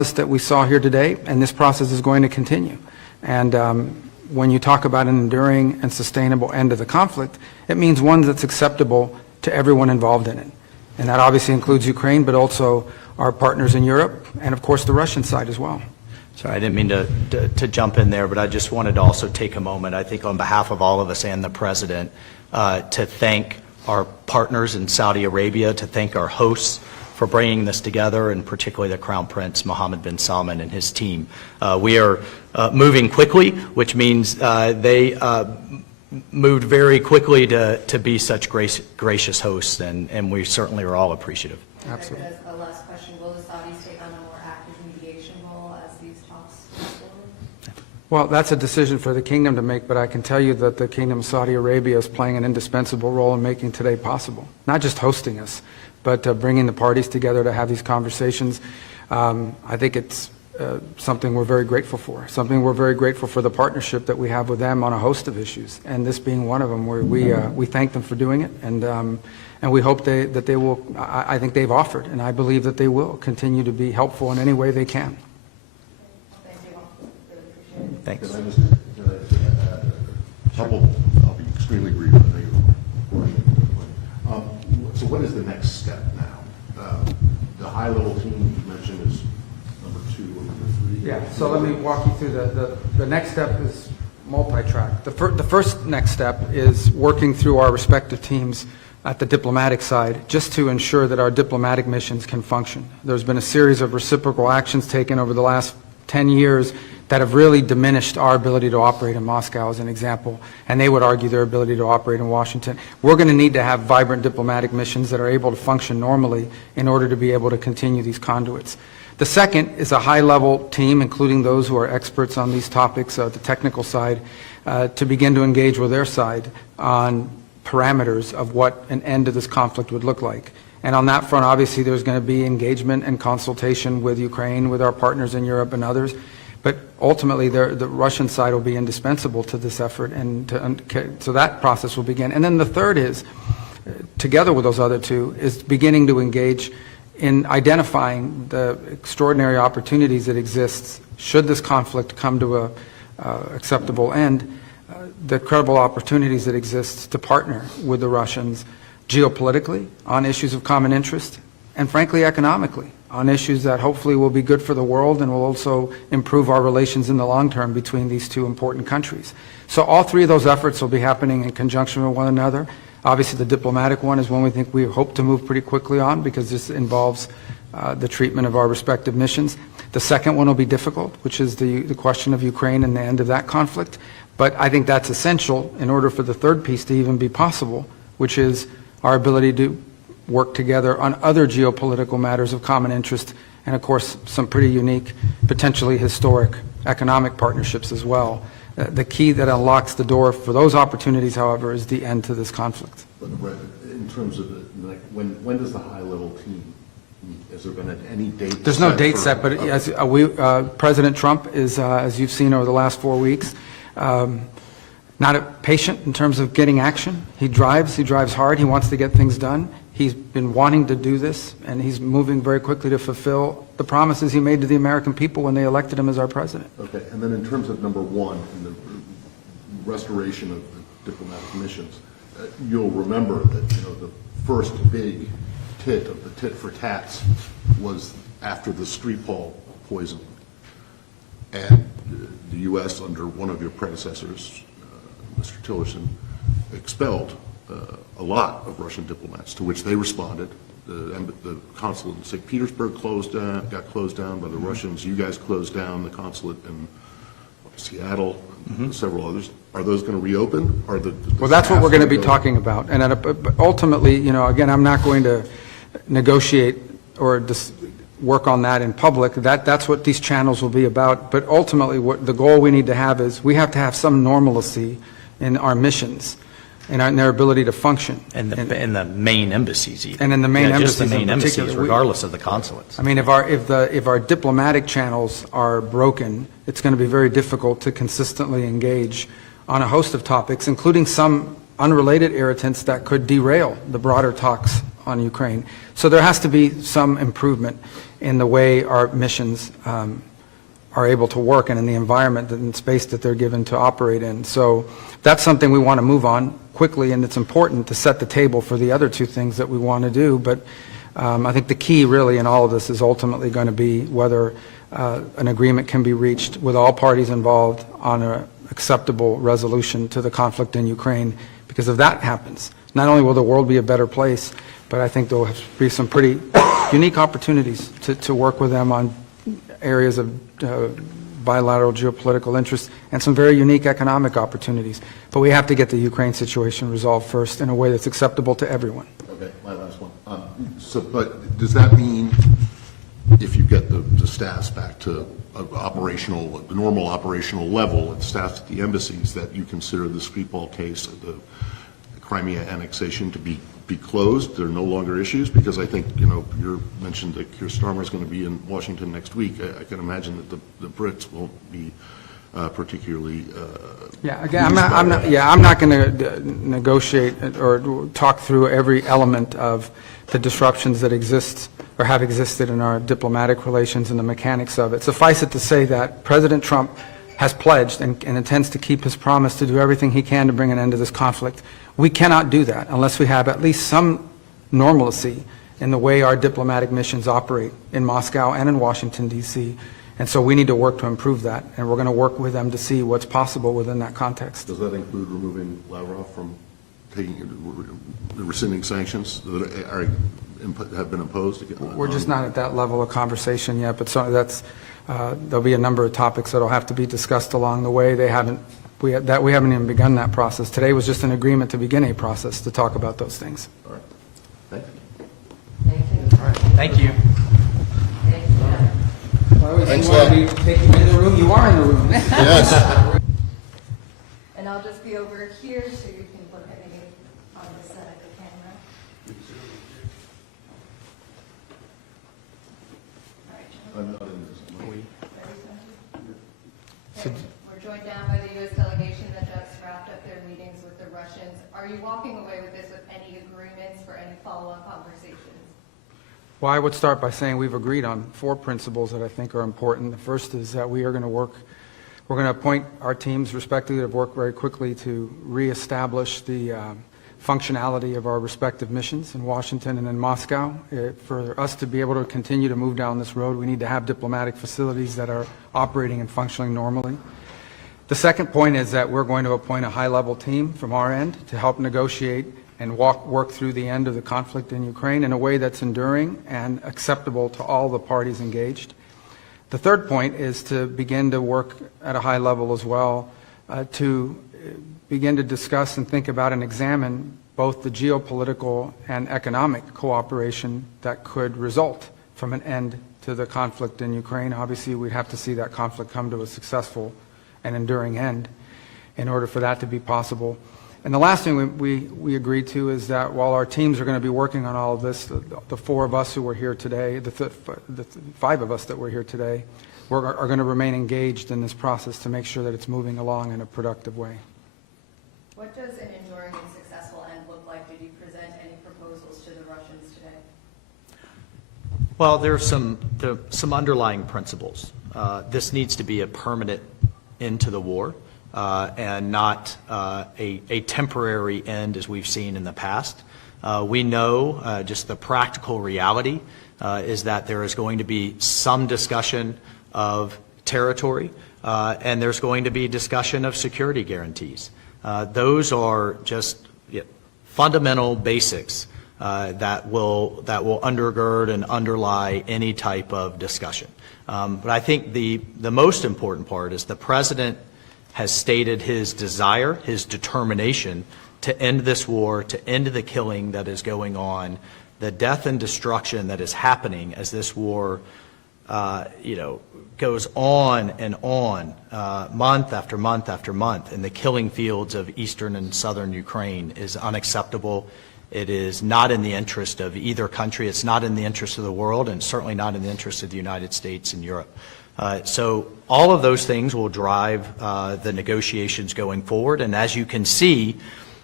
that we saw here today, and this process is going to continue. And when you talk about an enduring and sustainable end to the conflict, it means one that's acceptable to everyone involved in it. And that obviously includes Ukraine, but also our partners in Europe, and of course the Russian side as well. Sorry, I didn't mean to jump in there, but I just wanted to also take a moment, I think on behalf of all of us and the President, to thank our partners in Saudi Arabia, to thank our hosts for bringing this together, and particularly the Crown Prince Mohammed bin Salman and his team. We are moving quickly, which means they moved very quickly to be such gracious hosts, and we certainly are all appreciative. Absolutely. As a last question, will the Saudis take on a more active mediation role as these talks move forward? Well, that's a decision for the kingdom to make, but I can tell you that the Kingdom of Saudi Arabia is playing an indispensable role in making today possible. Not just hosting us, but bringing the parties together to have these conversations. I think it's something we're very grateful for. Something we're very grateful for the partnership that we have with them on a host of issues, and this being one of them, where we thank them for doing it, and we hope that they will. I think they've offered, and I believe that they will continue to be helpful in any way they can. Thank you all. Really appreciate it. Thanks. Can I just add a couple? I'll be extremely brief. I know you're so what is the next step now? The high-level team you mentioned is number 2 or number 3. Yeah, so let me walk you through the next step is multi-track. The first next step is working through our respective teams at the diplomatic side, just to ensure that our diplomatic missions can function. There's been a series of reciprocal actions taken over the last 10 years that have really diminished our ability to operate in Moscow, as an example, and they would argue their ability to operate in Washington. We're going to need to have vibrant diplomatic missions that are able to function normally in order to be able to continue these conduits. The second is a high-level team, including those who are experts on these topics, the technical side, to begin to engage with their side on parameters of what an end to this conflict would look like. And on that front, obviously, there's going to be engagement and consultation with Ukraine, with our partners in Europe and others. But ultimately, the Russian side will be indispensable to this effort, and so that process will begin. And then the third is, together with those other two, is beginning to engage in identifying the extraordinary opportunities that exist should this conflict come to a acceptable end, the credible opportunities that exist to partner with the Russians geopolitically on issues of common interest, and frankly economically on issues that hopefully will be good for the world and will also improve our relations in the long term between these two important countries. So all three of those efforts will be happening in conjunction with one another. Obviously the diplomatic one is one we hope to move pretty quickly on, because this involves the treatment of our respective missions. The second one will be difficult, which is the question of Ukraine and the end of that conflict. But I think that's essential in order for the third piece to even be possible, which is our ability to work together on other geopolitical matters of common interest, and of course some pretty unique, potentially historic economic partnerships as well. The key that unlocks the door for those opportunities, however, is the end to this conflict. But in terms of when does the high-level team meet? Has there been any date? There's no date set, but as President Trump is, as you've seen over the last 4 weeks, not patient in terms of getting action. He drives hard, he wants to get things done. He's been wanting to do this, and he's moving very quickly to fulfill the promises he made to the American people when they elected him as our president. Okay, and then in terms of number 1, in the restoration of the diplomatic missions, you'll remember that the first big tit of the tit for tats was after the Skripal poisoning, and the U.S. under one of your predecessors, Mr. Tillerson, expelled a lot of Russian diplomats, to which they responded. The consulate in St. Petersburg got closed down by the Russians. You guys closed down the consulate in Seattle, several others. Are those going to reopen? Well, that's what we're going to be talking about. And ultimately, again, I'm not going to negotiate or just work on that in public. That's what these channels will be about. But ultimately, what the goal we need to have is we have to have some normalcy in our missions and in their ability to function. And in the main embassies even. And in the main embassies, just the main in embassies, regardless of the consulates. I mean, if our diplomatic channels are broken, it's going to be very difficult to consistently engage on a host of topics, including some unrelated irritants that could derail the broader talks on Ukraine. So there has to be some improvement in the way our missions are able to work and in the environment and space that they're given to operate in. So that's something we want to move on quickly, and it's important to set the table for the other two things that we want to do. But I think the key really in all of this is ultimately going to be whether an agreement can be reached with all parties involved on an acceptable resolution to the conflict in Ukraine. Because if that happens, not only will the world be a better place, but I think there will be some pretty unique opportunities to work with them on areas of bilateral geopolitical interest and some very unique economic opportunities. But we have to get the Ukraine situation resolved first in a way that's acceptable to everyone. Okay, my last one. But does that mean if you get the staffs back to the normal operational level and staffs at the embassies, that you consider the Skripal case, the Crimea annexation, to be closed? There are no longer issues? Because I think, you mentioned that Keir Starmer is going to be in Washington next week. I can imagine that the Brits won't be particularly. Yeah, again, I'm not going to negotiate or talk through every element of the disruptions that exist or have existed in our diplomatic relations and the mechanics of it. Suffice it to say that President Trump has pledged and intends to keep his promise to do everything he can to bring an end to this conflict. We cannot do that unless we have at least some normalcy in the way our diplomatic missions operate in Moscow and in Washington, D.C. And so we need to work to improve that, and we're going to work with them to see what's possible within that context. Does that include removing Lavrov from rescinding sanctions that have been imposed? We're just not at that level of conversation yet, but there'll be a number of topics that will have to be discussed along the way. We haven't even begun that process. Today was just an agreement to begin a process to talk about those things. All right. Thank you. Thank you. All right. Thank you. Thank you. Well, Thanks you a lot. want me to take you in the room? You are in the room. Yes. And I'll just be over here so you can look at me on the side of the camera. All right, I'm not in this. Okay, we're joined down by the U.S. delegation that just wrapped up their meetings with the Russians. Are you walking away with this with any agreements for any follow-up conversations? Well, I would start by saying we've agreed on 4 principles that I think are important. The first is that we're going to appoint our teams respectively that have worked very quickly to reestablish the functionality of our respective missions in Washington and in Moscow. For us to be able to continue to move down this road, we need to have diplomatic facilities that are operating and functioning normally. The second point is that we're going to appoint a high-level team from our end to help negotiate and work through the end of the conflict in Ukraine in a way that's enduring and acceptable to all the parties engaged. The third point is to begin to work at a high level as well to begin to discuss and think about and examine both the geopolitical and economic cooperation that could result from an end to the conflict in Ukraine. Obviously, we'd have to see that conflict come to a successful and enduring end in order for that to be possible. And the last thing we agreed to is that while our teams are going to be working on all of this, the 4 of us who were here today, the 5 of us that were here today, are going to remain engaged in this process to make sure that it's moving along in a productive way. What does an enduring and successful end look like? Did you present any proposals to the Russians today? Well, there are some underlying principles. This needs to be a permanent end to the war and not a temporary end as we've seen in the past. We know just the practical reality is that there is going to be some discussion of territory and there's going to be discussion of security guarantees. Those are just fundamental basics that will undergird and underlie any type of discussion. But I think the most important part is the President has stated his desire, his determination to end this war, to end the killing that is going on, the death and destruction that is happening as this war goes on and on, month after month after month, in the killing fields of eastern and southern Ukraine is unacceptable. It is not in the interest of either country. It's not in the interest of the world, and certainly not in the interest of the United States and Europe. So all of those things will drive the negotiations going forward. And as you can see,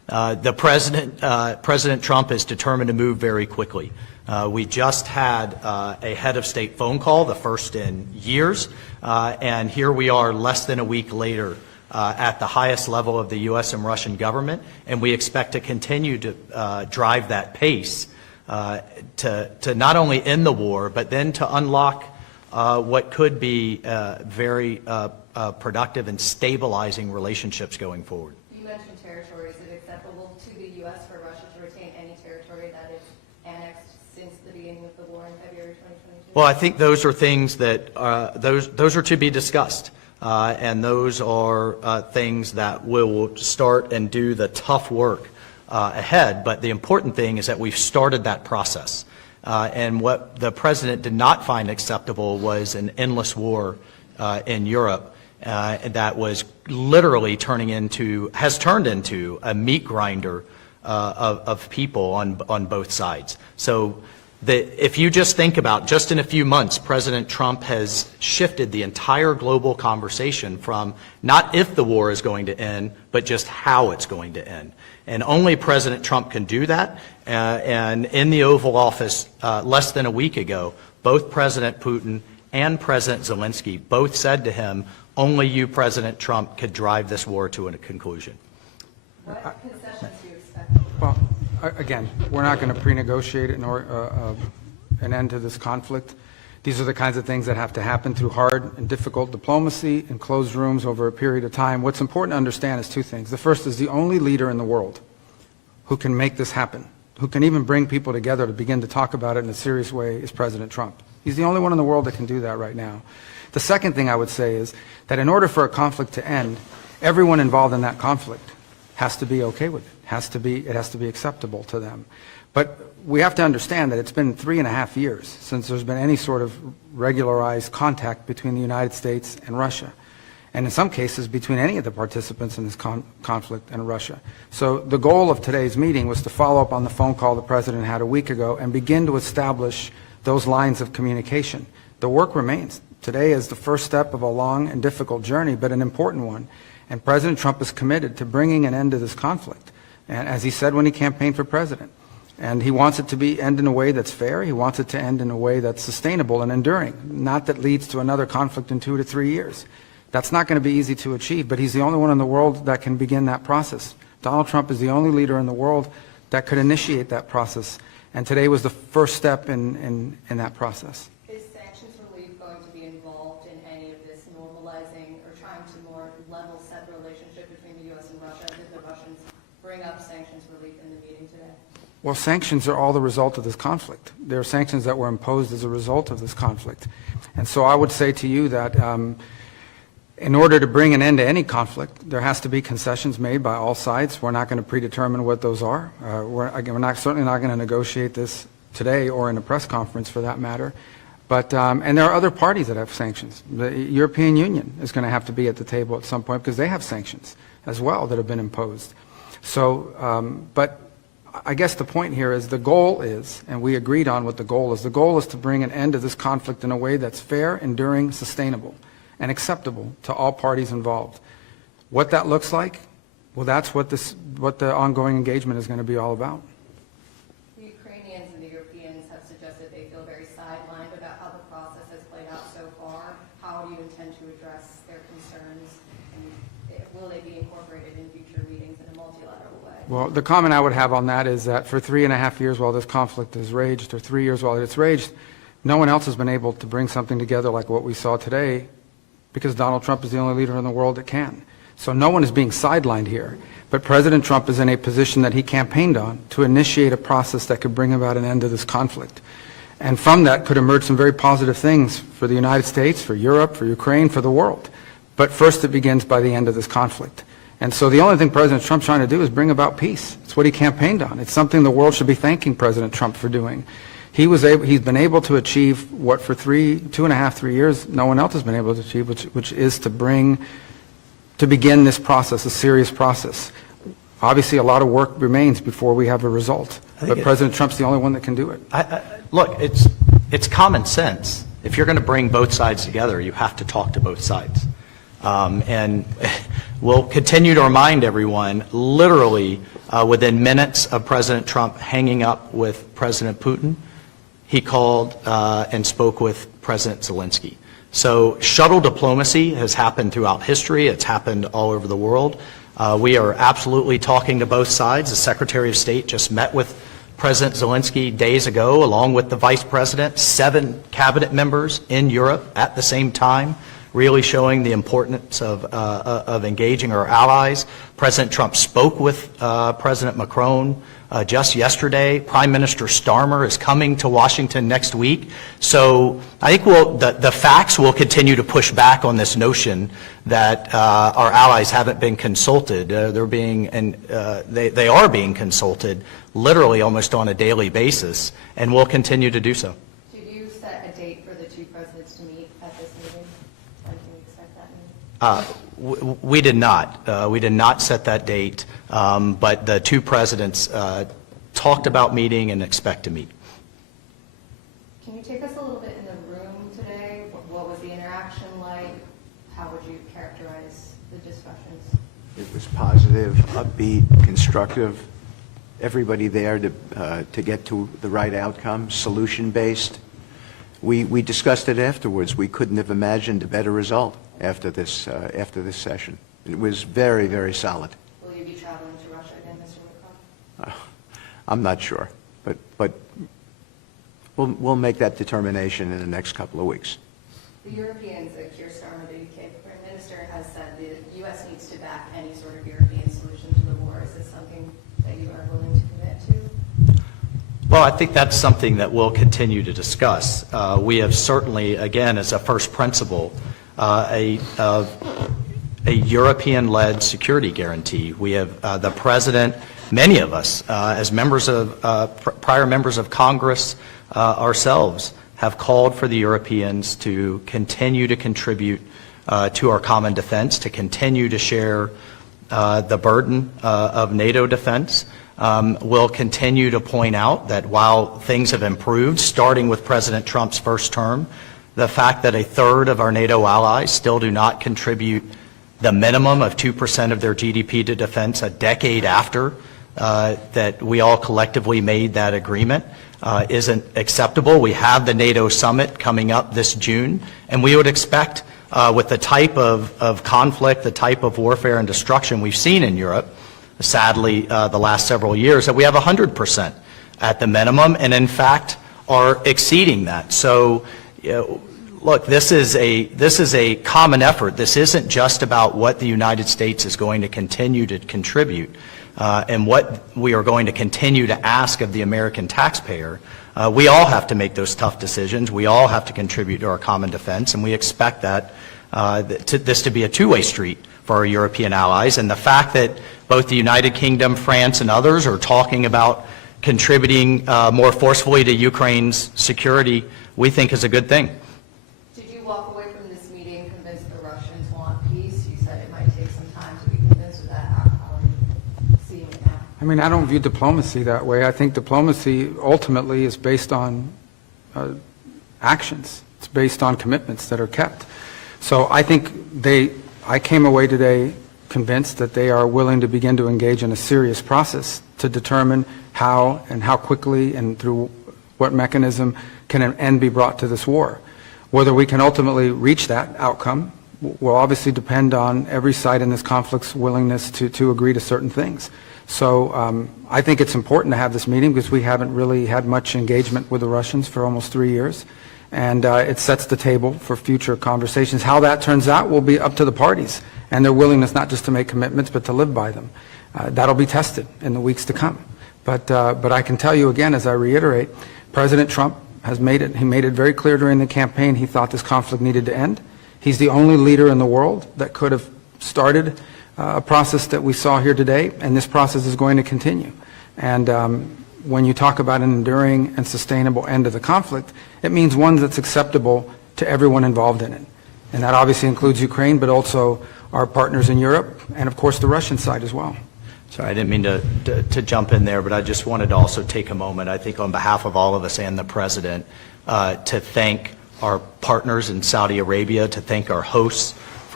President Trump is determined to move very quickly. We just had a head of state phone call, the first in years, and here we are less than a week later at the highest level of the U.S. and Russian government, and we expect to continue to drive that pace to not only end the war, but then to unlock what could be very productive and stabilizing relationships going forward. You mentioned territory. Is it acceptable to the U.S. for Russia to retain any territory that it's annexed since the beginning of the war in February 2022? Well, I think those are things that those are to be discussed, and those are things that will start and do the tough work ahead. But the important thing is that we've started that process. And what the president did not find acceptable was an endless war in Europe that was literally has turned into a meat grinder of people on both sides. So if you just think about, just in a few months, President Trump has shifted the entire global conversation from not if the war is going to end, but just how it's going to end. And only President Trump can do that. And in the Oval Office less than a week ago, both President Putin and President Zelensky both said to him, only you, President Trump, could drive this war to a conclusion. What concessions do you expect? Well, again, we're not going to pre-negotiate an end to this conflict. These are the kinds of things that have to happen through hard and difficult diplomacy in closed rooms over a period of time. What's important to understand is two things. The first is the only leader in the world who can make this happen, who can even bring people together to begin to talk about it in a serious way, is President Trump. He's the only one in the world that can do that right now. The second thing I would say is that in order for a conflict to end, everyone involved in that conflict has to be okay with it. It has to be acceptable to them. But we have to understand that it's been 3.5 years since there's been any sort of regularized contact between the United States and Russia, and in some cases between any of the participants in this conflict and Russia. So the goal of today's meeting was to follow up on the phone call the President had a week ago and begin to establish those lines of communication. The work remains. Today is the first step of a long and difficult journey, but an important one, and President Trump is committed to bringing an end to this conflict, and as he said when he campaigned for president. And he wants it to end in a way that's fair. He wants it to end in a way that's sustainable and enduring, not that leads to another conflict in 2 to 3 years. That's not going to be easy to achieve, but he's the only one in the world that can begin that process. Donald Trump is the only leader in the world that could initiate that process, and today was the first step in that process. Is sanctions relief going to be involved in any of this normalizing or trying to more level set relationship between the U.S. and Russia? Did the Russians bring up sanctions relief in the meeting today? Well, sanctions are all the result of this conflict. There are sanctions that were imposed as a result of this conflict. And so I would say to you that in order to bring an end to any conflict, there has to be concessions made by all sides. We're not going to predetermine what those are. We're certainly not going to negotiate this today or in a press conference for that matter. But, and there are other parties that have sanctions. The European Union is going to have to be at the table at some point because they have sanctions as well that have been imposed. So, but I guess the point here is the goal is, and we agreed on what the goal is to bring an end to this conflict in a way that's fair, enduring, sustainable, and acceptable to all parties involved. What that looks like, well, that's what the ongoing engagement is going to be all about. The Ukrainians and the Europeans have suggested they feel very sidelined about how the process has played out so far. How do you intend to address their concerns, and will they be incorporated in future meetings in a multilateral way? Well, the comment I would have on that is that for 3.5 years while this conflict has raged, or 3 years while it's raged, no one else has been able to bring something together like what we saw today, because Donald Trump is the only leader in the world that can. So no one is being sidelined here. But President Trump is in a position that he campaigned on to initiate a process that could bring about an end to this conflict. And from that could emerge some very positive things for the United States, for Europe, for Ukraine, for the world. But first it begins by the end of this conflict. And so the only thing President Trump's trying to do is bring about peace. It's what he campaigned on. It's something the world should be thanking President Trump for doing. He's been able to achieve what for 2.5, 3 years no one else has been able to achieve, which is to begin this process, a serious process. Obviously, a lot of work remains before we have a result, but President Trump's the only one that can do it. Look, it's common sense. If you're going to bring both sides together, you have to talk to both sides. And We'll continue to remind everyone, literally within minutes of President Trump hanging up with President Putin, he called and spoke with President Zelensky. So shuttle diplomacy has happened throughout history. It's happened all over the world. We are absolutely talking to both sides. The Secretary of State just met with President Zelensky days ago, along with the Vice President, 7 cabinet members in Europe at the same time, really showing the importance of engaging our allies. President Trump spoke with President Macron just yesterday. Prime Minister Starmer is coming to Washington next week. So I think the facts will continue to push back on this notion that our allies haven't been consulted. They are being consulted literally almost on a daily basis, and will continue to do so. Did you set a date for the two presidents to meet at this meeting? When can we expect that meeting? We did not. We did not set that date, but the two presidents talked about meeting and expect to meet. Can you take us a little bit in the room today? What was the interaction like? How would you characterize the discussions? It was positive, upbeat, constructive. Everybody there to get to the right outcome, solution-based. We discussed it afterwards. We couldn't have imagined a better result after this session. It was very, very solid. Will you be traveling to Russia again, Mr. Witkoff? I'm not sure, but we'll make that determination in the next couple of weeks. The Europeans, Keir Starmer, the UK Prime Minister, has said the U.S. needs to back any sort of European solution to the war. Is this something that you are willing to commit to? Well, I think that's something that we'll continue to discuss. We have certainly, again, as a first principle, a European-led security guarantee. We have the President, many of us, as members of prior members of Congress ourselves, have called for the Europeans to continue to contribute to our common defense, to continue to share the burden of NATO defense. We'll continue to point out that while things have improved, starting with President Trump's first term, the fact that a third of our NATO allies still do not contribute the minimum of 2% of their GDP to defense a decade after that we all collectively made that agreement isn't acceptable. We have the NATO summit coming up this June, and we would expect with the type of conflict, the type of warfare and destruction we've seen in Europe, sadly, the last several years, that we have 100% at the minimum, and in fact are exceeding that. So, look, this is a common effort. This isn't just about what the United States is going to continue to contribute and what we are going to continue to ask of the American taxpayer. We all have to make those tough decisions. We all have to contribute to our common defense, and we expect that this to be a two-way street for our European allies. And the fact that both the United Kingdom, France, and others are talking about contributing more forcefully to Ukraine's security, we think is a good thing. Did you walk away from this meeting convinced the Russians want peace? You said it might take some time to be convinced of that. How are you seeing it now? I mean, I don't view diplomacy that way. I think diplomacy ultimately is based on actions. It's based on commitments that are kept. So I think I came away today convinced that they are willing to begin to engage in a serious process to determine how and how quickly and through what mechanism can an end be brought to this war. Whether we can ultimately reach that outcome will obviously depend on every side in this conflict's willingness to agree to certain things. So I think it's important to have this meeting because we haven't really had much engagement with the Russians for almost 3 years. And it sets the table for future conversations. How that turns out will be up to the parties and their willingness not just to make commitments but to live by them. That'll be tested in the weeks to come. But I can tell you again, as I reiterate, President Trump has made it very clear during the campaign he thought this conflict needed to end. He's the only leader in the world that could have started a process that we saw here today, and this process is going to continue. And when you talk about an enduring and sustainable end of the conflict, it means one that's acceptable to everyone involved in it. And that obviously includes Ukraine, but also our partners in Europe, and of course the Russian side as well. Sorry, I didn't mean to jump in there, but I just wanted to also take a moment, I think on behalf of all of us and the President, to thank our partners in Saudi Arabia, to thank our hosts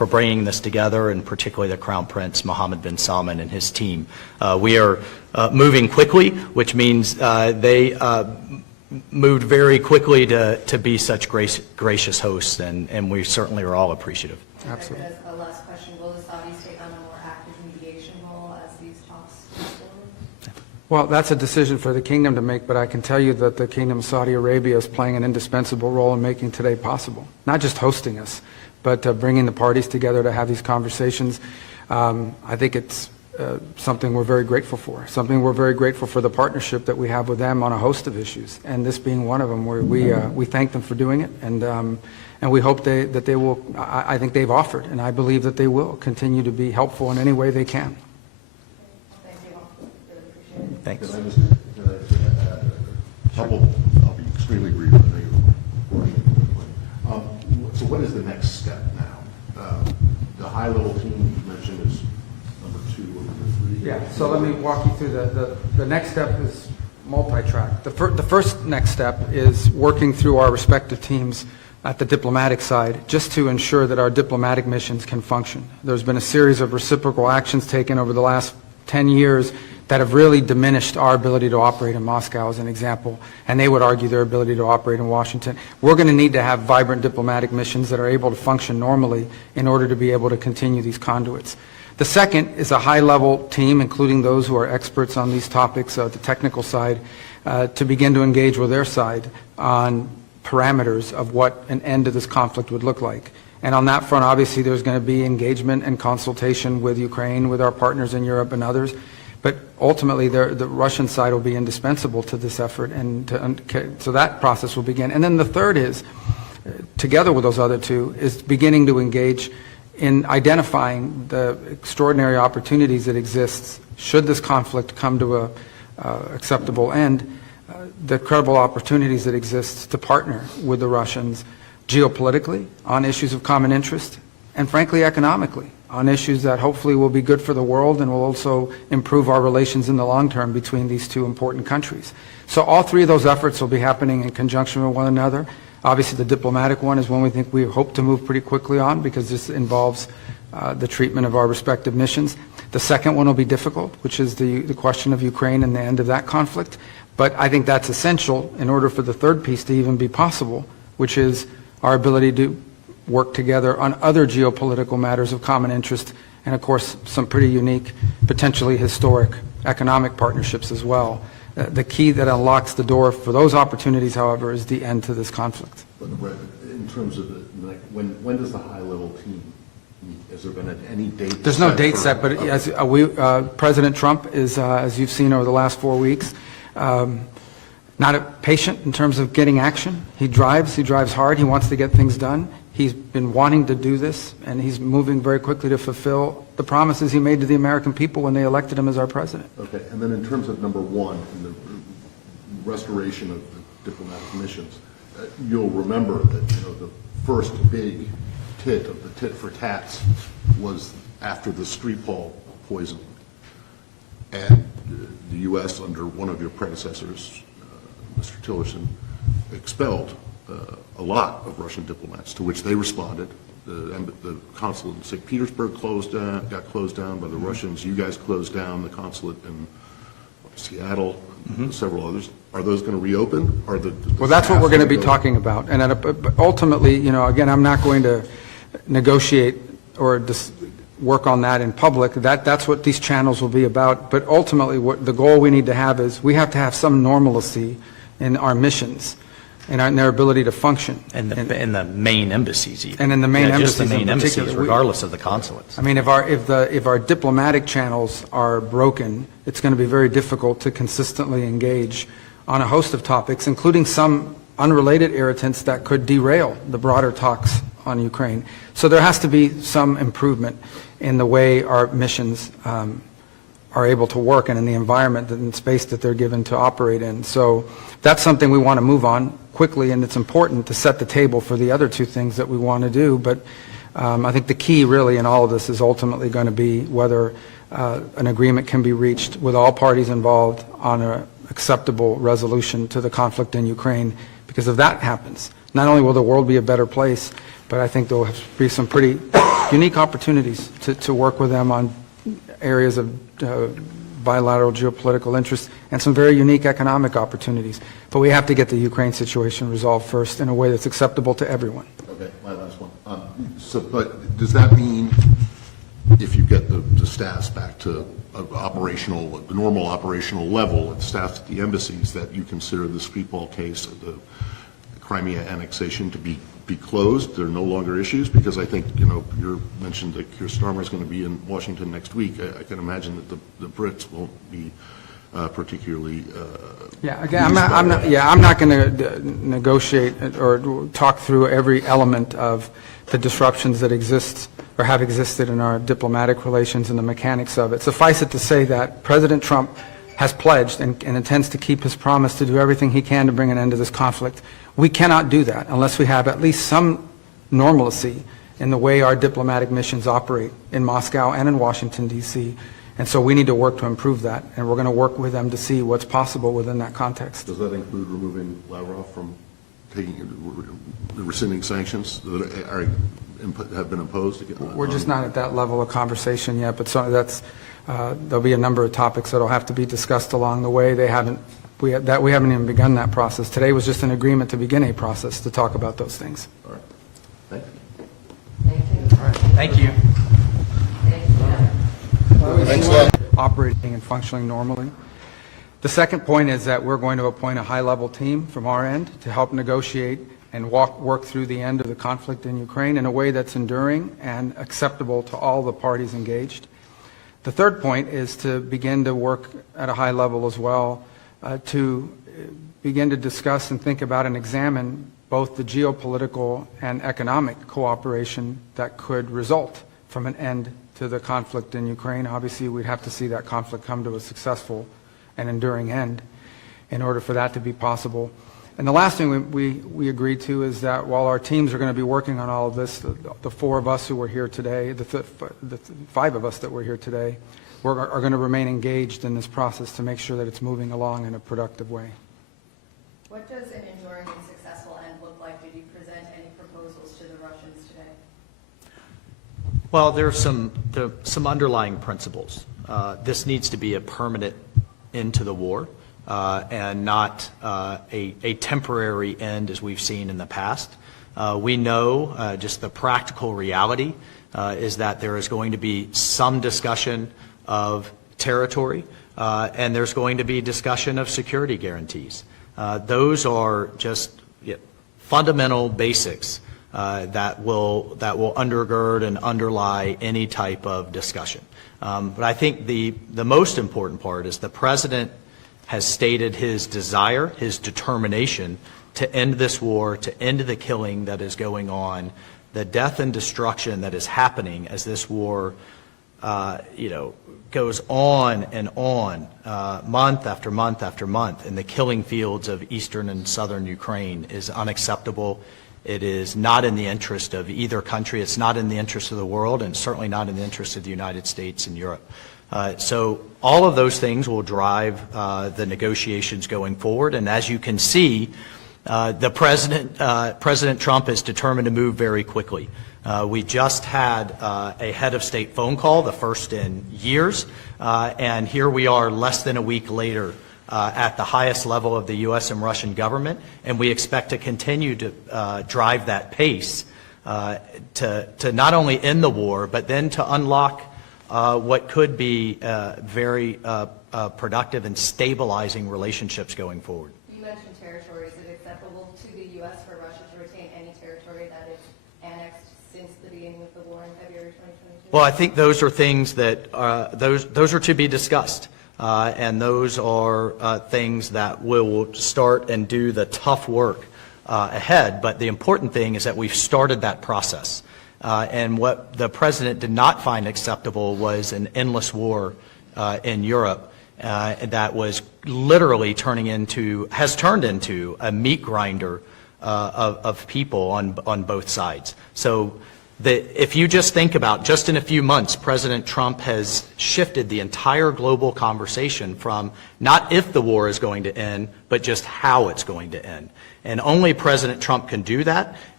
for bringing this together, and particularly the Crown Prince Mohammed bin Salman and his team. We are moving quickly, which means they moved very quickly to be such gracious hosts, and we certainly are all appreciative. Absolutely. As a last question, will the Saudis take on a more active mediation role as these talks move forward? Well, that's a decision for the kingdom to make, but I can tell you that the Kingdom of Saudi Arabia is playing an indispensable role in making today possible. Not just hosting us, but bringing the parties together to have these conversations. I think it's something we're very grateful for, something we're very grateful for the partnership that we have with them on a host of issues, and this being one of them, where we thank them for doing it, and we hope that they will, I think they've offered, and I believe that they will continue to be helpful in any way they can. Thank you all. Really appreciate it. Thanks. Can I just add a couple, I'll be extremely brief, I know you're rushing quickly. So what is the next step now? The high-level team you mentioned is number 2 or number 3? Yeah, so let me walk you through the next step is multi-track. The first next step is working through our respective teams at the diplomatic side, just to ensure that our diplomatic missions can function. There's been a series of reciprocal actions taken over the last 10 years that have really diminished our ability to operate in Moscow, as an example, and they would argue their ability to operate in Washington. We're going to need to have vibrant diplomatic missions that are able to function normally in order to be able to continue these conduits. The second is a high-level team, including those who are experts on these topics, the technical side, to begin to engage with their side on parameters of what an end to this conflict would look like. And on that front, obviously, there's going to be engagement and consultation with Ukraine, with our partners in Europe and others. But ultimately, the Russian side will be indispensable to this effort, and so that process will begin. And then the third is, together with those other two, is beginning to engage in identifying the extraordinary opportunities that exist should this conflict come to a acceptable end, the credible opportunities that exist to partner with the Russians geopolitically on issues of common interest, and frankly economically on issues that hopefully will be good for the world and will also improve our relations in the long term between these two important countries. So all three of those efforts will be happening in conjunction with one another. Obviously, the diplomatic one is one we hope to move pretty quickly on, because this involves the treatment of our respective missions. The second one will be difficult, which is the question of Ukraine and the end of that conflict. But I think that's essential in order for the third piece to even be possible, which is our ability to work together on other geopolitical matters of common interest, and of course some pretty unique, potentially historic economic partnerships as well. The key that unlocks the door for those opportunities, however, is the end to this conflict. But in terms of when does the high-level team meet? Has there been any date? There's no date set, but as President Trump is, as you've seen over the last 4 weeks, not patient in terms of getting action. He drives hard, he wants to get things done. He's been wanting to do this, and he's moving very quickly to fulfill the promises he made to the American people when they elected him as our president. Okay, and then in terms of number 1, in the restoration of the diplomatic missions, you'll remember that the first big tit of the tit for tats was after the Skripal poisoning, and the U.S. under one of your predecessors, Mr. Tillerson, expelled a lot of Russian diplomats, to which they responded. The consulate in St. Petersburg got closed down by the Russians. You guys closed down the consulate in Seattle, several others. Are those going to reopen? Well, that's what we're going to be talking about. And ultimately, again, I'm not going to negotiate or work on that in public. That's what these channels will be about. But ultimately, what the goal we need to have is we have to have some normalcy in our missions and in their ability to function. And the main embassies even. And in the main just the embassies main in particular. embassies, regardless of the consulates. I mean, if our diplomatic channels are broken, it's going to be very difficult to consistently engage on a host of topics, including some unrelated irritants that could derail the broader talks on Ukraine. So there has to be some improvement in the way our missions are able to work and in the environment and space that they're given to operate in. So that's something we want to move on quickly, and it's important to set the table for the other two things that we want to do. But I think the key really in all of this is ultimately going to be whether an agreement can be reached with all parties involved on an acceptable resolution to the conflict in Ukraine. Because if that happens, not only will the world be a better place, but I think there will be some pretty unique opportunities to work with them on areas of bilateral geopolitical interest and some very unique economic opportunities. But we have to get the Ukraine situation resolved first in a way that's acceptable to everyone. Okay, my last one. But does that mean if you get the staffs back to the normal operational level, and staffs at the embassies, that you consider the Skripal case of the Crimea annexation to be closed? There are no longer issues? Because I think, you mentioned that Keir Starmer is going to be in Washington next week. I can imagine that the Brits won't be particularly. Yeah, again, I'm not going to negotiate or talk through every element of the disruptions that exist or have existed in our diplomatic relations and the mechanics of it. Suffice it to say that President Trump has pledged and intends to keep his promise to do everything he can to bring an end to this conflict. We cannot do that unless we have at least some normalcy in the way our diplomatic missions operate in Moscow and in Washington, D.C. And so we need to work to improve that, and we're going to work with them to see what's possible within that context. Does that include removing Lavrov from rescinding sanctions that have been imposed? We're just not at that level of conversation yet, but there'll be a number of topics that will have to be discussed along the way. We haven't even begun that process. Today was just an agreement to begin a process to talk about those things. All right. Thank you. Thank you. Thanks a lot. Operating and functioning normally. The second point is that we're going to appoint a high-level team from our end to help negotiate and work through the end of the conflict in Ukraine in a way that's enduring and acceptable to all the parties engaged. The third point is to begin to work at a high level as well to begin to discuss and think about and examine both the geopolitical and economic cooperation that could result from an end to the conflict in Ukraine. Obviously, we'd have to see that conflict come to a successful and enduring end in order for that to be possible. And the last thing we agreed to is that while our teams are going to be working on all of this, the four of us who were here today, the five of us that were here today, are going to remain engaged in this process to make sure that it's moving along in a productive way. What does an enduring and successful end look like? Did you present any proposals to the Russians today? Well, there are some underlying principles. This needs to be a permanent end to the war and not a temporary end as we've seen in the past. We know just the practical reality is that there is going to be some discussion of territory and there's going to be discussion of security guarantees. Those are just fundamental basics that will undergird and underlie any type of discussion. But I think the most important part is the President has stated his desire, his determination to end this war, to end the killing that is going on, the death and destruction that is happening as this war, goes on and on, month after month after month, in the killing fields of eastern and southern Ukraine is unacceptable. It is not in the interest of either country. It's not in the interest of the world, and certainly not in the interest of the United States and Europe. So all of those things will drive the negotiations going forward. And as you can see, President Trump is determined to move very quickly. We just had a head of state phone call, the first in years, and here we are less than a week later at the highest level of the U.S. and Russian government, and we expect to continue to drive that pace to not only end the war, but then to unlock what could be very productive and stabilizing relationships going forward. You mentioned territory. Is it acceptable to the U.S. for Russia to retain any territory that it's annexed since the beginning of the war in February 2022? Well, I think those are things that those are to be discussed. And those are things that we'll start and do the tough work ahead. But the important thing is that we've started that process. And what the President did not find acceptable was an endless war in Europe that was literally has turned into a meat grinder of people on both sides. So if you just think about, just in a few months, President Trump has shifted the entire global conversation from not if the war is going to end, but just how it's going to end. And only President Trump can do that,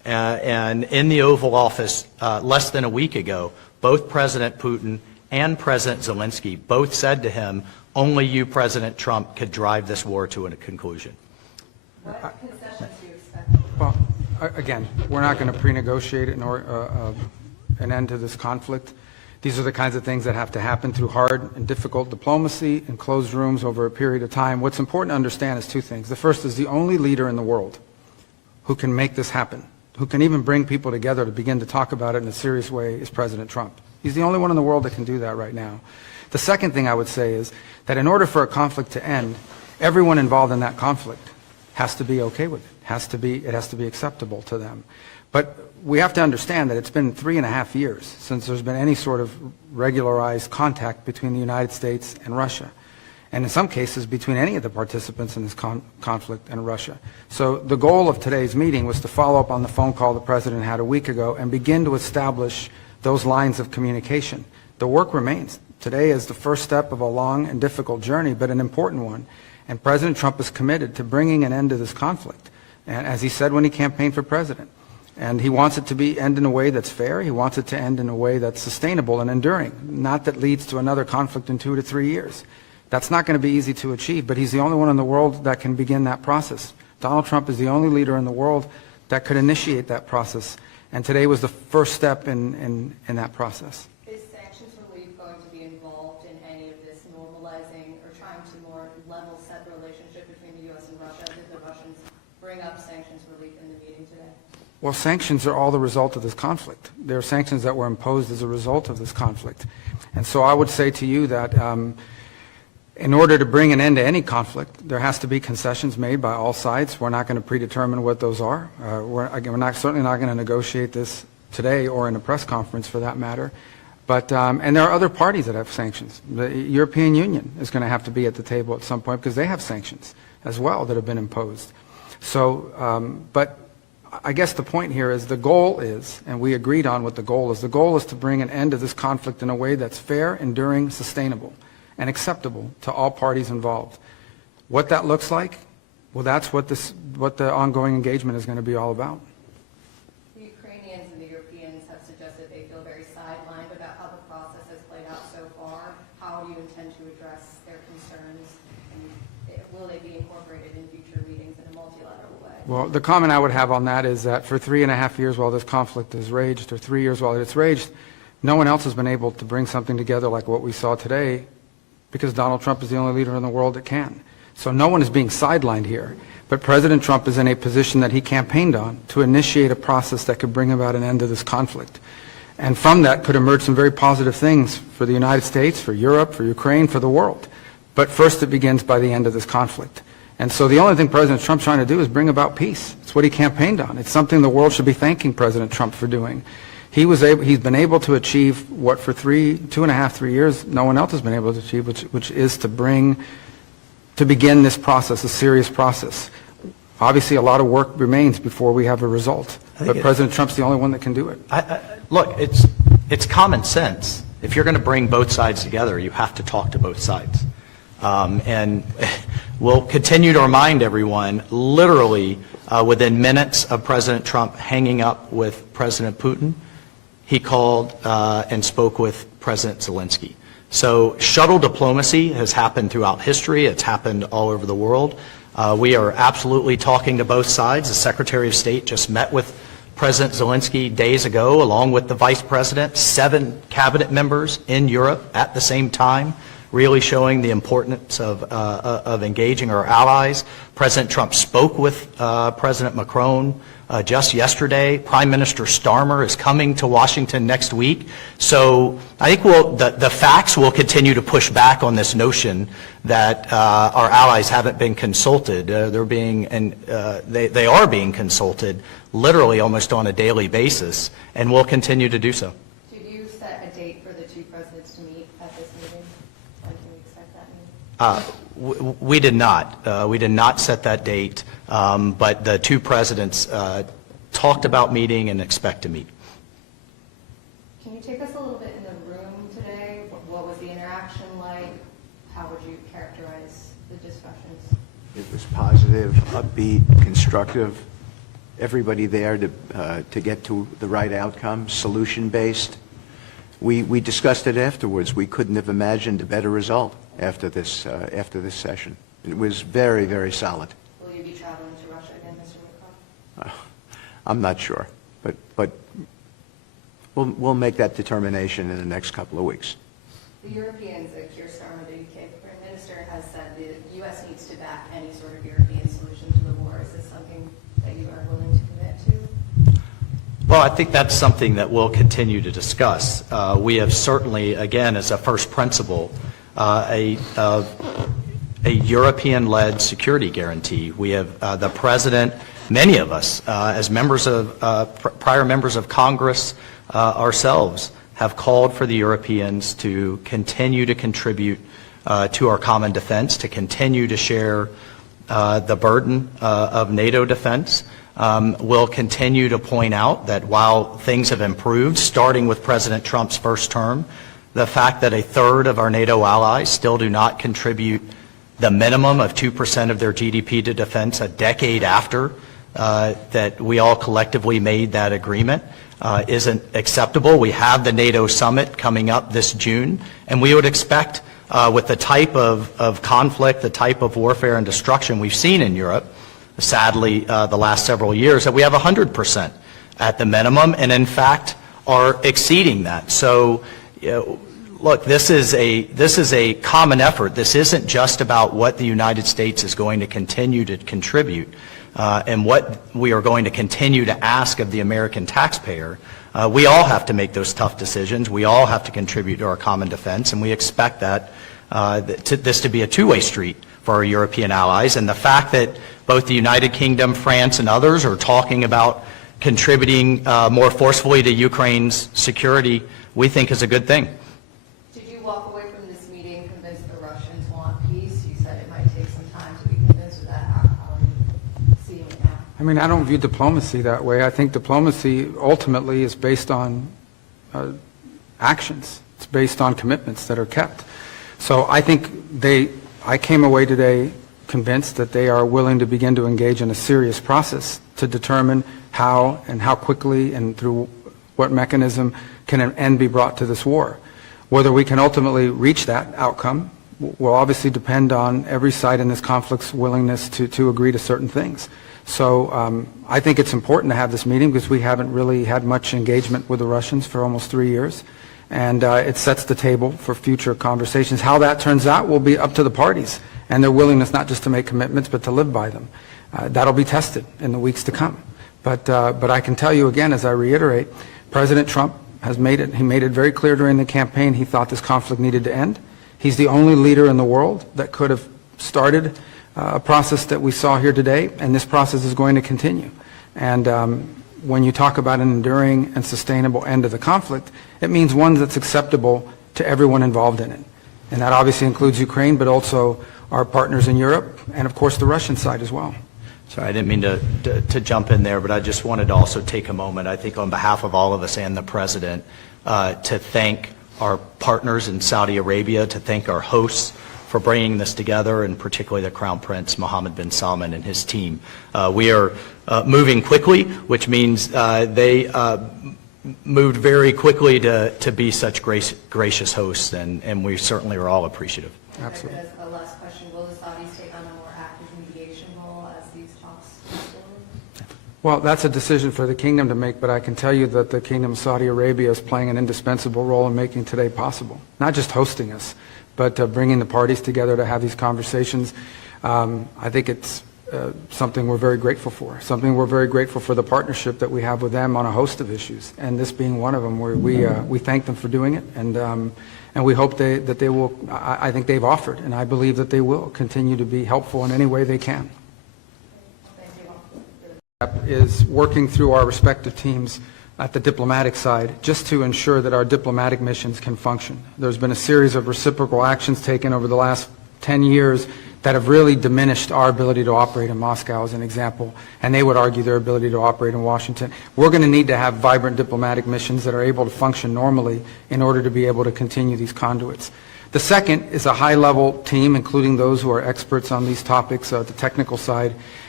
And in the Oval Office less than a week ago, both President Putin and President Zelensky both said to him, only you, President Trump, could drive this war to a conclusion. What concessions do you expect? Well, again, we're not going to pre-negotiate an end to this conflict. These are the kinds of things that have to happen through hard and difficult diplomacy in closed rooms over a period of time. What's important to understand is two things. The first is the only leader in the world who can make this happen, who can even bring people together to begin to talk about it in a serious way, is President Trump. He's the only one in the world that can do that right now. The second thing I would say is that in order for a conflict to end, everyone involved in that conflict has to be okay with it. It has to be acceptable to them. But we have to understand that it's been 3.5 years since there's been any sort of regularized contact between the United States and Russia, and in some cases between any of the participants in this conflict and Russia. So the goal of today's meeting was to follow up on the phone call the President had a week ago and begin to establish those lines of communication. The work remains. Today is the first step of a long and difficult journey, but an important one. And President Trump is committed to bringing an end to this conflict, and as he said when he campaigned for president. And he wants it to end in a way that's fair. He wants it to end in a way that's sustainable and enduring, not that leads to another conflict in 2 to 3 years. That's not going to be easy to achieve, but he's the only one in the world that can begin that process. Donald Trump is the only leader in the world that could initiate that process, and today was the first step in that process. Is sanctions relief going to be involved in any of this normalizing or trying to more level set the relationship between the U.S. and Russia? Did the Russians bring up sanctions relief in the meeting today? Well, sanctions are all the result of this conflict. There are sanctions that were imposed as a result of this conflict. And so I would say to you that in order to bring an end to any conflict, there has to be concessions made by all sides. We're not going to predetermine what those are. We're certainly not going to negotiate this today or in a press conference for that matter. But, and there are other parties that have sanctions. The European Union is going to have to be at the table at some point because they have sanctions as well that have been imposed. So, but I guess the point here is the goal is, and we agreed on what the goal is to bring an end to this conflict in a way that's fair, enduring, sustainable, and acceptable to all parties involved. What that looks like, well, that's what the ongoing engagement is going to be all about. The Ukrainians and the Europeans have suggested they feel very sidelined about how the process has played out so far. How do you intend to address their concerns, and will they be incorporated in future meetings in a multilateral way? Well, the comment I would have on that is that for 3.5 years while this conflict has raged, or 3 years while it's raged, no one else has been able to bring something together like what we saw today, because Donald Trump is the only leader in the world that can. So no one is being sidelined here. But President Trump is in a position that he campaigned on to initiate a process that could bring about an end to this conflict. And from that could emerge some very positive things for the United States, for Europe, for Ukraine, for the world. But first it begins by the end of this conflict. And so the only thing President Trump's trying to do is bring about peace. It's what he campaigned on. It's something the world should be thanking President Trump for doing. He's been able to achieve what for 2.5, 3 years no one else has been able to achieve, which is to begin this process, a serious process. Obviously, a lot of work remains before we have a result, but President Trump's the only one that can do it. Look, it's common sense. If you're going to bring both sides together, you have to talk to both sides. And we'll continue to remind everyone, literally within minutes of President Trump hanging up with President Putin, he called and spoke with President Zelensky. So shuttle diplomacy has happened throughout history. It's happened all over the world. We are absolutely talking to both sides. The Secretary of State just met with President Zelensky days ago, along with the Vice President, 7 cabinet members in Europe at the same time, really showing the importance of engaging our allies. President Trump spoke with President Macron just yesterday. Prime Minister Starmer is coming to Washington next week. So I think the facts will continue to push back on this notion that our allies haven't been consulted. They are being consulted literally almost on a daily basis, and will continue to do so. Did you set a date for the two presidents to meet at this meeting? When can we expect that meeting? We did not. We did not set that date, but the two presidents talked about meeting and expect to meet. Can you take us a little bit in the room today? What was the interaction like? How would you characterize the discussions? It was positive, upbeat, constructive. everybody there to get to the right outcome, solution-based. We discussed it afterwards. We couldn't have imagined a better result after this session. It was very, very solid. Will you be traveling to Russia again, Mr. Witkoff? I'm not sure, but we'll make that determination in the next couple of weeks. The Europeans, Keir Starmer, the UK Foreign Minister, has said the U.S. needs to back any sort of European solution to the war. Is this something that you are willing to commit to? Well, I think that's something that we'll continue to discuss. We have certainly, again, as a first principle, a European-led security guarantee. We have the President, many of us, as members of, prior members of Congress ourselves, have called for the Europeans to continue to contribute to our common defense, to continue to share the burden of NATO defense. We'll continue to point out that while things have improved, starting with President Trump's first term, the fact that a third of our NATO allies still do not contribute the minimum of 2% of their GDP to defense a decade after that we all collectively made that agreement isn't acceptable. We have the NATO summit coming up this June, and we would expect with the type of conflict, the type of warfare and destruction we've seen in Europe, sadly the last several years, that we have 100% at the minimum, and in fact are exceeding that. So, look, this is a common effort. This isn't just about what the United States is going to continue to contribute and what we are going to continue to ask of the American taxpayer. We all have to make those tough decisions. We all have to contribute to our common defense, and we expect that this to be a two-way street for our European allies. And the fact that both the United Kingdom, France, and others are talking about contributing more forcefully to Ukraine's security, we think is a good thing. Did you walk away from this meeting convinced the Russians want peace? You said it might take some time to be convinced of that. How are you seeing it now? I mean, I don't view diplomacy that way. I think diplomacy ultimately is based on actions. It's based on commitments that are kept. So I think I came away today convinced that they are willing to begin to engage in a serious process to determine how and how quickly and through what mechanism can an end be brought to this war. Whether we can ultimately reach that outcome will obviously depend on every side in this conflict's willingness to agree to certain things. So I think it's important to have this meeting because we haven't really had much engagement with the Russians for almost 3 years. And it sets the table for future conversations. How that turns out will be up to the parties and their willingness not just to make commitments but to live by them. That'll be tested in the weeks to come. But I can tell you again, as I reiterate, President Trump has made it very clear during the campaign he thought this conflict needed to end. He's the only leader in the world that could have started a process that we saw here today, and this process is going to continue. And when you talk about an enduring and sustainable end of the conflict, it means one that's acceptable to everyone involved in it. And that obviously includes Ukraine, but also our partners in Europe, and of course the Russian side as well. Sorry, I didn't mean to jump in there, but I just wanted to also take a moment, I think on behalf of all of us and the President, to thank our partners in Saudi Arabia, to thank our hosts for bringing this together, and particularly the Crown Prince Mohammed bin Salman and his team. We are moving quickly, which means they moved very quickly to be such gracious hosts, and we certainly are all appreciative. Absolutely. As a last question, will the Saudis take on a more active mediation role as these talks move forward? Well, that's a decision for the kingdom to make, but I can tell you that the Kingdom of Saudi Arabia is playing an indispensable role in making today possible. Not just hosting us, but bringing the parties together to have these conversations. I think it's something we're very grateful for. Something we're very grateful for the partnership that we have with them on a host of issues, and this being one of them, where we thank them for doing it, and we hope that they will. I think they've offered, and I believe that they will continue to be helpful in any way they can. Is working through our respective teams at the diplomatic side just to ensure that our diplomatic missions can function. There's been a series of reciprocal actions taken over the last 10 years that have really diminished our ability to operate in Moscow, as an example, and they would argue their ability to operate in Washington. We're going to need to have vibrant diplomatic missions that are able to function normally in order to be able to continue these conduits. The second is a high-level team, including those who are experts on these topics, the technical side,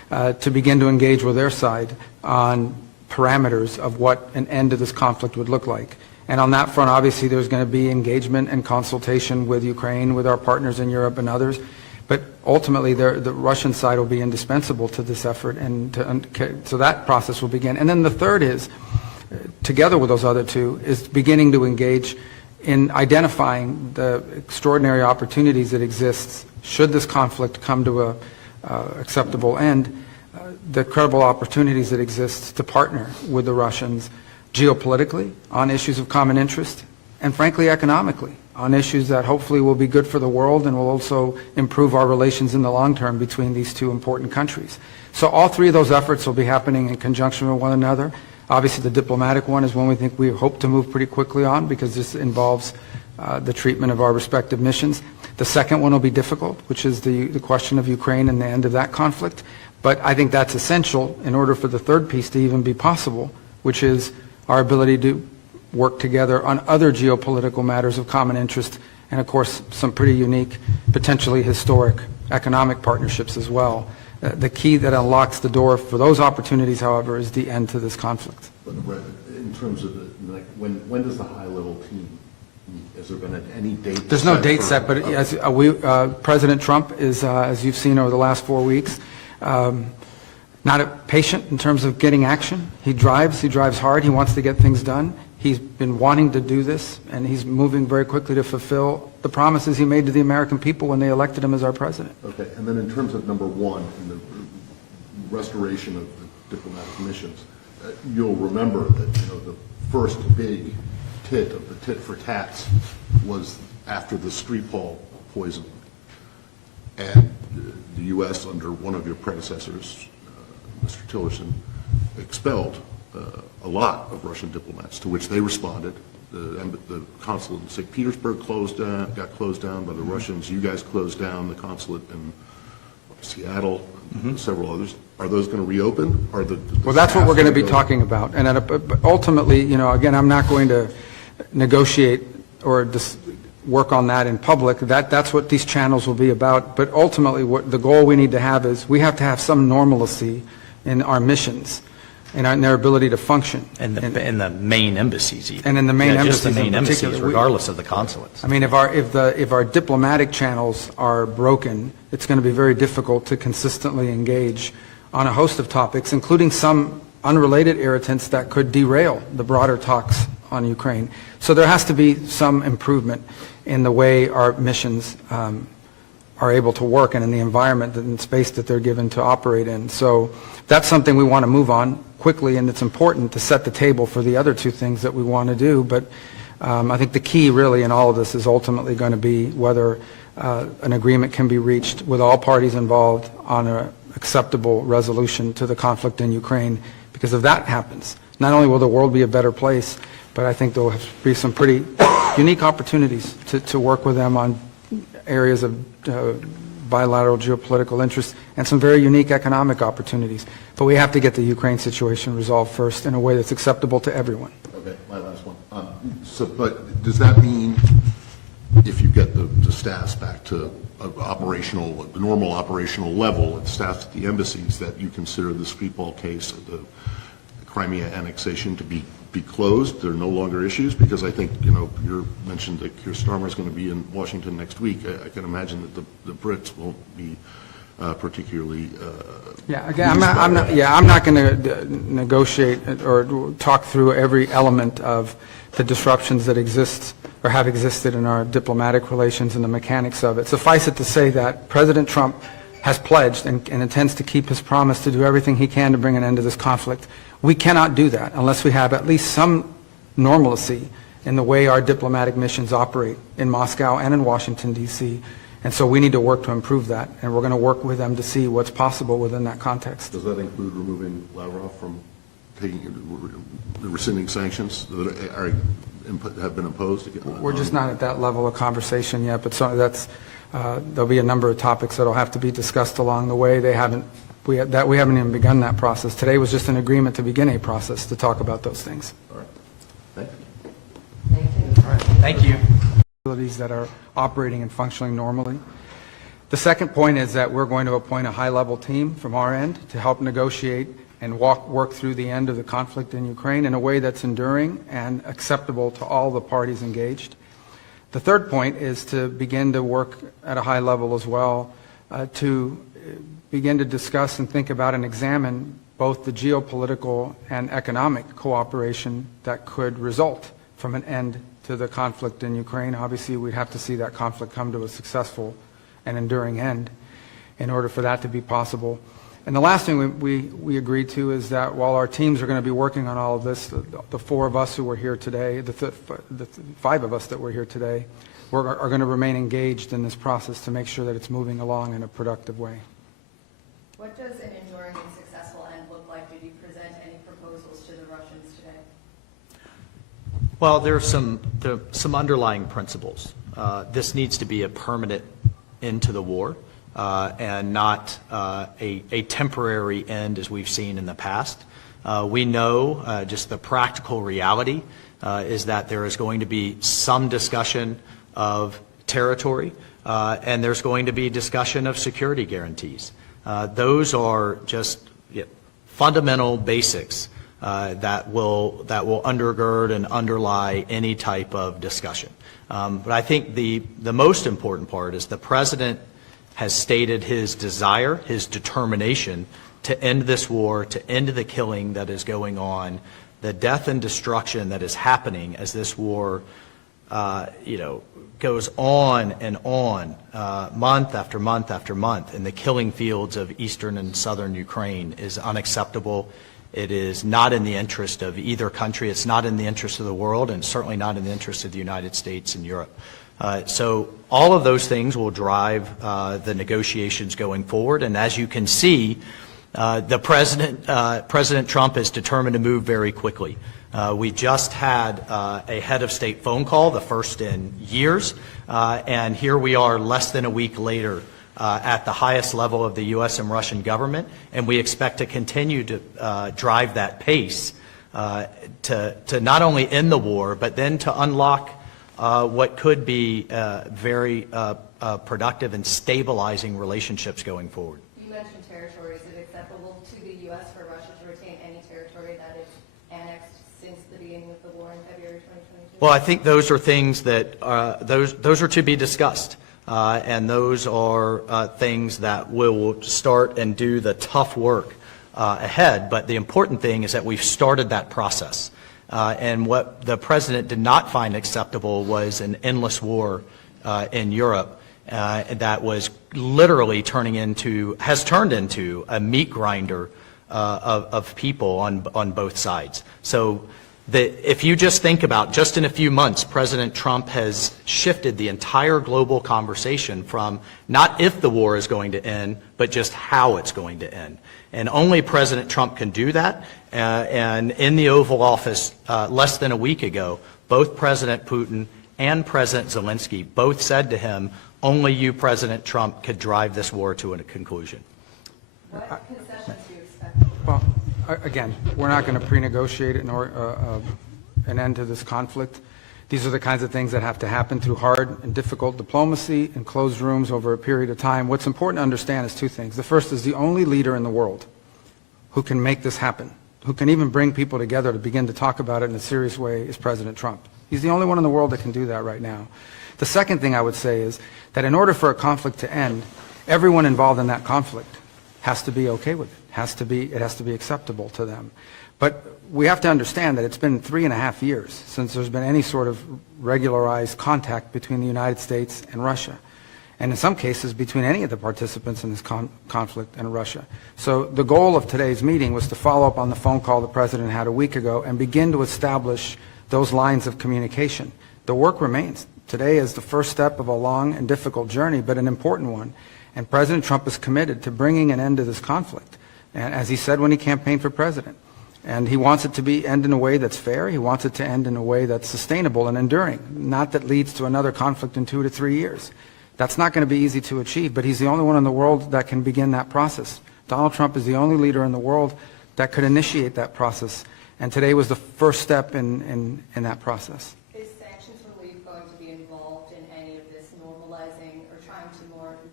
to begin to engage with their side on parameters of what an end to this conflict would look like. And on that front, obviously, there's going to be engagement and consultation with Ukraine, with our partners in Europe and others. But ultimately, the Russian side will be indispensable to this effort, and so that process will begin. And then the third is, together with those other two, is beginning to engage in identifying the extraordinary opportunities that exist should this conflict come to a acceptable end, the credible opportunities that exist to partner with the Russians geopolitically on issues of common interest, and frankly economically on issues that hopefully will be good for the world and will also improve our relations in the long term between these two important countries. So all three of those efforts will be happening in conjunction with one another. Obviously, the diplomatic one is one we hope to move pretty quickly on, because this involves the treatment of our respective missions. The second one will be difficult, which is the question of Ukraine and the end of that conflict. But I think that's essential in order for the third piece to even be possible, which is our ability to work together on other geopolitical matters of common interest, and of course some pretty unique, potentially historic economic partnerships as well. The key that unlocks the door for those opportunities, however, is the end to this conflict. But in terms of when does the high-level team meet? Has there been any date set? There's no date set, but as President Trump is, as you've seen over the last 4 weeks, not patient in terms of getting action. He drives hard, he wants to get things done. He's been wanting to do this, and he's moving very quickly to fulfill the promises he made to the American people when they elected him as our president. Okay, and then in terms of number one, in the restoration of the diplomatic missions, you'll remember that the first big tit of the tit for tats was after the Skripal poisoning, and the U.S. under one of your predecessors, Mr. Tillerson, expelled a lot of Russian diplomats, to which they responded. The consulate in St. Petersburg got closed down by the Russians. You guys closed down the consulate in Seattle, several others. Are those going to reopen? Well, that's what we're going to be talking about. And ultimately, again, I'm not going to negotiate or work on that in public. That's what these channels will be about. But ultimately, what the goal we need to have is we have to have some normalcy in our missions and in their ability to function. And the main embassies even. And in the main embassies just the main in embassies, particular. regardless of the consulates. I mean, if our diplomatic channels are broken, it's going to be very difficult to consistently engage on a host of topics, including some unrelated irritants that could derail the broader talks on Ukraine. So there has to be some improvement in the way our missions are able to work and in the environment and space that they're given to operate in. So that's something we want to move on quickly, and it's important to set the table for the other two things that we want to do. But I think the key really in all of this is ultimately going to be whether an agreement can be reached with all parties involved on an acceptable resolution to the conflict in Ukraine. Because if that happens, not only will the world be a better place, but I think there will be some pretty unique opportunities to work with them on areas of bilateral geopolitical interest and some very unique economic opportunities. But we have to get the Ukraine situation resolved first in a way that's acceptable to everyone. Okay, my last one. But does that mean if you get the staffs back to the normal operational level and staffs at the embassies, that you consider the Skripal case, the Crimea annexation, to be closed? There are no longer issues? Because I think, you mentioned that Keir Starmer is going to be in Washington next week. I can imagine that the Brits won't be particularly I'm not going to negotiate or talk through every element of the disruptions that exist or have existed in our diplomatic relations and the mechanics of it. Suffice it to say that President Trump has pledged and intends to keep his promise to do everything he can to bring an end to this conflict. We cannot do that unless we have at least some normalcy in the way our diplomatic missions operate in Moscow and in Washington, D.C. And so we need to work to improve that, and we're going to work with them to see what's possible within that context. Does that include removing Lavrov from rescinding sanctions that have been imposed? We're just not at that level of conversation yet, but there'll be a number of topics that will have to be discussed along the way. We haven't even begun that process. Today was just an agreement to begin a process to talk about those things. All right. Thank you. All right. Thank you. Facilities that are operating and functioning normally. The second point is that we're going to appoint a high-level team from our end to help negotiate and work through the end of the conflict in Ukraine in a way that's enduring and acceptable to all the parties engaged. The third point is to begin to work at a high level as well to begin to discuss and think about and examine both the geopolitical and economic cooperation that could result from an end to the conflict in Ukraine. Obviously, we'd have to see that conflict come to a successful and enduring end in order for that to be possible. And the last thing we agreed to is that while our teams are going to be working on all of this, the four of us who were here today, the five of us that were here today, are going to remain engaged in this process to make sure that it's moving along in a productive way. What does an enduring and successful end look like? Did you present any proposals to the Russians today? Well, there are some underlying principles. This needs to be a permanent end to the war. And not a temporary end as we've seen in the past. We know just the practical reality is that there is going to be some discussion of territory and there's going to be discussion of security guarantees. Those are just fundamental basics that will undergird and underlie any type of discussion. But I think the most important part is the President has stated his desire, his determination to end this war, to end the killing that is going on, the death and destruction that is happening as this war, goes on and on, month after month after month, in the killing fields of eastern and southern Ukraine is unacceptable. It is not in the interest of either country. It's not in the interest of the world, and certainly not in the interest of the United States and Europe. So all of those things will drive the negotiations going forward. And as you can see, President Trump is determined to move very quickly. We just had a head of state phone call, the first in years, and here we are less than a week later at the highest level of the U.S. and Russian government, and we expect to continue to drive that pace to not only end the war, but then to unlock what could be very productive and stabilizing relationships going forward. You mentioned territory. Is it acceptable to the U.S. for Russia to retain any territory that it's annexed since the beginning of the war in February 2022? Well, I think those are things that those are to be discussed, and those are things that will start and do the tough work ahead. But the important thing is that we've started that process. And what the President did not find acceptable was an endless war in Europe that was literally has turned into a meat grinder of people on both sides. So if you just think about, just in a few months, President Trump has shifted the entire global conversation from not if the war is going to end, but just how it's going to end. And only President Trump can do that. And in the Oval Office less than a week ago, both President Putin and President Zelensky both said to him, only you, President Trump, could drive this war to a conclusion. What concessions do you expect? Well, again, we're not going to pre-negotiate an end to this conflict. These are the kinds of things that have to happen through hard and difficult diplomacy in closed rooms over a period of time. What's important to understand is two things. The first is the only leader in the world who can make this happen, who can even bring people together to begin to talk about it in a serious way, is President Trump. He's the only one in the world that can do that right now. The second thing I would say is that in order for a conflict to end, everyone involved in that conflict has to be okay with it. It has to be acceptable to them. But we have to understand that it's been 3.5 years since there's been any sort of regularized contact between the United States and Russia, and in some cases between any of the participants in this conflict and Russia. So the goal of today's meeting was to follow up on the phone call the President had a week ago and begin to establish those lines of communication. The work remains. Today is the first step of a long and difficult journey, but an important one, and President Trump is committed to bringing an end to this conflict, and as he said when he campaigned for president. And he wants it to end in a way that's fair. He wants it to end in a way that's sustainable and enduring, not that leads to another conflict in 2 to 3 years. That's not going to be easy to achieve, but he's the only one in the world that can begin that process. Donald Trump is the only leader in the world that could initiate that process, and today was the first step in that process. Is sanctions relief going to be involved in any of this normalizing or trying to more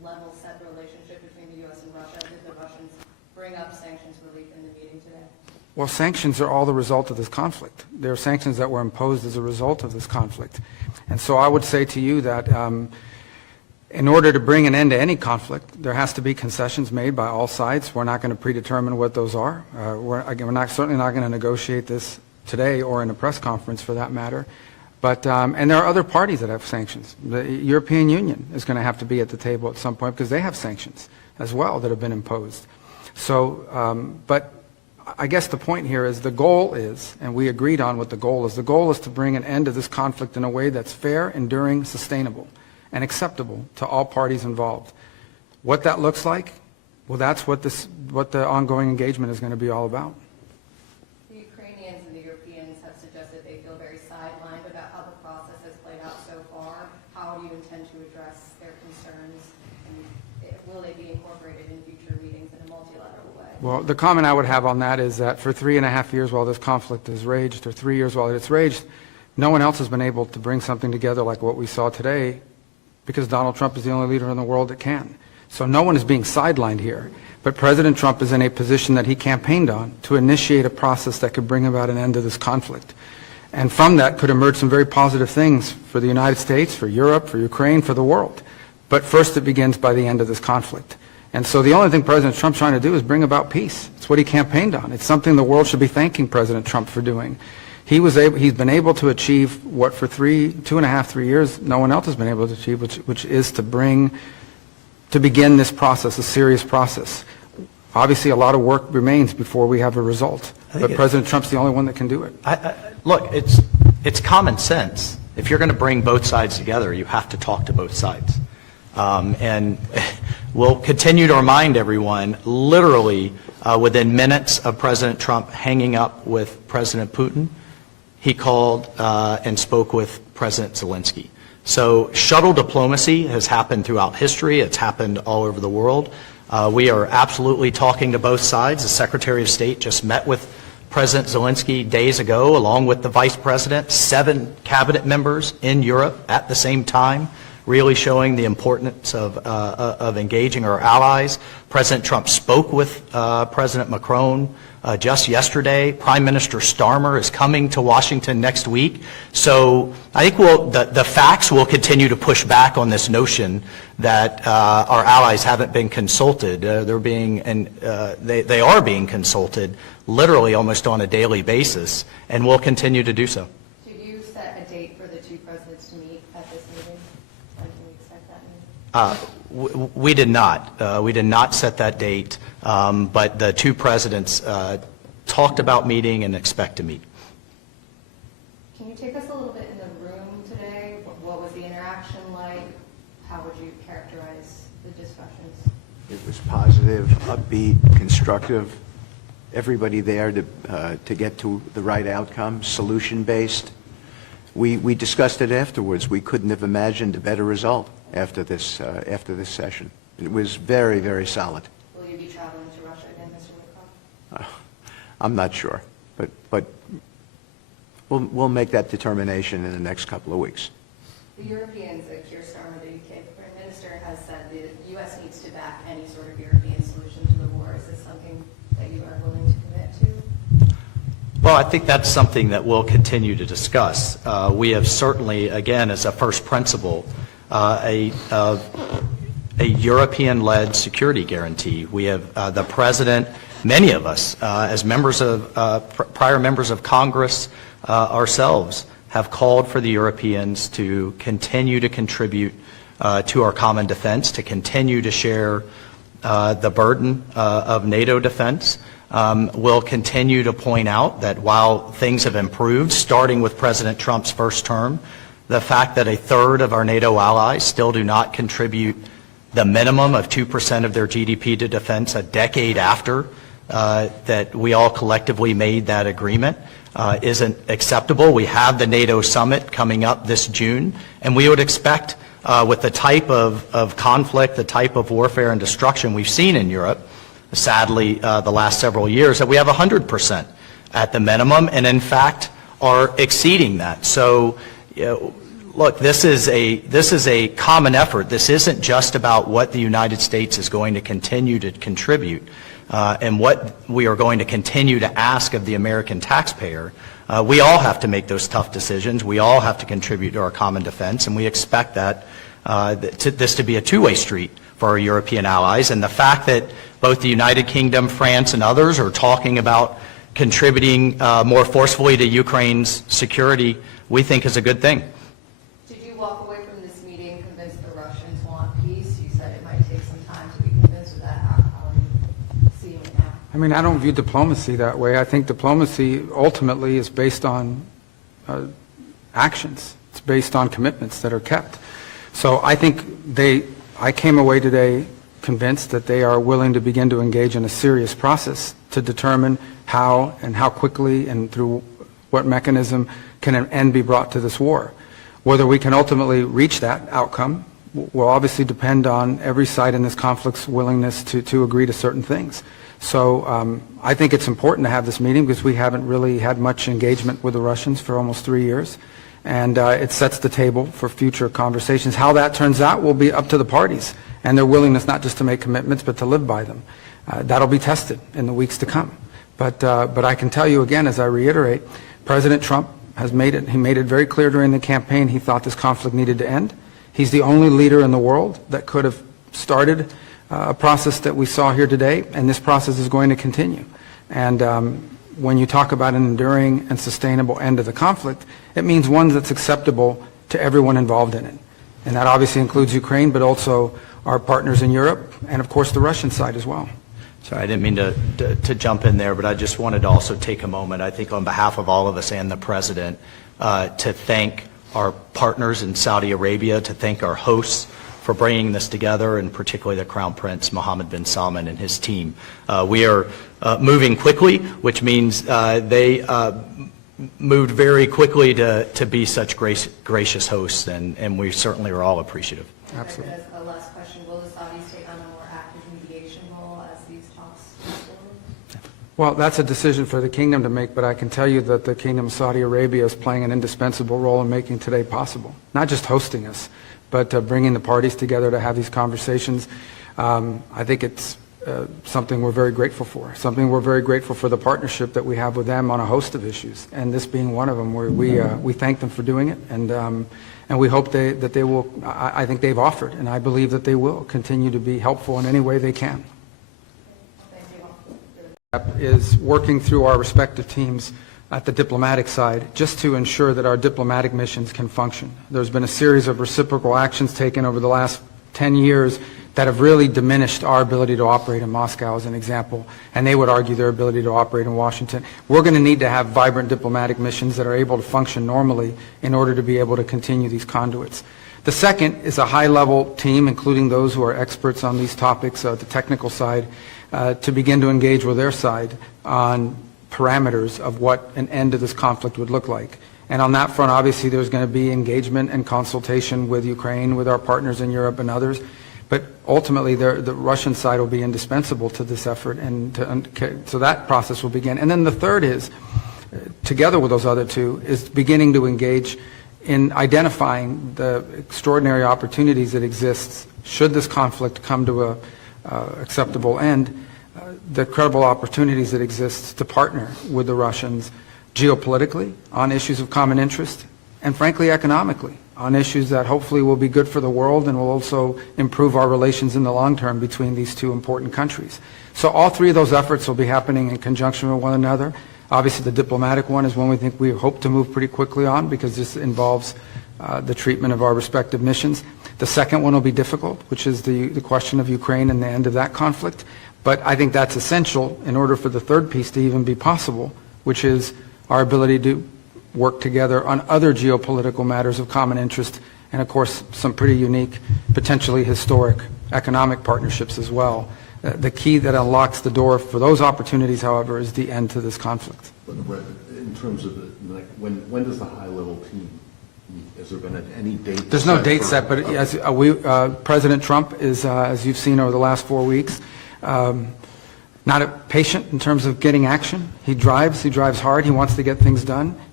level set the relationship between the U.S. and Russia? Did the Russians bring up sanctions relief in the meeting today? Well, sanctions are all the result of this conflict. There are sanctions that were imposed as a result of this conflict. And so I would say to you that in order to bring an end to any conflict, there has to be concessions made by all sides. We're not going to predetermine what those are. We're certainly not going to negotiate this today or in a press conference for that matter. But, and there are other parties that have sanctions. The European Union is going to have to be at the table at some point because they have sanctions as well that have been imposed. So, but I guess the point here is the goal is, and we agreed on what the goal is to bring an end to this conflict in a way that's fair, enduring, sustainable, and acceptable to all parties involved. What that looks like, well, that's what the ongoing engagement is going to be all about. The Ukrainians and the Europeans have suggested they feel very sidelined about how the process has played out so far. How do you intend to address their concerns, and will they be incorporated in future meetings in a multilateral way? Well, the comment I would have on that is that for 3.5 years while this conflict has raged, or 3 years while it's raged, no one else has been able to bring something together like what we saw today, because Donald Trump is the only leader in the world that can. So no one is being sidelined here. But President Trump is in a position that he campaigned on to initiate a process that could bring about an end to this conflict. And from that could emerge some very positive things for the United States, for Europe, for Ukraine, for the world. But first it begins by the end of this conflict. And so the only thing President Trump's trying to do is bring about peace. It's what he campaigned on. It's something the world should be thanking President Trump for doing. He's been able to achieve what for 2.5, 3 years no one else has been able to achieve, which is to begin this process, a serious process. Obviously, a lot of work remains before we have a result. But President Trump's the only one that can do it. Look, it's common sense. If you're going to bring both sides together, you have to talk to both sides. And we'll continue to remind everyone, literally within minutes of President Trump hanging up with President Putin, he called and spoke with President Zelensky. So shuttle diplomacy has happened throughout history. It's happened all over the world. We are absolutely talking to both sides. The Secretary of State just met with President Zelensky days ago, along with the Vice President, 7 cabinet members in Europe at the same time, really showing the importance of engaging our allies. President Trump spoke with President Macron just yesterday. Prime Minister Starmer is coming to Washington next week. So I think the facts will continue to push back on this notion that our allies haven't been consulted. They are being consulted literally almost on a daily basis, and will continue to do so. Did you set a date for the two presidents to meet at this meeting? When can we expect that meeting? We did not. We did not set that date, but the two presidents talked about meeting and expect to meet. Can you take us a little bit in the room today? What was the interaction like? How would you characterize the discussions? It was positive, upbeat, constructive. Everybody there to get to the right outcome, solution-based. We discussed it afterwards. We couldn't have imagined a better result after this session. It was very, very solid. Will you be traveling to Russia again, Mr. Lavrov? I'm not sure, but we'll make that determination in the next couple of weeks. The Europeans, Keir Starmer, the UK Prime Minister, has said the U.S. needs to back any sort of European solution to the war. Is this something that you are willing to commit to? Well, I think that's something that we'll continue to discuss. We have certainly, again, as a first principle, a European-led security guarantee. We have the President, many of us, as members of prior members of Congress ourselves, have called for the Europeans to continue to contribute to our common defense, to continue to share the burden of NATO defense. We'll continue to point out that while things have improved, starting with President Trump's first term, the fact that 1/3 of our NATO allies still do not contribute the minimum of 2% of their GDP to defense a decade after that we all collectively made that agreement isn't acceptable. We have the NATO summit coming up this June, and we would expect with the type of conflict, the type of warfare and destruction we've seen in Europe, sadly, the last several years, that we have 100% at the minimum, and in fact are exceeding that. So look, this is a common effort. This isn't just about what the United States is going to continue to contribute and what we are going to continue to ask of the American taxpayer. We all have to make those tough decisions. We all have to contribute to our common defense, and we expect that this to be a two-way street for our European allies. And the fact that both the United Kingdom, France, and others are talking about contributing more forcefully to Ukraine's security, we think is a good thing. Did you walk away from this meeting convinced the Russians want peace? You said it might take some time to be convinced of that. How are you seeing it now? I mean, I don't view diplomacy that way. I think diplomacy ultimately is based on actions. It's based on commitments that are kept. So I think I came away today convinced that they are willing to begin to engage in a serious process to determine how and how quickly and through what mechanism can an end be brought to this war. Whether we can ultimately reach that outcome will obviously depend on every side in this conflict's willingness to agree to certain things. So I think it's important to have this meeting because we haven't really had much engagement with the Russians for almost 3 years. And it sets the table for future conversations. How that turns out will be up to the parties and their willingness not just to make commitments but to live by them. That'll be tested in the weeks to come. But I can tell you again, as I reiterate, President Trump has made it very clear during the campaign he thought this conflict needed to end. He's the only leader in the world that could have started a process that we saw here today, and this process is going to continue. And when you talk about an enduring and sustainable end to the conflict, it means one that's acceptable to everyone involved in it. And that obviously includes Ukraine, but also our partners in Europe, and of course the Russian side as well. Sorry, I didn't mean to jump in there, but I just wanted to also take a moment, I think on behalf of all of us and the President, to thank our partners in Saudi Arabia, to thank our hosts for bringing this together, and particularly the Crown Prince Mohammed bin Salman and his team. We are moving quickly, which means they moved very quickly to be such gracious hosts, and we certainly are all appreciative. Absolutely. As a last question, will the Saudis take on a more active mediation role as these talks move forward? Well, that's a decision for the kingdom to make, but I can tell you that the Kingdom of Saudi Arabia is playing an indispensable role in making today possible. Not just hosting us, but bringing the parties together to have these conversations. I think it's something we're very grateful for. Something we're very grateful for the partnership that we have with them on a host of issues, and this being one of them, where we thank them for doing it, and we hope that they will. I think they've offered, and I believe that they will continue to be helpful in any way they can. Is working through our respective teams at the diplomatic side, just to ensure that our diplomatic missions can function. There's been a series of reciprocal actions taken over the last 10 years that have really diminished our ability to operate in Moscow, as an example, and they would argue their ability to operate in Washington. We're going to need to have vibrant diplomatic missions that are able to function normally in order to be able to continue these conduits. The second is a high-level team, including those who are experts on these topics, the technical side, to begin to engage with their side on parameters of what an end to this conflict would look like. And on that front, obviously, there's going to be engagement and consultation with Ukraine, with our partners in Europe and others. But ultimately, the Russian side will be indispensable to this effort, and so that process will begin. And then the third is, together with those other two, is beginning to engage in identifying the extraordinary opportunities that exist should this conflict come to a acceptable end, the credible opportunities that exist to partner with the Russians geopolitically on issues of common interest, and frankly economically on issues that hopefully will be good for the world and will also improve our relations in the long term between these two important countries. So all three of those efforts will be happening in conjunction with one another. Obviously the diplomatic one is one we hope to move pretty quickly on, because this involves the treatment of our respective missions. The second one will be difficult, which is the question of Ukraine and the end of that conflict. But I think that's essential in order for the third piece to even be possible, which is our ability to work together on other geopolitical matters of common interest, and of course some pretty unique, potentially historic economic partnerships as well. The key that unlocks the door for those opportunities, however, is the end to this conflict. But in terms of when does the high-level team meet? Has there been any date? There's no date set, but as President Trump is, as you've seen over the last 4 weeks, not patient in terms of getting action. He drives hard, he wants to get things done.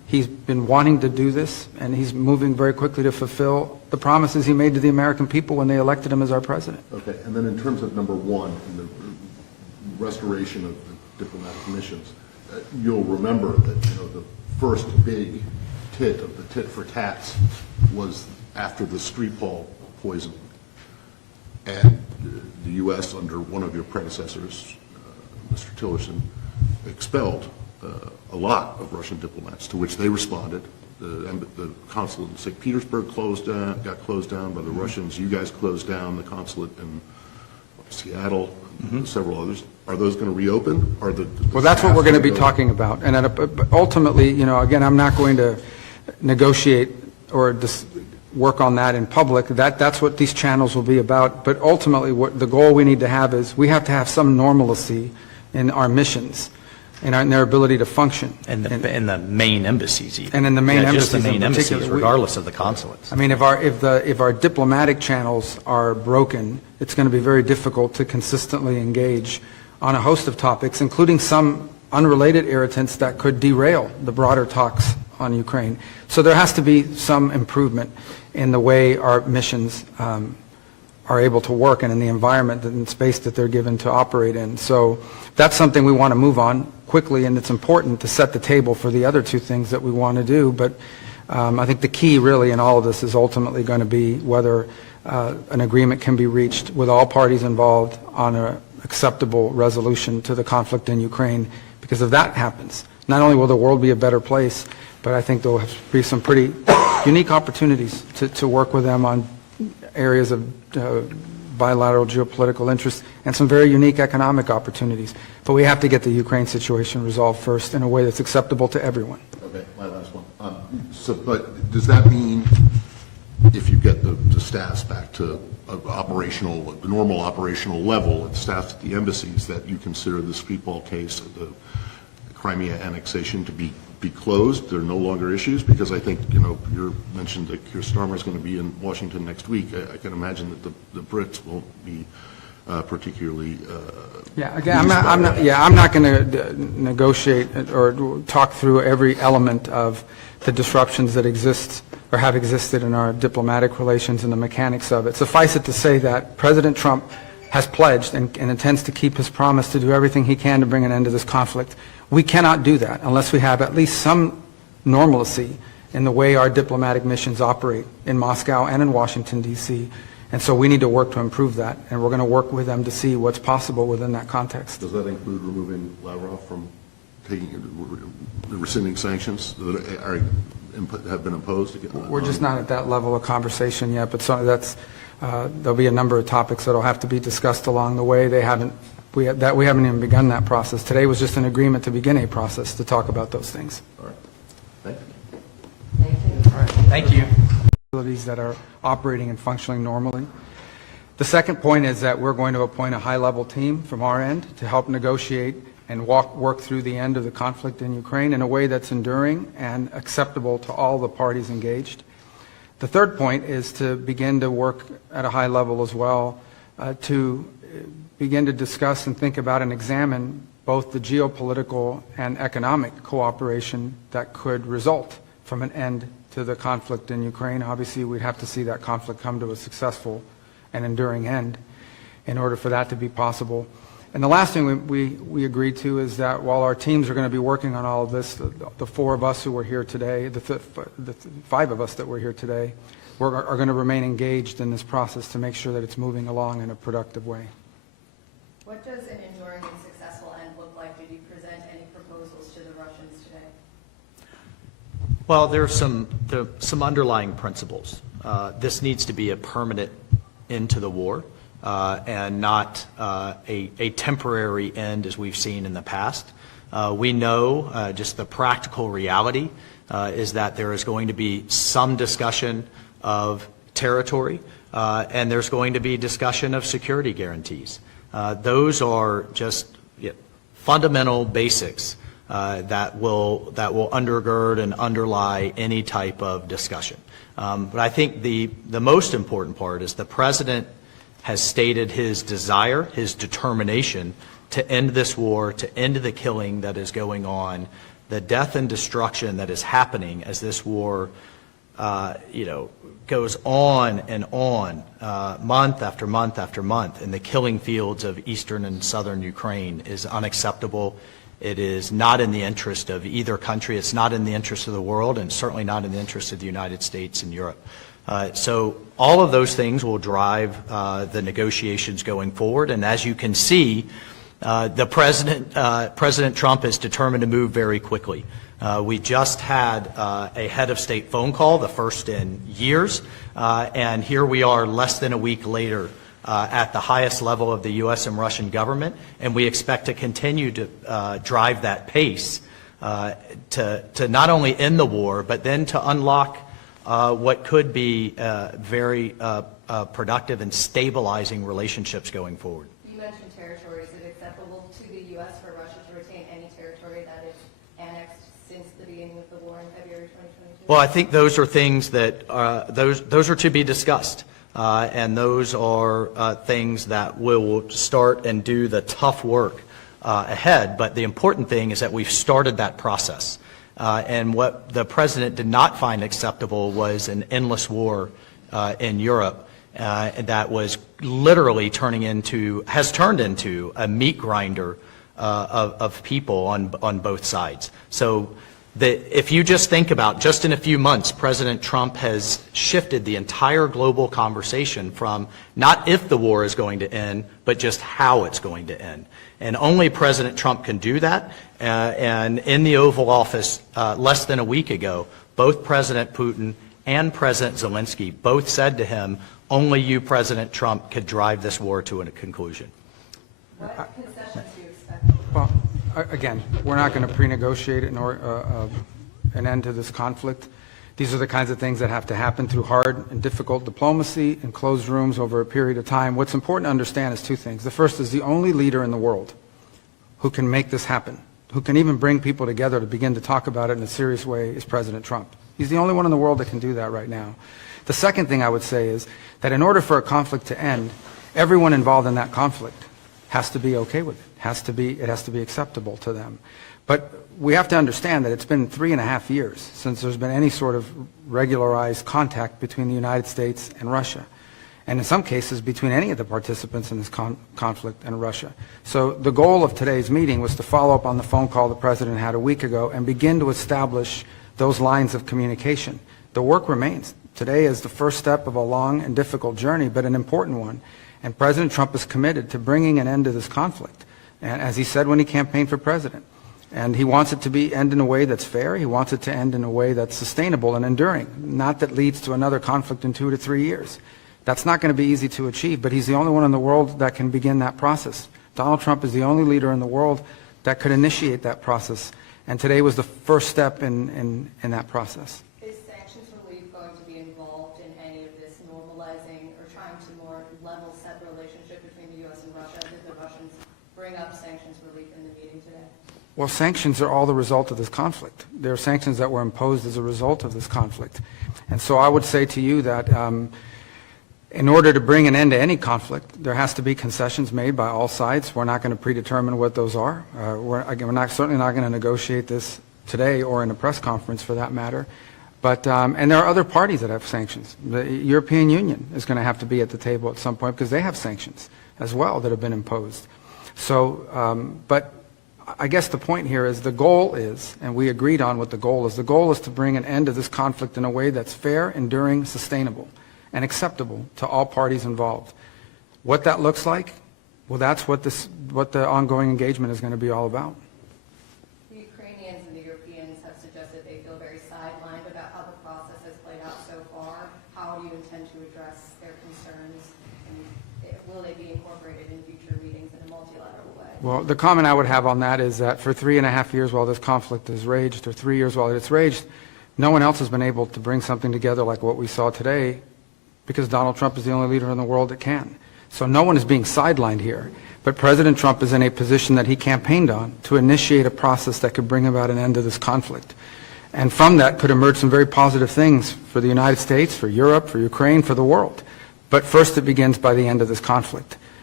He's been wanting to do this, and he's moving very quickly to fulfill the promises he made to the American people when they elected him as our president. Okay, and then in terms of number one, in the restoration of the diplomatic missions, you'll remember that, the first big tit of the tit for tats was after the Skripal poisoning. And the U.S., under one of your predecessors, Mr. Tillerson, expelled a lot of Russian diplomats, to which they responded. The consulate in St. Petersburg got closed down by the Russians. You guys closed down the consulate in Seattle, and several others. Are those going to reopen? Well, that's what we're going to be talking about. And ultimately, again, I'm not going to negotiate or work on that in public. That's what these channels will be about. But ultimately, what the goal we need to have is we have to have some normalcy in our missions and in their ability to function. And the main embassies even. And in the main Just the embassies main in embassies, particular. regardless of the consulates. I mean, if our diplomatic channels are broken, it's going to be very difficult to consistently engage on a host of topics, including some unrelated irritants that could derail the broader talks on Ukraine. So there has to be some improvement in the way our missions are able to work and in the environment and space that they're given to operate in. So that's something we want to move on quickly, and it's important to set the table for the other two things that we want to do. But I think the key really in all of this is ultimately going to be whether an agreement can be reached with all parties involved on an acceptable resolution to the conflict in Ukraine. Because if that happens, not only will the world be a better place, but I think there will be some pretty unique opportunities to work with them on areas of bilateral geopolitical interest and some very unique economic opportunities. But we have to get the Ukraine situation resolved first in a way that's acceptable to everyone. Okay, my last one. But does that mean if you get the staffs back to the normal operational level, the staffs at the embassies, that you consider the Skripal case, the Crimea annexation, to be closed? There are no longer issues? Because I think, you mentioned that Keir Starmer is going to be in Washington next week. I can imagine that the Brits won't be particularly Yeah, again, I'm not going to negotiate or talk through every element of the disruptions that exist or have existed in our diplomatic relations and the mechanics of it. Suffice it to say that President Trump has pledged and intends to keep his promise to do everything he can to bring an end to this conflict. We cannot do that unless we have at least some normalcy in the way our diplomatic missions operate in Moscow and in Washington, D.C. And so we need to work to improve that, and we're going to work with them to see what's possible within that context. Does that include removing Lavrov from rescinding sanctions that have been imposed? We're just not at that level of conversation yet, but there'll be a number of topics that will have to be discussed along the way. We haven't even begun that process. Today was just an agreement to begin a process to talk about those things. All right. Thank you. Thank you. All right. Thank you. Facilities that are operating and functioning normally. The second point is that we're going to appoint a high-level team from our end to help negotiate and work through the end of the conflict in Ukraine in a way that's enduring and acceptable to all the parties engaged. The third point is to begin to work at a high level as well to begin to discuss and think about and examine both the geopolitical and economic cooperation that could result from an end to the conflict in Ukraine. Obviously, we'd have to see that conflict come to a successful and enduring end in order for that to be possible. And the last thing we agreed to is that while our teams are going to be working on all of this, the four of us who were here today, the five of us that were here today, are going to remain engaged in this process to make sure that it's moving along in a productive way. What does an enduring and successful end look like? Did you present any proposals to the Russians today? Well, there are some underlying principles. This needs to be a permanent end to the war and not a temporary end as we've seen in the past. We know just the practical reality is that there is going to be some discussion of territory and there's going to be discussion of security guarantees. Those are just fundamental basics that will undergird and underlie any type of discussion. But I think the most important part is the President has stated his desire, his determination to end this war, to end the killing that is going on the death and destruction that is happening as this war, goes on and on, month after month after month, in the killing fields of eastern and southern Ukraine is unacceptable. It is not in the interest of either country. It's not in the interest of the world, and certainly not in the interest of the United States and Europe. So all of those things will drive the negotiations going forward. And as you can see, President Trump is determined to move very quickly. We just had a head of state phone call, the first in years, and here we are less than a week later at the highest level of the U.S. and Russian government, and we expect to continue to drive that pace to not only end the war, but then to unlock what could be very productive and stabilizing relationships going forward. You mentioned territory. Is it acceptable to the U.S. for Russia to retain any territory that is annexed since the beginning of the war in February 2022? Well, I think those are things that those are to be discussed, and those are things that will start and do the tough work ahead. But the important thing is that we've started that process. And what the president did not find acceptable was an endless war in Europe that was literally has turned into a meat grinder of people on both sides. So if you just think about, just in a few months, President Trump has shifted the entire global conversation from not if the war is going to end, but just how it's going to end. And only President Trump can do that. And in the Oval Office less than a week ago, both President Putin and President Zelensky both said to him, only you, President Trump, could drive this war to a conclusion. What concessions do you expect? Well, again, we're not going to pre-negotiate an end to this conflict. These are the kinds of things that have to happen through hard and difficult diplomacy in closed rooms over a period of time. What's important to understand is two things. The first is the only leader in the world who can make this happen, who can even bring people together to begin to talk about it in a serious way, is President Trump. He's the only one in the world that can do that right now. The second thing I would say is that in order for a conflict to end, everyone involved in that conflict has to be okay with it. It has to be acceptable to them. But we have to understand that it's been 3.5 years since there's been any sort of regularized contact between the United States and Russia, and in some cases between any of the participants in this conflict and Russia. So the goal of today's meeting was to follow up on the phone call the President had a week ago and begin to establish those lines of communication. The work remains. Today is the first step of a long and difficult journey, but an important one. And President Trump is committed to bringing an end to this conflict, and as he said when he campaigned for president. And he wants it to end in a way that's fair. He wants it to end in a way that's sustainable and enduring, not that leads to another conflict in 2 to 3 years. That's not going to be easy to achieve, but he's the only one in the world that can begin that process. Donald Trump is the only leader in the world that could initiate that process, and today was the first step in that process. Is sanctions relief going to be involved in any of this normalizing or trying to more level set relationship between the U.S. and Russia? Did the Russians bring up sanctions relief in the meeting today? Well, sanctions are all the result of this conflict. There are sanctions that were imposed as a result of this conflict. And so I would say to you that in order to bring an end to any conflict, there has to be concessions made by all sides. We're not going to predetermine what those are. We're certainly not going to negotiate this today or in a press conference for that matter. But, and there are other parties that have sanctions. The European Union is going to have to be at the table at some point because they have sanctions as well that have been imposed. So, but I guess the point here is the goal is, and we agreed on what the goal is to bring an end to this conflict in a way that's fair, enduring, sustainable, and acceptable to all parties involved. What that looks like, well, that's what the ongoing engagement is going to be all about. The Ukrainians and the Europeans have suggested they feel very sidelined about how the process has played out so far. How do you intend to address their concerns, and will they be incorporated in future meetings in a multilateral way? Well, the comment I would have on that is that for 3.5 years while this conflict has raged, or 3 years while it's raged, no one else has been able to bring something together like what we saw today, because Donald Trump is the only leader in the world that can. So no one is being sidelined here. But President Trump is in a position that he campaigned on to initiate a process that could bring about an end to this conflict. And from that could emerge some very positive things for the United States, for Europe, for Ukraine, for the world. But first it begins by the end of this conflict.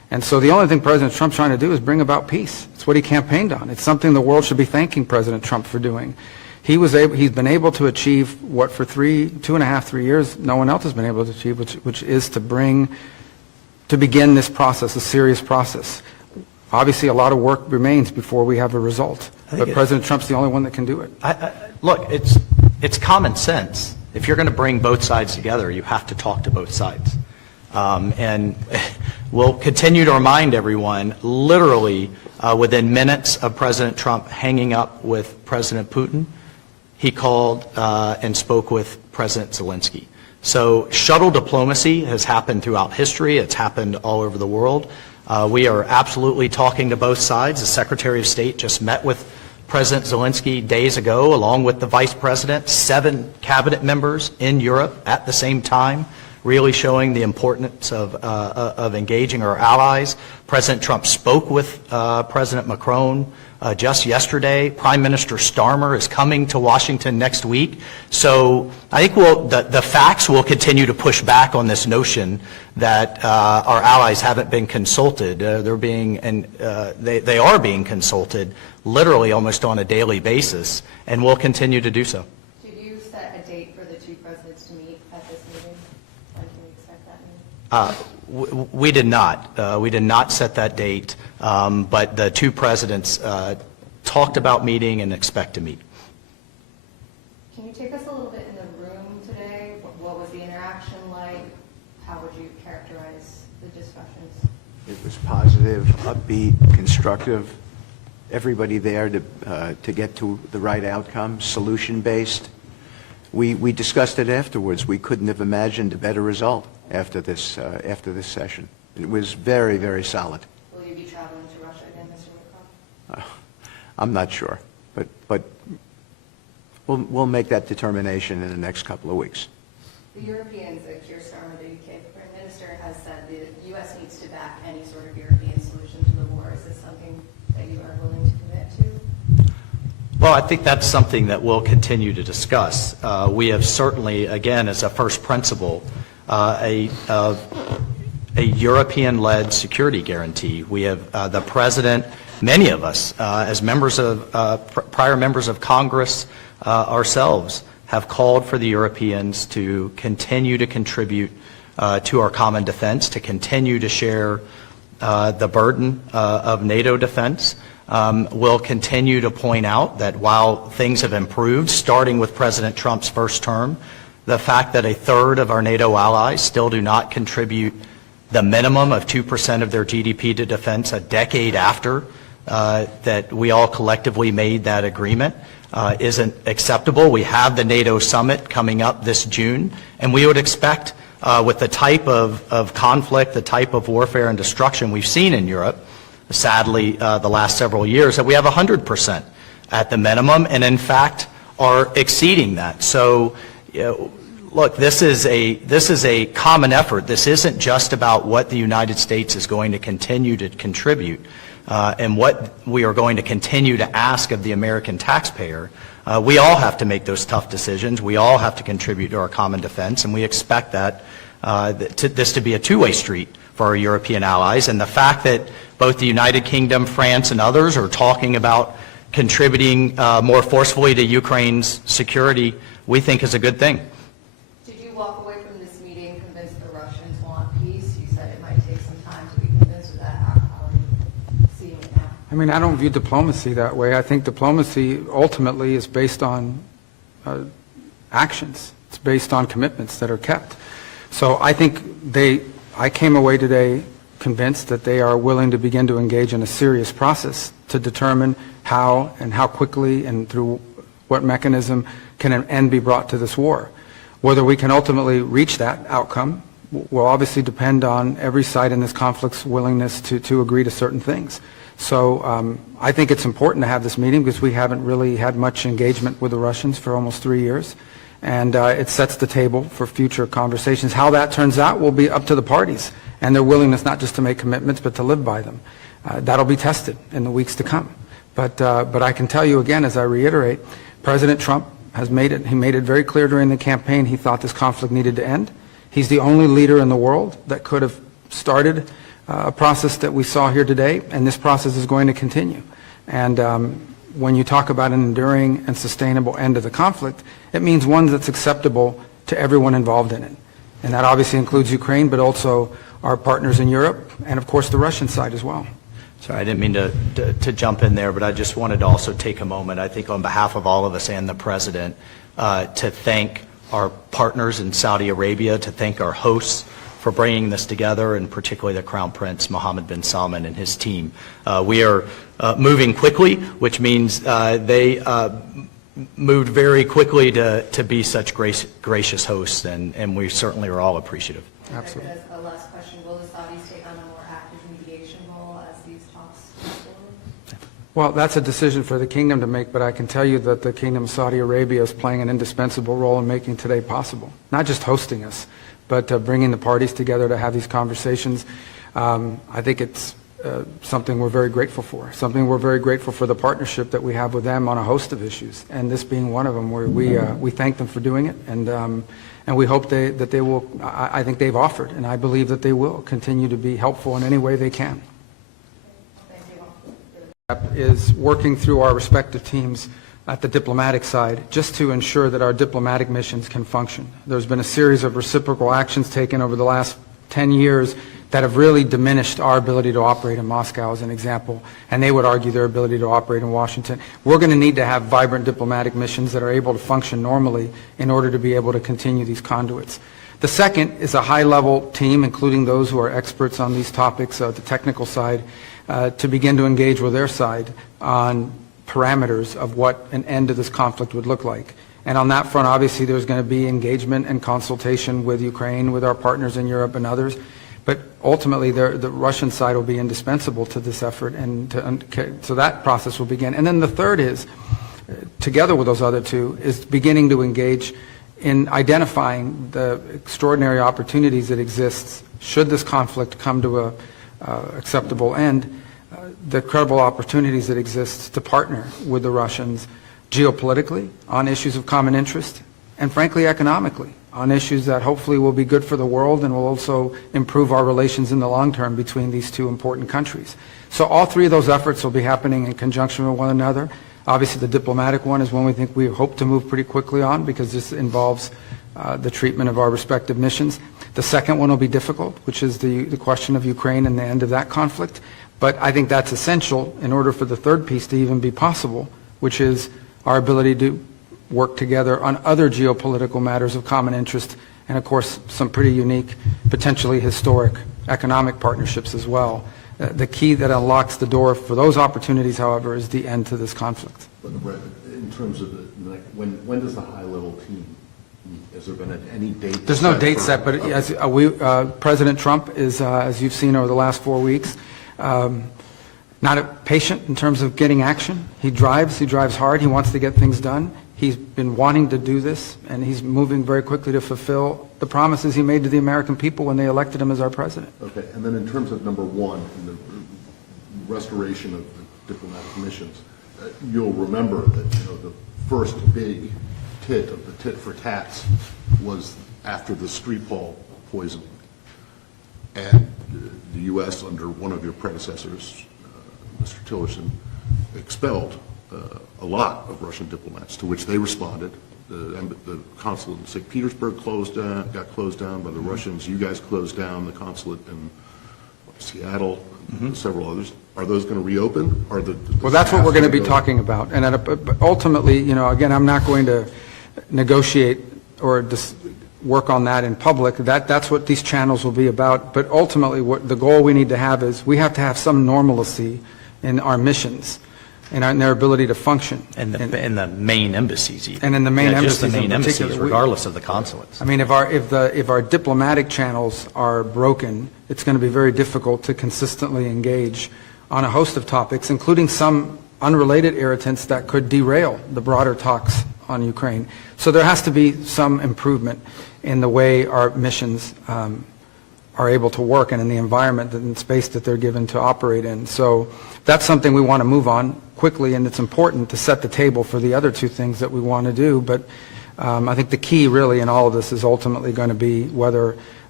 And so the only thing President Trump's trying to do is bring about peace. It's what he campaigned on. It's something the world should be thanking President Trump for doing. He's been able to achieve what for 2.5, 3 years, no one else has been able to achieve, which is to begin this process, a serious process. Obviously, a lot of work remains before we have a result, but President Trump's the only one that can do it. Look, it's common sense. If you're going to bring both sides together, you have to talk to both sides. And we'll continue to remind everyone, literally within minutes of President Trump hanging up with President Putin, he called and spoke with President Zelensky. So shuttle diplomacy has happened throughout history. It's happened all over the world. We are absolutely talking to both sides. The Secretary of State just met with President Zelensky days ago, along with the Vice President, 7 cabinet members in Europe at the same time, really showing the importance of engaging our allies. President Trump spoke with President Macron just yesterday. Prime Minister Starmer is coming to Washington next week. So I think the facts will continue to push back on this notion that our allies haven't been consulted. They are being consulted literally almost on a daily basis, and will continue to do so. Did you set a date for the two presidents to meet at this meeting? When can we expect that meeting? We did not. We did not set that date, but the two presidents talked about meeting and expect to meet. Can you take us a little bit in the room today? What was the interaction like? How would you characterize the discussions? It was positive, upbeat, constructive. Everybody there to get to the right outcome, solution-based. We discussed it afterwards. We couldn't have imagined a better result after this session. It was very, very solid. Will you be traveling to Russia again, Mr. Lavrov? I'm not sure, but we'll make that determination in the next couple of weeks. The Europeans, Keir Starmer, the UK Prime Minister, has said the U.S. needs to back any sort of European solution to the war. Is this something that you are willing to commit to? Well, I think that's something that we'll continue to discuss. We have certainly, again, as a first principle, a European-led security guarantee. We have the President, many of us, as members of prior members of Congress ourselves, have called for the Europeans to continue to contribute to our common defense, to continue to share the burden of NATO defense. We'll continue to point out that while things have improved, starting with President Trump's first term, the fact that 1/3 of our NATO allies still do not contribute the minimum of 2% of their GDP to defense a decade after that we all collectively made that agreement isn't acceptable. We have the NATO summit coming up this June, and we would expect with the type of conflict, the type of warfare and destruction we've seen in Europe, sadly, the last several years, that we have 100% at the minimum, and in fact are exceeding that. So, look, this is a common effort. This isn't just about what the United States is going to continue to contribute and what we are going to continue to ask of the American taxpayer. We all have to make those tough decisions. We all have to contribute to our common defense, and we expect that this to be a two-way street for our European allies. And the fact that both the United Kingdom, France, and others are talking about contributing more forcefully to Ukraine's security, we think is a good thing. Did you walk away from this meeting convinced the Russians want peace? You said it might take some time to be convinced of that. How are you seeing it now? I mean, I don't view diplomacy that way. I think diplomacy ultimately is based on actions. It's based on commitments that are kept. So I think I came away today convinced that they are willing to begin to engage in a serious process to determine how and how quickly and through what mechanism can an end be brought to this war. Whether we can ultimately reach that outcome will obviously depend on every side in this conflict's willingness to agree to certain things. So I think it's important to have this meeting because we haven't really had much engagement with the Russians for almost 3 years. And it sets the table for future conversations. How that turns out will be up to the parties and their willingness not just to make commitments but to live by them. That'll be tested in the weeks to come. But I can tell you again, as I reiterate, President Trump has made it very clear during the campaign he thought this conflict needed to end. He's the only leader in the world that could have started a process that we saw here today, and this process is going to continue. And when you talk about an enduring and sustainable end to the conflict, it means one that's acceptable to everyone involved in it. And that obviously includes Ukraine, but also our partners in Europe, and of course the Russian side as well. Sorry, I didn't mean to jump in there, but I just wanted to also take a moment, I think on behalf of all of us and the President, to thank our partners in Saudi Arabia, to thank our hosts for bringing this together, and particularly the Crown Prince Mohammed bin Salman and his team. We are moving quickly, which means they moved very quickly to be such gracious hosts, and we certainly are all appreciative. Absolutely. As a last question, will the Saudis take on a more active mediation role as these talks move forward? Well, that's a decision for the kingdom to make, but I can tell you that the Kingdom of Saudi Arabia is playing an indispensable role in making today possible. Not just hosting us, but bringing the parties together to have these conversations. I think it's something we're very grateful for. Something we're very grateful for the partnership that we have with them on a host of issues, and this being one of them, where we thank them for doing it, and we hope that they will. I think they've offered, and I believe that they will continue to be helpful in any way they can. Is working through our respective teams at the diplomatic side, just to ensure that our diplomatic missions can function. There's been a series of reciprocal actions taken over the last 10 years that have really diminished our ability to operate in Moscow, as an example, and they would argue their ability to operate in Washington. We're going to need to have vibrant diplomatic missions that are able to function normally in order to be able to continue these conduits. The second is a high-level team, including those who are experts on these topics, the technical side, to begin to engage with their side on parameters of what an end to this conflict would look like. And on that front, obviously, there's going to be engagement and consultation with Ukraine, with our partners in Europe and others. But ultimately, the Russian side will be indispensable to this effort, and so that process will begin. And then the third is, together with those other two, is beginning to engage in identifying the extraordinary opportunities that exist should this conflict come to a acceptable end, the credible opportunities that exist to partner with the Russians geopolitically on issues of common interest, and frankly economically on issues that hopefully will be good for the world and will also improve our relations in the long term between these two important countries. So all three of those efforts will be happening in conjunction with one another. Obviously the diplomatic one is one we hope to move pretty quickly on, because this involves the treatment of our respective missions. The second one will be difficult, which is the question of Ukraine and the end of that conflict. But I think that's essential in order for the third piece to even be possible, which is our ability to work together on other geopolitical matters of common interest, and of course some pretty unique, potentially historic economic partnerships as well. The key that unlocks the door for those opportunities, however, is the end to this conflict. But Brett, in terms of when does the high-level team meet? Has there been any date? There's no date set, but as President Trump is, as you've seen over the last 4 weeks, not patient in terms of getting action. He drives hard, he wants to get things done. He's been wanting to do this, and he's moving very quickly to fulfill the promises he made to the American people when they elected him as our president. Okay, and then in terms of number one, in the restoration of the diplomatic missions, you'll remember that the first big tit of the tit for tats was after the Skripal poisoning, and the U.S. under one of your predecessors, Mr. Tillerson, expelled a lot of Russian diplomats, to which they responded. The consulate in St. Petersburg got closed down by the Russians. You guys closed down the consulate in Seattle, several others. Are those going to reopen? Well, that's what we're going to be talking about. And ultimately, again, I'm not going to negotiate or work on that in public. That's what these channels will be about. But ultimately, what the goal we need to have is we have to have some normalcy in our missions and in their ability to function. And the main embassies even. And in the main embassies just the main in particular. embassies, regardless of the consulates. I mean, if our diplomatic channels are broken, it's going to be very difficult to consistently engage on a host of topics, including some unrelated irritants that could derail the broader talks on Ukraine. So there has to be some improvement in the way our missions are able to work, and in the environment and space that they're given to operate in. So that's something we want to move on quickly, and it's important to set the table for the other two things that we want to do. But I think the key really in all of this is ultimately going to be whether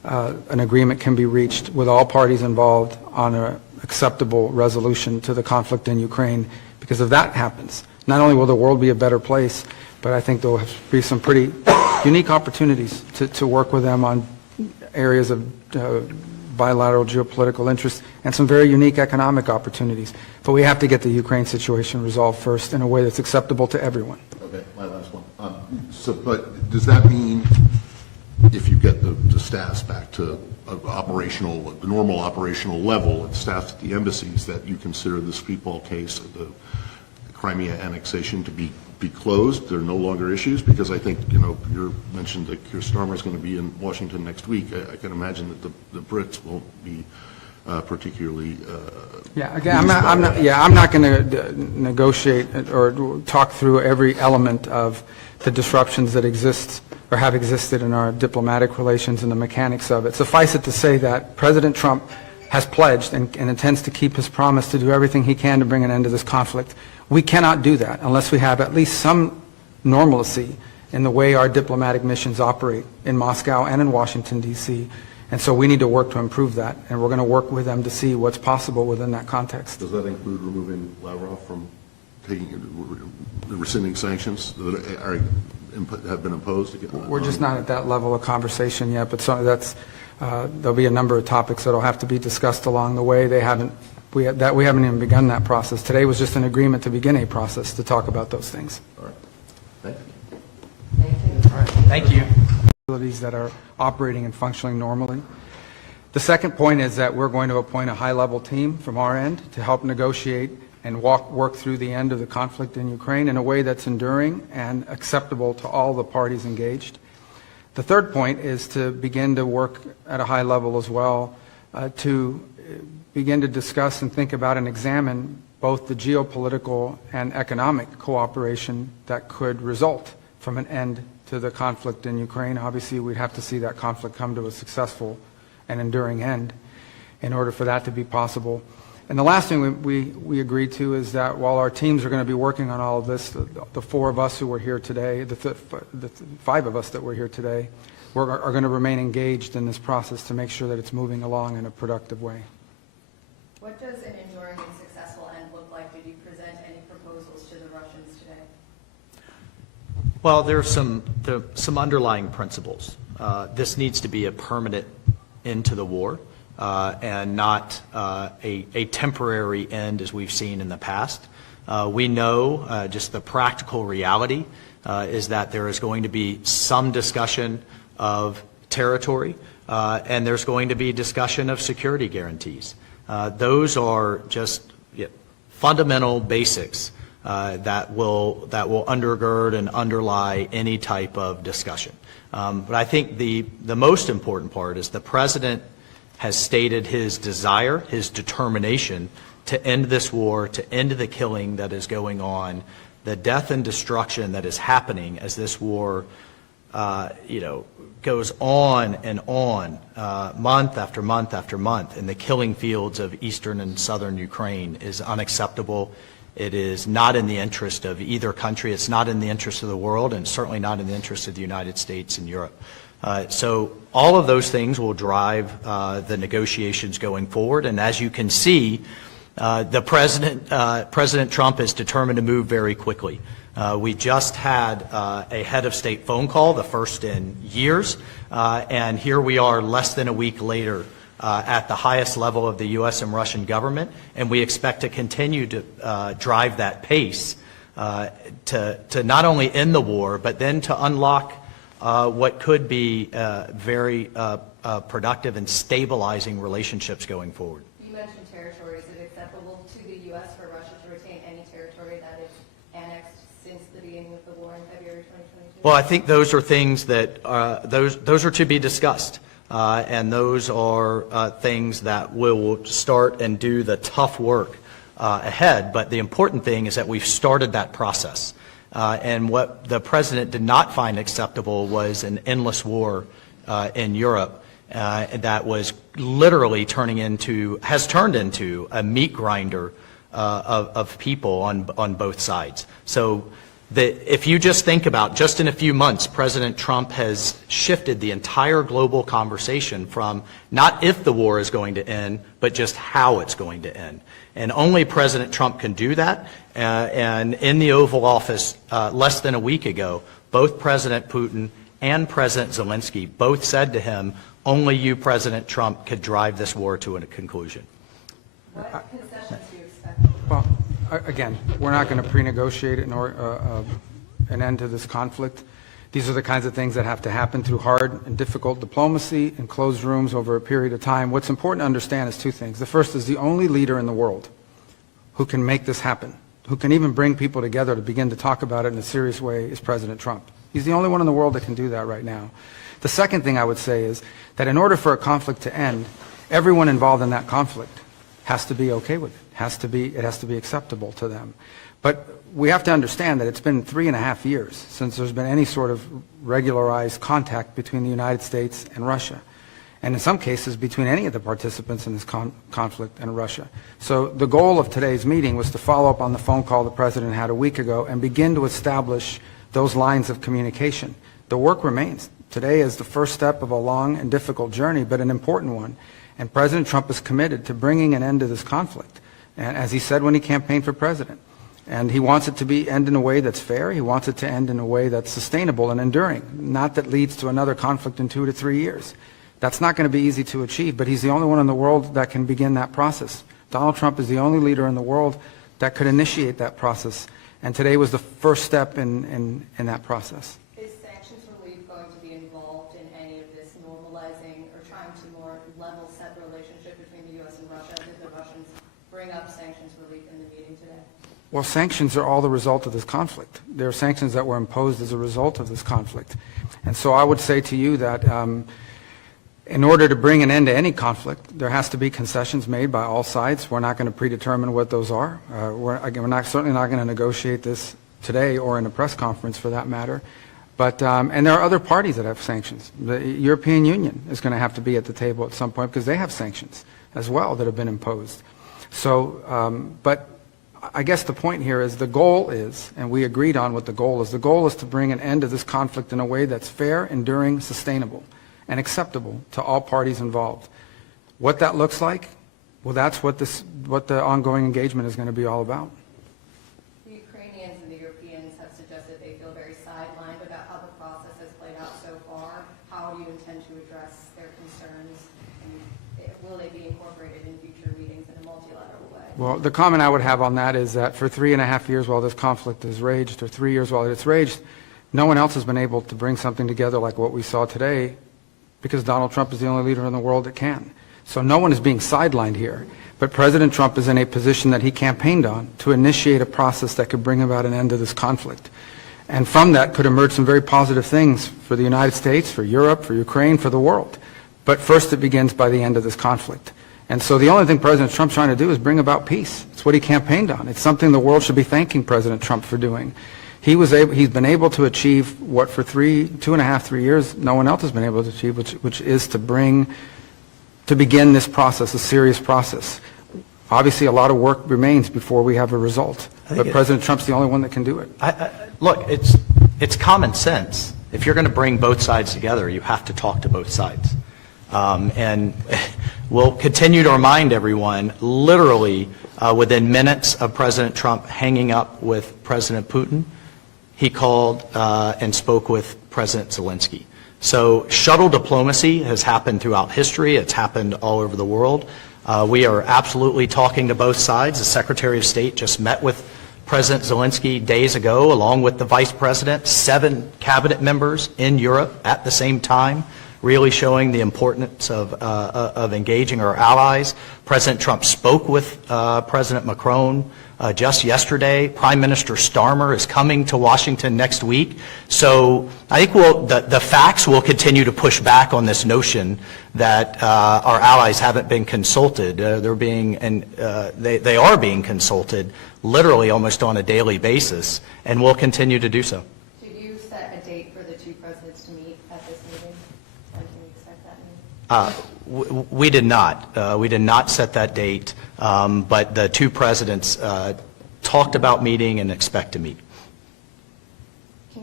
an agreement can be reached with all parties involved on an acceptable resolution to the conflict in Ukraine. Because if that happens, not only will the world be a better place, but I think there will be some pretty unique opportunities to work with them on areas of bilateral geopolitical interest and some very unique economic opportunities. But we have to get the Ukraine situation resolved first in a way that's acceptable to everyone. Okay, my last one. But does that mean if you get the staffs back to the normal operational level, and staffs at the embassies, that you consider the Skripal case of the Crimea annexation to be closed? There are no longer issues? Because I think, you mentioned that Keir Starmer is going to be in Washington next week. I can imagine that the Brits won't be particularly. Yeah, again, I'm not going to negotiate or talk through every element of the disruptions that exist or have existed in our diplomatic relations and the mechanics of it. Suffice it to say that President Trump has pledged and intends to keep his promise to do everything he can to bring an end to this conflict. We cannot do that unless we have at least some normalcy in the way our diplomatic missions operate in Moscow and in Washington, D.C. And so we need to work to improve that, and we're going to work with them to see what's possible within that context. Does that include removing Lavrov from rescinding sanctions that have been imposed? We're just not at that level of conversation yet, but there'll be a number of topics that will have to be discussed along the way. We haven't even begun that process. Today was just an agreement to begin a process to talk about those things. All right. Thank you. Thank you. All right. Thank you. Facilities that are operating and functioning normally. The second point is that we're going to appoint a high-level team from our end to help negotiate and work through the end of the conflict in Ukraine in a way that's enduring and acceptable to all the parties engaged. The third point is to begin to work at a high level as well to begin to discuss and think about and examine both the geopolitical and economic cooperation that could result from an end to the conflict in Ukraine. Obviously, we'd have to see that conflict come to a successful and enduring end in order for that to be possible. And the last thing we agreed to is that while our teams are going to be working on all of this, the four of us who were here today, the five of us that were here today, are going to remain engaged in this process to make sure that it's moving along in a productive way. What does an enduring and successful end look like? Did you present any proposals to the Russians today? Well, there are some underlying principles. This needs to be a permanent end to the war and not a temporary end as we've seen in the past. We know just the practical reality is that there is going to be some discussion of territory and there's going to be discussion of security guarantees. Those are just fundamental basics that will undergird and underlie any type of discussion. But I think the most important part is the President has stated his desire, his determination to end this war, to end the killing that is going on, the death and destruction that is happening as this war goes on and on, month after month after month, in the killing fields of eastern and southern Ukraine is unacceptable. It is not in the interest of either country. It's not in the interest of the world, and certainly not in the interest of the United States and Europe. So all of those things will drive the negotiations going forward. And as you can see, President Trump is determined to move very quickly. We just had a head of state phone call, the first in years, and here we are less than a week later at the highest level of the U.S. and Russian government, and we expect to continue to drive that pace to not only end the war, but then to unlock what could be very productive and stabilizing relationships going forward. You mentioned territory. Is it acceptable to the U.S. for Russia to retain any territory that is annexed since the beginning of the war in February 2022? Well, I think those are things that those are to be discussed. And those are things that will start and do the tough work ahead. But the important thing is that we've started that process. And what the President did not find acceptable was an endless war in Europe that was literally has turned into a meat grinder of people on both sides. So If you just think about, just in a few months, President Trump has shifted the entire global conversation from not if the war is going to end, but just how it's going to end. And only President Trump can do that. And in the Oval Office less than a week ago, both President Putin and President Zelensky both said to him, only you, President Trump, could drive this war to a conclusion. What concessions do you expect? Well, again, we're not going to pre-negotiate an end to this conflict. These are the kinds of things that have to happen through hard and difficult diplomacy in closed rooms over a period of time. What's important to understand is two things. The first is the only leader in the world who can make this happen, who can even bring people together to begin to talk about it in a serious way, is President Trump. He's the only one in the world that can do that right now. The second thing I would say is that in order for a conflict to end, everyone involved in that conflict has to be okay with it. It has to be acceptable to them. But we have to understand that it's been 3.5 years since there's been any sort of regularized contact between the United States and Russia, and in some cases between any of the participants in this conflict and Russia. So the goal of today's meeting was to follow up on the phone call the President had a week ago and begin to establish those lines of communication. The work remains. Today is the first step of a long and difficult journey, but an important one. And President Trump is committed to bringing an end to this conflict, and as he said when he campaigned for president. And he wants it to end in a way that's fair. He wants it to end in a way that's sustainable and enduring, not that leads to another conflict in 2 to 3 years. That's not going to be easy to achieve, but he's the only one in the world that can begin that process. Donald Trump is the only leader in the world that could initiate that process, and today was the first step in that process. Is sanctions relief going to be involved in any of this normalizing or trying to more level set relationship between the U.S. and Russia? Did the Russians bring up sanctions relief in the meeting today? Well, sanctions are all the result of this conflict. There are sanctions that were imposed as a result of this conflict. And so I would say to you that in order to bring an end to any conflict, there has to be concessions made by all sides. We're not going to predetermine what those are. We're certainly not going to negotiate this today or in a press conference for that matter. But, and there are other parties that have sanctions. The European Union is going to have to be at the table at some point because they have sanctions as well that have been imposed. So, but I guess the point here is the goal is, and we agreed on what the goal is to bring an end to this conflict in a way that's fair, enduring, sustainable, and acceptable to all parties involved. What that looks like, well, that's what the ongoing engagement is going to be all about. The Ukrainians and the Europeans have suggested they feel very sidelined about how the process has played out so far. How do you intend to address their concerns, and will they be incorporated in future meetings in a multilateral way? Well, the comment I would have on that is that for 3.5 years while this conflict has raged, or 3 years while it's raged, no one else has been able to bring something together like what we saw today, because Donald Trump is the only leader in the world that can. So no one is being sidelined here. But President Trump is in a position that he campaigned on to initiate a process that could bring about an end to this conflict. And from that could emerge some very positive things for the United States, for Europe, for Ukraine, for the world. But first it begins by the end of this conflict. And so the only thing President Trump's trying to do is bring about peace. It's what he campaigned on. It's something the world should be thanking President Trump for doing. He's been able to achieve what for 2.5, 3 years no one else has been able to achieve, which is to begin this process, a serious process. Obviously, a lot of work remains before we have a result, but President Trump's the only one that can do it. Look, it's common sense. If you're going to bring both sides together, you have to talk to both sides. And we'll continue to remind everyone, literally within minutes of President Trump hanging up with President Putin, he called and spoke with President Zelensky. So shuttle diplomacy has happened throughout history. It's happened all over the world. We are absolutely talking to both sides. The Secretary of State just met with President Zelensky days ago, along with the Vice President, 7 cabinet members in Europe at the same time, really showing the importance of engaging our allies. President Trump spoke with President Macron just yesterday. Prime Minister Starmer is coming to Washington next week. So I think the facts will continue to push back on this notion that our allies haven't been consulted. They are being consulted literally almost on a daily basis, and will continue to do so. Did you set a date for the two presidents to meet at this meeting? When can we expect that meeting? We did not. We did not set that date, but the two presidents talked about meeting and expect to meet.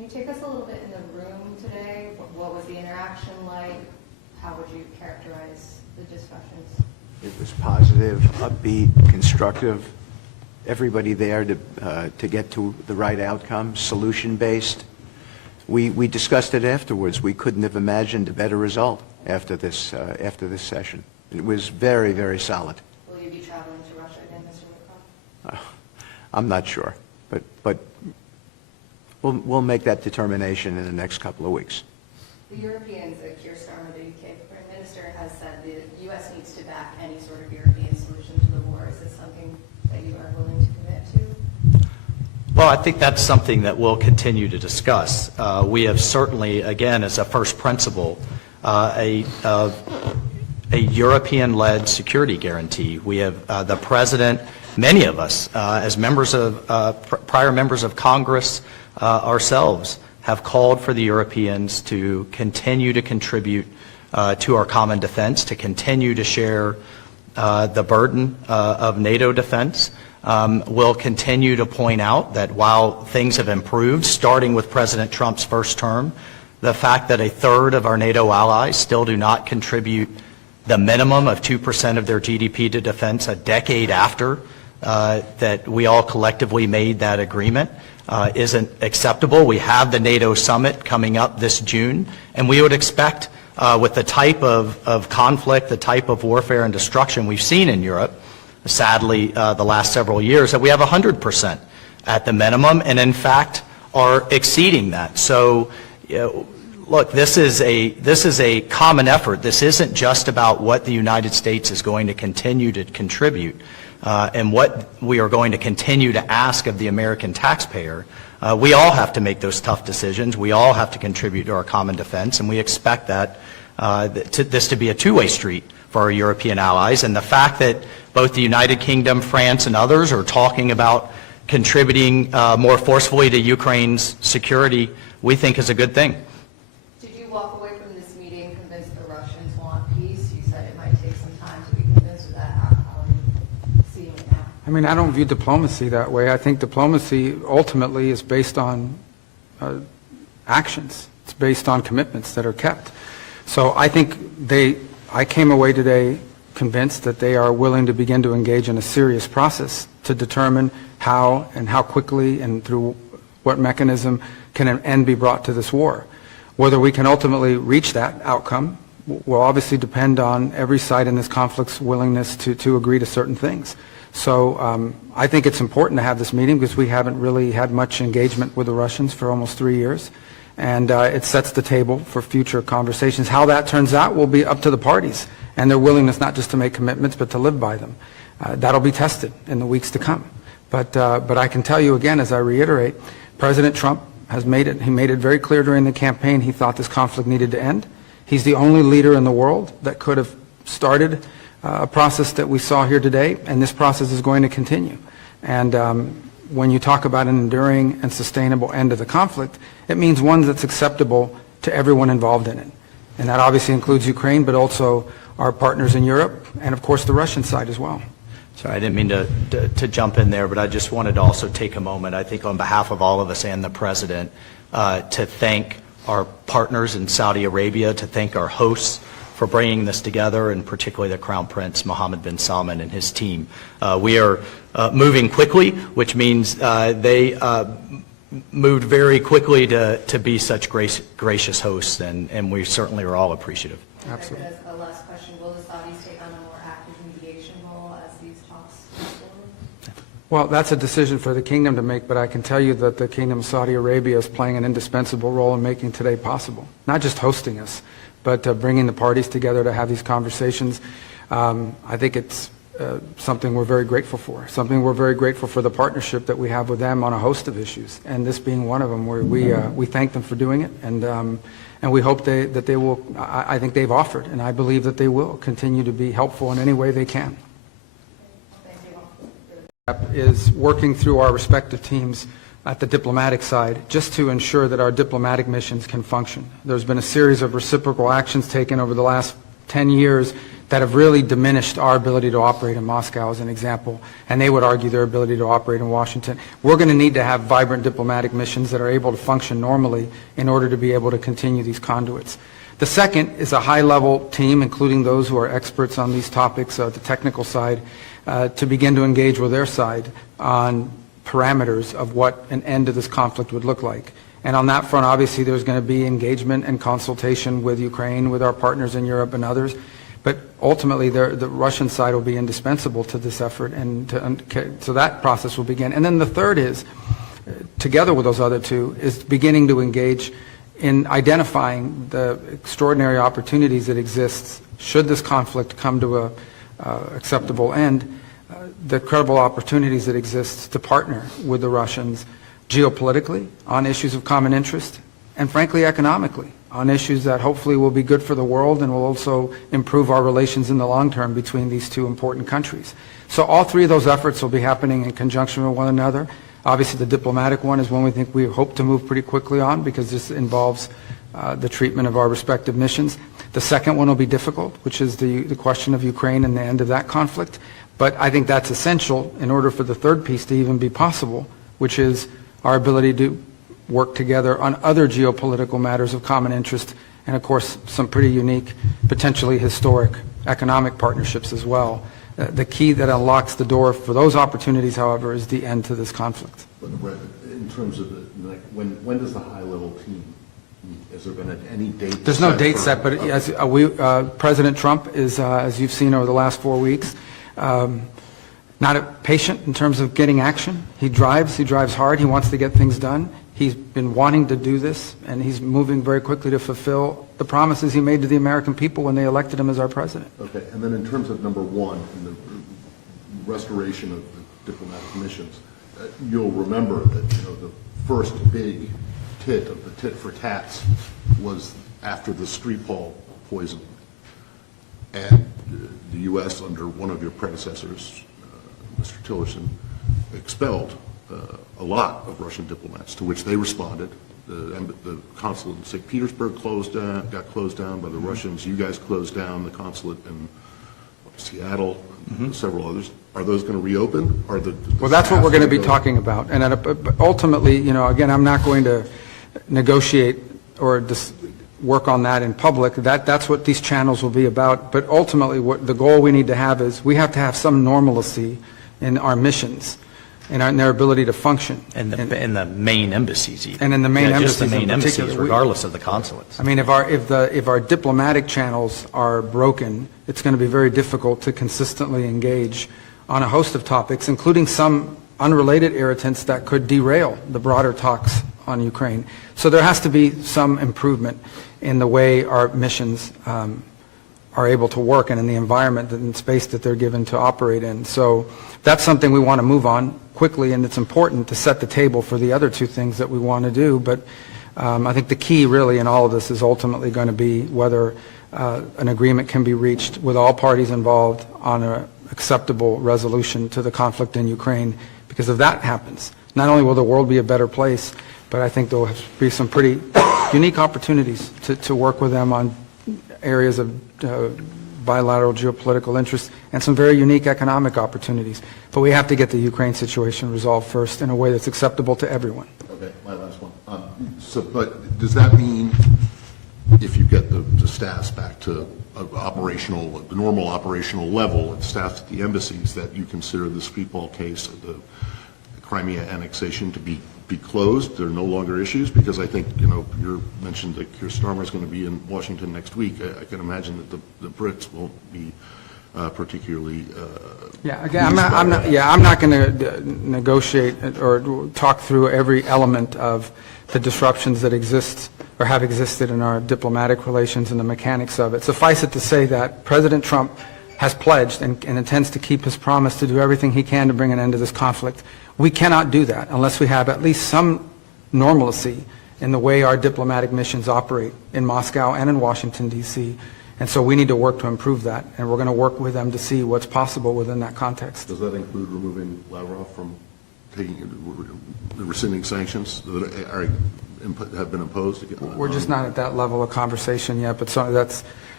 Can you take us a little bit in the room today? What was the interaction like? How would you characterize the discussions? It was positive, upbeat, constructive. Everybody there to get to the right outcome, solution-based. We discussed it afterwards. We couldn't have imagined a better result after this session. It was very, very solid. Will you be traveling to Russia again, Mr. Witkoff? I'm not sure, but we'll make that determination in the next couple of weeks. The Europeans, Keir Starmer, the UK Foreign Minister, has said the U.S. needs to back any sort of European solution to the war. Is this something that you are willing to commit to? Well, I think that's something that we'll continue to discuss. We have certainly, again, as a first principle, a European-led security guarantee. We have the President, many of us, as members of prior members of Congress ourselves, have called for the Europeans to continue to contribute to our common defense, to continue to share the burden of NATO defense. We'll continue to point out that while things have improved, starting with President Trump's first term, the fact that a third of our NATO allies still do not contribute the minimum of 2% of their GDP to defense a decade after that we all collectively made that agreement isn't acceptable. We have the NATO summit coming up this June, and we would expect with the type of conflict, the type of warfare and destruction we've seen in Europe, sadly, the last several years, that we have 100% at the minimum, and in fact are exceeding that. So, look, this is a common effort. This isn't just about what the United States is going to continue to contribute and what we are going to continue to ask of the American taxpayer. We all have to make those tough decisions. We all have to contribute to our common defense, and we expect that this to be a two-way street for our European allies. And the fact that both the United Kingdom, France, and others are talking about contributing more forcefully to Ukraine's security, we think is a good thing. Did you walk away from this meeting convinced the Russians want peace? You said it might take some time to be convinced of that. How are you seeing it now? I mean, I don't view diplomacy that way. I think diplomacy ultimately is based on actions. It's based on commitments that are kept. So I think I came away today convinced that they are willing to begin to engage in a serious process to determine how and how quickly and through what mechanism can an end be brought to this war. Whether we can ultimately reach that outcome will obviously depend on every side in this conflict's willingness to agree to certain things. So I think it's important to have this meeting because we haven't really had much engagement with the Russians for almost 3 years. And it sets the table for future conversations. How that turns out will be up to the parties and their willingness not just to make commitments but to live by them. That'll be tested in the weeks to come. But I can tell you again, as I reiterate, President Trump has made it very clear during the campaign he thought this conflict needed to end. He's the only leader in the world that could have started a process that we saw here today, and this process is going to continue. And when you talk about an enduring and sustainable end of the conflict, it means one that's acceptable to everyone involved in it. And that obviously includes Ukraine, but also our partners in Europe, and of course the Russian side as well. Sorry, I didn't mean to jump in there, but I just wanted to also take a moment, I think on behalf of all of us and the President, to thank our partners in Saudi Arabia, to thank our hosts for bringing this together, and particularly the Crown Prince Mohammed bin Salman and his team. We are moving quickly, which means they moved very quickly to be such gracious hosts, and we certainly are all appreciative. Absolutely. As a last question, will the Saudis take on a more active mediation role as these talks move forward? Well, that's a decision for the kingdom to make, but I can tell you that the Kingdom of Saudi Arabia is playing an indispensable role in making today possible. Not just hosting us, but bringing the parties together to have these conversations. I think it's something we're very grateful for, something we're very grateful for the partnership that we have with them on a host of issues, and this being one of them, where we thank them for doing it, and we hope that they will, I think they've offered, and I believe that they will continue to be helpful in any way they can. Is working through our respective teams at the diplomatic side just to ensure that our diplomatic missions can function. There's been a series of reciprocal actions taken over the last 10 years that have really diminished our ability to operate in Moscow, as an example, and they would argue their ability to operate in Washington. We're going to need to have vibrant diplomatic missions that are able to function normally in order to be able to continue these conduits. The second is a high-level team, including those who are experts on these topics, the technical side, to begin to engage with their side on parameters of what an end to this conflict would look like. And on that front, obviously, there's going to be engagement and consultation with Ukraine, with our partners in Europe and others. But ultimately, the Russian side will be indispensable to this effort, and so that process will begin. And then the third is, together with those other two, is beginning to engage in identifying the extraordinary opportunities that exist should this conflict come to a acceptable end, the credible opportunities that exist to partner with the Russians geopolitically on issues of common interest, and frankly economically on issues that hopefully will be good for the world and will also improve our relations in the long term between these two important countries. So all three of those efforts will be happening in conjunction with one another. Obviously the diplomatic one is one we hope to move pretty quickly on, because this involves the treatment of our respective missions. The second one will be difficult, which is the question of Ukraine and the end of that conflict. But I think that's essential in order for the third piece to even be possible, which is our ability to work together on other geopolitical matters of common interest, and of course some pretty unique, potentially historic economic partnerships as well. The key that unlocks the door for those opportunities, however, is the end to this conflict. In terms of when does the high-level team meet? Has there been any date? There's no date set, but as President Trump is, as you've seen over the last 4 weeks, not patient in terms of getting action. He drives hard, he wants to get things done. He's been wanting to do this, and he's moving very quickly to fulfill the promises he made to the American people when they elected him as our president. Okay, and then in terms of number one, in the restoration of the diplomatic missions, you'll remember that the first big tit of the tit for tats was after the Skripal poisoning, and the U.S. under one of your predecessors, Mr. Tillerson, expelled a lot of Russian diplomats, to which they responded. The consulate in St. Petersburg got closed down by the Russians. You guys closed down the consulate in Seattle, several others. Are those going to reopen? Well, that's what we're going to be talking about. And ultimately, again, I'm not going to negotiate or work on that in public. That's what these channels will be about. But ultimately, what the goal we need to have is we have to have some normalcy in our missions and in their ability to function. And the main embassies even. And in the main embassies just the main in embassies, particular. regardless of the consulates. I mean, if our diplomatic channels are broken, it's going to be very difficult to consistently engage on a host of topics, including some unrelated irritants that could derail the broader talks on Ukraine. So there has to be some improvement in the way our missions are able to work and in the environment and space that they're given to operate in. So that's something we want to move on quickly, and it's important to set the table for the other two things that we want to do. But I think the key really in all of this is ultimately going to be whether an agreement can be reached with all parties involved on an acceptable resolution to the conflict in Ukraine. Because if that happens, not only will the world be a better place, but I think there will be some pretty unique opportunities to work with them on areas of bilateral geopolitical interest and some very unique economic opportunities. But we have to get the Ukraine situation resolved first in a way that's acceptable to everyone. Okay, my last one. But does that mean if you get the staffs back to the normal operational level and staffs at the embassies, that you consider the Skripal case, the Crimea annexation, to be closed? There are no longer issues? Because I think, you mentioned that Keir Starmer is going to be in Washington next week. I can imagine that the Brits won't be particularly I'm not going to negotiate or talk through every element of the disruptions that exist or have existed in our diplomatic relations and the mechanics of it. Suffice it to say that President Trump has pledged and intends to keep his promise to do everything he can to bring an end to this conflict. We cannot do that unless we have at least some normalcy in the way our diplomatic missions operate in Moscow and in Washington, D.C. And so we need to work to improve that, and we're going to work with them to see what's possible within that context. Does that include removing Lavrov from rescinding sanctions that have been imposed? We're just not at that level of conversation yet, but that's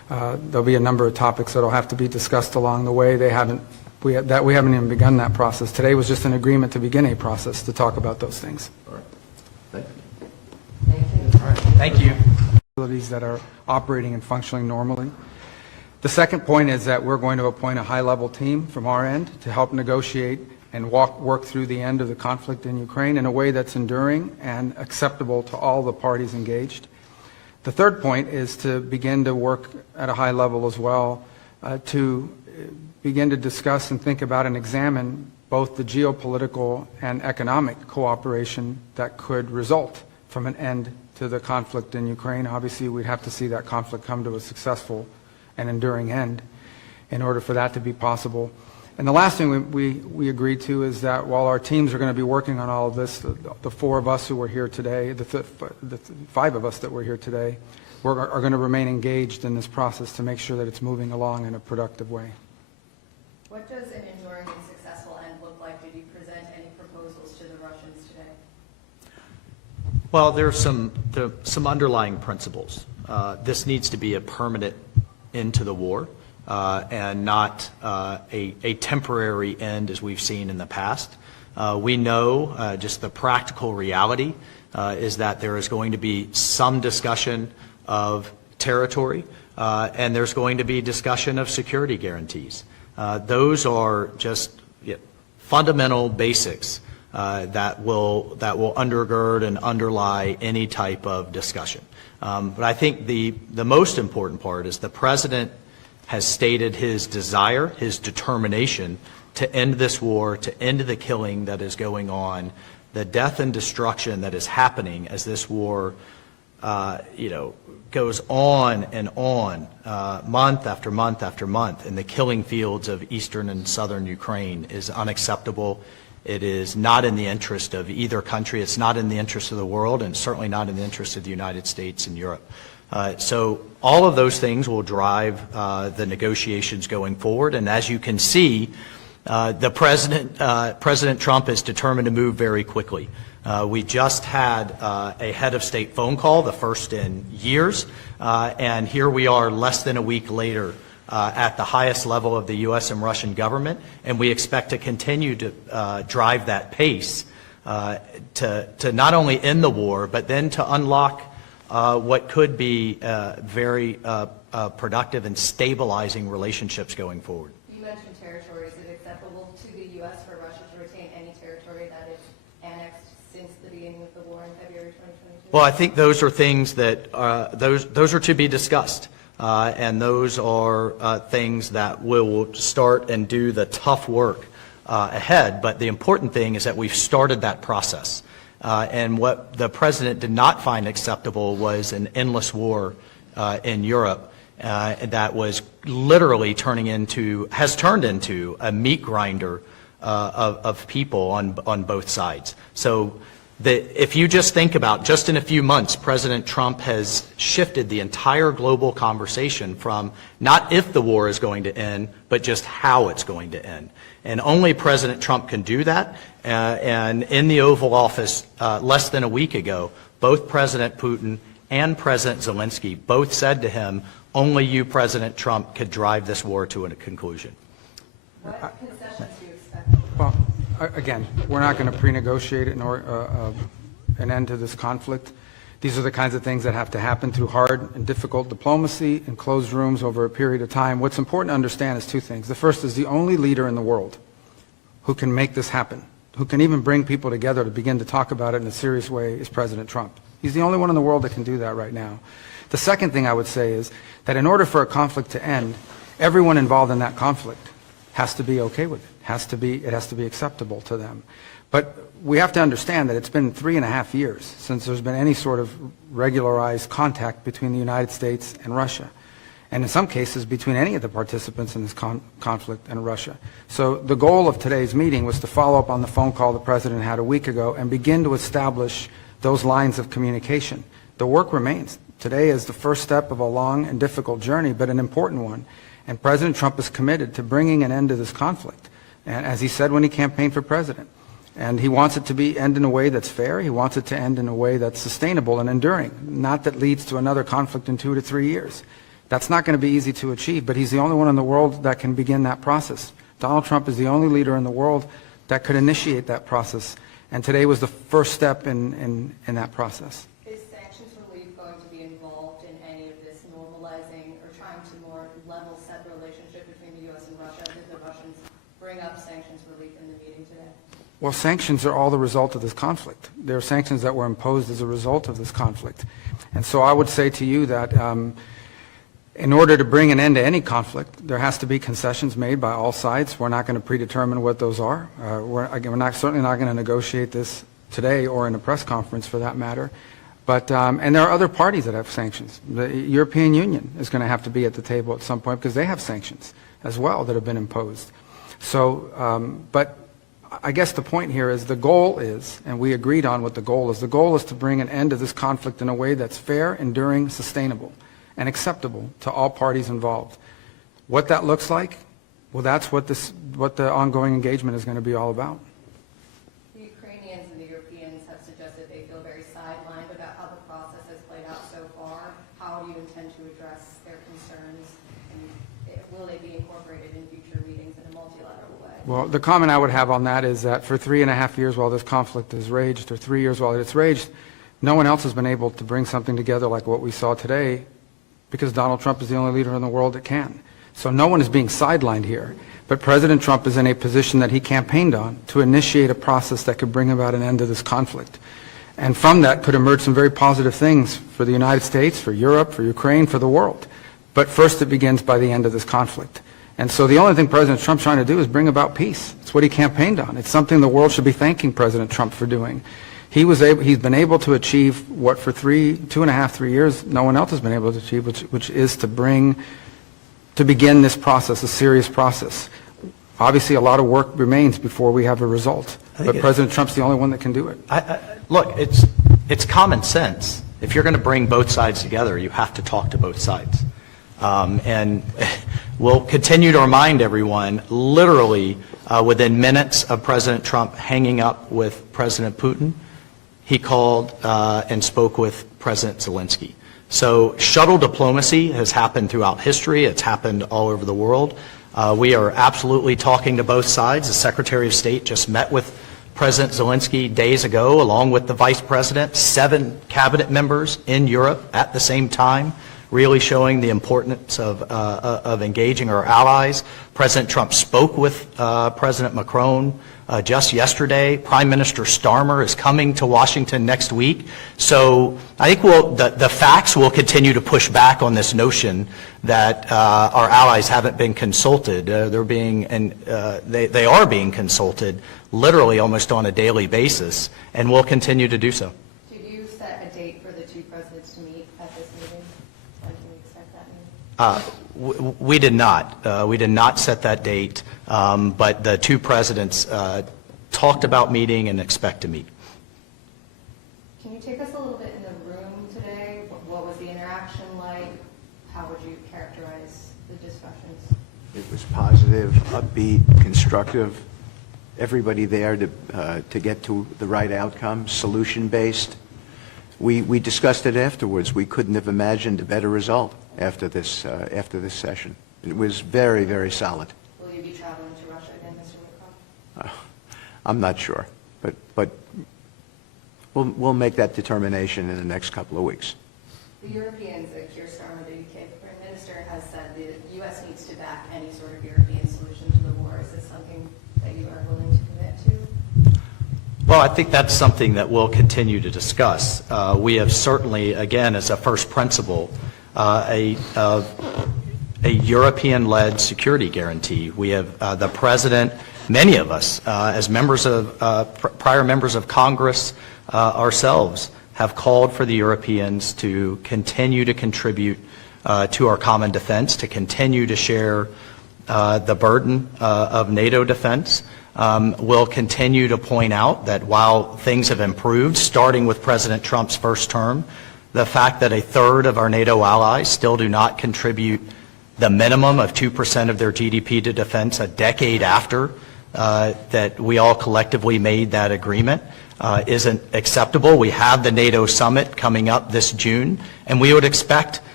There'll be a number of topics that'll have to be discussed along the way. We haven't even begun that process. Today was just an agreement to begin a process to talk about those things. All right. Thank you. Thank you. All right. Thank you. Facilities that are operating and functioning normally. The second point is that we're going to appoint a high-level team from our end to help negotiate and work through the end of the conflict in Ukraine in a way that's enduring and acceptable to all the parties engaged. The third point is to begin to work at a high level as well to begin to discuss and think about and examine both the geopolitical and economic cooperation that could result from an end to the conflict in Ukraine. Obviously, we'd have to see that conflict come to a successful and enduring end in order for that to be possible. And the last thing we agreed to is that while our teams are going to be working on all of this, the four of us who were here today, the five of us that were here today, are going to remain engaged in this process to make sure that it's moving along in a productive way. What does an enduring and successful end look like? Did you present any proposals to the Russians today? Well, there are some underlying principles. This needs to be a permanent end to the war. And not a temporary end as we've seen in the past. We know just the practical reality is that there is going to be some discussion of territory and there's going to be discussion of security guarantees. Those are just fundamental basics that will undergird and underlie any type of discussion. But I think the most important part is the President has stated his desire, his determination to end this war, to end the killing that is going on, the death and destruction that is happening as this war, goes on and on, month after month after month, in the killing fields of eastern and southern Ukraine is unacceptable. It is not in the interest of either country. It's not in the interest of the world, and certainly not in the interest of the United States and Europe. So all of those things will drive the negotiations going forward. And as you can see, President Trump is determined to move very quickly. We just had a head of state phone call, the first in years, and here we are less than a week later at the highest level of the U.S. and Russian government, and we expect to continue to drive that pace to not only end the war, but then to unlock what could be very productive and stabilizing relationships going forward. You mentioned territory. Is it acceptable to the U.S. for Russia to retain any territory that is annexed since the beginning of the war in February 2022? Well, I think those are things that those are to be discussed, and those are things that will start and do the tough work ahead. But the important thing is that we've started that process. And what the President did not find acceptable was an endless war in Europe that was literally has turned into a meat grinder of people on both sides. So if you just think about, just in a few months, President Trump has shifted the entire global conversation from not if the war is going to end, but just how it's going to end. And only President Trump can do that. And in the Oval Office less than a week ago, both President Putin and President Zelensky both said to him, only you, President Trump, could drive this war to a conclusion. What concessions do you expect? Well, again, we're not going to pre-negotiate an end to this conflict. These are the kinds of things that have to happen through hard and difficult diplomacy in closed rooms over a period of time. What's important to understand is two things. The first is the only leader in the world who can make this happen, who can even bring people together to begin to talk about it in a serious way, is President Trump. He's the only one in the world that can do that right now. The second thing I would say is that in order for a conflict to end, everyone involved in that conflict has to be okay with it. It has to be acceptable to them. But we have to understand that it's been 3.5 years since there's been any sort of regularized contact between the United States and Russia, and in some cases between any of the participants in this conflict and Russia. So the goal of today's meeting was to follow up on the phone call the President had a week ago and begin to establish those lines of communication. The work remains. Today is the first step of a long and difficult journey, but an important one. And President Trump is committed to bringing an end to this conflict, and as he said when he campaigned for president. And he wants it to end in a way that's fair. He wants it to end in a way that's sustainable and enduring, not that leads to another conflict in 2 to 3 years. That's not going to be easy to achieve, but he's the only one in the world that can begin that process. Donald Trump is the only leader in the world that could initiate that process, and today was the first step in that process. Is sanctions relief going to be involved in any of this normalizing or trying to more level set the relationship between the U.S. and Russia? Did the Russians bring up sanctions relief in the meeting today? Well, sanctions are all the result of this conflict. There are sanctions that were imposed as a result of this conflict. And so I would say to you that in order to bring an end to any conflict, there has to be concessions made by all sides. We're not going to predetermine what those are. We're certainly not going to negotiate this today or in a press conference for that matter. But, and there are other parties that have sanctions. The European Union is going to have to be at the table at some point because they have sanctions as well that have been imposed. So, but I guess the point here is the goal is, and we agreed on what the goal is to bring an end to this conflict in a way that's fair, enduring, sustainable, and acceptable to all parties involved. What that looks like, well, that's what the ongoing engagement is going to be all about. The Ukrainians and the Europeans have suggested they feel very sidelined about how the process has played out so far. How do you intend to address their concerns, and will they be incorporated in future meetings in a multilateral way? Well, the comment I would have on that is that for 3.5 years while this conflict has raged, or 3 years while it's raged, no one else has been able to bring something together like what we saw today, because Donald Trump is the only leader in the world that can. So no one is being sidelined here. But President Trump is in a position that he campaigned on to initiate a process that could bring about an end to this conflict. And from that could emerge some very positive things for the United States, for Europe, for Ukraine, for the world. But first it begins by the end of this conflict. And so the only thing President Trump's trying to do is bring about peace. It's what he campaigned on. It's something the world should be thanking President Trump for doing. He's been able to achieve what for 2.5, 3 years no one else has been able to achieve, which is to begin this process, a serious process. Obviously, a lot of work remains before we have a result, but President Trump's the only one that can do it. Look, it's common sense. If you're going to bring both sides together, you have to talk to both sides. And we'll continue to remind everyone, literally within minutes of President Trump hanging up with President Putin, he called and spoke with President Zelensky. So shuttle diplomacy has happened throughout history. It's happened all over the world. We are absolutely talking to both sides. The Secretary of State just met with President Zelensky days ago, along with the Vice President, 7 cabinet members in Europe at the same time, really showing the importance of engaging our allies. President Trump spoke with President Macron just yesterday. Prime Minister Starmer is coming to Washington next week. So I think the facts will continue to push back on this notion that our allies haven't been consulted. They are being consulted literally almost on a daily basis, and will continue to do so. Did you set a date for the two presidents to meet at this meeting? When can we expect that meeting? We did not. We did not set that date, but the two presidents talked about meeting and expect to meet. Can you take us a little bit in the room today? What was the interaction like? How would you characterize the discussions? It was positive, upbeat, constructive. Everybody there to get to the right outcome, solution-based. We discussed it afterwards. We couldn't have imagined a better result after this session. It was very, very solid. Will you be traveling to Russia again, Mr. Witkoff? I'm not sure, but we'll make that determination in the next couple of weeks. The Europeans, Keir Starmer, the UK Prime Minister, has said the U.S. needs to back any sort of European solution to the war. Is this something that you are willing to commit to? Well, I think that's something that we'll continue to discuss. We have certainly, again, as a first principle, a European-led security guarantee. We have the President, many of us, as members of prior members of Congress ourselves, have called for the Europeans to continue to contribute to our common defense, to continue to share the burden of NATO defense. We'll continue to point out that while things have improved, starting with President Trump's first term, the fact that 1/3 of our NATO allies still do not contribute the minimum of 2% of their GDP to defense a decade after that we all collectively made that agreement isn't acceptable. We have the NATO summit coming up this June, and we would expect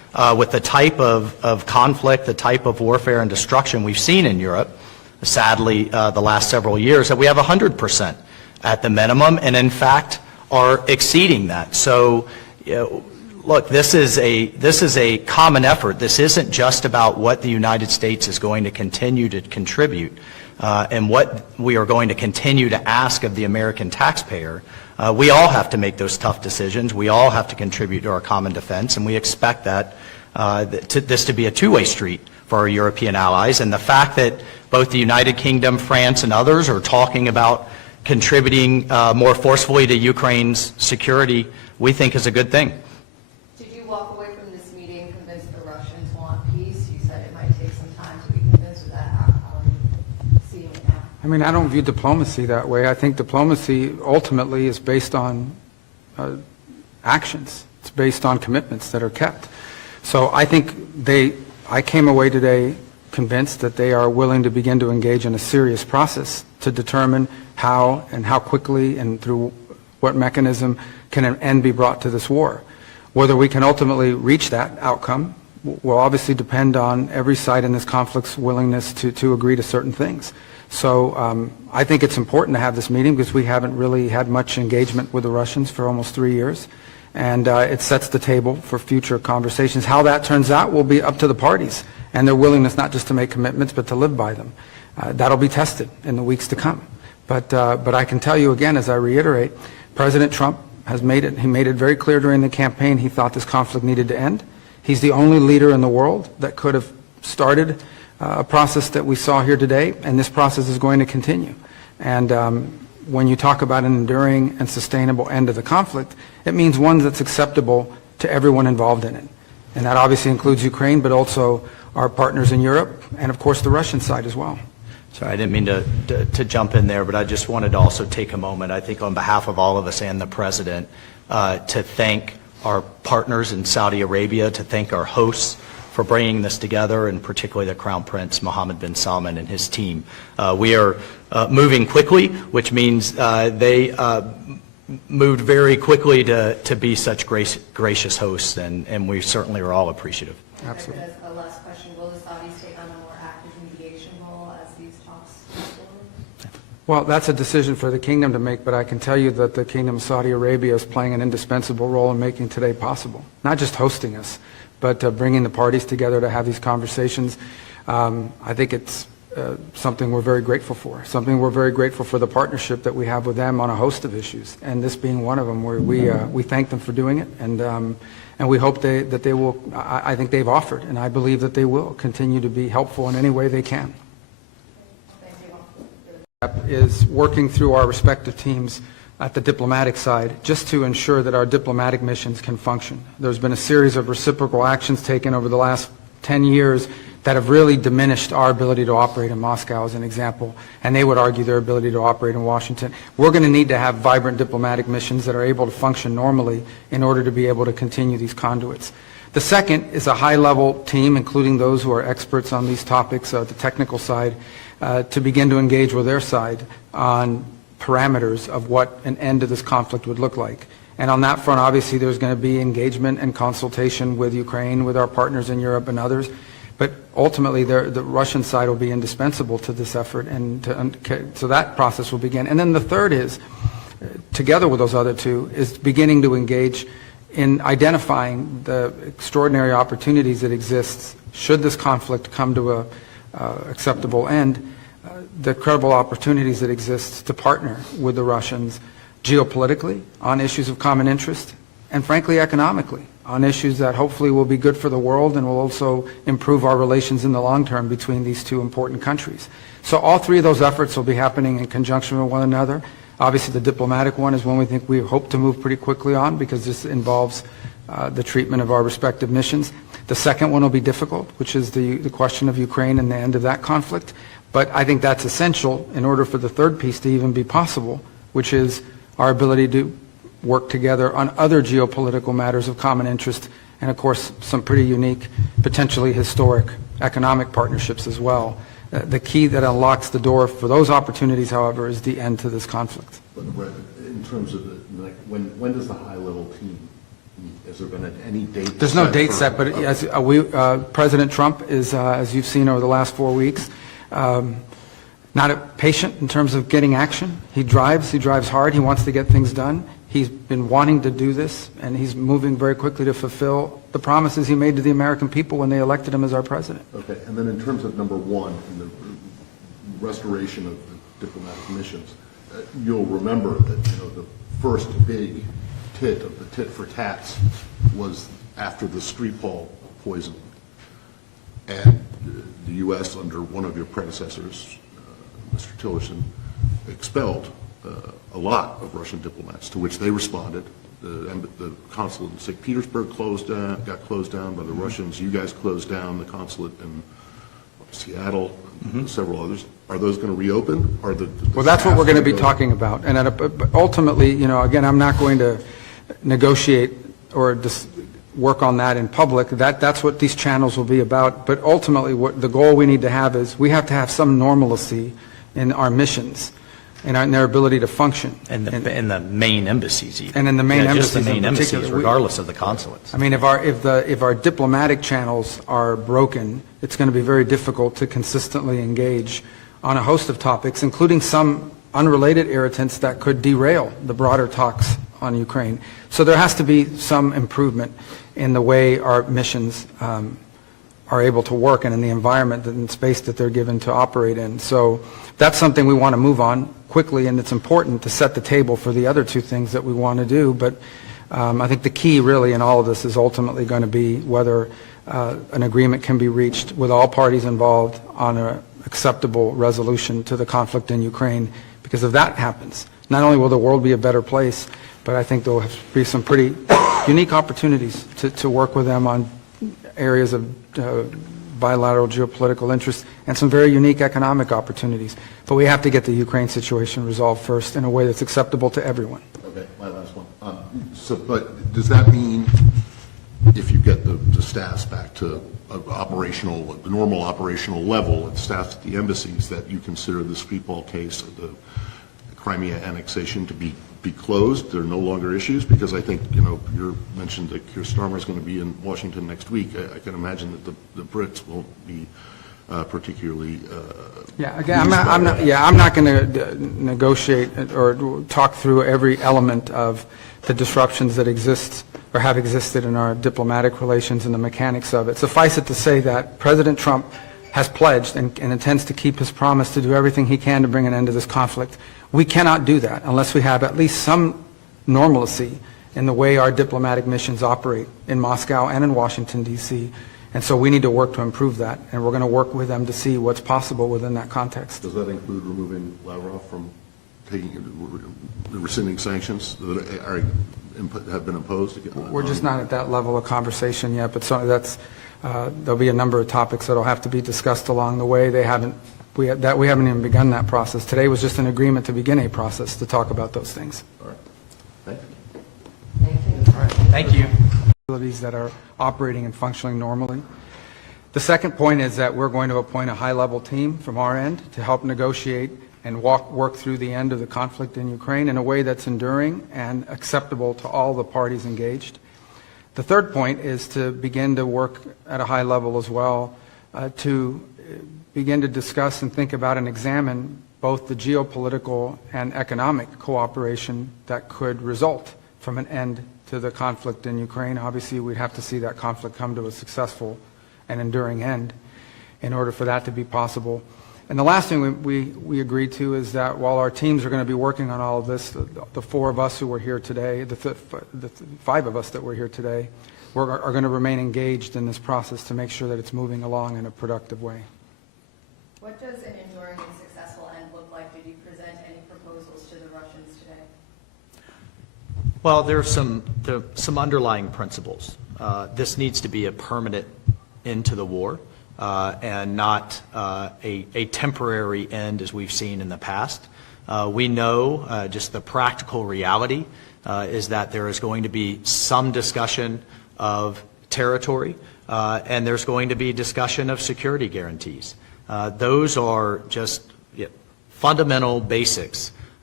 with the type of conflict, the type of warfare and destruction we've seen in Europe, sadly, the last several years, that we have 100% at the minimum, and in fact are exceeding that. So, look, this is a common effort. This isn't just about what the United States is going to continue to contribute and what we are going to continue to ask of the American taxpayer. We all have to make those tough decisions. We all have to contribute to our common defense, and we expect that this to be a two-way street for our European allies. And the fact that both the United Kingdom, France, and others are talking about contributing more forcefully to Ukraine's security, we think is a good thing. Did you walk away from this meeting convinced the Russians want peace? You said it might take some time to be convinced of that. How are you seeing it now? I mean, I don't view diplomacy that way. I think diplomacy ultimately is based on actions. It's based on commitments that are kept. So I think I came away today convinced that they are willing to begin to engage in a serious process to determine how and how quickly and through what mechanism can an end be brought to this war. Whether we can ultimately reach that outcome will obviously depend on every side in this conflict's willingness to agree to certain things. So I think it's important to have this meeting because we haven't really had much engagement with the Russians for almost 3 years. And it sets the table for future conversations. How that turns out will be up to the parties and their willingness not just to make commitments but to live by them. That'll be tested in the weeks to come. But I can tell you again, as I reiterate, President Trump has made it very clear during the campaign he thought this conflict needed to end. He's the only leader in the world that could have started a process that we saw here today, and this process is going to continue. And when you talk about an enduring and sustainable end to the conflict, it means one that's acceptable to everyone involved in it. And that obviously includes Ukraine, but also our partners in Europe, and of course the Russian side as well. Sorry, I didn't mean to jump in there, but I just wanted to also take a moment, I think on behalf of all of us and the President, to thank our partners in Saudi Arabia, to thank our hosts for bringing this together, and particularly the Crown Prince Mohammed bin Salman and his team. We are moving quickly, which means they moved very quickly to be such gracious hosts, and we certainly are all appreciative. Absolutely. As a last question, will the Saudis take on a more active mediation role as these talks move forward? Well, that's a decision for the kingdom to make, but I can tell you that the Kingdom of Saudi Arabia is playing an indispensable role in making today possible. Not just hosting us, but bringing the parties together to have these conversations. I think it's something we're very grateful for. Something we're very grateful for the partnership that we have with them on a host of issues, and this being one of them, where we thank them for doing it, and we hope that they will. I think they've offered, and I believe that they will continue to be helpful in any way they can. Is working through our respective teams at the diplomatic side just to ensure that our diplomatic missions can function. There's been a series of reciprocal actions taken over the last 10 years that have really diminished our ability to operate in Moscow, as an example, and they would argue their ability to operate in Washington. We're going to need to have vibrant diplomatic missions that are able to function normally in order to be able to continue these conduits. The second is a high-level team, including those who are experts on these topics, the technical side, to begin to engage with their side on parameters of what an end to this conflict would look like. And on that front, obviously, there's going to be engagement and consultation with Ukraine, with our partners in Europe and others. But ultimately, the Russian side will be indispensable to this effort, and so that process will begin. And then the third is, together with those other two, is beginning to engage in identifying the extraordinary opportunities that exist should this conflict come to a acceptable end, the credible opportunities that exist to partner with the Russians geopolitically on issues of common interest, and frankly economically on issues that hopefully will be good for the world and will also improve our relations in the long term between these two important countries. So all three of those efforts will be happening in conjunction with one another. Obviously the diplomatic one is one we hope to move pretty quickly on, because this involves the treatment of our respective missions. The second one will be difficult, which is the question of Ukraine and the end of that conflict. But I think that's essential in order for the third piece to even be possible, which is our ability to work together on other geopolitical matters of common interest, and of course some pretty unique, potentially historic economic partnerships as well. The key that unlocks the door for those opportunities, however, is the end to this conflict. But in terms of when does the high-level team Has there been any date? There's no date for- set, but as President Trump is, as you've seen over the last 4 weeks, not patient in terms of getting action. He drives hard, he wants to get things done. He's been wanting to do this, and he's moving very quickly to fulfill the promises he made to the American people when they elected him as our president. Okay, and then in terms of number one, in the restoration of the diplomatic missions, you'll remember that, the first big tit of the tit for tats was after the Skripal poisoning. And the U.S., under one of your predecessors, Mr. Tillerson, expelled a lot of Russian diplomats, to which they responded. The consulate in St. Petersburg got closed down by the Russians. You guys closed down the consulate in Seattle, and several others. Are those going to reopen? Well, that's what we're going to be talking about. And ultimately, again, I'm not going to negotiate or just work on that in public. That's what these channels will be about. But ultimately, what the goal we need to have is we have to have some normalcy in our missions and in their ability to function. And the main embassies even. And in the main Just the embassies main in particular. embassies, regardless of the consulates. I mean, if our diplomatic channels are broken, it's going to be very difficult to consistently engage on a host of topics, including some unrelated irritants that could derail the broader talks on Ukraine. So there has to be some improvement in the way our missions are able to work and in the environment and space that they're given to operate in. So that's something we want to move on quickly, and it's important to set the table for the other two things that we want to do. But I think the key really in all of this is ultimately going to be whether an agreement can be reached with all parties involved on an acceptable resolution to the conflict in Ukraine. Because if that happens, not only will the world be a better place, but I think there will be some pretty unique opportunities to work with them on areas of bilateral geopolitical interest and some very unique economic opportunities. But we have to get the Ukraine situation resolved first in a way that's acceptable to everyone. Okay, my last one. But does that mean if you get the staffs back to the normal operational level, and staffs at the embassies, that you consider the Skripal case, the Crimea annexation, to be closed? There are no longer issues? Because I think, you mentioned that Keir Starmer is going to be in Washington next week. I can imagine that the Brits won't be particularly. Yeah, again, I'm not going to negotiate or talk through every element of the disruptions that exist or have existed in our diplomatic relations and the mechanics of it. Suffice it to say that President Trump has pledged and intends to keep his promise to do everything he can to bring an end to this conflict. We cannot do that unless we have at least some normalcy in the way our diplomatic missions operate in Moscow and in Washington, D.C. And so we need to work to improve that, and we're going to work with them to see what's possible within that context. Does that include removing Lavrov from rescinding sanctions that have been imposed? We're just not at that level of conversation yet, but certainly there'll be a number of topics that will have to be discussed along the way. We haven't even begun that process. Today was just an agreement to begin a process to talk about those things. All right. Thank you. Thank you. All right. Thank you. Facilities that are operating and functioning normally. The second point is that we're going to appoint a high-level team from our end to help negotiate and work through the end of the conflict in Ukraine in a way that's enduring and acceptable to all the parties engaged. The third point is to begin to work at a high level as well to begin to discuss and think about and examine both the geopolitical and economic cooperation that could result from an end to the conflict in Ukraine. Obviously, we'd have to see that conflict come to a successful and enduring end in order for that to be possible. And the last thing we agreed to is that while our teams are going to be working on all of this, the four of us who were here today, the five of us that were here today, are going to remain engaged in this process to make sure that it's moving along in a productive way. What does an enduring and successful end look like? Did you present any proposals to the Russians today? Well, there are some underlying principles. This needs to be a permanent end to the war and not a temporary end as we've seen in the past. We know just the practical reality is that there is going to be some discussion of territory and there's going to be discussion of security guarantees. Those are just fundamental basics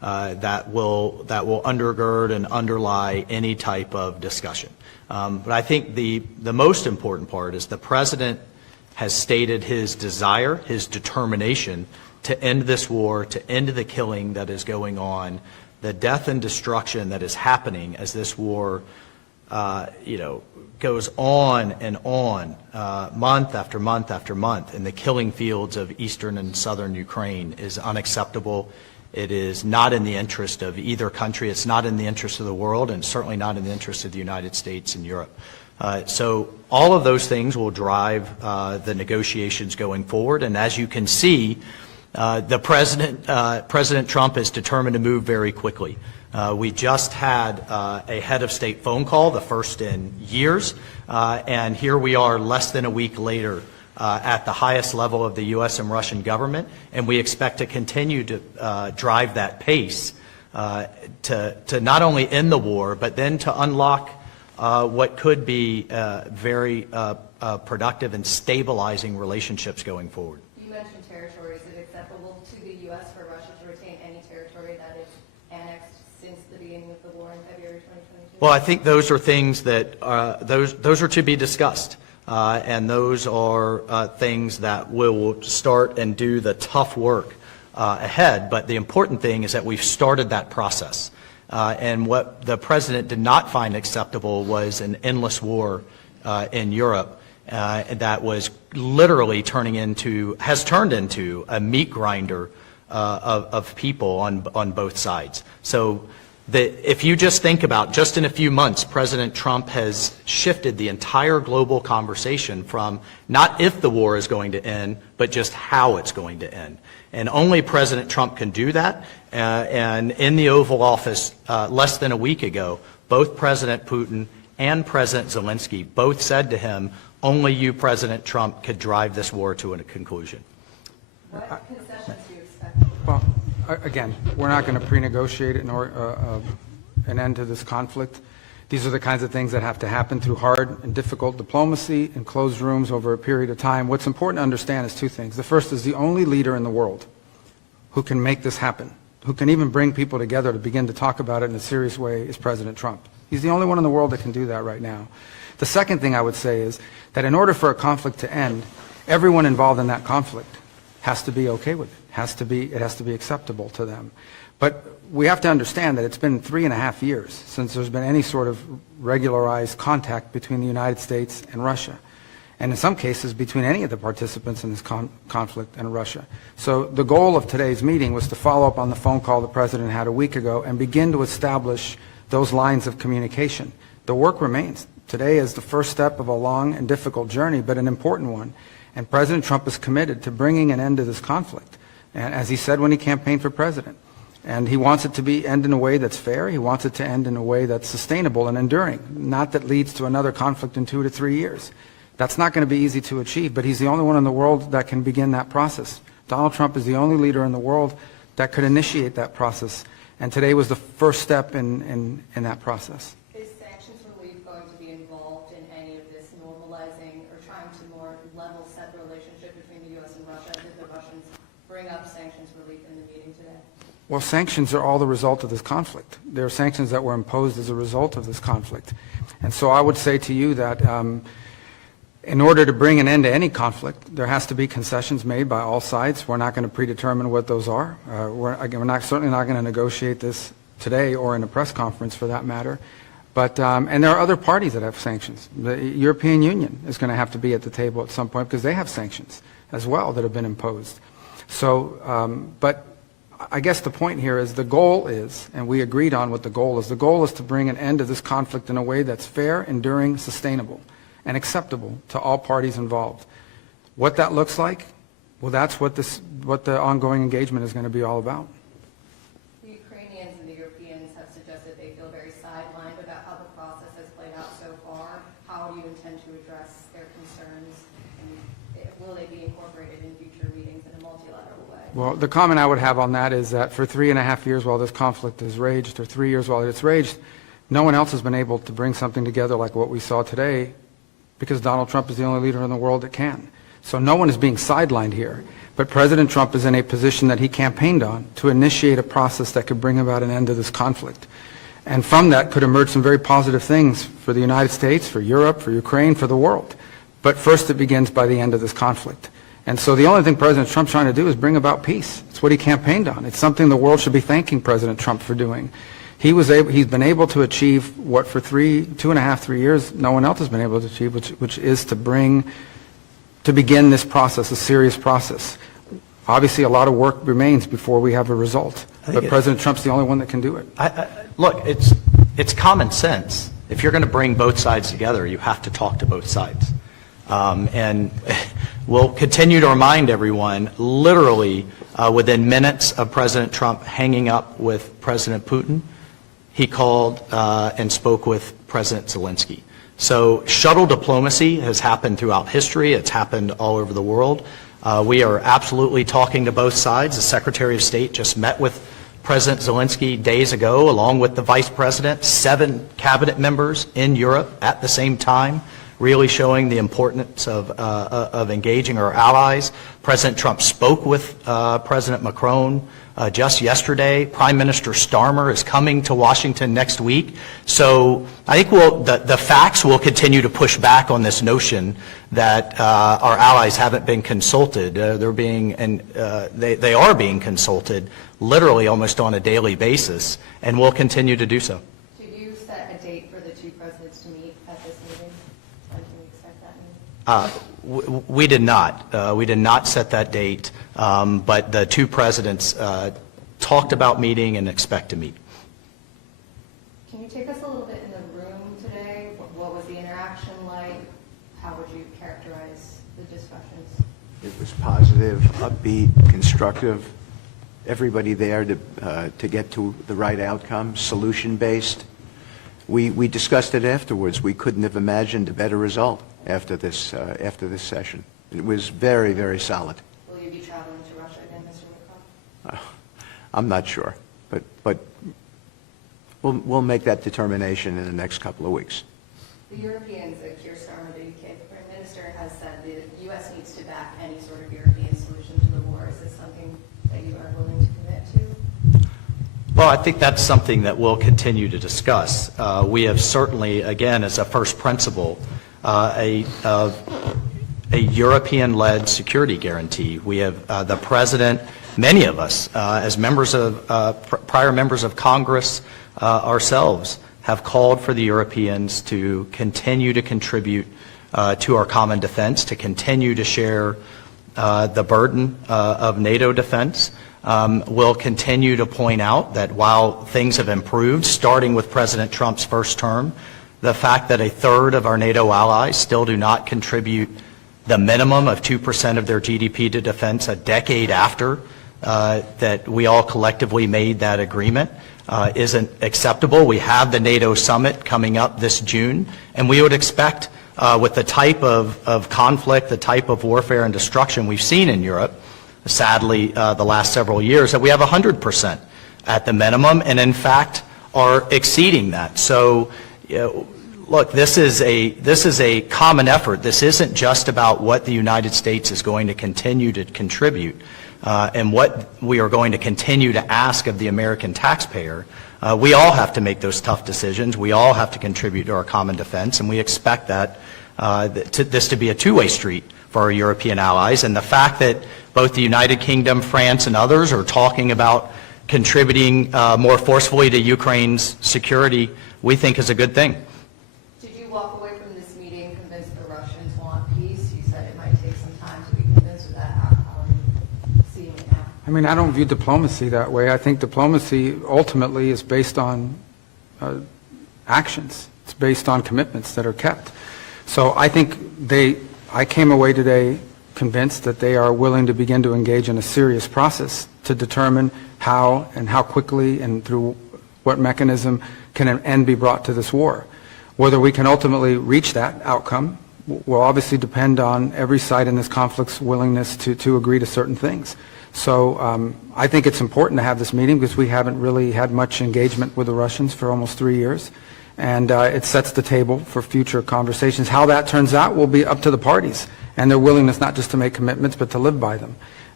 that will undergird and underlie any type of discussion. But I think the most important part is the President has stated his desire, his determination to end this war, to end the killing that is going on, the death and destruction that is happening as this war, goes on and on, month after month after month, in the killing fields of eastern and southern Ukraine is unacceptable. It is not in the interest of either country. It's not in the interest of the world, and certainly not in the interest of the United States and Europe. So all of those things will drive the negotiations going forward. And as you can see, President Trump is determined to move very quickly. We just had a head of state phone call, the first in years, and here we are less than a week later at the highest level of the U.S. and Russian government, and we expect to continue to drive that pace to not only end the war, but then to unlock what could be very productive and stabilizing relationships going forward. You mentioned territory. Is it acceptable to the U.S. for Russia to retain any territory that it's annexed since the beginning of the war in February 2022? Well, I think those are things that those are to be discussed. And those are things that will start and do the tough work ahead. But the important thing is that we've started that process. And what the President did not find acceptable was an endless war in Europe that was literally has turned into a meat grinder of people on both sides. So if you just think about, just in a few months, President Trump has shifted the entire global conversation from not if the war is going to end, but just how it's going to end. And only President Trump can do that. And in the Oval Office less than a week ago, both President Putin and President Zelensky both said to him, only you, President Trump, could drive this war to a conclusion. What concessions do you expect? Well, again, we're not going to pre-negotiate an end to this conflict. These are the kinds of things that have to happen through hard and difficult diplomacy in closed rooms over a period of time. What's important to understand is two things. The first is the only leader in the world who can make this happen, who can even bring people together to begin to talk about it in a serious way, is President Trump. He's the only one in the world that can do that right now. The second thing I would say is that in order for a conflict to end, everyone involved in that conflict has to be okay with it. It has to be acceptable to them. But we have to understand that it's been 3.5 years since there's been any sort of regularized contact between the United States and Russia, and in some cases between any of the participants in this conflict and Russia. So the goal of today's meeting was to follow up on the phone call the President had a week ago and begin to establish those lines of communication. The work remains. Today is the first step of a long and difficult journey, but an important one. And President Trump is committed to bringing an end to this conflict, and as he said when he campaigned for president. And he wants it to end in a way that's fair. He wants it to end in a way that's sustainable and enduring, not that leads to another conflict in 2 to 3 years. That's not going to be easy to achieve, but he's the only one in the world that can begin that process. Donald Trump is the only leader in the world that could initiate that process, and today was the first step in that process. Is sanctions relief going to be involved in any of this normalizing or trying to more level set the relationship between the U.S. and Russia? Did the Russians bring up sanctions relief in the meeting today? Well, sanctions are all the result of this conflict. There are sanctions that were imposed as a result of this conflict. And so I would say to you that in order to bring an end to any conflict, there has to be concessions made by all sides. We're not going to predetermine what those are. We're certainly not going to negotiate this today or in a press conference for that matter. But, and there are other parties that have sanctions. The European Union is going to have to be at the table at some point because they have sanctions as well that have been imposed. So, but I guess the point here is the goal is, and we agreed on what the goal is to bring an end to this conflict in a way that's fair, enduring, sustainable, and acceptable to all parties involved. What that looks like, well, that's what the ongoing engagement is going to be all about. The Ukrainians and the Europeans have suggested they feel very sidelined about how the process has played out so far. How do you intend to address their concerns, and will they be incorporated in future meetings in a multilateral way? Well, the comment I would have on that is that for 3.5 years while this conflict has raged, or 3 years while it's raged, no one else has been able to bring something together like what we saw today, because Donald Trump is the only leader in the world that can. So no one is being sidelined here. But President Trump is in a position that he campaigned on to initiate a process that could bring about an end to this conflict. And from that could emerge some very positive things for the United States, for Europe, for Ukraine, for the world. But first it begins by the end of this conflict. And so the only thing President Trump's trying to do is bring about peace. It's what he campaigned on. It's something the world should be thanking President Trump for doing. He's been able to achieve what for 2.5, 3 years no one else has been able to achieve, which is to begin this process, a serious process. Obviously, a lot of work remains before we have a result. But President Trump's the only one that can do it. Look, it's common sense. If you're going to bring both sides together, you have to talk to both sides. And we'll continue to remind everyone, literally within minutes of President Trump hanging up with President Putin, he called and spoke with President Zelensky. So shuttle diplomacy has happened throughout history. It's happened all over the world. We are absolutely talking to both sides. The Secretary of State just met with President Zelensky days ago, along with the Vice President, 7 cabinet members in Europe at the same time, really showing the importance of engaging our allies. President Trump spoke with President Macron just yesterday. Prime Minister Starmer is coming to Washington next week. So I think the facts will continue to push back on this notion that our allies haven't been consulted. They are being consulted literally almost on a daily basis, and will continue to do so. Did you set a date for the two presidents to meet at this meeting? When can we expect that meeting? We did not. We did not set that date, but the two presidents talked about meeting and expect to meet. Can you take us a little bit in the room today? What was the interaction like? How would you characterize the discussions? It was positive, upbeat, constructive. Everybody there to get to the right outcome, solution-based. We discussed it afterwards. We couldn't have imagined a better result after this session. It was very, very solid. Will you be traveling to Russia again, Mr. Lavrov? I'm not sure, but we'll make that determination in the next couple of weeks. The Europeans, Keir Starmer, the UK Prime Minister, has said the U.S. needs to back any sort of European solution to the war. Is this something that you are willing to commit to? Well, I think that's something that we'll continue to discuss. We have certainly, again, as a first principle, a European-led security guarantee. We have the President, many of us, as members of prior members of Congress ourselves, have called for the Europeans to continue to contribute to our common defense, to continue to share the burden of NATO defense. We'll continue to point out that while things have improved, starting with President Trump's first term, the fact that a third of our NATO allies still do not contribute the minimum of 2% of their GDP to defense a decade after that we all collectively made that agreement isn't acceptable. We have the NATO summit coming up this June, and we would expect with the type of conflict, the type of warfare and destruction we've seen in Europe, sadly, the last several years, that we have 100% at the minimum, and in fact are exceeding that. So, look, this is a common effort. This isn't just about what the United States is going to continue to contribute and what we are going to continue to ask of the American taxpayer. We all have to make those tough decisions. We all have to contribute to our common defense, and we expect that this to be a two-way street for our European allies. And the fact that both the United Kingdom, France, and others are talking about contributing more forcefully to Ukraine's security, we think is a good thing. Did you walk away from this meeting convinced the Russians want peace? You said it might take some time to be convinced of that. How are you seeing it now? I mean, I don't view diplomacy that way. I think diplomacy ultimately is based on actions. It's based on commitments that are kept. So I think I came away today convinced that they are willing to begin to engage in a serious process to determine how and how quickly and through what mechanism can an end be brought to this war. Whether we can ultimately reach that outcome will obviously depend on every side in this conflict's willingness to agree to certain things. So I think it's important to have this meeting because we haven't really had much engagement with the Russians for almost 3 years. And it sets the table for future conversations. How that turns out will be up to the parties and their willingness not just to make commitments but to live by them.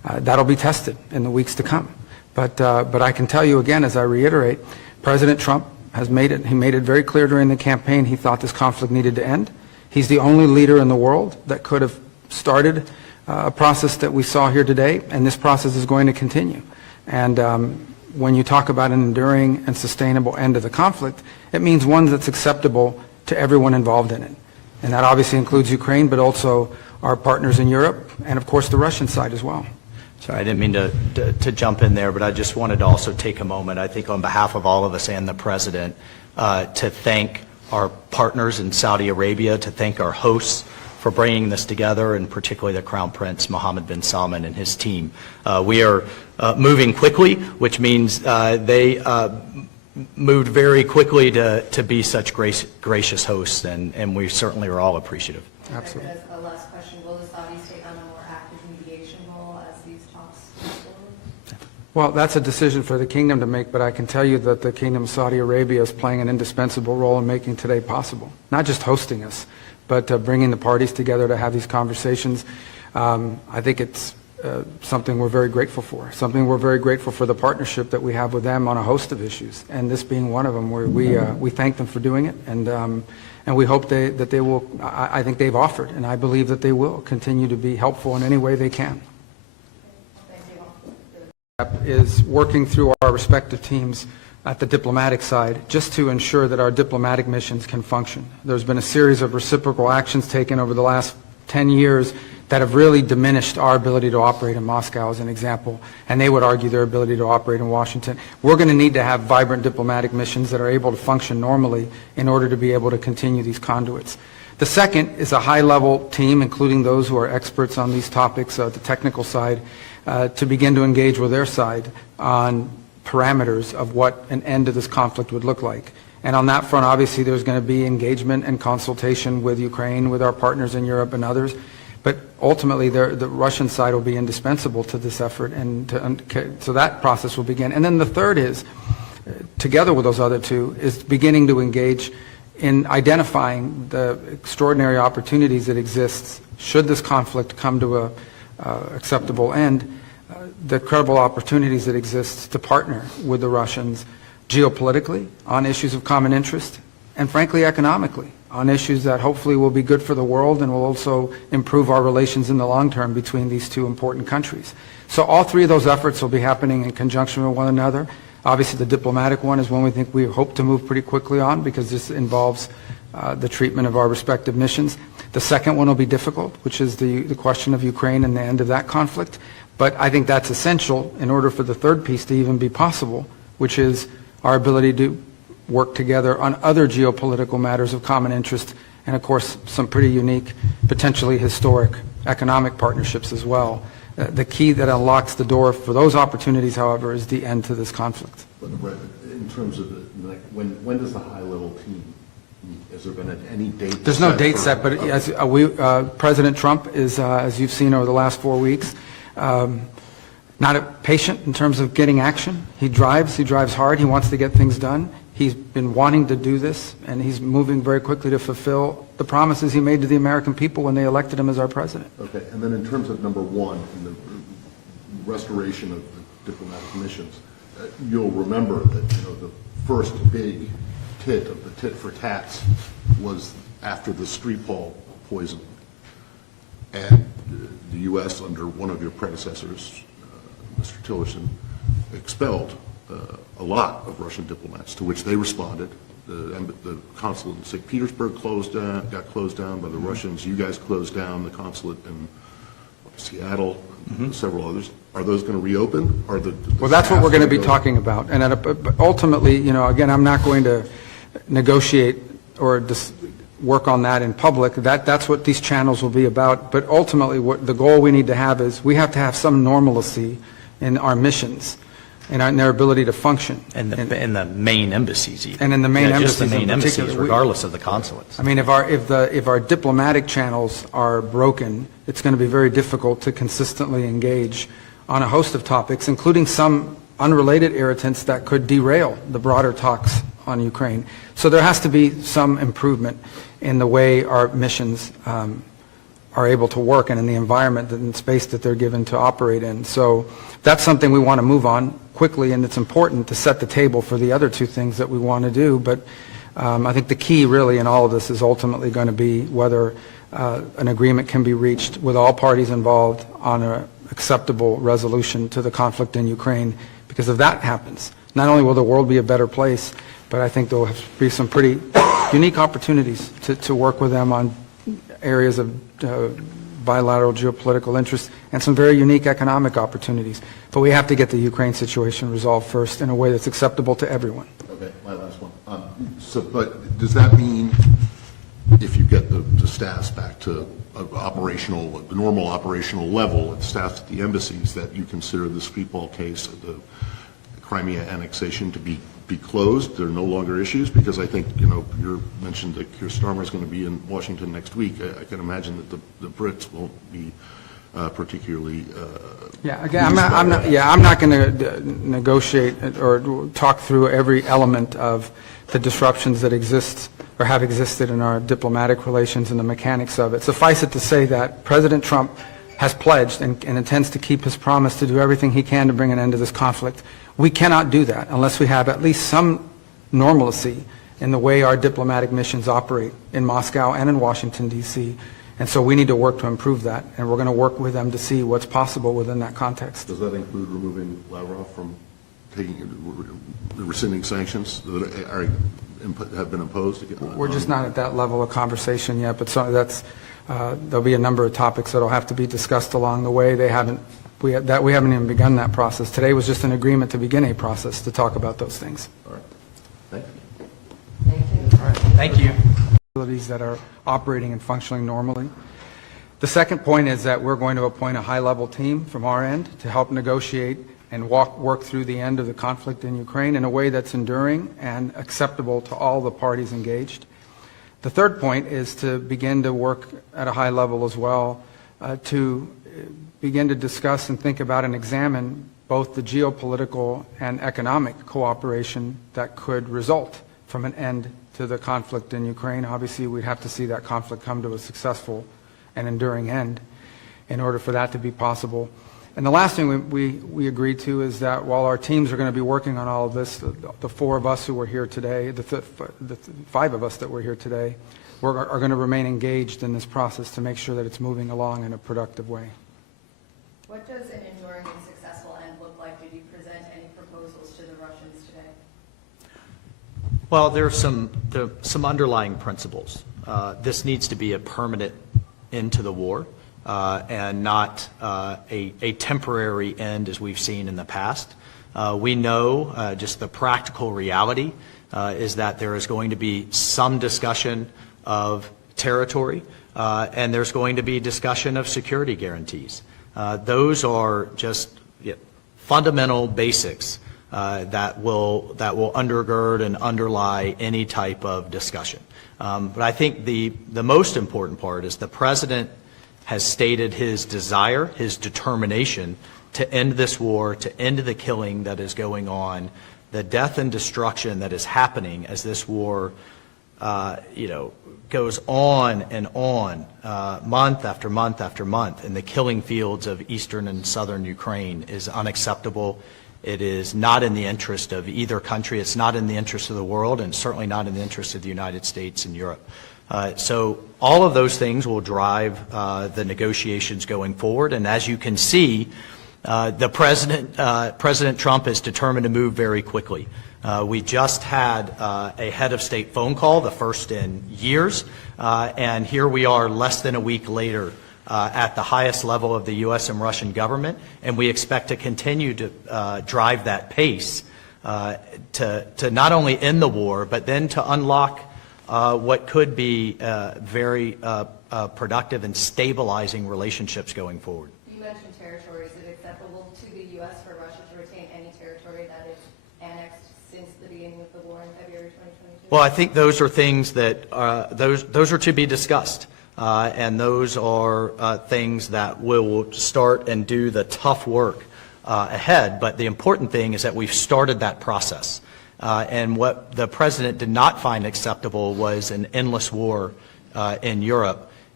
That'll be tested in the weeks to come. But I can tell you again, as I reiterate, President Trump has made it very clear during the campaign he thought this conflict needed to end. He's the only leader in the world that could have started a process that we saw here today, and this process is going to continue. And when you talk about an enduring and sustainable end to the conflict, it means one that's acceptable to everyone involved in it. And that obviously includes Ukraine, but also our partners in Europe, and of course the Russian side as well. Sorry, I didn't mean to jump in there, but I just wanted to also take a moment, I think on behalf of all of us and the President, to thank our partners in Saudi Arabia, to thank our hosts for bringing this together, and particularly the Crown Prince Mohammed bin Salman and his team. We are moving quickly, which means they moved very quickly to be such gracious hosts, and we certainly are all appreciative. Absolutely. As a last question, will the Saudis take on a more active mediation role as these talks move forward? Well, that's a decision for the kingdom to make, but I can tell you that the Kingdom of Saudi Arabia is playing an indispensable role in making today possible. Not just hosting us, but bringing the parties together to have these conversations. I think it's something we're very grateful for. Something we're very grateful for the partnership that we have with them on a host of issues, and this being one of them, where we thank them for doing it, and we hope that they will. I think they've offered, and I believe that they will continue to be helpful in any way they can. Is working through our respective teams at the diplomatic side, just to ensure that our diplomatic missions can function. There's been a series of reciprocal actions taken over the last 10 years that have really diminished our ability to operate in Moscow, as an example, and they would argue their ability to operate in Washington. We're going to need to have vibrant diplomatic missions that are able to function normally in order to be able to continue these conduits. The second is a high-level team, including those who are experts on these topics, the technical side, to begin to engage with their side on parameters of what an end to this conflict would look like. And on that front, obviously, there's going to be engagement and consultation with Ukraine, with our partners in Europe and others. But ultimately, the Russian side will be indispensable to this effort, and so that process will begin. And then the third is, together with those other two, is beginning to engage in identifying the extraordinary opportunities that exist should this conflict come to a acceptable end, the credible opportunities that exist to partner with the Russians geopolitically on issues of common interest, and frankly economically on issues that hopefully will be good for the world and will also improve our relations in the long term between these two important countries. So all three of those efforts will be happening in conjunction with one another. Obviously the diplomatic one is one we hope to move pretty quickly on, because this involves the treatment of our respective missions. The second one will be difficult, which is the question of Ukraine and the end of that conflict. But I think that's essential in order for the third piece to even be possible, which is our ability to work together on other geopolitical matters of common interest, and of course some pretty unique, potentially historic economic partnerships as well. The key that unlocks the door for those opportunities, however, is the end to this conflict. But in terms of when does the high-level team meet? Has there been any date? There's no date set, but as President Trump is, as you've seen over the last 4 weeks, not patient in terms of getting action. He drives hard, he wants to get things done. He's been wanting to do this, and he's moving very quickly to fulfill the promises he made to the American people when they elected him as our president. Okay, and then in terms of number one, in the restoration of the diplomatic missions, you'll remember that the first big tit of the tit for tats was after the Skripal poisoning, and the U.S. under one of your predecessors, Mr. Tillerson, expelled a lot of Russian diplomats, to which they responded. The consulate in St. Petersburg got closed down by the Russians. You guys closed down the consulate in Seattle, several others. Are those going to reopen? Well, that's what we're going to be talking about. And ultimately, again, I'm not going to negotiate or work on that in public. That's what these channels will be about. But ultimately, what the goal we need to have is we have to have some normalcy in our missions and in their ability to function. And the main embassies even. And in the main embassies just the main in particular. embassies, regardless of the consulates. I mean, if our diplomatic channels are broken, it's going to be very difficult to consistently engage on a host of topics, including some unrelated irritants that could derail the broader talks on Ukraine. So there has to be some improvement in the way our missions are able to work and in the environment and space that they're given to operate in. So that's something we want to move on quickly, and it's important to set the table for the other two things that we want to do. But I think the key really in all of this is ultimately going to be whether an agreement can be reached with all parties involved on an acceptable resolution to the conflict in Ukraine. Because if that happens, not only will the world be a better place, but I think there will be some pretty unique opportunities to work with them on areas of bilateral geopolitical interest and some very unique economic opportunities. But we have to get the Ukraine situation resolved first in a way that's acceptable to everyone. Okay, my last one. But does that mean if you get the staffs back to the normal operational level, and staffs at the embassies, that you consider the streetball case of the Crimea annexation to be closed? There are no longer issues? Because I think, you mentioned that Keir Starmer is going to be in Washington next week. I can imagine that the Brits won't be particularly. Yeah, again, I'm not going to negotiate or talk through every element of the disruptions that exist or have existed in our diplomatic relations and the mechanics of it. Suffice it to say that President Trump has pledged and intends to keep his promise to do everything he can to bring an end to this conflict. We cannot do that unless we have at least some normalcy in the way our diplomatic missions operate in Moscow and in Washington, D.C. And so we need to work to improve that, and we're going to work with them to see what's possible within that context. Does that include removing Lavrov from rescinding sanctions that have been imposed? We're just not at that level of conversation yet, but there'll be a number of topics that will have to be discussed along the way. We haven't even begun that process. Today was just an agreement to begin a process to talk about those things. All right. Thank you. Thank you. All right. Thank you. Facilities that are operating and functioning normally. The second point is that we're going to appoint a high-level team from our end to help negotiate and work through the end of the conflict in Ukraine in a way that's enduring and acceptable to all the parties engaged. The third point is to begin to work at a high level as well to begin to discuss and think about and examine both the geopolitical and economic cooperation that could result from an end to the conflict in Ukraine. Obviously, we'd have to see that conflict come to a successful and enduring end in order for that to be possible. And the last thing we agreed to is that while our teams are going to be working on all of this, the four of us who were here today, the five of us that were here today, are going to remain engaged in this process to make sure that it's moving along in a productive way. What does an enduring and successful end look like? Did you present any proposals to the Russians today? Well, there are some underlying principles. This needs to be a permanent end to the war and not a temporary end as we've seen in the past. We know just the practical reality is that there is going to be some discussion of territory and there's going to be discussion of security guarantees. Those are just fundamental basics that will undergird and underlie any type of discussion. But I think the most important part is the President has stated his desire, his determination to end this war, to end the killing that is going on, the death and destruction that is happening as this war goes on and on, month after month after month, in the killing fields of eastern and southern Ukraine is unacceptable. It is not in the interest of either country. It's not in the interest of the world, and certainly not in the interest of the United States and Europe. So all of those things will drive the negotiations going forward. And as you can see, President Trump is determined to move very quickly. We just had a head of state phone call, the first in years, and here we are less than a week later at the highest level of the U.S. and Russian government, and we expect to continue to drive that pace to not only end the war, but then to unlock what could be very productive and stabilizing relationships going forward. You mentioned territory. Is it acceptable to the U.S. for Russia to retain any territory that is annexed since the beginning of the war in February 2022? Well, I think those are things that those are to be discussed, and those are things that will start and do the tough work ahead. But the important thing is that we've started that process, and what the President did not find acceptable was an endless war in Europe.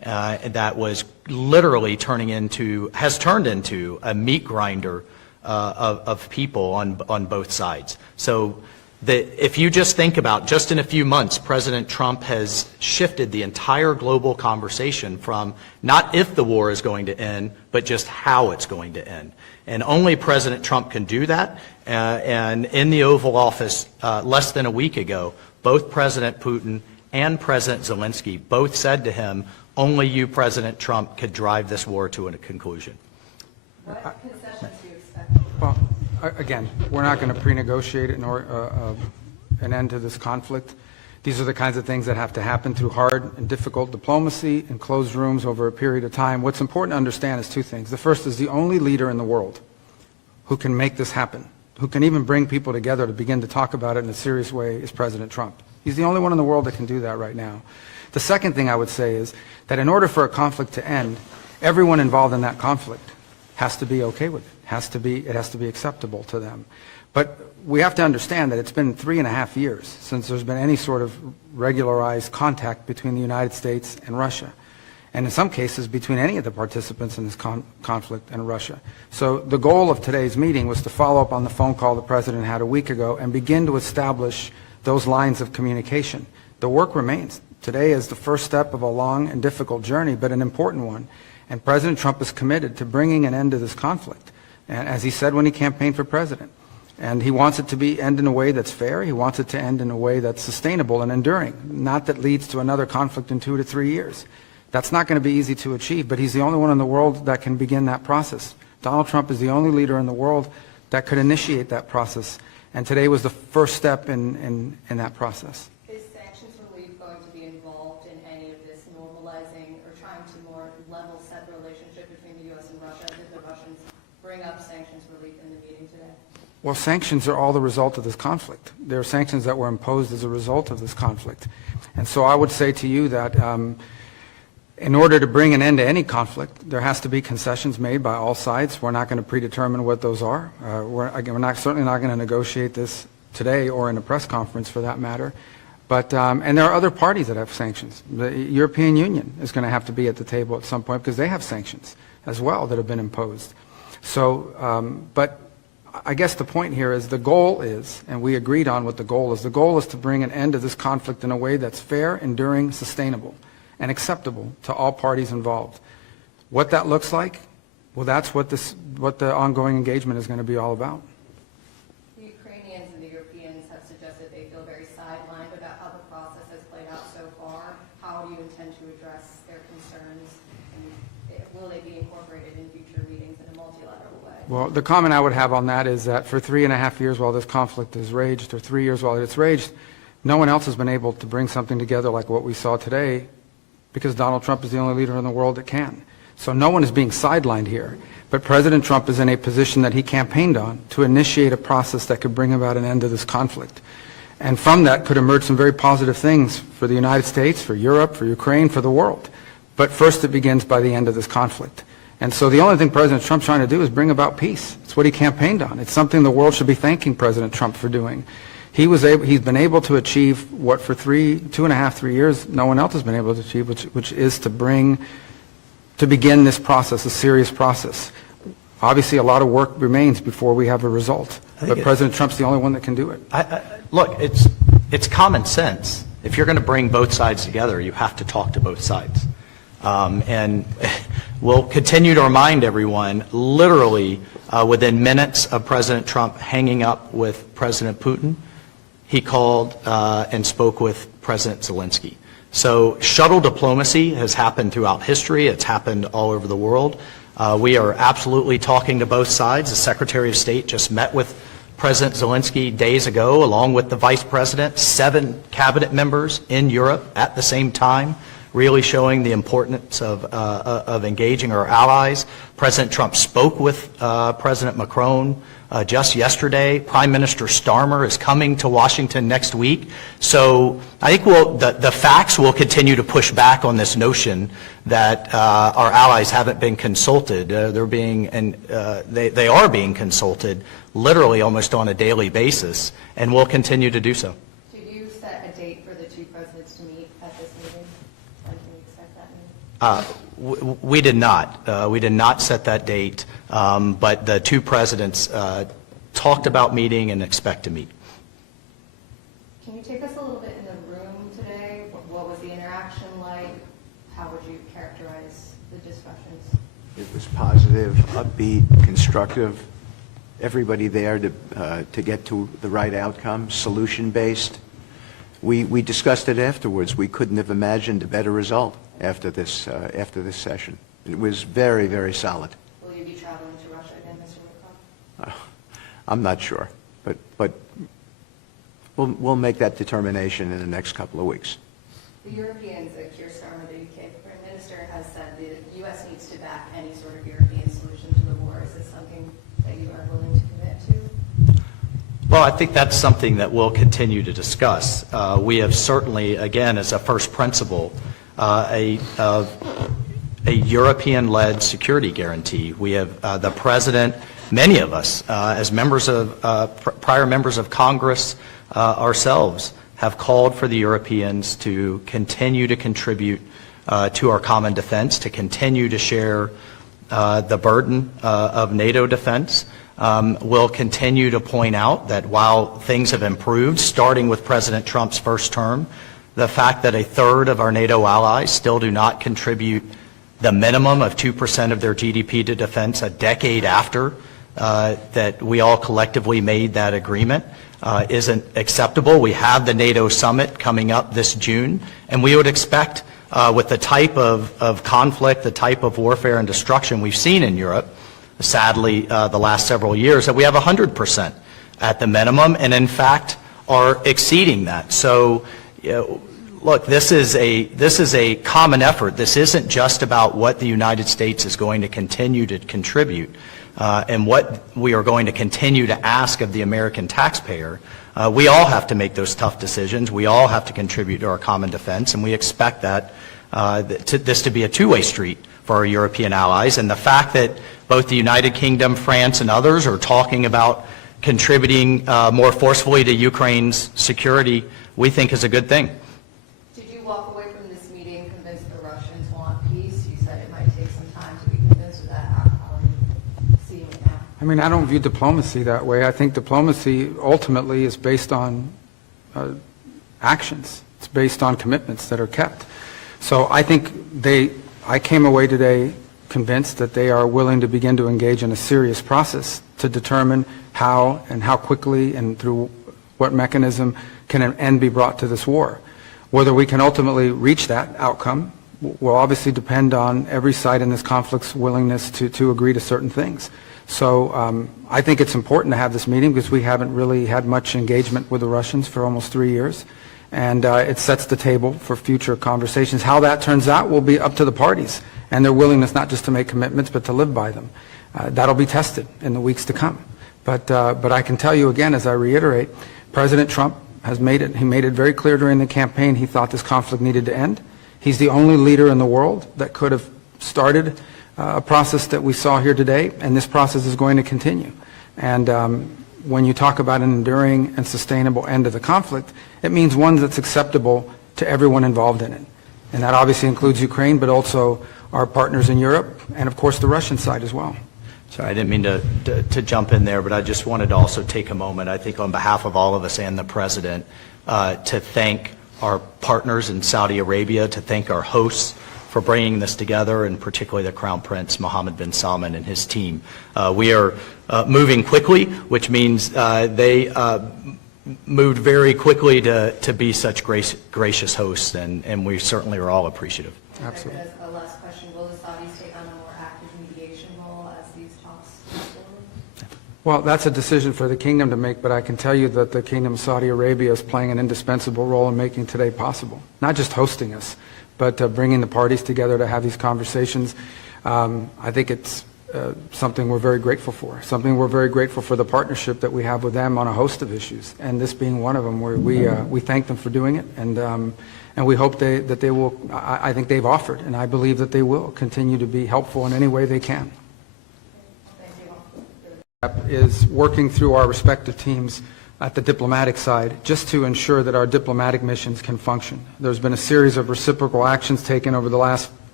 that was literally has turned into a meat grinder of people on both sides. So if you just think about, just in a few months, President Trump has shifted the entire global conversation from not if the war is going to end, but just how it's going to end. And only President Trump can do that. And in the Oval Office less than a week ago, both President Putin and President Zelensky both said to him, only you, President Trump, could drive this war to a conclusion. What concessions do you expect? Well, again, we're not going to pre-negotiate an end to this conflict. These are the kinds of things that have to happen through hard and difficult diplomacy in closed rooms over a period of time. What's important to understand is two things. The first is the only leader in the world who can make this happen, who can even bring people together to begin to talk about it in a serious way, is President Trump. He's the only one in the world that can do that right now. The second thing I would say is that in order for a conflict to end, everyone involved in that conflict has to be okay with it. It has to be acceptable to them. But we have to understand that it's been 3.5 years since there's been any sort of regularized contact between the United States and Russia, and in some cases between any of the participants in this conflict and Russia. So the goal of today's meeting was to follow up on the phone call the President had a week ago and begin to establish those lines of communication. The work remains. Today is the first step of a long and difficult journey, but an important one. And President Trump is committed to bringing an end to this conflict, and as he said when he campaigned for president. And he wants it to end in a way that's fair. He wants it to end in a way that's sustainable and enduring, not that leads to another conflict in 2 to 3 years. That's not going to be easy to achieve, but he's the only one in the world that can begin that process. Donald Trump is the only leader in the world that could initiate that process, and today was the first step in that process. Is sanctions relief going to be involved in any of this normalizing or trying to more level set the relationship between the U.S. and Russia? Did the Russians bring up sanctions relief in the meeting today? Well, sanctions are all the result of this conflict. There are sanctions that were imposed as a result of this conflict. And so I would say to you that in order to bring an end to any conflict, there has to be concessions made by all sides. We're not going to predetermine what those are. We're certainly not going to negotiate this today or in a press conference for that matter. But, and there are other parties that have sanctions. The European Union is going to have to be at the table at some point because they have sanctions as well that have been imposed. So, but I guess the point here is the goal is, and we agreed on what the goal is to bring an end to this conflict in a way that's fair, enduring, sustainable, and acceptable to all parties involved. What that looks like, well, that's what the ongoing engagement is going to be all about. The Ukrainians and the Europeans have suggested they feel very sidelined about how the process has played out so far. How do you intend to address their concerns, and will they be incorporated in future meetings in a multilateral way? Well, the comment I would have on that is that for 3.5 years while this conflict has raged, or 3 years while it's raged, no one else has been able to bring something together like what we saw today, because Donald Trump is the only leader in the world that can. So no one is being sidelined here. But President Trump is in a position that he campaigned on to initiate a process that could bring about an end to this conflict. And from that could emerge some very positive things for the United States, for Europe, for Ukraine, for the world. But first it begins by the end of this conflict. And so the only thing President Trump's trying to do is bring about peace. It's what he campaigned on. It's something the world should be thanking President Trump for doing. He's been able to achieve what for 2.5, 3 years no one else has been able to achieve, which is to begin this process, a serious process. Obviously, a lot of work remains before we have a result, but President Trump's the only one that can do it. Look, it's common sense. If you're going to bring both sides together, you have to talk to both sides. And we'll continue to remind everyone, literally within minutes of President Trump hanging up with President Putin, he called and spoke with President Zelensky. So shuttle diplomacy has happened throughout history. It's happened all over the world. We are absolutely talking to both sides. The Secretary of State just met with President Zelensky days ago, along with the Vice President, 7 cabinet members in Europe at the same time, really showing the importance of engaging our allies. President Trump spoke with President Macron just yesterday. Prime Minister Starmer is coming to Washington next week. So I think the facts will continue to push back on this notion that our allies haven't been consulted. They are being consulted literally almost on a daily basis, and will continue to do so. Did you set a date for the two presidents to meet at this meeting? When can we expect that We did not. We did not set that date, but the two presidents talked about meeting and expect to meet. Can you take us a little bit in the room today? What was the interaction like? How would you characterize the discussions? It was positive, upbeat, constructive. Everybody there to get to the right outcome, solution-based. We discussed it afterwards. We couldn't have imagined a better result after this session. It was very, very solid. Will you be traveling to Russia again, Mr. Lavrov? I'm not sure, but we'll make that determination in the next couple of weeks. The Europeans, Keir Starmer, the UK Foreign Minister, has said the U.S. needs to back any sort of European solution to the war. Is this something that you are willing to commit to? Well, I think that's something that we'll continue to discuss. We have certainly, again, as a first principle, a European-led security guarantee. We have the President, many of us, as members of prior members of Congress ourselves, have called for the Europeans to continue to contribute to our common defense, to continue to share the burden of NATO defense. We'll continue to point out that while things have improved, starting with President Trump's first term, the fact that a third of our NATO allies still do not contribute the minimum of 2% of their GDP to defense a decade after that we all collectively made that agreement isn't acceptable. We have the NATO summit coming up this June, and we would expect with the type of conflict, the type of warfare and destruction we've seen in Europe, sadly, the last several years, that we have 100% at the minimum, and in fact are exceeding that. So, look, this is a common effort. This isn't just about what the United States is going to continue to contribute and what we are going to continue to ask of the American taxpayer. We all have to make those tough decisions. We all have to contribute to our common defense, and we expect that this to be a two-way street for our European allies. And the fact that both the United Kingdom, France, and others are talking about contributing more forcefully to Ukraine's security, we think is a good thing. Did you walk away from this meeting convinced the Russians want peace? You said it might take some time to be convinced of that. How are you seeing it now? I mean, I don't view diplomacy that way. I think diplomacy ultimately is based on actions. It's based on commitments that are kept. So I think I came away today convinced that they are willing to begin to engage in a serious process to determine how and how quickly and through what mechanism can an end be brought to this war. Whether we can ultimately reach that outcome will obviously depend on every side in this conflict's willingness to agree to certain things. So I think it's important to have this meeting because we haven't really had much engagement with the Russians for almost 3 years. And it sets the table for future conversations. How that turns out will be up to the parties and their willingness not just to make commitments but to live by them. That'll be tested in the weeks to come. But I can tell you again, as I reiterate, President Trump has made it very clear during the campaign he thought this conflict needed to end. He's the only leader in the world that could have started a process that we saw here today, and this process is going to continue. And when you talk about an enduring and sustainable end of the conflict, it means one that's acceptable to everyone involved in it. And that obviously includes Ukraine, but also our partners in Europe, and of course the Russian side as well. Sorry, I didn't mean to jump in there, but I just wanted to also take a moment, I think on behalf of all of us and the President, to thank our partners in Saudi Arabia, to thank our hosts for bringing this together, and particularly the Crown Prince Mohammed bin Salman and his team. We are moving quickly, which means they moved very quickly to be such gracious hosts, and we certainly are all appreciative. Absolutely. As a last question, will the Saudis take on a more active mediation role as these talks move forward? Well, that's a decision for the kingdom to make, but I can tell you that the Kingdom of Saudi Arabia is playing an indispensable role in making today possible. Not just hosting us, but bringing the parties together to have these conversations. I think it's something we're very grateful for. Something we're very grateful for the partnership that we have with them on a host of issues, and this being one of them, where we thank them for doing it, and we hope that they will. I think they've offered, and I believe that they will continue to be helpful in any way they can. Is working through our respective teams at the diplomatic side just to ensure that our diplomatic missions can function. There's been a series of reciprocal actions taken over the last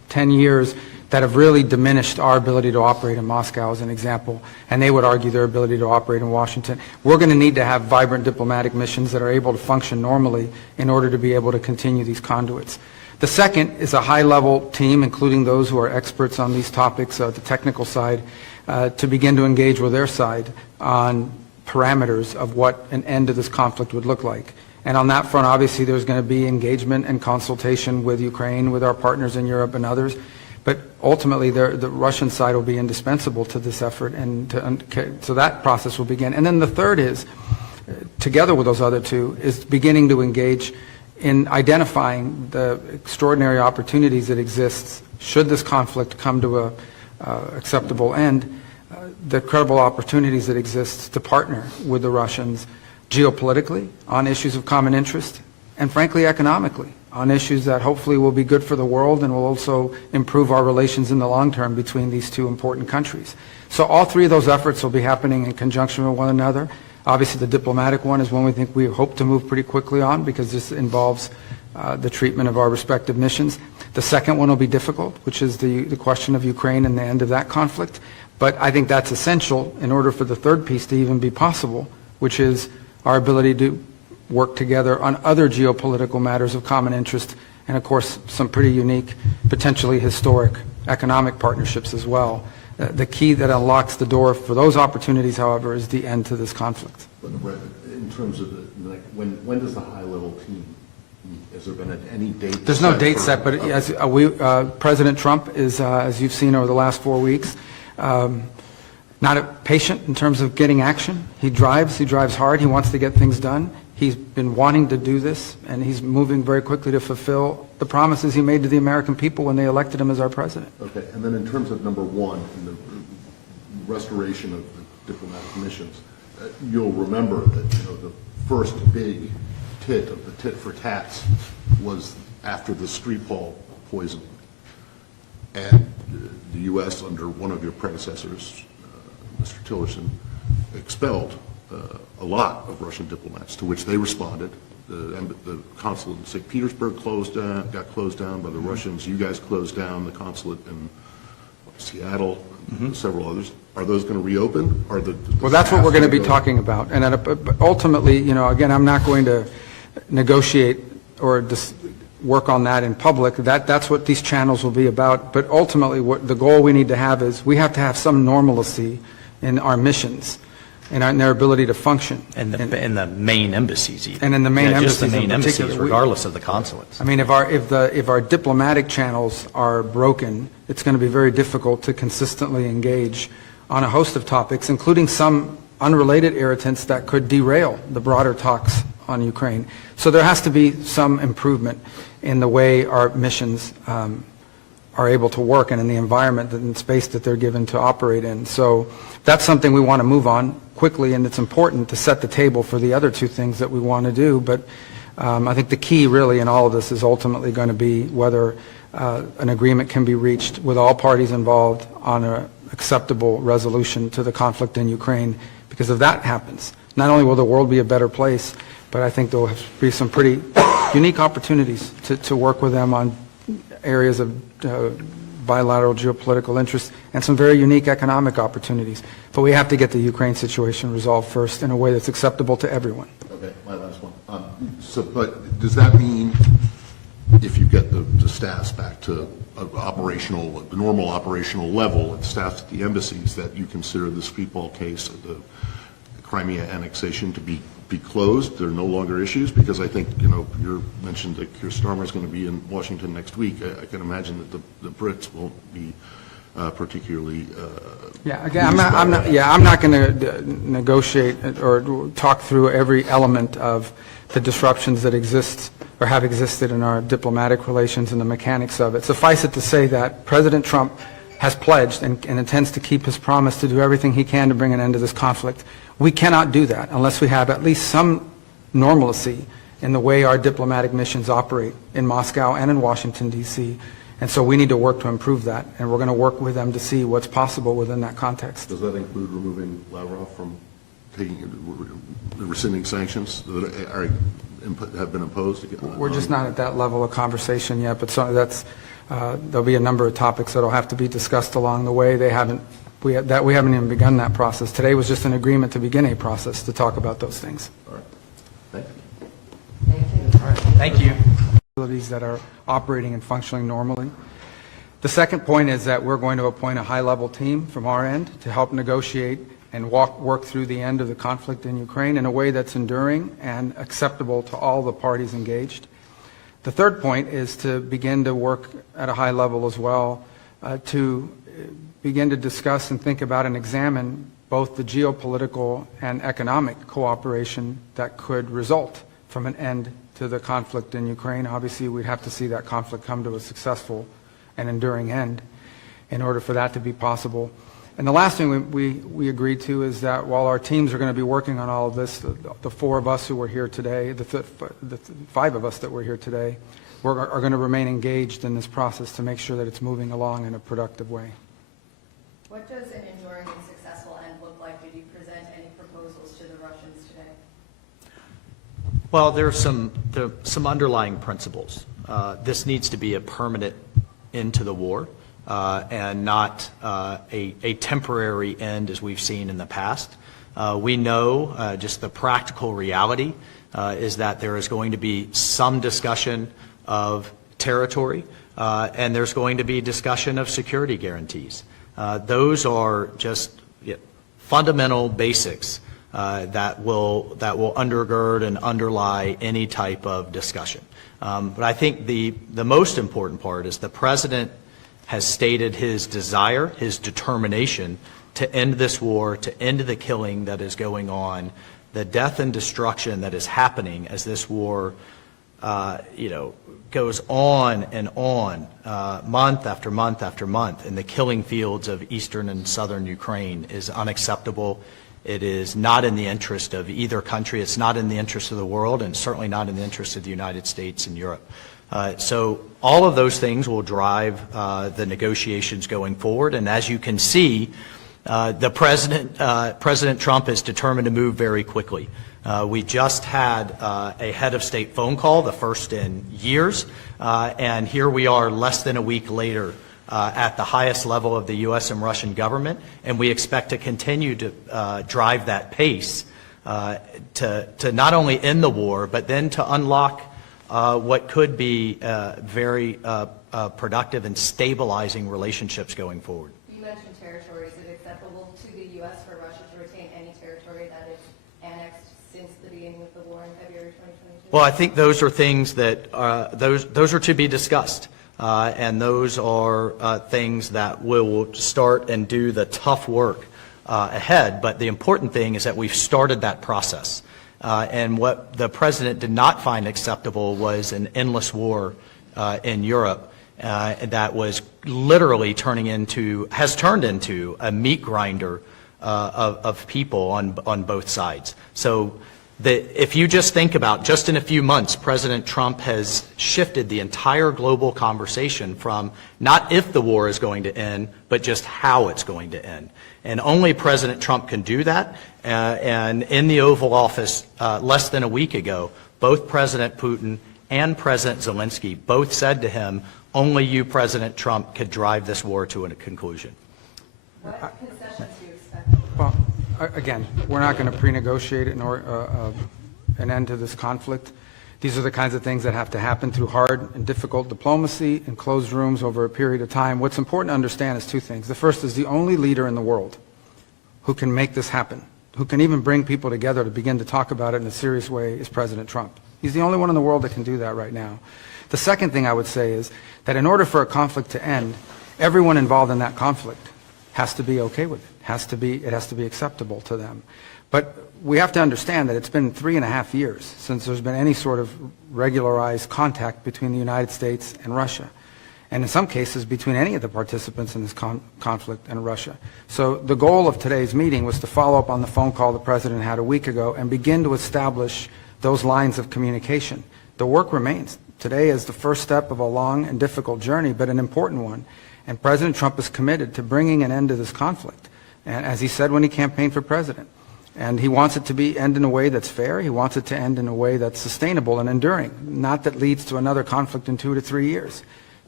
10 years that have really diminished our ability to operate in Moscow, as an example, and they would argue their ability to operate in Washington. We're going to need to have vibrant diplomatic missions that are able to function normally in order to be able to continue these conduits. The second is a high-level team, including those who are experts on these topics, the technical side, to begin to engage with their side on parameters of what an end to this conflict would look like. And on that front, obviously, there's going to be engagement and consultation with Ukraine, with our partners in Europe and others. But ultimately, the Russian side will be indispensable to this effort, and so that process will begin. And then the third is, together with those other two, is beginning to engage in identifying the extraordinary opportunities that exist should this conflict come to a acceptable end, the credible opportunities that exist to partner with the Russians geopolitically on issues of common interest, and frankly economically on issues that hopefully will be good for the world and will also improve our relations in the long term between these two important countries. So all three of those efforts will be happening in conjunction with one another. Obviously, the diplomatic one is one we hope to move pretty quickly on, because this involves the treatment of our respective missions. The second one will be difficult, which is the question of Ukraine and the end of that conflict. But I think that's essential in order for the third piece to even be possible, which is our ability to work together on other geopolitical matters of common interest, and of course some pretty unique, potentially historic economic partnerships as well. The key that unlocks the door for those opportunities, however, is the end to this conflict. But in terms of when does the high-level team meet? Has there been any date? There's no date set, but as President Trump is, as you've seen over the last 4 weeks, not patient in terms of getting action. He drives hard, he wants to get things done. He's been wanting to do this, and he's moving very quickly to fulfill the promises he made to the American people when they elected him as our president. Okay, and then in terms of number one, in the restoration of the diplomatic missions, you'll remember that the first big tit of the tit for tats was after the Skripal poisoning, and the U.S. under one of your predecessors, Mr. Tillerson, expelled a lot of Russian diplomats, to which they responded. The consulate in St. Petersburg got closed down by the Russians. You guys closed down the consulate in Seattle, and several others. Are those going to reopen? Well, that's what we're going to be talking about. And ultimately, again, I'm not going to negotiate or work on that in public. That's what these channels will be about. But ultimately, what the goal we need to have is we have to have some normalcy in our missions and in their ability to function. And the main embassies even. And in the main embassies just the main in embassies, particular. regardless of the consulates. I mean, if our diplomatic channels are broken, it's going to be very difficult to consistently engage on a host of topics, including some unrelated irritants that could derail the broader talks on Ukraine. So there has to be some improvement in the way our missions are able to work and in the environment and space that they're given to operate in. So that's something we want to move on quickly, and it's important to set the table for the other two things that we want to do. But I think the key really in all of this is ultimately going to be whether an agreement can be reached with all parties involved on an acceptable resolution to the conflict in Ukraine. Because if that happens, not only will the world be a better place, but I think there will be some pretty unique opportunities to work with them on areas of bilateral geopolitical interest and some very unique economic opportunities. But we have to get the Ukraine situation resolved first in a way that's acceptable to everyone. Okay, my last one. But does that mean if you get the staffs back to the normal operational level and staffs at the embassies, that you consider the Skripal case of the Crimea annexation to be closed? There are no longer issues? Because I think, you mentioned that Keir Starmer is going to be in Washington next week. I can imagine that the Brits won't be particularly. Yeah, again, I'm not going to negotiate or talk through every element of the disruptions that exist or have existed in our diplomatic relations and the mechanics of it. Suffice it to say that President Trump has pledged and intends to keep his promise to do everything he can to bring an end to this conflict. We cannot do that unless we have at least some normalcy in the way our diplomatic missions operate in Moscow and in Washington, D.C. And so we need to work to improve that, and we're going to work with them to see what's possible within that context. Does that include removing Lavrov from rescinding sanctions that have been imposed? We're just not at that level of conversation yet, but that's There'll be a number of topics that'll have to be discussed along the way. We haven't even begun that process. Today was just an agreement to begin a process to talk about those things. All right. Thank you. Thank you. Facilities that are operating and functioning normally. The second point is that we're going to appoint a high-level team from our end to help negotiate and work through the end of the conflict in Ukraine in a way that's enduring and acceptable to all the parties engaged. The third point is to begin to work at a high level as well to begin to discuss and think about and examine both the geopolitical and economic cooperation that could result from an end to the conflict in Ukraine. Obviously, we'd have to see that conflict come to a successful and enduring end in order for that to be possible. And the last thing we agreed to is that while our teams are going to be working on all of this, the four of us who were here today, the five of us that were here today, are going to remain engaged in this process to make sure that it's moving along in a productive way. What does an enduring and successful end look like? Did you present any proposals to the Russians today? Well, there are some underlying principles. This needs to be a permanent end to the war and not a temporary end as we've seen in the past. We know just the practical reality is that there is going to be some discussion of territory and there's going to be discussion of security guarantees. Those are just fundamental basics that will undergird and underlie any type of discussion. But I think the most important part is the President has stated his desire, his determination to end this war, to end the killing that is going on, the death and destruction that is happening as this war, goes on and on, month after month after month, in the killing fields of eastern and southern Ukraine is unacceptable. It is not in the interest of either country. It's not in the interest of the world, and certainly not in the interest of the United States and Europe. So all of those things will drive the negotiations going forward. And as you can see, President Trump is determined to move very quickly. We just had a head of state phone call, the first in years, and here we are less than a week later at the highest level of the U.S. and Russian government, and we expect to continue to drive that pace to not end end the war, but then to unlock what could be very productive and stabilizing relationships going forward. You mentioned territory. Is it acceptable to the U.S. for Russia to retain any territory that it's annexed since the beginning of the war in February 2022? Well, I think those are things that those are to be discussed. And those are things that will start and do the tough work ahead. But the important thing is that we've started that process. And what the President did not find acceptable was an endless war in Europe that was literally has turned into a meat grinder of people on both sides. So if you just think about, just in a few months, President Trump has shifted the entire global conversation from not if the war is going to end, but just how it's going to end. And only President Trump can do that. And in the Oval Office less than a week ago, both President Putin and President Zelensky both said to him, only you, President Trump, could drive this war to a conclusion. What concessions do you expect? Well, again, we're not going to pre-negotiate an end to this conflict. These are the kinds of things that have to happen through hard and difficult diplomacy in closed rooms over a period of time. What's important to understand is two things. The first is the only leader in the world who can make this happen, who can even bring people together to begin to talk about it in a serious way, is President Trump. He's the only one in the world that can do that right now. The second thing I would say is that in order for a conflict to end, everyone involved in that conflict has to be okay with it. It has to be acceptable to them. But we have to understand that it's been 3.5 years since there's been any sort of regularized contact between the United States and Russia, and in some cases between any of the participants in this conflict and Russia. So the goal of today's meeting was to follow up on the phone call the President had a week ago and begin to establish those lines of communication. The work remains. Today is the first step of a long and difficult journey, but an important one, and President Trump is committed to bringing an end to this conflict. And as he said when he campaigned for president. And he wants it to end in a way that's fair. He wants it to end in a way that's sustainable and enduring, not that leads to another conflict in 2 to 3 years.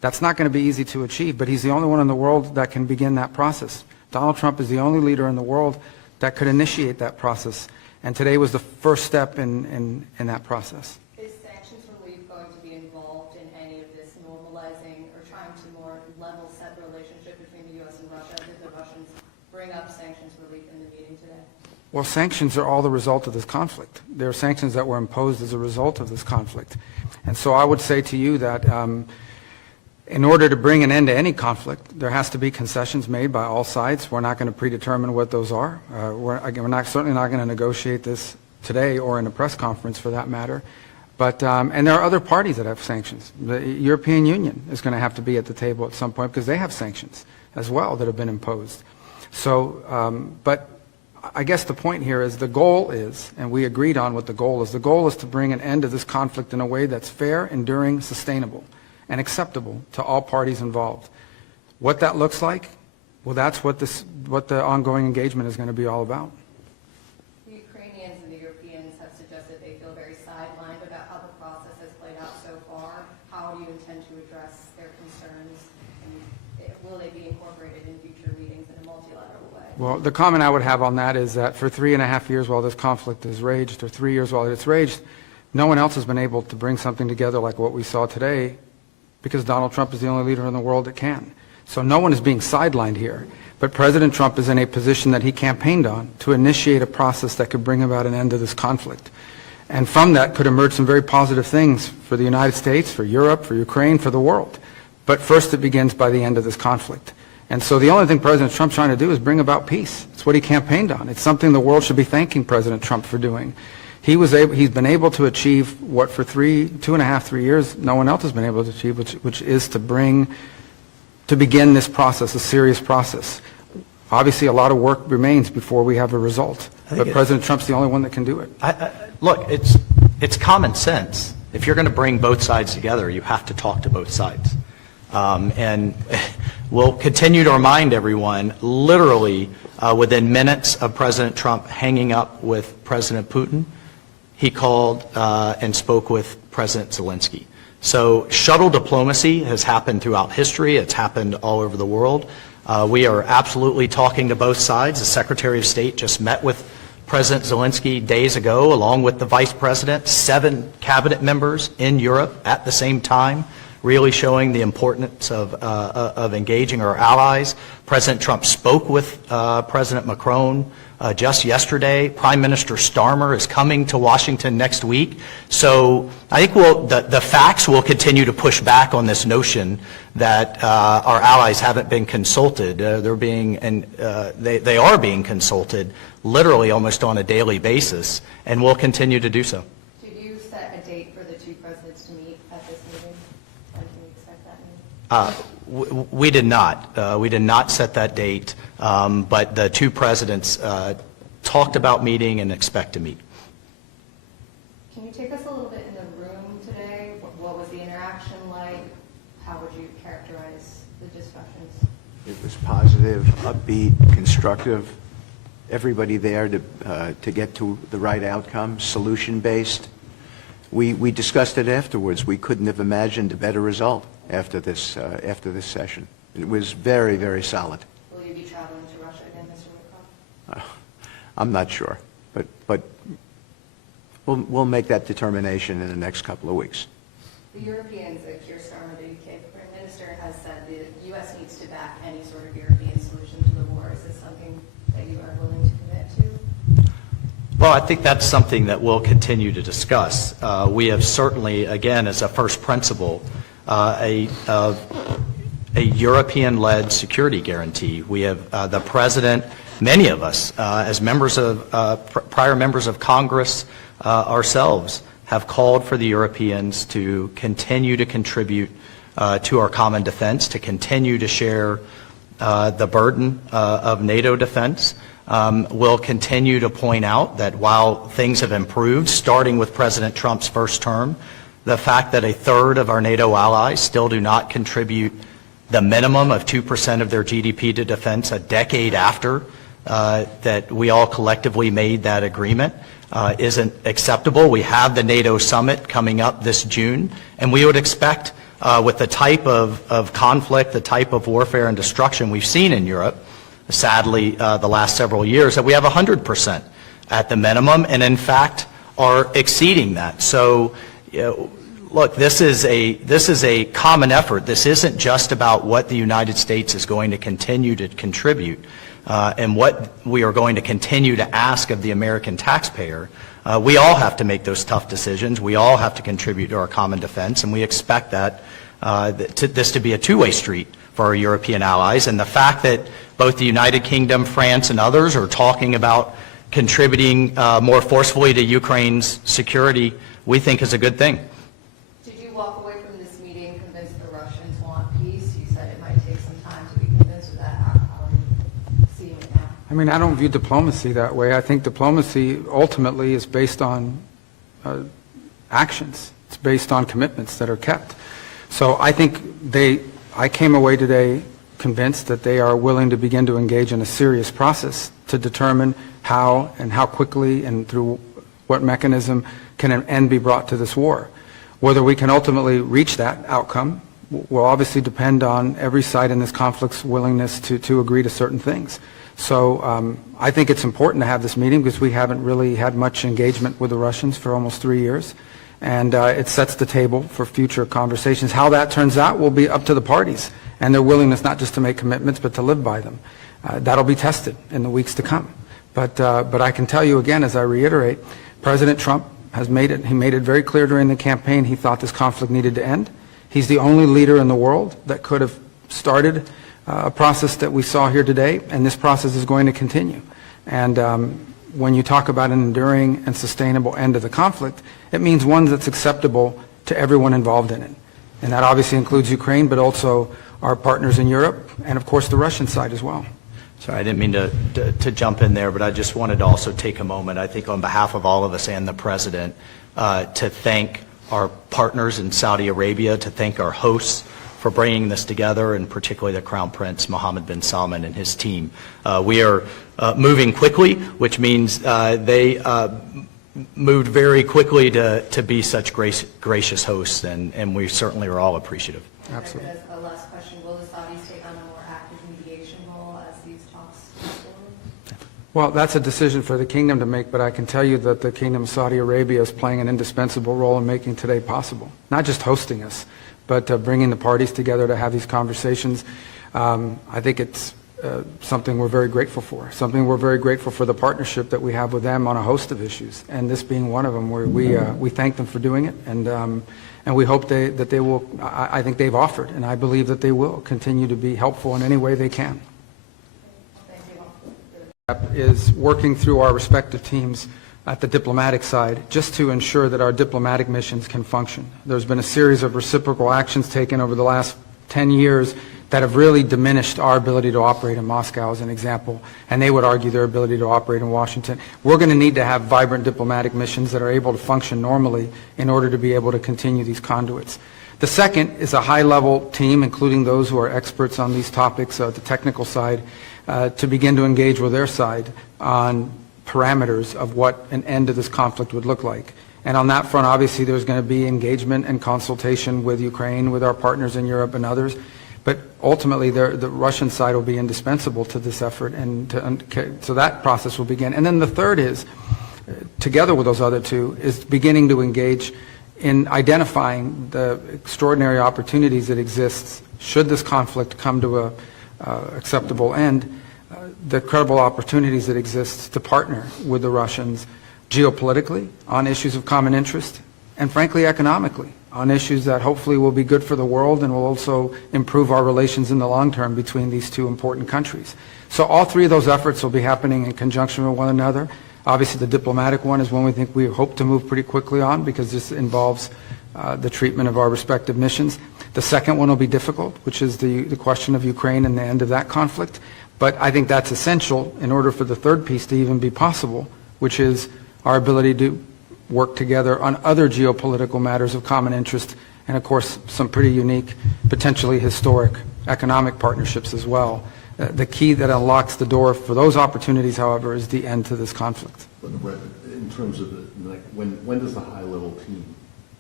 That's not going to be easy to achieve, but he's the only one in the world that can begin that process. Donald Trump is the only leader in the world that could initiate that process, and today was the first step in that process. Is sanctions relief going to be involved in any of this normalizing or trying to more level set the relationship between the U.S. and Russia? Did the Russians bring up sanctions relief in the meeting today? Well, sanctions are all the result of this conflict. They're sanctions that were imposed as a result of this conflict. And so I would say to you that in order to bring an end to any conflict, there has to be concessions made by all sides. We're not going to predetermine what those are. We're certainly not going to negotiate this today or in a press conference for that matter. But, and there are other parties that have sanctions. The European Union is going to have to be at the table at some point because they have sanctions as well that have been imposed. So, but I guess the point here is the goal is, and we agreed on what the goal is to bring an end to this conflict in a way that's fair, enduring, sustainable, and acceptable to all parties involved. What that looks like, well, that's what the ongoing engagement is going to be all about. The Ukrainians and the Europeans have suggested they feel very sidelined about how the process has played out so far. How do you intend to address their concerns, and will they be incorporated in future meetings in a multilateral way? Well, the comment I would have on that is that for 3.5 years while this conflict has raged, or 3 years while it's raged, no one else has been able to bring something together like what we saw today, because Donald Trump is the only leader in the world that can. So no one is being sidelined here. But President Trump is in a position that he campaigned on to initiate a process that could bring about an end to this conflict. And from that could emerge some very positive things for the United States, for Europe, for Ukraine, for the world. But first it begins by the end of this conflict. And so the only thing President Trump's trying to do is bring about peace. It's what he campaigned on. It's something the world should be thanking President Trump for doing. He's been able to achieve what for 2.5, 3 years no one else has been able to achieve, which is to begin this process, a serious process. Obviously, a lot of work remains before we have a result, but President Trump's the only one that can do it. Look, it's common sense. If you're going to bring both sides together, you have to talk to both sides. And we'll continue to remind everyone, literally within minutes of President Trump hanging up with President Putin, he called and spoke with President Zelensky. So shuttle diplomacy has happened throughout history. It's happened all over the world. We are absolutely talking to both sides. The Secretary of State just met with President Zelensky days ago, along with the Vice President, 7 cabinet members in Europe at the same time, really showing the importance of engaging our allies. President Trump spoke with President Macron just yesterday. Prime Minister Starmer is coming to Washington next week. So I think the facts will continue to push back on this notion that our allies haven't been consulted. They are being consulted literally almost on a daily basis, and will continue to do so. Did you set a date for the two presidents to meet at this meeting? When can we expect that meeting? We did not. We did not set that date, but the two presidents talked about meeting and expect to meet. Can you take us a little bit in the room today? What was the interaction like? How would you characterize the discussions? It was positive, upbeat, constructive. Everybody there to get to the right outcome, solution-based. We discussed it afterwards. We couldn't have imagined a better result after this session. It was very, very solid. Will you be traveling to Russia again, Mr. Lavrov? I'm not sure, but we'll make that determination in the next couple of weeks. The Europeans, Keir Starmer, the UK Prime Minister, has said the U.S. needs to back any sort of European solution to the war. Is this something that you are willing to commit to? Well, I think that's something that we'll continue to discuss. We have certainly, again, as a first principle, a European-led security guarantee. We have the President, many of us, as members of prior members of Congress ourselves, have called for the Europeans to continue to contribute to our common defense, to continue to share the burden of NATO defense. We'll continue to point out that while things have improved, starting with President Trump's first term, the fact that a third of our NATO allies still do not contribute the minimum of 2% of their GDP to defense a decade after that we all collectively made that agreement isn't acceptable. We have the NATO summit coming up this June, and we would expect with the type of conflict, the type of warfare and destruction we've seen in Europe, sadly, the last several years, that we have 100% at the minimum, and in fact are exceeding that. So, look, this is a common effort. This isn't just about what the United States is going to continue to contribute and what we are going to continue to ask of the American taxpayer. We all have to make those tough decisions. We all have to contribute to our common defense, and we expect that this to be a two-way street for our European allies. And the fact that both the United Kingdom, France, and others are talking about contributing more forcefully to Ukraine's security, we think is a good thing. Did you walk away from this meeting convinced the Russians want peace? You said it might take some time to be convinced of that. How are you seeing it now? I mean, I don't view diplomacy that way. I think diplomacy ultimately is based on actions. It's based on commitments that are kept. So I think I came away today convinced that they are willing to begin to engage in a serious process to determine how and how quickly and through what mechanism can an end be brought to this war. Whether we can ultimately reach that outcome will obviously depend on every side in this conflict's willingness to agree to certain things. So I think it's important to have this meeting because we haven't really had much engagement with the Russians for almost 3 years. And it sets the table for future conversations. How that turns out will be up to the parties and their willingness not just to make commitments but to live by them. That'll be tested in the weeks to come. But I can tell you again, as I reiterate, President Trump has made it very clear during the campaign he thought this conflict needed to end. He's the only leader in the world that could have started a process that we saw here today, and this process is going to continue. And when you talk about an enduring and sustainable end to the conflict, it means one that's acceptable to everyone involved in it. And that obviously includes Ukraine, but also our partners in Europe, and of course the Russian side as well. Sorry, I didn't mean to jump in there, but I just wanted to also take a moment, I think on behalf of all of us and the President, to thank our partners in Saudi Arabia, to thank our hosts for bringing this together, and particularly the Crown Prince Mohammed bin Salman and his team. We are moving quickly, which means they moved very quickly to be such gracious hosts, and we certainly are all appreciative. Absolutely. As a last question, will the Saudis take on a more active mediation role as these talks move forward? Well, that's a decision for the kingdom to make, but I can tell you that the Kingdom of Saudi Arabia is playing an indispensable role in making today possible. Not just hosting us, but bringing the parties together to have these conversations. I think it's something we're very grateful for. Something we're very grateful for the partnership that we have with them on a host of issues, and this being one of them, where we thank them for doing it, and we hope that they will. I think they've offered, and I believe that they will continue to be helpful in any way they can. Is working through our respective teams at the diplomatic side just to ensure that our diplomatic missions can function. There's been a series of reciprocal actions taken over the last 10 years that have really diminished our ability to operate in Moscow, as an example, and they would argue their ability to operate in Washington. We're going to need to have vibrant diplomatic missions that are able to function normally in order to be able to continue these conduits. The second is a high-level team, including those who are experts on these topics, the technical side, to begin to engage with their side on parameters of what an end to this conflict would look like. And on that front, obviously, there's going to be engagement and consultation with Ukraine, with our partners in Europe and others. But ultimately, the Russian side will be indispensable to this effort, and so that process will begin. And then the third is, together with those other two, is beginning to engage in identifying the extraordinary opportunities that exist should this conflict come to a acceptable end, the credible opportunities that exist to partner with the Russians geopolitically on issues of common interest, and frankly economically on issues that hopefully will be good for the world and will also improve our relations in the long term between these two important countries. So all three of those efforts will be happening in conjunction with one another. Obviously the diplomatic one is one we hope to move pretty quickly on, because this involves the treatment of our respective missions. The second one will be difficult, which is the question of Ukraine and the end of that conflict. But I think that's essential in order for the third piece to even be possible, which is our ability to work together on other geopolitical matters of common interest, and of course some pretty unique, potentially historic economic partnerships as well. The key that unlocks the door for those opportunities, however, is the end to this conflict. But in terms of when does the high-level team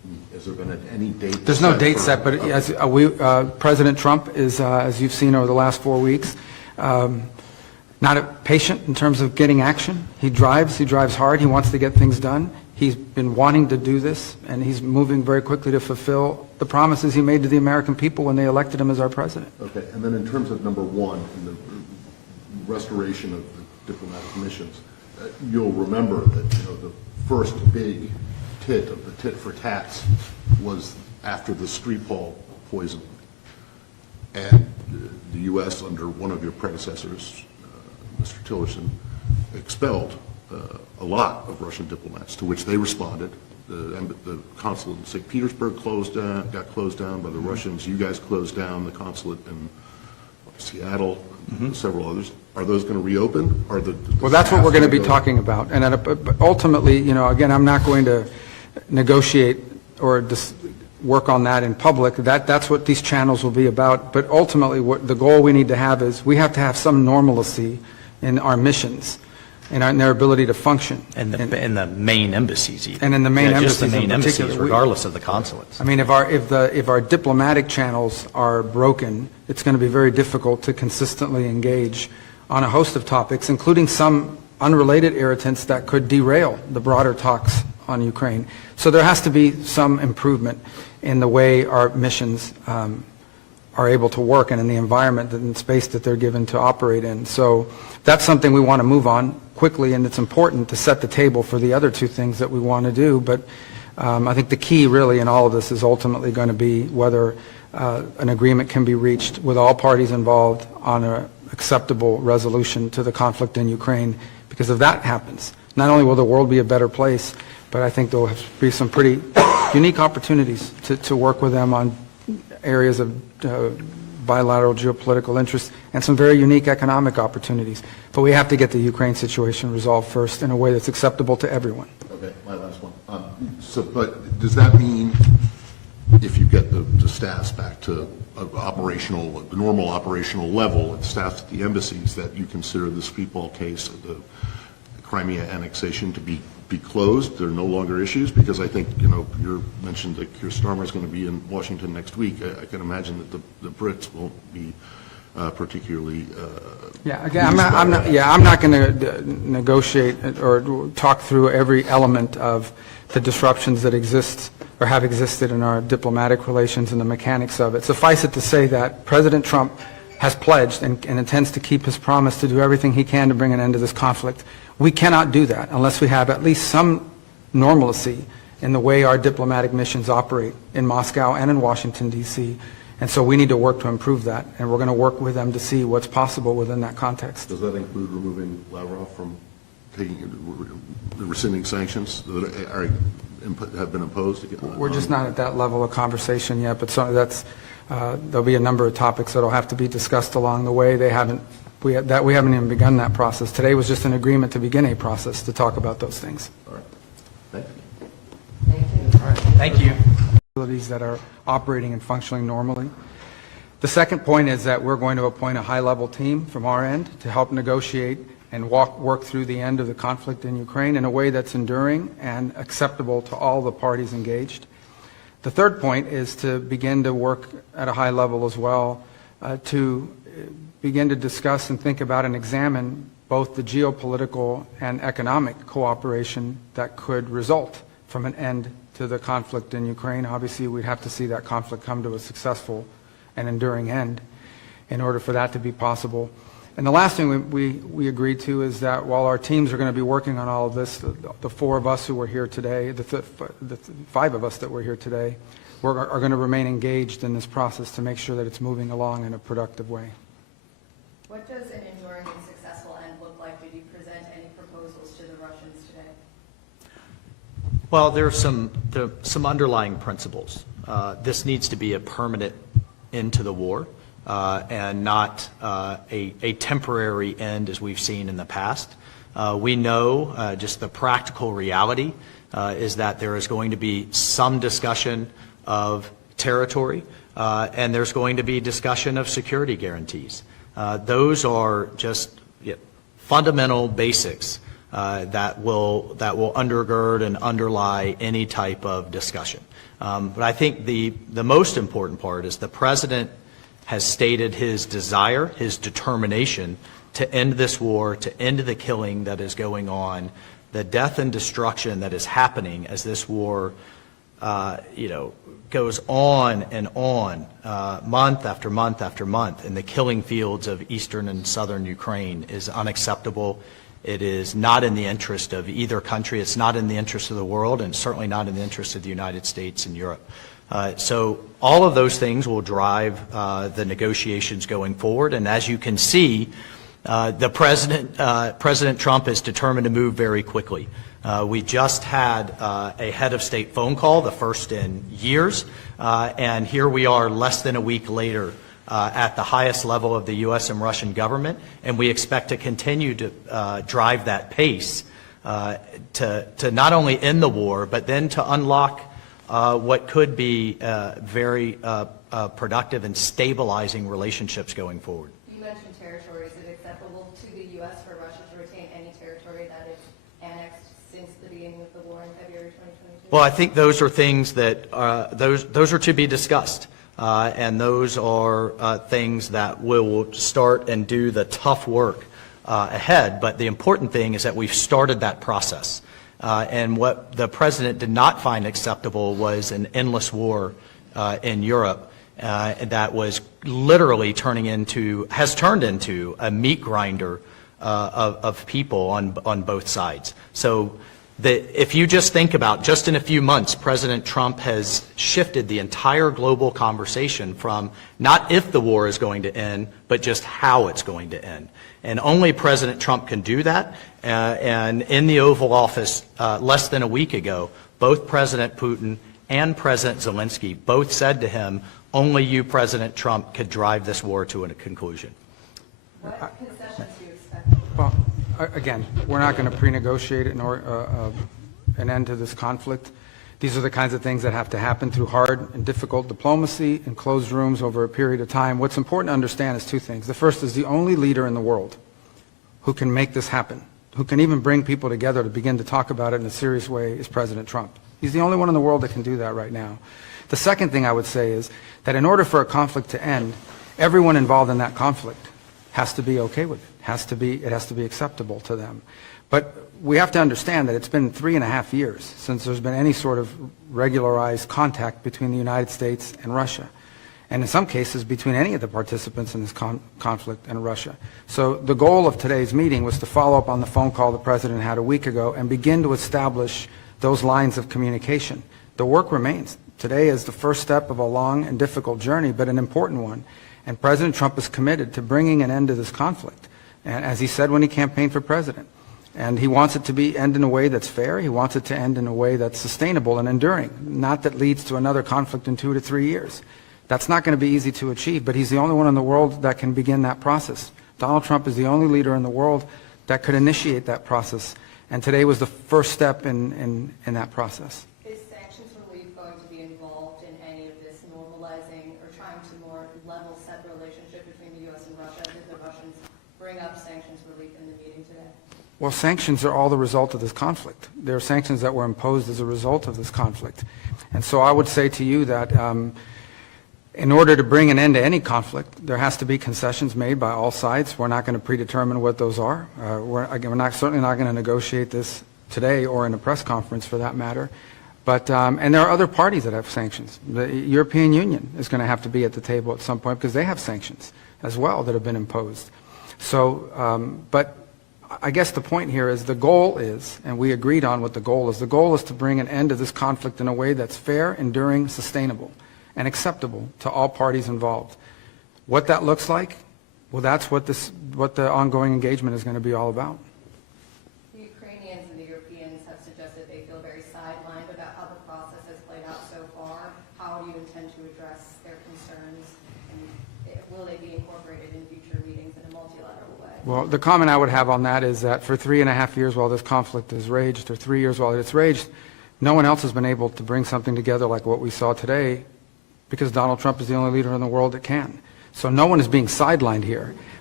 Has there been any date? There's no set date for- set, but Okay. as President Trump is, as you've seen over the last 4 weeks, not patient in terms of getting action. He drives hard, he wants to get things done. He's been wanting to do this, and he's moving very quickly to fulfill the promises he made to the American people when they elected him as our president. Okay, and then in terms of number one, in the restoration of the diplomatic missions, you'll remember that, the first big tit of the tit for tats was after the Skripal poisoning. And the U.S., under one of your predecessors, Mr. Tillerson, expelled a lot of Russian diplomats, to which they responded. The consulate in St. Petersburg got closed down by the Russians. You guys closed down the consulate in Seattle, several others. Are those going to reopen? Well, that's what we're going to be talking about. And ultimately, again, I'm not going to negotiate or work on that in public. That's what these channels will be about. But ultimately, what the goal we need to have is we have to have some normalcy in our missions and in their ability to function. And the main embassies even. And in the main Just the embassies main in embassies, particular. regardless of the consulates. I mean, if our diplomatic channels are broken, it's going to be very difficult to consistently engage on a host of topics, including some unrelated irritants that could derail the broader talks on Ukraine. So there has to be some improvement in the way our missions are able to work and in the environment and space that they're given to operate in. So that's something we want to move on quickly, and it's important to set the table for the other two things that we want to do. But I think the key really in all of this is ultimately going to be whether an agreement can be reached with all parties involved on an acceptable resolution to the conflict in Ukraine. Because if that happens, not only will the world be a better place, but I think there will be some pretty unique opportunities to work with them on areas of bilateral geopolitical interest and some very unique economic opportunities. But we have to get the Ukraine situation resolved first in a way that's acceptable to everyone. Okay, my last one. But does that mean if you get the staffs back to the normal operational level, and staffs at the embassies, that you consider the Skripal case, the Crimea annexation, to be closed? There are no longer issues? Because I think, you mentioned that Keir Starmer is going to be in Washington next week. I can imagine that the Brits won't be particularly. Yeah, again, I'm not going to negotiate or talk through every element of the disruptions that exist or have existed in our diplomatic relations and the mechanics of it. Suffice it to say that President Trump has pledged and intends to keep his promise to do everything he can to bring an end to this conflict. We cannot do that unless we have at least some normalcy in the way our diplomatic missions operate in Moscow and in Washington, D.C. And so we need to work to improve that, and we're going to work with them to see what's possible within that context. Does that include removing Lavrov from rescinding sanctions that have been imposed? We're just not at that level of conversation yet, but there'll be a number of topics that will have to be discussed along the way. We haven't even begun that process. Today was just an agreement to begin a process to talk about those things. All right. Thank you. Thank you. All right. Thank you. Facilities that are operating and functioning normally. The second point is that we're going to appoint a high-level team from our end to help negotiate and work through the end of the conflict in Ukraine in a way that's enduring and acceptable to all the parties engaged. The third point is to begin to work at a high level as well to begin to discuss and think about and examine both the geopolitical and economic cooperation that could result from an end to the conflict in Ukraine. Obviously, we'd have to see that conflict come to a successful and enduring end in order for that to be possible. And the last thing we agreed to is that while our teams are going to be working on all of this, the four of us who were here today, the five of us that were here today, are going to remain engaged in this process to make sure that it's moving along in a productive way. What does an enduring and successful end look like? Did you present any proposals to the Russians today? Well, there are some underlying principles. This needs to be a permanent end to the war and not a temporary end as we've seen in the past. We know just the practical reality is that there is going to be some discussion of territory and there's going to be discussion of security guarantees. Those are just fundamental basics that will undergird and underlie any type of discussion. But I think the most important part is the President has stated his desire, his determination to end this war, to end the killing that is going on, the death and destruction that is happening as this war, goes on and on, month after month after month, in the killing fields of eastern and southern Ukraine is unacceptable. It is not in the interest of either country. It's not in the interest of the world, and it's certainly not in the interest of the United States and Europe. So all of those things will drive the negotiations going forward. And as you can see, President Trump is determined to move very quickly. We just had a head of state phone call, the first in years, and here we are less than a week later at the highest level of the U.S. and Russian government, and we expect to continue to drive that pace to not only end the war, but then to unlock what could be very productive and stabilizing relationships going forward. You mentioned territory. Is it acceptable to the U.S. for Russia to retain any territory that it's annexed since the beginning of the war in February 2022? Well, I think those are things that those are to be discussed, and those are things that will start and do the tough work ahead. But the important thing is that we've started that process. And what the President did not find acceptable was an endless war in Europe that was literally has turned into a meat grinder of people on both sides. So if you just think about, just in a few months, President Trump has shifted the entire global conversation from not if the war is going to end, but just how it's going to end. And only President Trump can do that. And in the Oval Office less than a week ago, both President Putin and President Zelensky both said to him, only you, President Trump, could drive this war to a conclusion. What concessions do you expect? Well, again, we're not going to pre-negotiate an end to this conflict. These are the kinds of things that have to happen through hard and difficult diplomacy in closed rooms over a period of time. What's important to understand is two things. The first is the only leader in the world who can make this happen, who can even bring people together to begin to talk about it in a serious way, is President Trump. He's the only one in the world that can do that right now. The second thing I would say is that in order for a conflict to end, everyone involved in that conflict has to be okay with it. It has to be acceptable to them. But we have to understand that it's been 3.5 years since there's been any sort of regularized contact between the United States and Russia, and in some cases between any of the participants in this conflict and Russia. So the goal of today's meeting was to follow up on the phone call the President had a week ago and begin to establish those lines of communication. The work remains. Today is the first step of a long and difficult journey, but an important one. And President Trump is committed to bringing an end to this conflict, and as he said when he campaigned for president. And he wants it to end in a way that's fair. He wants it to end in a way that's sustainable and enduring, not that leads to another conflict in 2 to 3 years. That's not going to be easy to achieve, but he's the only one in the world that can begin that process. Donald Trump is the only leader in the world that could initiate that process, and today was the first step in that process. Is sanctions relief going to be involved in any of this normalizing or trying to more level set the relationship between the U.S. and Russia? Did the Russians bring up sanctions relief in the meeting today? Well, sanctions are all the result of this conflict. There are sanctions that were imposed as a result of this conflict. And so I would say to you that in order to bring an end to any conflict, there has to be concessions made by all sides. We're not going to predetermine what those are. We're certainly not going to negotiate this today or in a press conference for that matter. But, and there are other parties that have sanctions. The European Union is going to have to be at the table at some point because they have sanctions as well that have been imposed. So, but I guess the point here is the goal is, and we agreed on what the goal is to bring an end to this conflict in a way that's fair, enduring, sustainable, and acceptable to all parties involved. What that looks like, well, that's what the ongoing engagement is going to be all about. The Ukrainians and the Europeans have suggested they feel very sidelined about how the process has played out so far. How do you intend to address their concerns, and will they be incorporated in future meetings in a multilateral way? Well, the comment I would have on that is that for 3.5 years while this conflict has raged, or 3 years while it's raged, no one else has been able to bring something together like what we saw today, because Donald Trump is the only leader in the world that can. So no one is being sidelined here.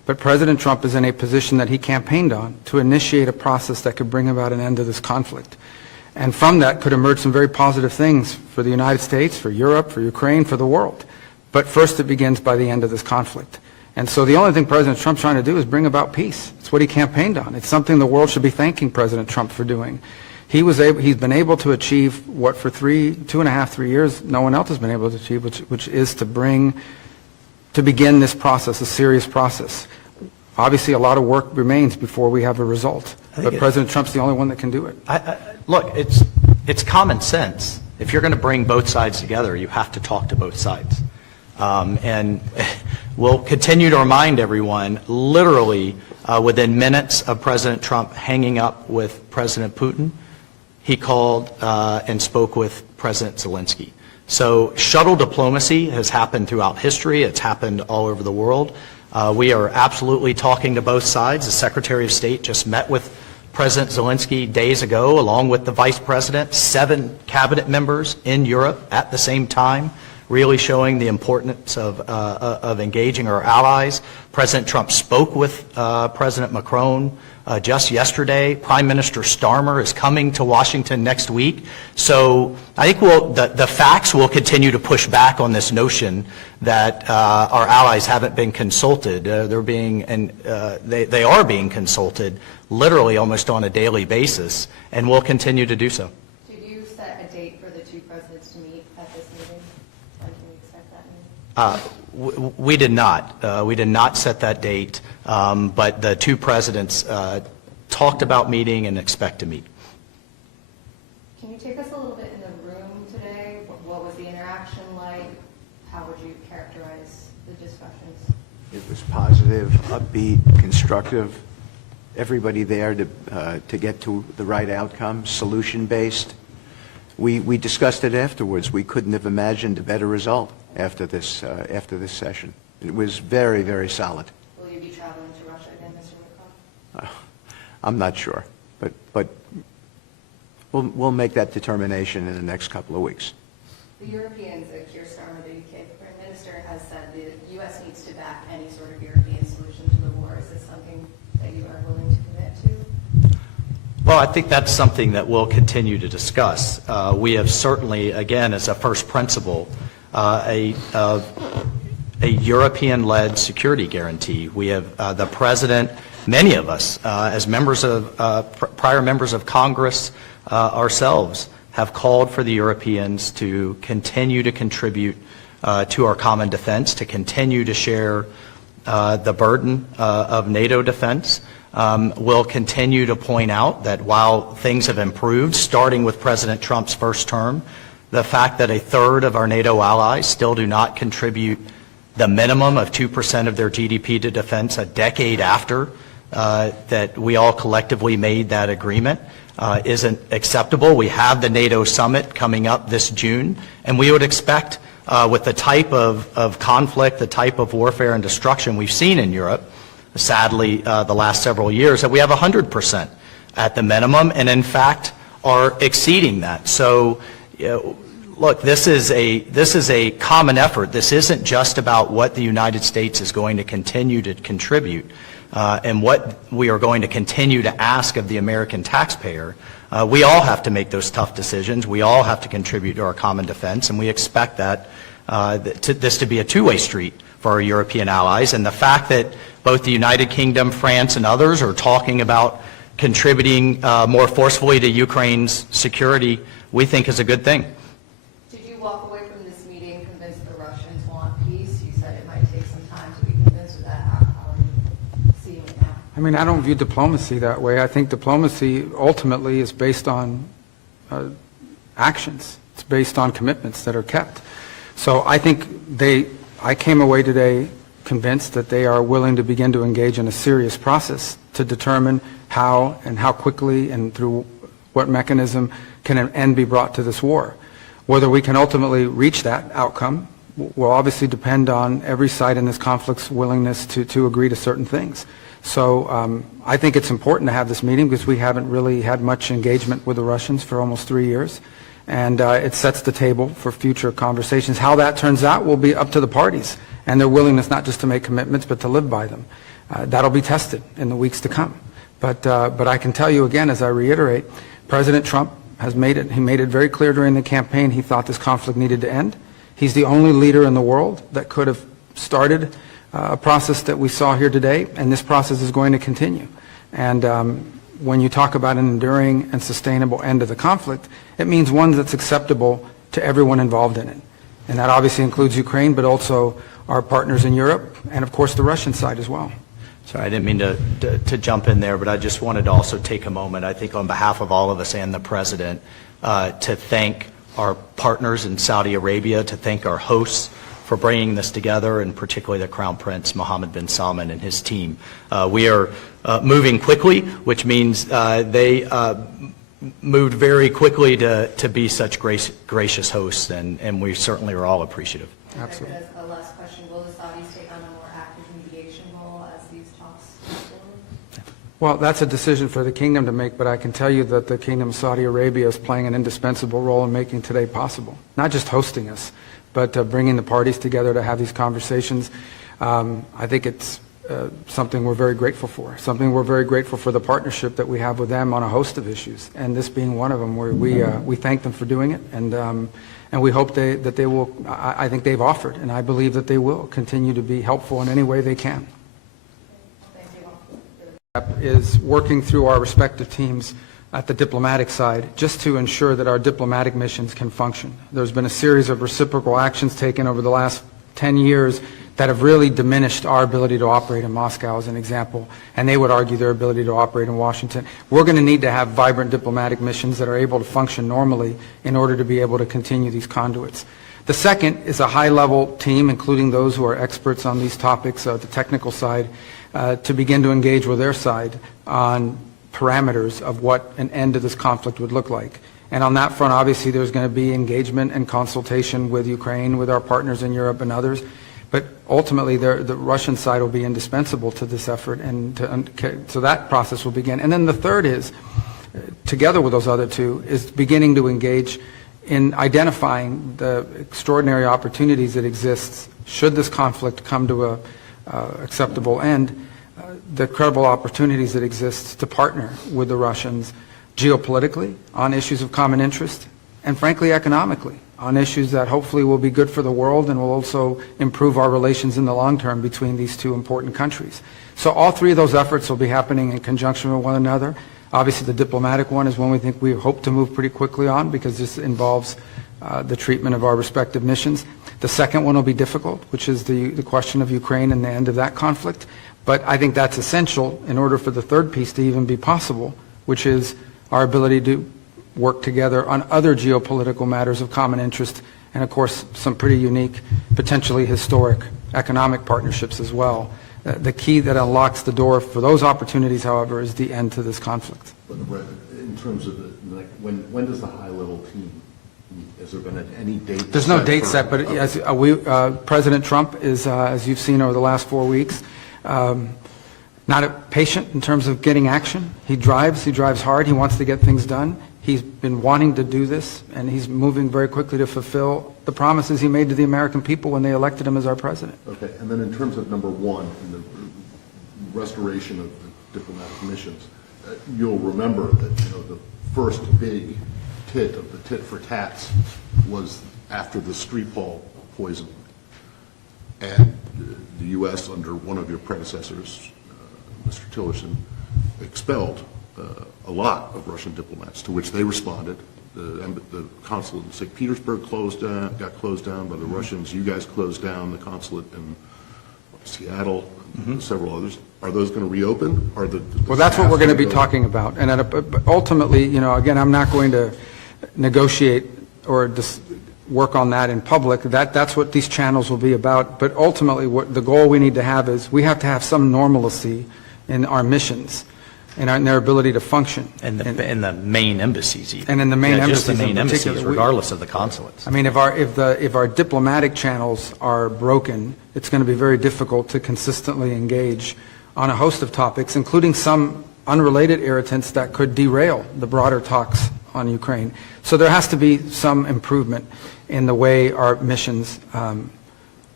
But President Trump is in a position that he campaigned on to initiate a process that could bring about an end to this conflict. And from that could emerge some very positive things for the United States, for Europe, for Ukraine, for the world. But first it begins by the end of this conflict. And so the only thing President Trump's trying to do is bring about peace. It's what he campaigned on. It's something the world should be thanking President Trump for doing. He's been able to achieve what for 2.5, 3 years, no one else has been able to achieve, which is to begin this process, a serious process. Obviously, a lot of work remains before we have a result, but President Trump's the only one that can do it. Look, it's common sense. If you're going to bring both sides together, you have to talk to both sides. And we'll continue to remind everyone, literally within minutes of President Trump hanging up with President Putin, he called and spoke with President Zelensky. So shuttle diplomacy has happened throughout history. It's happened all over the world. We are absolutely talking to both sides. The Secretary of State just met with President Zelensky days ago, along with the Vice President, 7 cabinet members in Europe at the same time, really showing the importance of engaging our allies. President Trump spoke with President Macron just yesterday. Prime Minister Starmer is coming to Washington next week. So I think the facts will continue to push back on this notion that our allies haven't been consulted. They are being consulted literally almost on a daily basis, and will continue to do so. Did you set a date for the two presidents to meet at this meeting? When can we expect that meeting? We did not. We did not set that date, but the two presidents talked about meeting and expect to meet. Can you take us a little bit in the room today? What was the interaction like? How would you characterize the discussions? It was positive, upbeat, constructive. Everybody there to get to the right outcome, solution-based. We discussed it afterwards. We couldn't have imagined a better result after this session. It was very, very solid. Will you be traveling to Russia again, Mr. Lavrov? I'm not sure, but we'll make that determination in the next couple of weeks. The Europeans, Keir Starmer, the UK Prime Minister, has said the U.S. needs to back any sort of European solution to the war. Is this something that you are willing to commit to? Well, I think that's something that we'll continue to discuss. We have certainly, again, as a first principle, a European-led security guarantee. We have the President, many of us, as members of prior members of Congress ourselves, have called for the Europeans to continue to contribute to our common defense, to continue to share the burden of NATO defense. We'll continue to point out that while things have improved, starting with President Trump's first term, the fact that 1/3 of our NATO allies still do not contribute the minimum of 2% of their GDP to defense a decade after that we all collectively made that agreement isn't acceptable. We have the NATO summit coming up this June, and we would expect with the type of conflict, the type of warfare and destruction we've seen in Europe, sadly, the last several years, that we have 100% at the minimum, and in fact are exceeding that. So, look, this is a common effort. This isn't just about what the United States is going to continue to contribute and what we are going to continue to ask of the American taxpayer. We all have to make those tough decisions. We all have to contribute to our common defense, and we expect that this to be a two-way street for our European allies. And the fact that both the United Kingdom, France, and others are talking about contributing more forcefully to Ukraine's security, we think is a good thing. Did you walk away from this meeting convinced the Russians want peace? You said it might take some time to be convinced of that. How are you seeing it now? I mean, I don't view diplomacy that way. I think diplomacy ultimately is based on actions. It's based on commitments that are kept. So I think I came away today convinced that they are willing to begin to engage in a serious process to determine how and how quickly and through what mechanism can an end be brought to this war. Whether we can ultimately reach that outcome will obviously depend on every side in this conflict's willingness to agree to certain things. So I think it's important to have this meeting because we haven't really had much engagement with the Russians for almost 3 years. And it sets the table for future conversations. How that turns out will be up to the parties and their willingness not just to make commitments but to live by them. That'll be tested in the weeks to come. But I can tell you again, as I reiterate, President Trump has made it very clear during the campaign he thought this conflict needed to end. He's the only leader in the world that could have started a process that we saw here today, and this process is going to continue. And when you talk about an enduring and sustainable end of the conflict, it means one that's acceptable to everyone involved in it. And that obviously includes Ukraine, but also our partners in Europe, and of course the Russian side as well. Sorry, I didn't mean to jump in there, but I just wanted to also take a moment, I think on behalf of all of us and the President, to thank our partners in Saudi Arabia, to thank our hosts for bringing this together, and particularly the Crown Prince Mohammed bin Salman and his team. We are moving quickly, which means they moved very quickly to be such gracious hosts, and we certainly are all appreciative. Absolutely. As a last question, will the Saudis take on a more active mediation role as these talks move forward? Well, that's a decision for the kingdom to make, but I can tell you that the Kingdom of Saudi Arabia is playing an indispensable role in making today possible. Not just hosting us, but bringing the parties together to have these conversations. I think it's something we're very grateful for. Something we're very grateful for the partnership that we have with them on a host of issues, and this being one of them, where we thank them for doing it, and we hope that they will. I think they've offered, and I believe that they will continue to be helpful in any way they can. Is working through our respective teams at the diplomatic side, just to ensure that our diplomatic missions can function. There's been a series of reciprocal actions taken over the last 10 years that have really diminished our ability to operate in Moscow, as an example, and they would argue their ability to operate in Washington. We're going to need to have vibrant diplomatic missions that are able to function normally in order to be able to continue these conduits. The second is a high-level team, including those who are experts on these topics, the technical side, to begin to engage with their side on parameters of what an end to this conflict would look like. And on that front, obviously, there's going to be engagement and consultation with Ukraine, with our partners in Europe and others. But ultimately, the Russian side will be indispensable to this effort, and so that process will begin. And then the third is, together with those other two, is beginning to engage in identifying the extraordinary opportunities that exist should this conflict come to a acceptable end, the credible opportunities that exist to partner with the Russians geopolitically on issues of common interest, and frankly economically on issues that hopefully will be good for the world and will also improve our relations in the long term between these two important countries. So all three of those efforts will be happening in conjunction with one another. Obviously the diplomatic one is one we hope to move pretty quickly on, because this involves the treatment of our respective missions. The second one will be difficult, which is the question of Ukraine and the end of that conflict. But I think that's essential in order for the third piece to even be possible, which is our ability to work together on other geopolitical matters of common interest, and of course some pretty unique, potentially historic economic partnerships as well. The key that unlocks the door for those opportunities, however, is the end to this conflict. In terms of when does the high-level team meet? Has there been any date? There's no date set, but as President Trump is, as you've seen over the last 4 weeks, not patient in terms of getting action. He drives hard, he wants to get things done. He's been wanting to do this, and he's moving very quickly to fulfill the promises he made to the American people when they elected him as our president. Okay, and then in terms of number one, in the restoration of the diplomatic missions, you'll remember that the first big tit of the tit for tats was after the Skripal poisoning, and the U.S. under one of your predecessors, Mr. Tillerson, expelled a lot of Russian diplomats, to which they responded. The consulate in St. Petersburg got closed down by the Russians. You guys closed down the consulate in Seattle, several others. Are those going to reopen? Well, that's what we're going to be talking about. And ultimately, again, I'm not going to negotiate or just work on that in public. That's what these channels will be about. But ultimately, what the goal we need to have is we have to have some normalcy in our missions and in their ability to function. In the main embassies even. And in the main embassies just the main in particular. embassies, regardless of the consulates. I mean, if our diplomatic channels are broken, it's going to be very difficult to consistently engage on a host of topics, including some unrelated irritants that could derail the broader talks on Ukraine. So there has to be some improvement in the way our missions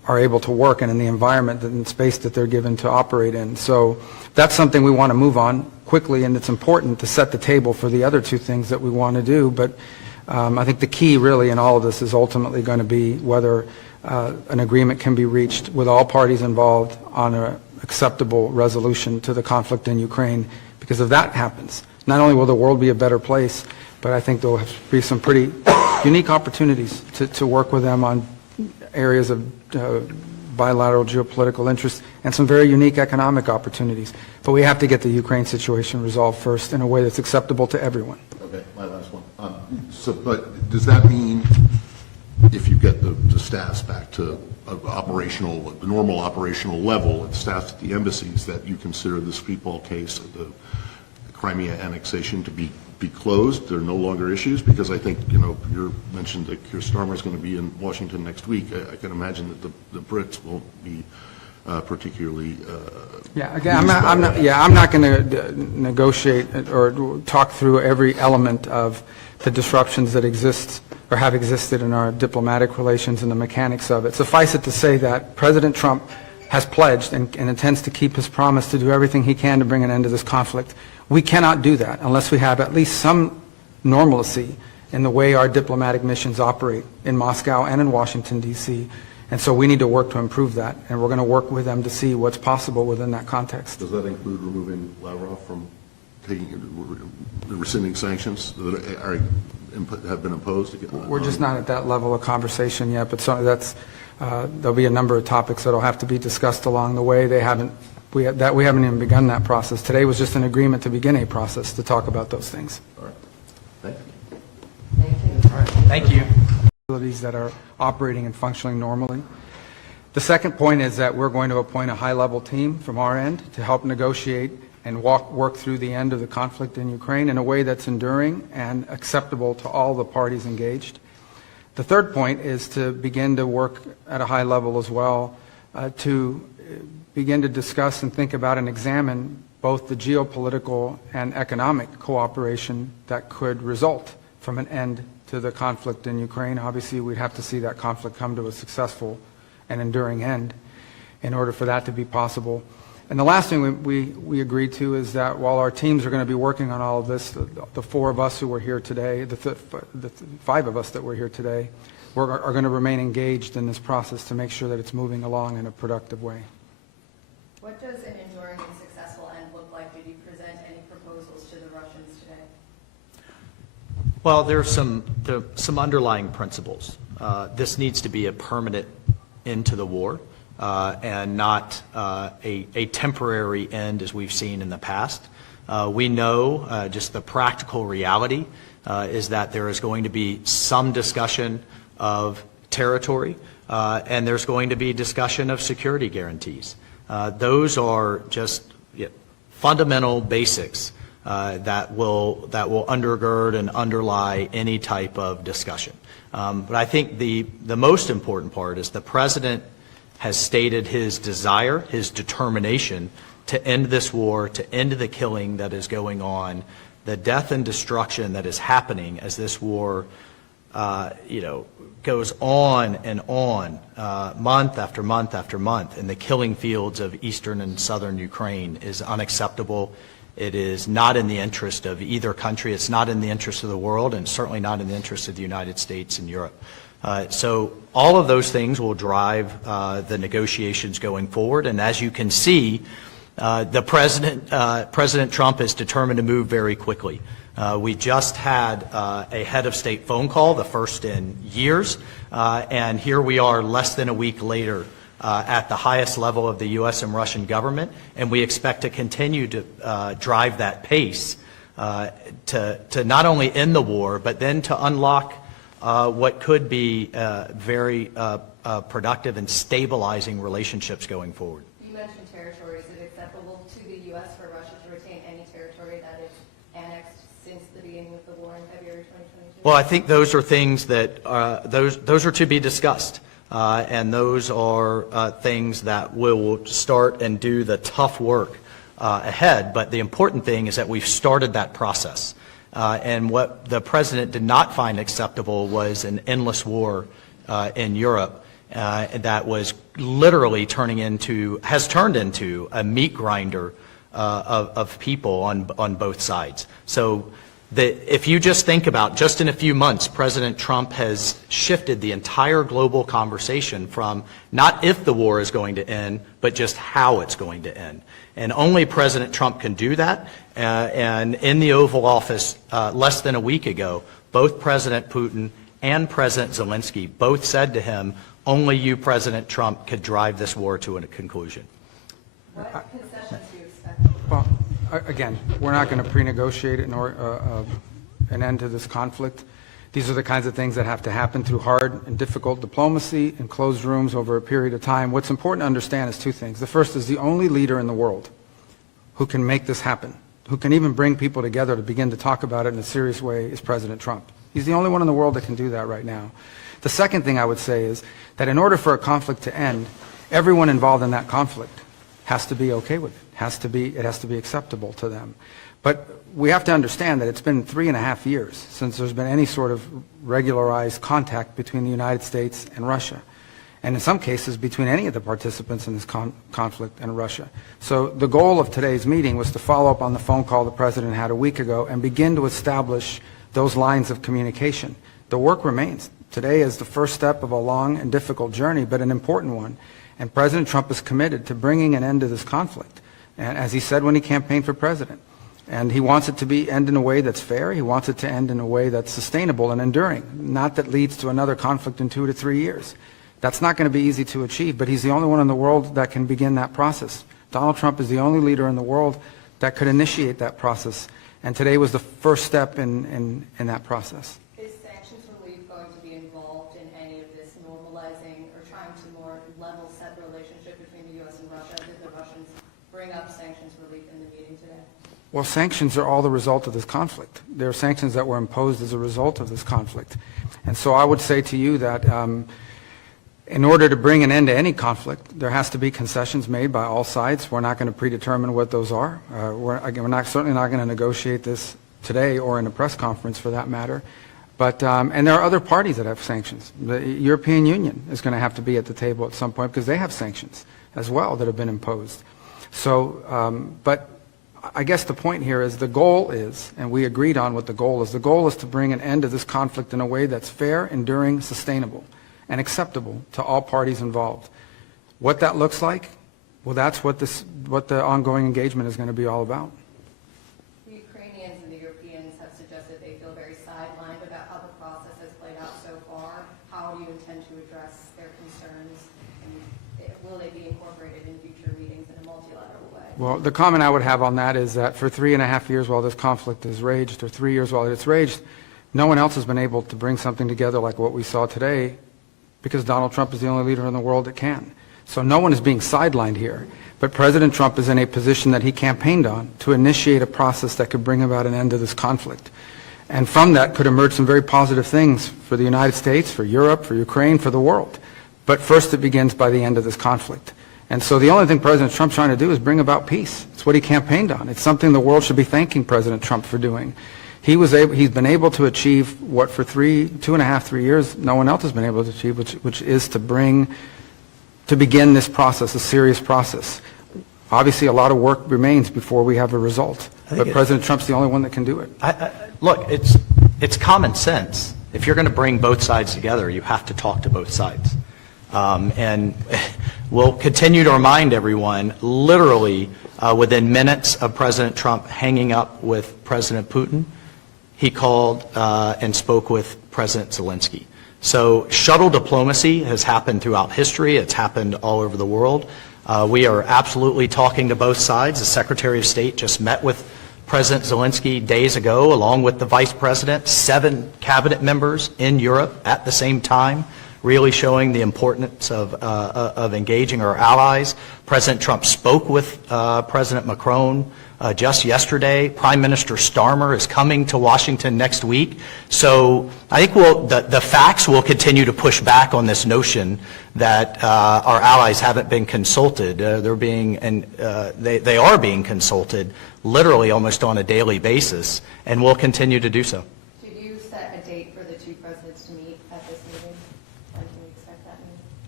are able to work and in the environment and space that they're given to operate in. So that's something we want to move on quickly, and it's important to set the table for the other two things that we want to do. But I think the key really in all of this is ultimately going to be whether an agreement can be reached with all parties involved on an acceptable resolution to the conflict in Ukraine. Because if that happens, not only will the world be a better place, but I think there will be some pretty unique opportunities to work with them on areas of bilateral geopolitical interest and some very unique economic opportunities. But we have to get the Ukraine situation resolved first in a way that's acceptable to everyone. Okay, my last one. But does that mean if you get the staffs back to the normal operational level and staffs at the embassies, that you consider the Skripal case of the Crimea annexation to be closed? There are no longer issues? Because I think, you mentioned that Keir Starmer is going to be in Washington next week. I can imagine that the Brits won't be particularly Yeah, again, I'm not going to negotiate or talk through every element of the disruptions that exist or have existed in our diplomatic relations and the mechanics of it. Suffice it to say that President Trump has pledged and intends to keep his promise to do everything he can to bring an end to this conflict. We cannot do that unless we have at least some normalcy in the way our diplomatic missions operate in Moscow and in Washington, D.C. And so we need to work to improve that, and we're going to work with them to see what's possible within that context. Does that include removing Lavrov from rescinding sanctions that have been imposed? We're just not at that level of conversation yet, but there'll be a number of topics that will have to be discussed along the way. We haven't even begun that process. Today was just an agreement to begin a process to talk about those things. All right. Thank you. Thank you. All right. Thank you. Facilities that are operating and functioning normally. The second point is that we're going to appoint a high-level team from our end to help negotiate and work through the end of the conflict in Ukraine in a way that's enduring and acceptable to all the parties engaged. The third point is to begin to work at a high level as well to begin to discuss and think about and examine both the geopolitical and economic cooperation that could result from an end to the conflict in Ukraine. Obviously, we'd have to see that conflict come to a successful and enduring end in order for that to be possible. And the last thing we agreed to is that while our teams are going to be working on all of this, the four of us who were here today, the five of us that were here today, are going to remain engaged in this process to make sure that it's moving along in a productive way. What does an enduring and successful end look like? Did you present any proposals to the Russians today? Well, there are some underlying principles. This needs to be a permanent end to the war and not a temporary end as we've seen in the past. We know just the practical reality is that there is going to be some discussion of territory and there's going to be discussion of security guarantees. Those are just fundamental basics that will undergird and underlie any type of discussion. But I think the most important part is the President has stated his desire, his determination to end this war, to end the killing that is going on, the death and destruction that is happening as this war goes on and on, month after month after month, in the killing fields of eastern and southern Ukraine is unacceptable. It is not in the interest of either country. It's not in the interest of the world, and certainly not in the interest of the United States and Europe. So all of those things will drive the negotiations going forward. And as you can see, President Trump is determined to move very quickly. We just had a head of state phone call, the first in years, and here we are less than a week later at the highest level of the U.S. and Russian government, and we expect to continue to drive that pace to not only end the war, but then to unlock what could be very productive and stabilizing relationships going forward. You mentioned territory. Is it acceptable to the U.S. for Russia to retain any territory that is annexed since the beginning of the war in February 2022? Well, I think those are things that those are to be discussed. And those are things that we'll start and do the tough work ahead. But the important thing is that we've started that process. And what the President did not find acceptable was an endless war in Europe. that was literally has turned into a meat grinder of people on both sides. So if you just think about, just in a few months, President Trump has shifted the entire global conversation from not if the war is going to end, but just how it's going to end. And only President Trump can do that. And in the Oval Office less than a week ago, both President Putin and President Zelensky both said to him, only you, President Trump, could drive this war to a conclusion. What concessions do you expect? Well, again, we're not going to pre-negotiate an end to this conflict. These are the kinds of things that have to happen through hard and difficult diplomacy in closed rooms over a period of time. What's important to understand is two things. The first is the only leader in the world who can make this happen, who can even bring people together to begin to talk about it in a serious way, is President Trump. He's the only one in the world that can do that right now. The second thing I would say is that in order for a conflict to end, everyone involved in that conflict has to be okay with it. It has to be acceptable to them. But we have to understand that it's been 3.5 years since there's been any sort of regularized contact between the United States and Russia, and in some cases between any of the participants in this conflict and Russia. So the goal of today's meeting was to follow up on the phone call the President had a week ago and begin to establish those lines of communication. The work remains. Today is the first step of a long and difficult journey, but an important one. And President Trump is committed to bringing an end to this conflict, and as he said when he campaigned for president. And he wants it to end in a way that's fair. He wants it to end in a way that's sustainable and enduring, not that leads to another conflict in 2 to 3 years. That's not going to be easy to achieve, but he's the only one in the world that can begin that process. Donald Trump is the only leader in the world that could initiate that process, and today was the first step in that process. Is sanctions relief going to be involved in any of this normalizing or trying to more level set the relationship between the U.S. and Russia? Did the Russians bring up sanctions relief in the meeting today? Well, sanctions are all the result of this conflict. There are sanctions that were imposed as a result of this conflict. And so I would say to you that in order to bring an end to any conflict, there has to be concessions made by all sides. We're not going to predetermine what those are. We're certainly not going to negotiate this today or in a press conference for that matter. But, and there are other parties that have sanctions. The European Union is going to have to be at the table at some point because they have sanctions as well that have been imposed. So, but I guess the point here is the goal is, and we agreed on what the goal is to bring an end to this conflict in a way that's fair, enduring, sustainable, and acceptable to all parties involved. What that looks like, well, that's what the ongoing engagement is going to be all about. The Ukrainians and the Europeans have suggested they feel very sidelined about how the process has played out so far. How do you intend to address their concerns, and will they be incorporated in future meetings in a multilateral way? Well, the comment I would have on that is that for 3.5 years while this conflict has raged, or 3 years while it's raged, no one else has been able to bring something together like what we saw today, because Donald Trump is the only leader in the world that can. So no one is being sidelined here. But President Trump is in a position that he campaigned on to initiate a process that could bring about an end to this conflict. And from that could emerge some very positive things for the United States, for Europe, for Ukraine, for the world. But first it begins by the end of this conflict. And so the only thing President Trump's trying to do is bring about peace. It's what he campaigned on. It's something the world should be thanking President Trump for doing. He's been able to achieve what for 2.5, 3 years no one else has been able to achieve, which is to begin this process, a serious process. Obviously, a lot of work remains before we have a result, but President Trump's the only one that can do it. Look, it's common sense. If you're going to bring both sides together, you have to talk to both sides. And we'll continue to remind everyone, literally within minutes of President Trump hanging up with President Putin, he called and spoke with President Zelensky. So shuttle diplomacy has happened throughout history. It's happened all over the world. We are absolutely talking to both sides. The Secretary of State just met with President Zelensky days ago, along with the Vice President, 7 cabinet members in Europe at the same time, really showing the importance of engaging our allies. President Trump spoke with President Macron just yesterday. Prime Minister Starmer is coming to Washington next week. So I think the facts will continue to push back on this notion that our allies haven't been consulted. They are being consulted literally almost on a daily basis, and will continue to do so. Did you set a date for the two presidents to meet at this meeting? When can we expect that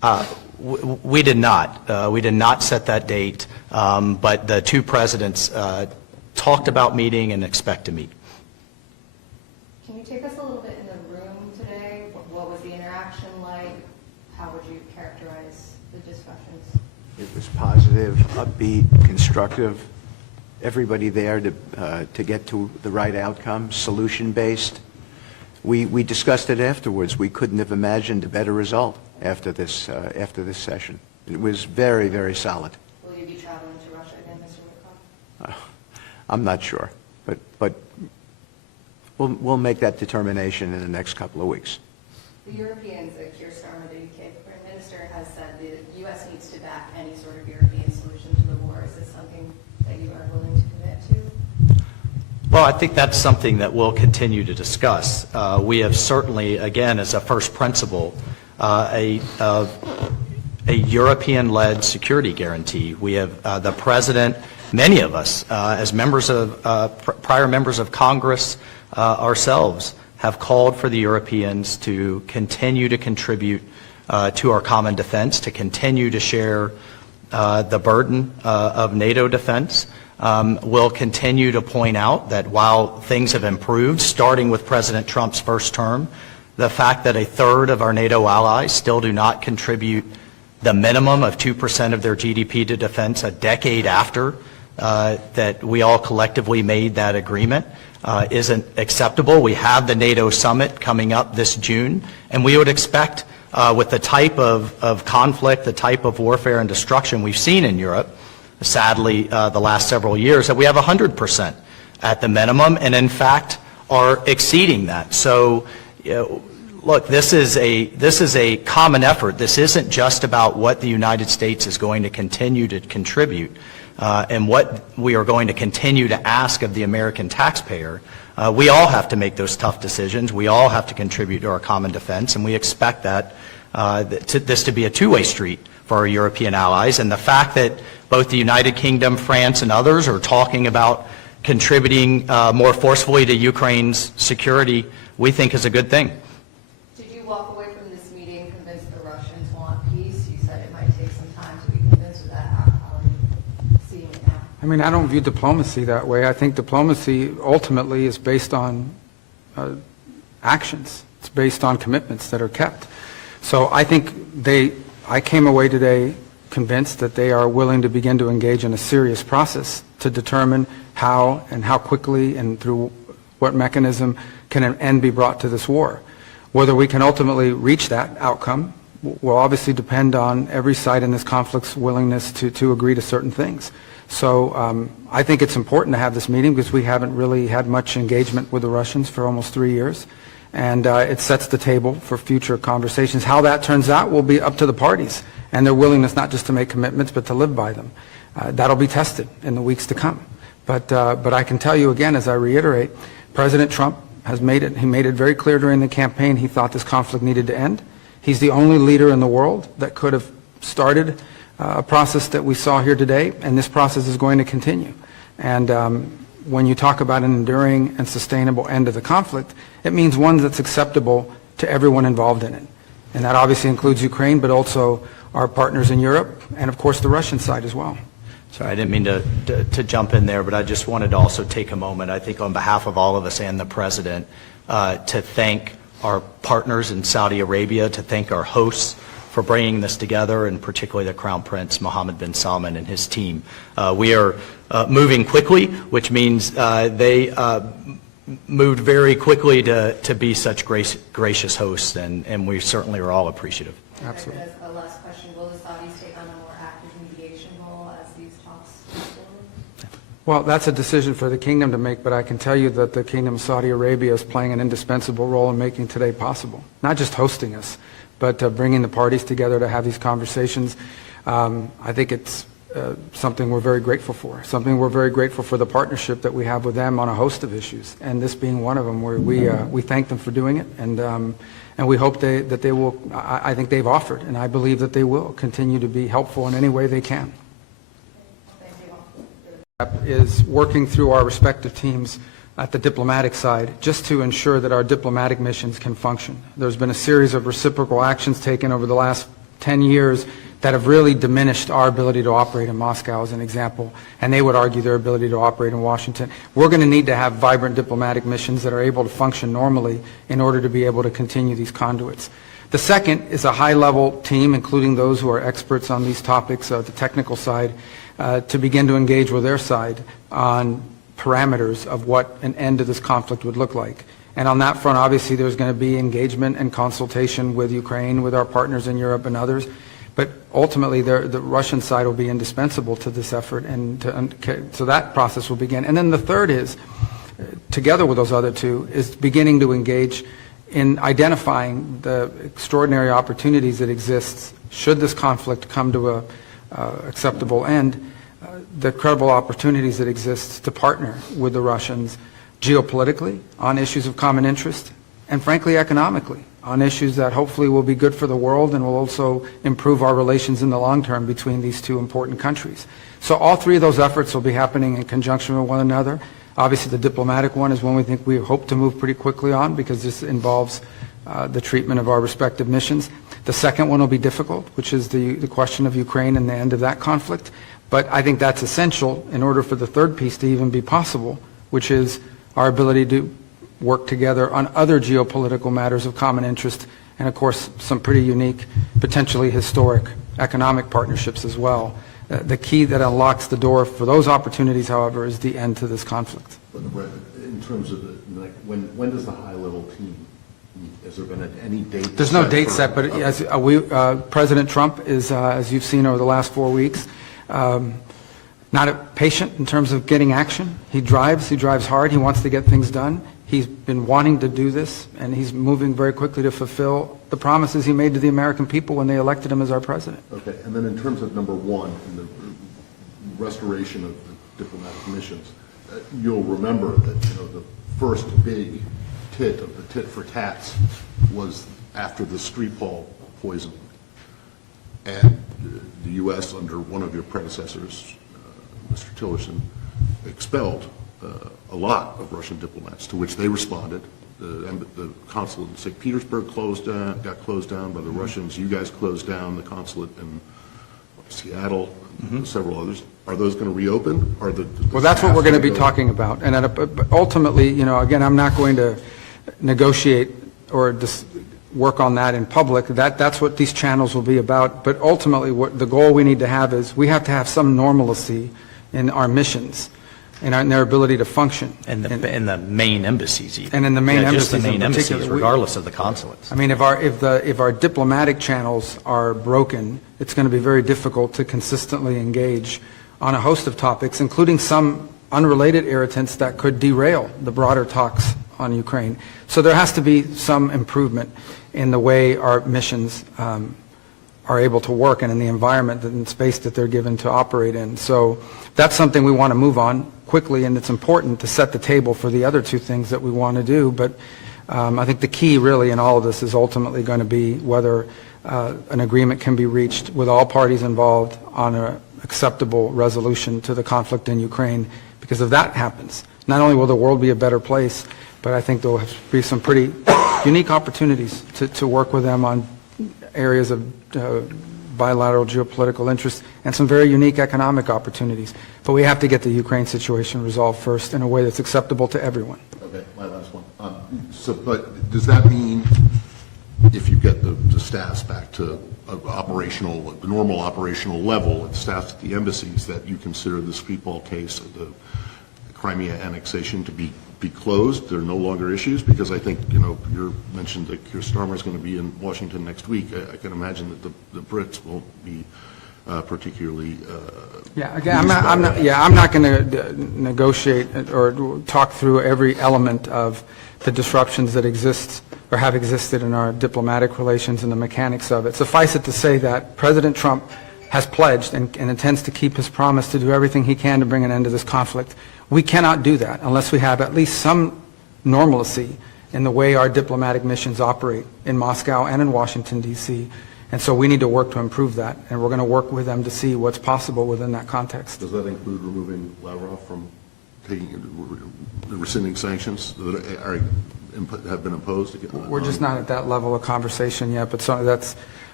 We did not. We did not set that date, but the two presidents talked about meeting and expect to meet. Can you take us a little bit in the room today? What was the interaction like? How would you characterize the discussions? It was positive, upbeat, constructive. Everybody there to get to the right outcome, solution-based. We discussed it afterwards. We couldn't have imagined a better result after this session. It was very, very solid. Will you be traveling to Russia again, Mr. Witkoff? I'm not sure, but we'll make that determination in the next couple of weeks. The Europeans, Keir Starmer, the UK Foreign Minister, has said the U.S. needs to back any sort of European solution to the war. Is this something that you are willing to commit to? Well, I think that's something that we'll continue to discuss. We have certainly, again, as a first principle, a European-led security guarantee. We have the President, many of us, as members of, prior members of Congress ourselves, have called for the Europeans to continue to contribute to our common defense, to continue to share the burden of NATO defense. We'll continue to point out that while things have improved, starting with President Trump's first term, the fact that a third of our NATO allies still do not contribute the minimum of 2% of their GDP to defense a decade after that we all collectively made that agreement isn't acceptable. We have the NATO summit coming up this June, and we would expect with the type of conflict, the type of warfare and destruction we've seen in Europe, sadly, the last several years, that we have 100% at the minimum, and in fact are exceeding that. So, look, this is a common effort. This isn't just about what the United States is going to continue to contribute and what we are going to continue to ask of the American taxpayer. We all have to make those tough decisions. We all have to contribute to our common defense, and we expect that this to be a two-way street for our European allies. And the fact that both the United Kingdom, France, and others are talking about contributing more forcefully to Ukraine's security, we think is a good thing. Did you walk away from this meeting convinced the Russians want peace? You said it might take some time to be convinced of that. How are you seeing it now? I mean, I don't view diplomacy that way. I think diplomacy ultimately is based on actions. It's based on commitments that are kept. So I think I came away today convinced that they are willing to begin to engage in a serious process to determine how and how quickly and through what mechanism can an end be brought to this war. Whether we can ultimately reach that outcome will obviously depend on every side in this conflict's willingness to agree to certain things. So I think it's important to have this meeting because we haven't really had much engagement with the Russians for almost 3 years. And it sets the table for future conversations. How that turns out will be up to the parties and their willingness not just to make commitments but to live by them. That'll be tested in the weeks to come. But I can tell you again, as I reiterate, President Trump has made it very clear during the campaign he thought this conflict needed to end. He's the only leader in the world that could have started a process that we saw here today, and this process is going to continue. And when you talk about an enduring and sustainable end of the conflict, it means one that's acceptable to everyone involved in it. And that obviously includes Ukraine, but also our partners in Europe, and of course the Russian side as well. Sorry, I didn't mean to jump in there, but I just wanted to also take a moment, I think on behalf of all of us and the President, to thank our partners in Saudi Arabia, to thank our hosts for bringing this together, and particularly the Crown Prince Mohammed bin Salman and his team. We are moving quickly, which means they moved very quickly to be such gracious hosts, and we certainly are all appreciative. Absolutely. As a last question, will the Saudis take on a more active mediation role as these talks move forward? Well, that's a decision for the kingdom to make, but I can tell you that the Kingdom of Saudi Arabia is playing an indispensable role in making today possible. Not just hosting us, but bringing the parties together to have these conversations. I think it's something we're very grateful for. Something we're very grateful for the partnership that we have with them on a host of issues, and this being one of them, where we thank them for doing it, and we hope that they will. I think they've offered, and I believe that they will continue to be helpful in any way they can. Is working through our respective teams at the diplomatic side just to ensure that our diplomatic missions can function. There's been a series of reciprocal actions taken over the last 10 years that have really diminished our ability to operate in Moscow, as an example, and they would argue their ability to operate in Washington. We're going to need to have vibrant diplomatic missions that are able to function normally in order to be able to continue these conduits. The second is a high-level team, including those who are experts on these topics, the technical side, to begin to engage with their side on parameters of what an end to this conflict would look like. And on that front, obviously, there's going to be engagement and consultation with Ukraine, with our partners in Europe and others. But ultimately, the Russian side will be indispensable to this effort, and so that process will begin. And then the third is, together with those other two, is beginning to engage in identifying the extraordinary opportunities that exist should this conflict come to a acceptable end, the credible opportunities that exist to partner with the Russians geopolitically on issues of common interest, and frankly economically on issues that hopefully will be good for the world and will also improve our relations in the long term between these two important countries. So all three of those efforts will be happening in conjunction with one another. Obviously, the diplomatic one is one we hope to move pretty quickly on, because this involves the treatment of our respective missions. The second one will be difficult, which is the question of Ukraine and the end of that conflict. But I think that's essential in order for the third piece to even be possible, which is our ability to work together on other geopolitical matters of common interest, and of course some pretty unique, potentially historic economic partnerships as well. The key that unlocks the door for those opportunities, however, is the end to this conflict. But Brett, in terms of when does the high-level team meet? Has there been any date? There's no date set, but as President Trump is, as you've seen over the last 4 weeks, not patient in terms of getting action. He drives hard, he wants to get things done. He's been wanting to do this, and he's moving very quickly to fulfill the promises he made to the American people when they elected him as our president. Okay, and then in terms of number one, in the restoration of the diplomatic missions, you'll remember that the first big tit of the tit for tats was after the Skripal poisoning, and the U.S. under one of your predecessors, Mr. Tillerson, expelled a lot of Russian diplomats, to which they responded. The consulate in St. Petersburg got closed down by the Russians. You guys closed down the consulate in Seattle, several others. Are those going to reopen? Well, that's what we're going to be talking about. And ultimately, again, I'm not going to negotiate or just work on that in public. That's what these channels will be about. But ultimately, what the goal we need to have is we have to have some normalcy in our missions and their ability to function. And the main embassies even. And in the main embassies just the main in particular. embassies, regardless of the consulates. I mean, if our diplomatic channels are broken, it's going to be very difficult to consistently engage on a host of topics, including some unrelated irritants that could derail the broader talks on Ukraine. So there has to be some improvement in the way our missions are able to work and in the environment and space that they're given to operate in. So that's something we want to move on quickly, and it's important to set the table for the other two things that we want to do. But I think the key really in all of this is ultimately going to be whether an agreement can be reached with all parties involved on an acceptable resolution to the conflict in Ukraine. Because if that happens, not only will the world be a better place, but I think there will be some pretty unique opportunities to work with them on areas of bilateral geopolitical interest and some very unique economic opportunities. But we have to get the Ukraine situation resolved first in a way that's acceptable to everyone. Okay, my last one. But does that mean if you get the staffs back to the normal operational level, and staffs at the embassies, that you consider the Skripal case, the Crimea annexation, to be closed? There are no longer issues? Because I think, you mentioned that Keir Starmer is going to be in Washington next week. I can imagine that the Brits won't be particularly. Yeah, again, I'm not going to negotiate or talk through every element of the disruptions that exist or have existed in our diplomatic relations and the mechanics of it. Suffice it to say that President Trump has pledged and intends to keep his promise to do everything he can to bring an end to this conflict. We cannot do that unless we have at least some normalcy in the way our diplomatic missions operate in Moscow and in Washington, D.C. And so we need to work to improve that, and we're going to work with them to see what's possible within that context. Does that include removing Lavrov from rescinding sanctions that have been imposed? We're just not at that level of conversation yet, but that's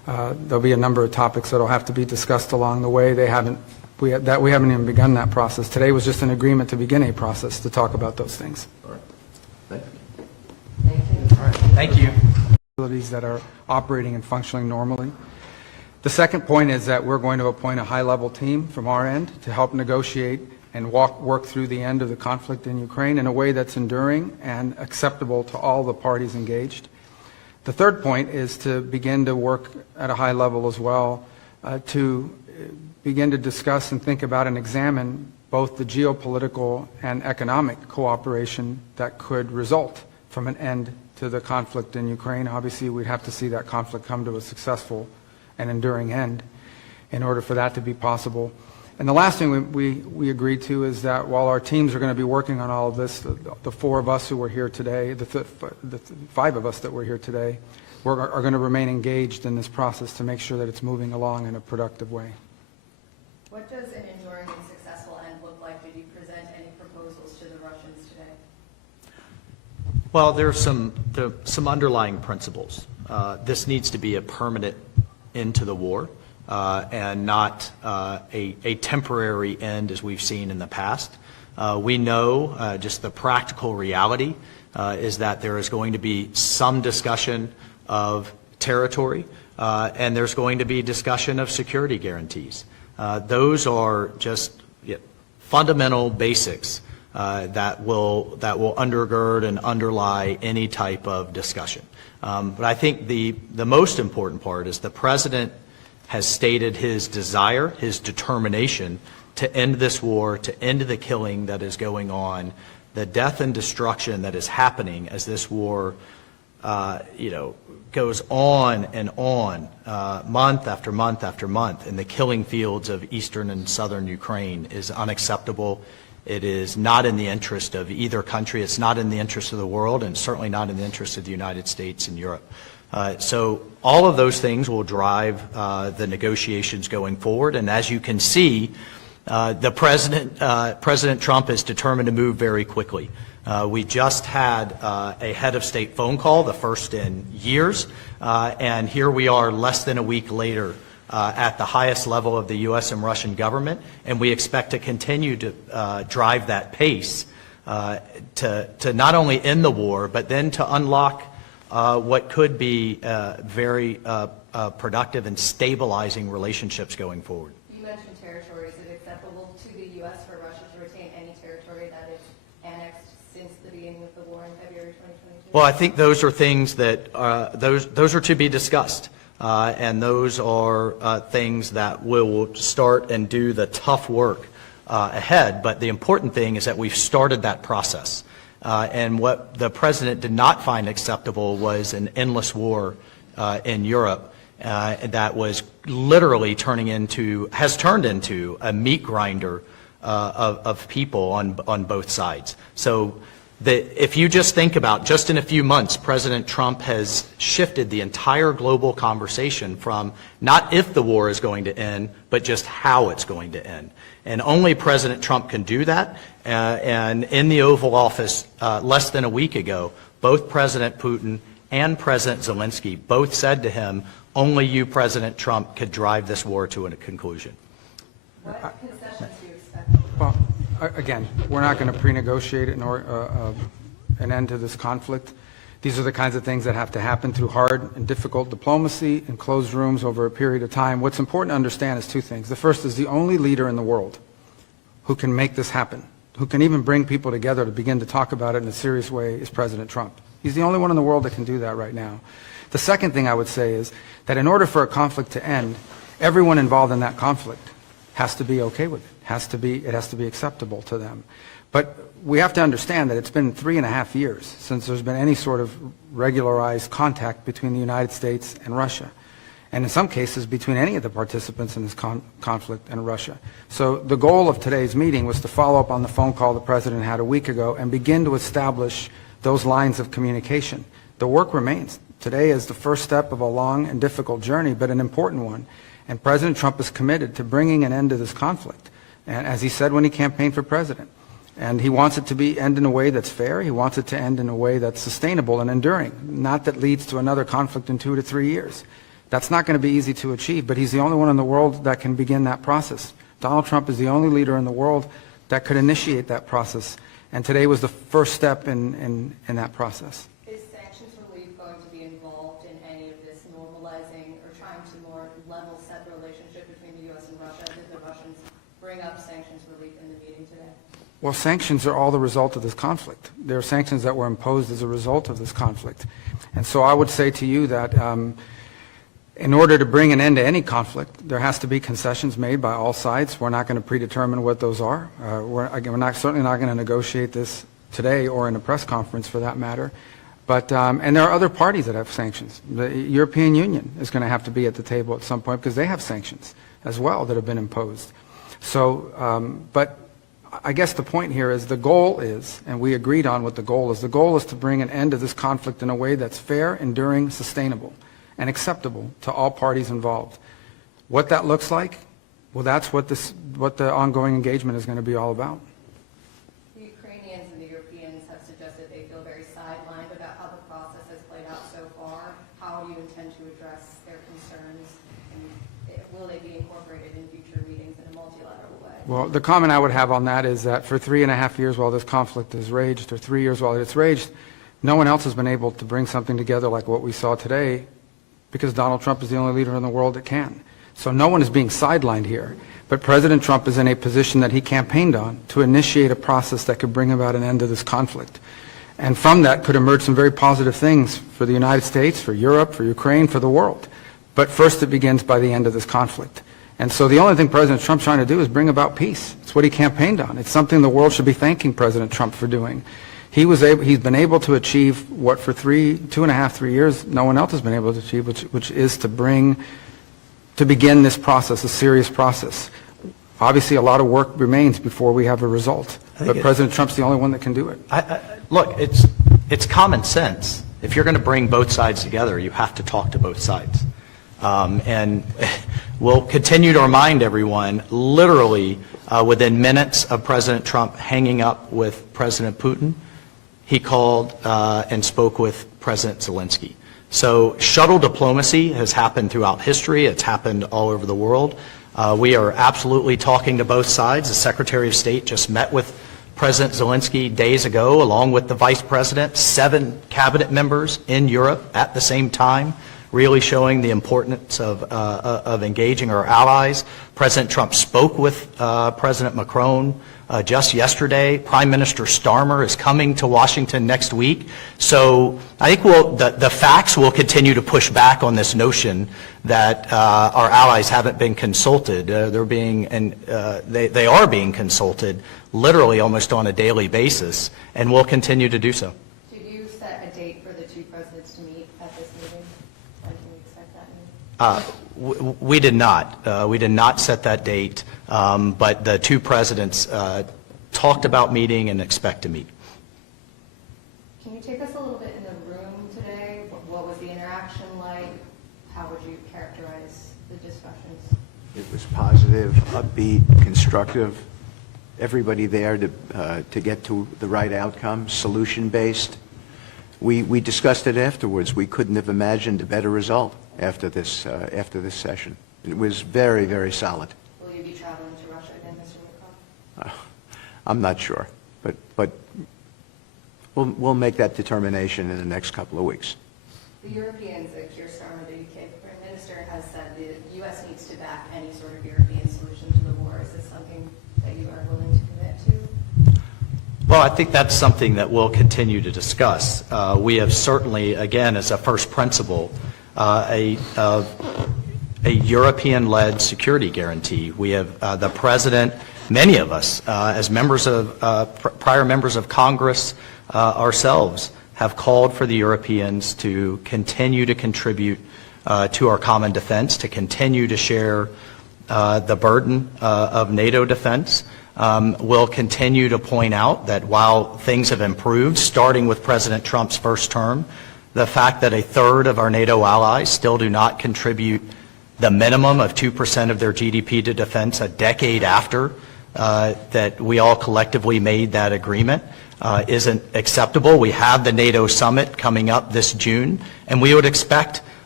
There'll be a number of topics that'll have to be discussed along the way. We haven't even begun that process. Today was just an agreement to begin a process to talk about those things. All right. Thank you. Thank you. Facilities that are operating and functioning normally. The second point is that we're going to appoint a high-level team from our end to help negotiate and work through the end of the conflict in Ukraine in a way that's enduring and acceptable to all the parties engaged. The third point is to begin to work at a high level as well to begin to discuss and think about and examine both the geopolitical and economic cooperation that could result from an end to the conflict in Ukraine. Obviously, we'd have to see that conflict come to a successful and enduring end in order for that to be possible. And the last thing we agreed to is that while our teams are going to be working on all of this, the four of us who were here today, the five of us that were here today, are going to remain engaged in this process to make sure that it's moving along in a productive way. What does an enduring and successful end look like? Did you present any proposals to the Russians today? Well, there are some underlying principles. This needs to be a permanent end to the war. And not a temporary end as we've seen in the past. We know just the practical reality is that there is going to be some discussion of territory and there's going to be discussion of security guarantees. Those are just fundamental basics that will undergird and underlie any type of discussion. But I think the most important part is the President has stated his desire, his determination to end this war, to end the killing that is going on, the death and destruction that is happening as this war, goes on and on, month after month after month, in the killing fields of eastern and southern Ukraine is unacceptable. It is not in the interest of either country. It's not in the interest of the world, and certainly not in the interest of the United States and Europe. So all of those things will drive the negotiations going forward. And as you can see, President Trump is determined to move very quickly. We just had a head of state phone call, the first in years, and here we are less than a week later at the highest level of the U.S. and Russian government, and we expect to continue to drive that pace to not only end the war, but then to unlock what could be very productive and stabilizing relationships going forward. You mentioned territory. Is it acceptable to the U.S. for Russia to retain any territory that is annexed since the beginning of the war in February 2022? Well, I think those are things that those are to be discussed, and those are things that will start and do the tough work ahead. But the important thing is that we've started that process. And what the President did not find acceptable was an endless war in Europe that was literally has turned into a meat grinder of people on both sides. So if you just think about, just in a few months, President Trump has shifted the entire global conversation from not if the war is going to end, but just how it's going to end. And only President Trump can do that. And in the Oval Office less than a week ago, both President Putin and President Zelensky both said to him, only you, President Trump, could drive this war to a conclusion. What concessions do you expect? Well, again, we're not going to pre-negotiate an end to this conflict. These are the kinds of things that have to happen through hard and difficult diplomacy in closed rooms over a period of time. What's important to understand is two things. The first is the only leader in the world who can make this happen, who can even bring people together to begin to talk about it in a serious way, is President Trump. He's the only one in the world that can do that right now. The second thing I would say is that in order for a conflict to end, everyone involved in that conflict has to be okay with it. It has to be acceptable to them. But we have to understand that it's been 3.5 years since there's been any sort of regularized contact between the United States and Russia, and in some cases between any of the participants in this conflict and Russia. So the goal of today's meeting was to follow up on the phone call the President had a week ago and begin to establish those lines of communication. The work remains. Today is the first step of a long and difficult journey, but an important one. And President Trump is committed to bringing an end to this conflict, and as he said when he campaigned for president. And he wants it to end in a way that's fair. He wants it to end in a way that's sustainable and enduring, not that leads to another conflict in 2 to 3 years. That's not going to be easy to achieve, but he's the only one in the world that can begin that process. Donald Trump is the only leader in the world that could initiate that process, and today was the first step in that process. Is sanctions relief going to be involved in any of this normalizing or trying to more level set the relationship between the U.S. and Russia? Did the Russians bring up sanctions relief in the meeting today? Well, sanctions are all the result of this conflict. There are sanctions that were imposed as a result of this conflict. And so I would say to you that in order to bring an end to any conflict, there has to be concessions made by all sides. We're not going to predetermine what those are. We're certainly not going to negotiate this today or in a press conference for that matter. But, and there are other parties that have sanctions. The European Union is going to have to be at the table at some point because they have sanctions as well that have been imposed. So, but I guess the point here is the goal is, and we agreed on what the goal is to bring an end to this conflict in a way that's fair, enduring, sustainable, and acceptable to all parties involved. What that looks like, well, that's what the ongoing engagement is going to be all about. The Ukrainians and the Europeans have suggested they feel very sidelined about how the process has played out so far. How do you intend to address their concerns, and will they be incorporated in future meetings in a multilateral way? Well, the comment I would have on that is that for 3.5 years while this conflict has raged, or 3 years while it's raged, no one else has been able to bring something together like what we saw today, because Donald Trump is the only leader in the world that can. So no one is being sidelined here. But President Trump is in a position that he campaigned on to initiate a process that could bring about an end to this conflict. And from that could emerge some very positive things for the United States, for Europe, for Ukraine, for the world. But first it begins by the end of this conflict. And so the only thing President Trump's trying to do is bring about peace. It's what he campaigned on. It's something the world should be thanking President Trump for doing. He's been able to achieve what for 2.5, 3 years no one else has been able to achieve, which is to begin this process, a serious process. Obviously, a lot of work remains before we have a result, but President Trump's the only one that can do it. Look, it's common sense. If you're going to bring both sides together, you have to talk to both sides. And we'll continue to remind everyone, literally within minutes of President Trump hanging up with President Putin, he called and spoke with President Zelensky. So shuttle diplomacy has happened throughout history. It's happened all over the world. We are absolutely talking to both sides. The Secretary of State just met with President Zelensky days ago, along with the Vice President, 7 cabinet members in Europe at the same time, really showing the importance of engaging our allies. President Trump spoke with President Macron just yesterday. Prime Minister Starmer is coming to Washington next week. So I think the facts will continue to push back on this notion that our allies haven't been consulted. They are being consulted literally almost on a daily basis, and will continue to do so. Did you set a date for the two presidents to meet at this meeting? When can we expect that meeting? We did not. We did not set that date, but the two presidents talked about meeting and expect to meet. Can you take us a little bit in the room today? What was the interaction like? How would you characterize the discussions? It was positive, upbeat, constructive. Everybody there to get to the right outcome, solution-based. We discussed it afterwards. We couldn't have imagined a better result after this session. It was very, very solid. Will you be traveling to Russia again, Mr. Lavrov? I'm not sure, but we'll make that determination in the next couple of weeks. The Europeans, Keir Starmer, the UK Prime Minister, has said the U.S. needs to back any sort of European solution to the war. Is this something that you are willing to commit to? Well, I think that's something that we'll continue to discuss. We have certainly, again, as a first principle, a European-led security guarantee. We have the President, many of us, as members of prior members of Congress ourselves, have called for the Europeans to continue to contribute to our common defense, to continue to share the burden of NATO defense. We'll continue to point out that while things have improved, starting with President Trump's first term, the fact that 1/3 of our NATO allies still do not contribute the minimum of 2% of their GDP to defense a decade after that we all collectively made that agreement isn't acceptable. We have the NATO summit coming up this June, and we would expect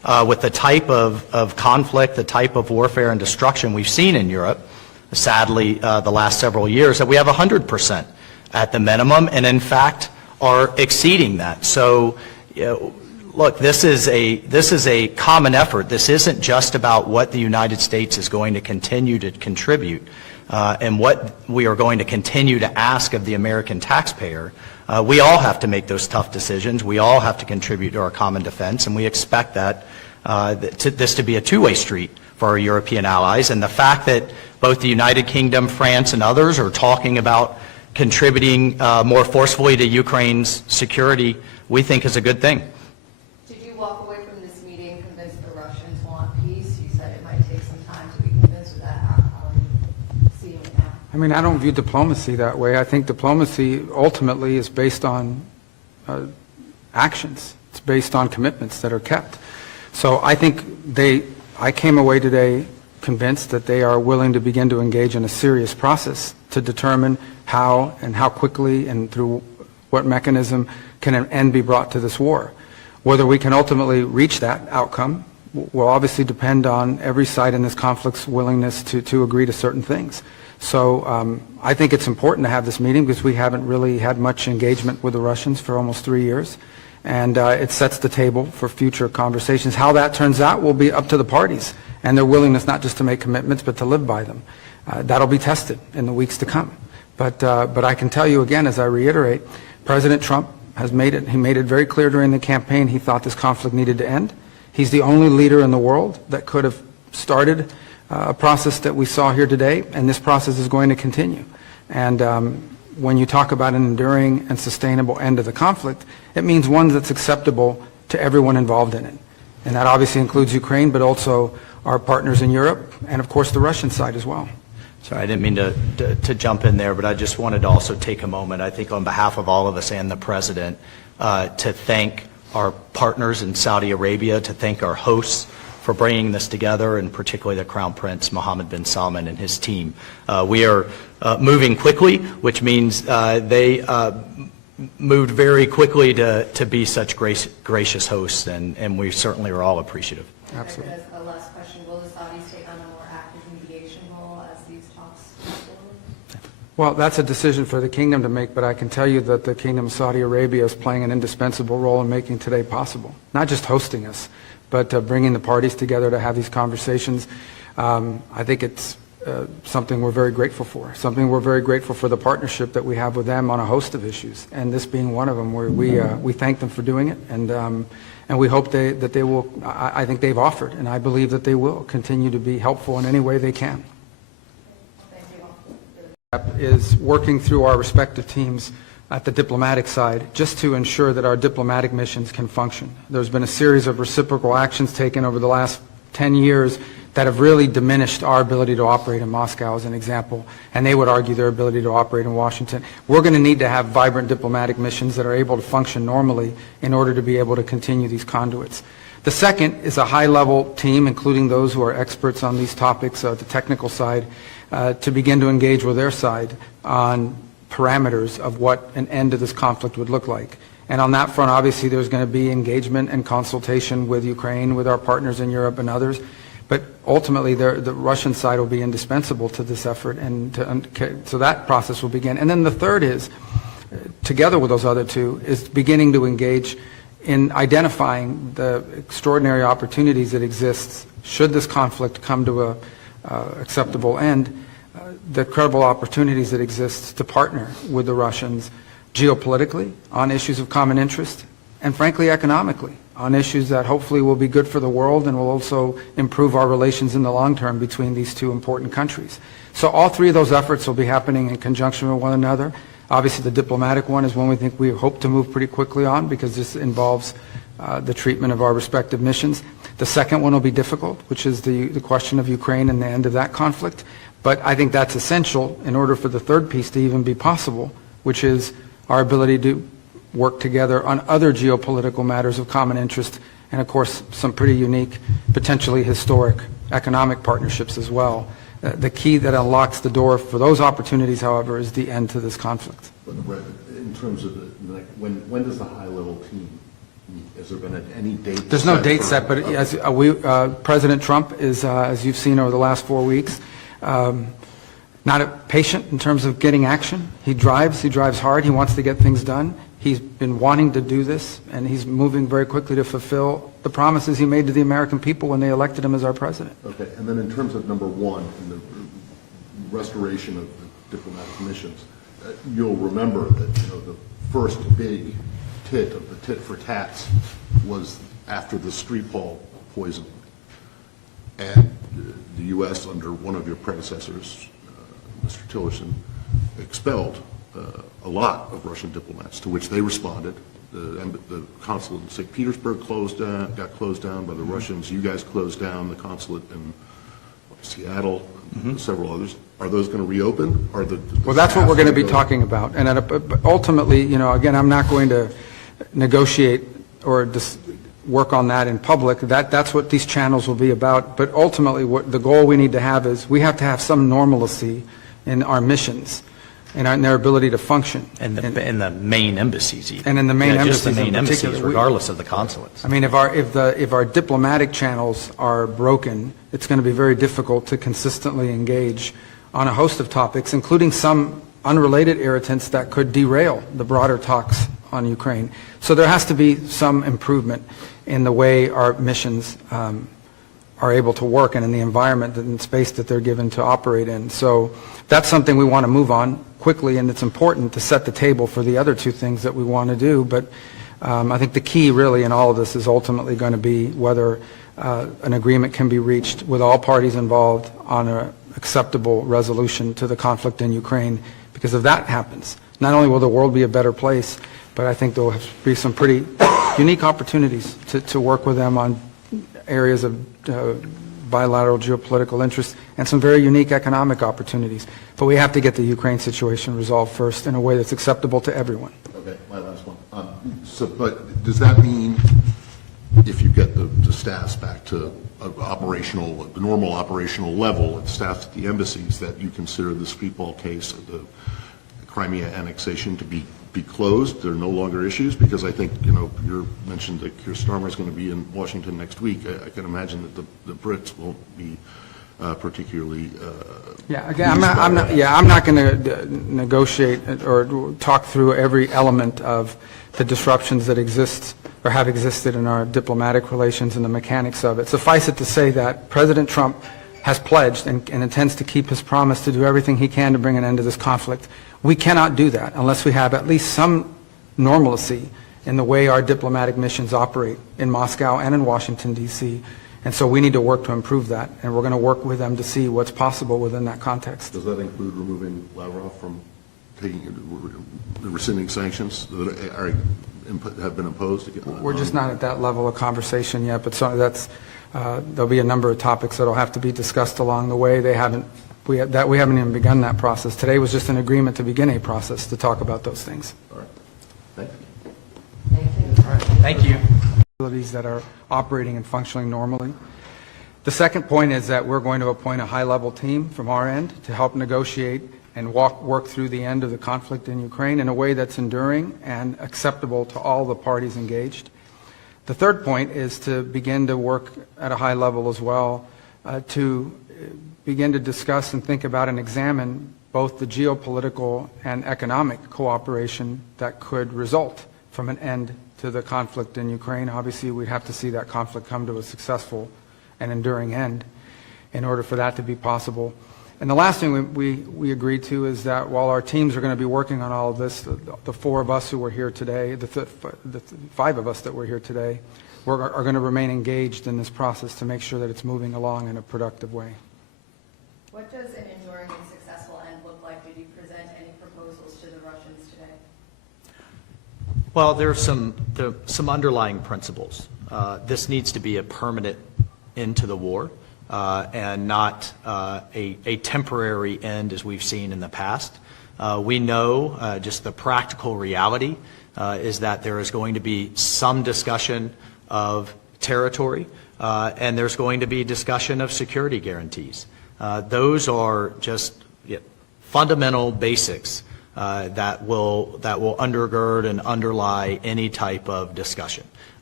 with the type of conflict, the type of warfare and destruction we've seen in Europe, sadly, the last several years, that we have 100% at the minimum, and in fact are exceeding that. So, look, this is a common effort. This isn't just about what the United States is going to continue to contribute and what we are going to continue to ask of the American taxpayer. We all have to make those tough decisions. We all have to contribute to our common defense, and we expect that this to be a two-way street for our European allies. And the fact that both the United Kingdom, France, and others are talking about contributing more forcefully to Ukraine's security, we think is a good thing. Did you walk away from this meeting convinced the Russians want peace? You said it might take some time to be convinced of that. How are you seeing it now? I mean, I don't view diplomacy that way. I think diplomacy ultimately is based on actions. It's based on commitments that are kept. So I think I came away today convinced that they are willing to begin to engage in a serious process to determine how and how quickly and through what mechanism can an end be brought to this war. Whether we can ultimately reach that outcome will obviously depend on every side in this conflict's willingness to agree to certain things. So I think it's important to have this meeting because we haven't really had much engagement with the Russians for almost 3 years. And it sets the table for future conversations. How that turns out will be up to the parties and their willingness not just to make commitments but to live by them. That'll be tested in the weeks to come. But I can tell you again, as I reiterate, President Trump has made it very clear during the campaign he thought this conflict needed to end. He's the only leader in the world that could have started a process that we saw here today, and this process is going to continue. And when you talk about an enduring and sustainable end of the conflict, it means one that's acceptable to everyone involved in it. And that obviously includes Ukraine, but also our partners in Europe, and of course the Russian side as well. Sorry, I didn't mean to jump in there, but I just wanted to also take a moment, I think on behalf of all of us and the President, to thank our partners in Saudi Arabia, to thank our hosts for bringing this together, and particularly the Crown Prince Mohammed bin Salman and his team. We are moving quickly, which means they moved very quickly to be such gracious hosts, and we certainly are all appreciative. Absolutely. As a last question, will the Saudis take on a more active mediation role as these talks move forward? Well, that's a decision for the kingdom to make, but I can tell you that the Kingdom of Saudi Arabia is playing an indispensable role in making today possible. Not just hosting us, but bringing the parties together to have these conversations. I think it's something we're very grateful for. Something we're very grateful for the partnership that we have with them on a host of issues, and this being one of them, where we thank them for doing it, and we hope that they will. I think they've offered, and I believe that they will continue to be helpful in any way they can. Is working through our respective teams at the diplomatic side just to ensure that our diplomatic missions can function. There's been a series of reciprocal actions taken over the last 10 years that have really diminished our ability to operate in Moscow, as an example, and they would argue their ability to operate in Washington. We're going to need to have vibrant diplomatic missions that are able to function normally in order to be able to continue these conduits. The second is a high-level team, including those who are experts on these topics, the technical side, to begin to engage with their side on parameters of what an end to this conflict would look like. And on that front, obviously, there's going to be engagement and consultation with Ukraine, with our partners in Europe and others. But ultimately, the Russian side will be indispensable to this effort, and so that process will begin. And then the third is, together with those other two, is beginning to engage in identifying the extraordinary opportunities that exist should this conflict come to a acceptable end, the credible opportunities that exist to partner with the Russians geopolitically on issues of common interest, and frankly economically on issues that hopefully will be good for the world and will also improve our relations in the long term between these two important countries. So all three of those efforts will be happening in conjunction with one another. Obviously the diplomatic one is one we think we hope to move pretty quickly on, because this involves the treatment of our respective missions. The second one will be difficult, which is the question of Ukraine and the end of that conflict. But I think that's essential in order for the third piece to even be possible, which is our ability to work together on other geopolitical matters of common interest, and of course some pretty unique, potentially historic economic partnerships as well. The key that unlocks the door for those opportunities, however, is the end to this conflict. In terms of when does the high-level team Has there been any date? There's no date for- set, but Okay. as President Trump is, as you've seen over the last 4 weeks, not a patient in terms of getting action. He drives hard, he wants to get things done. He's been wanting to do this, and he's moving very quickly to fulfill the promises he made to the American people when they elected him as our president. Okay, and then in terms of number one, in the restoration of the diplomatic missions, you'll remember that, the first big tit of the tit for tats was after the Skripal poisoning. And the U.S., under one of your predecessors, Mr. Tillerson, expelled a lot of Russian diplomats, to which they responded. The consulate in St. Petersburg got closed down by the Russians. You guys closed down the consulate in Seattle, several others. Are those going to reopen? Well, that's what we're going to be talking about. And ultimately, again, I'm not going to negotiate or just work on that in public. That's what these channels will be about. But ultimately, what the goal we need to have is we have to have some normalcy in our missions and in their ability to function. And the main embassies even. And in the main Just the embassies in main embassies, particular. regardless of the consulates. I mean, if our diplomatic channels are broken, it's going to be very difficult to consistently engage on a host of topics, including some unrelated irritants that could derail the broader talks on Ukraine. So there has to be some improvement in the way our missions are able to work and in the environment and space that they're given to operate in. So that's something we want to move on quickly, and it's important to set the table for the other two things that we want to do. But I think the key really in all of this is ultimately going to be whether an agreement can be reached with all parties involved on an acceptable resolution to the conflict in Ukraine. Because if that happens, not only will the world be a better place, but I think there will be some pretty unique opportunities to work with them on areas of bilateral geopolitical interest and some very unique economic opportunities. But we have to get the Ukraine situation resolved first in a way that's acceptable to everyone. Okay, my last one. But does that mean if you get the staffs back to the normal operational level, and staffs at the embassies, that you consider the Skripal case of the Crimea annexation to be closed? There are no longer issues? Because I think, you mentioned that Keir Starmer is going to be in Washington next week. I can imagine that the Brits won't be particularly. Yeah, again, I'm not going to negotiate or talk through every element of the disruptions that exist or have existed in our diplomatic relations and the mechanics of it. Suffice it to say that President Trump has pledged and intends to keep his promise to do everything he can to bring an end to this conflict. We cannot do that unless we have at least some normalcy in the way our diplomatic missions operate in Moscow and in Washington, D.C. And so we need to work to improve that, and we're going to work with them to see what's possible within that context. Does that include removing Lavrov from rescinding sanctions that have been imposed? We're just not at that level of conversation yet, but there'll be a number of topics that will have to be discussed along the way. We haven't even begun that process. Today was just an agreement to begin a process to talk about those things. All right. Thank you. All right. Thank you. Facilities that are operating and functioning normally. The second point is that we're going to appoint a high-level team from our end to help negotiate and work through the end of the conflict in Ukraine in a way that's enduring and acceptable to all the parties engaged. The third point is to begin to work at a high level as well to begin to discuss and think about and examine both the geopolitical and economic cooperation that could result from an end to the conflict in Ukraine. Obviously, we'd have to see that conflict come to a successful and enduring end in order for that to be possible. And the last thing we agreed to is that while our teams are going to be working on all of this, the four of us who were here today, the five of us that were here today, are going to remain engaged in this process to make sure that it's moving along in a productive way. What does an enduring and successful end look like? Did you present any proposals to the Russians today? Well, there are some underlying principles. This needs to be a permanent end to the war and not a temporary end as we've seen in the past. We know just the practical reality is that there is going to be some discussion of territory and there's going to be discussion of security guarantees. Those are just fundamental basics that will undergird and underlie any type of discussion.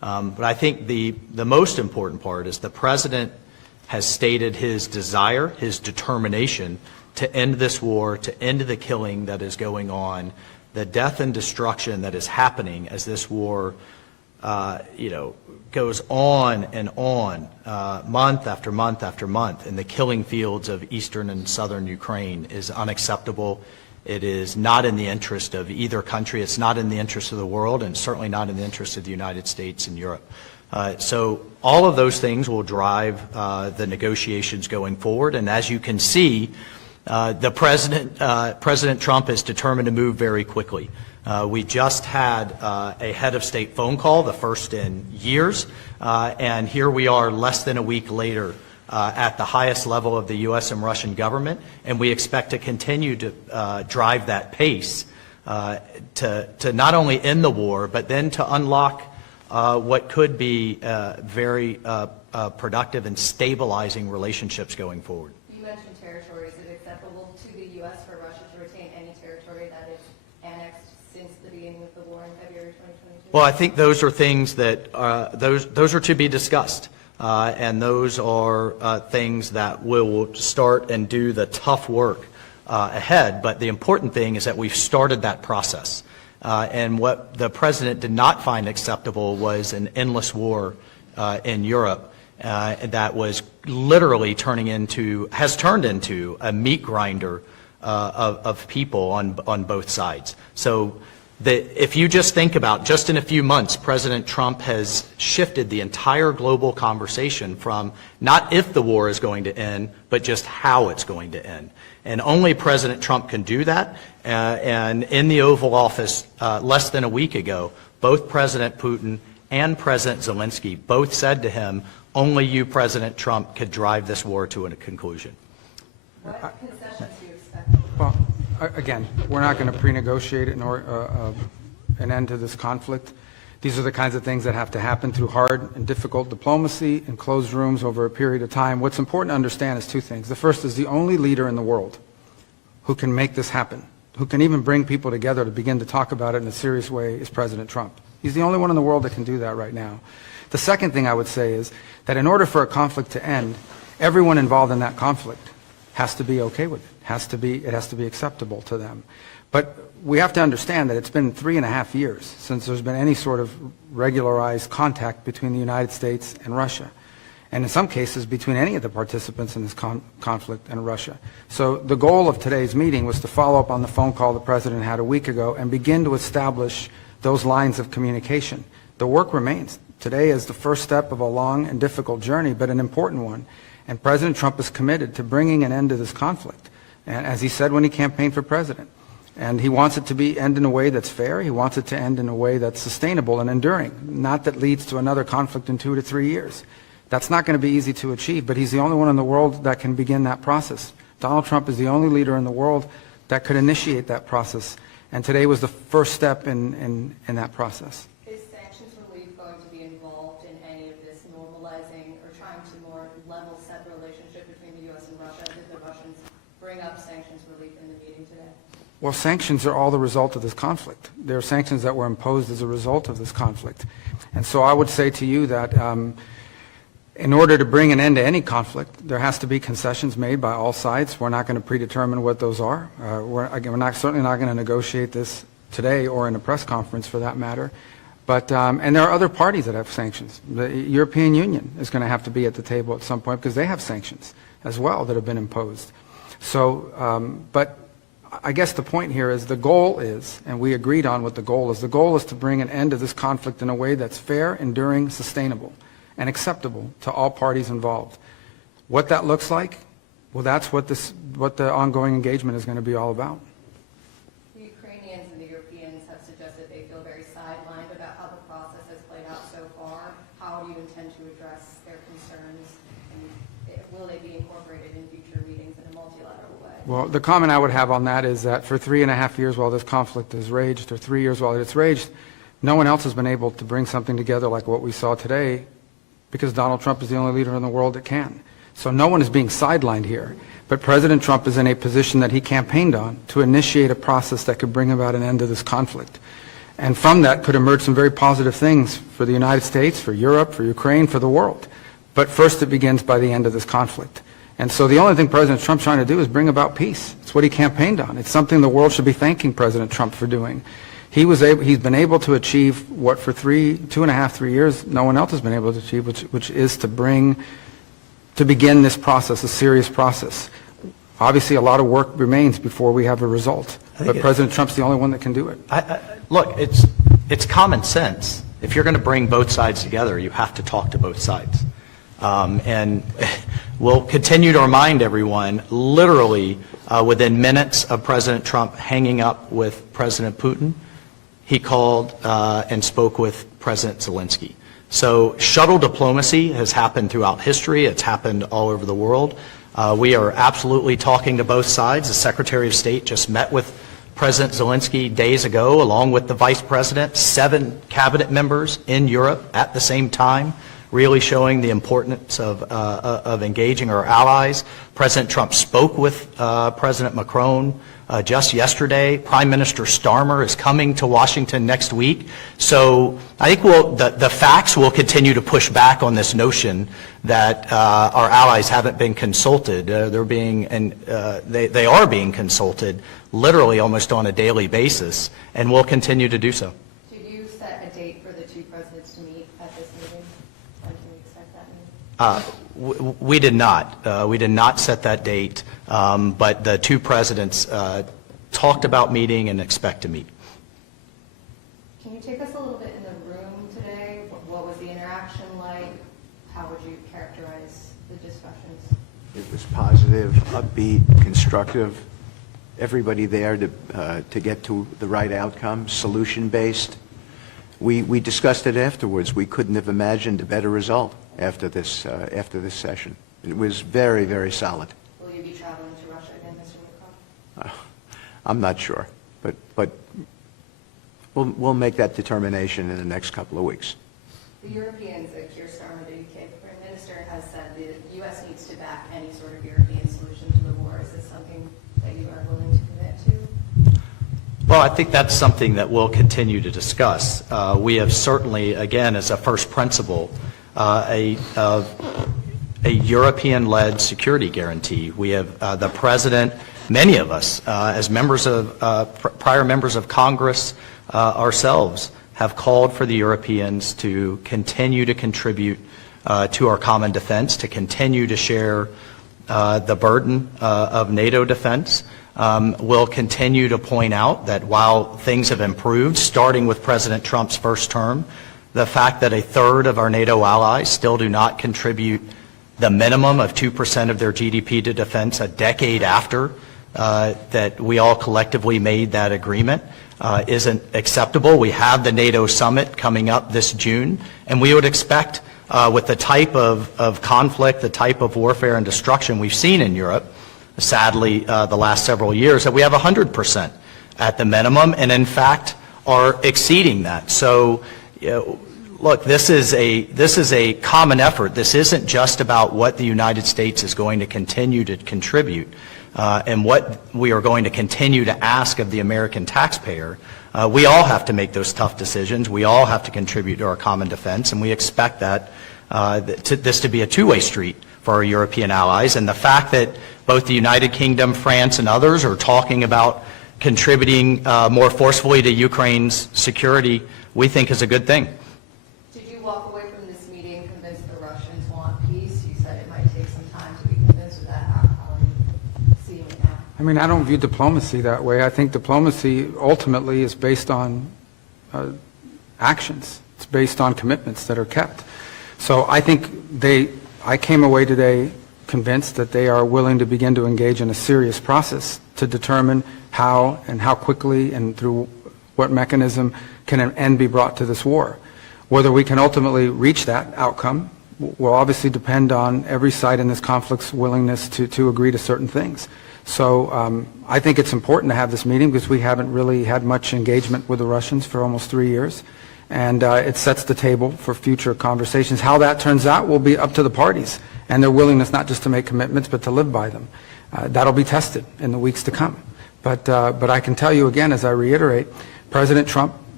But I think the most important part is the president has stated his desire, his determination to end this war, to end the killing that is going on, the death and destruction that is happening as this war, goes on and on, month after month after month, in the killing fields of eastern and southern Ukraine is unacceptable. It is not in the interest of either country. It's not in the interest of the world, and certainly not in the interest of the United States and Europe. So all of those things will drive the negotiations going forward. And as you can see, President Trump is determined to move very quickly. We just had a head of state phone call, the first in years, and here we are less than a week later at the highest level of the U.S. and Russian government, and we expect to continue to drive that pace to not only end the war, but then to unlock what could be very productive and stabilizing relationships going forward. You mentioned territories. Is it acceptable to the U.S. for Russia to retain any territory that is annexed since the beginning of the war in February 2022? Well, I think those are things that those are to be discussed, and those are things that will start and do the tough work ahead. But the important thing is that we've started that process, and what the president did not find acceptable was an endless war in Europe that was literally has turned into a meat grinder of people on both sides. So if you just think about, just in a few months, President Trump has shifted the entire global conversation from not if the war is going to end, but just how it's going to end. And only President Trump can do that. And in the Oval Office less than a week ago, both President Putin and President Zelensky both said to him, only you, President Trump, could drive this war to a conclusion. What concessions do you expect? Well, again, we're not going to pre-negotiate an end to this conflict. These are the kinds of things that have to happen through hard and difficult diplomacy in closed rooms over a period of time. What's important to understand is two things. The first is the only leader in the world who can make this happen, who can even bring people together to begin to talk about it in a serious way, is President Trump. He's the only one in the world that can do that right now. The second thing I would say is that in order for a conflict to end, everyone involved in that conflict has to be okay with it. It has to be acceptable to them. But we have to understand that it's been 3.5 years since there's been any sort of regularized contact between the United States and Russia, and in some cases between any of the participants in this conflict and Russia. So the goal of today's meeting was to follow up on the phone call the President had a week ago and begin to establish those lines of communication. The work remains. Today is the first step of a long and difficult journey, but an important one. And President Trump is committed to bringing an end to this conflict, and as he said when he campaigned for president. And he wants it to end in a way that's fair. He wants it to end in a way that's sustainable and enduring, not that leads to another conflict in 2 to 3 years. That's not going to be easy to achieve, but he's the only one in the world that can begin that process. Donald Trump is the only leader in the world that could initiate that process, and today was the first step in that process. Is sanctions relief going to be involved in any of this normalizing or trying to more level set relationship between the U.S. and Russia? Did the Russians bring up sanctions relief in the meeting today? Well, sanctions are all the result of this conflict. There are sanctions that were imposed as a result of this conflict. And so I would say to you that in order to bring an end to any conflict, there has to be concessions made by all sides. We're not going to predetermine what those are. We're certainly not going to negotiate this today or in a press conference for that matter. But, and there are other parties that have sanctions. The European Union is going to have to be at the table at some point because they have sanctions as well that have been imposed. So, but I guess the point here is the goal is, and we agreed on what the goal is to bring an end to this conflict in a way that's fair, enduring, sustainable, and acceptable to all parties involved. What that looks like, well, that's what the ongoing engagement is going to be all about. The Ukrainians and the Europeans have suggested they feel very sidelined about how the process has played out so far. How do you intend to address their concerns, and will they be incorporated in future meetings in a multilateral way? Well, the comment I would have on that is that for 3.5 years while this conflict has raged, or 3 years while it's raged, no one else has been able to bring something together like what we saw today, because Donald Trump is the only leader in the world that can. So no one is being sidelined here. But President Trump is in a position that he campaigned on to initiate a process that could bring about an end to this conflict. And from that could emerge some very positive things for the United States, for Europe, for Ukraine, for the world. But first it begins by the end of this conflict. And so the only thing President Trump's trying to do is bring about peace. It's what he campaigned on. It's something the world should be thanking President Trump for doing. He's been able to achieve what for 2.5, 3 years, no one else has been able to achieve, which is to begin this process, a serious process. Obviously, a lot of work remains before we have a result. But President Trump's the only one that can do it. Look, it's common sense. If you're going to bring both sides together, you have to talk to both sides. And we'll continue to remind everyone, literally within minutes of President Trump hanging up with President Putin, he called and spoke with President Zelensky. So shuttle diplomacy has happened throughout history. It's happened all over the world. We are absolutely talking to both sides. The Secretary of State just met with President Zelensky days ago, along with the Vice President, 7 cabinet members in Europe at the same time, really showing the importance of engaging our allies. President Trump spoke with President Macron just yesterday. Prime Minister Starmer is coming to Washington next week. So I think the facts will continue to push back on this notion that our allies haven't been consulted. They are being consulted literally almost on a daily basis, and will continue to do so. Did you set a date for the two presidents to meet at this meeting? When can we expect that meeting? We did not. We did not set that date, but the two presidents talked about meeting and expect to meet. Can you take us a little bit in the room today? What was the interaction like? How would you characterize the discussions? It was positive, upbeat, constructive. Everybody there to get to the right outcome, solution-based. We discussed it afterwards. We couldn't have imagined a better result after this session. It was very, very solid. Will you be traveling to Russia again, Mr. Lavrov? I'm not sure, but we'll make that determination in the next couple of weeks. The Europeans, Keir Starmer, the UK Prime Minister, has said the U.S. needs to back any sort of European solution to the war. Is this something that you are willing to commit to? Well, I think that's something that we'll continue to discuss. We have certainly, again, as a first principle, a European-led security guarantee. We have the President, many of us, as members of prior members of Congress ourselves, have called for the Europeans to continue to contribute to our common defense, to continue to share the burden of NATO defense. We'll continue to point out that while things have improved, starting with President Trump's first term, the fact that a third of our NATO allies still do not contribute the minimum of 2% of their GDP to defense a decade after that we all collectively made that agreement isn't acceptable. We have the NATO summit coming up this June, and we would expect with the type of conflict, the type of warfare and destruction we've seen in Europe, sadly the last several years, that we have 100% at the minimum, and in fact are exceeding that. So look, this is a common effort. This isn't just about what the United States is going to continue to contribute and what we are going to continue to ask of the American taxpayer. We all have to make those tough decisions. We all have to contribute to our common defense, and we expect that this to be a two-way street for our European allies. And the fact that both the United Kingdom, France, and others are talking about contributing more forcefully to Ukraine's security, we think is a good thing. Did you walk away from this meeting convinced the Russians want peace? You said it might take some time to be convinced of that. How are you seeing it now? I mean, I don't view diplomacy that way. I think diplomacy ultimately is based on actions. It's based on commitments that are kept. So I think I came away today convinced that they are willing to begin to engage in a serious process to determine how and how quickly and through what mechanism can an end be brought to this war. Whether we can ultimately reach that outcome will obviously depend on every side in this conflict's willingness to agree to certain things. So I think it's important to have this meeting because we haven't really had much engagement with the Russians for almost 3 years. And it sets the table for future conversations. How that turns out will be up to the parties and their willingness not just to make commitments but to live by them. That'll be tested in the weeks to come. But I can tell you again, as I reiterate, President Trump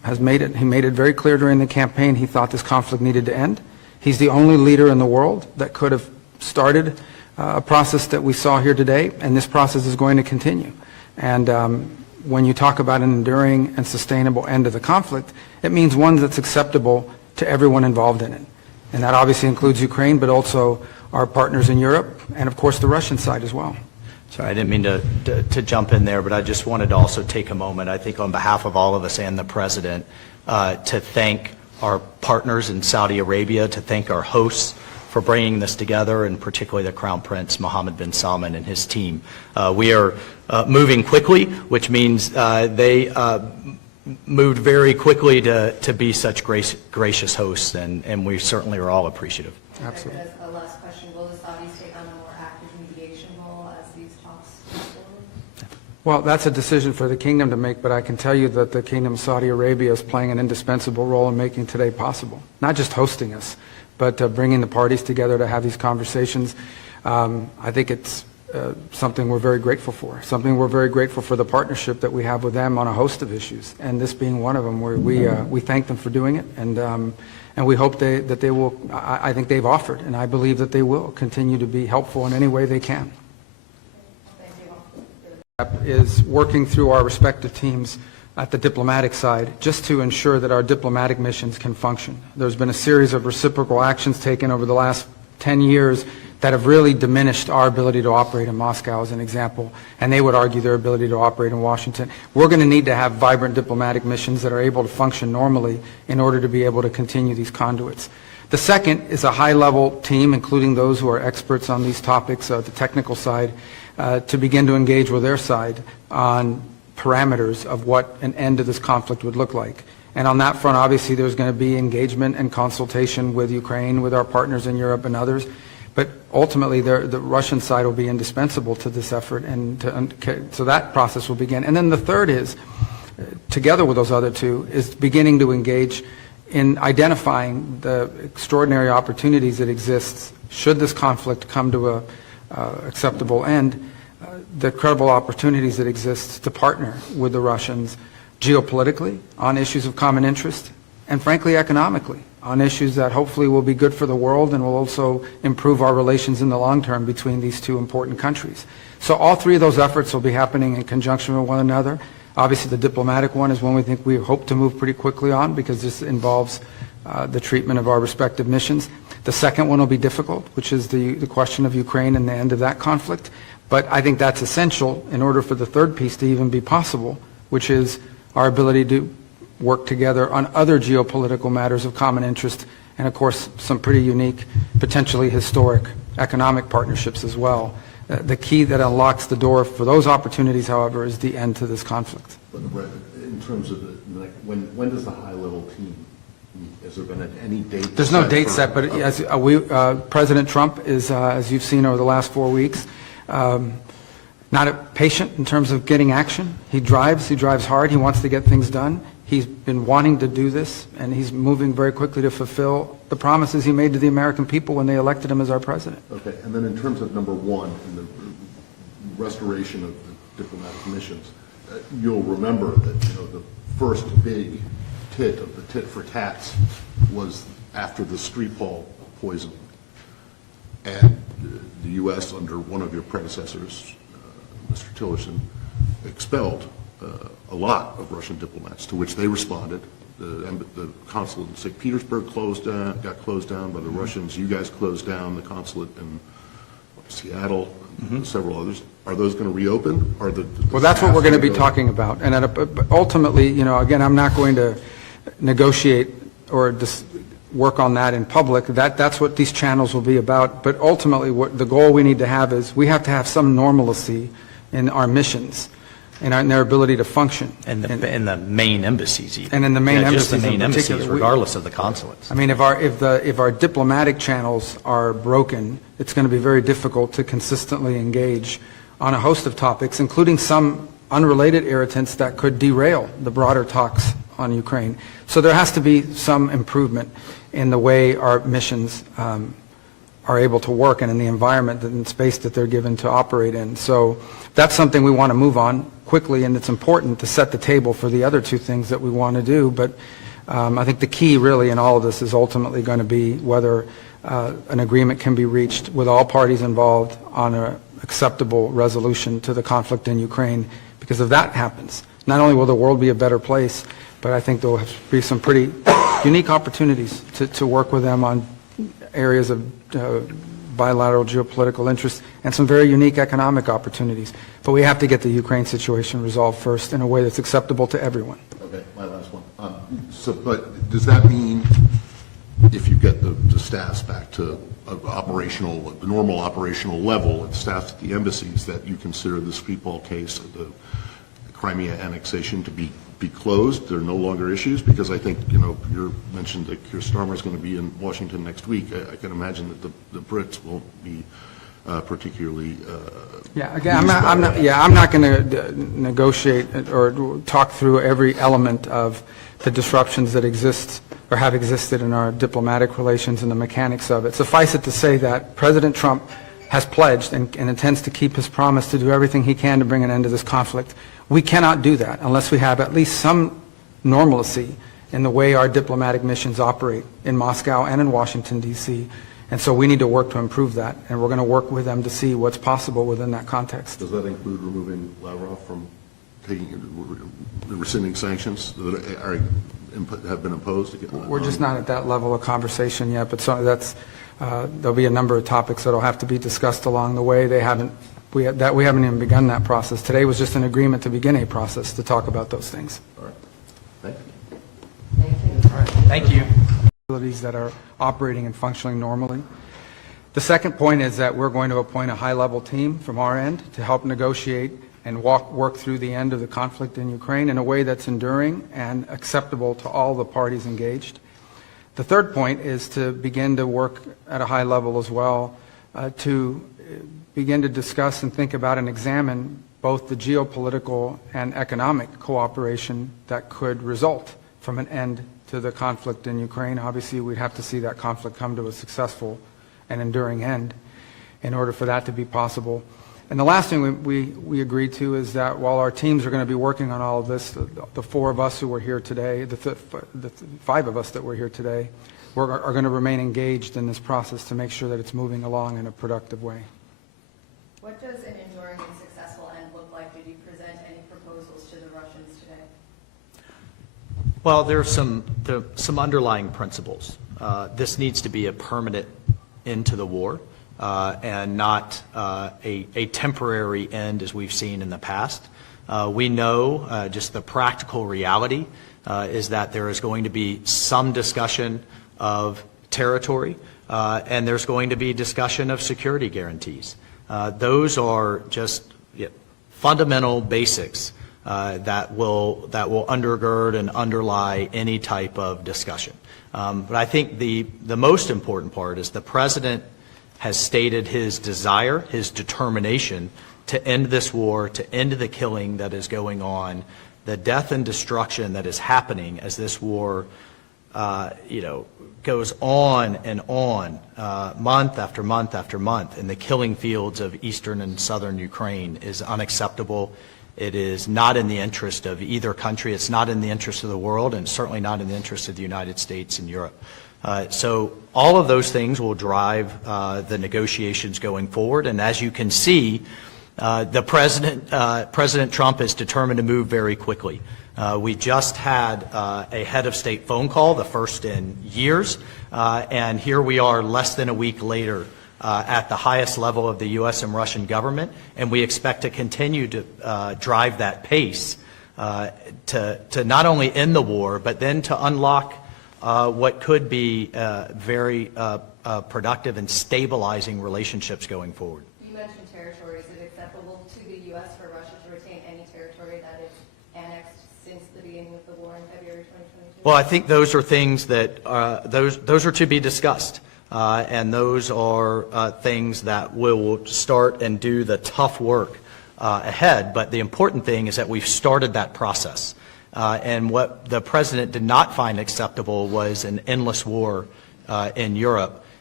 he made it very clear during the campaign he thought this conflict needed to end. He's the only leader in the world that could have started a process that we saw here today, and this process is going to continue. And when you talk about an enduring and sustainable end to the conflict, it means one that's acceptable to everyone involved in it. And that obviously includes Ukraine, but also our partners in Europe, and of course the Russian side as well. Sorry, I didn't mean to jump in there, but I just wanted to also take a moment, I think on behalf of all of us and the President, to thank our partners in Saudi Arabia, to thank our hosts for bringing this together, and particularly the Crown Prince Mohammed bin Salman and his team. We are moving quickly, which means they moved very quickly to be such gracious hosts, and we certainly are all appreciative. Absolutely. As a last question, will the Saudis take on a more active mediation role as these talks move forward? Well, that's a decision for the kingdom to make, but I can tell you that the Kingdom of Saudi Arabia is playing an indispensable role in making today possible. Not just hosting us, but bringing the parties together to have these conversations. I think it's something we're very grateful for. Something we're very grateful for the partnership that we have with them on a host of issues, and this being one of them, where we thank them for doing it, and we hope that they will. I think they've offered, and I believe that they will continue to be helpful in any way they can. Is working through our respective teams at the diplomatic side, just to ensure that our diplomatic missions can function. There's been a series of reciprocal actions taken over the last 10 years that have really diminished our ability to operate in Moscow, as an example, and they would argue their ability to operate in Washington. We're going to need to have vibrant diplomatic missions that are able to function normally in order to be able to continue these conduits. The second is a high-level team, including those who are experts on these topics, the technical side, to begin to engage with their side on parameters of what an end to this conflict would look like. And on that front, obviously, there's going to be engagement and consultation with Ukraine, with our partners in Europe and others. But ultimately, the Russian side will be indispensable to this effort, and so that process will begin. And then the third is, together with those other two, is beginning to engage in identifying the extraordinary opportunities that exist should this conflict come to a acceptable end, the credible opportunities that exist to partner with the Russians geopolitically on issues of common interest, and frankly economically on issues that hopefully will be good for the world and will also improve our relations in the long term between these two important countries. So all three of those efforts will be happening in conjunction with one another. Obviously the diplomatic one is one we hope to move pretty quickly on, because this involves the treatment of our respective missions. The second one will be difficult, which is the question of Ukraine and the end of that conflict. But I think that's essential in order for the third piece to even be possible, which is our ability to work together on other geopolitical matters of common interest, and of course some pretty unique, potentially historic economic partnerships as well. The key that unlocks the door for those opportunities, however, is the end to this conflict. But in terms of when does the high-level team meet? Has there been any date? There's no date set, but as President Trump is, as you've seen over the last 4 weeks, not patient in terms of getting action. He drives hard, he wants to get things done. He's been wanting to do this, and he's moving very quickly to fulfill the promises he made to the American people when they elected him as our president. Okay, and then in terms of number one, in the restoration of the diplomatic missions, you'll remember that the first big tit of the tit for tats was after the Skripal poisoning, and the U.S. under one of your predecessors, Mr. Tillerson, expelled a lot of Russian diplomats, to which they responded. The consulate in St. Petersburg got closed down by the Russians. You guys closed down the consulate in Seattle, and several others. Are those going to reopen? Well, that's what we're going to be talking about. And ultimately, again, I'm not going to negotiate or just work on that in public. That's what these channels will be about. But ultimately, what the goal we need to have is we have to have some normalcy in our missions and in their ability to function. And the main embassies even. And in the main embassies just the main in particular. embassies, regardless of the consulates. I mean, if our diplomatic channels are broken, it's going to be very difficult to consistently engage on a host of topics, including some unrelated irritants that could derail the broader talks on Ukraine. So there has to be some improvement in the way our missions are able to work and in the environment and space that they're given to operate in. So that's something we want to move on quickly, and it's important to set the table for the other two things that we want to do. But I think the key really in all of this is ultimately going to be whether an agreement can be reached with all parties involved on an acceptable resolution to the conflict in Ukraine. Because if that happens, not only will the world be a better place, but I think there will be some pretty unique opportunities to work with them on areas of bilateral geopolitical interest and some very unique economic opportunities. But we have to get the Ukraine situation resolved first in a way that's acceptable to everyone. Okay, my last one. But does that mean if you get the staffs back to the normal operational level and staffs at the embassies, that you consider the Skripal case, the Crimea annexation, to be closed? There are no longer issues? Because I think, you mentioned that Keir Starmer is going to be in Washington next week. I can imagine that the Brits won't be particularly Yeah, again, I'm not going to negotiate or talk through every element of the disruptions that exist or have existed in our diplomatic relations and the mechanics of it. Suffice it to say that President Trump has pledged and intends to keep his promise to do everything he can to bring an end to this conflict. We cannot do that unless we have at least some normalcy in the way our diplomatic missions operate in Moscow and in Washington, D.C. And so we need to work to improve that, and we're going to work with them to see what's possible within that context. Does that include removing Lavrov from rescinding sanctions that have been imposed? We're just not at that level of conversation yet, but there'll be a number of topics that will have to be discussed along the way. We haven't even begun that process. Today was just an agreement to begin a process to talk about those things. All right. Thank you. Thank you. Facilities that are operating and functioning normally. The second point is that we're going to appoint a high-level team from our end to help negotiate and work through the end of the conflict in Ukraine in a way that's enduring and acceptable to all the parties engaged. The third point is to begin to work at a high level as well to begin to discuss and think about and examine both the geopolitical and economic cooperation that could result from an end to the conflict in Ukraine. Obviously, we'd have to see that conflict come to a successful and enduring end in order for that to be possible. And the last thing we agreed to is that while our teams are going to be working on all of this, the four of us who were here today, the five of us that were here today, are going to remain engaged in this process to make sure that it's moving along in a productive way. What does an enduring and successful end look like? Did you present any proposals to the Russians today? Well, there are some underlying principles. This needs to be a permanent end to the war and not a temporary end as we've seen in the past. We know just the practical reality is that there is going to be some discussion of territory and there's going to be discussion of security guarantees. Those are just fundamental basics that will undergird and underlie any type of discussion. But I think the most important part is the President has stated his desire, his determination to end this war, to end the killing that is going on, the death and destruction that is happening as this war goes on and on, month after month after month, in the killing fields of eastern and southern Ukraine is unacceptable. It is not in the interest of either country. It's not in the interest of the world, and certainly not in the interest of the United States and Europe. So all of those things will drive the negotiations going forward. And as you can see, President Trump is determined to move very quickly. We just had a head of state phone call, the first in years, and here we are less than a week later at the highest level of the U.S. and Russian government, and we expect to continue to drive that pace to not only end the war, but then to unlock what could be very productive and stabilizing relationships going forward. You mentioned territory. Is it acceptable to the U.S. for Russia to retain any territory that it's annexed since the beginning of the war in February 2022? Well, I think those are things that those are to be discussed. And those are things that will start and do the tough work ahead. But the important thing is that we've started that process. And what the President did not find acceptable was an endless war in Europe.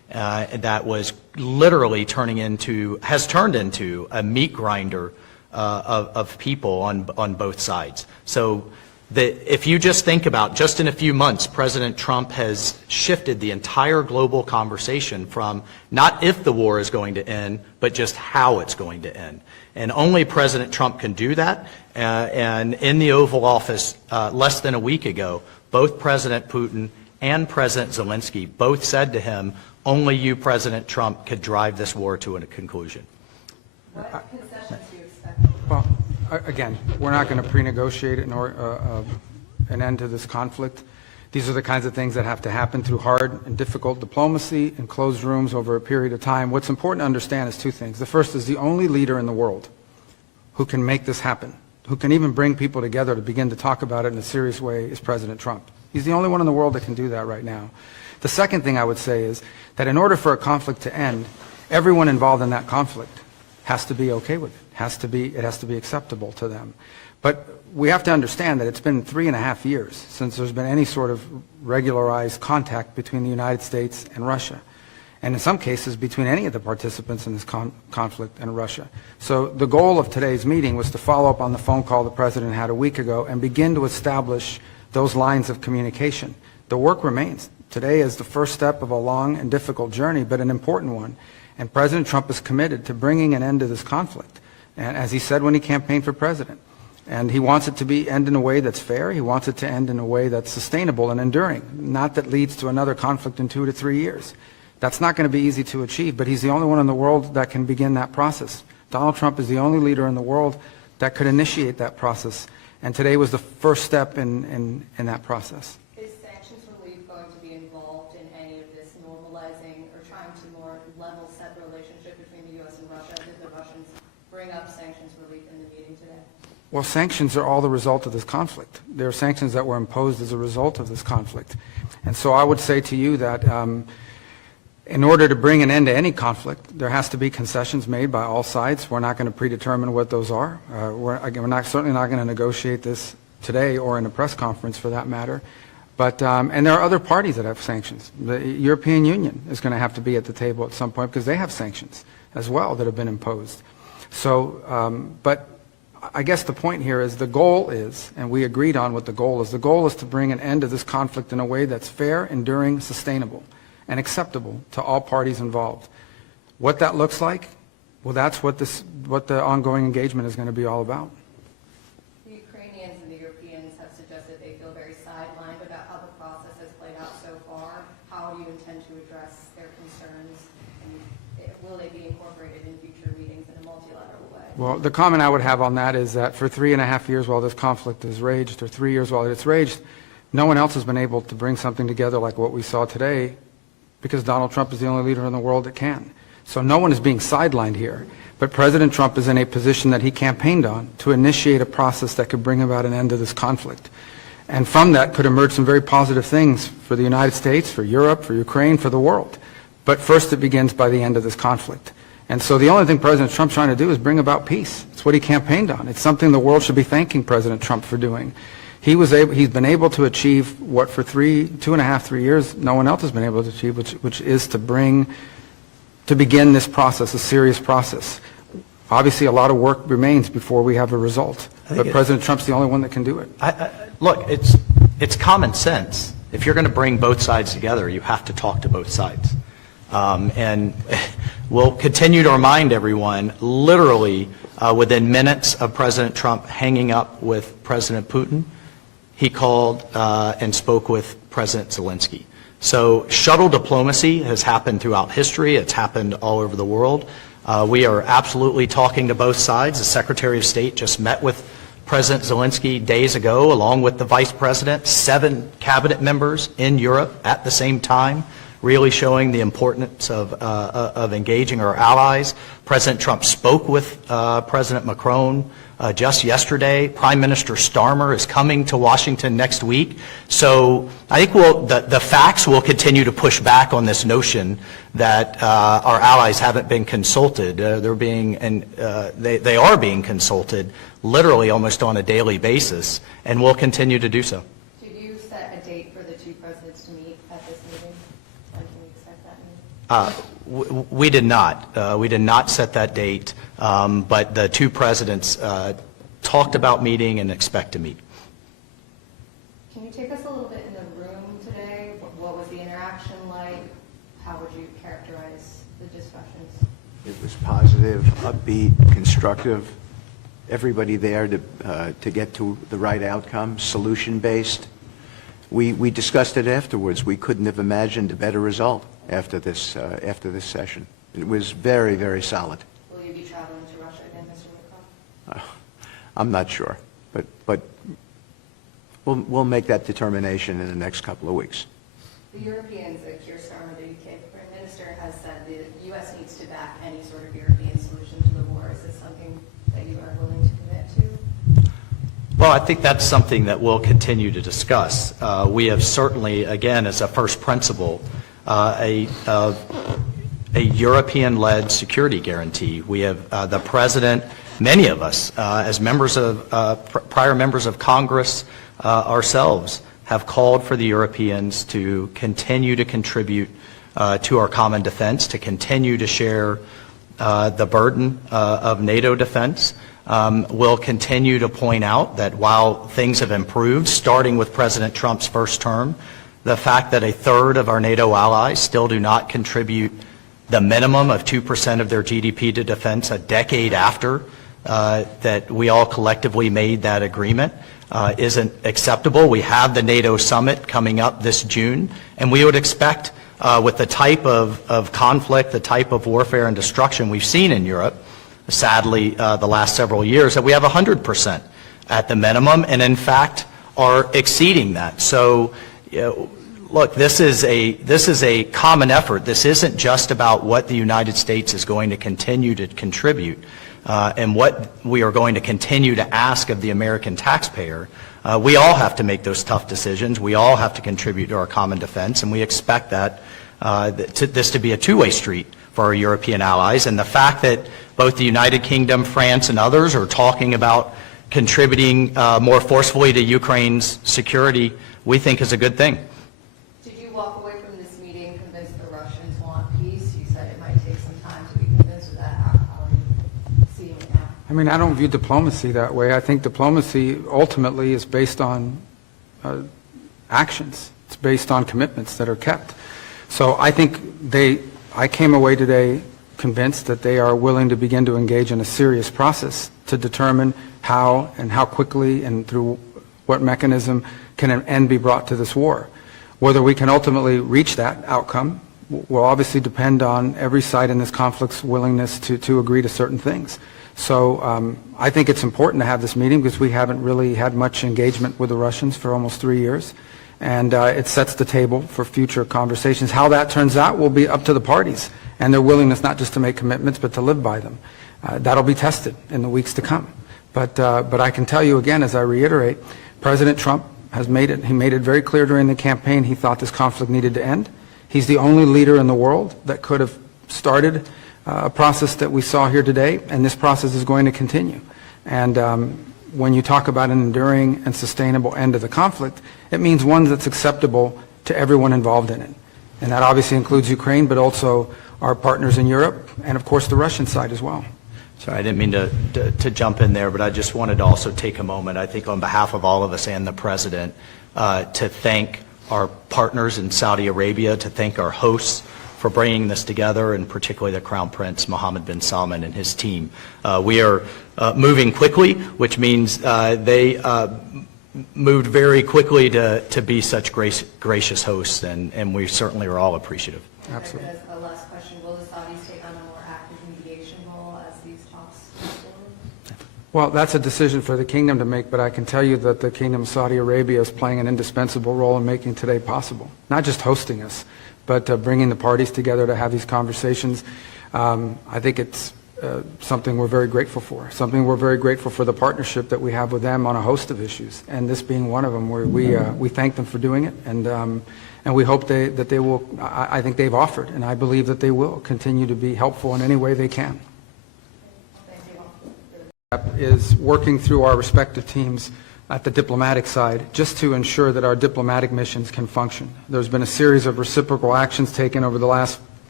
that was literally has turned into a meat grinder of people on both sides. So if you just think about, just in a few months, President Trump has shifted the entire global conversation from not if the war is going to end, but just how it's going to end. And only President Trump can do that. And in the Oval Office less than a week ago, both President Putin and President Zelensky both said to him, only you, President Trump, could drive this war to a conclusion. What concessions do you expect? Well, again, we're not going to pre-negotiate an end to this conflict. These are the kinds of things that have to happen through hard and difficult diplomacy in closed rooms over a period of time. What's important to understand is two things. The first is the only leader in the world who can make this happen, who can even bring people together to begin to talk about it in a serious way, is President Trump. He's the only one in the world that can do that right now. The second thing I would say is that in order for a conflict to end, everyone involved in that conflict has to be okay with it. It has to be acceptable to them. But we have to understand that it's been 3.5 years since there's been any sort of regularized contact between the United States and Russia, and in some cases between any of the participants in this conflict and Russia. So the goal of today's meeting was to follow up on the phone call the President had a week ago and begin to establish those lines of communication. The work remains. Today is the first step of a long and difficult journey, but an important one. And President Trump is committed to bringing an end to this conflict, and as he said when he campaigned for president. And he wants it to end in a way that's fair. He wants it to end in a way that's sustainable and enduring, not that leads to another conflict in 2 to 3 years. That's not going to be easy to achieve, but he's the only one in the world that can begin that process. Donald Trump is the only leader in the world that could initiate that process, and today was the first step in that process. Is sanctions relief going to be involved in any of this normalizing or trying to more level set the relationship between the U.S. and Russia? Did the Russians bring up sanctions relief in the meeting today? Well, sanctions are all the result of this conflict. There are sanctions that were imposed as a result of this conflict. And so I would say to you that in order to bring an end to any conflict, there has to be concessions made by all sides. We're not going to predetermine what those are. We're certainly not going to negotiate this today or in a press conference for that matter. But, and there are other parties that have sanctions. The European Union is going to have to be at the table at some point because they have sanctions as well that have been imposed. So, but I guess the point here is the goal is, and we agreed on what the goal is to bring an end to this conflict in a way that's fair, enduring, sustainable, and acceptable to all parties involved. What that looks like, well, that's what the ongoing engagement is going to be all about. The Ukrainians and the Europeans have suggested they feel very sidelined about how the process has played out so far. How do you intend to address their concerns, and will they be incorporated in future meetings in a multilateral way? Well, the comment I would have on that is that for 3.5 years while this conflict has raged, or 3 years while it's raged, no one else has been able to bring something together like what we saw today, because Donald Trump is the only leader in the world that can. So no one is being sidelined here. But President Trump is in a position that he campaigned on to initiate a process that could bring about an end to this conflict. And from that could emerge some very positive things for the United States, for Europe, for Ukraine, for the world. But first it begins by the end of this conflict. And so the only thing President Trump's trying to do is bring about peace. It's what he campaigned on. It's something the world should be thanking President Trump for doing. He's been able to achieve what for 2.5, 3 years, no one else has been able to achieve, which is to begin this process, a serious process. Obviously, a lot of work remains before we have a result, but President Trump's the only one that can do it. Look, it's common sense. If you're going to bring both sides together, you have to talk to both sides. And we'll continue to remind everyone, literally within minutes of President Trump hanging up with President Putin, he called and spoke with President Zelensky. So shuttle diplomacy has happened throughout history. It's happened all over the world. We are absolutely talking to both sides. The Secretary of State just met with President Zelensky days ago, along with the Vice President, 7 cabinet members in Europe at the same time, really showing the importance of engaging our allies. President Trump spoke with President Macron just yesterday. Prime Minister Starmer is coming to Washington next week. So I think the facts will continue to push back on this notion that our allies haven't been consulted. They are being consulted literally almost on a daily basis, and will continue to do so. Did you set a date for the two presidents to meet at this meeting? When can we expect that meeting? We did not. We did not set that date, but the two presidents talked about meeting and expect to meet. Can you take us a little bit in the room today? What was the interaction like? How would you characterize the discussions? It was positive, upbeat, constructive. Everybody there to get to the right outcome, solution-based. We discussed it afterwards. We couldn't have imagined a better result after this session. It was very, very solid. Will you be traveling to Russia again, Mr. Witkoff? I'm not sure, but we'll make that determination in the next couple of weeks. The Europeans, Keir Starmer, the UK Prime Minister, has said the U.S. needs to back any sort of European solution to the war. Is this something that you are willing to commit to? Well, I think that's something that we'll continue to discuss. We have certainly, again, as a first principle, a European-led security guarantee. We have the President, many of us, as members of prior members of Congress ourselves, have called for the Europeans to continue to contribute to our common defense, to continue to share the burden of NATO defense. We'll continue to point out that while things have improved, starting with President Trump's first term, the fact that a third of our NATO allies still do not contribute the minimum of 2% of their GDP to defense a decade after that we all collectively made that agreement isn't acceptable. We have the NATO summit coming up this June, and we would expect with the type of conflict, the type of warfare and destruction we've seen in Europe, sadly the last several years, that we have 100% at the minimum, and in fact are exceeding that. So, look, this is a common effort. This isn't just about what the United States is going to continue to contribute and what we are going to continue to ask of the American taxpayer. We all have to make those tough decisions. We all have to contribute to our common defense, and we expect that this to be a two-way street for our European allies. And the fact that both the United Kingdom, France, and others are talking about contributing more forcefully to Ukraine's security, we think is a good thing. Did you walk away from this meeting convinced the Russians want peace? You said it might take some time to be convinced of that. How are you seeing it now? I mean, I don't view diplomacy that way. I think diplomacy ultimately is based on actions. It's based on commitments that are kept. So I think I came away today convinced that they are willing to begin to engage in a serious process to determine how and how quickly and through what mechanism can an end be brought to this war. Whether we can ultimately reach that outcome will obviously depend on every side in this conflict's willingness to agree to certain things. So I think it's important to have this meeting because we haven't really had much engagement with the Russians for almost 3 years. And it sets the table for future conversations. How that turns out will be up to the parties and their willingness not just to make commitments but to live by them. That'll be tested in the weeks to come. But I can tell you again, as I reiterate, President Trump has made it very clear during the campaign he thought this conflict needed to end. He's the only leader in the world that could have started a process that we saw here today, and this process is going to continue. And when you talk about an enduring and sustainable end of the conflict, it means one that's acceptable to everyone involved in it. And that obviously includes Ukraine, but also our partners in Europe, and of course the Russian side as well. Sorry, I didn't mean to jump in there, but I just wanted to also take a moment, I think on behalf of all of us and the President, to thank our partners in Saudi Arabia, to thank our hosts for bringing this together, and particularly the Crown Prince Mohammed bin Salman and his team. We are moving quickly, which means they moved very quickly to be such gracious hosts, and we certainly are all appreciative. Absolutely. As a last question, will the Saudis take on a more active mediation role as these talks move forward? Well, that's a decision for the kingdom to make, but I can tell you that the Kingdom of Saudi Arabia is playing an indispensable role in making today possible. Not just hosting us, but bringing the parties together to have these conversations. I think it's something we're very grateful for, something we're very grateful for the partnership that we have with them on a host of issues, and this being one of them, where we thank them for doing it, and we hope that they will, I think they've offered, and I believe that they will continue to be helpful in any way they can. Is working through our respective teams at the diplomatic side just to ensure that our diplomatic missions can function. There's been a series of reciprocal actions taken over the last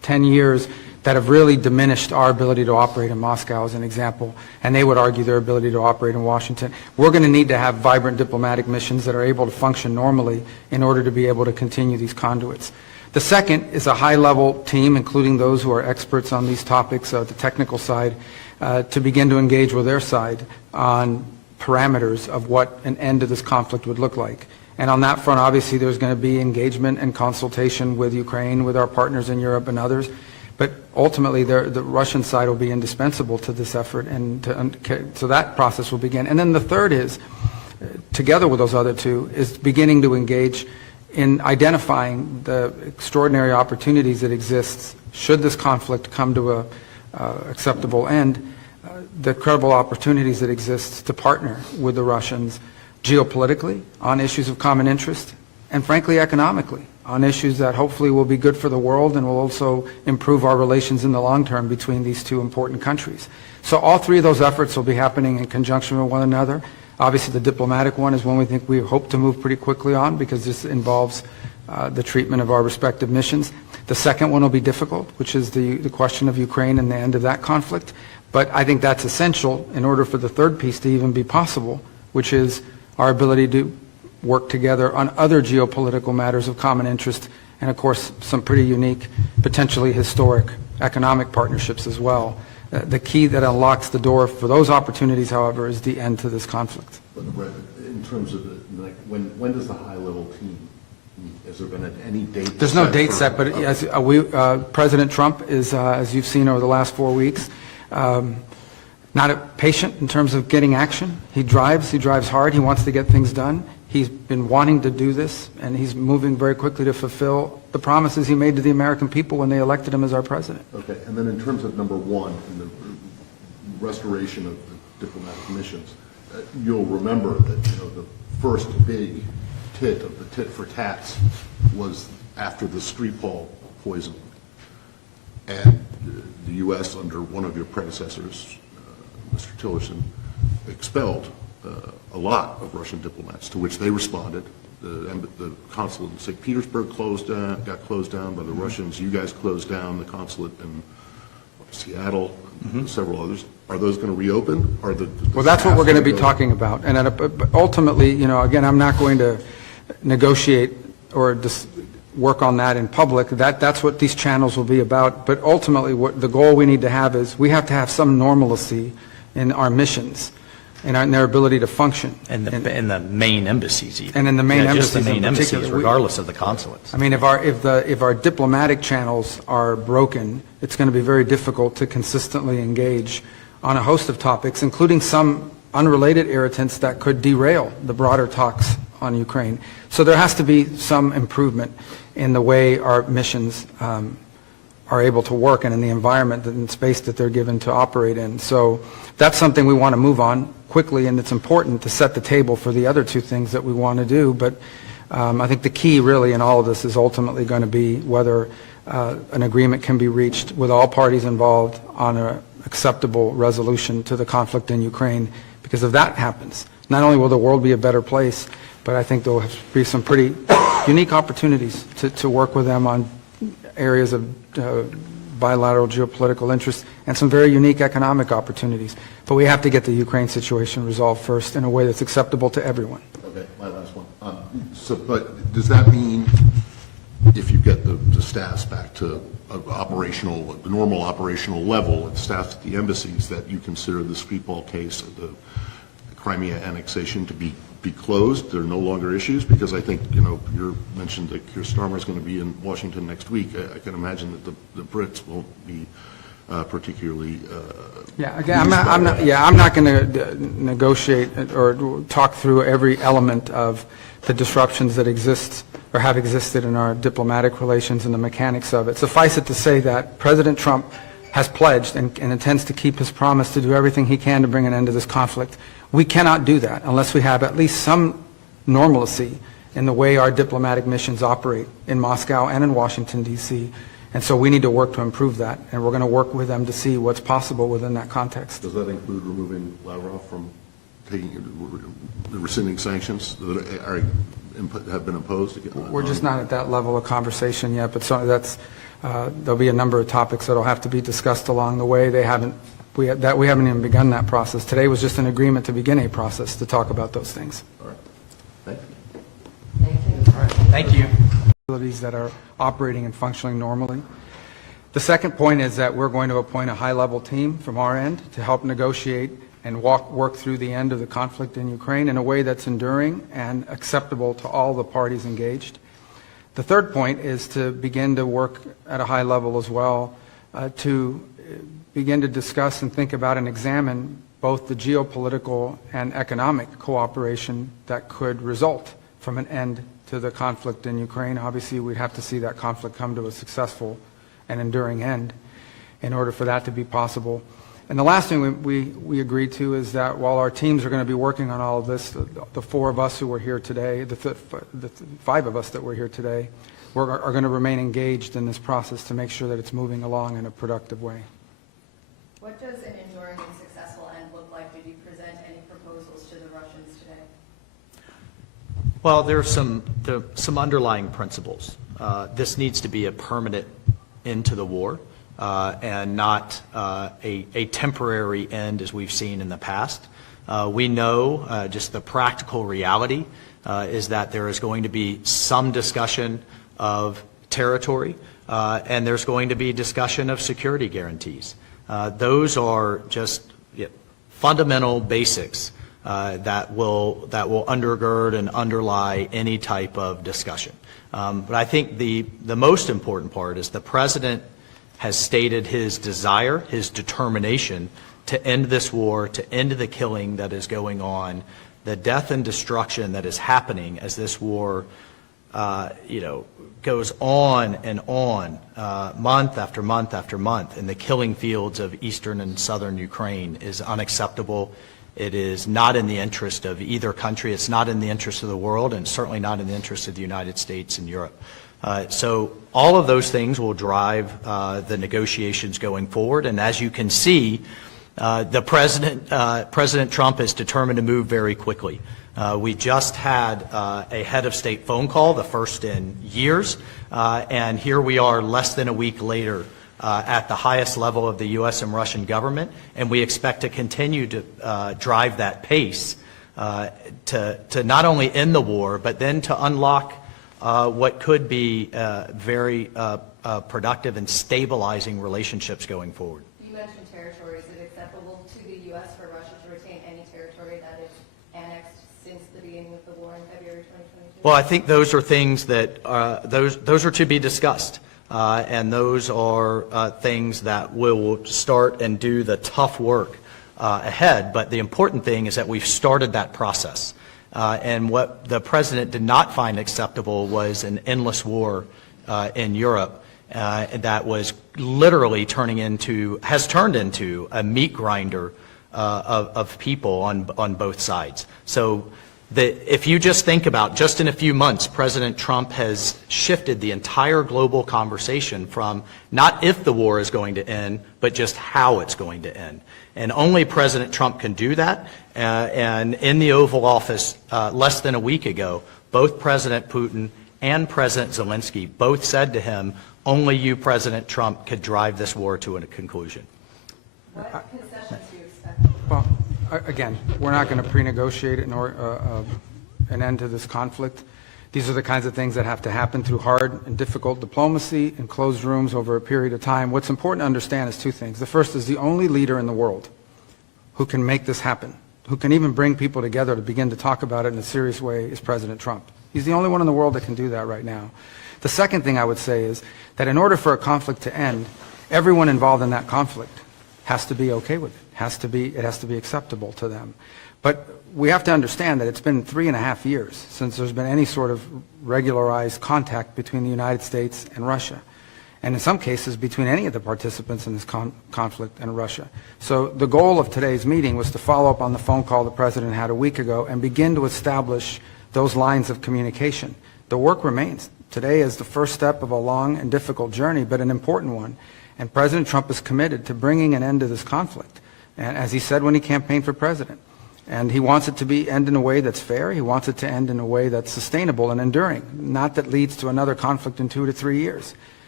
10 years that have really diminished our ability to operate in Moscow, as an example, and they would argue their ability to operate in Washington. We're going to need to have vibrant diplomatic missions that are able to function normally in order to be able to continue these conduits. The second is a high-level team, including those who are experts on these topics, the technical side, to begin to engage with their side on parameters of what an end to this conflict would look like. And on that front, obviously, there's going to be engagement and consultation with Ukraine, with our partners in Europe and others. But ultimately, the Russian side will be indispensable to this effort, and so that process will begin. And then the third is, together with those other two, is beginning to engage in identifying the extraordinary opportunities that exist should this conflict come to a acceptable end, the credible opportunities that exist to partner with the Russians geopolitically on issues of common interest, and frankly economically on issues that hopefully will be good for the world and will also improve our relations in the long term between these two important countries. So all three of those efforts will be happening in conjunction with one another. Obviously the diplomatic one is one we hope to move pretty quickly on, because this involves the treatment of our respective missions. The second one will be difficult, which is the question of Ukraine and the end of that conflict. But I think that's essential in order for the third piece to even be possible, which is our ability to work together on other geopolitical matters of common interest, and of course some pretty unique, potentially historic economic partnerships as well. The key that unlocks the door for those opportunities, however, is the end to this conflict. In terms of when does the high-level team meet? Has there been any date? There's no date set, but as President Trump is, as you've seen over the last 4 weeks, not patient in terms of getting action. He drives hard, he wants to get things done. He's been wanting to do this, and he's moving very quickly to fulfill the promises he made to the American people when they elected him as our president. Okay, and then in terms of number one, in the restoration of the diplomatic missions, you'll remember that the first big tit of the tit for tats was after the Skripal poisoning, and the U.S. under one of your predecessors, Mr. Tillerson, expelled a lot of Russian diplomats, to which they responded. The consulate in St. Petersburg got closed down by the Russians. You guys closed down the consulate in Seattle, and several others. Are those going to reopen? Well, that's what we're going to be talking about. And ultimately, again, I'm not going to negotiate or work on that in public. That's what these channels will be about. But ultimately, what the goal we need to have is we have to have some normalcy in our missions and in their ability to function. And the main embassies even. And in the main embassies just the main in embassies, particular. regardless of the consulates. I mean, if our diplomatic channels are broken, it's going to be very difficult to consistently engage on a host of topics, including some unrelated irritants that could derail the broader talks on Ukraine. So there has to be some improvement in the way our missions are able to work and in the environment and space that they're given to operate in. So that's something we want to move on quickly, and it's important to set the table for the other two things that we want to do. But I think the key really in all of this is ultimately going to be whether an agreement can be reached with all parties involved on an acceptable resolution to the conflict in Ukraine. Because if that happens, not only will the world be a better place, but I think there will be some pretty unique opportunities to work with them on areas of bilateral geopolitical interest and some very unique economic opportunities. But we have to get the Ukraine situation resolved first in a way that's acceptable to everyone. Okay, my last one. But does that mean if you get the staffs back to the normal operational level, and staff at the embassies, that you consider the Skripal case, the Crimea annexation, to be closed? There are no longer issues? Because I think, you mentioned that Keir Starmer is going to be in Washington next week. I can imagine that the Brits won't be particularly. Yeah, again, I'm not going to negotiate or talk through every element of the disruptions that exist or have existed in our diplomatic relations and the mechanics of it. Suffice it to say that President Trump has pledged and intends to keep his promise to do everything he can to bring an end to this conflict. We cannot do that unless we have at least some normalcy in the way our diplomatic missions operate in Moscow and in Washington, D.C. And so we need to work to improve that, and we're going to work with them to see what's possible within that context. Does that include removing Lavrov from rescinding sanctions that have been imposed? We're just not at that level of conversation yet, but certainly that's There'll be a number of topics that'll have to be discussed along the way. We haven't even begun that process. Today was just an agreement to begin a process to talk about those things. All right. Thank you. Thank you. Facilities that are operating and functioning normally. The second point is that we're going to appoint a high-level team from our end to help negotiate and work through the end of the conflict in Ukraine in a way that's enduring and acceptable to all the parties engaged. The third point is to begin to work at a high level as well to begin to discuss and think about and examine both the geopolitical and economic cooperation that could result from an end to the conflict in Ukraine. Obviously, we'd have to see that conflict come to a successful and enduring end in order for that to be possible. And the last thing we agreed to is that while our teams are going to be working on all of this, the four of us who were here today, the five of us that were here today, are going to remain engaged in this process to make sure that it's moving along in a productive way. What does an enduring and successful end look like? Did you present any proposals to the Russians today? Well, there are some underlying principles. This needs to be a permanent end to the war and not a temporary end as we've seen in the past. We know just the practical reality is that there is going to be some discussion of territory and there's going to be discussion of security guarantees. Those are just fundamental basics that will undergird and underlie any type of discussion. But I think the most important part is the President has stated his desire, his determination to end this war, to end the killing that is going on, the death and destruction that is happening as this war goes on and on, month after month after month, in the killing fields of eastern and southern Ukraine is unacceptable. It is not in the interest of either country. It's not in the interest of the world, and certainly not in the interest of the United States and Europe. So all of those things will drive the negotiations going forward. And as you can see, President Trump is determined to move very quickly. We just had a head of state phone call, the first in years, and here we are less than a week later at the highest level of the U.S. and Russian government, and we expect to continue to drive that pace to not only end the war, but then to unlock what could be very productive and stabilizing relationships going forward. You mentioned territory. Is it acceptable to the U.S. for Russia to retain any territory that is annexed since the beginning of the war in February 2022? Well, I think those are things that those are to be discussed. And those are things that will start and do the tough work ahead. But the important thing is that we've started that process. And what the President did not find acceptable was an endless war in Europe that was literally has turned into a meat grinder of people on both sides. So if you just think about, just in a few months, President Trump has shifted the entire global conversation from not if the war is going to end, but just how it's going to end. And only President Trump can do that. And in the Oval Office less than a week ago, both President Putin and President Zelensky both said to him, only you, President Trump, could drive this war to a conclusion. What concessions do you expect? Well, again, we're not going to pre-negotiate an end to this conflict. These are the kinds of things that have to happen through hard and difficult diplomacy in closed rooms over a period of time. What's important to understand is two things. The first is the only leader in the world who can make this happen, who can even bring people together to begin to talk about it in a serious way, is President Trump. He's the only one in the world that can do that right now. The second thing I would say is that in order for a conflict to end, everyone involved in that conflict has to be okay with it. It has to be acceptable to them. But we have to understand that it's been 3.5 years since there's been any sort of regularized contact between the United States and Russia, and in some cases between any of the participants in this conflict and Russia. So the goal of today's meeting was to follow up on the phone call the President had a week ago and begin to establish those lines of communication. The work remains. Today is the first step of a long and difficult journey, but an important one. And President Trump is committed to bringing an end to this conflict, and as he said when he campaigned for president. And he wants it to end in a way that's fair. He wants it to end in a way that's sustainable and enduring, not that leads to another conflict in 2 to 3 years.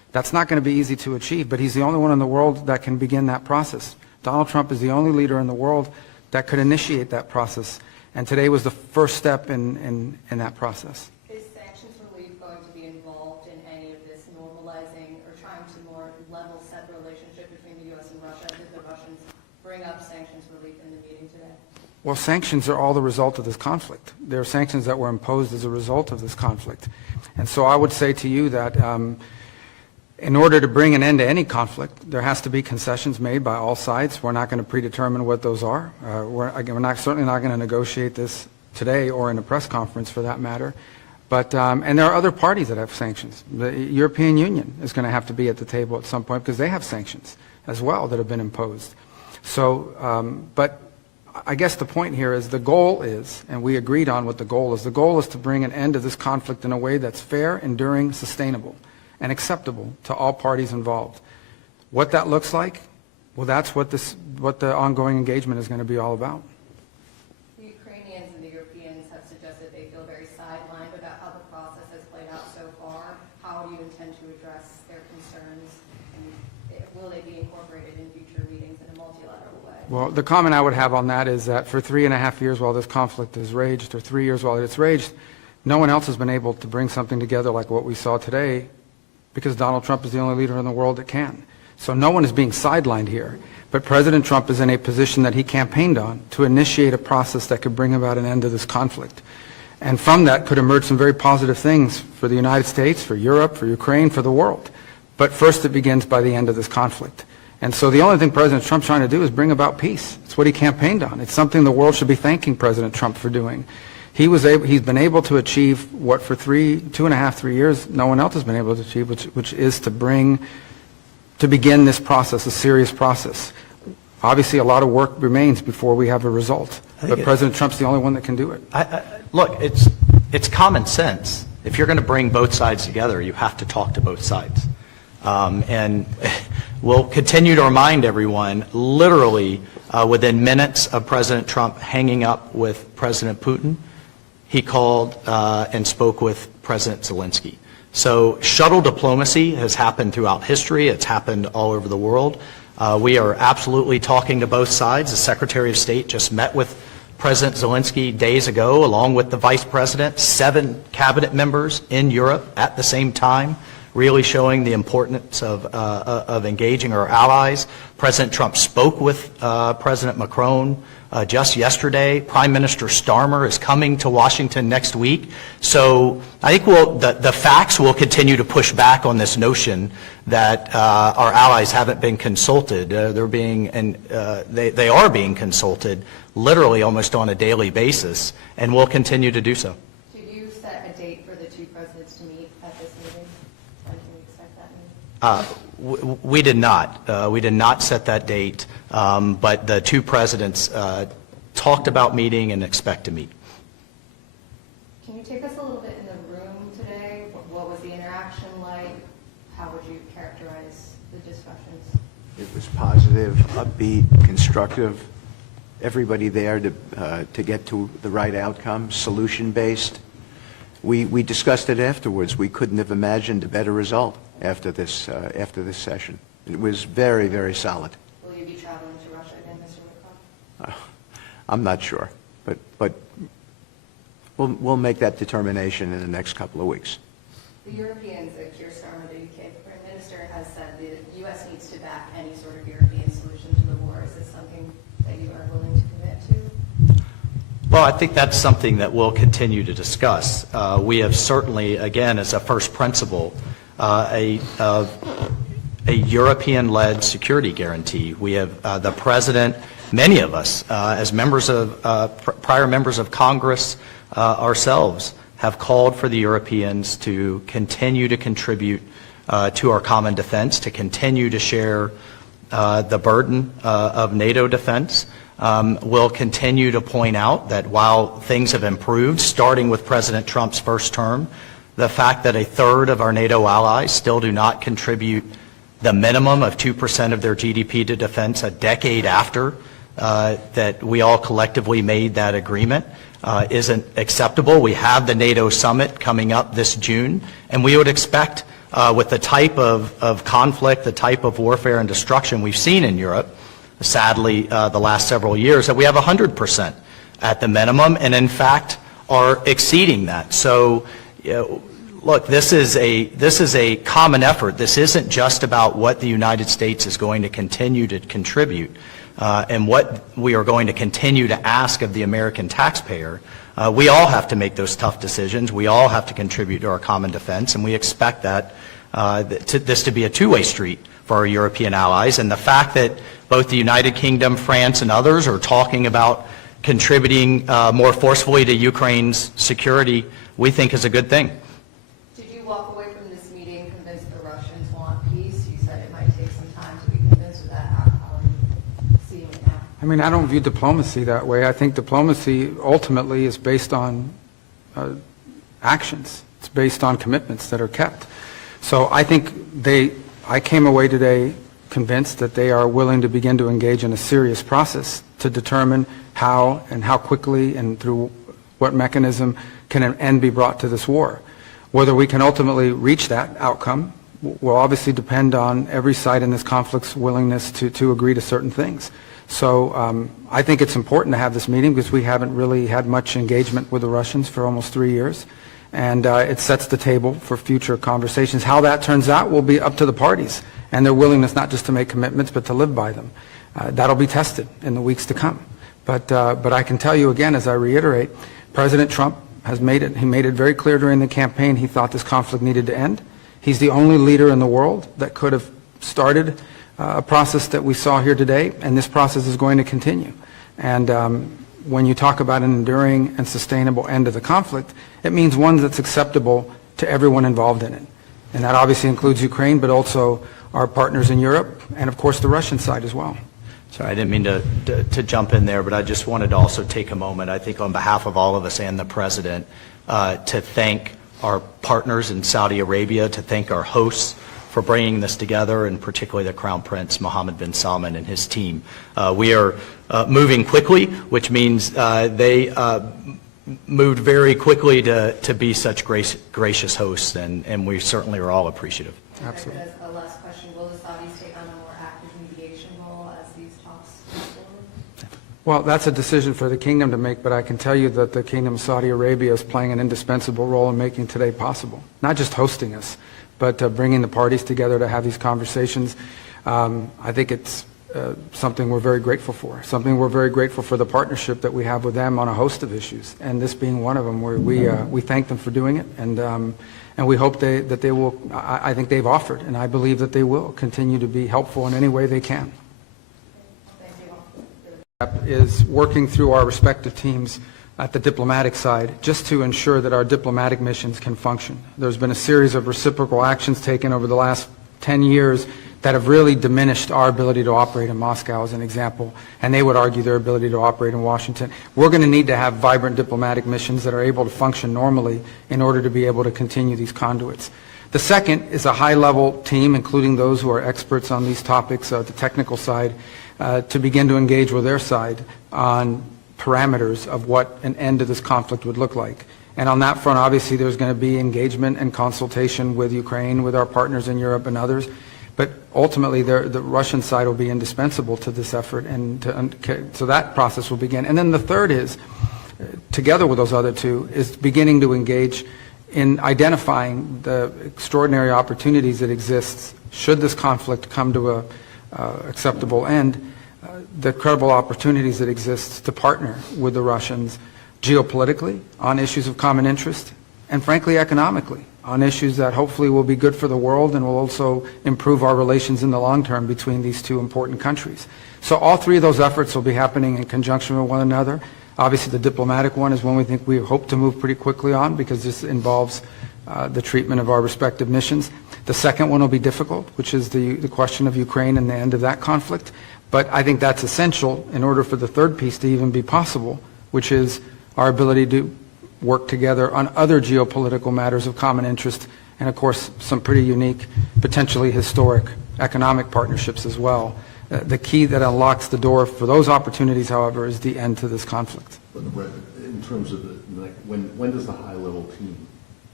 That's not going to be easy to achieve, but he's the only one in the world that can begin that process. Donald Trump is the only leader in the world that could initiate that process, and today was the first step in that process. Is sanctions relief going to be involved in any of this normalizing or trying to more level set the relationship between the U.S. and Russia? Did the Russians bring up sanctions relief in the meeting today? Well, sanctions are all the result of this conflict. There are sanctions that were imposed as a result of this conflict. And so I would say to you that in order to bring an end to any conflict, there has to be concessions made by all sides. We're not going to predetermine what those are. We're certainly not going to negotiate this today or in a press conference for that matter. But, and there are other parties that have sanctions. The European Union is going to have to be at the table at some point because they have sanctions as well that have been imposed. So, but I guess the point here is the goal is, and we agreed on what the goal is to bring an end to this conflict in a way that's fair, enduring, sustainable, and acceptable to all parties involved. What that looks like, well, that's what the ongoing engagement is going to be all about. The Ukrainians and the Europeans have suggested they feel very sidelined about how the process has played out so far. How do you intend to address their concerns, and will they be incorporated in future meetings in a multilateral way? Well, the comment I would have on that is that for 3.5 years while this conflict has raged, or 3 years while it's raged, no one else has been able to bring something together like what we saw today, because Donald Trump is the only leader in the world that can. So no one is being sidelined here. But President Trump is in a position that he campaigned on to initiate a process that could bring about an end to this conflict. And from that could emerge some very positive things for the United States, for Europe, for Ukraine, for the world. But first it begins by the end of this conflict. And so the only thing President Trump's trying to do is bring about peace. It's what he campaigned on. It's something the world should be thanking President Trump for doing. He's been able to achieve what for 2.5, 3 years no one else has been able to achieve, which is to begin this process, a serious process. Obviously, a lot of work remains before we have a result, but President Trump's the only one that can do it. Look, it's common sense. If you're going to bring both sides together, you have to talk to both sides. And we'll continue to remind everyone, literally within minutes of President Trump hanging up with President Putin, he called and spoke with President Zelensky. So shuttle diplomacy has happened throughout history. It's happened all over the world. We are absolutely talking to both sides. The Secretary of State just met with President Zelensky days ago, along with the Vice President, 7 cabinet members in Europe at the same time, really showing the importance of engaging our allies. President Trump spoke with President Macron just yesterday. Prime Minister Starmer is coming to Washington next week. So I think the facts will continue to push back on this notion that our allies haven't been consulted. They are being consulted literally almost on a daily basis, and will continue to do so. Did you set a date for the two presidents to meet at this meeting? When can we expect that meeting? We did not. We did not set that date, but the two presidents talked about meeting and expect to meet. Can you take us a little bit in the room today? What was the interaction like? How would you characterize the discussions? It was positive, upbeat, constructive. Everybody there to get to the right outcome, solution-based. We discussed it afterwards. We couldn't have imagined a better result after this session. It was very, very solid. Will you be traveling to Russia again, Mr. Witkoff? I'm not sure, but we'll make that determination in the next couple of weeks. The Europeans, Keir Starmer, the UK Prime Minister, has said the U.S. needs to back any sort of European solution to the war. Is this something that you are willing to commit to? Well, I think that's something that we'll continue to discuss. We have certainly, again, as a first principle, a European-led security guarantee. We have the President, many of us, as members of prior members of Congress ourselves, have called for the Europeans to continue to contribute to our common defense, to continue to share the burden of NATO defense. We'll continue to point out that while things have improved, starting with President Trump's first term, the fact that 1/3 of our NATO allies still do not contribute the minimum of 2% of their GDP to defense a decade after that we all collectively made that agreement isn't acceptable. We have the NATO summit coming up this June, and we would expect with the type of conflict, the type of warfare and destruction we've seen in Europe, sadly, the last several years, that we have 100% at the minimum, and in fact are exceeding that. So, look, this is a common effort. This isn't just about what the United States is going to continue to contribute and what we are going to continue to ask of the American taxpayer. We all have to make those tough decisions. We all have to contribute to our common defense, and we expect that this to be a two-way street for our European allies. And the fact that both the United Kingdom, France, and others are talking about contributing more forcefully to Ukraine's security, we think is a good thing. Did you walk away from this meeting convinced the Russians want peace? You said it might take some time to be convinced of that. How are you seeing it now? I mean, I don't view diplomacy that way. I think diplomacy ultimately is based on actions. It's based on commitments that are kept. So I think I came away today convinced that they are willing to begin to engage in a serious process to determine how and how quickly and through what mechanism can an end be brought to this war. Whether we can ultimately reach that outcome will obviously depend on every side in this conflict's willingness to agree to certain things. So I think it's important to have this meeting because we haven't really had much engagement with the Russians for almost 3 years. And it sets the table for future conversations. How that turns out will be up to the parties and their willingness not just to make commitments but to live by them. That'll be tested in the weeks to come. But I can tell you again, as I reiterate, President Trump has made it very clear during the campaign he thought this conflict needed to end. He's the only leader in the world that could have started a process that we saw here today, and this process is going to continue. And when you talk about an enduring and sustainable end of the conflict, it means one that's acceptable to everyone involved in it. And that obviously includes Ukraine, but also our partners in Europe, and of course the Russian side as well. Sorry, I didn't mean to jump in there, but I just wanted to also take a moment, I think on behalf of all of us and the President, to thank our partners in Saudi Arabia, to thank our hosts for bringing this together, and particularly the Crown Prince Mohammed bin Salman and his team. We are moving quickly, which means they moved very quickly to be such gracious hosts, and we certainly are all appreciative. Absolutely. As a last question, will the Saudis take on a more active mediation role as these talks move forward? Well, that's a decision for the kingdom to make, but I can tell you that the Kingdom of Saudi Arabia is playing an indispensable role in making today possible. Not just hosting us, but bringing the parties together to have these conversations. I think it's something we're very grateful for. Something we're very grateful for the partnership that we have with them on a host of issues, and this being one of them, where we thank them for doing it, and we hope that they will. I think they've offered, and I believe that they will continue to be helpful in any way they can. Is working through our respective teams at the diplomatic side just to ensure that our diplomatic missions can function. There's been a series of reciprocal actions taken over the last 10 years that have really diminished our ability to operate in Moscow, as an example, and they would argue their ability to operate in Washington. We're going to need to have vibrant diplomatic missions that are able to function normally in order to be able to continue these conduits. The second is a high-level team, including those who are experts on these topics, the technical side, to begin to engage with their side on parameters of what an end to this conflict would look like. And on that front, obviously, there's going to be engagement and consultation with Ukraine, with our partners in Europe and others. But ultimately, the Russian side will be indispensable to this effort, and so that process will begin. And then the third is, together with those other two, is beginning to engage in identifying the extraordinary opportunities that exist should this conflict come to a acceptable end, the credible opportunities that exist to partner with the Russians geopolitically on issues of common interest, and frankly economically on issues that hopefully will be good for the world and will also improve our relations in the long term between these two important countries. So all three of those efforts will be happening in conjunction with one another. Obviously the diplomatic one is one we hope to move pretty quickly on, because this involves the treatment of our respective missions. The second one will be difficult, which is the question of Ukraine and the end of that conflict. But I think that's essential in order for the third piece to even be possible, which is our ability to work together on other geopolitical matters of common interest, and of course some pretty unique, potentially historic economic partnerships as well. The key that unlocks the door for those opportunities, however, is the end to this conflict. But in terms of when does the high-level team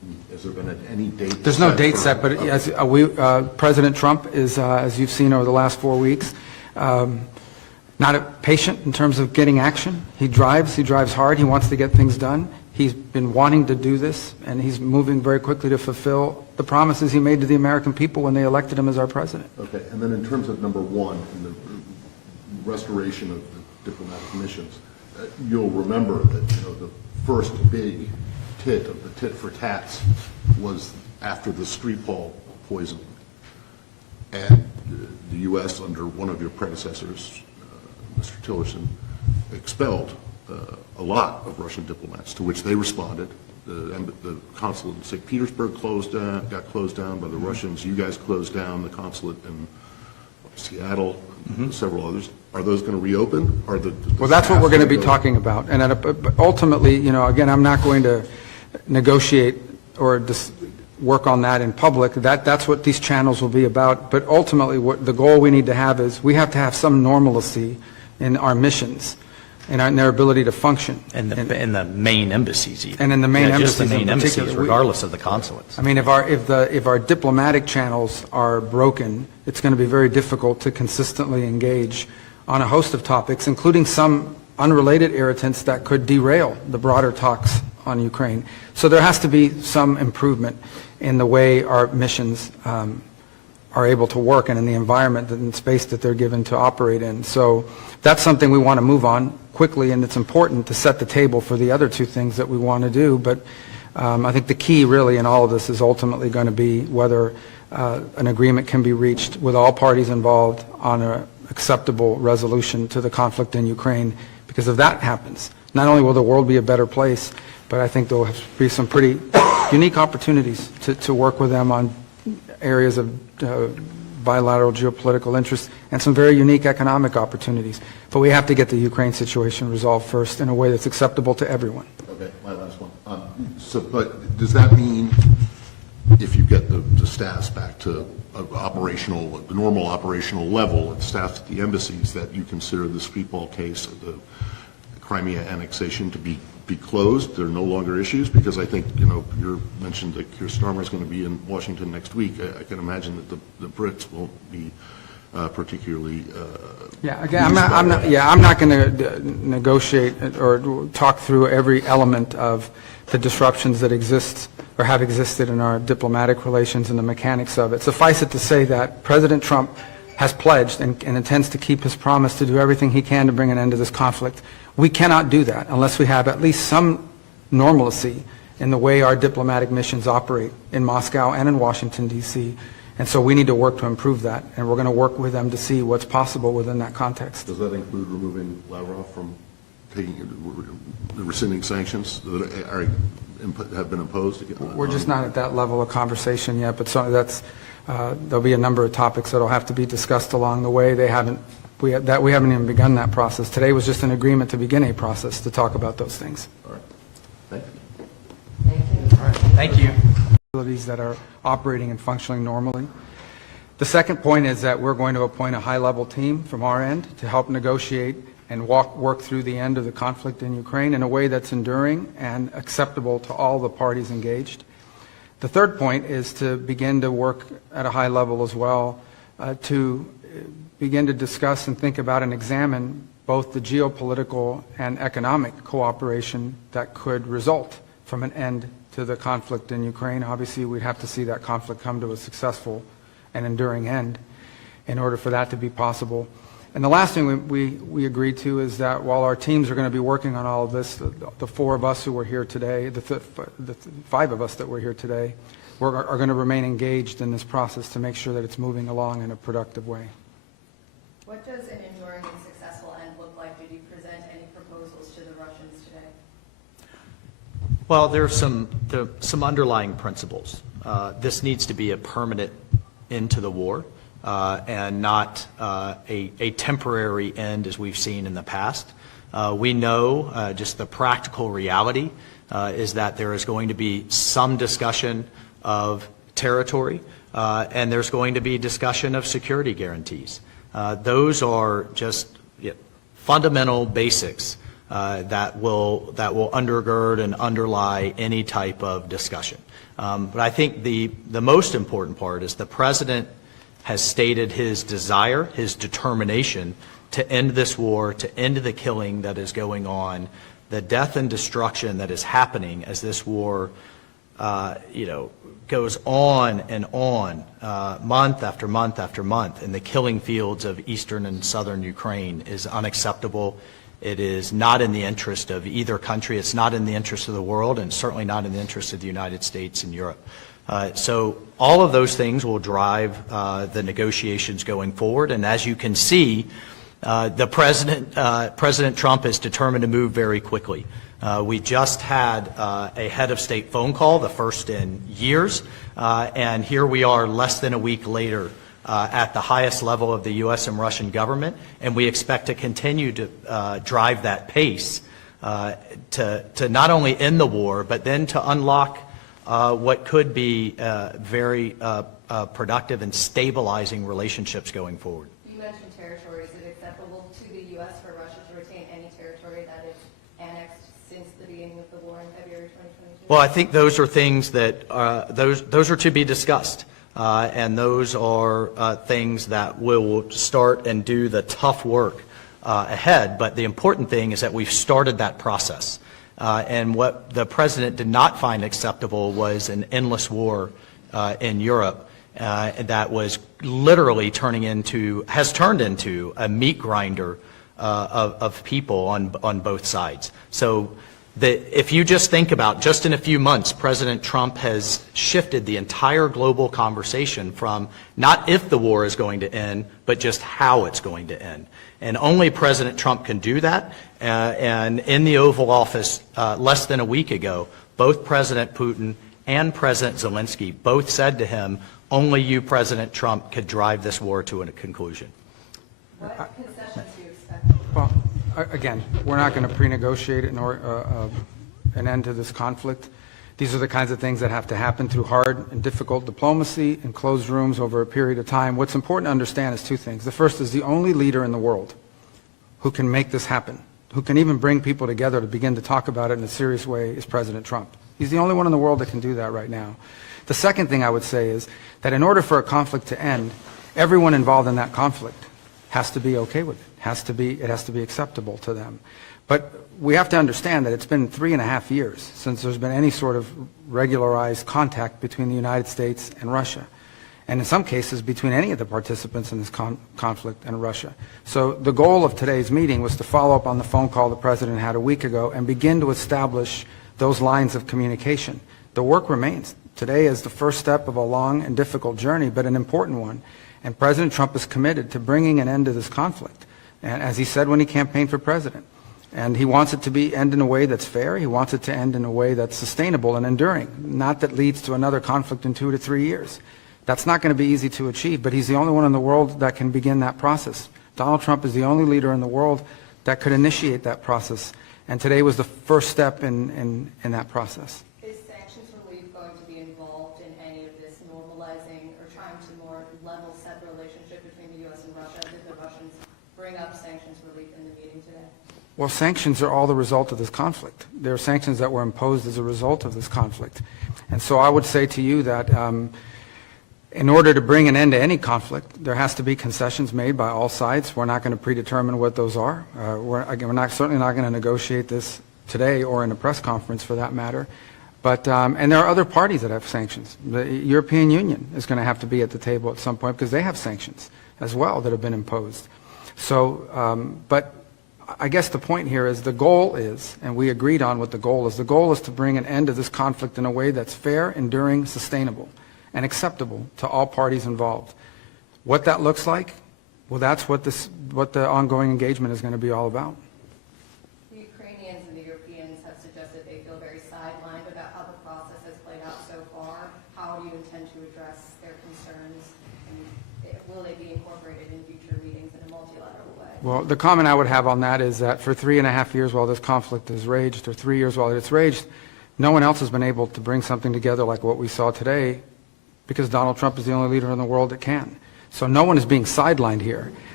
Has there been any date? There's no set date for- set, but Okay. as President Trump is, as you've seen over the last 4 weeks, not patient in terms of getting action. He drives hard, he wants to get things done. He's been wanting to do this, and he's moving very quickly to fulfill the promises he made to the American people when they elected him as our president. Okay, and then in terms of number one, in the restoration of the diplomatic missions, you'll remember that, the first big tit of the tit for tats was after the Skripal poisoning. And the U.S., under one of your predecessors, Mr. Tillerson, expelled a lot of Russian diplomats, to which they responded. The consulate in St. Petersburg got closed down by the Russians. You guys closed down the consulate in Seattle, and several others. Are those going to reopen? Well, that's what we're going to be talking about. And ultimately, again, I'm not going to negotiate or work on that in public. That's what these channels will be about. But ultimately, what the goal we need to have is we have to have some normalcy in our missions and in their ability to function. And the main embassies even. And in the main Just the embassies main in embassies, particular. regardless of the consulates. I mean, if our diplomatic channels are broken, it's going to be very difficult to consistently engage on a host of topics, including some unrelated irritants that could derail the broader talks on Ukraine. So there has to be some improvement in the way our missions are able to work and in the environment and space that they're given to operate in. So that's something we want to move on quickly, and it's important to set the table for the other two things that we want to do. But I think the key really in all of this is ultimately going to be whether an agreement can be reached with all parties involved on an acceptable resolution to the conflict in Ukraine. Because if that happens, not only will the world be a better place, but I think there will be some pretty unique opportunities to work with them on areas of bilateral geopolitical interest and some very unique economic opportunities. But we have to get the Ukraine situation resolved first in a way that's acceptable to everyone. Okay, my last one. But does that mean if you get the staffs back to the normal operational level and staffs at the embassies, that you consider the Skripal case, the Crimea annexation, to be closed? There are no longer issues? Because I think, you mentioned that Keir Starmer is going to be in Washington next week. I can imagine that the Brits won't be particularly. Yeah, again, I'm not going to negotiate or talk through every element of the disruptions that exist or have existed in our diplomatic relations and the mechanics of it. Suffice it to say that President Trump has pledged and intends to keep his promise to do everything he can to bring an end to this conflict. We cannot do that unless we have at least some normalcy in the way our diplomatic missions operate in Moscow and in Washington, D.C. And so we need to work to improve that, and we're going to work with them to see what's possible within that context. Does that include removing Lavrov from rescinding sanctions that have been imposed? We're just not at that level of conversation yet, but there'll be a number of topics that will have to be discussed along the way. We haven't even begun that process. Today was just an agreement to begin a process to talk about those things. All right. Thank you. All right. Thank you. Facilities that are operating and functioning normally. The second point is that we're going to appoint a high-level team from our end to help negotiate and work through the end of the conflict in Ukraine in a way that's enduring and acceptable to all the parties engaged. The third point is to begin to work at a high level as well to begin to discuss and think about and examine both the geopolitical and economic cooperation that could result from an end to the conflict in Ukraine. Obviously, we'd have to see that conflict come to a successful and enduring end in order for that to be possible. And the last thing we agreed to is that while our teams are going to be working on all of this, the four of us who were here today, the five of us that were here today, are going to remain engaged in this process to make sure that it's moving along in a productive way. What does an enduring and successful end look like? Did you present any proposals to the Russians today? Well, there are some underlying principles. This needs to be a permanent end to the war and not a temporary end as we've seen in the past. We know just the practical reality is that there is going to be some discussion of territory and there's going to be discussion of security guarantees. Those are just fundamental basics that will undergird and underlie any type of discussion. But I think the most important part is the President has stated his desire, his determination to end this war, to end the killing that is going on, the death and destruction that is happening as this war, goes on and on, month after month after month, in the killing fields of eastern and southern Ukraine is unacceptable. It is not in the interest of either country. It's not in the interest of the world, and certainly not in the interest of the United States and Europe. So all of those things will drive the negotiations going forward. And as you can see, President Trump is determined to move very quickly. We just had a head of state phone call, the first in years, and here we are less than a week later at the highest level of the U.S. and Russian government, and we expect to continue to drive that pace to not only end the war, but then to unlock what could be very productive and stabilizing relationships going forward. You mentioned territory. Is it acceptable to the U.S. for Russia to retain any territory that is annexed since the beginning of the war in February 2022? Well, I think those are things that those are to be discussed. And those are things that will start and do the tough work ahead. But the important thing is that we've started that process. And what the President did not find acceptable was an endless war in Europe that was literally has turned into a meat grinder of people on both sides. So if you just think about, just in a few months, President Trump has shifted the entire global conversation from not if the war is going to end, but just how it's going to end. And only President Trump can do that. And in the Oval Office less than a week ago, both President Putin and President Zelensky both said to him, only you, President Trump, could drive this war to a conclusion. What concessions do you expect? Well, again, we're not going to pre-negotiate an end to this conflict. These are the kinds of things that have to happen through hard and difficult diplomacy in closed rooms over a period of time. What's important to understand is two things. The first is the only leader in the world who can make this happen, who can even bring people together to begin to talk about it in a serious way, is President Trump. He's the only one in the world that can do that right now. The second thing I would say is that in order for a conflict to end, everyone involved in that conflict has to be okay with it. It has to be acceptable to them. But we have to understand that it's been 3.5 years since there's been any sort of regularized contact between the United States and Russia, and in some cases between any of the participants in this conflict and Russia. So the goal of today's meeting was to follow up on the phone call the President had a week ago and begin to establish those lines of communication. The work remains. Today is the first step of a long and difficult journey, but an important one. And President Trump is committed to bringing an end to this conflict, and as he said when he campaigned for president. And he wants it to end in a way that's fair. He wants it to end in a way that's sustainable and enduring, not that leads to another conflict in 2 to 3 years. That's not going to be easy to achieve, but he's the only one in the world that can begin that process. Donald Trump is the only leader in the world that could initiate that process, and today was the first step in that process. Is sanctions relief going to be involved in any of this normalizing or trying to more level set the relationship between the U.S. and Russia? Did the Russians bring up sanctions relief in the meeting today? Well, sanctions are all the result of this conflict. There are sanctions that were imposed as a result of this conflict. And so I would say to you that in order to bring an end to any conflict, there has to be concessions made by all sides. We're not going to predetermine what those are. We're certainly not going to negotiate this today or in a press conference for that matter. But, and there are other parties that have sanctions. The European Union is going to have to be at the table at some point because they have sanctions as well that have been imposed. So, but I guess the point here is the goal is, and we agreed on what the goal is to bring an end to this conflict in a way that's fair, enduring, sustainable, and acceptable to all parties involved. What that looks like, well, that's what the ongoing engagement is going to be all about. The Ukrainians and the Europeans have suggested they feel very sidelined about how the process has played out so far. How do you intend to address their concerns, and will they be incorporated in future meetings in a multilateral way? Well, the comment I would have on that is that for 3.5 years while this conflict has raged, or 3 years while it's raged, no one else has been able to bring something together like what we saw today, because Donald Trump is the only leader in the world that can. So no one is being sidelined here.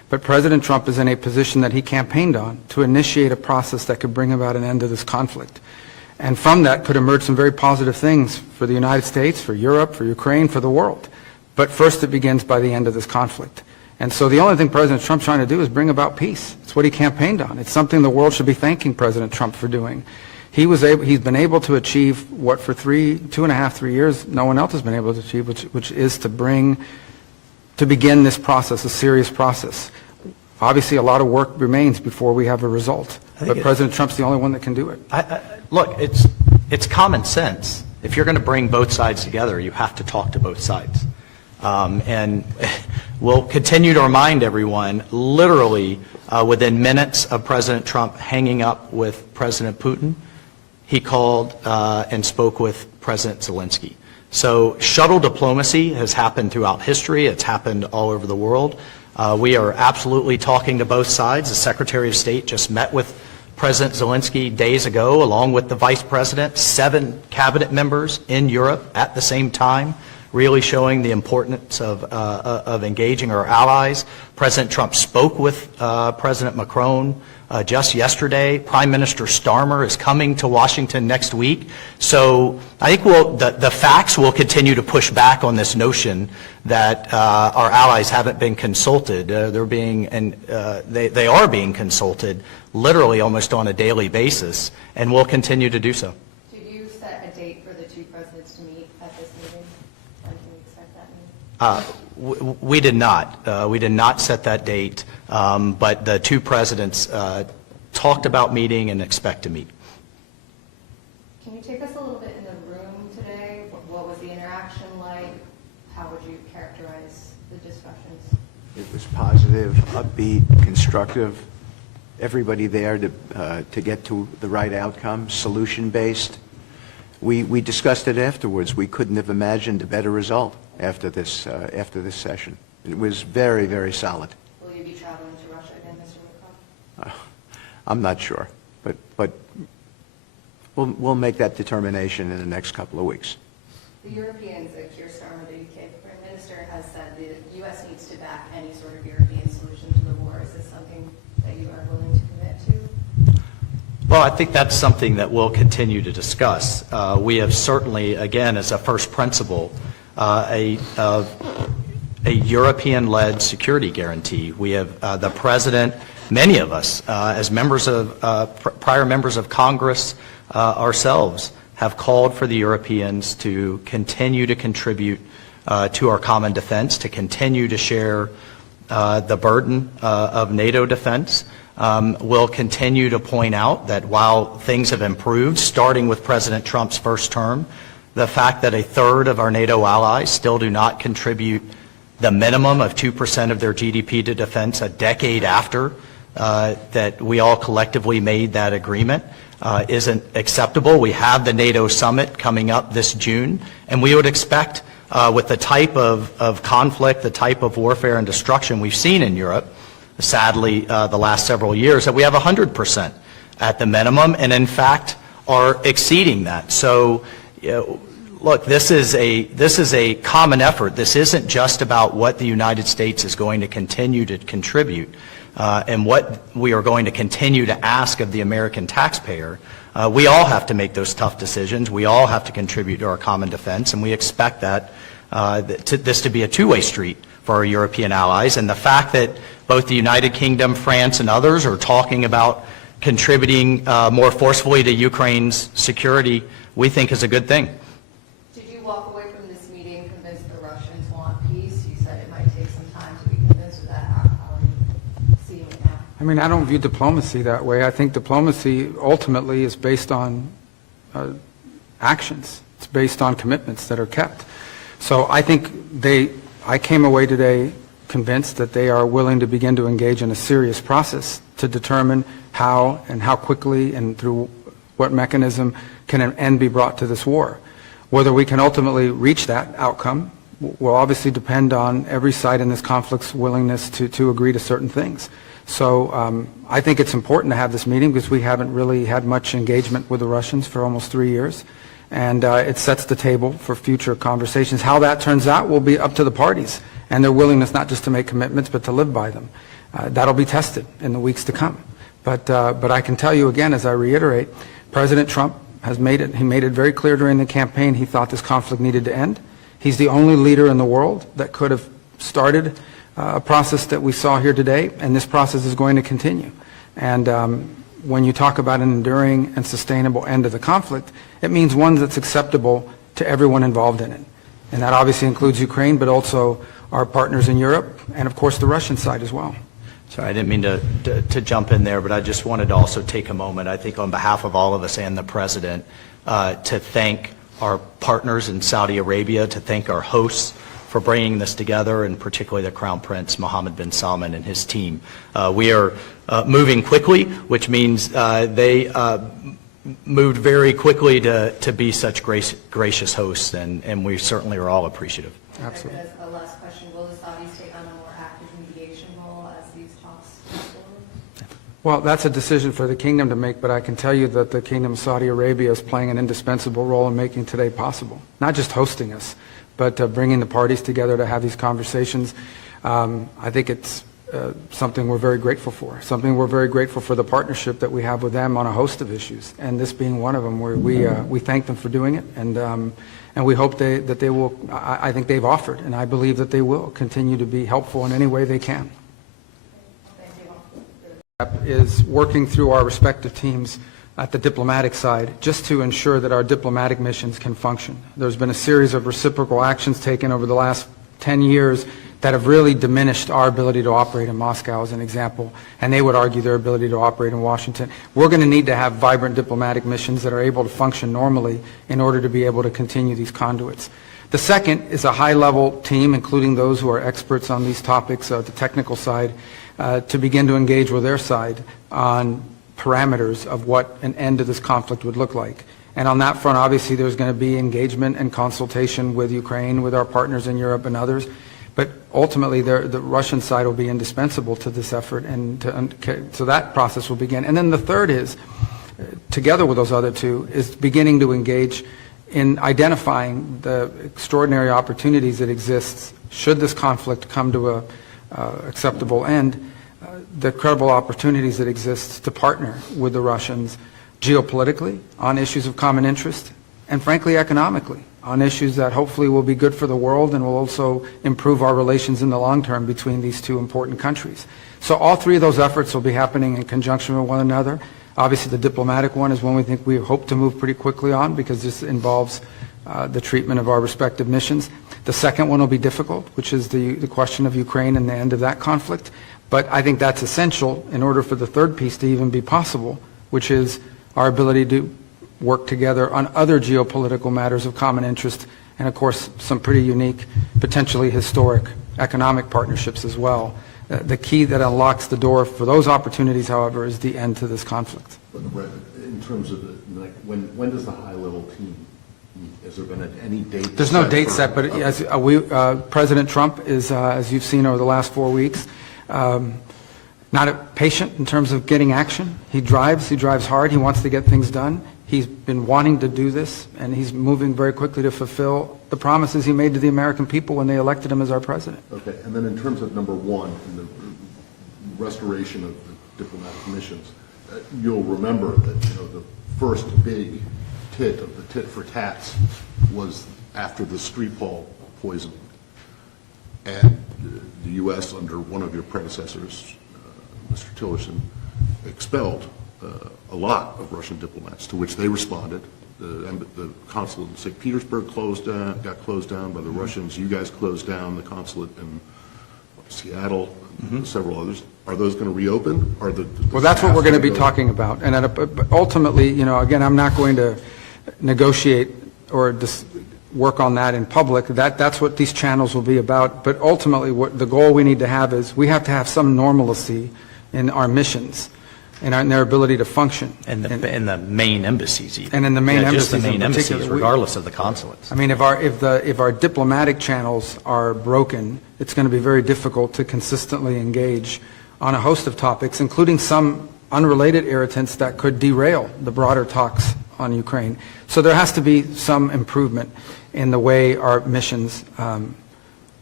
But President Trump is in a position that he campaigned on to initiate a process that could bring about an end to this conflict. And from that could emerge some very positive things for the United States, for Europe, for Ukraine, for the world. But first it begins by the end of this conflict. And so the only thing President Trump's trying to do is bring about peace. It's what he campaigned on. It's something the world should be thanking President Trump for doing. He's been able to achieve what for 2.5, 3 years no one else has been able to achieve, which is to begin this process, a serious process. Obviously, a lot of work remains before we have a result. But President Trump's the only one that can do it. Look, it's common sense. If you're going to bring both sides together, you have to talk to both sides. And we'll continue to remind everyone, literally within minutes of President Trump hanging up with President Putin, he called and spoke with President Zelensky. So shuttle diplomacy has happened throughout history. It's happened all over the world. We are absolutely talking to both sides. The Secretary of State just met with President Zelensky days ago, along with the Vice President, 7 cabinet members in Europe at the same time, really showing the importance of engaging our allies. President Trump spoke with President Macron just yesterday. Prime Minister Starmer is coming to Washington next week. So I think the facts will continue to push back on this notion that our allies haven't been consulted. They are being consulted literally almost on a daily basis, and will continue to do so. Did you set a date for the two presidents to meet at this meeting? When can we expect that meeting? We did not. We did not set that date, but the two presidents talked about meeting and expect to meet. Can you take us a little bit in the room today? What was the interaction like? How would you characterize the discussions? It was positive, upbeat, constructive. Everybody there to get to the right outcome, solution-based. We discussed it afterwards. We couldn't have imagined a better result after this session. It was very, very solid. Will you be traveling to Russia again, Mr. Lavrov? I'm not sure, but we'll make that determination in the next couple of weeks. The Europeans, Keir Starmer, the UK Prime Minister, has said the U.S. needs to back any sort of European solution to the war. Is this something that you are willing to commit to? Well, I think that's something that we'll continue to discuss. We have certainly, again, as a first principle, a European-led security guarantee. We have the President, many of us, as members of prior members of Congress ourselves, have called for the Europeans to continue to contribute to our common defense, to continue to share the burden of NATO defense. We'll continue to point out that while things have improved, starting with President Trump's first term, the fact that a third of our NATO allies still do not contribute the minimum of 2% of their GDP to defense a decade after that we all collectively made that agreement isn't acceptable. We have the NATO summit coming up this June, and we would expect with the type of conflict, the type of warfare and destruction we've seen in Europe, sadly, the last several years, that we have 100% at the minimum, and in fact are exceeding that. So, look, this is a common effort. This isn't just about what the United States is going to continue to contribute and what we are going to continue to ask of the American taxpayer. We all have to make those tough decisions. We all have to contribute to our common defense, and we expect that this to be a two-way street for our European allies. And the fact that both the United Kingdom, France, and others are talking about contributing more forcefully to Ukraine's security, we think is a good thing. Did you walk away from this meeting convinced the Russians want peace? You said it might take some time to be convinced of that. How are you seeing it now? I mean, I don't view diplomacy that way. I think diplomacy ultimately is based on actions. It's based on commitments that are kept. So I think I came away today convinced that they are willing to begin to engage in a serious process to determine how and how quickly and through what mechanism can an end be brought to this war. Whether we can ultimately reach that outcome will obviously depend on every side in this conflict's willingness to agree to certain things. So I think it's important to have this meeting because we haven't really had much engagement with the Russians for almost 3 years. And it sets the table for future conversations. How that turns out will be up to the parties and their willingness not just to make commitments but to live by them. That'll be tested in the weeks to come. But I can tell you again, as I reiterate, President Trump has made it very clear during the campaign he thought this conflict needed to end. He's the only leader in the world that could have started a process that we saw here today, and this process is going to continue. And when you talk about an enduring and sustainable end to the conflict, it means one that's acceptable to everyone involved in it. And that obviously includes Ukraine, but also our partners in Europe, and of course the Russian side as well. Sorry, I didn't mean to jump in there, but I just wanted to also take a moment, I think on behalf of all of us and the President, to thank our partners in Saudi Arabia, to thank our hosts for bringing this together, and particularly the Crown Prince Mohammed bin Salman and his team. We are moving quickly, which means they moved very quickly to be such gracious hosts, and we certainly are all appreciative. Absolutely. As a last question, will the Saudis take on a more active mediation role as these talks move forward? Well, that's a decision for the kingdom to make, but I can tell you that the Kingdom of Saudi Arabia is playing an indispensable role in making today possible. Not just hosting us, but bringing the parties together to have these conversations. I think it's something we're very grateful for. Something we're very grateful for the partnership that we have with them on a host of issues, and this being one of them, where we thank them for doing it, and we hope that they will. I think they've offered, and I believe that they will continue to be helpful in any way they can. Is working through our respective teams at the diplomatic side, just to ensure that our diplomatic missions can function. There's been a series of reciprocal actions taken over the last 10 years that have really diminished our ability to operate in Moscow, as an example, and they would argue their ability to operate in Washington. We're going to need to have vibrant diplomatic missions that are able to function normally in order to be able to continue these conduits. The second is a high-level team, including those who are experts on these topics, the technical side, to begin to engage with their side on parameters of what an end to this conflict would look like. And on that front, obviously, there's going to be engagement and consultation with Ukraine, with our partners in Europe and others. But ultimately, the Russian side will be indispensable to this effort, and so that process will begin. And then the third is, together with those other two, is beginning to engage in identifying the extraordinary opportunities that exist should this conflict come to a acceptable end, the credible opportunities that exist to partner with the Russians geopolitically on issues of common interest, and frankly economically on issues that hopefully will be good for the world and will also improve our relations in the long term between these two important countries. So all three of those efforts will be happening in conjunction with one another. Obviously the diplomatic one is one we hope to move pretty quickly on, because this involves the treatment of our respective missions. The second one will be difficult, which is the question of Ukraine and the end of that conflict. But I think that's essential in order for the third piece to even be possible, which is our ability to work together on other geopolitical matters of common interest, and of course some pretty unique, potentially historic economic partnerships as well. The key that unlocks the door for those opportunities, however, is the end to this conflict. But in terms of when does the high-level team meet? Has there been any date? There's no date set, but as President Trump is, as you've seen over the last 4 weeks, not patient in terms of getting action. He drives hard. He wants to get things done. He's been wanting to do this, and he's moving very quickly to fulfill the promises he made to the American people when they elected him as our president. Okay, and then in terms of number one, in the restoration of the diplomatic missions, you'll remember that the first big tit of the tit for tats was after the Skripal poisoning, and the U.S. under one of your predecessors, Mr. Tillerson, expelled a lot of Russian diplomats, to which they responded. The consulate in St. Petersburg got closed down by the Russians. You guys closed down the consulate in Seattle, and several others. Are those going to reopen? Well, that's what we're going to be talking about. And ultimately, again, I'm not going to negotiate or work on that in public. That's what these channels will be about. But ultimately, what the goal we need to have is we have to have some normalcy in our missions and in their ability to function. And the main embassies even. And in the main embassies just the main in particular. embassies, regardless of the consulates. I mean, if our diplomatic channels are broken, it's going to be very difficult to consistently engage on a host of topics, including some unrelated irritants that could derail the broader talks on Ukraine. So there has to be some improvement in the way our missions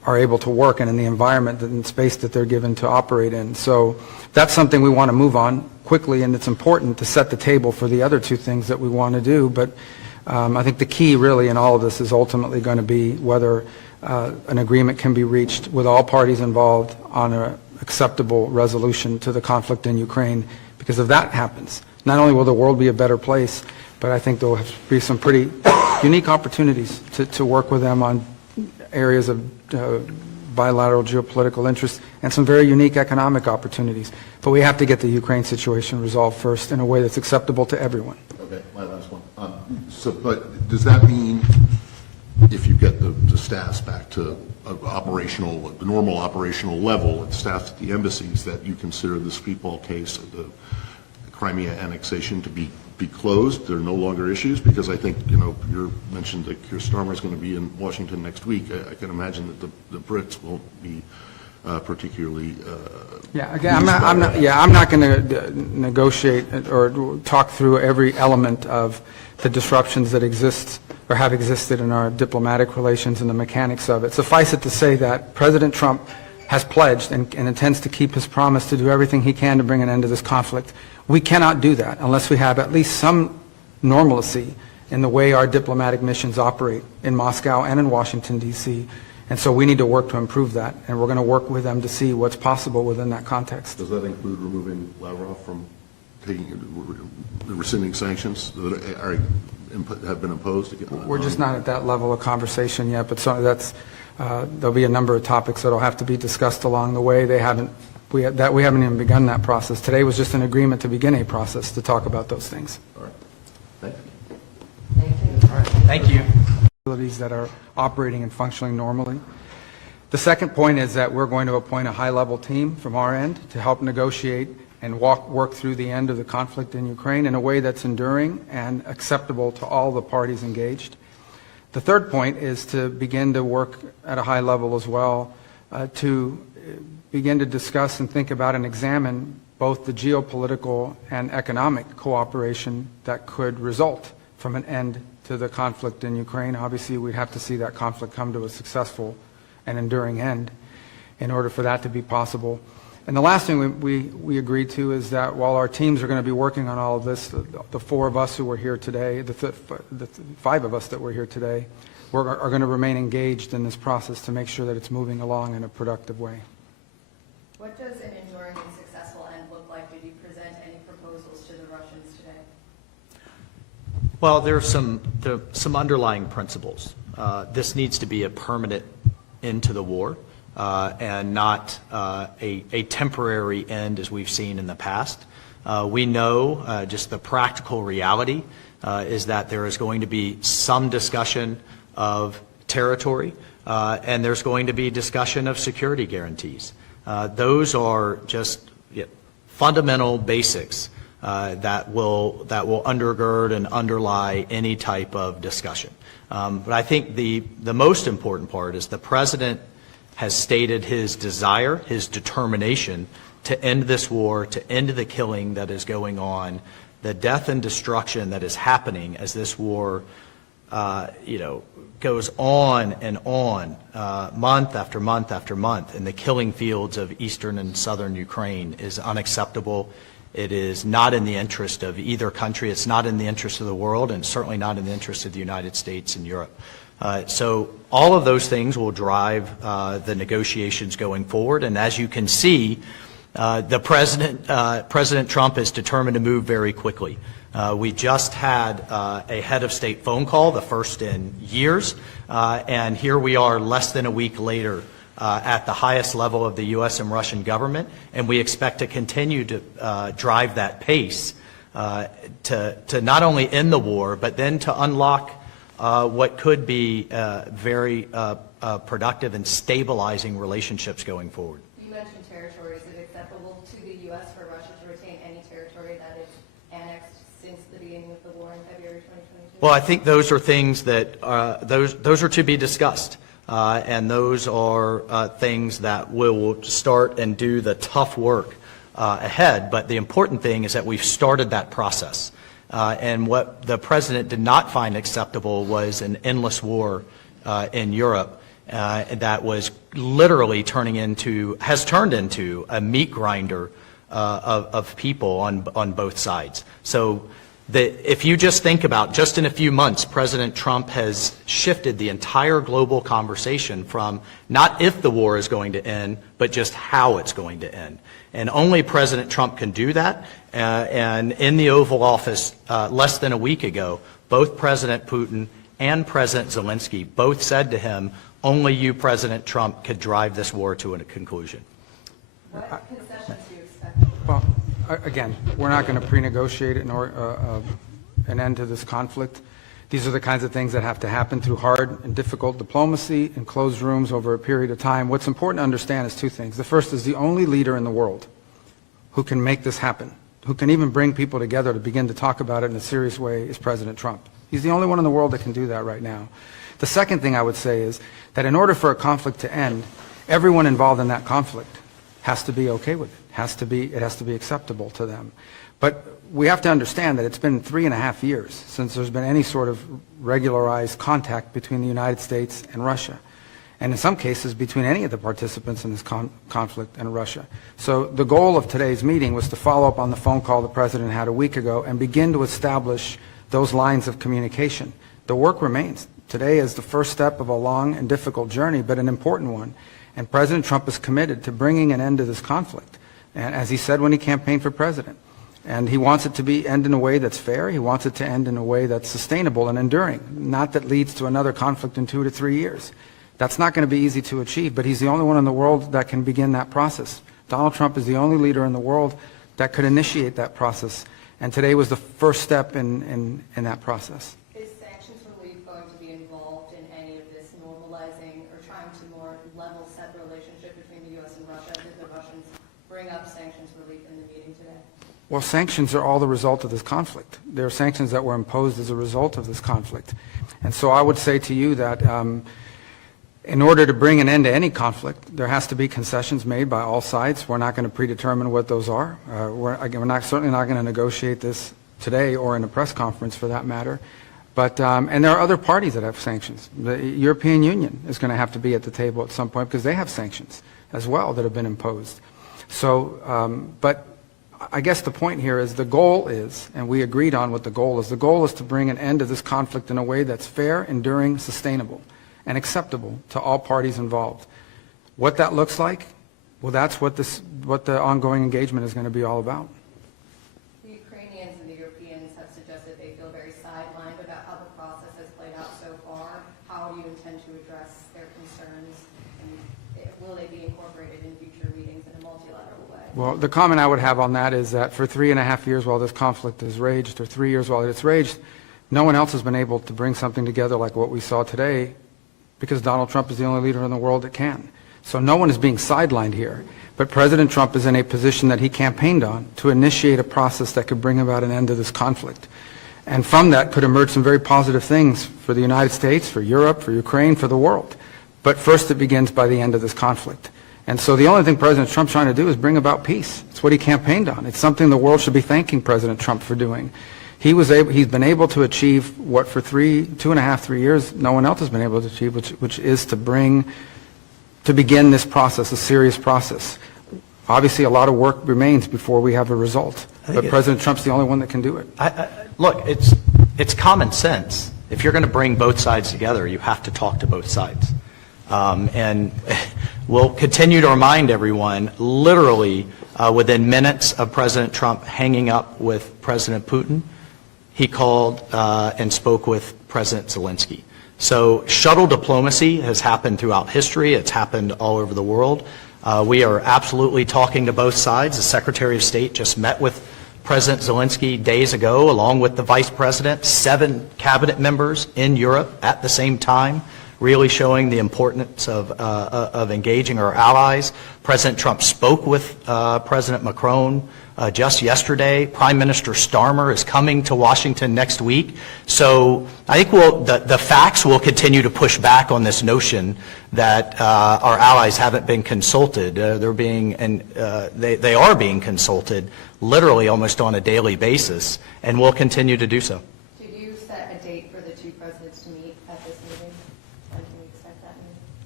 are able to work and in the environment and space that they're given to operate in. So that's something we want to move on quickly, and it's important to set the table for the other two things that we want to do. But I think the key really in all of this is ultimately going to be whether an agreement can be reached with all parties involved on an acceptable resolution to the conflict in Ukraine. Because if that happens, not only will the world be a better place, but I think there will be some pretty unique opportunities to work with them on areas of bilateral geopolitical interest and some very unique economic opportunities. But we have to get the Ukraine situation resolved first in a way that's acceptable to everyone. Okay, my last one. But does that mean if you get the staffs back to the normal operational level, and staff at the embassies, that you consider the Skripal case of the Crimea annexation to be closed? There are no longer issues? Because I think, you mentioned that Keir Starmer is going to be in Washington next week. I can imagine that the Brits won't be particularly. Yeah, again, I'm not going to negotiate or talk through every element of the disruptions that exist or have existed in our diplomatic relations and the mechanics of it. Suffice it to say that President Trump has pledged and intends to keep his promise to do everything he can to bring an end to this conflict. We cannot do that unless we have at least some normalcy in the way our diplomatic missions operate in Moscow and in Washington, D.C. And so we need to work to improve that, and we're going to work with them to see what's possible within that context. Does that include removing Lavrov from rescinding sanctions that have been imposed? We're just not at that level of conversation yet, but there'll be a number of topics that will have to be discussed along the way. We haven't even begun that process. Today was just an agreement to begin a process to talk about those things. All right. Thank you. Thank you. All right. Thank you. Facilities that are operating and functioning normally. The second point is that we're going to appoint a high-level team from our end to help negotiate and work through the end of the conflict in Ukraine in a way that's enduring and acceptable to all the parties engaged. The third point is to begin to work at a high level as well to begin to discuss and think about and examine both the geopolitical and economic cooperation that could result from an end to the conflict in Ukraine. Obviously, we'd have to see that conflict come to a successful and enduring end in order for that to be possible. And the last thing we agreed to is that while our teams are going to be working on all of this, the four of us who were here today, the five of us that were here today, are going to remain engaged in this process to make sure that it's moving along in a productive way. What does an enduring and successful end look like? Did you present any proposals to the Russians today? Well, there are some underlying principles. This needs to be a permanent end to the war and not a temporary end as we've seen in the past. We know just the practical reality is that there is going to be some discussion of territory and there's going to be discussion of security guarantees. Those are just fundamental basics that will undergird and underlie any type of discussion. But I think the most important part is the President has stated his desire, his determination to end this war, to end the killing that is going on, the death and destruction that is happening as this war goes on and on, month after month after month, in the killing fields of eastern and southern Ukraine is unacceptable. It is not in the interest of either country. It's not in the interest of the world, and certainly not in the interest of the United States and Europe. So all of those things will drive the negotiations going forward. And as you can see, President Trump is determined to move very quickly. We just had a head of state phone call, the first in years, and here we are less than a week later at the highest level of the U.S. and Russian government, and we expect to continue to drive that pace to not only end the war, but then to unlock what could be very productive and stabilizing relationships going forward. You mentioned territory. Is it acceptable to the U.S. for Russia to retain any territory that is annexed since the beginning of the war in February 2022? Well, I think those are things that those are to be discussed. And those are things that will start and do the tough work ahead. But the important thing is that we've started that process. And what the President did not find acceptable was an endless war in Europe. that was literally has turned into a meat grinder of people on both sides. So if you just think about, just in a few months, President Trump has shifted the entire global conversation from not if the war is going to end, but just how it's going to end. And only President Trump can do that. And in the Oval Office less than a week ago, both President Putin and President Zelensky both said to him, only you, President Trump, could drive this war to a conclusion. What concessions do you expect? Well, again, we're not going to pre-negotiate an end to this conflict. These are the kinds of things that have to happen through hard and difficult diplomacy in closed rooms over a period of time. What's important to understand is two things. The first is the only leader in the world who can make this happen, who can even bring people together to begin to talk about it in a serious way, is President Trump. He's the only one in the world that can do that right now. The second thing I would say is that in order for a conflict to end, everyone involved in that conflict has to be okay with it. It has to be acceptable to them. But we have to understand that it's been 3.5 years since there's been any sort of regularized contact between the United States and Russia, and in some cases between any of the participants in this conflict and Russia. So the goal of today's meeting was to follow up on the phone call the President had a week ago and begin to establish those lines of communication. The work remains. Today is the first step of a long and difficult journey, but an important one. And President Trump is committed to bringing an end to this conflict, and as he said when he campaigned for president. And he wants it to end in a way that's fair. He wants it to end in a way that's sustainable and enduring, not that leads to another conflict in 2 to 3 years. That's not going to be easy to achieve, but he's the only one in the world that can begin that process. Donald Trump is the only leader in the world that could initiate that process, and today was the first step in that process. Is sanctions relief going to be involved in any of this normalizing or trying to more level set the relationship between the U.S. and Russia? Did the Russians bring up sanctions relief in the meeting today? Well, sanctions are all the result of this conflict. There are sanctions that were imposed as a result of this conflict. And so I would say to you that in order to bring an end to any conflict, there has to be concessions made by all sides. We're not going to predetermine what those are. We're certainly not going to negotiate this today or in a press conference for that matter. But, and there are other parties that have sanctions. The European Union is going to have to be at the table at some point because they have sanctions as well that have been imposed. So, but I guess the point here is the goal is, and we agreed on what the goal is to bring an end to this conflict in a way that's fair, enduring, sustainable, and acceptable to all parties involved. What that looks like, well, that's what the ongoing engagement is going to be all about. The Ukrainians and the Europeans have suggested they feel very sidelined about how the process has played out so far. How do you intend to address their concerns, and will they be incorporated in future meetings in a multilateral way? Well, the comment I would have on that is that for 3.5 years while this conflict has raged, or 3 years while it's raged, no one else has been able to bring something together like what we saw today, because Donald Trump is the only leader in the world that can. So no one is being sidelined here. But President Trump is in a position that he campaigned on to initiate a process that could bring about an end to this conflict. And from that could emerge some very positive things for the United States, for Europe, for Ukraine, for the world. But first it begins by the end of this conflict. And so the only thing President Trump's trying to do is bring about peace. It's what he campaigned on. It's something the world should be thanking President Trump for doing. He's been able to achieve what for 2.5, 3 years no one else has been able to achieve, which is to begin this process, a serious process. Obviously, a lot of work remains before we have a result, but President Trump's the only one that can do it. Look, it's common sense. If you're going to bring both sides together, you have to talk to both sides. And we'll continue to remind everyone, literally within minutes of President Trump hanging up with President Putin, he called and spoke with President Zelensky. So shuttle diplomacy has happened throughout history. It's happened all over the world. We are absolutely talking to both sides. The Secretary of State just met with President Zelensky days ago, along with the Vice President, 7 cabinet members in Europe at the same time, really showing the importance of engaging our allies. President Trump spoke with President Macron just yesterday. Prime Minister Starmer is coming to Washington next week. So I think the facts will continue to push back on this notion that our allies haven't been consulted. They are being consulted literally almost on a daily basis, and will continue to do so. Did you set a date for the two presidents to meet at this meeting? When can we expect that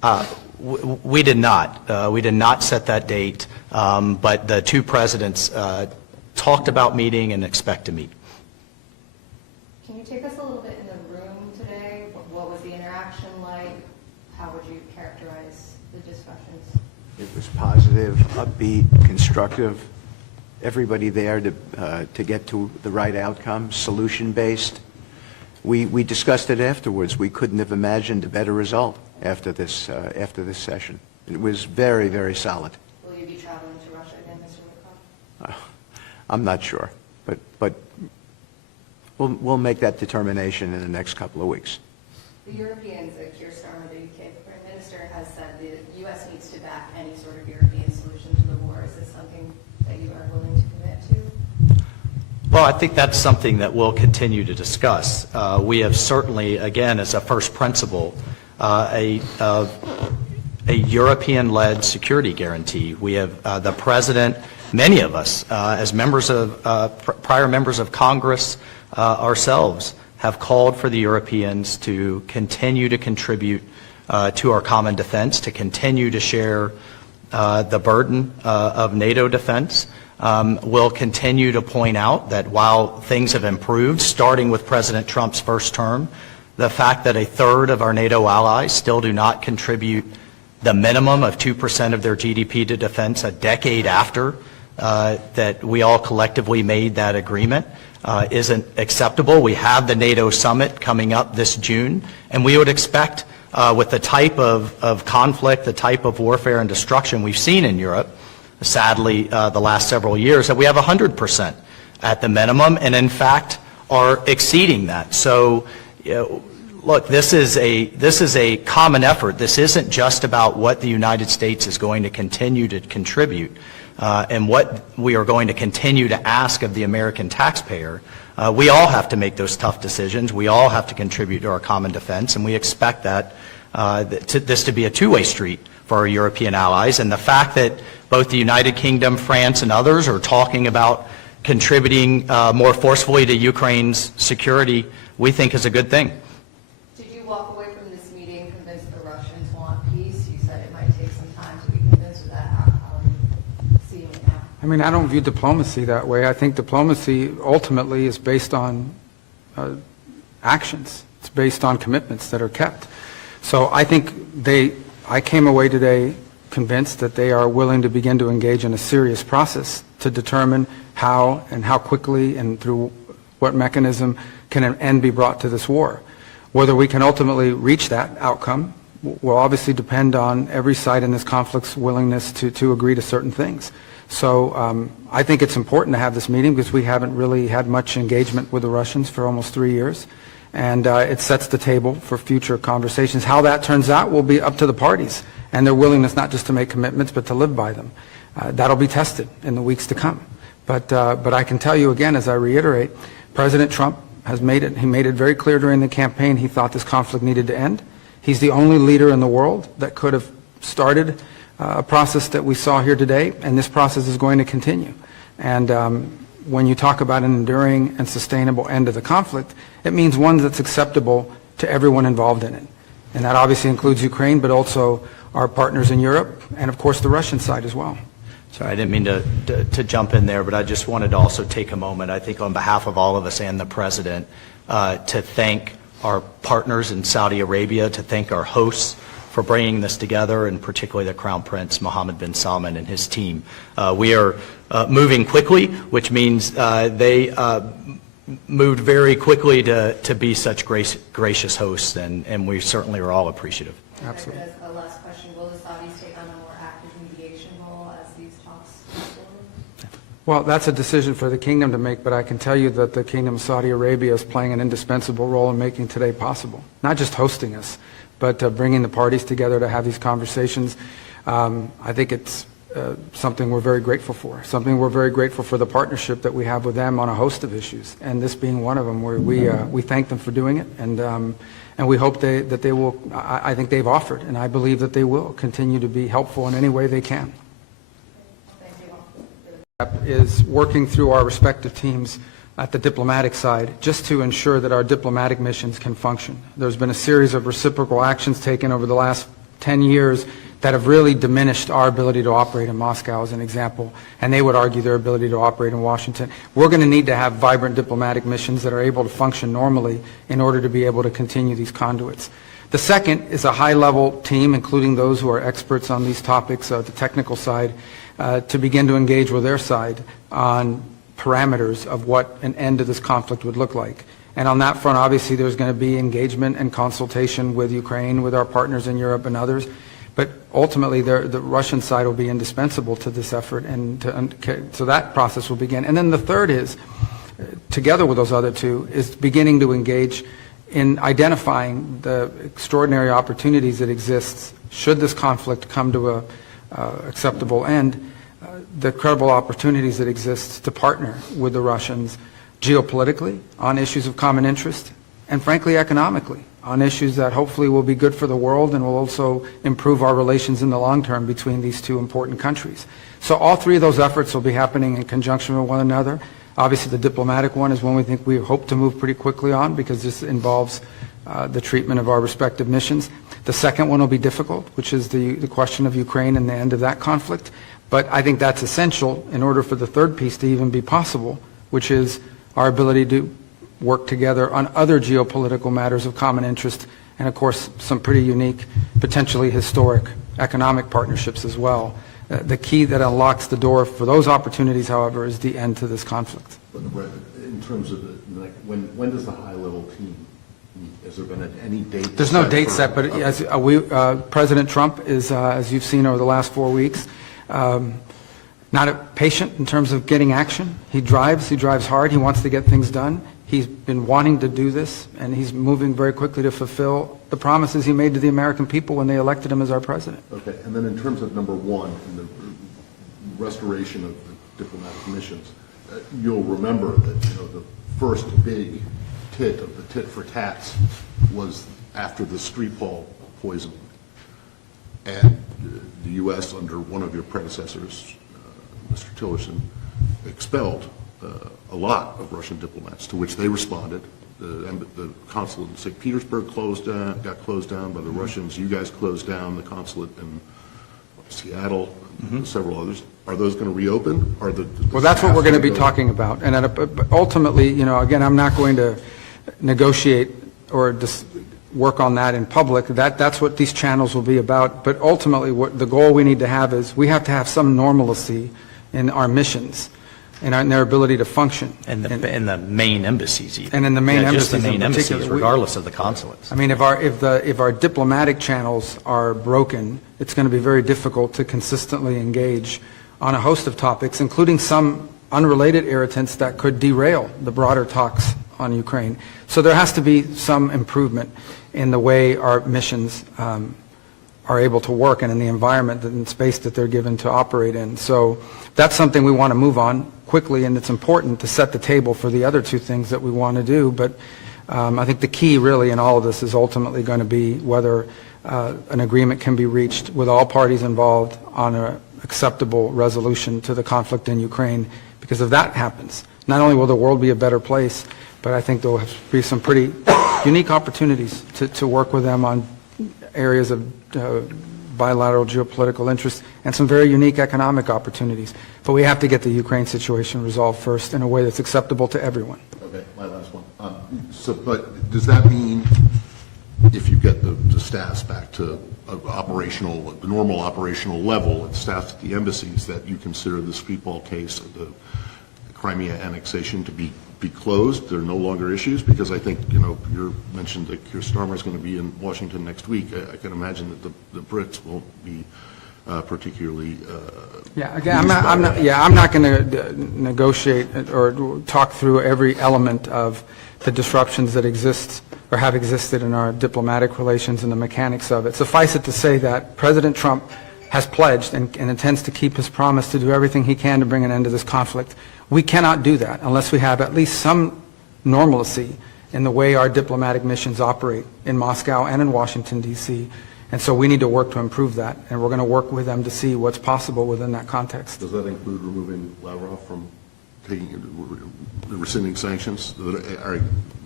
We did not. We did not set that date, but the two presidents talked about meeting and expect to meet. Can you take us a little bit in the room today? What was the interaction like? How would you characterize the discussions? It was positive, upbeat, constructive. Everybody there to get to the right outcome, solution-based. We discussed it afterwards. We couldn't have imagined a better result after this session. It was very, very solid. Will you be traveling to Russia again, Mr. Witkoff? I'm not sure, but we'll make that determination in the next couple of weeks. The Europeans, Keir Starmer, the UK Foreign Minister, has said the U.S. needs to back any sort of European solution to the war. Is this something that you are willing to commit to? Well, I think that's something that we'll continue to discuss. We have certainly, again, as a first principle, a European-led security guarantee. We have the President, many of us, as members of, prior members of Congress ourselves, have called for the Europeans to continue to contribute to our common defense, to continue to share the burden of NATO defense. We'll continue to point out that while things have improved, starting with President Trump's first term, the fact that a third of our NATO allies still do not contribute the minimum of 2% of their GDP to defense a decade after that we all collectively made that agreement isn't acceptable. We have the NATO summit coming up this June, and we would expect with the type of conflict, the type of warfare and destruction we've seen in Europe, sadly, the last several years, that we have 100% at the minimum, and in fact are exceeding that. So, look, this is a common effort. This isn't just about what the United States is going to continue to contribute and what we are going to continue to ask of the American taxpayer. We all have to make those tough decisions. We all have to contribute to our common defense, and we expect that this to be a two-way street for our European allies. And the fact that both the United Kingdom, France, and others are talking about contributing more forcefully to Ukraine's security, we think is a good thing. Did you walk away from this meeting convinced the Russians want peace? You said it might take some time to be convinced of that. How are you seeing it now? I mean, I don't view diplomacy that way. I think diplomacy ultimately is based on actions. It's based on commitments that are kept. So I think I came away today convinced that they are willing to begin to engage in a serious process to determine how and how quickly and through what mechanism can an end be brought to this war. Whether we can ultimately reach that outcome will obviously depend on every side in this conflict's willingness to agree to certain things. So I think it's important to have this meeting because we haven't really had much engagement with the Russians for almost 3 years. And it sets the table for future conversations. How that turns out will be up to the parties and their willingness not just to make commitments but to live by them. That'll be tested in the weeks to come. But I can tell you again, as I reiterate, President Trump has made it very clear during the campaign he thought this conflict needed to end. He's the only leader in the world that could have started a process that we saw here today, and this process is going to continue. And when you talk about an enduring and sustainable end to the conflict, it means one that's acceptable to everyone involved in it. And that obviously includes Ukraine, but also our partners in Europe, and of course the Russian side as well. Sorry, I didn't mean to jump in there, but I just wanted to also take a moment, I think on behalf of all of us and the President, to thank our partners in Saudi Arabia, to thank our hosts for bringing this together, and particularly the Crown Prince Mohammed bin Salman and his team. We are moving quickly, which means they moved very quickly to be such gracious hosts, and we certainly are all appreciative. Absolutely. As a last question, will the Saudis take on a more active mediation role as these talks move forward? Well, that's a decision for the kingdom to make, but I can tell you that the Kingdom of Saudi Arabia is playing an indispensable role in making today possible. Not just hosting us, but bringing the parties together to have these conversations. I think it's something we're very grateful for. Something we're very grateful for the partnership that we have with them on a host of issues, and this being one of them, where we thank them for doing it, and we hope that they will. I think they've offered, and I believe that they will continue to be helpful in any way they can. Is working through our respective teams at the diplomatic side just to ensure that our diplomatic missions can function. There's been a series of reciprocal actions taken over the last 10 years that have really diminished our ability to operate in Moscow, as an example, and they would argue their ability to operate in Washington. We're going to need to have vibrant diplomatic missions that are able to function normally in order to be able to continue these conduits. The second is a high-level team, including those who are experts on these topics, the technical side, to begin to engage with their side on parameters of what an end to this conflict would look like. And on that front, obviously, there's going to be engagement and consultation with Ukraine, with our partners in Europe and others. But ultimately, the Russian side will be indispensable to this effort, and so that process will begin. And then the third is, together with those other two, is beginning to engage in identifying the extraordinary opportunities that exist should this conflict come to a acceptable end, the credible opportunities that exist to partner with the Russians geopolitically on issues of common interest, and frankly economically on issues that hopefully will be good for the world and will also improve our relations in the long term between these two important countries. So all three of those efforts will be happening in conjunction with one another. Obviously, the diplomatic one is one we hope to move pretty quickly on, because this involves the treatment of our respective missions. The second one will be difficult, which is the question of Ukraine and the end of that conflict. But I think that's essential in order for the third piece to even be possible, which is our ability to work together on other geopolitical matters of common interest, and of course some pretty unique, potentially historic economic partnerships as well. The key that unlocks the door for those opportunities, however, is the end to this conflict. But in terms of when does the high-level team meet? Has there been any date? There's no date set, but as President Trump is, as you've seen over the last 4 weeks, not patient in terms of getting action. He drives hard, he wants to get things done. He's been wanting to do this, and he's moving very quickly to fulfill the promises he made to the American people when they elected him as our president. Okay, and then in terms of number one, in the restoration of the diplomatic missions, you'll remember that the first big tit of the tit for tats was after the Skripal poisoning, and the U.S. under one of your predecessors, Mr. Tillerson, expelled a lot of Russian diplomats, to which they responded. The consulate in St. Petersburg got closed down by the Russians. You guys closed down the consulate in Seattle, and several others. Are those going to reopen? Well, that's what we're going to be talking about. And ultimately, again, I'm not going to negotiate or work on that in public. That's what these channels will be about. But ultimately, what the goal we need to have is we have to have some normalcy in our missions and in their ability to function. And the main embassies even. And in the main embassies just the main in embassies, particular. regardless of the consulates. I mean, if our diplomatic channels are broken, it's going to be very difficult to consistently engage on a host of topics, including some unrelated irritants that could derail the broader talks on Ukraine. So there has to be some improvement in the way our missions are able to work and in the environment and space that they're given to operate in. So that's something we want to move on quickly, and it's important to set the table for the other two things that we want to do. But I think the key really in all of this is ultimately going to be whether an agreement can be reached with all parties involved on an acceptable resolution to the conflict in Ukraine. Because if that happens, not only will the world be a better place, but I think there will be some pretty unique opportunities to work with them on areas of bilateral geopolitical interest and some very unique economic opportunities. But we have to get the Ukraine situation resolved first in a way that's acceptable to everyone. Okay, my last one. But does that mean if you get the staffs back to the normal operational level and staff at the embassies, that you consider the Skripal case of the Crimea annexation to be closed? There are no longer issues? Because I think, you mentioned that Keir Starmer is going to be in Washington next week. I can imagine that the Brits won't be particularly I'm not going to negotiate or talk through every element of the disruptions that exist or have existed in our diplomatic relations and the mechanics of it. Suffice it to say that President Trump has pledged and intends to keep his promise to do everything he can to bring an end to this conflict. We cannot do that unless we have at least some normalcy in the way our diplomatic missions operate in Moscow and in Washington, D.C. And so we need to work to improve that, and we're going to work with them to see what's possible within that context. Does that include removing Lavrov from rescinding sanctions?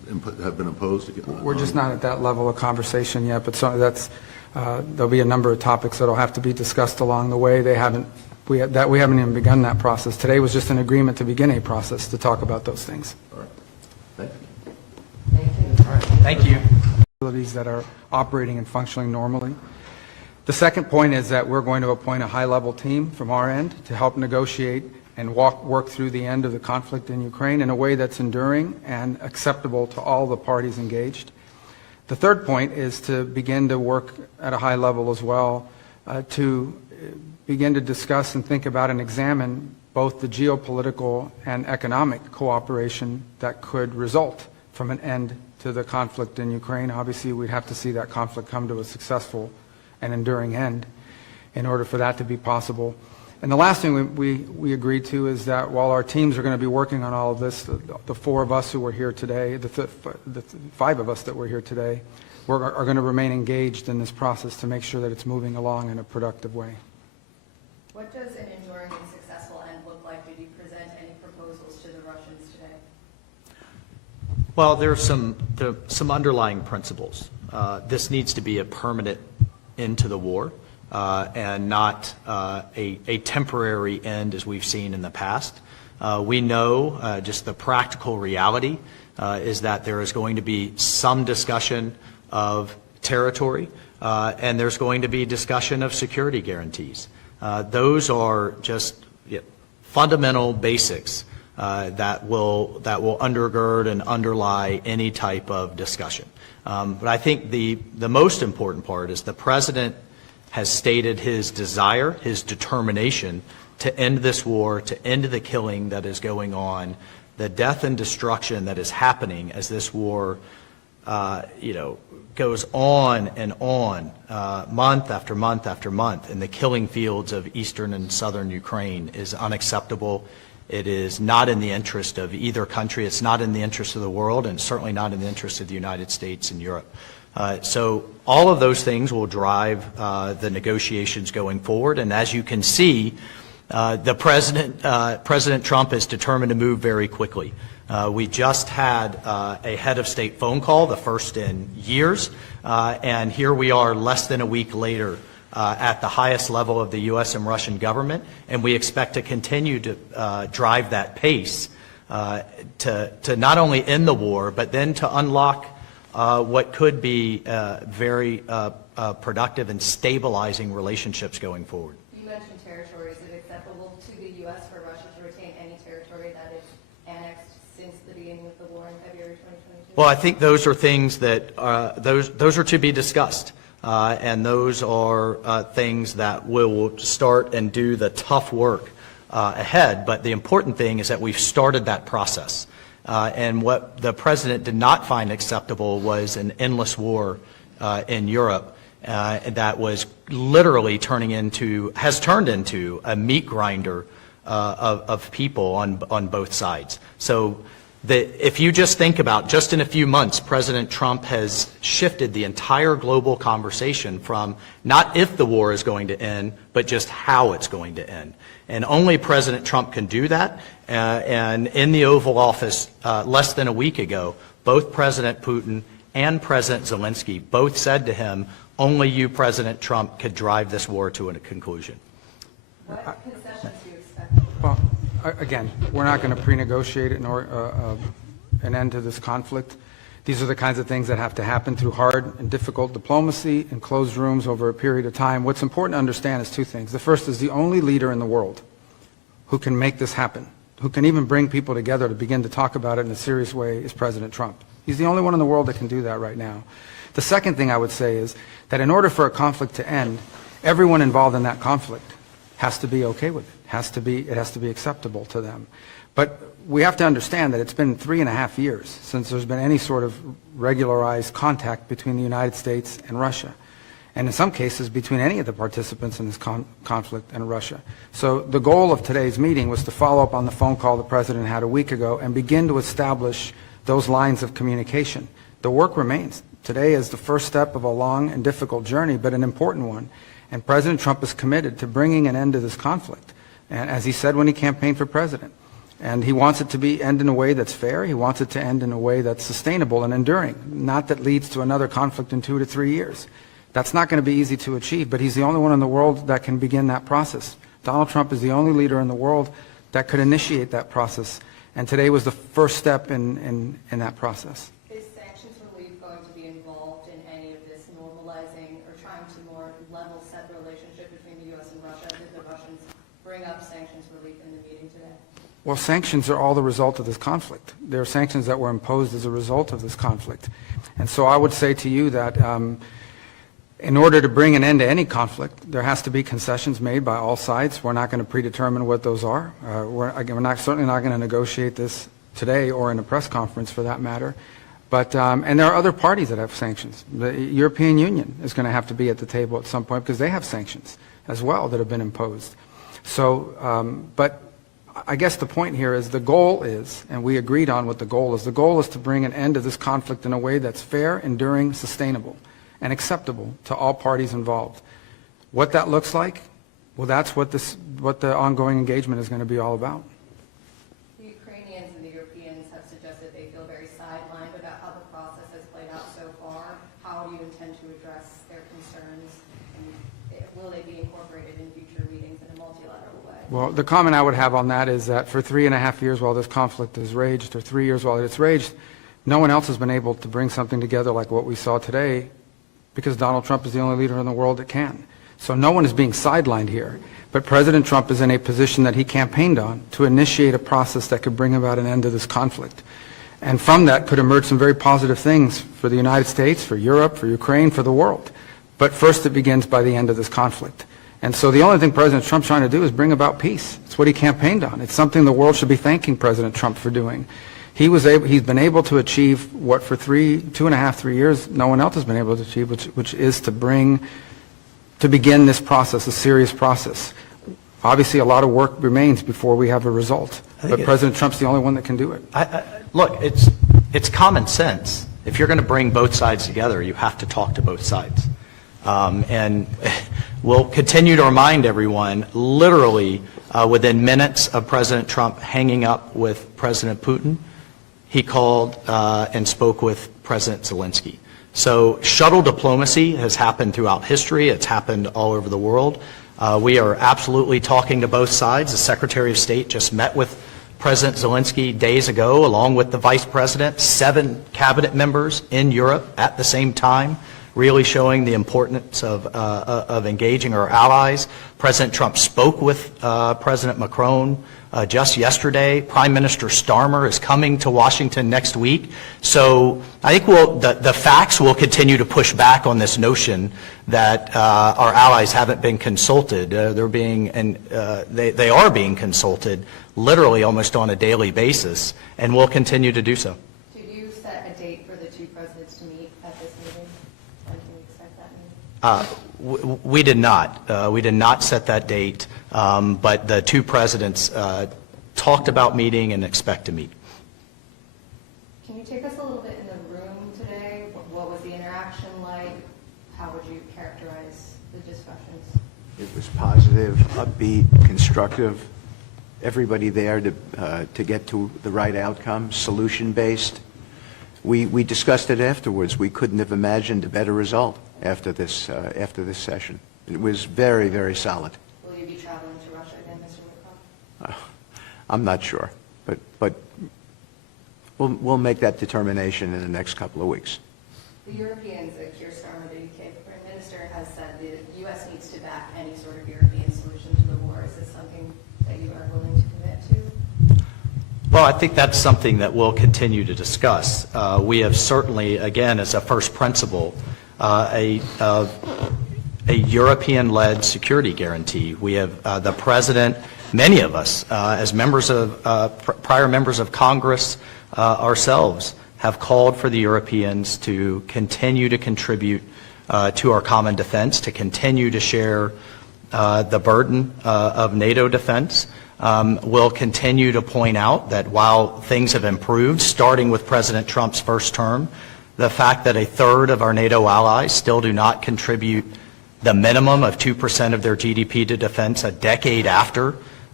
have been imposed? We're just not at that level of conversation yet, but there'll be a number of topics that'll have to be discussed along the way. We haven't even begun that process. Today was just an agreement to begin a process to talk about those things. All right. Thank you. Thank you. Facilities that are operating and functioning normally. The second point is that we're going to appoint a high-level team from our end to help negotiate and work through the end of the conflict in Ukraine in a way that's enduring and acceptable to all the parties engaged. The third point is to begin to work at a high level as well to begin to discuss and think about and examine both the geopolitical and economic cooperation that could result from an end to the conflict in Ukraine. Obviously, we'd have to see that conflict come to a successful and enduring end in order for that to be possible. And the last thing we agreed to is that while our teams are going to be working on all of this, the four of us who were here today, the five of us that were here today, are going to remain engaged in this process to make sure that it's moving along in a productive way. What does an enduring and successful end look like? Did you present any proposals to the Russians today? Well, there are some underlying principles. This needs to be a permanent end to the war and not a temporary end as we've seen in the past. We know just the practical reality is that there is going to be some discussion of territory and there's going to be discussion of security guarantees. Those are just fundamental basics that will undergird and underlie any type of discussion. But I think the most important part is the President has stated his desire, his determination to end this war, to end the killing that is going on, the death and destruction that is happening as this war, goes on and on, month after month after month, in the killing fields of eastern and southern Ukraine is unacceptable. It is not in the interest of either country. It's not in the interest of the world, and certainly not in the interest of the United States and Europe. So all of those things will drive the negotiations going forward. And as you can see, President Trump is determined to move very quickly. We just had a head of state phone call, the first in years, and here we are less than a week later at the highest level of the U.S. and Russian government, and we expect to continue to drive that pace to not only end the war, but then to unlock what could be very productive and stabilizing relationships going forward. You mentioned territory. Is it acceptable to the U.S. for Russia to retain any territory that is annexed since the beginning of the war in February 2022? Well, I think those are things that those are to be discussed. And those are things that we'll start and do the tough work ahead. But the important thing is that we've started that process. And what the President did not find acceptable was an endless war in Europe that was literally has turned into a meat grinder of people on both sides. So if you just think about, just in a few months, President Trump has shifted the entire global conversation from not if the war is going to end, but just how it's going to end. And only President Trump can do that. And in the Oval Office less than a week ago, both President Putin and President Zelensky both said to him, only you, President Trump, could drive this war to a conclusion. What concessions do you expect? Well, again, we're not going to pre-negotiate an end to this conflict. These are the kinds of things that have to happen through hard and difficult diplomacy in closed rooms over a period of time. What's important to understand is two things. The first is the only leader in the world who can make this happen, who can even bring people together to begin to talk about it in a serious way, is President Trump. He's the only one in the world that can do that right now. The second thing I would say is that in order for a conflict to end, everyone involved in that conflict has to be okay with it. It has to be acceptable to them. But we have to understand that it's been 3.5 years since there's been any sort of regularized contact between the United States and Russia, and in some cases between any of the participants in this conflict and Russia. So the goal of today's meeting was to follow up on the phone call the President had a week ago and begin to establish those lines of communication. The work remains. Today is the first step of a long and difficult journey, but an important one. And President Trump is committed to bringing an end to this conflict, and as he said when he campaigned for president. And he wants it to end in a way that's fair. He wants it to end in a way that's sustainable and enduring, not that leads to another conflict in 2 to 3 years. That's not going to be easy to achieve, but he's the only one in the world that can begin that process. Donald Trump is the only leader in the world that could initiate that process, and today was the first step in that process. Is sanctions relief going to be involved in any of this normalizing or trying to more level set the relationship between the U.S. and Russia? Did the Russians bring up sanctions relief in the meeting today? Well, sanctions are all the result of this conflict. There are sanctions that were imposed as a result of this conflict. And so I would say to you that in order to bring an end to any conflict, there has to be concessions made by all sides. We're not going to predetermine what those are. We're certainly not going to negotiate this today or in a press conference for that matter. But, and there are other parties that have sanctions. The European Union is going to have to be at the table at some point because they have sanctions as well that have been imposed. So, but I guess the point here is the goal is, and we agreed on what the goal is to bring an end to this conflict in a way that's fair, enduring, sustainable, and acceptable to all parties involved. What that looks like, well, that's what the ongoing engagement is going to be all about. The Ukrainians and the Europeans have suggested they feel very sidelined about how the process has played out so far. How do you intend to address their concerns, and will they be incorporated in future meetings in a multilateral way? Well, the comment I would have on that is that for 3.5 years while this conflict has raged, or 3 years while it's raged, no one else has been able to bring something together like what we saw today, because Donald Trump is the only leader in the world that can. So no one is being sidelined here. But President Trump is in a position that he campaigned on to initiate a process that could bring about an end to this conflict. And from that could emerge some very positive things for the United States, for Europe, for Ukraine, for the world. But first it begins by the end of this conflict. And so the only thing President Trump's trying to do is bring about peace. It's what he campaigned on. It's something the world should be thanking President Trump for doing. He's been able to achieve what for 2.5, 3 years no one else has been able to achieve, which is to begin this process, a serious process. Obviously, a lot of work remains before we have a result, but President Trump's the only one that can do it. Look, it's common sense. If you're going to bring both sides together, you have to talk to both sides. And we'll continue to remind everyone, literally within minutes of President Trump hanging up with President Putin, he called and spoke with President Zelensky. So shuttle diplomacy has happened throughout history. It's happened all over the world. We are absolutely talking to both sides. The Secretary of State just met with President Zelensky days ago, along with the Vice President, 7 cabinet members in Europe at the same time, really showing the importance of engaging our allies. President Trump spoke with President Macron just yesterday. Prime Minister Starmer is coming to Washington next week. So I think the facts will continue to push back on this notion that our allies haven't been consulted. They are being consulted literally almost on a daily basis, and will continue to do so. Did you set a date for the two presidents to meet at this meeting? When can we expect that meeting? We did not. We did not set that date, but the two presidents talked about meeting and expect to meet. Can you take us a little bit in the room today? What was the interaction like? How would you characterize the discussions? It was positive, upbeat, constructive. Everybody there to get to the right outcome, solution-based. We discussed it afterwards. We couldn't have imagined a better result after this session. It was very, very solid. Will you be traveling to Russia again, Mr. Lavrov? I'm not sure, but we'll make that determination in the next couple of weeks. The Europeans, Keir Starmer, the UK Foreign Minister, has said the U.S. needs to back any sort of European solution to the war. Is this something that you are willing to commit to? Well, I think that's something that we'll continue to discuss. We have certainly, again, as a first principle, a European-led security guarantee. We have the President, many of us, as members of prior members of Congress ourselves, have called for the Europeans to continue to contribute to our common defense, to continue to share the burden of NATO defense. We'll continue to point out that while things have improved, starting with President Trump's first term, the fact that 1/3 of our NATO allies still do not contribute the minimum of 2% of their GDP to defense a decade after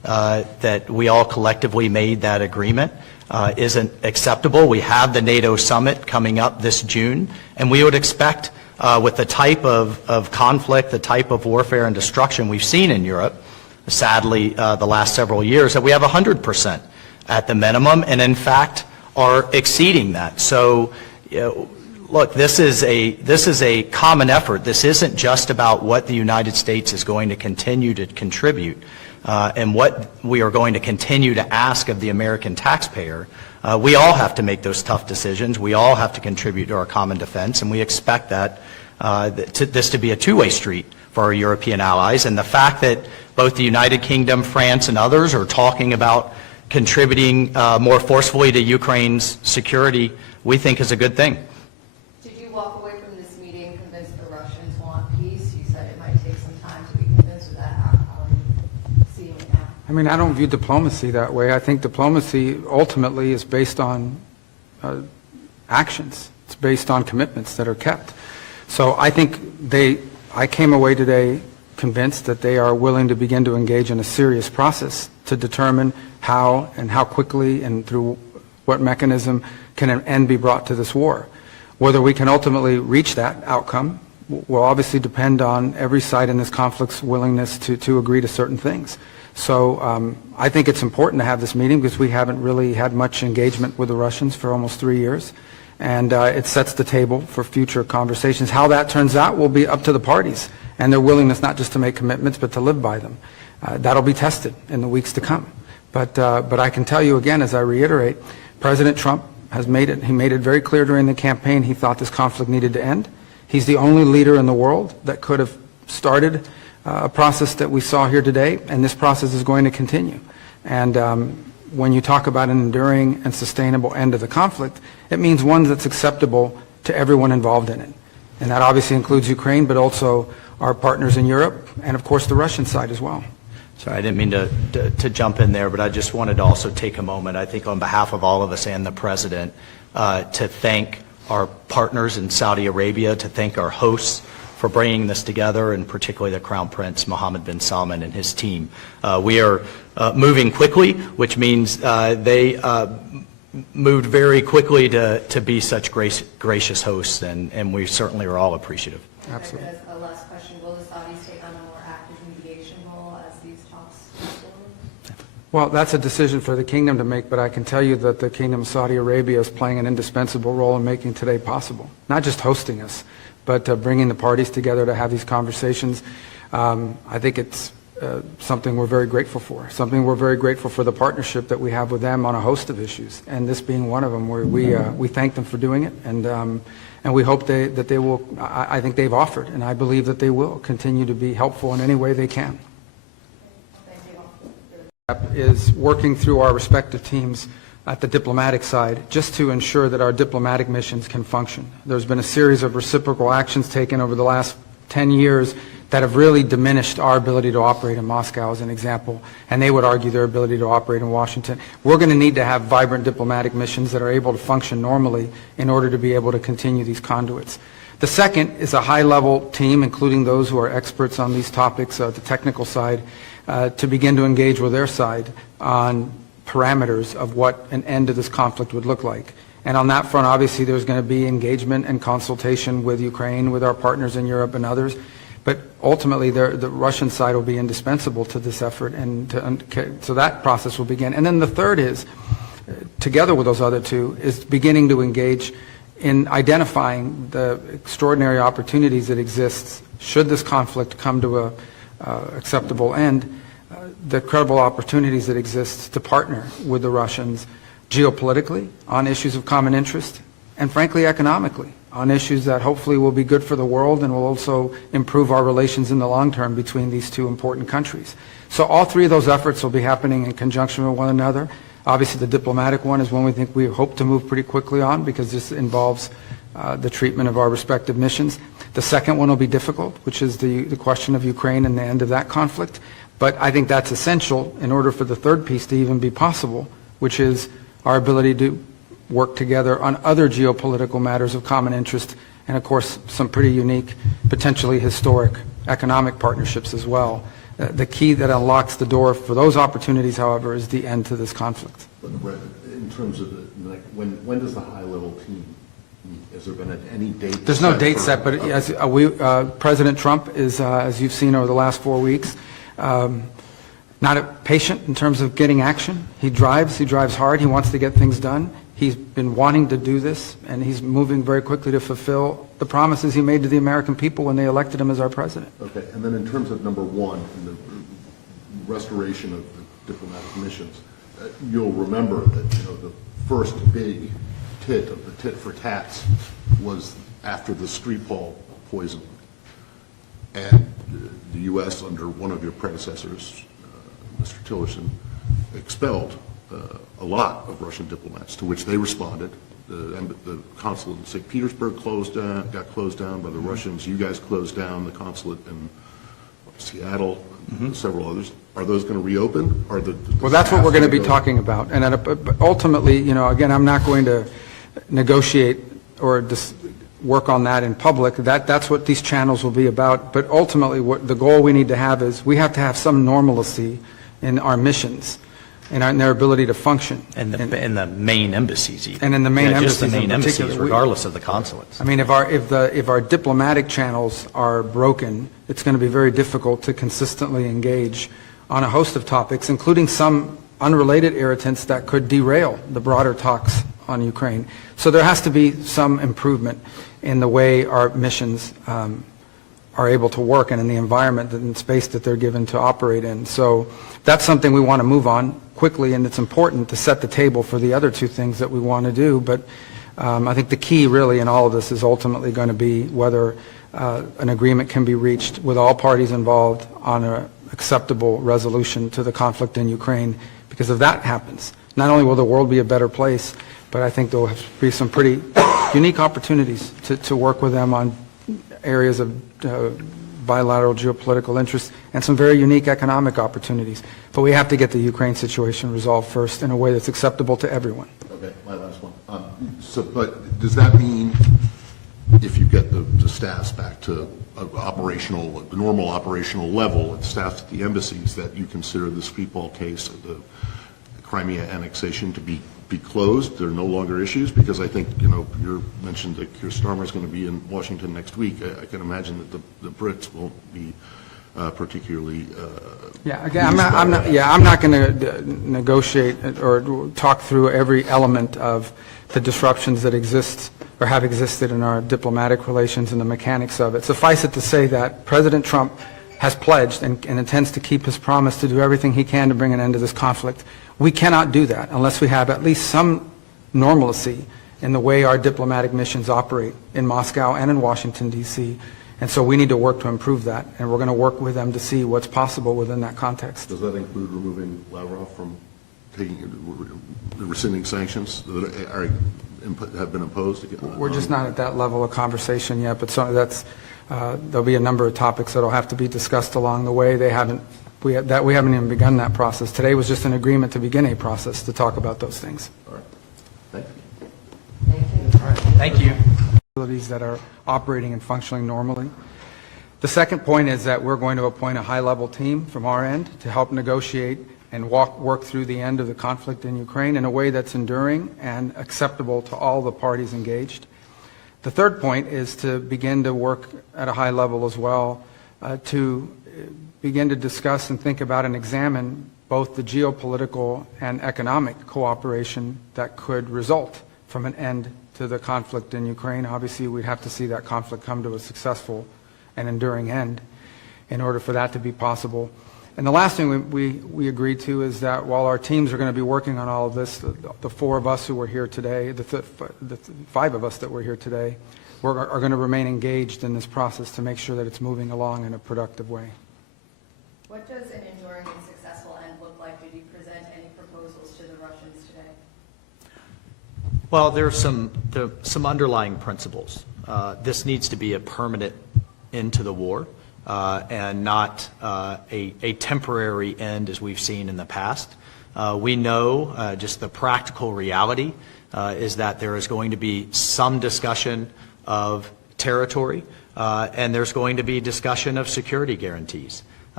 that we all collectively made that agreement isn't acceptable. We have the NATO summit coming up this June, and we would expect with the type of conflict, the type of warfare and destruction we've seen in Europe, sadly, the last several years, that we have 100% at the minimum, and in fact are exceeding that. So, look, this is a common effort. This isn't just about what the United States is going to continue to contribute and what we are going to continue to ask of the American taxpayer. We all have to make those tough decisions. We all have to contribute to our common defense, and we expect that this to be a two-way street for our European allies. And the fact that both the United Kingdom, France, and others are talking about contributing more forcefully to Ukraine's security, we think is a good thing. Did you walk away from this meeting convinced the Russians want peace? You said it might take some time to be convinced of that. How are you seeing it now? I mean, I don't view diplomacy that way. I think diplomacy ultimately is based on actions. It's based on commitments that are kept. So I think I came away today convinced that they are willing to begin to engage in a serious process to determine how and how quickly and through what mechanism can an end be brought to this war. Whether we can ultimately reach that outcome will obviously depend on every side in this conflict's willingness to agree to certain things. So I think it's important to have this meeting because we haven't really had much engagement with the Russians for almost 3 years. And it sets the table for future conversations. How that turns out will be up to the parties and their willingness not just to make commitments but to live by them. That'll be tested in the weeks to come. But I can tell you again, as I reiterate, President Trump has made it very clear during the campaign he thought this conflict needed to end. He's the only leader in the world that could have started a process that we saw here today, and this process is going to continue. And when you talk about an enduring and sustainable end of the conflict, it means one that's acceptable to everyone involved in it. And that obviously includes Ukraine, but also our partners in Europe, and of course the Russian side as well. Sorry, I didn't mean to jump in there, but I just wanted to also take a moment, I think on behalf of all of us and the President, to thank our partners in Saudi Arabia, to thank our hosts for bringing this together, and particularly the Crown Prince Mohammed bin Salman and his team. We are moving quickly, which means they moved very quickly to be such gracious hosts, and we certainly are all appreciative. Absolutely. As a last question, will the Saudis take on a more active mediation role as these talks move forward? Well, that's a decision for the kingdom to make, but I can tell you that the Kingdom of Saudi Arabia is playing an indispensable role in making today possible. Not just hosting us, but bringing the parties together to have these conversations. I think it's something we're very grateful for. Something we're very grateful for the partnership that we have with them on a host of issues, and this being one of them, where we thank them for doing it, and we hope that they will. I think they've offered, and I believe that they will continue to be helpful in any way they can. Is working through our respective teams at the diplomatic side just to ensure that our diplomatic missions can function. There's been a series of reciprocal actions taken over the last 10 years that have really diminished our ability to operate in Moscow, as an example, and they would argue their ability to operate in Washington. We're going to need to have vibrant diplomatic missions that are able to function normally in order to be able to continue these conduits. The second is a high-level team, including those who are experts on these topics, the technical side, to begin to engage with their side on parameters of what an end to this conflict would look like. And on that front, obviously, there's going to be engagement and consultation with Ukraine, with our partners in Europe and others. But ultimately, the Russian side will be indispensable to this effort, and so that process will begin. And then the third is, together with those other two, is beginning to engage in identifying the extraordinary opportunities that exist should this conflict come to a acceptable end, the credible opportunities that exist to partner with the Russians geopolitically on issues of common interest, and frankly economically on issues that hopefully will be good for the world and will also improve our relations in the long term between these two important countries. So all three of those efforts will be happening in conjunction with one another. Obviously the diplomatic one is one we hope to move pretty quickly on, because this involves the treatment of our respective missions. The second one will be difficult, which is the question of Ukraine and the end of that conflict. But I think that's essential in order for the third piece to even be possible, which is our ability to work together on other geopolitical matters of common interest, and of course some pretty unique, potentially historic economic partnerships as well The key that unlocks the door for those opportunities, however, is the end to this conflict. But in terms of when does the high-level team meet? Has there been any date set? There's no date for- set, but Okay. as President Trump is, as you've seen over the last 4 weeks, not patient in terms of getting action. He drives hard, he wants to get things done. He's been wanting to do this, and he's moving very quickly to fulfill the promises he made to the American people when they elected him as our president. Okay, and then in terms of number one, in the restoration of the diplomatic missions, you'll remember that, the first big tit of the tit for tats was after the Skripal poisoning. And the U.S., under one of your predecessors, Mr. Tillerson, expelled a lot of Russian diplomats, to which they responded. The consulate in St. Petersburg got closed down by the Russians. You guys closed down the consulate in Seattle, and several others. Are those going to reopen? Well, that's what we're going to be talking about. And ultimately, again, I'm not going to negotiate or work on that in public. That's what these channels will be about. But ultimately, what the goal we need to have is we have to have some normalcy in our missions and in their ability to function. And the main embassies even. And in the main Just the embassies main in embassies, particular. regardless of the consulates. I mean, if our diplomatic channels are broken, it's going to be very difficult to consistently engage on a host of topics, including some unrelated irritants that could derail the broader talks on Ukraine. So there has to be some improvement in the way our missions are able to work and in the environment and space that they're given to operate in. So that's something we want to move on quickly, and it's important to set the table for the other two things that we want to do. But I think the key really in all of this is ultimately going to be whether an agreement can be reached with all parties involved on an acceptable resolution to the conflict in Ukraine. Because if that happens, not only will the world be a better place, but I think there will be some pretty unique opportunities to work with them on areas of bilateral geopolitical interest and some very unique economic opportunities. But we have to get the Ukraine situation resolved first in a way that's acceptable to everyone. Okay, my last one. But does that mean if you get the staffs back to the normal operational level, and staffs at the embassies, that you consider the Skripal case, the Crimea annexation, to be closed? There are no longer issues? Because I think, you mentioned that Keir Starmer is going to be in Washington next week. I can imagine that the Brits won't be particularly. Yeah, again, I'm not going to negotiate or talk through every element of the disruptions that exist or have existed in our diplomatic relations and the mechanics of it. Suffice it to say that President Trump has pledged and intends to keep his promise to do everything he can to bring an end to this conflict. We cannot do that unless we have at least some normalcy in the way our diplomatic missions operate in Moscow and in Washington, D.C. And so we need to work to improve that, and we're going to work with them to see what's possible within that context. Does that include removing Lavrov from rescinding sanctions that have been imposed? We're just not at that level of conversation yet, but there'll be a number of topics that will have to be discussed along the way. We haven't even begun that process. Today was just an agreement to begin a process to talk about those things. All right. Thank you. Thank you. All right. Thank you. Facilities that are operating and functioning normally. The second point is that we're going to appoint a high-level team from our end to help negotiate and work through the end of the conflict in Ukraine in a way that's enduring and acceptable to all the parties engaged. The third point is to begin to work at a high level as well to begin to discuss and think about and examine both the geopolitical and economic cooperation that could result from an end to the conflict in Ukraine. Obviously, we'd have to see that conflict come to a successful and enduring end in order for that to be possible. And the last thing we agreed to is that while our teams are going to be working on all of this, the four of us who were here today, the five of us that were here today, are going to remain engaged in this process to make sure that it's moving along in a productive way. What does an enduring and successful end look like? Did you present any proposals to the Russians today? Well, there are some underlying principles. This needs to be a permanent end to the war and not a temporary end as we've seen in the past. We know just the practical reality is that there is going to be some discussion of territory and there's going to be discussion of security guarantees.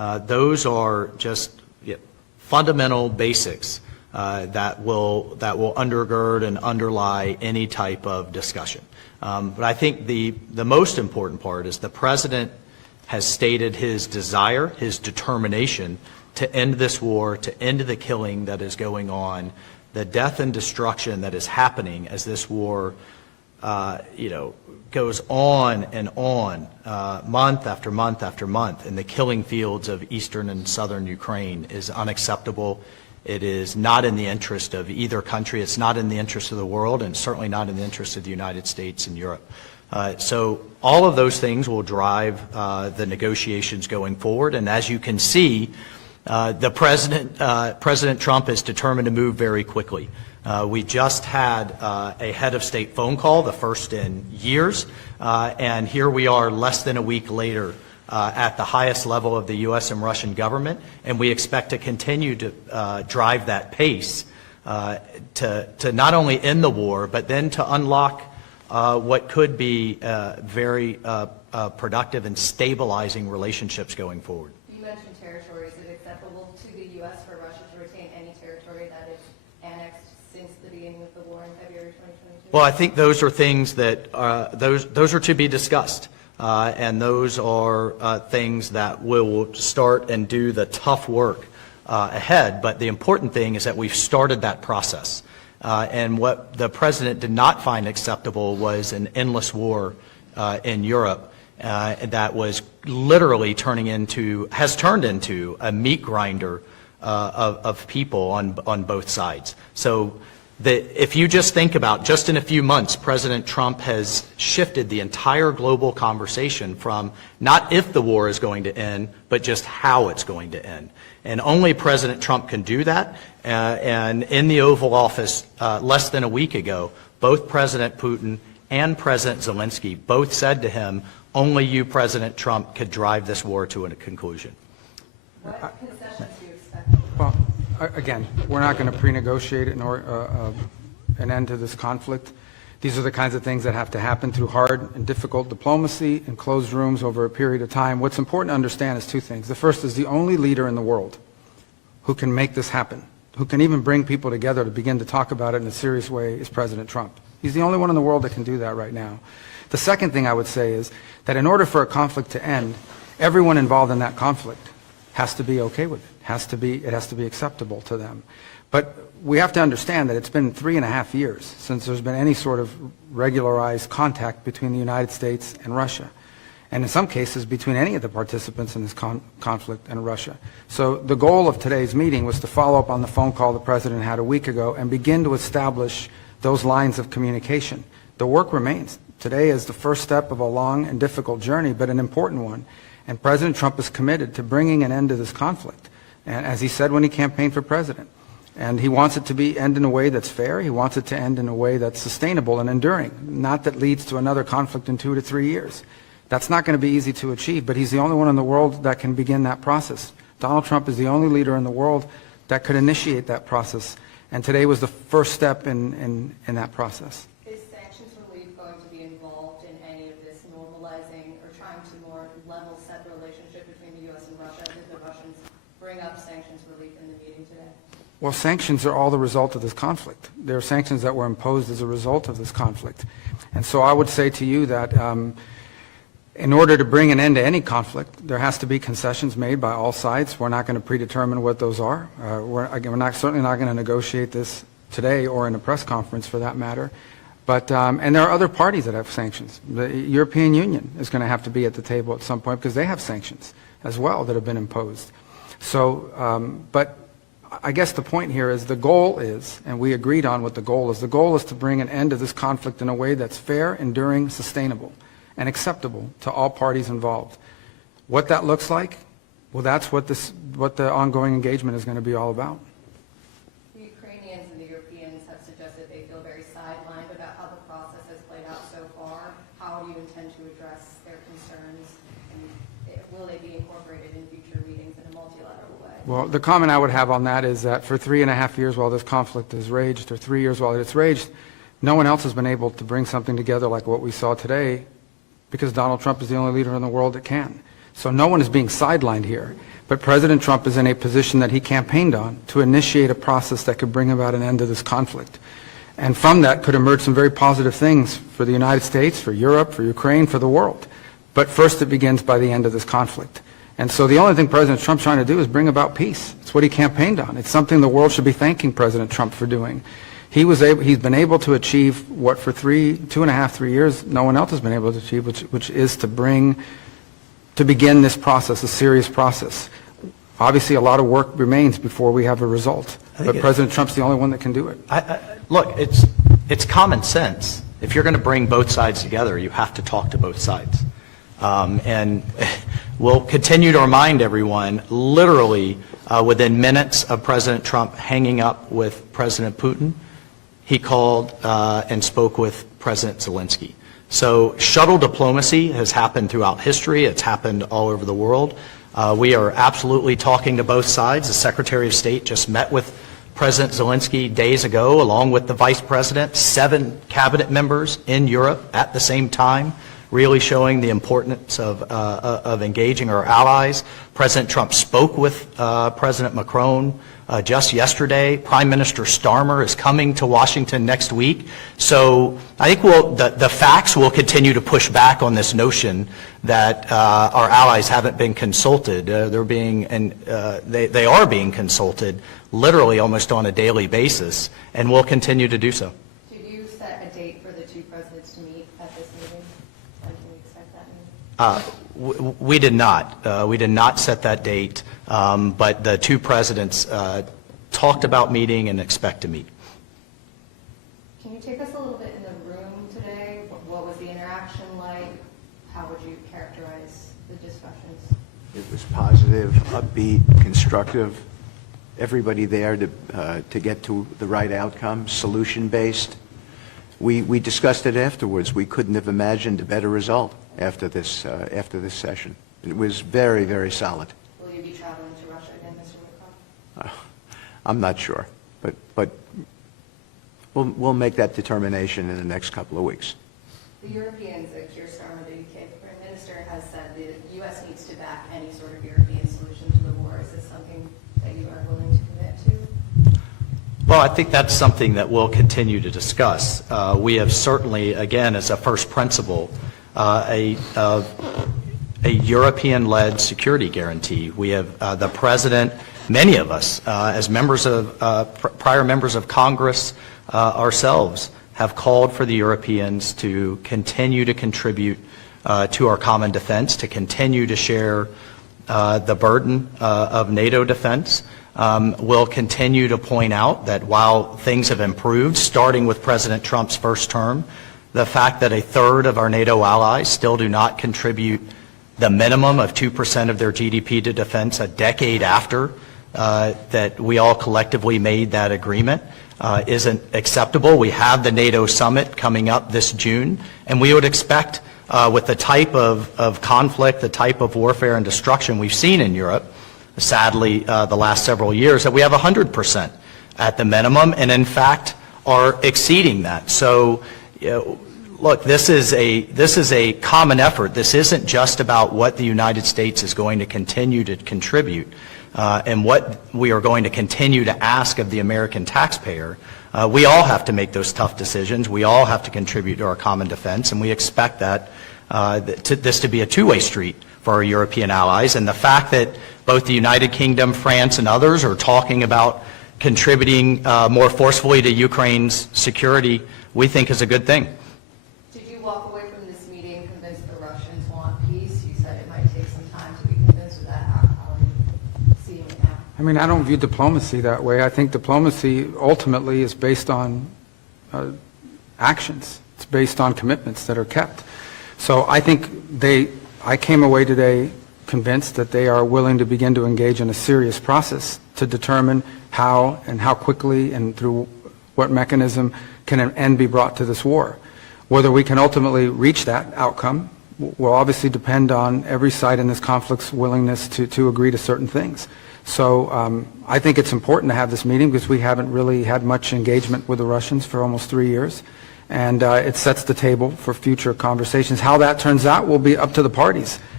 Those are just fundamental basics that will undergird and underlie any type of discussion. But I think the most important part is the President has stated his desire, his determination to end this war, to end the killing that is going on, the death and destruction that is happening as this war, goes on and on, month after month after month, in the killing fields of eastern and southern Ukraine is unacceptable. It is not in the interest of either country. It's not in the interest of the world, and it's certainly not in the interest of the United States and Europe. So all of those things will drive the negotiations going forward. And as you can see, President Trump is determined to move very quickly. We just had a head of state phone call, the first in years, and here we are less than a week later at the highest level of the U.S. and Russian government, and we expect to continue to drive that pace to not only end the war, but then to unlock what could be very productive and stabilizing relationships going forward. You mentioned territories. Is it acceptable to the U.S. for Russia to retain any territory that is annexed since the beginning of the war in February 2022? Well, I think those are things that those are to be discussed, and those are things that will start and do the tough work ahead. But the important thing is that we've started that process. And what the President did not find acceptable was an endless war in Europe that was literally has turned into a meat grinder of people on both sides. So if you just think about, just in a few months, President Trump has shifted the entire global conversation from not if the war is going to end, but just how it's going to end. And only President Trump can do that. And in the Oval Office less than a week ago, both President Putin and President Zelensky both said to him, only you, President Trump, could drive this war to a conclusion. What concessions do you expect? Well, again, we're not going to pre-negotiate an end to this conflict. These are the kinds of things that have to happen through hard and difficult diplomacy in closed rooms over a period of time. What's important to understand is two things. The first is the only leader in the world who can make this happen, who can even bring people together to begin to talk about it in a serious way, is President Trump. He's the only one in the world that can do that right now. The second thing I would say is that in order for a conflict to end, everyone involved in that conflict has to be okay with it. It has to be acceptable to them. But we have to understand that it's been 3.5 years since there's been any sort of regularized contact between the United States and Russia, and in some cases between any of the participants in this conflict and Russia. So the goal of today's meeting was to follow up on the phone call the President had a week ago and begin to establish those lines of communication. The work remains. Today is the first step of a long and difficult journey, but an important one. And President Trump is committed to bringing an end to this conflict, and as he said when he campaigned for president. And he wants it to end in a way that's fair. He wants it to end in a way that's sustainable and enduring, not that leads to another conflict in 2 to 3 years. That's not going to be easy to achieve, but he's the only one in the world that can begin that process. Donald Trump is the only leader in the world that could initiate that process, and today was the first step in that process. Is sanctions relief going to be involved in any of this normalizing or trying to more level set the relationship between the U.S. and Russia? Did the Russians bring up sanctions relief in the meeting today? Well, sanctions are all the result of this conflict. There are sanctions that were imposed as a result of this conflict. And so I would say to you that in order to bring an end to any conflict, there has to be concessions made by all sides. We're not going to predetermine what those are. We're certainly not going to negotiate this today or in a press conference for that matter. But, and there are other parties that have sanctions. The European Union is going to have to be at the table at some point because they have sanctions as well that have been imposed. So, but I guess the point here is the goal is, and we agreed on what the goal is to bring an end to this conflict in a way that's fair, enduring, sustainable, and acceptable to all parties involved. What that looks like, well, that's what the ongoing engagement is going to be all about. The Ukrainians and the Europeans have suggested they feel very sidelined about how the process has played out so far. How do you intend to address their concerns, and will they be incorporated in future meetings in a multilateral way? Well, the comment I would have on that is that for 3.5 years while this conflict has raged, or 3 years while it's raged, no one else has been able to bring something together like what we saw today, because Donald Trump is the only leader in the world that can. So no one is being sidelined here. But President Trump is in a position that he campaigned on to initiate a process that could bring about an end to this conflict. And from that could emerge some very positive things for the United States, for Europe, for Ukraine, for the world. But first it begins by the end of this conflict. And so the only thing President Trump's trying to do is bring about peace. It's what he campaigned on. It's something the world should be thanking President Trump for doing. He's been able to achieve what for 2.5, 3 years, no one else has been able to achieve, which is to begin this process, a serious process. Obviously, a lot of work remains before we have a result. But President Trump's the only one that can do it. Look, it's common sense. If you're going to bring both sides together, you have to talk to both sides. And we'll continue to remind everyone, literally within minutes of President Trump hanging up with President Putin, he called and spoke with President Zelensky. So shuttle diplomacy has happened throughout history. It's happened all over the world. We are absolutely talking to both sides. The Secretary of State just met with President Zelensky days ago, along with the Vice President, 7 cabinet members in Europe at the same time, really showing the importance of engaging our allies. President Trump spoke with President Macron just yesterday. Prime Minister Starmer is coming to Washington next week. So I think the facts will continue to push back on this notion that our allies haven't been consulted. They are being consulted literally almost on a daily basis, and will continue to do so. Did you set a date for the two presidents to meet at this meeting? When can we expect that meeting? We did not. We did not set that date, but the two presidents talked about meeting and expect to meet. Can you take us a little bit in the room today? What was the interaction like? How would you characterize the discussions? It was positive, upbeat, constructive. Everybody there to get to the right outcome, solution-based. We discussed it afterwards. We couldn't have imagined a better result after this session. It was very, very solid. Will you be traveling to Russia again, Mr. Lavrov? I'm not sure, but we'll make that determination in the next couple of weeks. The Europeans, Keir Starmer, the UK Prime Minister, has said the U.S. needs to back any sort of European solution to the war. Is this something that you are willing to commit to? Well, I think that's something that we'll continue to discuss. We have certainly, again, as a first principle, a European-led security guarantee. We have the President, many of us, as members of prior members of Congress ourselves, have called for the Europeans to continue to contribute to our common defense, to continue to share the burden of NATO defense. We'll continue to point out that while things have improved, starting with President Trump's first term, the fact that 1/3 of our NATO allies still do not contribute the minimum of 2% of their GDP to defense a decade after that we all collectively made that agreement isn't acceptable. We have the NATO summit coming up this June, and we would expect with the type of conflict, the type of warfare and destruction we've seen in Europe, sadly, the last several years, that we have 100% at the minimum, and in fact are exceeding that. So, look, this is a common effort. This isn't just about what the United States is going to continue to contribute and what we are going to continue to ask of the American taxpayer. We all have to make those tough decisions. We all have to contribute to our common defense, and we expect that this to be a two-way street for our European allies. And the fact that both the United Kingdom, France, and others are talking about contributing more forcefully to Ukraine's security, we think is a good thing. Did you walk away from this meeting convinced the Russians want peace? You said it might take some time to be convinced of that. How are you seeing it now? I mean, I don't view diplomacy that way. I think diplomacy ultimately is based on actions. It's based on commitments that are kept. So I think I came away today convinced that they are willing to begin to engage in a serious process to determine how and how quickly and through what mechanism can an end be brought to this war. Whether we can ultimately reach that outcome will obviously depend on every side in this conflict's willingness to agree to certain things. So I think it's important to have this meeting because we haven't really had much engagement with the Russians for almost 3 years. And it sets the table for future conversations. How that turns out will be up to the parties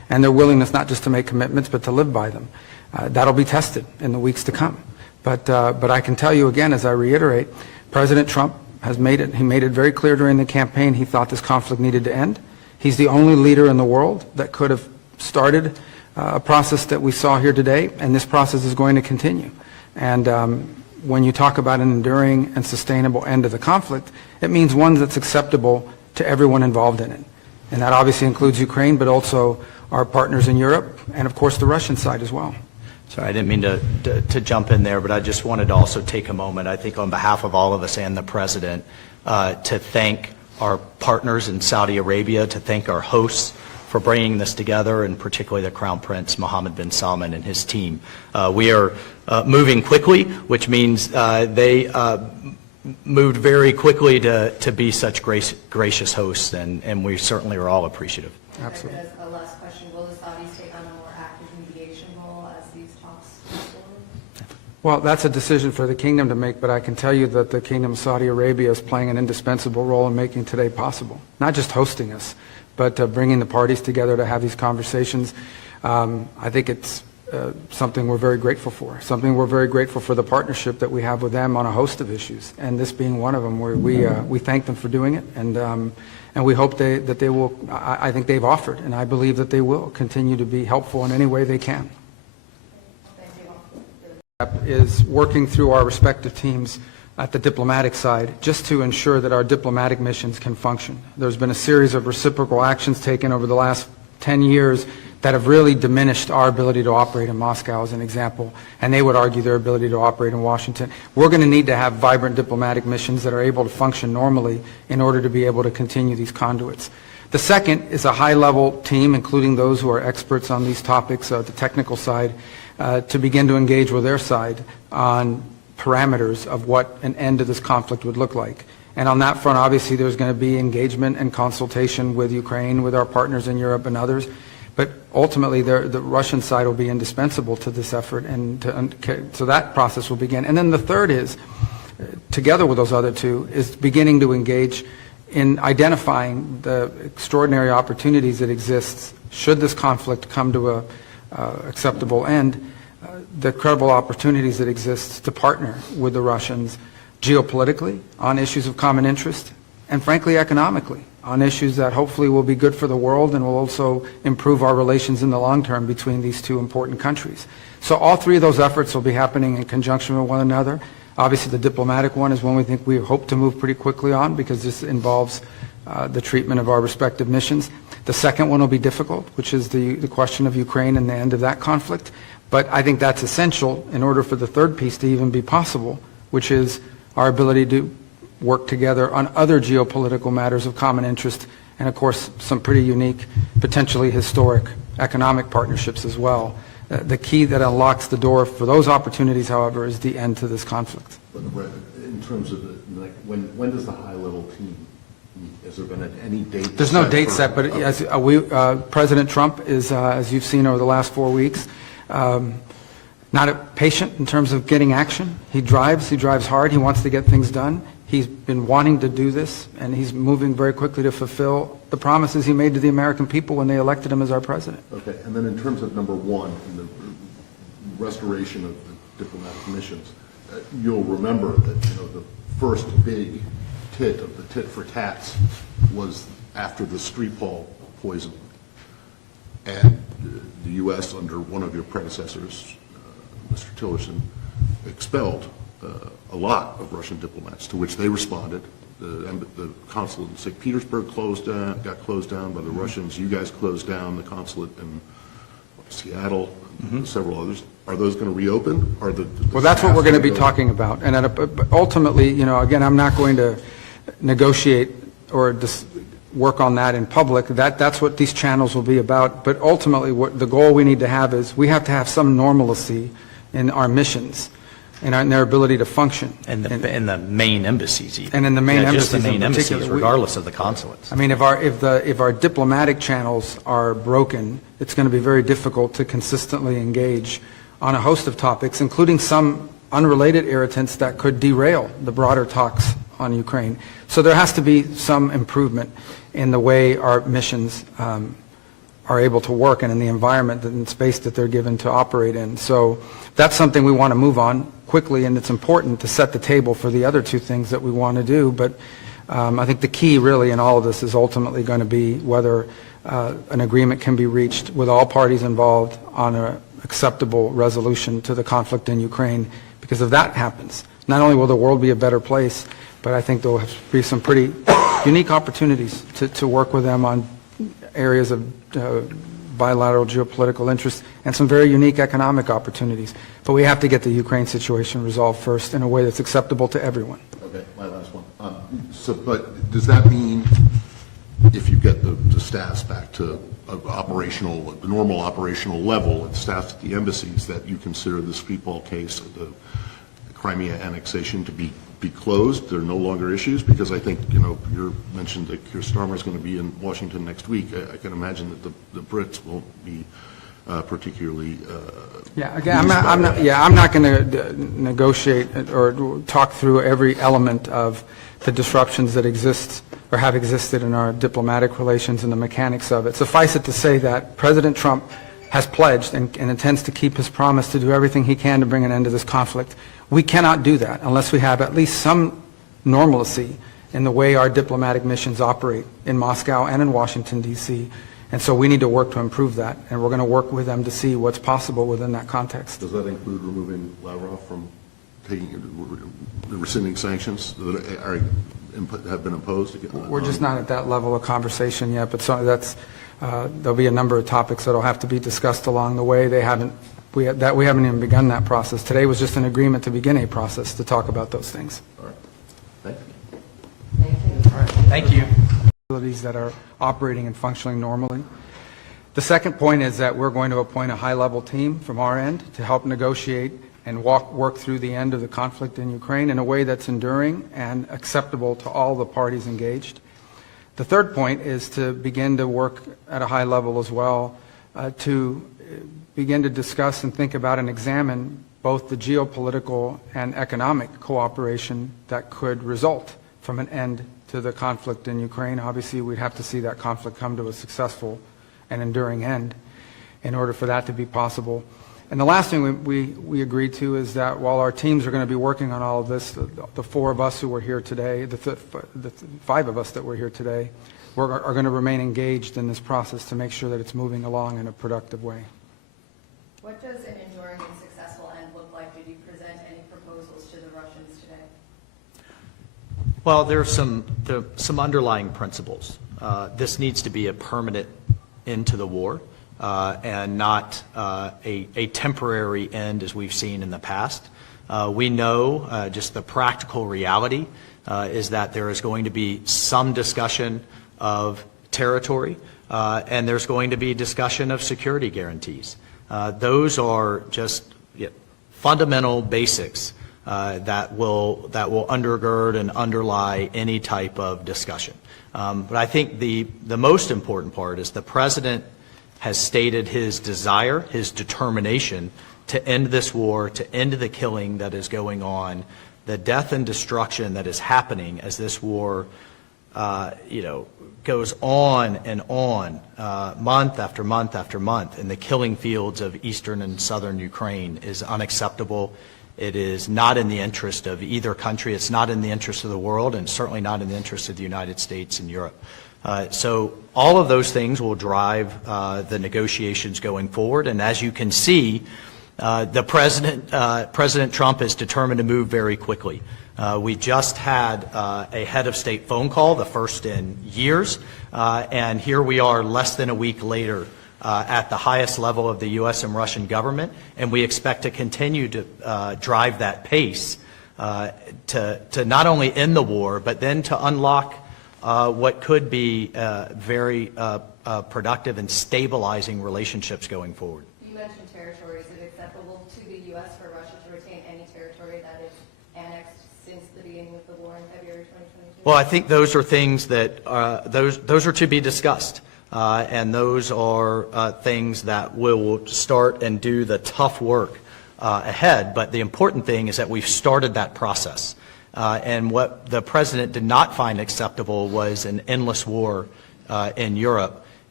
and their willingness not just to make commitments but to live by them. That'll be tested in the weeks to come. But I can tell you again, as I reiterate, President Trump has made it very clear during the campaign he thought this conflict needed to end. He's the only leader in the world that could have started a process that we saw here today, and this process is going to continue. And when you talk about an enduring and sustainable end to the conflict, it means one that's acceptable to everyone involved in it. And that obviously includes Ukraine, but also our partners in Europe, and of course the Russian side as well. Sorry, I didn't mean to jump in there, but I just wanted to also take a moment, I think on behalf of all of us and the President, to thank our partners in Saudi Arabia, to thank our hosts for bringing this together, and particularly the Crown Prince Mohammed bin Salman and his team. We are moving quickly, which means they moved very quickly to be such gracious hosts, and we certainly are all appreciative. Absolutely. As a last question, will the Saudis take on a more active mediation role as these talks move forward? Well, that's a decision for the kingdom to make, but I can tell you that the Kingdom of Saudi Arabia is playing an indispensable role in making today possible. Not just hosting us, but bringing the parties together to have these conversations. I think it's something we're very grateful for. Something we're very grateful for, the partnership that we have with them on a host of issues, and this being one of them, where we thank them for doing it, and we hope that they will. I think they've offered, and I believe that they will continue to be helpful in any way they can. Is working through our respective teams at the diplomatic side, just to ensure that our diplomatic missions can function. There's been a series of reciprocal actions taken over the last 10 years that have really diminished our ability to operate in Moscow, as an example, and they would argue their ability to operate in Washington. We're going to need to have vibrant diplomatic missions that are able to function normally in order to be able to continue these conduits. The second is a high-level team, including those who are experts on these topics, the technical side, to begin to engage with their side on parameters of what an end to this conflict would look like. And on that front, obviously, there's going to be engagement and consultation with Ukraine, with our partners in Europe and others. But ultimately, the Russian side will be indispensable to this effort, and so that process will begin. And then the third is, together with those other two, is beginning to engage in identifying the extraordinary opportunities that exist should this conflict come to a acceptable end, the credible opportunities that exist to partner with the Russians geopolitically on issues of common interest, and frankly economically on issues that hopefully will be good for the world and will also improve our relations in the long term between these two important countries. So all three of those efforts will be happening in conjunction with one another. Obviously the diplomatic one is one we think we hope to move pretty quickly on, because this involves the treatment of our respective missions. The second one will be difficult, which is the question of Ukraine and the end of that conflict. But I think that's essential in order for the third piece to even be possible, which is our ability to work together on other geopolitical matters of common interest, and of course some pretty unique, potentially historic economic partnerships as well. The key that unlocks the door for those opportunities, however, is the end to this conflict. In terms of when does the high-level team meet? Has there been any date? There's no date set, but as President Trump is, as you've seen over the last 4 weeks, not patient in terms of getting action. He drives hard, he wants to get things done. He's been wanting to do this, and he's moving very quickly to fulfill the promises he made to the American people when they elected him as our president. Okay, and then in terms of number one, in the restoration of the diplomatic missions, you'll remember that the first big tit of the tit for tats was after the Skripal poisoning, and the U.S. under one of your predecessors, Mr. Tillerson, expelled a lot of Russian diplomats, to which they responded. The consulate in St. Petersburg got closed down by the Russians. You guys closed down the consulate in Seattle, several others. Are those going to reopen? Well, that's what we're going to be talking about. And ultimately, again, I'm not going to negotiate or work on that in public. That's what these channels will be about. But ultimately, what the goal we need to have is we have to have some normalcy in our missions and in their ability to function. And the main embassies even. And in the main embassies just the main in embassies, particular. regardless of the consulates. I mean, if our diplomatic channels are broken, it's going to be very difficult to consistently engage on a host of topics, including some unrelated irritants that could derail the broader talks on Ukraine. So there has to be some improvement in the way our missions are able to work and in the environment and space that they're given to operate in. So that's something we want to move on quickly, and it's important to set the table for the other two things that we want to do. But I think the key really in all of this is ultimately going to be whether an agreement can be reached with all parties involved on an acceptable resolution to the conflict in Ukraine. Because if that happens, not only will the world be a better place, but I think there will be some pretty unique opportunities to work with them on areas of bilateral geopolitical interest and some very unique economic opportunities. But we have to get the Ukraine situation resolved first in a way that's acceptable to everyone. Okay, my last one. But does that mean if you get the staffs back to the normal operational level and staff at the embassies, that you consider the Skripal case, the Crimea annexation, to be closed? There are no longer issues? Because I think, you mentioned that Keir Starmer is going to be in Washington next week. I can imagine that the Brits won't be particularly. Yeah, again, I'm not going to negotiate or talk through every element of the disruptions that exist or have existed in our diplomatic relations and the mechanics of it. Suffice it to say that President Trump has pledged and intends to keep his promise to do everything he can to bring an end to this conflict. We cannot do that unless we have at least some normalcy in the way our diplomatic missions operate in Moscow and in Washington, D.C. And so we need to work to improve that, and we're going to work with them to see what's possible within that context. Does that include removing Lavrov from rescinding sanctions that have been imposed? We're just not at that level of conversation yet, but there'll be a number of topics that will have to be discussed along the way. We haven't even begun that process. Today was just an agreement to begin a process to talk about those things. All right. Thank you. Thank you. All right. Thank you. Facilities that are operating and functioning normally. The second point is that we're going to appoint a high-level team from our end to help negotiate and work through the end of the conflict in Ukraine in a way that's enduring and acceptable to all the parties engaged. The third point is to begin to work at a high level as well to begin to discuss and think about and examine both the geopolitical and economic cooperation that could result from an end to the conflict in Ukraine. Obviously, we'd have to see that conflict come to a successful and enduring end in order for that to be possible. And the last thing we agreed to is that while our teams are going to be working on all of this, the four of us who were here today, the five of us that were here today, are going to remain engaged in this process to make sure that it's moving along in a productive way. What does an enduring and successful end look like? Did you present any proposals to the Russians today? Well, there are some underlying principles. This needs to be a permanent end to the war and not a temporary end as we've seen in the past. We know just the practical reality is that there is going to be some discussion of territory and there's going to be discussion of security guarantees. Those are just fundamental basics that will undergird and underlie any type of discussion. But I think the most important part is the President has stated his desire, his determination to end this war, to end the killing that is going on, the death and destruction that is happening as this war goes on and on, month after month after month, in the killing fields of eastern and southern Ukraine is unacceptable. It is not in the interest of either country. It's not in the interest of the world, and certainly not in the interest of the United States and Europe. So all of those things will drive the negotiations going forward. And as you can see, President Trump is determined to move very quickly. We just had a head of state phone call, the first in years, and here we are less than a week later at the highest level of the U.S. and Russian government, and we expect to continue to drive that pace to not only end the war, but then to unlock what could be very productive and stabilizing relationships going forward. You mentioned territory. Is it acceptable to the U.S. for Russia to retain any territory that is annexed since the beginning of the war in February 2022? Well, I think those are things that those are to be discussed. And those are things that will start and do the tough work ahead. But the important thing is that we've started that process. And what the President did not find acceptable was an endless war in Europe.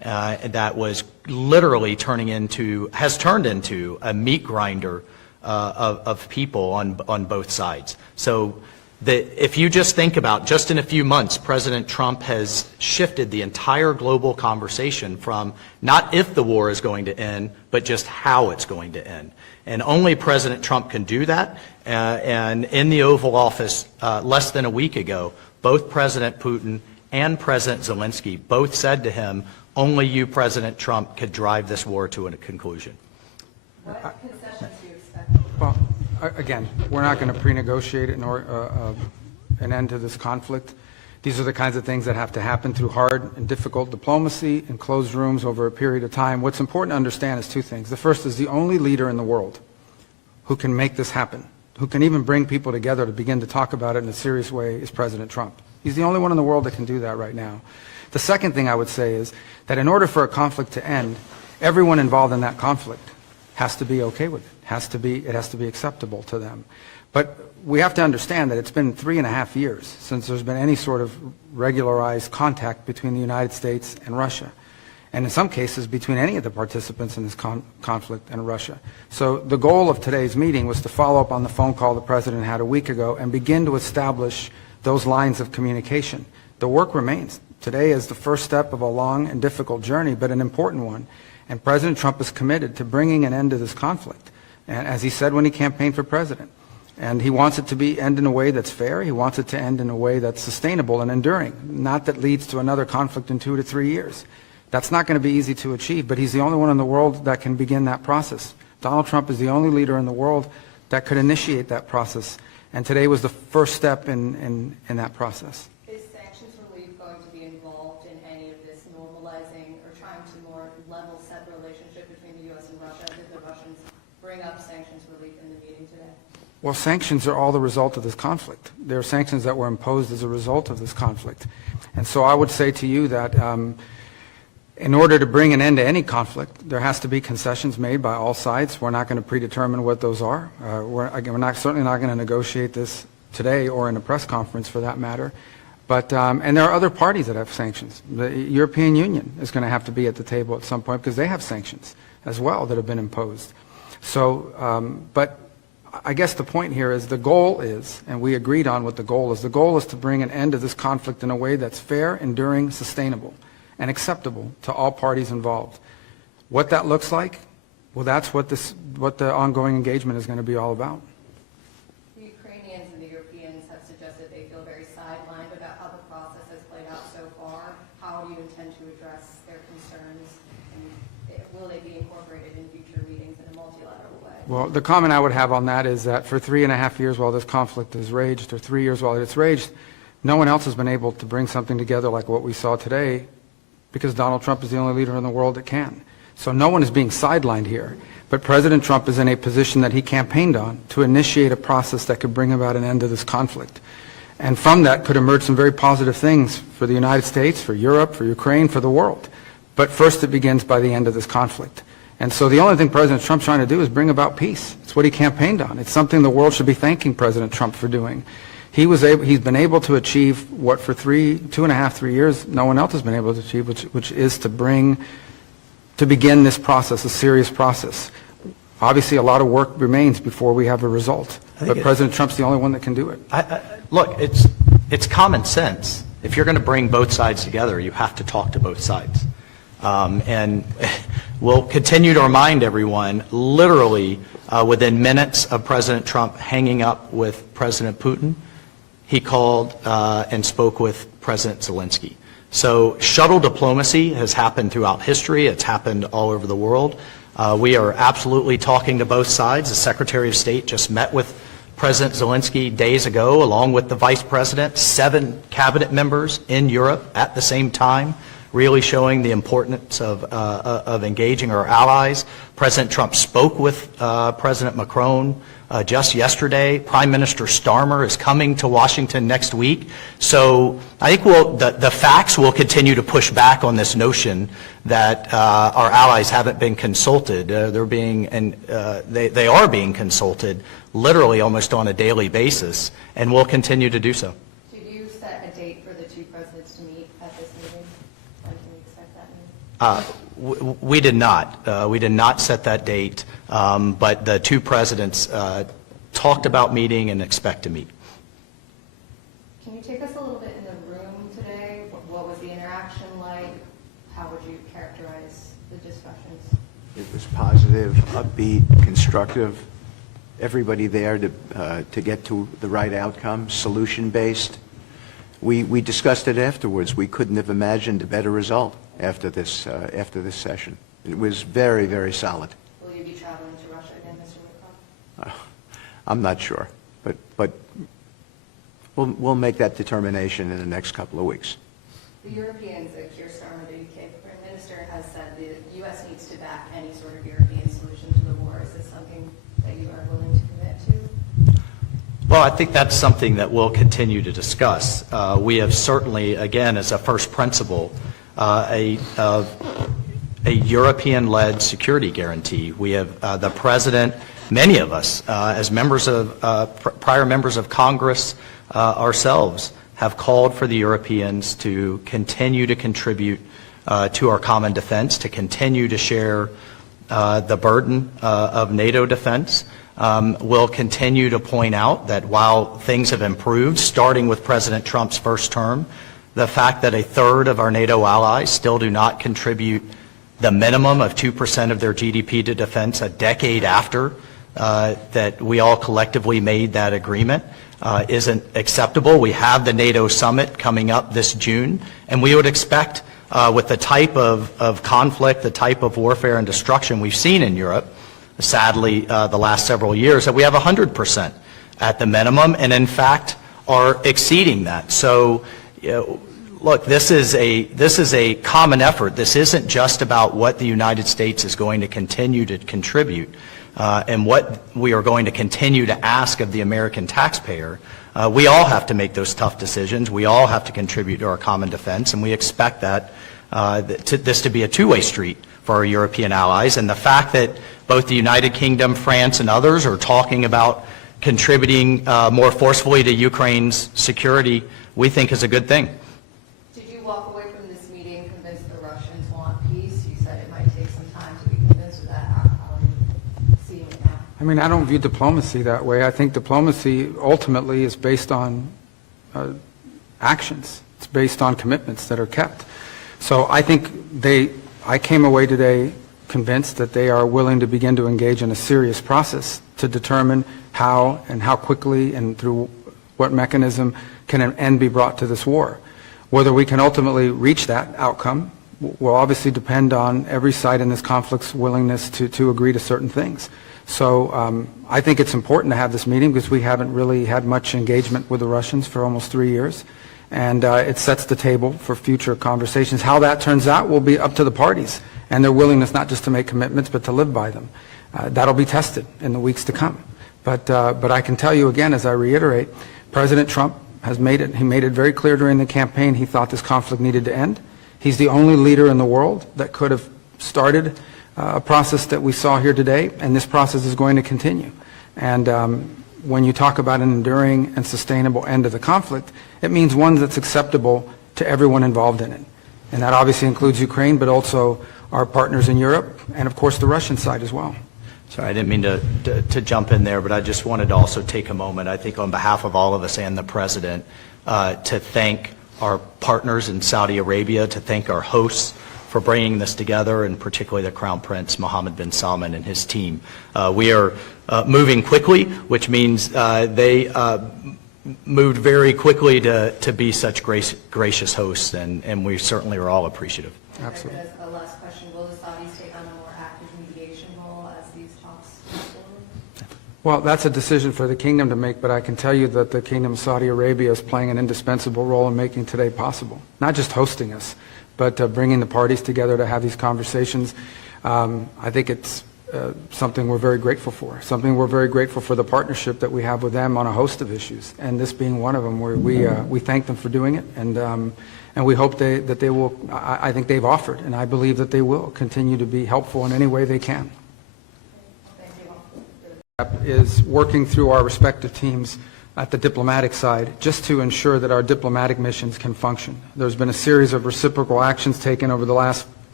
that was literally has turned into a meat grinder of people on both sides. So if you just think about, just in a few months, President Trump has shifted the entire global conversation from not if the war is going to end, but just how it's going to end. And only President Trump can do that. And in the Oval Office less than a week ago, both President Putin and President Zelensky both said to him, only you, President Trump, could drive this war to a conclusion. What concessions do you expect? Well, again, we're not going to pre-negotiate an end to this conflict. These are the kinds of things that have to happen through hard and difficult diplomacy in closed rooms over a period of time. What's important to understand is two things. The first is the only leader in the world who can make this happen, who can even bring people together to begin to talk about it in a serious way, is President Trump. He's the only one in the world that can do that right now. The second thing I would say is that in order for a conflict to end, everyone involved in that conflict has to be okay with it. It has to be acceptable to them. But we have to understand that it's been 3.5 years since there's been any sort of regularized contact between the United States and Russia, and in some cases between any of the participants in this conflict and Russia. So the goal of today's meeting was to follow up on the phone call the President had a week ago and begin to establish those lines of communication. The work remains. Today is the first step of a long and difficult journey, but an important one. And President Trump is committed to bringing an end to this conflict, and as he said when he campaigned for president. And he wants it to end in a way that's fair. He wants it to end in a way that's sustainable and enduring, not that leads to another conflict in 2 to 3 years. That's not going to be easy to achieve, but he's the only one in the world that can begin that process. Donald Trump is the only leader in the world that could initiate that process, and today was the first step in that process. Is sanctions relief going to be involved in any of this normalizing or trying to more level set the relationship between the U.S. and Russia? Did the Russians bring up sanctions relief in the meeting today? Well, sanctions are all the result of this conflict. There are sanctions that were imposed as a result of this conflict. And so I would say to you that in order to bring an end to any conflict, there has to be concessions made by all sides. We're not going to predetermine what those are. We're certainly not going to negotiate this today or in a press conference for that matter. But, and there are other parties that have sanctions. The European Union is going to have to be at the table at some point because they have sanctions as well that have been imposed. So, but I guess the point here is the goal is, and we agreed on what the goal is to bring an end to this conflict in a way that's fair, enduring, sustainable, and acceptable to all parties involved. What that looks like, well, that's what the ongoing engagement is going to be all about. The Ukrainians and the Europeans have suggested they feel very sidelined about how the process has played out so far. How do you intend to address their concerns, and will they be incorporated in future meetings in a multilateral way? Well, the comment I would have on that is that for 3.5 years while this conflict has raged, or 3 years while it's raged, no one else has been able to bring something together like what we saw today, because Donald Trump is the only leader in the world that can. So no one is being sidelined here, but President Trump is in a position that he campaigned on to initiate a process that could bring about an end to this conflict. And from that could emerge some very positive things for the United States, for Europe, for Ukraine, for the world. But first it begins by the end of this conflict. And so the only thing President Trump's trying to do is bring about peace. It's what he campaigned on. It's something the world should be thanking President Trump for doing. He's been able to achieve what for 2.5, 3 years no one else has been able to achieve, which is to begin this process, a serious process. Obviously, a lot of work remains before we have a result, but President Trump's the only one that can do it. Look, it's common sense. If you're going to bring both sides together, you have to talk to both sides. And we'll continue to remind everyone, literally within minutes of President Trump hanging up with President Putin, he called and spoke with President Zelensky. So shuttle diplomacy has happened throughout history. It's happened all over the world. We are absolutely talking to both sides. The Secretary of State just met with President Zelensky days ago, along with the Vice President, 7 cabinet members in Europe at the same time, really showing the importance of engaging our allies. President Trump spoke with President Macron just yesterday. Prime Minister Starmer is coming to Washington next week. So I think the facts will continue to push back on this notion that our allies haven't been consulted. They are being consulted literally almost on a daily basis, and will continue to do so. Did you set a date for the two presidents to meet at this meeting? When can we expect that meeting? We did not. We did not set that date, but the two presidents talked about meeting and expect to meet. Can you take us a little bit in the room today? What was the interaction like? How would you characterize the discussions? It was positive, upbeat, constructive. Everybody there to get to the right outcome, solution-based. We discussed it afterwards. We couldn't have imagined a better result after this session. It was very, very solid. Will you be traveling to Russia again, Mr. Lavrov? I'm not sure, but we'll make that determination in the next couple of weeks. The Europeans, Keir Starmer, the UK Prime Minister, has said the U.S. needs to back any sort of European solution to the war. Is this something that you are willing to commit to? Well, I think that's something that we'll continue to discuss. We have certainly, again, as a first principle, a European-led security guarantee. We have the President, many of us, as members of prior members of Congress ourselves, have called for the Europeans to continue to contribute to our common defense, to continue to share the burden of NATO defense. We'll continue to point out that while things have improved, starting with President Trump's first term, the fact that a third of our NATO allies still do not contribute the minimum of 2% of their GDP to defense a decade after that we all collectively made that agreement isn't acceptable. We have the NATO summit coming up this June, and we would expect with the type of conflict, the type of warfare and destruction we've seen in Europe, sadly, the last several years, that we have 100% at the minimum, and in fact are exceeding that. So, look, this is a common effort. This isn't just about what the United States is going to continue to contribute and what we are going to continue to ask of the American taxpayer. We all have to make those tough decisions. We all have to contribute to our common defense, and we expect that this to be a two-way street for our European allies. And the fact that both the United Kingdom, France, and others are talking about contributing more forcefully to Ukraine's security, we think is a good thing. Did you walk away from this meeting convinced the Russians want peace? You said it might take some time to be convinced of that. How are you seeing it now? I mean, I don't view diplomacy that way. I think diplomacy ultimately is based on actions. It's based on commitments that are kept. So I think I came away today convinced that they are willing to begin to engage in a serious process to determine how and how quickly and through what mechanism can an end be brought to this war. Whether we can ultimately reach that outcome will obviously depend on every side in this conflict's willingness to agree to certain things. So I think it's important to have this meeting because we haven't really had much engagement with the Russians for almost 3 years. And it sets the table for future conversations. How that turns out will be up to the parties and their willingness not just to make commitments but to live by them. That'll be tested in the weeks to come. But I can tell you again, as I reiterate, President Trump has made it very clear during the campaign he thought this conflict needed to end. He's the only leader in the world that could have started a process that we saw here today, and this process is going to continue. And when you talk about an enduring and sustainable end of the conflict, it means one that's acceptable to everyone involved in it. And that obviously includes Ukraine, but also our partners in Europe, and of course the Russian side as well. Sorry, I didn't mean to jump in there, but I just wanted to also take a moment, I think on behalf of all of us and the President, to thank our partners in Saudi Arabia, to thank our hosts for bringing this together, and particularly the Crown Prince Mohammed bin Salman and his team. We are moving quickly, which means they moved very quickly to be such gracious hosts, and we certainly are all appreciative. Absolutely. As a last question, will the Saudis take on a more active mediation role as these talks move forward? Well, that's a decision for the kingdom to make, but I can tell you that the Kingdom of Saudi Arabia is playing an indispensable role in making today possible. Not just hosting us, but bringing the parties together to have these conversations. I think it's something we're very grateful for. Something we're very grateful for the partnership that we have with them on a host of issues, and this being one of them, where we thank them for doing it, and we hope that they will. I think they've offered, and I believe that they will continue to be helpful in any way they can. Is working through our respective teams at the diplomatic side just to ensure that our diplomatic missions can function. There's been a series of reciprocal actions taken over the last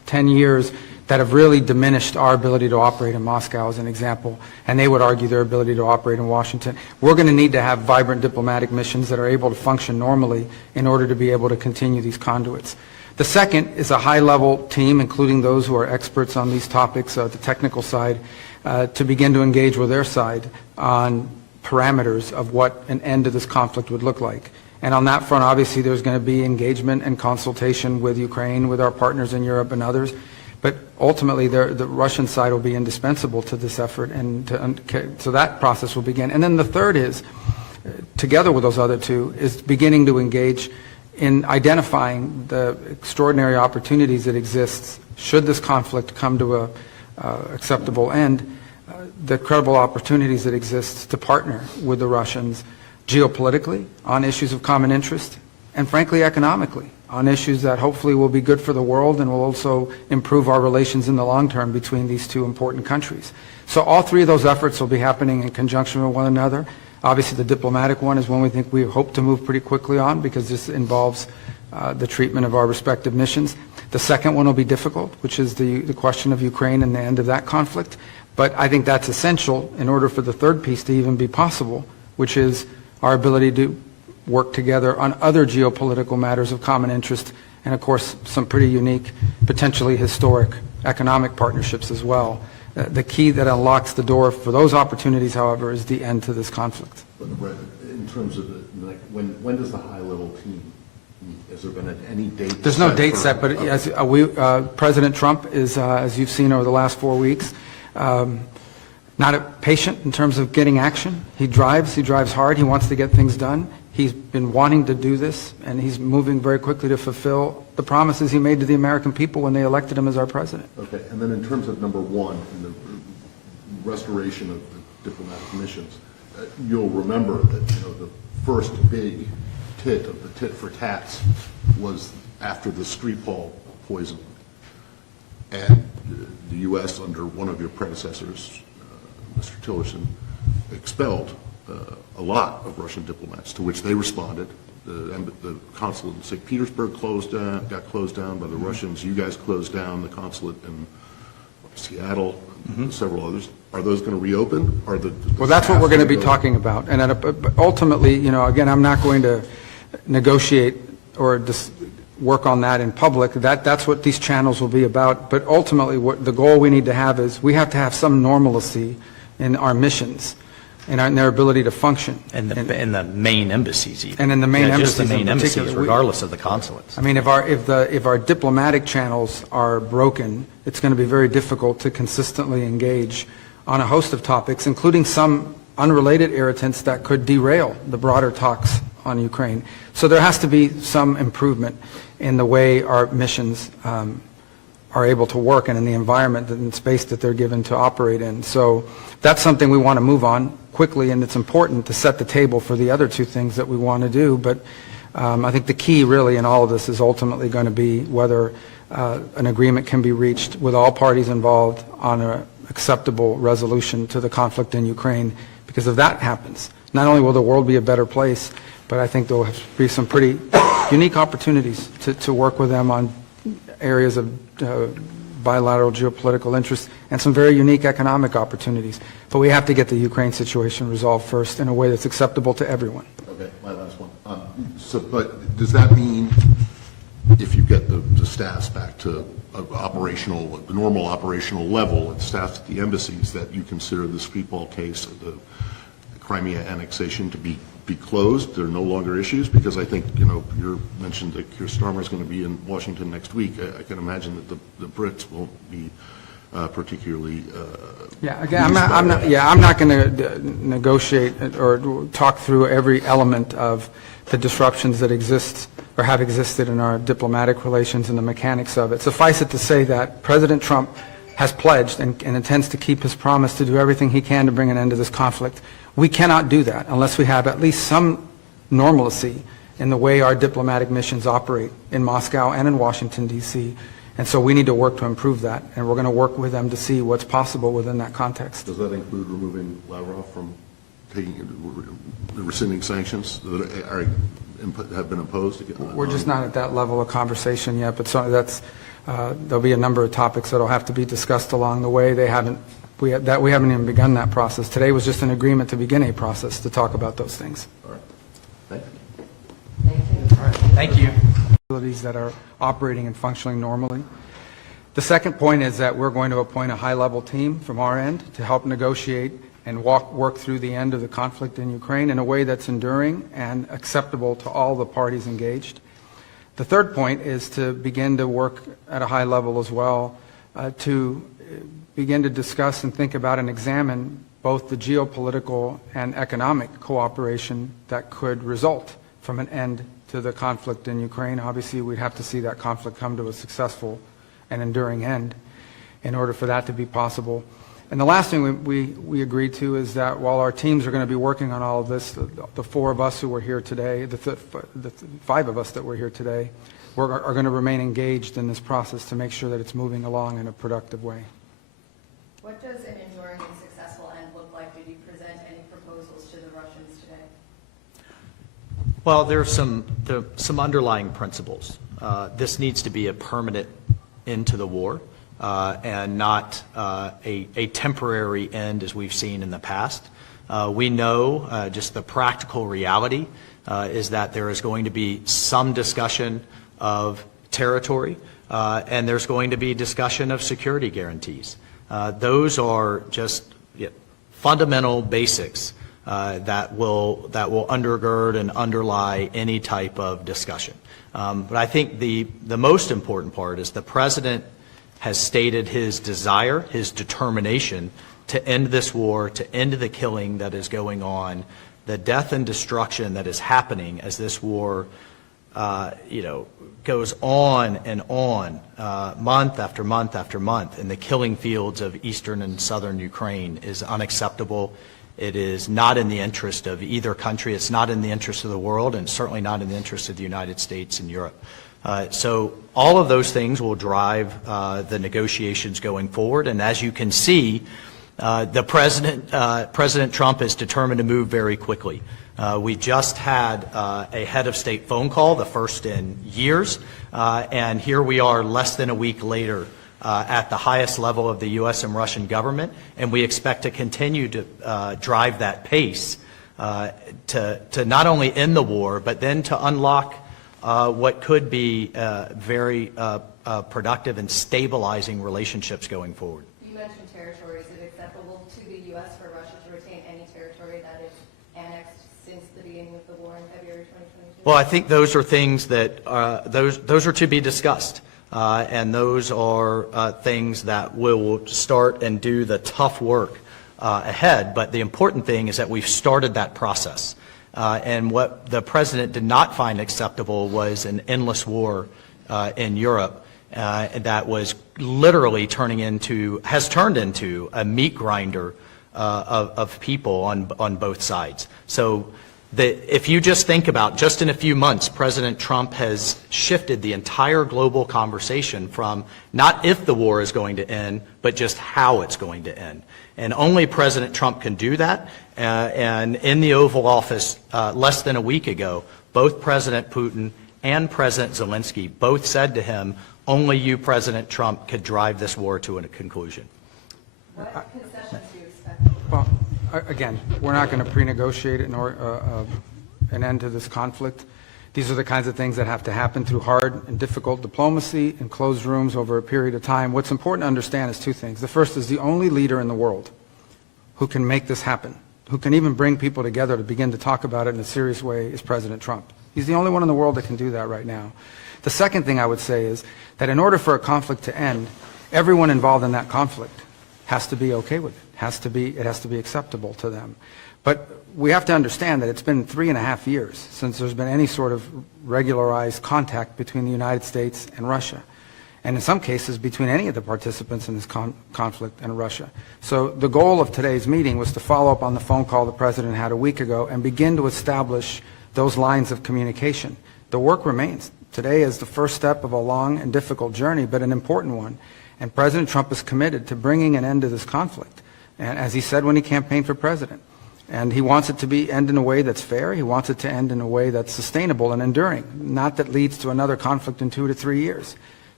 10 years that have really diminished our ability to operate in Moscow, as an example, and they would argue their ability to operate in Washington. We're going to need to have vibrant diplomatic missions that are able to function normally in order to be able to continue these conduits. The second is a high-level team, including those who are experts on these topics, the technical side, to begin to engage with their side on parameters of what an end to this conflict would look like. And on that front, obviously, there's going to be engagement and consultation with Ukraine, with our partners in Europe and others. But ultimately, the Russian side will be indispensable to this effort, and so that process will begin. And then the third is, together with those other two, is beginning to engage in identifying the extraordinary opportunities that exist should this conflict come to a acceptable end, the credible opportunities that exist to partner with the Russians geopolitically on issues of common interest, and frankly economically on issues that hopefully will be good for the world and will also improve our relations in the long term between these two important countries. So all three of those efforts will be happening in conjunction with one another. Obviously, the diplomatic one is one we hope to move pretty quickly on, because this involves the treatment of our respective missions. The second one will be difficult, which is the question of Ukraine and the end of that conflict. But I think that's essential in order for the third piece to even be possible, which is our ability to work together on other geopolitical matters of common interest, and of course some pretty unique, potentially historic economic partnerships as well. The key that unlocks the door for those opportunities, however, is the end to this conflict. In terms of when does the high-level team meet? Has there been any date? There's no date set, but as President Trump is, as you've seen over the last 4 weeks, not patient in terms of getting action. He drives hard, he wants to get things done. He's been wanting to do this, and he's moving very quickly to fulfill the promises he made to the American people when they elected him as our president. Okay, and then in terms of number one, in the restoration of the diplomatic missions, you'll remember that the first big tit of the tit for tats was after the Skripal poisoning, and the U.S. under one of your predecessors, Mr. Tillerson, expelled a lot of Russian diplomats, to which they responded. The consulate in St. Petersburg got closed down by the Russians. You guys closed down the consulate in Seattle, several others. Are those going to reopen? Well, that's what we're going to be talking about. And ultimately, again, I'm not going to negotiate or work on that in public. That's what these channels will be about. But ultimately, what the goal we need to have is we have to have some normalcy in our missions and in their ability to function. And the main embassies even. And in the main embassies just the main in embassies, particular. regardless of the consulates. I mean, if our diplomatic channels are broken, it's going to be very difficult to consistently engage on a host of topics, including some unrelated irritants that could derail the broader talks on Ukraine. So there has to be some improvement in the way our missions are able to work and in the environment and space that they're given to operate in. So that's something we want to move on quickly, and it's important to set the table for the other two things that we want to do. But I think the key really in all of this is ultimately going to be whether an agreement can be reached with all parties involved on an acceptable resolution to the conflict in Ukraine. Because if that happens, not only will the world be a better place, but I think there will be some pretty unique opportunities to work with them on areas of bilateral geopolitical interest and some very unique economic opportunities. But we have to get the Ukraine situation resolved first in a way that's acceptable to everyone. Okay, my last one. But does that mean if you get the staffs back to the normal operational level and staffs at the embassies, that you consider the Skripal case, the Crimea annexation, to be closed? There are no longer issues? Because I think, you mentioned that Keir Starmer is going to be in Washington next week. I can imagine that the Brits won't be particularly Yeah, again, I'm not going to negotiate or talk through every element of the disruptions that exist or have existed in our diplomatic relations and the mechanics of it. Suffice it to say that President Trump has pledged and intends to keep his promise to do everything he can to bring an end to this conflict. We cannot do that unless we have at least some normalcy in the way our diplomatic missions operate in Moscow and in Washington, D.C. And so we need to work to improve that, and we're going to work with them to see what's possible within that context. Does that include removing Lavrov from rescinding sanctions that have been imposed? We're just not at that level of conversation yet, but that's There'll be a number of topics that'll have to be discussed along the way. We haven't even begun that process. Today was just an agreement to begin a process to talk about those things. All right. Thank you. Thank you. Facilities that are operating and functioning normally. The second point is that we're going to appoint a high-level team from our end to help negotiate and work through the end of the conflict in Ukraine in a way that's enduring and acceptable to all the parties engaged. The third point is to begin to work at a high level as well to begin to discuss and think about and examine both the geopolitical and economic cooperation that could result from an end to the conflict in Ukraine. Obviously, we'd have to see that conflict come to a successful and enduring end in order for that to be possible. And the last thing we agreed to is that while our teams are going to be working on all of this, the four of us who were here today, the five of us that were here today, are going to remain engaged in this process to make sure that it's moving along in a productive way. What does an enduring and successful end look like? Did you present any proposals to the Russians today? Well, there are some underlying principles. This needs to be a permanent end to the war and not a temporary end as we've seen in the past. We know just the practical reality is that there is going to be some discussion of territory and there's going to be discussion of security guarantees. Those are just fundamental basics that will undergird and underlie any type of discussion. But I think the most important part is the President has stated his desire, his determination to end this war, to end the killing that is going on, the death and destruction that is happening as this war goes on and on, month after month after month, in the killing fields of eastern and southern Ukraine is unacceptable. It is not in the interest of either country. It's not in the interest of the world, and certainly not in the interest of the United States and Europe. So all of those things will drive the negotiations going forward. And as you can see, President Trump is determined to move very quickly. We just had a head of state phone call, the first in years, and here we are less than a week later at the highest level of the U.S. and Russian government, and we expect to continue to drive that pace to not only end the war, but then to unlock what could be very productive and stabilizing relationships going forward. You mentioned territory. Is it acceptable to the U.S. for Russia to retain any territory that is annexed since the beginning of the war in February 2022? Well, I think those are things that those are to be discussed. And those are things that will start and do the tough work ahead. But the important thing is that we've started that process. And what the President did not find acceptable was an endless war in Europe that was literally has turned into a meat grinder of people on both sides. So if you just think about, just in a few months, President Trump has shifted the entire global conversation from not if the war is going to end, but just how it's going to end. And only President Trump can do that. And in the Oval Office less than a week ago, both President Putin and President Zelensky both said to him, only you, President Trump, could drive this war to a conclusion. What concessions do you expect? Well, again, we're not going to pre-negotiate an end to this conflict. These are the kinds of things that have to happen through hard and difficult diplomacy in closed rooms over a period of time. What's important to understand is two things. The first is the only leader in the world who can make this happen, who can even bring people together to begin to talk about it in a serious way, is President Trump. He's the only one in the world that can do that right now. The second thing I would say is that in order for a conflict to end, everyone involved in that conflict has to be okay with it. It has to be acceptable to them. But we have to understand that it's been 3.5 years since there's been any sort of regularized contact between the United States and Russia, and in some cases between any of the participants in this conflict and Russia. So the goal of today's meeting was to follow up on the phone call the President had a week ago and begin to establish those lines of communication. The work remains. Today is the first step of a long and difficult journey, but an important one. And President Trump is committed to bringing an end to this conflict, and as he said when he campaigned for president. And he wants it to end in a way that's fair. He wants it to end in a way that's sustainable and enduring, not that leads to another conflict in 2 to 3 years.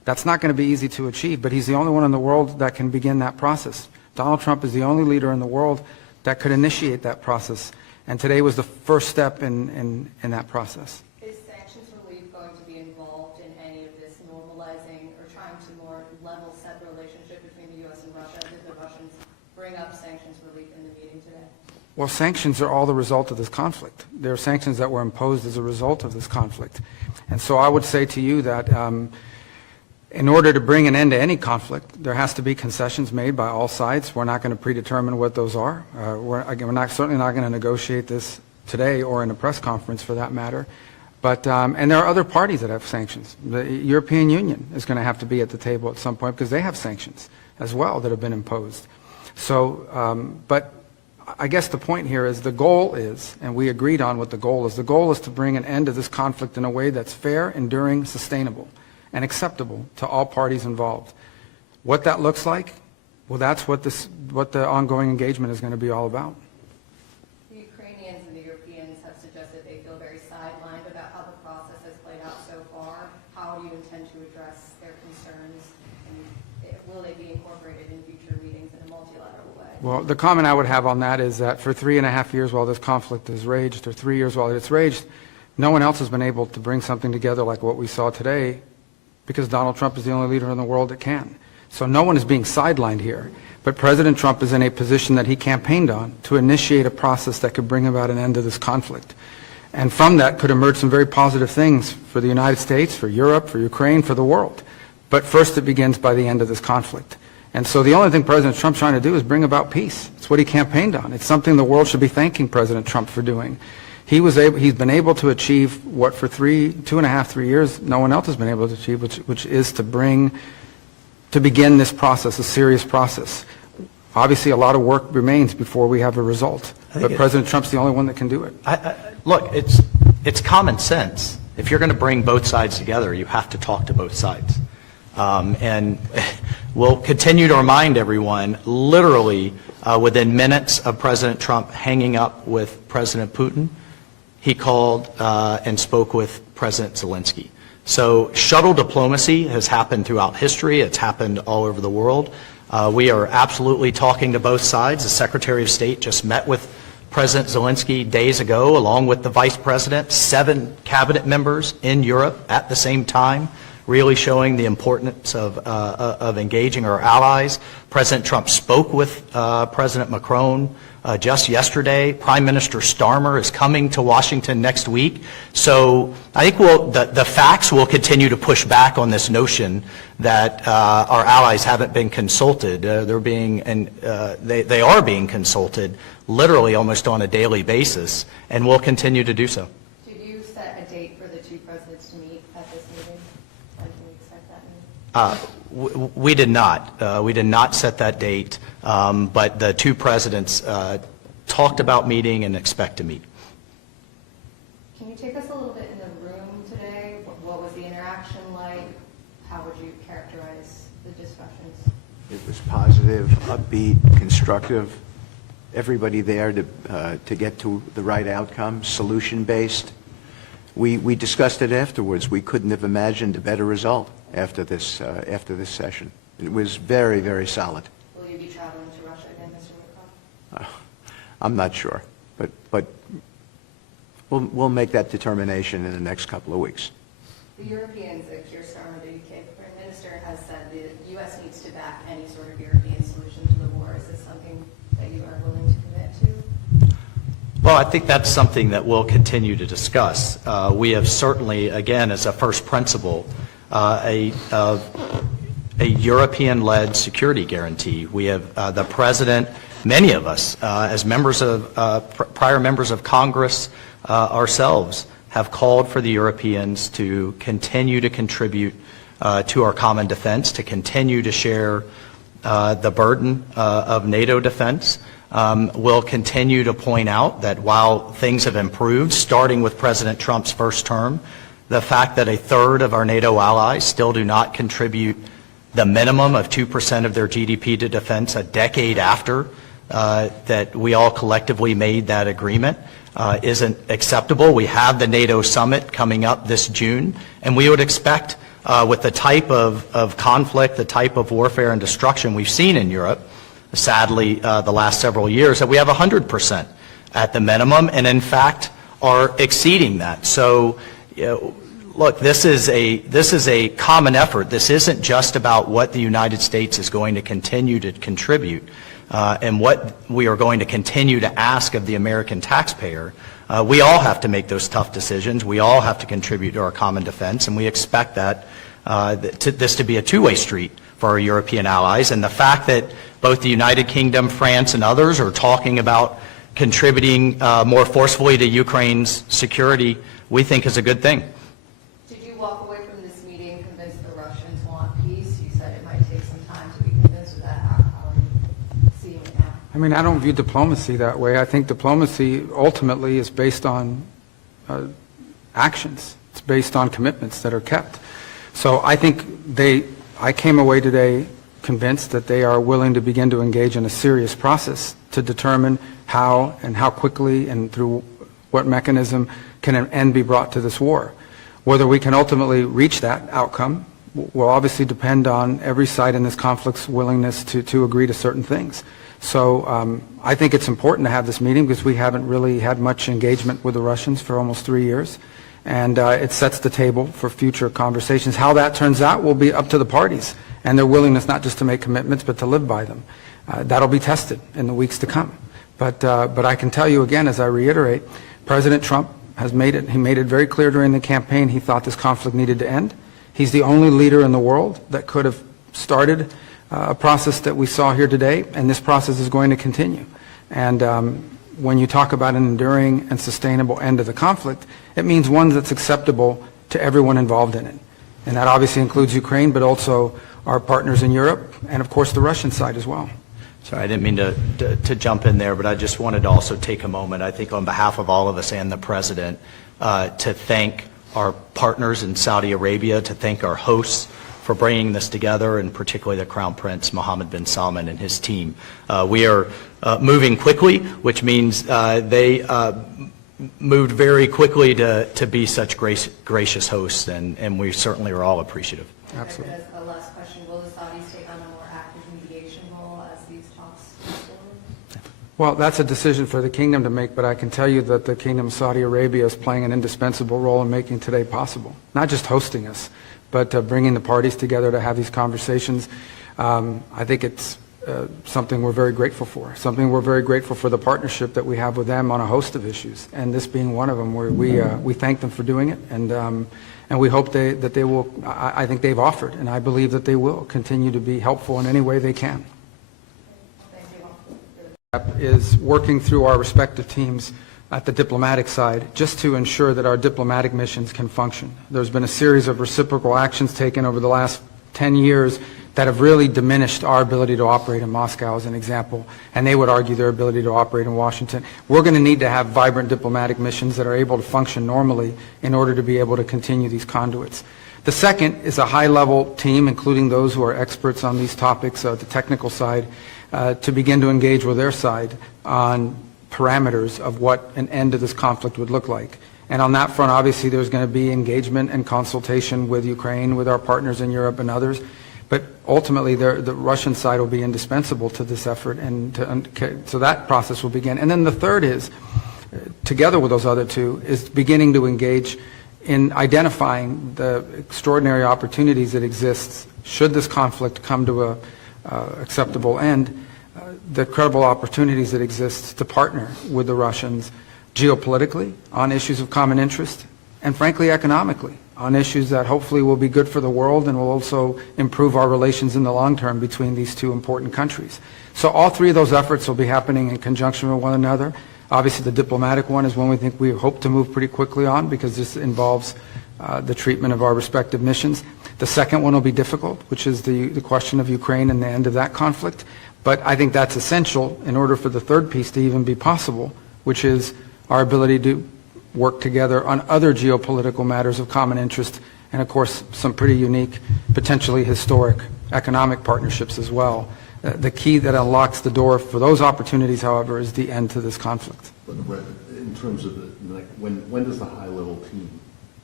That's not going to be easy to achieve, but he's the only one in the world that can begin that process. Donald Trump is the only leader in the world that could initiate that process, and today was the first step in that process. Is sanctions relief going to be involved in any of this normalizing or trying to more level set the relationship between the U.S. and Russia? Did the Russians bring up sanctions relief in the meeting today? Well, sanctions are all the result of this conflict. There are sanctions that were imposed as a result of this conflict. And so I would say to you that in order to bring an end to any conflict, there has to be concessions made by all sides. We're not going to predetermine what those are. We're certainly not going to negotiate this today or in a press conference for that matter. But, and there are other parties that have sanctions. The European Union is going to have to be at the table at some point because they have sanctions as well that have been imposed. So, but I guess the point here is the goal is, and we agreed on what the goal is to bring an end to this conflict in a way that's fair, enduring, sustainable, and acceptable to all parties involved. What that looks like, well, that's what the ongoing engagement is going to be all about. The Ukrainians and the Europeans have suggested they feel very sidelined about how the process has played out so far. How do you intend to address their concerns, and will they be incorporated in future meetings in a multilateral way? Well, the comment I would have on that is that for 3.5 years while this conflict has raged, or 3 years while it's raged, no one else has been able to bring something together like what we saw today, because Donald Trump is the only leader in the world that can. So no one is being sidelined here. But President Trump is in a position that he campaigned on to initiate a process that could bring about an end to this conflict. And from that could emerge some very positive things for the United States, for Europe, for Ukraine, for the world. But first it begins by the end of this conflict. And so the only thing President Trump's trying to do is bring about peace. It's what he campaigned on. It's something the world should be thanking President Trump for doing. He's been able to achieve what for 2.5, 3 years no one else has been able to achieve, which is to begin this process, a serious process. Obviously, a lot of work remains before we have a result, but President Trump's the only one that can do it. Look, it's common sense. If you're going to bring both sides together, you have to talk to both sides. And we'll continue to remind everyone, literally within minutes of President Trump hanging up with President Putin, he called and spoke with President Zelensky. So shuttle diplomacy has happened throughout history. It's happened all over the world. We are absolutely talking to both sides. The Secretary of State just met with President Zelensky days ago, along with the Vice President, 7 cabinet members in Europe at the same time, really showing the importance of engaging our allies. President Trump spoke with President Macron just yesterday. Prime Minister Starmer is coming to Washington next week. So I think the facts will continue to push back on this notion that our allies haven't been consulted. They are being consulted literally almost on a daily basis, and will continue to do so. Did you set a date for the two presidents to meet at this meeting? When can we expect that meeting? We did not. We did not set that date, but the two presidents talked about meeting and expect to meet. Can you take us a little bit in the room today? What was the interaction like? How would you characterize the discussions? It was positive, upbeat, constructive. Everybody there to get to the right outcome, solution-based. We discussed it afterwards. We couldn't have imagined a better result after this session. It was very, very solid. Will you be traveling to Russia again, Mr. Lavrov? I'm not sure, but we'll make that determination in the next couple of weeks. The Europeans, Keir Starmer, the UK Prime Minister, has said the U.S. needs to back any sort of European solution to the war. Is this something that you are willing to commit to? Well, I think that's something that we'll continue to discuss. We have certainly, again, as a first principle, a European-led security guarantee. We have the President, many of us, as members of prior members of Congress ourselves, have called for the Europeans to continue to contribute to our common defense, to continue to share the burden of NATO defense. We'll continue to point out that while things have improved, starting with President Trump's first term, the fact that 1/3 of our NATO allies still do not contribute the minimum of 2% of their GDP to defense a decade after that we all collectively made that agreement isn't acceptable. We have the NATO summit coming up this June, and we would expect with the type of conflict, the type of warfare and destruction we've seen in Europe, sadly, the last several years, that we have 100% at the minimum, and in fact are exceeding that. So, look, this is a common effort. This isn't just about what the United States is going to continue to contribute and what we are going to continue to ask of the American taxpayer. We all have to make those tough decisions. We all have to contribute to our common defense, and we expect that this to be a two-way street for our European allies. And the fact that both the United Kingdom, France, and others are talking about contributing more forcefully to Ukraine's security, we think is a good thing. Did you walk away from this meeting convinced the Russians want peace? You said it might take some time to be convinced of that. How are you seeing it now? I mean, I don't view diplomacy that way. I think diplomacy ultimately is based on actions. It's based on commitments that are kept. So I think I came away today convinced that they are willing to begin to engage in a serious process to determine how and how quickly and through what mechanism can an end be brought to this war. Whether we can ultimately reach that outcome will obviously depend on every side in this conflict's willingness to agree to certain things. So I think it's important to have this meeting because we haven't really had much engagement with the Russians for almost 3 years. And it sets the table for future conversations. How that turns out will be up to the parties and their willingness not just to make commitments but to live by them. That'll be tested in the weeks to come. But I can tell you again, as I reiterate, President Trump has made it very clear during the campaign he thought this conflict needed to end. He's the only leader in the world that could have started a process that we saw here today, and this process is going to continue. And when you talk about an enduring and sustainable end to the conflict, it means one that's acceptable to everyone involved in it. And that obviously includes Ukraine, but also our partners in Europe, and of course the Russian side as well. Sorry, I didn't mean to jump in there, but I just wanted to also take a moment, I think on behalf of all of us and the President, to thank our partners in Saudi Arabia, to thank our hosts for bringing this together, and particularly the Crown Prince Mohammed bin Salman and his team. We are moving quickly, which means they moved very quickly to be such gracious hosts, and we certainly are all appreciative. Absolutely. As a last question, will the Saudis take on a more active mediation role as these talks move forward? Well, that's a decision for the kingdom to make, but I can tell you that the Kingdom of Saudi Arabia is playing an indispensable role in making today possible. Not just hosting us, but bringing the parties together to have these conversations. I think it's something we're very grateful for, something we're very grateful for the partnership that we have with them on a host of issues, and this being one of them, where we thank them for doing it, and we hope that they will, I think they've offered, and I believe that they will continue to be helpful in any way they can. Is working through our respective teams at the diplomatic side, just to ensure that our diplomatic missions can function. There's been a series of reciprocal actions taken over the last 10 years that have really diminished our ability to operate in Moscow, as an example, and they would argue their ability to operate in Washington. We're going to need to have vibrant diplomatic missions that are able to function normally in order to be able to continue these conduits. The second is a high-level team, including those who are experts on these topics, the technical side, to begin to engage with their side on parameters of what an end to this conflict would look like. And on that front, obviously, there's going to be engagement and consultation with Ukraine, with our partners in Europe and others. But ultimately, the Russian side will be indispensable to this effort, and so that process will begin. And then the third is, together with those other two, is beginning to engage in identifying the extraordinary opportunities that exist should this conflict come to a acceptable end, the credible opportunities that exist to partner with the Russians geopolitically on issues of common interest, and frankly economically on issues that hopefully will be good for the world and will also improve our relations in the long term between these two important countries. So all three of those efforts will be happening in conjunction with one another. Obviously the diplomatic one is one we hope to move pretty quickly on, because this involves the treatment of our respective missions. The second one will be difficult, which is the question of Ukraine and the end of that conflict. But I think that's essential in order for the third piece to even be possible, which is our ability to work together on other geopolitical matters of common interest, and of course some pretty unique, potentially historic economic partnerships as well. The key that unlocks the door for those opportunities, however, is the end to this conflict. But in terms of when does the high-level team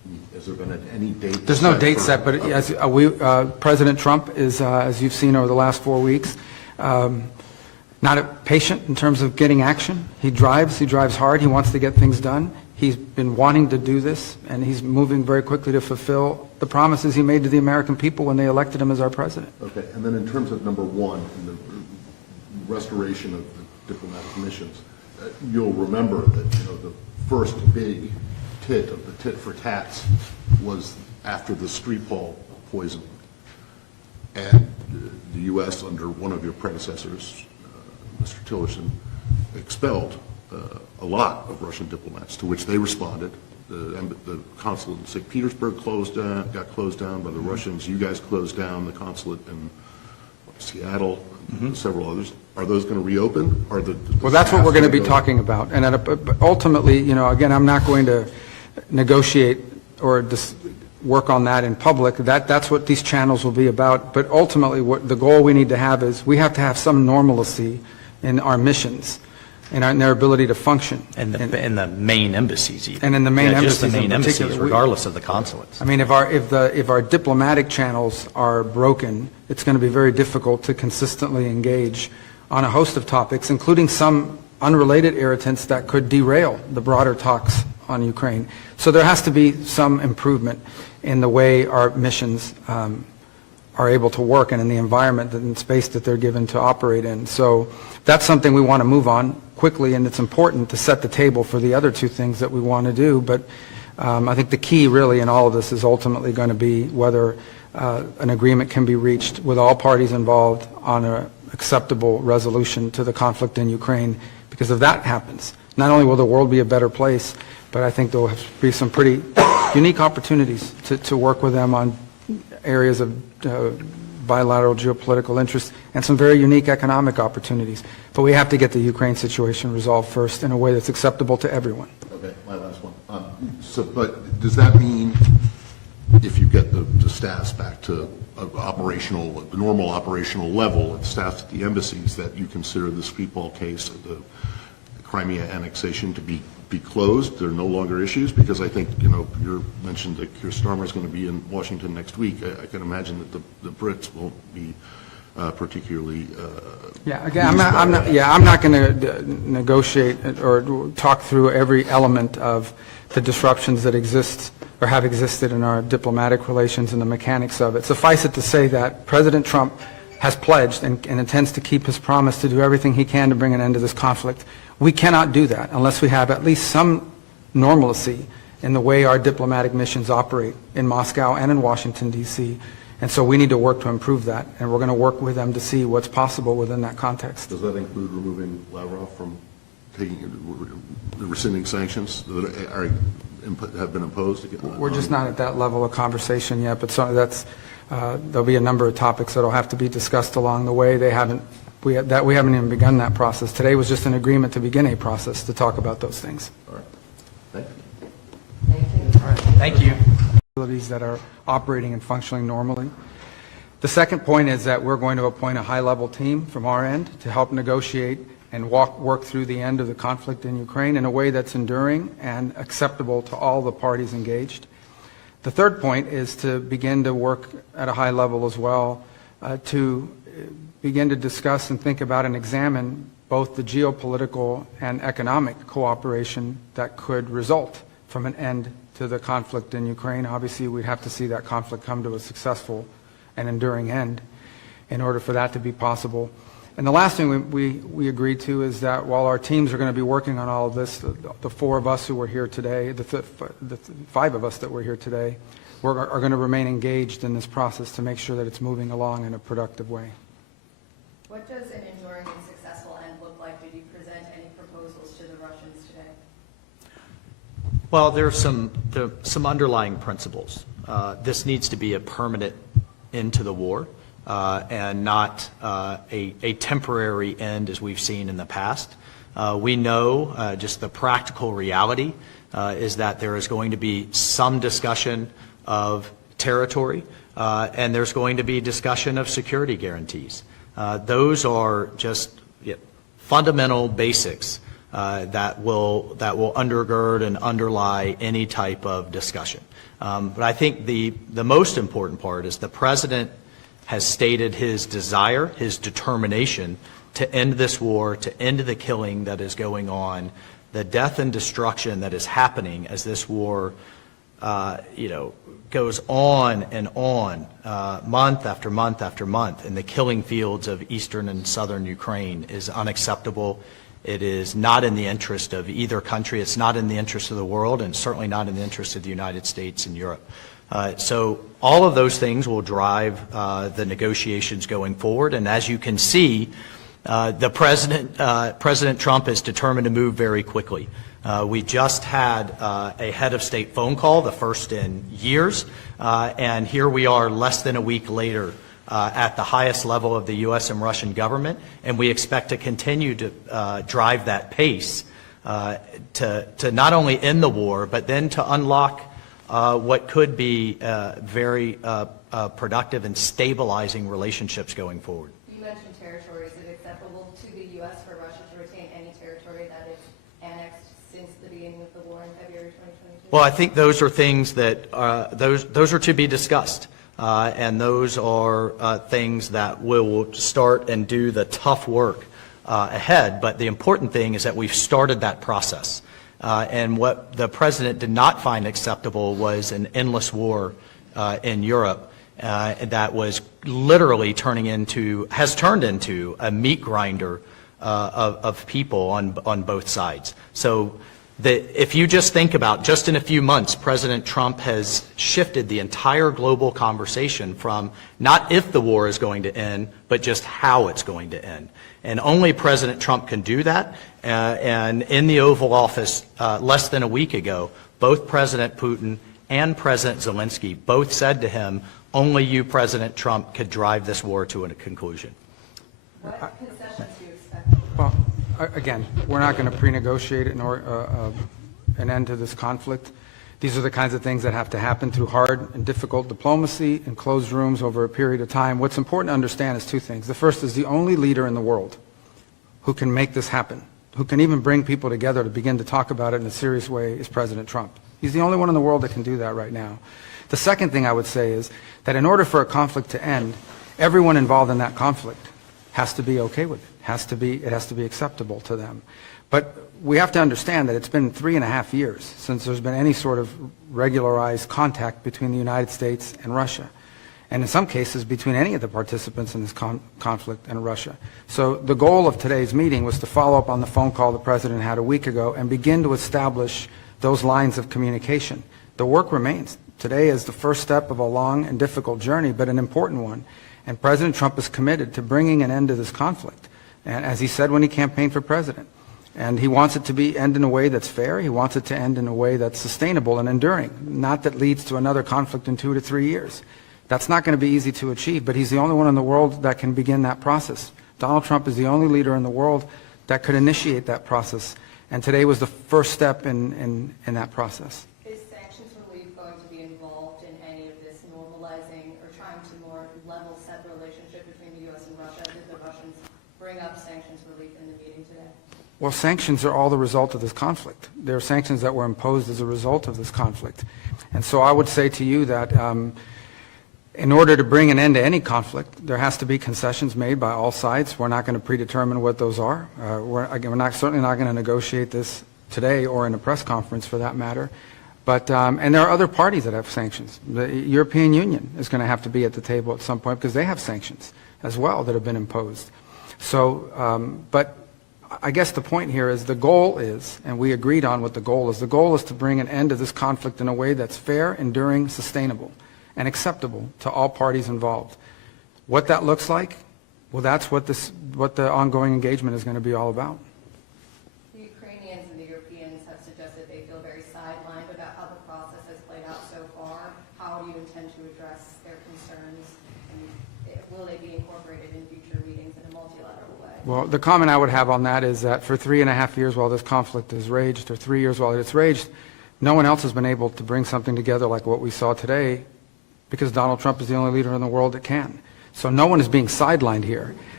Has there been any date? There's no date for- set, but Okay. as President Trump is, as you've seen over the last 4 weeks, not patient in terms of getting action. He drives hard, he wants to get things done. He's been wanting to do this, and he's moving very quickly to fulfill the promises he made to the American people when they elected him as our president. Okay, and then in terms of number one, in the restoration of the diplomatic missions, you'll remember that, the first big tit of the tit for tats was after the Skripal poisoning. And the U.S., under one of your predecessors, Mr. Tillerson, expelled a lot of Russian diplomats, to which they responded. The consulate in St. Petersburg got closed down by the Russians. You guys closed down the consulate in Seattle, and several others. Are those going to reopen? Well, that's what we're going to be talking about. And ultimately, again, I'm not going to negotiate or work on that in public. That's what these channels will be about. But ultimately, what the goal we need to have is we have to have some normalcy in our missions and in their ability to function. And the main embassies even. And in the main Just the embassies in main embassies, particular. regardless of the consulates. I mean, if our diplomatic channels are broken, it's going to be very difficult to consistently engage on a host of topics, including some unrelated irritants that could derail the broader talks on Ukraine. So there has to be some improvement in the way our missions are able to work and in the environment and space that they're given to operate in. So that's something we want to move on quickly, and it's important to set the table for the other two things that we want to do. But I think the key really in all of this is ultimately going to be whether an agreement can be reached with all parties involved on an acceptable resolution to the conflict in Ukraine. Because if that happens, not only will the world be a better place, but I think there will be some pretty unique opportunities to work with them on areas of bilateral geopolitical interest and some very unique economic opportunities. But we have to get the Ukraine situation resolved first in a way that's acceptable to everyone. Okay, my last one. But does that mean if you get the staffs back to the normal operational level of staff at the embassies, that you consider the Skripal case of the Crimea annexation to be closed? There are no longer issues? Because I think, you mentioned that Keir Starmer is going to be in Washington next week. I can imagine that the Brits won't be particularly. Yeah, again, I'm not going to negotiate or talk through every element of the disruptions that exist or have existed in our diplomatic relations and the mechanics of it. Suffice it to say that President Trump has pledged and intends to keep his promise to do everything he can to bring an end to this conflict. We cannot do that unless we have at least some normalcy in the way our diplomatic missions operate in Moscow and in Washington, D.C. And so we need to work to improve that, and we're going to work with them to see what's possible within that context. Does that include removing Lavrov from rescinding sanctions that have been imposed? We're just not at that level of conversation yet, but there'll be a number of topics that will have to be discussed along the way. We haven't even begun that process. Today was just an agreement to begin a process to talk about those things. All right. Thank you. Thank you. Facilities that are operating and functioning normally. The second point is that we're going to appoint a high-level team from our end to help negotiate and work through the end of the conflict in Ukraine in a way that's enduring and acceptable to all the parties engaged. The third point is to begin to work at a high level as well to begin to discuss and think about and examine both the geopolitical and economic cooperation that could result from an end to the conflict in Ukraine. Obviously, we'd have to see that conflict come to a successful and enduring end in order for that to be possible. And the last thing we agreed to is that while our teams are going to be working on all of this, the four of us who were here today, the five of us that were here today, are going to remain engaged in this process to make sure that it's moving along in a productive way. What does an enduring and successful end look like? Did you present any proposals to the Russians today? Well, there are some underlying principles. This needs to be a permanent end to the war and not a temporary end as we've seen in the past. We know just the practical reality is that there is going to be some discussion of territory and there's going to be discussion of security guarantees. Those are just fundamental basics that will undergird and underlie any type of discussion. But I think the most important part is the President has stated his desire, his determination to end this war, to end the killing that is going on, the death and destruction that is happening as this war, goes on and on, month after month after month, in the killing fields of eastern and southern Ukraine is unacceptable. It is not in the interest of either country. It's not in the interest of the world, and certainly not in the interest of the United States and Europe. So all of those things will drive the negotiations going forward. And as you can see, President Trump is determined to move very quickly. We just had a head of state phone call, the first in years, and here we are less than a week later at the highest level of the U.S. and Russian government, and we expect to continue to drive that pace to not end end the war, but then to unlock what could be very productive and stabilizing relationships going forward. You mentioned territory. Is it acceptable to the U.S. for Russia to retain any territory that it's annexed since the beginning of the war in February 2022? Well, I think those are things that those are to be discussed, and those are things that will start and do the tough work ahead. But the important thing is that we've started that process, and what the President did not find acceptable was an endless war in Europe that was literally has turned into a meat grinder of people on both sides. So if you just think about, just in a few months, President Trump has shifted the entire global conversation from not if the war is going to end, but just how it's going to end. And only President Trump can do that. And in the Oval Office less than a week ago, both President Putin and President Zelensky both said to him, only you, President Trump, could drive this war to a conclusion. What concessions do you expect? Well, again, we're not going to pre-negotiate an end to this conflict. These are the kinds of things that have to happen through hard and difficult diplomacy in closed rooms over a period of time. What's important to understand is two things. The first is the only leader in the world who can make this happen, who can even bring people together to begin to talk about it in a serious way, is President Trump. He's the only one in the world that can do that right now. The second thing I would say is that in order for a conflict to end, everyone involved in that conflict has to be okay with it. It has to be acceptable to them. But we have to understand that it's been 3.5 years since there's been any sort of regularized contact between the United States and Russia, and in some cases between any of the participants in this conflict and Russia. So the goal of today's meeting was to follow up on the phone call the President had a week ago and begin to establish those lines of communication. The work remains. Today is the first step of a long and difficult journey, but an important one. And President Trump is committed to bringing an end to this conflict, and as he said when he campaigned for president. And he wants it to end in a way that's fair. He wants it to end in a way that's sustainable and enduring, not that leads to another conflict in 2 to 3 years. That's not going to be easy to achieve, but he's the only one in the world that can begin that process. Donald Trump is the only leader in the world that could initiate that process, and today was the first step in that process. Is sanctions relief going to be involved in any of this normalizing or trying to more level set the relationship between the U.S. and Russia? Did the Russians bring up sanctions relief in the meeting today? Well, sanctions are all the result of this conflict. They're sanctions that were imposed as a result of this conflict. And so I would say to you that in order to bring an end to any conflict, there has to be concessions made by all sides. We're not going to predetermine what those are. We're certainly not going to negotiate this today or in a press conference for that matter. But, and there are other parties that have sanctions. The European Union is going to have to be at the table at some point because they have sanctions as well that have been imposed. So, but I guess the point here is the goal is, and we agreed on what the goal is to bring an end to this conflict in a way that's fair, enduring, sustainable, and acceptable to all parties involved. What that looks like, well, that's what the ongoing engagement is going to be all about. The Ukrainians and the Europeans have suggested they feel very sidelined about how the process has played out so far. How do you intend to address their concerns, and will they be incorporated in future meetings in a multilateral way? Well, the comment I would have on that is that for 3.5 years while this conflict has raged, or 3 years while it's raged, no one else has been able to bring something together like what we saw today, because Donald Trump is the only leader in the world that can. So no one is being sidelined here.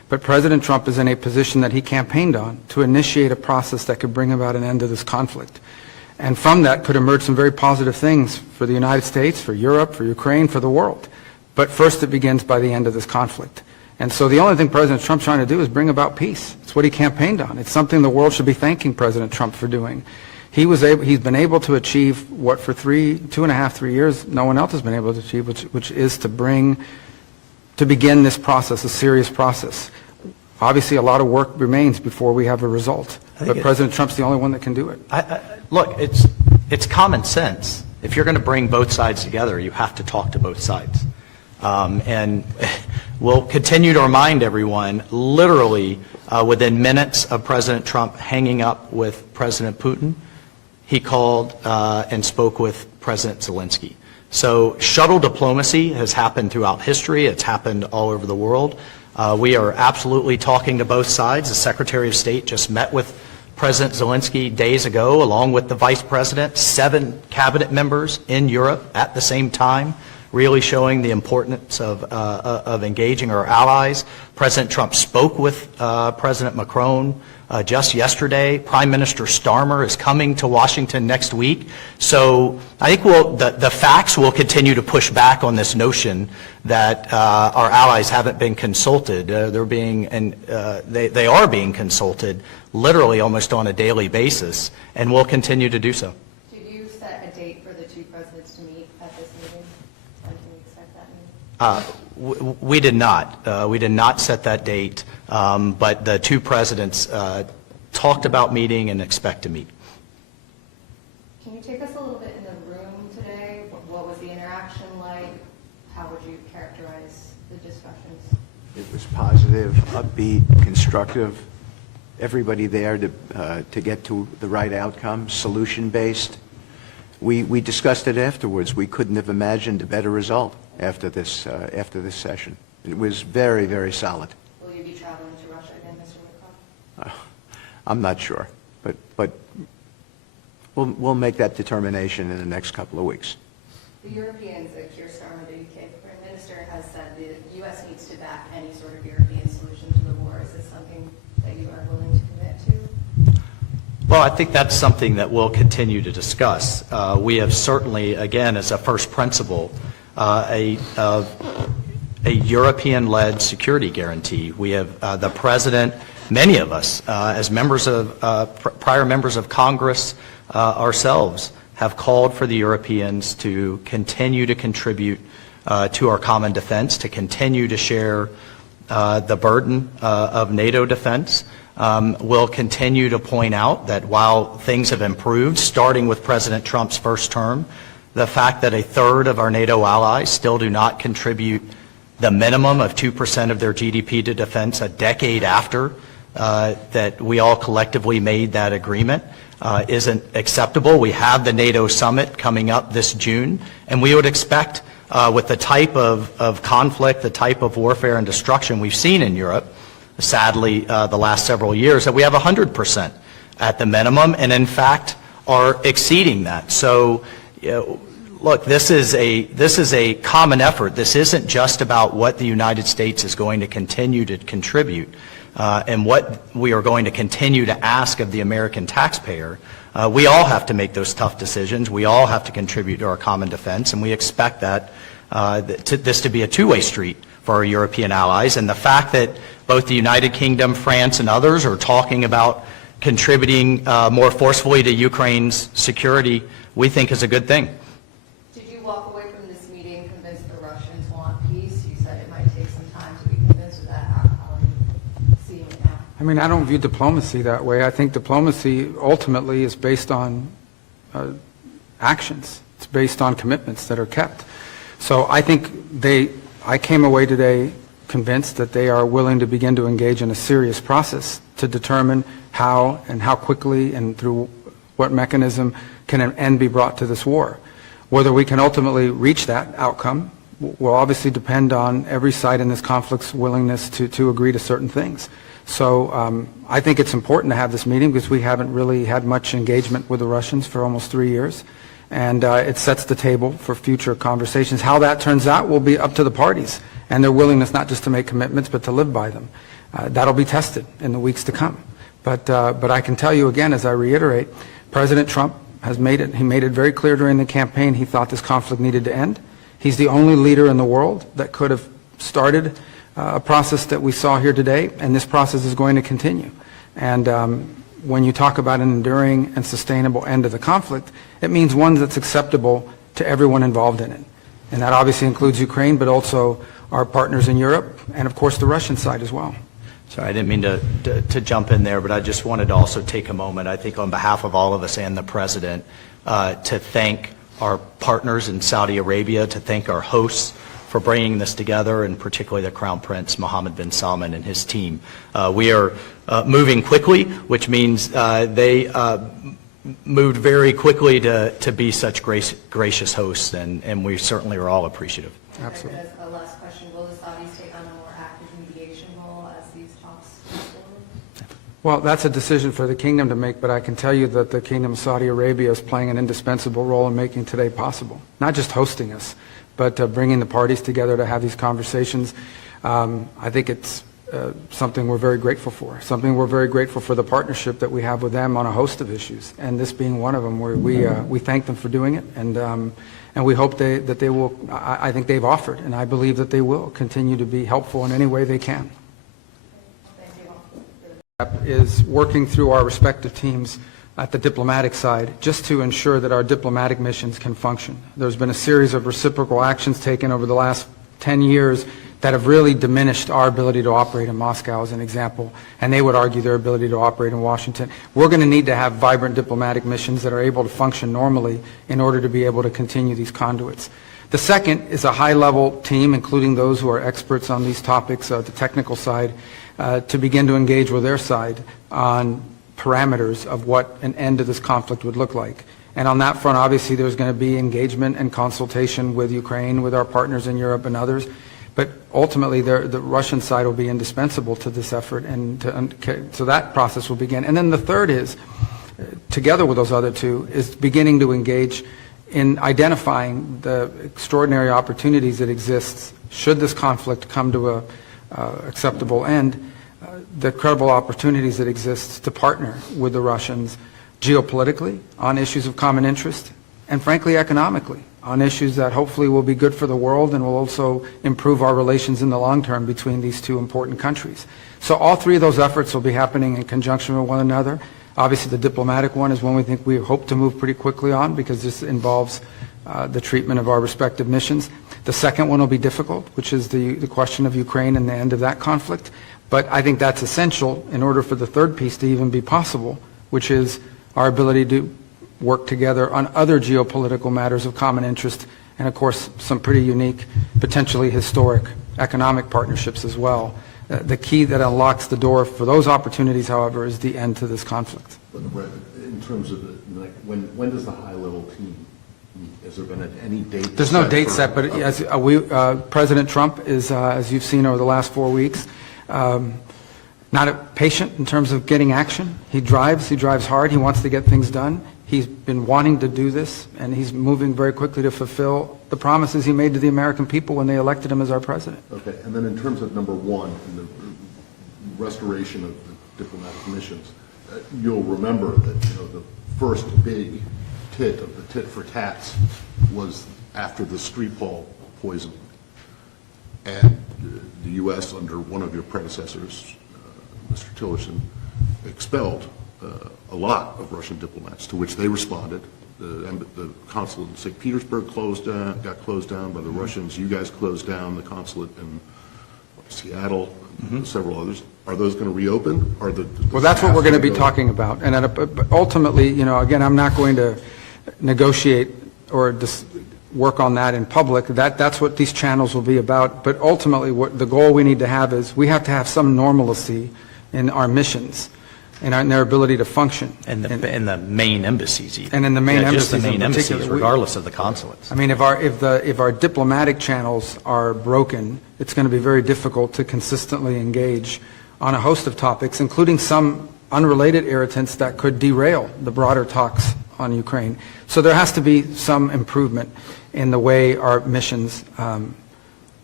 But President Trump is in a position that he campaigned on to initiate a process that could bring about an end to this conflict. And from that could emerge some very positive things for the United States, for Europe, for Ukraine, for the world. But first it begins by the end of this conflict. And so the only thing President Trump's trying to do is bring about peace. It's what he campaigned on. It's something the world should be thanking President Trump for doing. He's been able to achieve what for 2.5, 3 years no one else has been able to achieve, which is to begin this process, a serious process. Obviously, a lot of work remains before we have a result. But President Trump's the only one that can do it. Look, it's common sense. If you're going to bring both sides together, you have to talk to both sides. And we'll continue to remind everyone, literally within minutes of President Trump hanging up with President Putin, he called and spoke with President Zelensky. So shuttle diplomacy has happened throughout history. It's happened all over the world. We are absolutely talking to both sides. The Secretary of State just met with President Zelensky days ago, along with the Vice President, 7 cabinet members in Europe at the same time, really showing the importance of engaging our allies. President Trump spoke with President Macron just yesterday. Prime Minister Starmer is coming to Washington next week. So I think the facts will continue to push back on this notion that our allies haven't been consulted. They are being consulted literally almost on a daily basis, and will continue to do so. Did you set a date for the two presidents to meet at this meeting? When can we expect that meeting? We did not. We did not set that date, but the two presidents talked about meeting and expect to meet. Can you take us a little bit in the room today? What was the interaction like? How would you characterize the discussions? It was positive, upbeat, constructive. Everybody there to get to the right outcome, solution-based. We discussed it afterwards. We couldn't have imagined a better result after this session. It was very, very solid. Will you be traveling to Russia again, Mr. Lavrov? I'm not sure, but we'll make that determination in the next couple of weeks. The Europeans, Keir Starmer, the UK Foreign Minister, has said the U.S. needs to back any sort of European solution to the war. Is this something that you are willing to commit to? Well, I think that's something that we'll continue to discuss. We have certainly, again, as a first principle, a European-led security guarantee. We have the President, many of us, as members of prior members of Congress ourselves, have called for the Europeans to continue to contribute to our common defense, to continue to share the burden of NATO defense. We'll continue to point out that while things have improved, starting with President Trump's first term, the fact that a third of our NATO allies still do not contribute the minimum of 2% of their GDP to defense a decade after that we all collectively made that agreement isn't acceptable. We have the NATO summit coming up this June, and we would expect with the type of conflict, the type of warfare and destruction we've seen in Europe, sadly, the last several years, that we have 100% at the minimum, and in fact are exceeding that. So, look, this is a common effort. This isn't just about what the United States is going to continue to contribute and what we are going to continue to ask of the American taxpayer. We all have to make those tough decisions. We all have to contribute to our common defense, and we expect that this to be a two-way street for our European allies. And the fact that both the United Kingdom, France, and others are talking about contributing more forcefully to Ukraine's security, we think is a good thing. Did you walk away from this meeting convinced the Russians want peace? You said it might take some time to be convinced of that. How are you seeing it now? I mean, I don't view diplomacy that way. I think diplomacy ultimately is based on actions. It's based on commitments that are kept. So I think I came away today convinced that they are willing to begin to engage in a serious process to determine how and how quickly and through what mechanism can an end be brought to this war. Whether we can ultimately reach that outcome will obviously depend on every side in this conflict's willingness to agree to certain things. So I think it's important to have this meeting because we haven't really had much engagement with the Russians for almost 3 years. And it sets the table for future conversations. How that turns out will be up to the parties and their willingness not just to make commitments but to live by them. That'll be tested in the weeks to come. But I can tell you again, as I reiterate, President Trump has made it very clear during the campaign he thought this conflict needed to end. He's the only leader in the world that could have started a process that we saw here today, and this process is going to continue. And when you talk about an enduring and sustainable end to the conflict, it means one that's acceptable to everyone involved in it. And that obviously includes Ukraine, but also our partners in Europe, and of course the Russian side as well. Sorry, I didn't mean to jump in there, but I just wanted to also take a moment, I think on behalf of all of us and the President, to thank our partners in Saudi Arabia, to thank our hosts for bringing this together, and particularly the Crown Prince Mohammed bin Salman and his team. We are moving quickly, which means they moved very quickly to be such gracious hosts, and we certainly are all appreciative. Absolutely. As a last question, will the Saudis take on a more active mediation role as these talks move forward? Well, that's a decision for the kingdom to make, but I can tell you that the Kingdom of Saudi Arabia is playing an indispensable role in making today possible. Not just hosting us, but bringing the parties together to have these conversations. I think it's something we're very grateful for, something we're very grateful for the partnership that we have with them on a host of issues, and this being one of them, where we thank them for doing it, and we hope that they will, I think they've offered, and I believe that they will continue to be helpful in any way they can. Is working through our respective teams at the diplomatic side, just to ensure that our diplomatic missions can function. There's been a series of reciprocal actions taken over the last 10 years that have really diminished our ability to operate in Moscow, as an example, and they would argue their ability to operate in Washington. We're going to need to have vibrant diplomatic missions that are able to function normally in order to be able to continue these conduits. The second is a high-level team, including those who are experts on these topics, the technical side, to begin to engage with their side on parameters of what an end to this conflict would look like. And on that front, obviously, there's going to be engagement and consultation with Ukraine, with our partners in Europe and others. But ultimately, the Russian side will be indispensable to this effort, and so that process will begin. And then the third is, together with those other two, is beginning to engage in identifying the extraordinary opportunities that exist should this conflict come to a acceptable end, the credible opportunities that exist to partner with the Russians geopolitically on issues of common interest, and frankly economically on issues that hopefully will be good for the world and will also improve our relations in the long term between these two important countries. So all three of those efforts will be happening in conjunction with one another. Obviously the diplomatic one is one we think we hope to move pretty quickly on, because this involves the treatment of our respective missions. The second one will be difficult, which is the question of Ukraine and the end of that conflict. But I think that's essential in order for the third piece to even be possible, which is our ability to work together on other geopolitical matters of common interest, and of course some pretty unique, potentially historic economic partnerships as well. The key that unlocks the door for those opportunities, however, is the end to this conflict. But in terms of when does the high-level team meet? Has there been any date? There's no date set, but as President Trump is, as you've seen over the last 4 weeks, not patient in terms of getting action. He drives hard, he wants to get things done. He's been wanting to do this, and he's moving very quickly to fulfill the promises he made to the American people when they elected him as our president. Okay, and then in terms of number one, in the restoration of the diplomatic missions, you'll remember that the first big tit of the tit for tats was after the Skripal poisoning, and the U.S. under one of your predecessors, Mr. Tillerson, expelled a lot of Russian diplomats, to which they responded. The consulate in St. Petersburg got closed down by the Russians. You guys closed down the consulate in Seattle, and several others. Are those going to reopen? Well, that's what we're going to be talking about. And ultimately, again, I'm not going to negotiate or work on that in public. That's what these channels will be about. But ultimately, what the goal we need to have is we have to have some normalcy in our missions and in their ability to function. And the main embassies even. And in the main embassies just the main in embassies, particular. regardless of the consulates. I mean, if our diplomatic channels are broken, it's going to be very difficult to consistently engage on a host of topics, including some unrelated irritants that could derail the broader talks on Ukraine. So there has to be some improvement in the way our missions are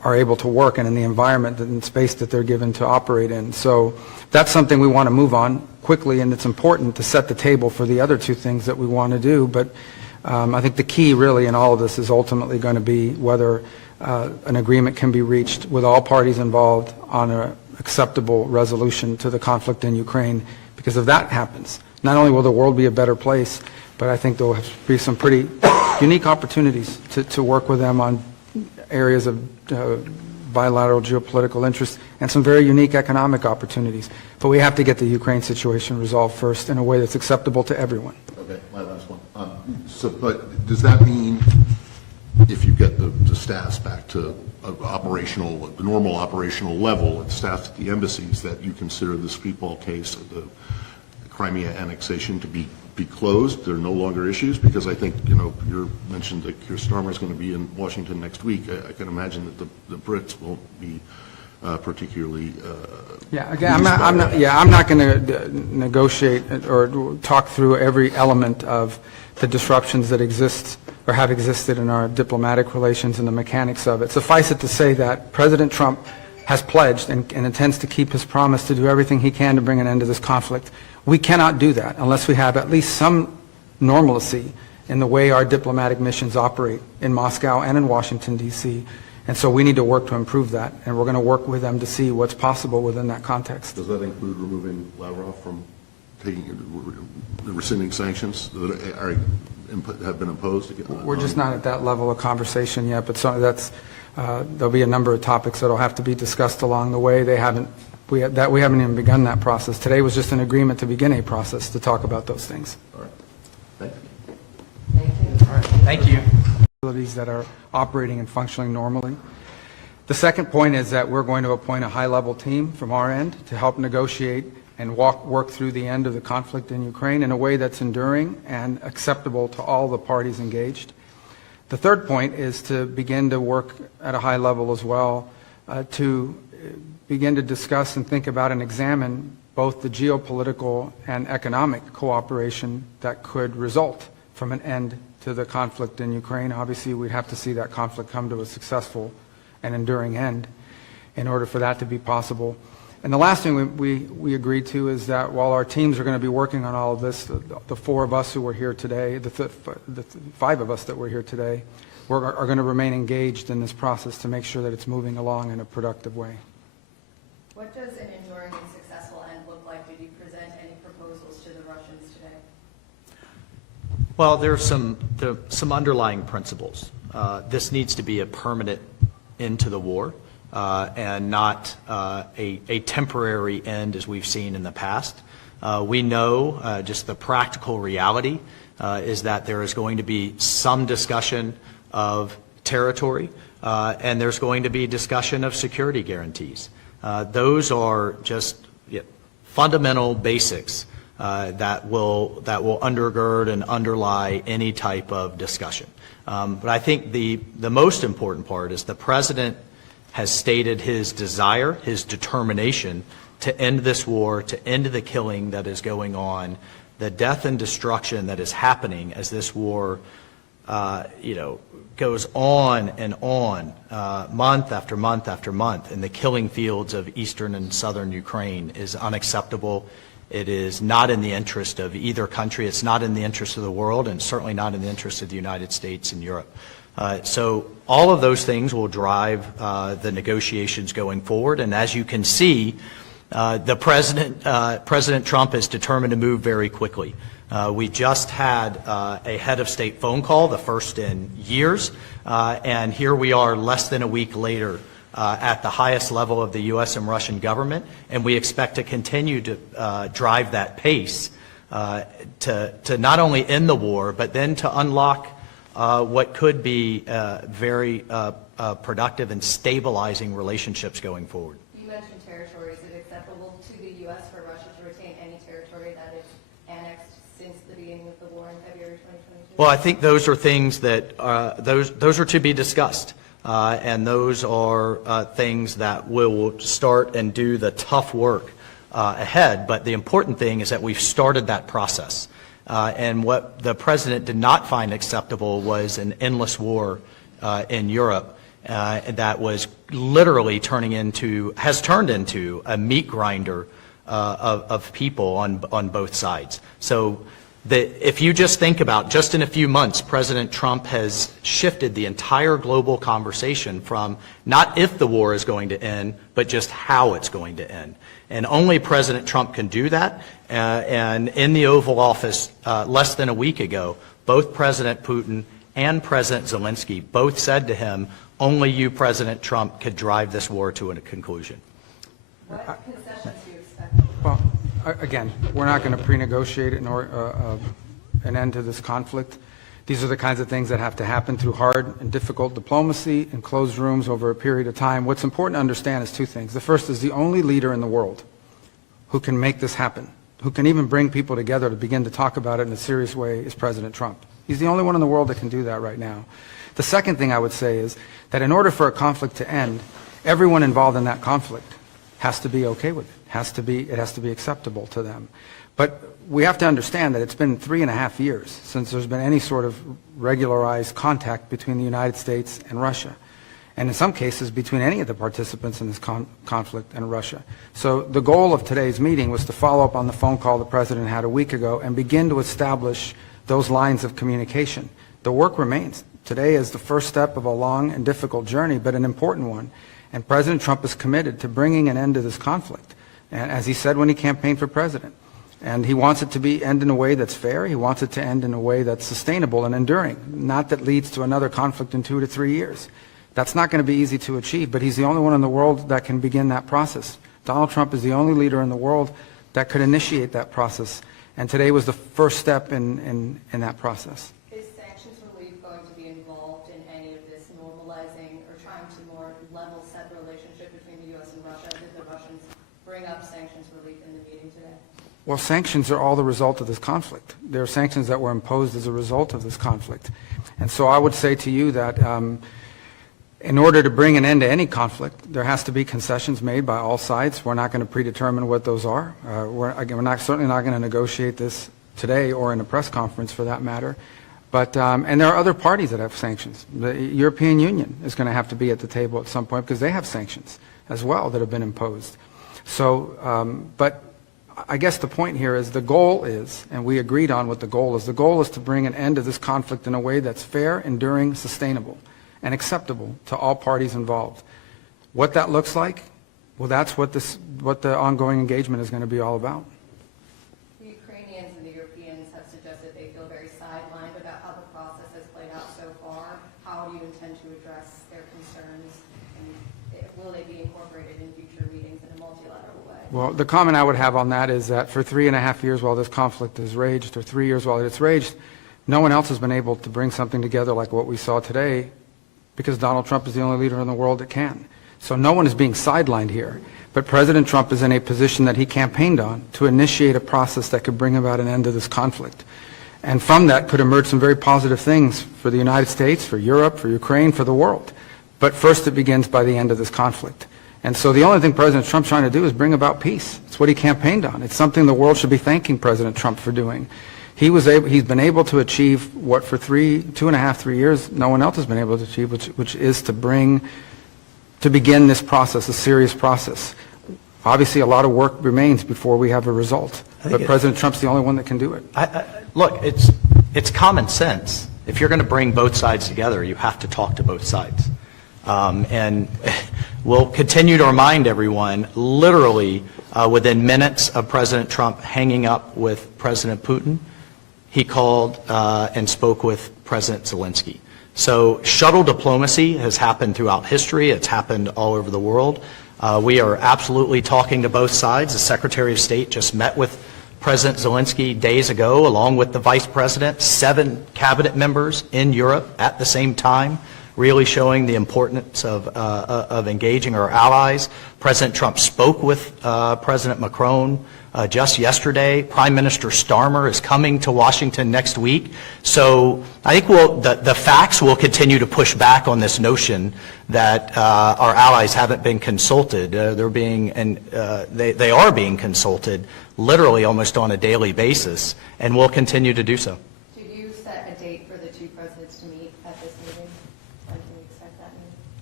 are able to work and in the environment and space that they're given to operate in. So that's something we want to move on quickly, and it's important to set the table for the other two things that we want to do. But I think the key really in all of this is ultimately going to be whether an agreement can be reached with all parties involved on an acceptable resolution to the conflict in Ukraine, because if that happens, not only will the world be a better place, but I think there will be some pretty unique opportunities to work with them on areas of bilateral geopolitical interest and some very unique economic opportunities. But we have to get the Ukraine situation resolved first in a way that's acceptable to everyone. Okay, my last one. But does that mean if you get the staffs back to the normal operational level, and staff at the embassies, that you consider the Skripal case of the Crimea annexation to be closed? There are no longer issues? Because I think, you mentioned that Keir Starmer is going to be in Washington next week. I can imagine that the Brits won't be particularly. Yeah, again, I'm not going to negotiate or talk through every element of the disruptions that exist or have existed in our diplomatic relations and the mechanics of it. Suffice it to say that President Trump has pledged and intends to keep his promise to do everything he can to bring an end to this conflict. We cannot do that unless we have at least some normalcy in the way our diplomatic missions operate in Moscow and in Washington, D.C. And so we need to work to improve that, and we're going to work with them to see what's possible within that context. Does that include removing Lavrov from rescinding sanctions that have been imposed? We're just not at that level of conversation yet, but there'll be a number of topics that will have to be discussed along the way. We haven't even begun that process. Today was just an agreement to begin a process to talk about those things. All right. Thank you. Thank you. All right. Thank you. Facilities that are operating and functioning normally. The second point is that we're going to appoint a high-level team from our end to help negotiate and work through the end of the conflict in Ukraine in a way that's enduring and acceptable to all the parties engaged. The third point is to begin to work at a high level as well to begin to discuss and think about and examine both the geopolitical and economic cooperation that could result from an end to the conflict in Ukraine. Obviously, we'd have to see that conflict come to a successful and enduring end in order for that to be possible. And the last thing we agreed to is that while our teams are going to be working on all of this, the four of us who were here today, the five of us that were here today, are going to remain engaged in this process to make sure that it's moving along in a productive way. What does an enduring and successful end look like? Did you present any proposals to the Russians today? Well, there are some underlying principles. This needs to be a permanent end to the war and not a temporary end as we've seen in the past. We know just the practical reality is that there is going to be some discussion of territory and there's going to be discussion of security guarantees. Those are just fundamental basics that will undergird and underlie any type of discussion. But I think the most important part is the President has stated his desire, his determination to end this war, to end the killing that is going on, the death and destruction that is happening as this war goes on and on, month after month after month, in the killing fields of eastern and southern Ukraine is unacceptable. It is not in the interest of either country. It's not in the interest of the world, and certainly not in the interest of the United States and Europe. So all of those things will drive the negotiations going forward. And as you can see, President Trump is determined to move very quickly. We just had a head of state phone call, the first in years, and here we are less than a week later at the highest level of the U.S. and Russian government, and we expect to continue to drive that pace to not only end the war, but then to unlock what could be very productive and stabilizing relationships going forward. You mentioned territory. Is it acceptable to the U.S. for Russia to retain any territory that is annexed since the beginning of the war in February 2022? Well, I think those are things that those are to be discussed, and those are things that will start and do the tough work ahead. But the important thing is that we've started that process. And what the President did not find acceptable was an endless war in Europe. that was literally has turned into a meat grinder of people on both sides. So if you just think about, just in a few months, President Trump has shifted the entire global conversation from not if the war is going to end, but just how it's going to end. And only President Trump can do that. And in the Oval Office less than a week ago, both President Putin and President Zelensky both said to him, only you, President Trump, could drive this war to a conclusion. What concessions do you expect? Well, again, we're not going to pre-negotiate an end to this conflict. These are the kinds of things that have to happen through hard and difficult diplomacy in closed rooms over a period of time. What's important to understand is two things. The first is the only leader in the world who can make this happen, who can even bring people together to begin to talk about it in a serious way, is President Trump. He's the only one in the world that can do that right now. The second thing I would say is that in order for a conflict to end, everyone involved in that conflict has to be okay with it. It has to be acceptable to them. But we have to understand that it's been 3.5 years since there's been any sort of regularized contact between the United States and Russia, and in some cases between any of the participants in this conflict and Russia. So the goal of today's meeting was to follow up on the phone call the President had a week ago and begin to establish those lines of communication. The work remains. Today is the first step of a long and difficult journey, but an important one. And President Trump is committed to bringing an end to this conflict, as he said when he campaigned for president. And he wants it to end in a way that's fair. He wants it to end in a way that's sustainable and enduring, not that leads to another conflict in 2 to 3 years. That's not going to be easy to achieve, but he's the only one in the world that can begin that process. Donald Trump is the only leader in the world that could initiate that process, and today was the first step in that process. Is sanctions relief going to be involved in any of this normalizing or trying to more level set the relationship between the U.S. and Russia? Did the Russians bring up sanctions relief in the meeting today? Well, sanctions are all the result of this conflict. There are sanctions that were imposed as a result of this conflict. And so I would say to you that in order to bring an end to any conflict, there has to be concessions made by all sides. We're not going to predetermine what those are. We're certainly not going to negotiate this today or in a press conference for that matter. But, and there are other parties that have sanctions. The European Union is going to have to be at the table at some point because they have sanctions as well that have been imposed. So, but I guess the point here is the goal is, and we agreed on what the goal is to bring an end to this conflict in a way that's fair, enduring, sustainable, and acceptable to all parties involved. What that looks like, well, that's what the ongoing engagement is going to be all about. The Ukrainians and the Europeans have suggested they feel very sidelined about how the process has played out so far. How do you intend to address their concerns, and will they be incorporated in future meetings in a multilateral way? Well, the comment I would have on that is that for 3.5 years while this conflict has raged, or 3 years while it's raged, no one else has been able to bring something together like what we saw today, because Donald Trump is the only leader in the world that can. So no one is being sidelined here. But President Trump is in a position that he campaigned on to initiate a process that could bring about an end to this conflict. And from that could emerge some very positive things for the United States, for Europe, for Ukraine, for the world. But first it begins by the end of this conflict. And so the only thing President Trump's trying to do is bring about peace. It's what he campaigned on. It's something the world should be thanking President Trump for doing. He's been able to achieve what for 2.5, 3 years no one else has been able to achieve, which is to begin this process, a serious process. Obviously, a lot of work remains before we have a result, but President Trump's the only one that can do it. Look, it's common sense. If you're going to bring both sides together, you have to talk to both sides. And we'll continue to remind everyone, literally within minutes of President Trump hanging up with President Putin, he called and spoke with President Zelensky. So shuttle diplomacy has happened throughout history. It's happened all over the world. We are absolutely talking to both sides. The Secretary of State just met with President Zelensky days ago, along with the Vice President, 7 cabinet members in Europe at the same time, really showing the importance of engaging our allies. President Trump spoke with President Macron just yesterday. Prime Minister Starmer is coming to Washington next week. So I think the facts will continue to push back on this notion that our allies haven't been consulted. They are being consulted literally almost on a daily basis, and will continue to do so. Did you set a date for the two presidents to meet at this meeting? When can we expect that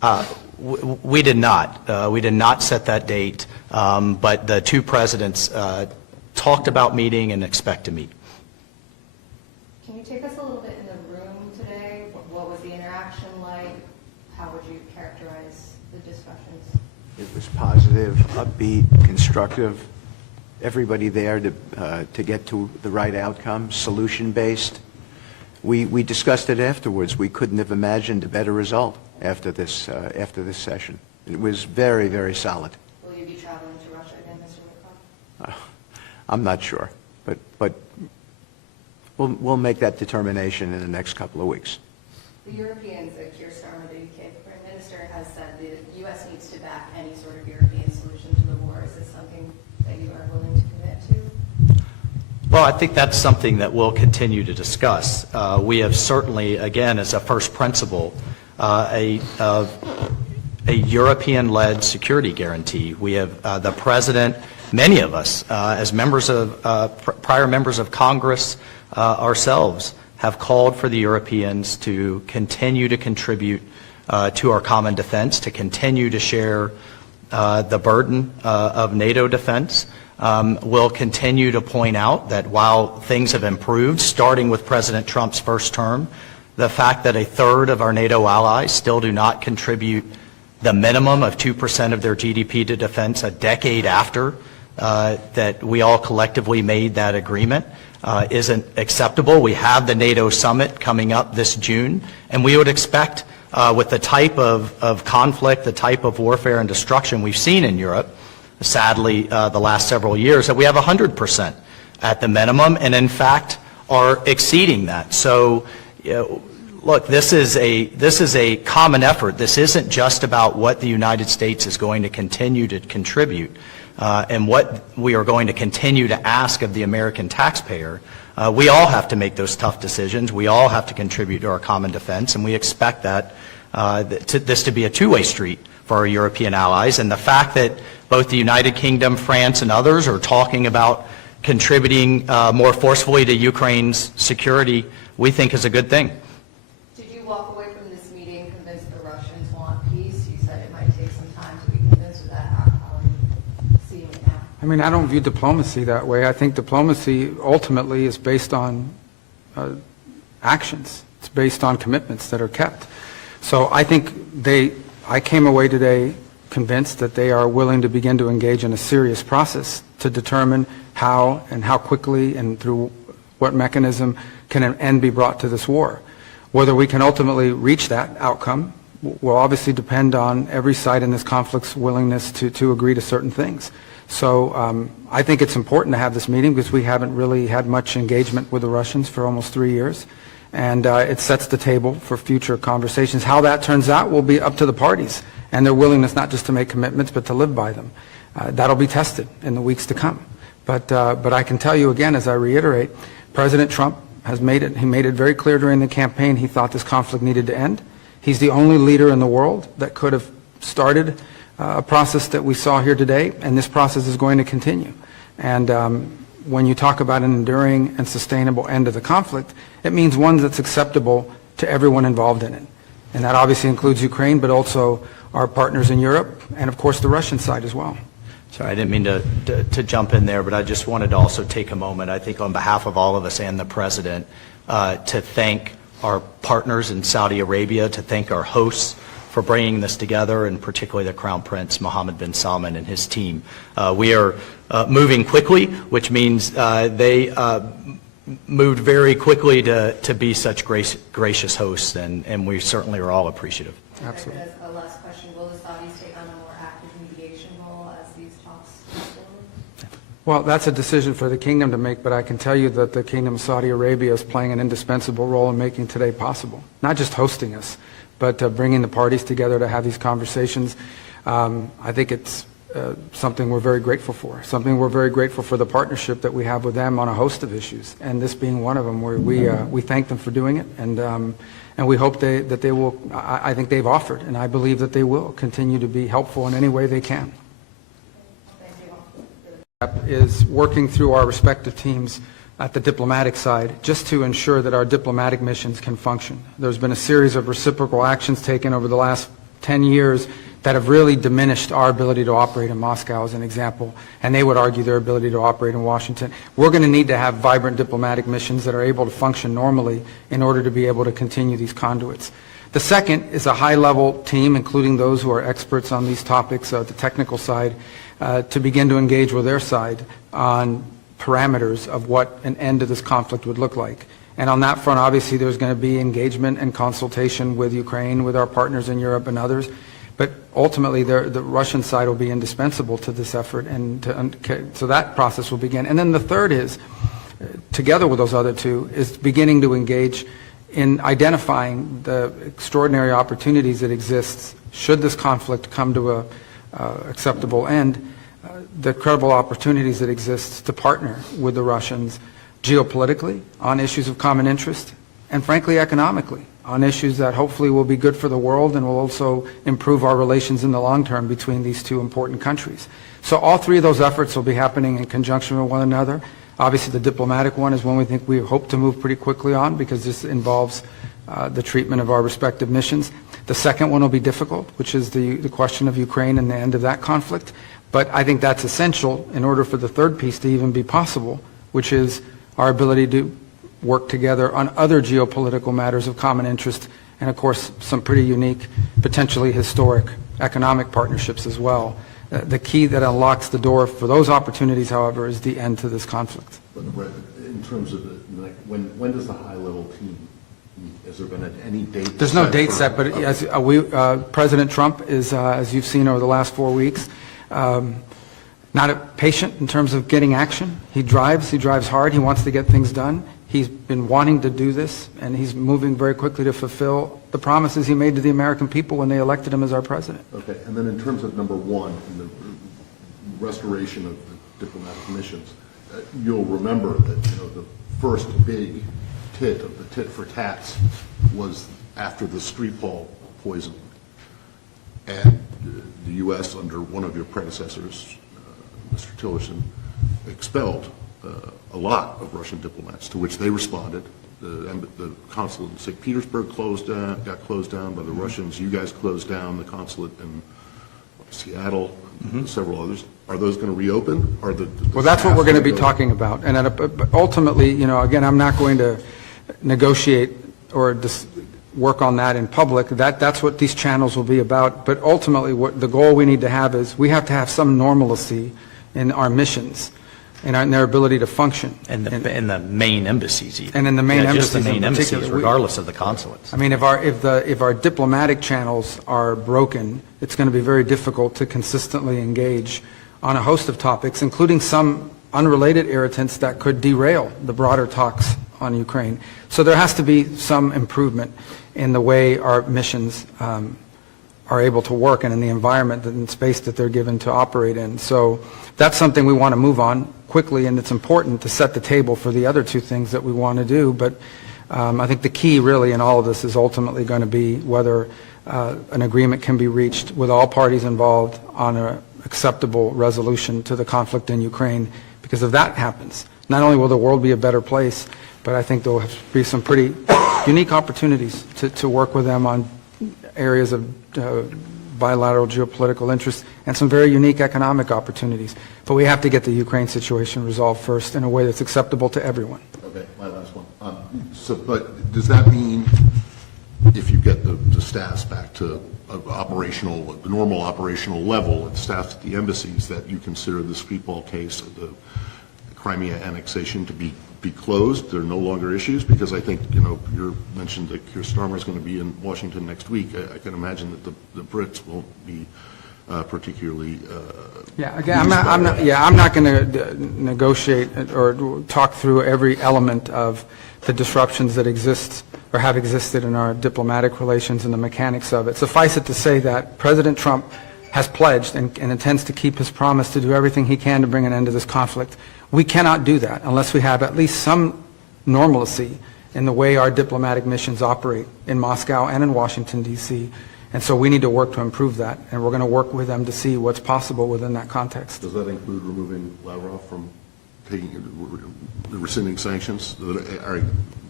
We did not. We did not set that date, but the two presidents talked about meeting and expect to meet. Can you take us a little bit in the room today? What was the interaction like? How would you characterize the discussions? It was positive, upbeat, constructive. Everybody there to get to the right outcome, solution-based. We discussed it afterwards. We couldn't have imagined a better result after this session. It was very, very solid. Will you be traveling to Russia again, Mr. Lavrov? I'm not sure, but we'll make that determination in the next couple of weeks. The Europeans, Keir Starmer, the UK Prime Minister, has said the U.S. needs to back any sort of European solution to the war. Is this something that you are willing to commit to? Well, I think that's something that we'll continue to discuss. We have certainly, again, as a first principle, a European-led security guarantee. We have the President, many of us, as members of prior members of Congress ourselves, have called for the Europeans to continue to contribute to our common defense, to continue to share the burden of NATO defense. We'll continue to point out that while things have improved, starting with President Trump's first term, the fact that a third of our NATO allies still do not contribute the minimum of 2% of their GDP to defense a decade after that we all collectively made that agreement isn't acceptable. We have the NATO summit coming up this June, and we would expect with the type of conflict, the type of warfare and destruction we've seen in Europe, sadly, the last several years, that we have 100% at the minimum, and in fact are exceeding that. So, look, this is a common effort. This isn't just about what the United States is going to continue to contribute and what we are going to continue to ask of the American taxpayer. We all have to make those tough decisions. We all have to contribute to our common defense, and we expect that this to be a two-way street for our European allies. And the fact that both the United Kingdom, France, and others are talking about contributing more forcefully to Ukraine's security, we think is a good thing. Did you walk away from this meeting convinced the Russians want peace? You said it might take some time to be convinced of that. How are you seeing it now? I mean, I don't view diplomacy that way. I think diplomacy ultimately is based on actions. It's based on commitments that are kept. So I think I came away today convinced that they are willing to begin to engage in a serious process to determine how and how quickly and through what mechanism can an end be brought to this war. Whether we can ultimately reach that outcome will obviously depend on every side in this conflict's willingness to agree to certain things. So I think it's important to have this meeting because we haven't really had much engagement with the Russians for almost 3 years. And it sets the table for future conversations. How that turns out will be up to the parties and their willingness not just to make commitments but to live by them. That'll be tested in the weeks to come. But I can tell you again, as I reiterate, President Trump has made it very clear during the campaign he thought this conflict needed to end. He's the only leader in the world that could have started a process that we saw here today, and this process is going to continue. And when you talk about an enduring and sustainable end of the conflict, it means one that's acceptable to everyone involved in it. And that obviously includes Ukraine, but also our partners in Europe, and of course the Russian side as well. Sorry, I didn't mean to jump in there, but I just wanted to also take a moment, I think on behalf of all of us and the President, to thank our partners in Saudi Arabia, to thank our hosts for bringing this together, and particularly the Crown Prince Mohammed bin Salman and his team. We are moving quickly, which means they moved very quickly to be such gracious hosts, and we certainly are all appreciative. Absolutely. As a last question, will the Saudis take on a more active mediation role as these talks move forward? Well, that's a decision for the kingdom to make, but I can tell you that the Kingdom of Saudi Arabia is playing an indispensable role in making today possible. Not just hosting us, but bringing the parties together to have these conversations. I think it's something we're very grateful for. Something we're very grateful for the partnership that we have with them on a host of issues, and this being one of them, where we thank them for doing it, and we hope that they will. I think they've offered, and I believe that they will continue to be helpful in any way they can. Is working through our respective teams at the diplomatic side just to ensure that our diplomatic missions can function. There's been a series of reciprocal actions taken over the last 10 years that have really diminished our ability to operate in Moscow, as an example, and they would argue their ability to operate in Washington. We're going to need to have vibrant diplomatic missions that are able to function normally in order to be able to continue these conduits. The second is a high-level team, including those who are experts on these topics, the technical side, to begin to engage with their side on parameters of what an end to this conflict would look like. And on that front, obviously, there's going to be engagement and consultation with Ukraine, with our partners in Europe and others. But ultimately, the Russian side will be indispensable to this effort, and so that process will begin. And then the third is, together with those other two, is beginning to engage in identifying the extraordinary opportunities that exist should this conflict come to a acceptable end, the credible opportunities that exist to partner with the Russians geopolitically on issues of common interest, and frankly economically on issues that hopefully will be good for the world and will also improve our relations in the long term between these two important countries. So all three of those efforts will be happening in conjunction with one another. Obviously, the diplomatic one is one we hope to move pretty quickly on, because this involves the treatment of our respective missions. The second one will be difficult, which is the question of Ukraine and the end of that conflict. But I think that's essential in order for the third piece to even be possible, which is our ability to work together on other geopolitical matters of common interest, and of course some pretty unique, potentially historic economic partnerships as well. The key that unlocks the door for those opportunities, however, is the end to this conflict. But in terms of when does the high-level team meet? Has there been any date? There's no date set, but as President Trump is, as you've seen over the last 4 weeks, not patient in terms of getting action. He drives hard, he wants to get things done. He's been wanting to do this, and he's moving very quickly to fulfill the promises he made to the American people when they elected him as our president. Okay, and then in terms of number one, in the restoration of the diplomatic missions, you'll remember that the first big tit of the tit for tats was after the Skripal poisoning, and the U.S. under one of your predecessors, Mr. Tillerson, expelled a lot of Russian diplomats, to which they responded. The consulate in St. Petersburg got closed down by the Russians. You guys closed down the consulate in Seattle, several others. Are those going to reopen? Well, that's what we're going to be talking about. And ultimately, again, I'm not going to negotiate or work on that in public. That's what these channels will be about. But ultimately, what the goal we need to have is we have to have some normalcy in our missions and in their ability to function. And the main embassies even. And in the main embassies just the main in embassies, particular. regardless of the consulates. I mean, if our diplomatic channels are broken, it's going to be very difficult to consistently engage on a host of topics, including some unrelated irritants that could derail the broader talks on Ukraine. So there has to be some improvement in the way our missions are able to work and in the environment and space that they're given to operate in. So that's something we want to move on quickly, and it's important to set the table for the other two things that we want to do. But I think the key really in all of this is ultimately going to be whether an agreement can be reached with all parties involved on an acceptable resolution to the conflict in Ukraine. Because if that happens, not only will the world be a better place, but I think there will be some pretty unique opportunities to work with them on areas of bilateral geopolitical interest and some very unique economic opportunities. But we have to get the Ukraine situation resolved first in a way that's acceptable to everyone. Okay, my last one. But does that mean if you get the staffs back to the normal operational level, and staffs at the embassies, that you consider the Skripal case, the Crimea annexation, to be closed? There are no longer issues? Because I think, you mentioned that Keir Starmer is going to be in Washington next week. I can imagine that the Brits won't be particularly. Yeah, again, I'm not going to negotiate or talk through every element of the disruptions that exist or have existed in our diplomatic relations and the mechanics of it. Suffice it to say that President Trump has pledged and intends to keep his promise to do everything he can to bring an end to this conflict. We cannot do that unless we have at least some normalcy in the way our diplomatic missions operate in Moscow and in Washington, D.C. And so we need to work to improve that, and we're going to work with them to see what's possible within that context. Does that include removing Lavrov from rescinding sanctions?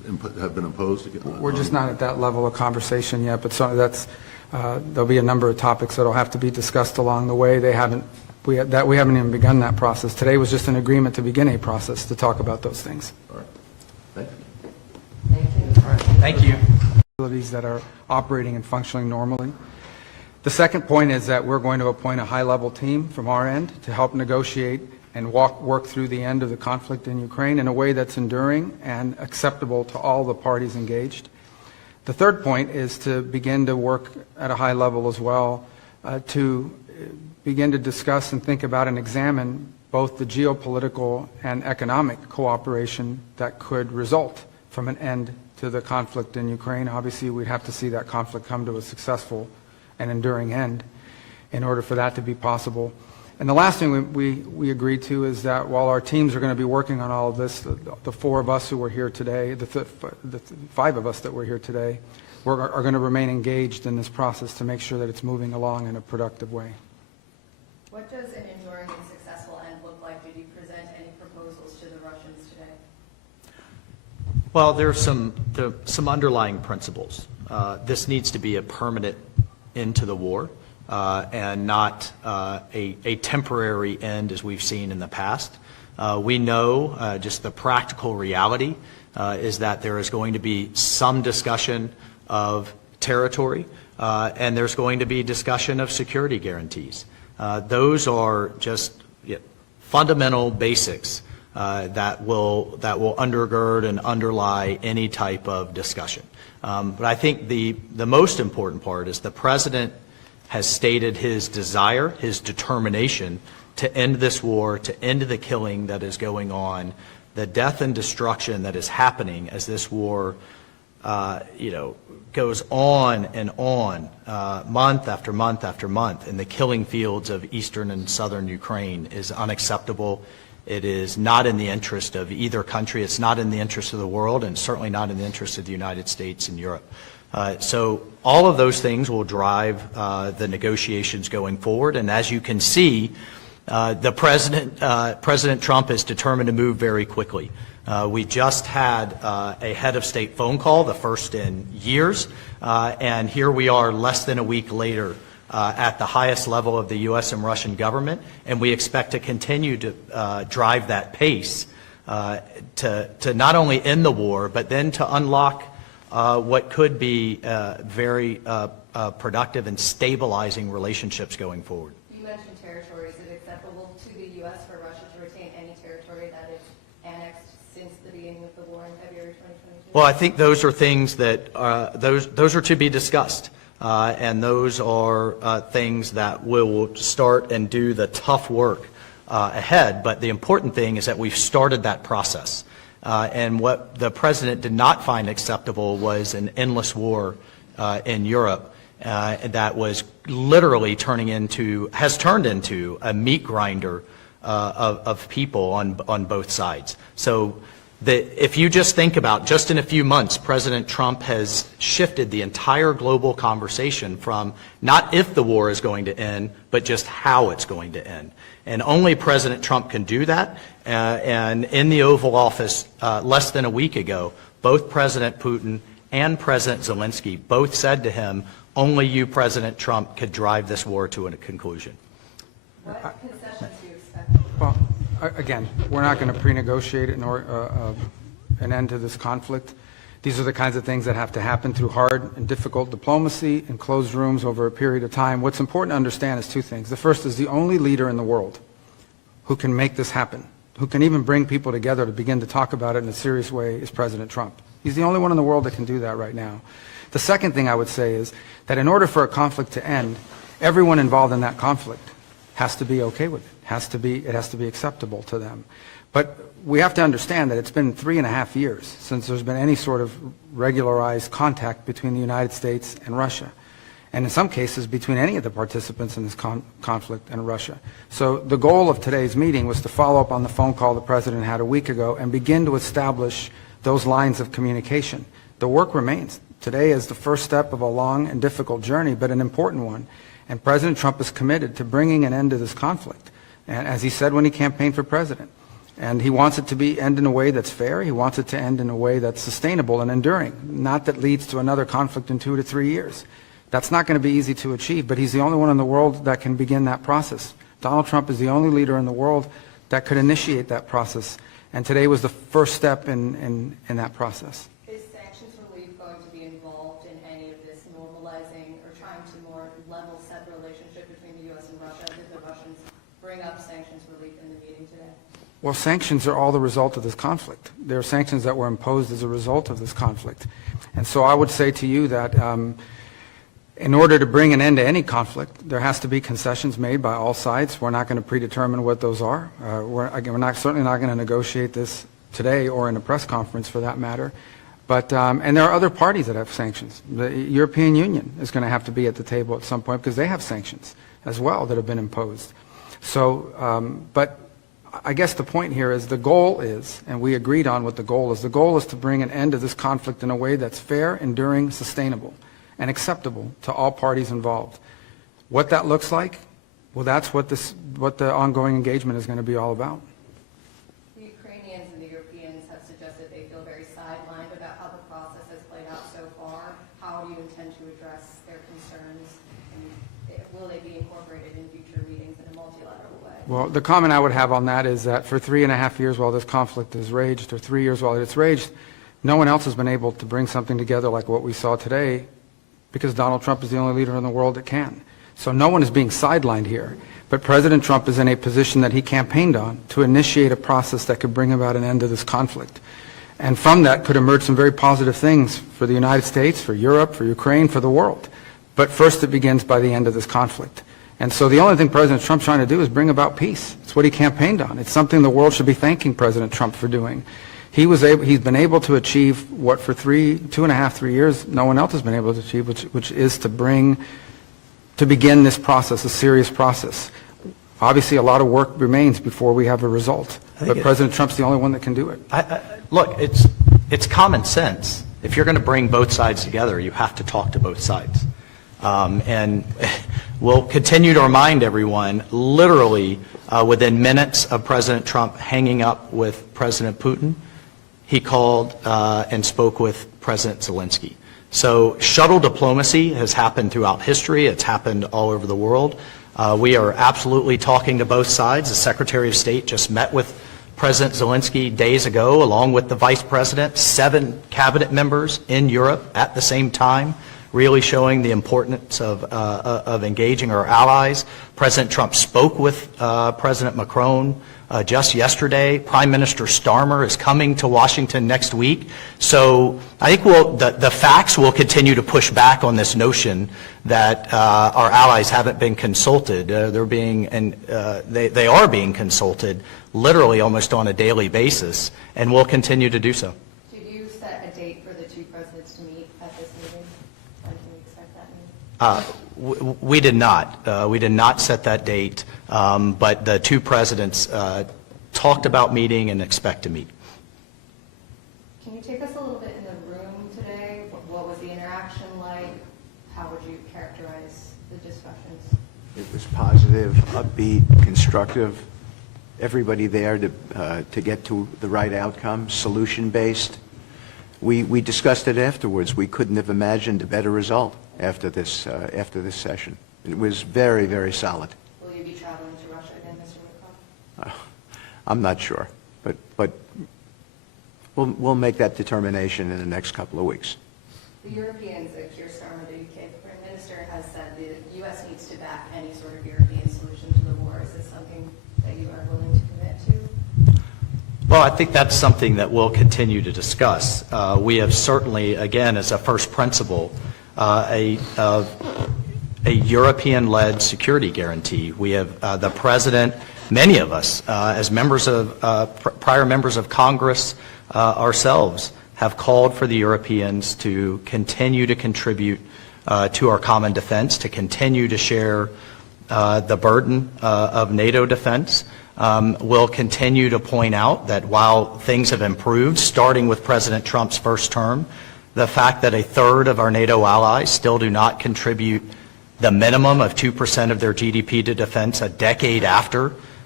have been imposed? We're just not at that level of conversation yet, but there'll be a number of topics that'll have to be discussed along the way. We haven't even begun that process. Today was just an agreement to begin a process to talk about those things. All right. Thank you. Thank you. Facilities that are operating and functioning normally. The second point is that we're going to appoint a high-level team from our end to help negotiate and work through the end of the conflict in Ukraine in a way that's enduring and acceptable to all the parties engaged. The third point is to begin to work at a high level as well to begin to discuss and think about and examine both the geopolitical and economic cooperation that could result from an end to the conflict in Ukraine. Obviously, we'd have to see that conflict come to a successful and enduring end in order for that to be possible. And the last thing we agreed to is that while our teams are going to be working on all of this, the four of us who were here today, the five of us that were here today, are going to remain engaged in this process to make sure that it's moving along in a productive way. What does an enduring and successful end look like? Did you present any proposals to the Russians today? Well, there are some underlying principles. This needs to be a permanent end to the war and not a temporary end as we've seen in the past. We know just the practical reality is that there is going to be some discussion of territory and there's going to be discussion of security guarantees. Those are just fundamental basics that will undergird and underlie any type of discussion. But I think the most important part is the President has stated his desire, his determination to end this war, to end the killing that is going on, the death and destruction that is happening as this war goes on and on, month after month after month, in the killing fields of eastern and southern Ukraine is unacceptable. It is not in the interest of either country. It's not in the interest of the world, and certainly not in the interest of the United States and Europe. So all of those things will drive the negotiations going forward. And as you can see, President Trump is determined to move very quickly. We just had a head of state phone call, the first in years, and here we are less than a week later at the highest level of the U.S. and Russian government, and we expect to continue to drive that pace to not only end the war, but then to unlock what could be very productive and stabilizing relationships going forward. You mentioned territory. Is it acceptable to the U.S. for Russia to retain any territory that it's annexed since the beginning of the war in February 2022? Well, I think those are things that those are to be discussed. And those are things that will start and do the tough work ahead. But the important thing is that we've started that process. And what the President did not find acceptable was an endless war in Europe that was literally has turned into a meat grinder of people on both sides. So if you just think about, just in a few months, President Trump has shifted the entire global conversation from not if the war is going to end, but just how it's going to end. And only President Trump can do that. And in the Oval Office less than a week ago, both President Putin and President Zelensky both said to him, only you, President Trump, could drive this war to a conclusion. What concessions do you expect? Well, again, we're not going to pre-negotiate an end to this conflict. These are the kinds of things that have to happen through hard and difficult diplomacy in closed rooms over a period of time. What's important to understand is two things. The first is the only leader in the world who can make this happen, who can even bring people together to begin to talk about it in a serious way, is President Trump. He's the only one in the world that can do that right now. The second thing I would say is that in order for a conflict to end, everyone involved in that conflict has to be okay with it. It has to be acceptable to them. But we have to understand that it's been 3.5 years since there's been any sort of regularized contact between the United States and Russia, and in some cases between any of the participants in this conflict and Russia. So the goal of today's meeting was to follow up on the phone call the President had a week ago and begin to establish those lines of communication. The work remains. Today is the first step of a long and difficult journey, but an important one. And President Trump is committed to bringing an end to this conflict, and as he said when he campaigned for president. And he wants it to end in a way that's fair. He wants it to end in a way that's sustainable and enduring, not that leads to another conflict in 2 to 3 years. That's not going to be easy to achieve, but he's the only one in the world that can begin that process. Donald Trump is the only leader in the world that could initiate that process, and today was the first step in that process. Is sanctions relief going to be involved in any of this normalizing or trying to more level set the relationship between the U.S. and Russia? Did the Russians bring up sanctions relief in the meeting today? Well, sanctions are all the result of this conflict. There are sanctions that were imposed as a result of this conflict. And so I would say to you that in order to bring an end to any conflict, there has to be concessions made by all sides. We're not going to predetermine what those are. We're certainly not going to negotiate this today or in a press conference for that matter. But, and there are other parties that have sanctions. The European Union is going to have to be at the table at some point because they have sanctions as well that have been imposed. So, but I guess the point here is the goal is, and we agreed on what the goal is to bring an end to this conflict in a way that's fair, enduring, sustainable, and acceptable to all parties involved. What that looks like, well, that's what the ongoing engagement is going to be all about. The Ukrainians and the Europeans have suggested they feel very sidelined about how the process has played out so far. How do you intend to address their concerns, and will they be incorporated in future meetings in a multilateral way? Well, the comment I would have on that is that for 3.5 years while this conflict has raged, or 3 years while it's raged, no one else has been able to bring something together like what we saw today, because Donald Trump is the only leader in the world that can. So no one is being sidelined here. But President Trump is in a position that he campaigned on to initiate a process that could bring about an end to this conflict. And from that could emerge some very positive things for the United States, for Europe, for Ukraine, for the world. But first it begins by the end of this conflict. And so the only thing President Trump's trying to do is bring about peace. It's what he campaigned on. It's something the world should be thanking President Trump for doing. He's been able to achieve what for 2.5, 3 years no one else has been able to achieve, which is to begin this process, a serious process. Obviously, a lot of work remains before we have a result, but President Trump's the only one that can do it. Look, it's common sense. If you're going to bring both sides together, you have to talk to both sides. And we'll continue to remind everyone, literally within minutes of President Trump hanging up with President Putin, he called and spoke with President Zelensky. So shuttle diplomacy has happened throughout history. It's happened all over the world. We are absolutely talking to both sides. The Secretary of State just met with President Zelensky days ago, along with the Vice President, 7 cabinet members in Europe at the same time, really showing the importance of engaging our allies. President Trump spoke with President Macron just yesterday. Prime Minister Starmer is coming to Washington next week. So I think the facts will continue to push back on this notion that our allies haven't been consulted. They are being consulted literally almost on a daily basis, and will continue to do so. Did you set a date for the two presidents to meet at this meeting? When can we expect that meeting? We did not. We did not set that date, but the two presidents talked about meeting and expect to meet. Can you take us a little bit in the room today? What was the interaction like? How would you characterize the discussions? It was positive, upbeat, constructive. Everybody there to get to the right outcome, solution-based. We discussed it afterwards. We couldn't have imagined a better result after this session. It was very, very solid. Will you be traveling to Russia again, Mr. Lavrov? I'm not sure, but we'll make that determination in the next couple of weeks. The Europeans, Keir Starmer, the UK Prime Minister, has said the U.S. needs to back any sort of European solution to the war. Is this something that you are willing to commit to? Well, I think that's something that we'll continue to discuss. We have certainly, again, as a first principle, a European-led security guarantee. We have the President, many of us, as members of prior members of Congress ourselves, have called for the Europeans to continue to contribute to our common defense, to continue to share the burden of NATO defense. We'll continue to point out that while things have improved, starting with President Trump's first term, the fact that 1/3 of our NATO allies still do not contribute the minimum of 2% of their GDP to defense a decade after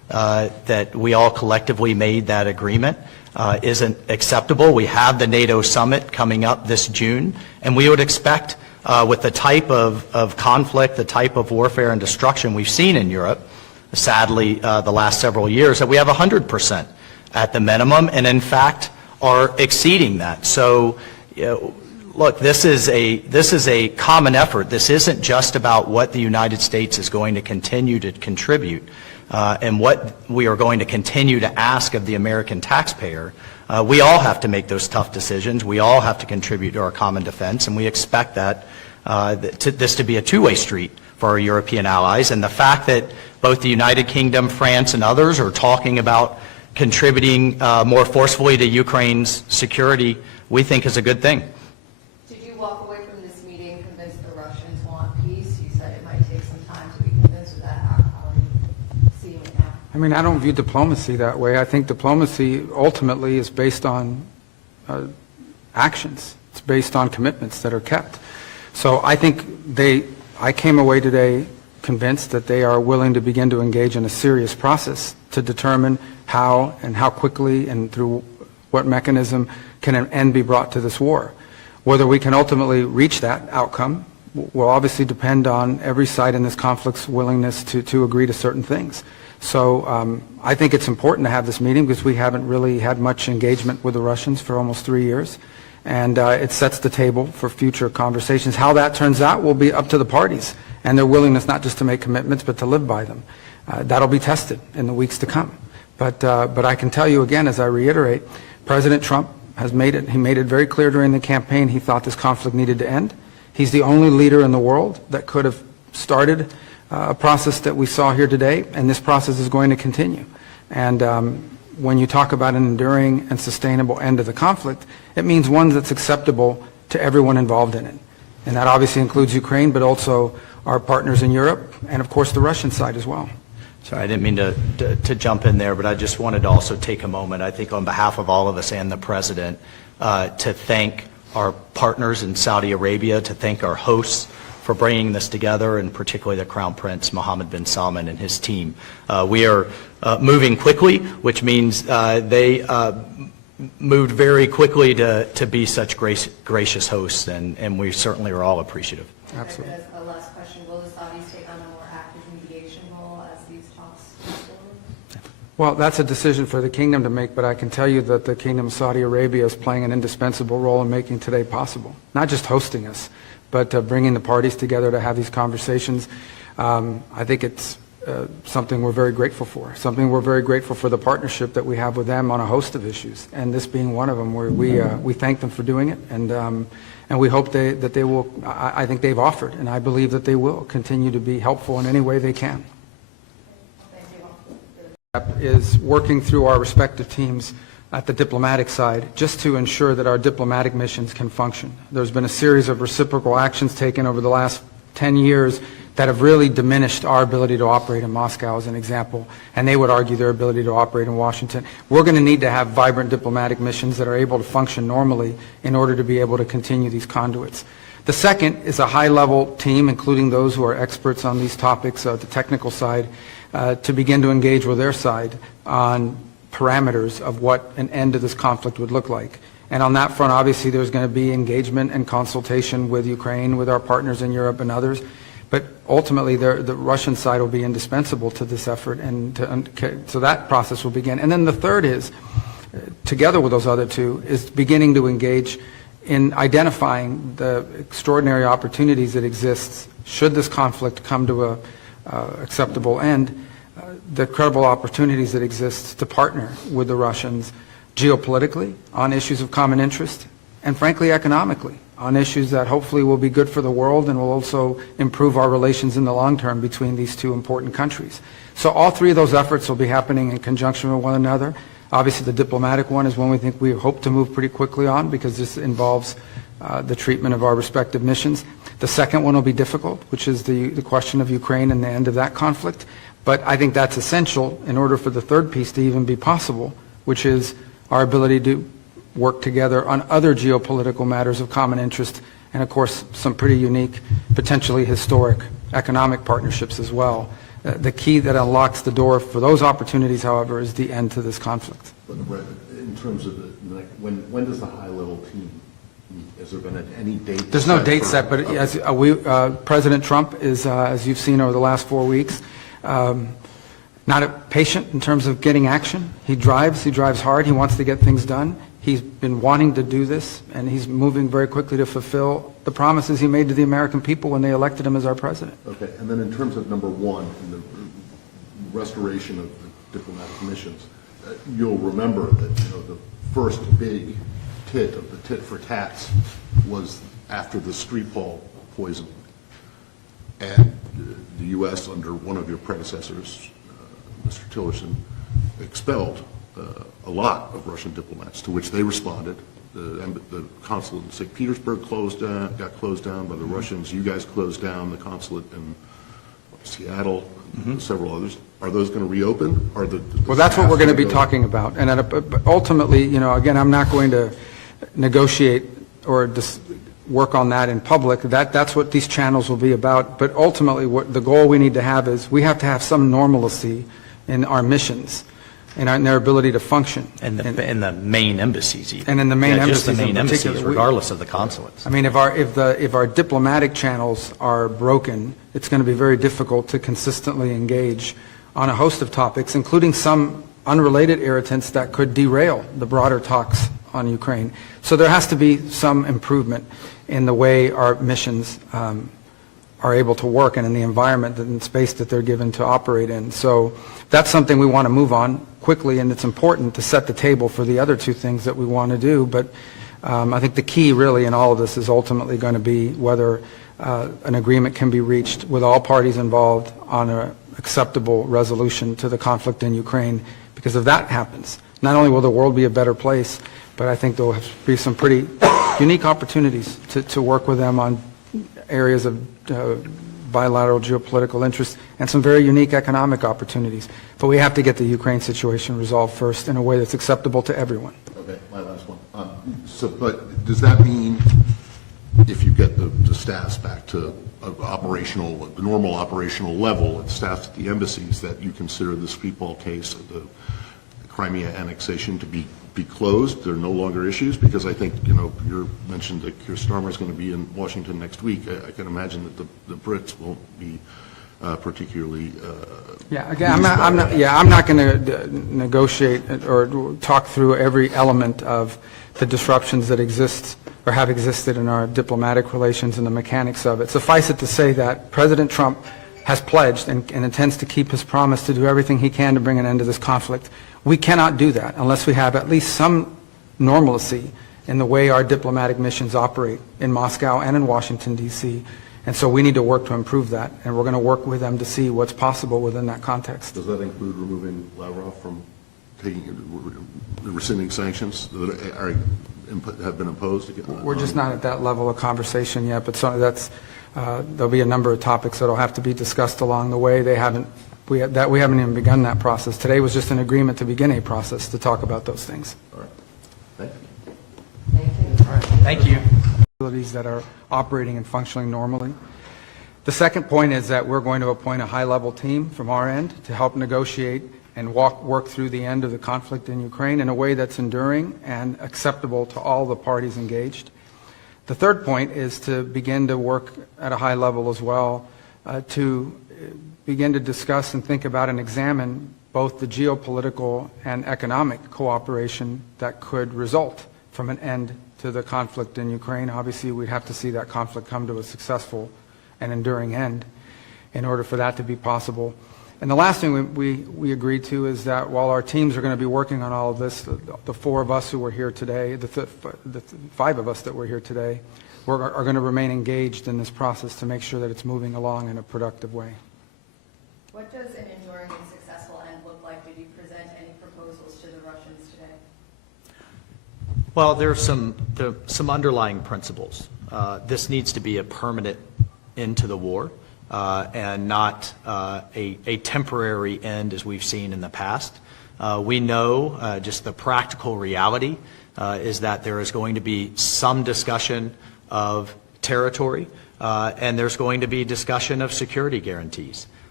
that we all collectively made that agreement isn't acceptable. We have the NATO summit coming up this June, and we would expect with the type of conflict, the type of warfare and destruction we've seen in Europe, sadly, the last several years, that we have 100% at the minimum, and in fact are exceeding that. So, look, this is a common effort. This isn't just about what the United States is going to continue to contribute and what we are going to continue to ask of the American taxpayer. We all have to make those tough decisions. We all have to contribute to our common defense, and we expect that this to be a two-way street for our European allies. And the fact that both the United Kingdom, France, and others are talking about contributing more forcefully to Ukraine's security, we think is a good thing. Did you walk away from this meeting convinced the Russians want peace? You said it might take some time to be convinced of that. How are you seeing it now? I mean, I don't view diplomacy that way. I think diplomacy ultimately is based on actions. It's based on commitments that are kept. So I think I came away today convinced that they are willing to begin to engage in a serious process to determine how and how quickly and through what mechanism can an end be brought to this war. Whether we can ultimately reach that outcome will obviously depend on every side in this conflict's willingness to agree to certain things. So I think it's important to have this meeting because we haven't really had much engagement with the Russians for almost 3 years. And it sets the table for future conversations. How that turns out will be up to the parties and their willingness not just to make commitments but to live by them. That'll be tested in the weeks to come. But I can tell you again, as I reiterate, President Trump has made it very clear during the campaign he thought this conflict needed to end. He's the only leader in the world that could have started a process that we saw here today, and this process is going to continue. And when you talk about an enduring and sustainable end to the conflict, it means one that's acceptable to everyone involved in it. And that obviously includes Ukraine, but also our partners in Europe, and of course the Russian side as well. Sorry, I didn't mean to jump in there, but I just wanted to also take a moment, I think on behalf of all of us and the President, to thank our partners in Saudi Arabia, to thank our hosts for bringing this together, and particularly the Crown Prince Mohammed bin Salman and his team. We are moving quickly, which means they moved very quickly to be such gracious hosts, and we certainly are all appreciative. Absolutely. As a last question, will the Saudis take on a more active mediation role as these talks move forward? Well, that's a decision for the kingdom to make, but I can tell you that the Kingdom of Saudi Arabia is playing an indispensable role in making today possible. Not just hosting us, but bringing the parties together to have these conversations. I think it's something we're very grateful for. Something we're very grateful for the partnership that we have with them on a host of issues, and this being one of them, where we thank them for doing it, and we hope that they will. I think they've offered, and I believe that they will continue to be helpful in any way they can. Is working through our respective teams at the diplomatic side just to ensure that our diplomatic missions can function. There's been a series of reciprocal actions taken over the last 10 years that have really diminished our ability to operate in Moscow, as an example, and they would argue their ability to operate in Washington. We're going to need to have vibrant diplomatic missions that are able to function normally in order to be able to continue these conduits. The second is a high-level team, including those who are experts on these topics, the technical side, to begin to engage with their side on parameters of what an end to this conflict would look like. And on that front, obviously, there's going to be engagement and consultation with Ukraine, with our partners in Europe and others. But ultimately, the Russian side will be indispensable to this effort, and so that process will begin. And then the third is, together with those other two, is beginning to engage in identifying the extraordinary opportunities that exist should this conflict come to a acceptable end, the credible opportunities that exist to partner with the Russians geopolitically on issues of common interest, and frankly economically on issues that hopefully will be good for the world and will also improve our relations in the long term between these two important countries. So all three of those efforts will be happening in conjunction with one another. Obviously the diplomatic one is one we hope to move pretty quickly on, because this involves the treatment of our respective missions. The second one will be difficult, which is the question of Ukraine and the end of that conflict. But I think that's essential in order for the third piece to even be possible, which is our ability to work together on other geopolitical matters of common interest, and of course some pretty unique, potentially historic economic partnerships as well, The key that unlocks the door for those opportunities, however, is the end to this conflict. But in terms of when does the high-level team meet? Has there been any date? There's no date set, but as President Trump is, as you've seen over the last 4 weeks, not patient in terms of getting action. He drives hard, he wants to get things done. He's been wanting to do this, and he's moving very quickly to fulfill the promises he made to the American people when they elected him as our president. Okay, and then in terms of number one, in the restoration of the diplomatic missions, you'll remember that the first big tit of the tit for tats was after the Skripal poisoning, and the U.S. under one of your predecessors, Mr. Tillerson, expelled a lot of Russian diplomats, to which they responded. The consulate in St. Petersburg got closed down by the Russians. You guys closed down the consulate in Seattle, several others. Are those going to reopen? Well, that's what we're going to be talking about. And ultimately, again, I'm not going to negotiate or just work on that in public. That's what these channels will be about. But ultimately, what the goal we need to have is we have to have some normalcy in our missions and in their ability to function. And the main embassies even. And in the main embassies just the main in embassies, particular. regardless of the consulates. I mean, if our diplomatic channels are broken, it's going to be very difficult to consistently engage on a host of topics, including some unrelated irritants that could derail the broader talks on Ukraine. So there has to be some improvement in the way our missions are able to work and in the environment and space that they're given to operate in. So that's something we want to move on quickly, and it's important to set the table for the other two things that we want to do. But I think the key really in all of this is ultimately going to be whether an agreement can be reached with all parties involved on an acceptable resolution to the conflict in Ukraine. Because if that happens, not only will the world be a better place, but I think there will be some pretty unique opportunities to work with them on areas of bilateral geopolitical interest and some very unique economic opportunities. But we have to get the Ukraine situation resolved first in a way that's acceptable to everyone. Okay, my last one. But does that mean if you get the staffs back to the normal operational level, and staffs at the embassies, that you consider the Skripal case of the Crimea annexation to be closed? There are no longer issues? Because I think, you mentioned that Keir Starmer is going to be in Washington next week. I can imagine that the Brits won't be particularly Yeah, again, I'm not going to negotiate or talk through every element of the disruptions that exist or have existed in our diplomatic relations and the mechanics of it. Suffice it to say that President Trump has pledged and intends to keep his promise to do everything he can to bring an end to this conflict. We cannot do that unless we have at least some normalcy in the way our diplomatic missions operate in Moscow and in Washington, D.C. And so we need to work to improve that, and we're going to work with them to see what's possible within that context. Does that include removing Lavrov from rescinding sanctions that have been imposed? We're just not at that level of conversation yet, but there'll be a number of topics that will have to be discussed along the way. We haven't even begun that process. Today was just an agreement to begin a process to talk about those things. All right. Thank you. Thank you. All right. Thank you. Facilities that are operating and functioning normally. The second point is that we're going to appoint a high-level team from our end to help negotiate and work through the end of the conflict in Ukraine in a way that's enduring and acceptable to all the parties engaged. The third point is to begin to work at a high level as well to begin to discuss and think about and examine both the geopolitical and economic cooperation that could result from an end to the conflict in Ukraine. Obviously, we'd have to see that conflict come to a successful and enduring end in order for that to be possible. And the last thing we agreed to is that while our teams are going to be working on all of this, the four of us who were here today, the five of us that were here today, are going to remain engaged in this process to make sure that it's moving along in a productive way. What does an enduring and successful end look like? Did you present any proposals to the Russians today? Well, there are some underlying principles. This needs to be a permanent end to the war and not a temporary end as we've seen in the past. We know just the practical reality is that there is going to be some discussion of territory and there's going to be discussion of security guarantees.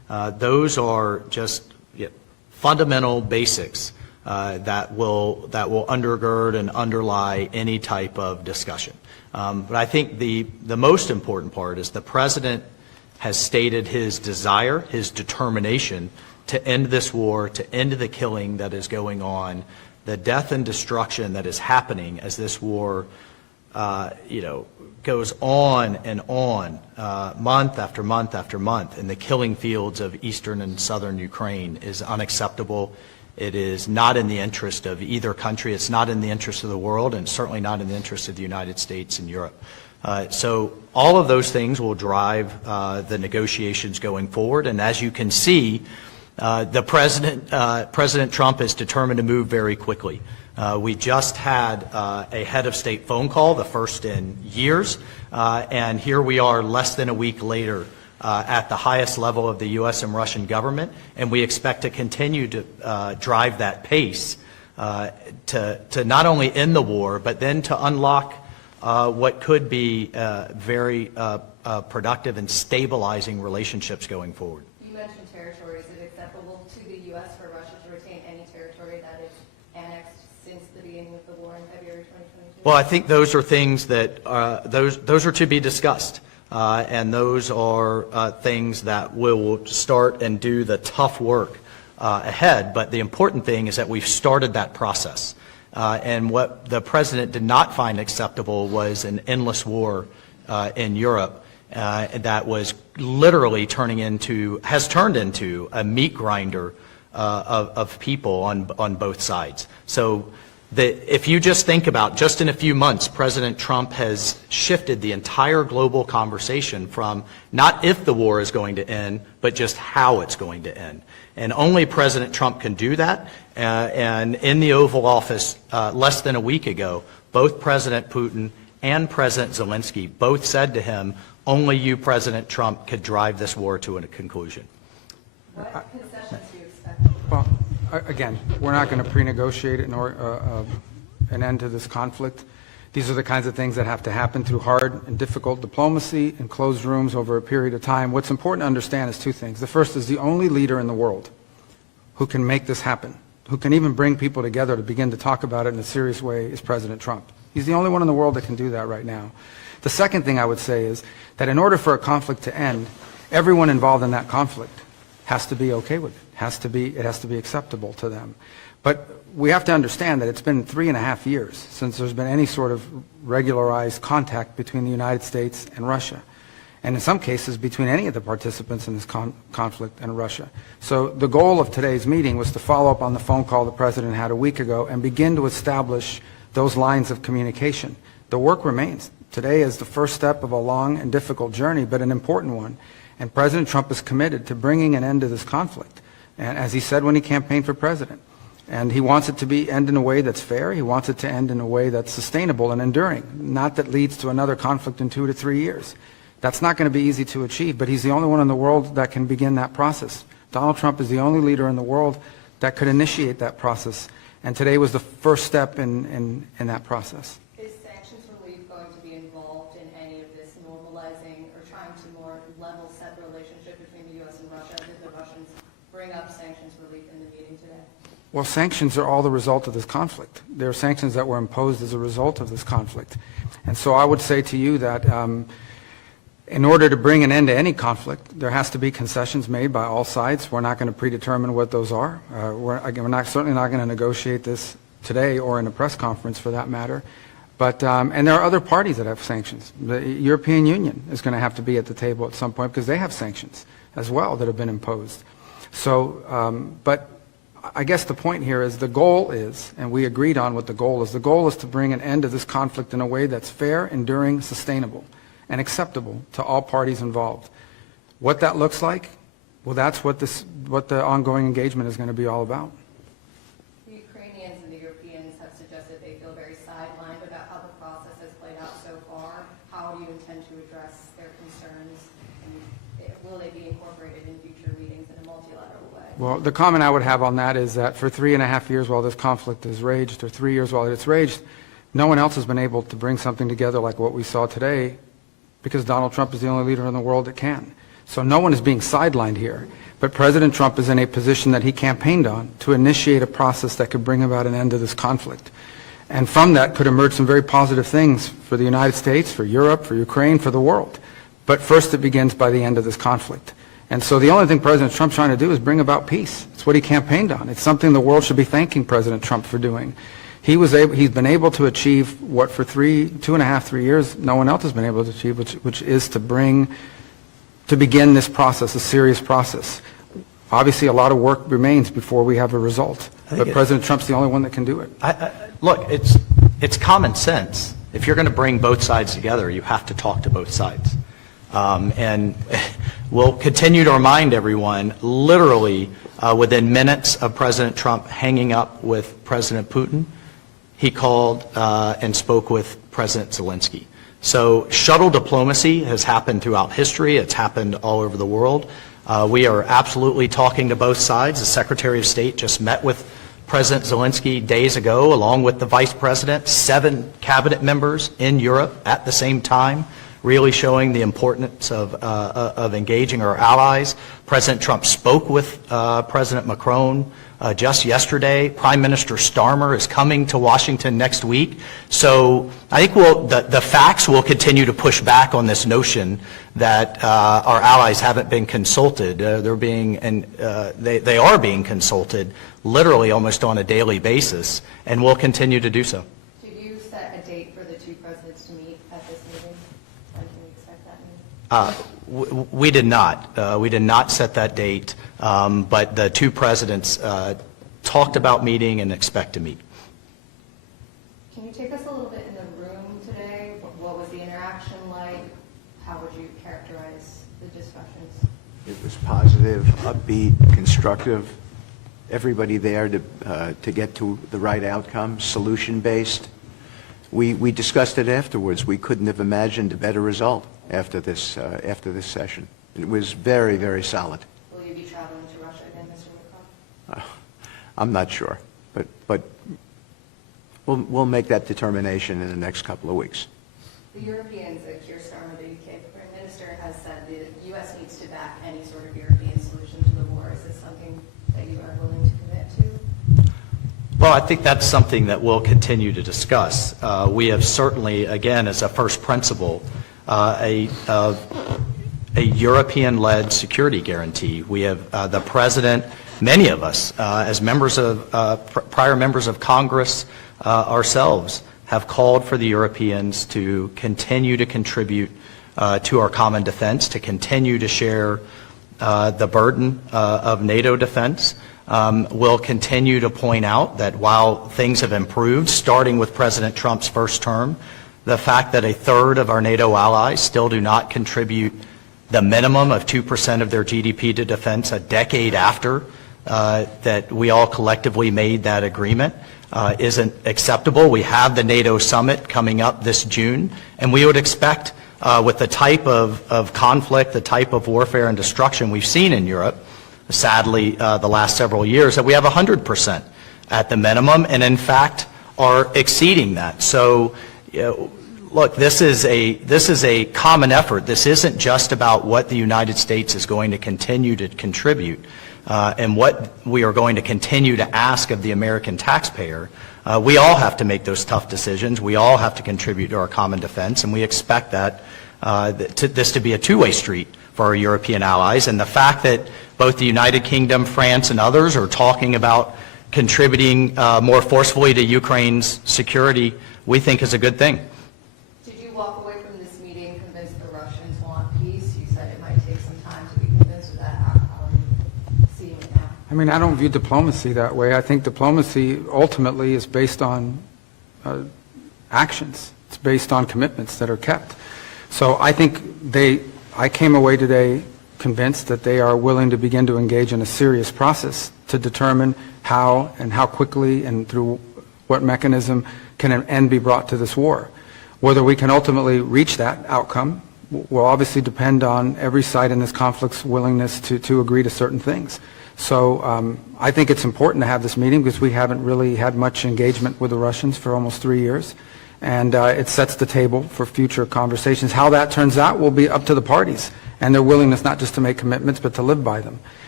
Those are just fundamental basics that will undergird and underlie any type of discussion. But I think the most important part is the President has stated his desire, his determination to end this war, to end the killing that is going on, the death and destruction that is happening as this war, goes on and on, month after month after month, in the killing fields of eastern and southern Ukraine is unacceptable. It is not in the interest of either country. It's not in the interest of the world, and certainly not in the interest of the United States and Europe. So all of those things will drive the negotiations going forward. And as you can see, President Trump is determined to move very quickly. We just had a head of state phone call, the first in years, and here we are less than a week later at the highest level of the U.S. and Russian government, and we expect to continue to drive that pace to not only end the war, but then to unlock what could be very productive and stabilizing relationships going forward. You mentioned territory. Is it acceptable to the U.S. for Russia to retain any territory that is annexed since the beginning of the war in February 2022? Well, I think those are things that those are to be discussed, and those are things that will start and do the tough work ahead. But the important thing is that we've started that process, and what the President did not find acceptable was an endless war in Europe that was literally has turned into a meat grinder of people on both sides. So if you just think about, just in a few months, President Trump has shifted the entire global conversation from not if the war is going to end, but just how it's going to end. And only President Trump can do that. And in the Oval Office less than a week ago, both President Putin and President Zelensky both said to him, only you, President Trump, could drive this war to a conclusion. What concessions do you expect? Well, again, we're not going to pre-negotiate an end to this conflict. These are the kinds of things that have to happen through hard and difficult diplomacy in closed rooms over a period of time. What's important to understand is two things. The first is the only leader in the world who can make this happen, who can even bring people together to begin to talk about it in a serious way, is President Trump. He's the only one in the world that can do that right now. The second thing I would say is that in order for a conflict to end, everyone involved in that conflict has to be okay with it. It has to be acceptable to them. But we have to understand that it's been 3.5 years since there's been any sort of regularized contact between the United States and Russia, and in some cases between any of the participants in this conflict and Russia. So the goal of today's meeting was to follow up on the phone call the President had a week ago and begin to establish those lines of communication. The work remains. Today is the first step of a long and difficult journey, but an important one. And President Trump is committed to bringing an end to this conflict, and as he said when he campaigned for president. And he wants it to end in a way that's fair. He wants it to end in a way that's sustainable and enduring, not that leads to another conflict in 2 to 3 years. That's not going to be easy to achieve, but he's the only one in the world that can begin that process. Donald Trump is the only leader in the world that could initiate that process, and today was the first step in that process. Is sanctions relief going to be involved in any of this normalizing or trying to more level set the relationship between the U.S. and Russia? Did the Russians bring up sanctions relief in the meeting today? Well, sanctions are all the result of this conflict. There are sanctions that were imposed as a result of this conflict. And so I would say to you that in order to bring an end to any conflict, there has to be concessions made by all sides. We're not going to predetermine what those are. We're certainly not going to negotiate this today or in a press conference for that matter. But, and there are other parties that have sanctions. The European Union is going to have to be at the table at some point because they have sanctions as well that have been imposed. So, but I guess the point here is the goal is, and we agreed on what the goal is to bring an end to this conflict in a way that's fair, enduring, sustainable, and acceptable to all parties involved. What that looks like, well, that's what the ongoing engagement is going to be all about. The Ukrainians and the Europeans have suggested they feel very sidelined about how the process has played out so far. How do you intend to address their concerns, and will they be incorporated in future meetings in a multilateral way? Well, the comment I would have on that is that for 3.5 years while this conflict has raged, or 3 years while it's raged, no one else has been able to bring something together like what we saw today, because Donald Trump is the only leader in the world that can. So no one is being sidelined here. But President Trump is in a position that he campaigned on to initiate a process that could bring about an end to this conflict. And from that could emerge some very positive things for the United States, for Europe, for Ukraine, for the world. But first it begins by the end of this conflict. And so the only thing President Trump's trying to do is bring about peace. It's what he campaigned on. It's something the world should be thanking President Trump for doing. He's been able to achieve what for 2.5, 3 years no one else has been able to achieve, which is to begin this process, a serious process. Obviously, a lot of work remains before we have a result. But President Trump's the only one that can do it. Look, it's common sense. If you're going to bring both sides together, you have to talk to both sides. And we'll continue to remind everyone, literally within minutes of President Trump hanging up with President Putin, he called and spoke with President Zelensky. So shuttle diplomacy has happened throughout history. It's happened all over the world. We are absolutely talking to both sides. The Secretary of State just met with President Zelensky days ago, along with the Vice President, 7 cabinet members in Europe at the same time, really showing the importance of engaging our allies. President Trump spoke with President Macron just yesterday. Prime Minister Starmer is coming to Washington next week. So I think the facts will continue to push back on this notion that our allies haven't been consulted. They are being consulted literally almost on a daily basis, and will continue to do so. Did you set a date for the two presidents to meet at this meeting? When can we expect that meeting? We did not. We did not set that date, but the two presidents talked about meeting and expect to meet. Can you take us a little bit in the room today? What was the interaction like? How would you characterize the discussions? It was positive, upbeat, constructive. Everybody there to get to the right outcome, solution-based. We discussed it afterwards. We couldn't have imagined a better result after this session. It was very, very solid. Will you be traveling to Russia again, Mr. Witkoff? I'm not sure, but we'll make that determination in the next couple of weeks. The Europeans, Keir Starmer, the UK Prime Minister, has said the U.S. needs to back any sort of European solution to the war. Is this something that you are willing to commit to? Well, I think that's something that we'll continue to discuss. We have certainly, again, as a first principle, a European-led security guarantee. We have the President, many of us, as members of prior members of Congress ourselves, have called for the Europeans to continue to contribute to our common defense, to continue to share the burden of NATO defense. We'll continue to point out that while things have improved, starting with President Trump's first term, the fact that a third of our NATO allies still do not contribute the minimum of 2% of their GDP to defense a decade after that we all collectively made that agreement isn't acceptable. We have the NATO summit coming up this June, and we would expect with the type of conflict, the type of warfare and destruction we've seen in Europe, sadly, the last several years, that we have 100% at the minimum, and in fact are exceeding that. So, look, this is a common effort. This isn't just about what the United States is going to continue to contribute and what we are going to continue to ask of the American taxpayer. We all have to make those tough decisions. We all have to contribute to our common defense, and we expect that this to be a two-way street for our European allies. And the fact that both the United Kingdom, France, and others are talking about contributing more forcefully to Ukraine's security, we think is a good thing. Did you walk away from this meeting convinced the Russians want peace? You said it might take some time to be convinced of that. How are you seeing it now? I mean, I don't view diplomacy that way. I think diplomacy ultimately is based on actions. It's based on commitments that are kept. So I think I came away today convinced that they are willing to begin to engage in a serious process to determine how and how quickly and through what mechanism can an end be brought to this war. Whether we can ultimately reach that outcome will obviously depend on every side in this conflict's willingness to agree to certain things. So I think it's important to have this meeting because we haven't really had much engagement with the Russians for almost 3 years. And it sets the table for future conversations. How that turns out will be up to the parties and their willingness not just to make commitments but to live by them.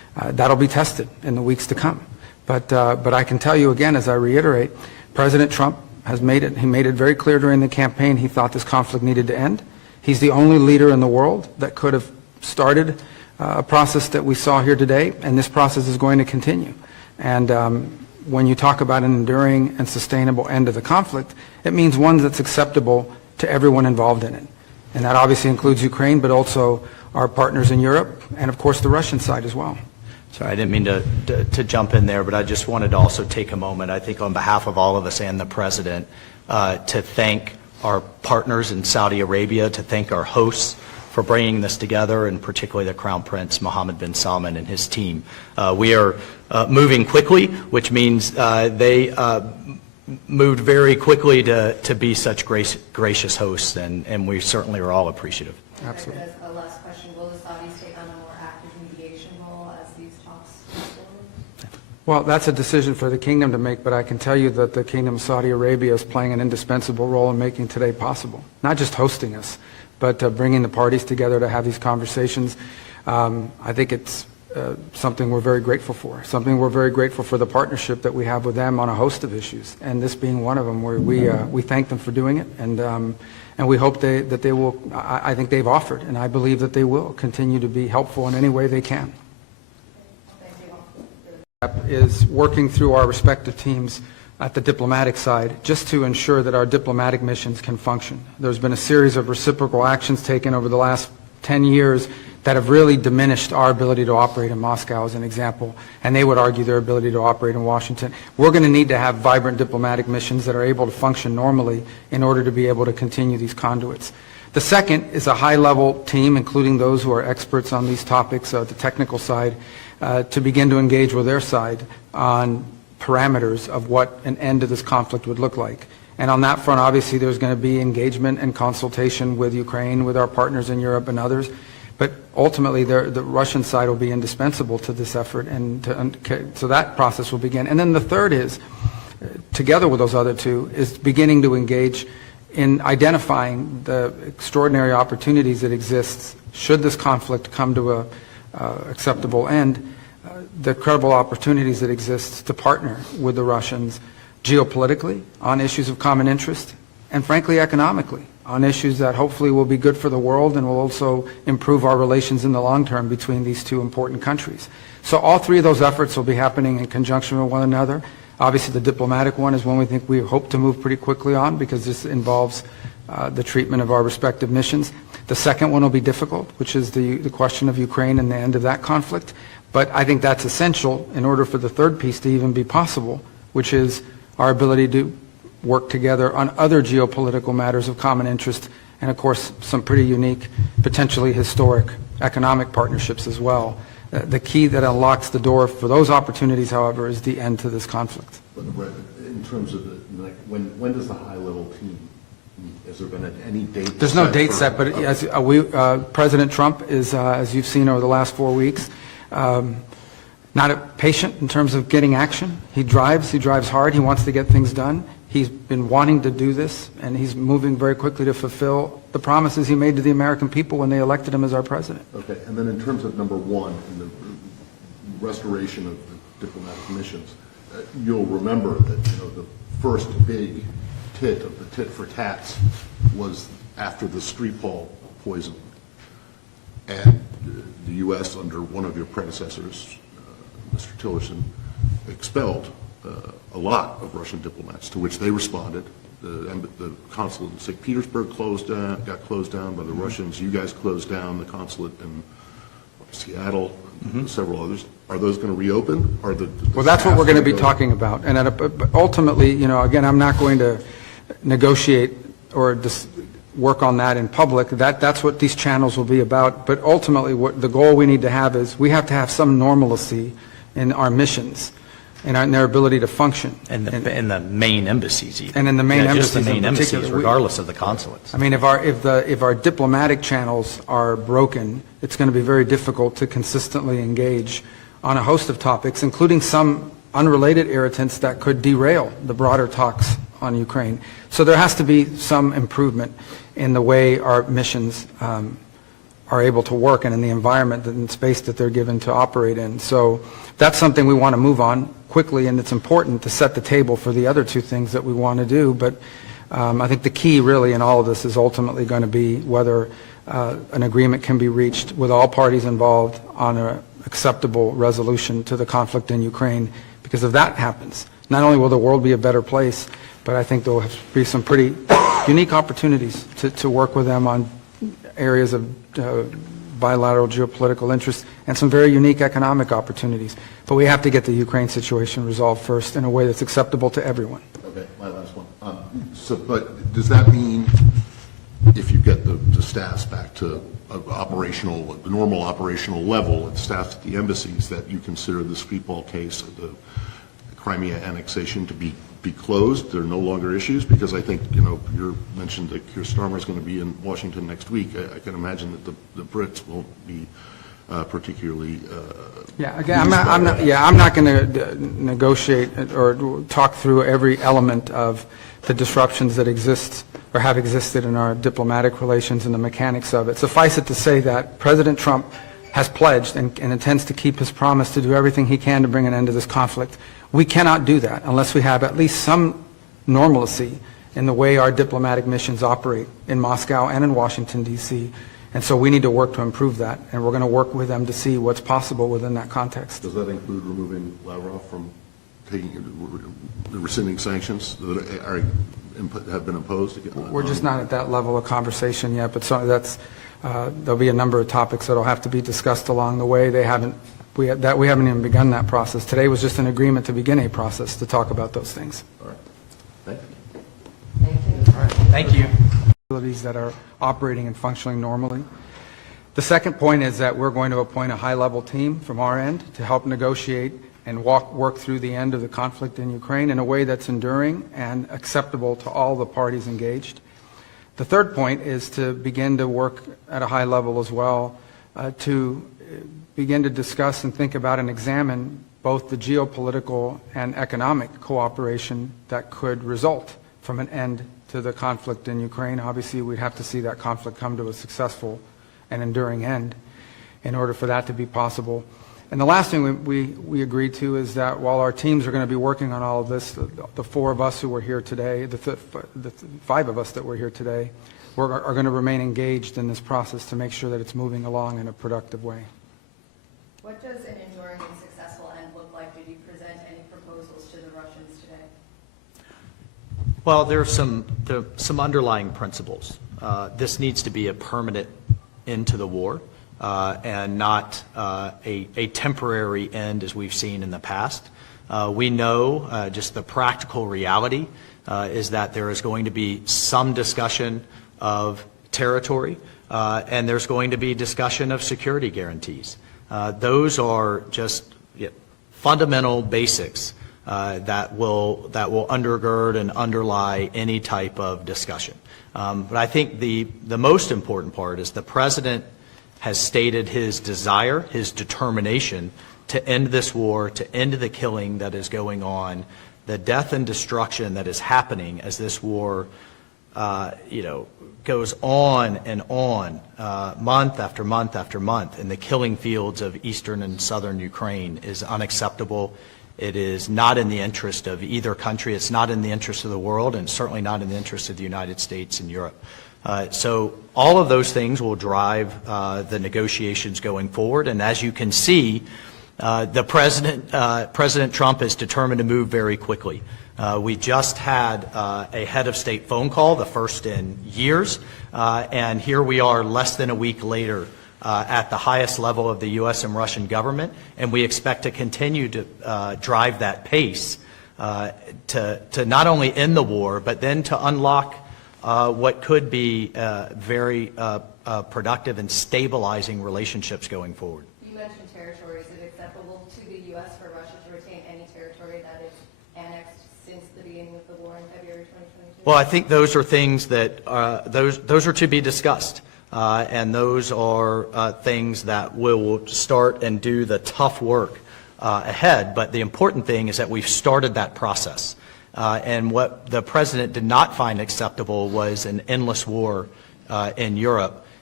That'll be tested in the weeks to come. But I can tell you again, as I reiterate, President Trump has made it very clear during the campaign he thought this conflict needed to end. He's the only leader in the world that could have started a process that we saw here today, and this process is going to continue. And when you talk about an enduring and sustainable end to the conflict, it means one that's acceptable to everyone involved in it. And that obviously includes Ukraine, but also our partners in Europe, and of course the Russian side as well. Sorry, I didn't mean to jump in there, but I just wanted to also take a moment, I think on behalf of all of us and the President, to thank our partners in Saudi Arabia, to thank our hosts for bringing this together, and particularly the Crown Prince Mohammed bin Salman and his team. We are moving quickly, which means they moved very quickly to be such gracious hosts, and we certainly are all appreciative. Absolutely. As a last question, will the Saudis take on a more active mediation role as these talks move forward? Well, that's a decision for the kingdom to make, but I can tell you that the Kingdom of Saudi Arabia is playing an indispensable role in making today possible. Not just hosting us, but bringing the parties together to have these conversations. I think it's something we're very grateful for. Something we're very grateful for the partnership that we have with them on a host of issues, and this being one of them, where we thank them for doing it, and we hope that they will. I think they've offered, and I believe that they will continue to be helpful in any way they can. Is working through our respective teams at the diplomatic side, just to ensure that our diplomatic missions can function. There's been a series of reciprocal actions taken over the last 10 years that have really diminished our ability to operate in Moscow, as an example, and they would argue their ability to operate in Washington. We're going to need to have vibrant diplomatic missions that are able to function normally in order to be able to continue these conduits. The second is a high-level team, including those who are experts on these topics, the technical side, to begin to engage with their side on parameters of what an end to this conflict would look like. And on that front, obviously, there's going to be engagement and consultation with Ukraine, with our partners in Europe and others. But ultimately, the Russian side will be indispensable to this effort, and so that process will begin. And then the third is, together with those other two, is beginning to engage in identifying the extraordinary opportunities that exist should this conflict come to a acceptable end, the credible opportunities that exist to partner with the Russians geopolitically on issues of common interest, and frankly economically on issues that hopefully will be good for the world and will also improve our relations in the long term between these two important countries. So all three of those efforts will be happening in conjunction with one another. Obviously the diplomatic one is one we hope to move pretty quickly on, because this involves the treatment of our respective missions. The second one will be difficult, which is the question of Ukraine and the end of that conflict. But I think that's essential in order for the third piece to even be possible, which is our ability to work together on other geopolitical matters of common interest, and of course some pretty unique, potentially historic economic partnerships as well. The key that unlocks the door for those opportunities, however, is the end to this conflict. But in terms of when does the high-level team meet? Has there been any date? There's no date set, but as President Trump is, as you've seen over the last 4 weeks, not patient in terms of getting action. He drives hard. He wants to get things done. He's been wanting to do this, and he's moving very quickly to fulfill the promises he made to the American people when they elected him as our president. Okay, and then in terms of number one, in the restoration of the diplomatic missions, you'll remember that the first big tit of the tit for tats was after the Skripal poisoning, and the U.S. under one of your predecessors, Mr. Tillerson, expelled a lot of Russian diplomats, to which they responded. The consulate in St. Petersburg got closed down by the Russians. You guys closed down the consulate in Seattle, and several others. Are those going to reopen? Well, that's what we're going to be talking about. And ultimately, again, I'm not going to negotiate or just work on that in public. That's what these channels will be about. But ultimately, what the goal we need to have is we have to have some normalcy in our missions and in their ability to function. And the main embassies even. And in the main embassies just the main in particular. embassies, regardless of the consulates. I mean, if our diplomatic channels are broken, it's going to be very difficult to consistently engage on a host of topics, including some unrelated irritants that could derail the broader talks on Ukraine. So there has to be some improvement in the way our missions are able to work and in the environment and space that they're given to operate in. So that's something we want to move on quickly, and it's important to set the table for the other two things that we want to do. But I think the key really in all of this is ultimately going to be whether an agreement can be reached with all parties involved on an acceptable resolution to the conflict in Ukraine. Because if that happens, not only will the world be a better place, but I think there will be some pretty unique opportunities to work with them on areas of bilateral geopolitical interest and some very unique economic opportunities. But we have to get the Ukraine situation resolved first in a way that's acceptable to everyone. Okay, my last one. But does that mean if you get the staffs back to the normal operational level, and staffs at the embassies, that you consider the Skripal case, the Crimea annexation, to be closed? There are no longer issues? Because I think, you mentioned that Keir Starmer is going to be in Washington next week. I can imagine that the Brits won't be particularly. Yeah, again, I'm not going to negotiate or talk through every element of the disruptions that exist or have existed in our diplomatic relations and the mechanics of it. Suffice it to say that President Trump has pledged and intends to keep his promise to do everything he can to bring an end to this conflict. We cannot do that unless we have at least some normalcy in the way our diplomatic missions operate in Moscow and in Washington, D.C. And so we need to work to improve that, and we're going to work with them to see what's possible within that context. Does that include removing Lavrov from rescinding sanctions that have been imposed? We're just not at that level of conversation yet, but there'll be a number of topics that will have to be discussed along the way. We haven't even begun that process. Today was just an agreement to begin a process to talk about those things. All right. Thank you. Thank you. All right. Thank you. Facilities that are operating and functioning normally. The second point is that we're going to appoint a high-level team from our end to help negotiate and work through the end of the conflict in Ukraine in a way that's enduring and acceptable to all the parties engaged. The third point is to begin to work at a high level as well to begin to discuss and think about and examine both the geopolitical and economic cooperation that could result from an end to the conflict in Ukraine. Obviously, we'd have to see that conflict come to a successful and enduring end in order for that to be possible. And the last thing we agreed to is that while our teams are going to be working on all of this, the four of us who were here today, the five of us that were here today, are going to remain engaged in this process to make sure that it's moving along in a productive way. What does an enduring and successful end look like? Did you present any proposals to the Russians today? Well, there are some underlying principles. This needs to be a permanent end to the war and not a temporary end as we've seen in the past. We know just the practical reality is that there is going to be some discussion of territory and there's going to be discussion of security guarantees. Those are just fundamental basics that will undergird and underlie any type of discussion. But I think the most important part is the President has stated his desire, his determination to end this war, to end the killing that is going on, the death and destruction that is happening as this war, goes on and on, month after month after month, in the killing fields of eastern and southern Ukraine is unacceptable. It is not in the interest of either country. It's not in the interest of the world, and certainly not in the interest of the United States and Europe. So all of those things will drive the negotiations going forward. And as you can see, President Trump is determined to move very quickly. We just had a head of state phone call, the first in years, and here we are less than a week later at the highest level of the U.S. and Russian government, and we expect to continue to drive that pace to not only end the war, but then to unlock what could be very productive and stabilizing relationships going forward. You mentioned territory. Is it acceptable to the U.S. for Russia to retain any territory that is annexed since the beginning of the war in February 2022? Well, I think those are things that those are to be discussed. And those are things that will start and do the tough work ahead. But the important thing is that we've started that process. And what the President did not find acceptable was an endless war in Europe.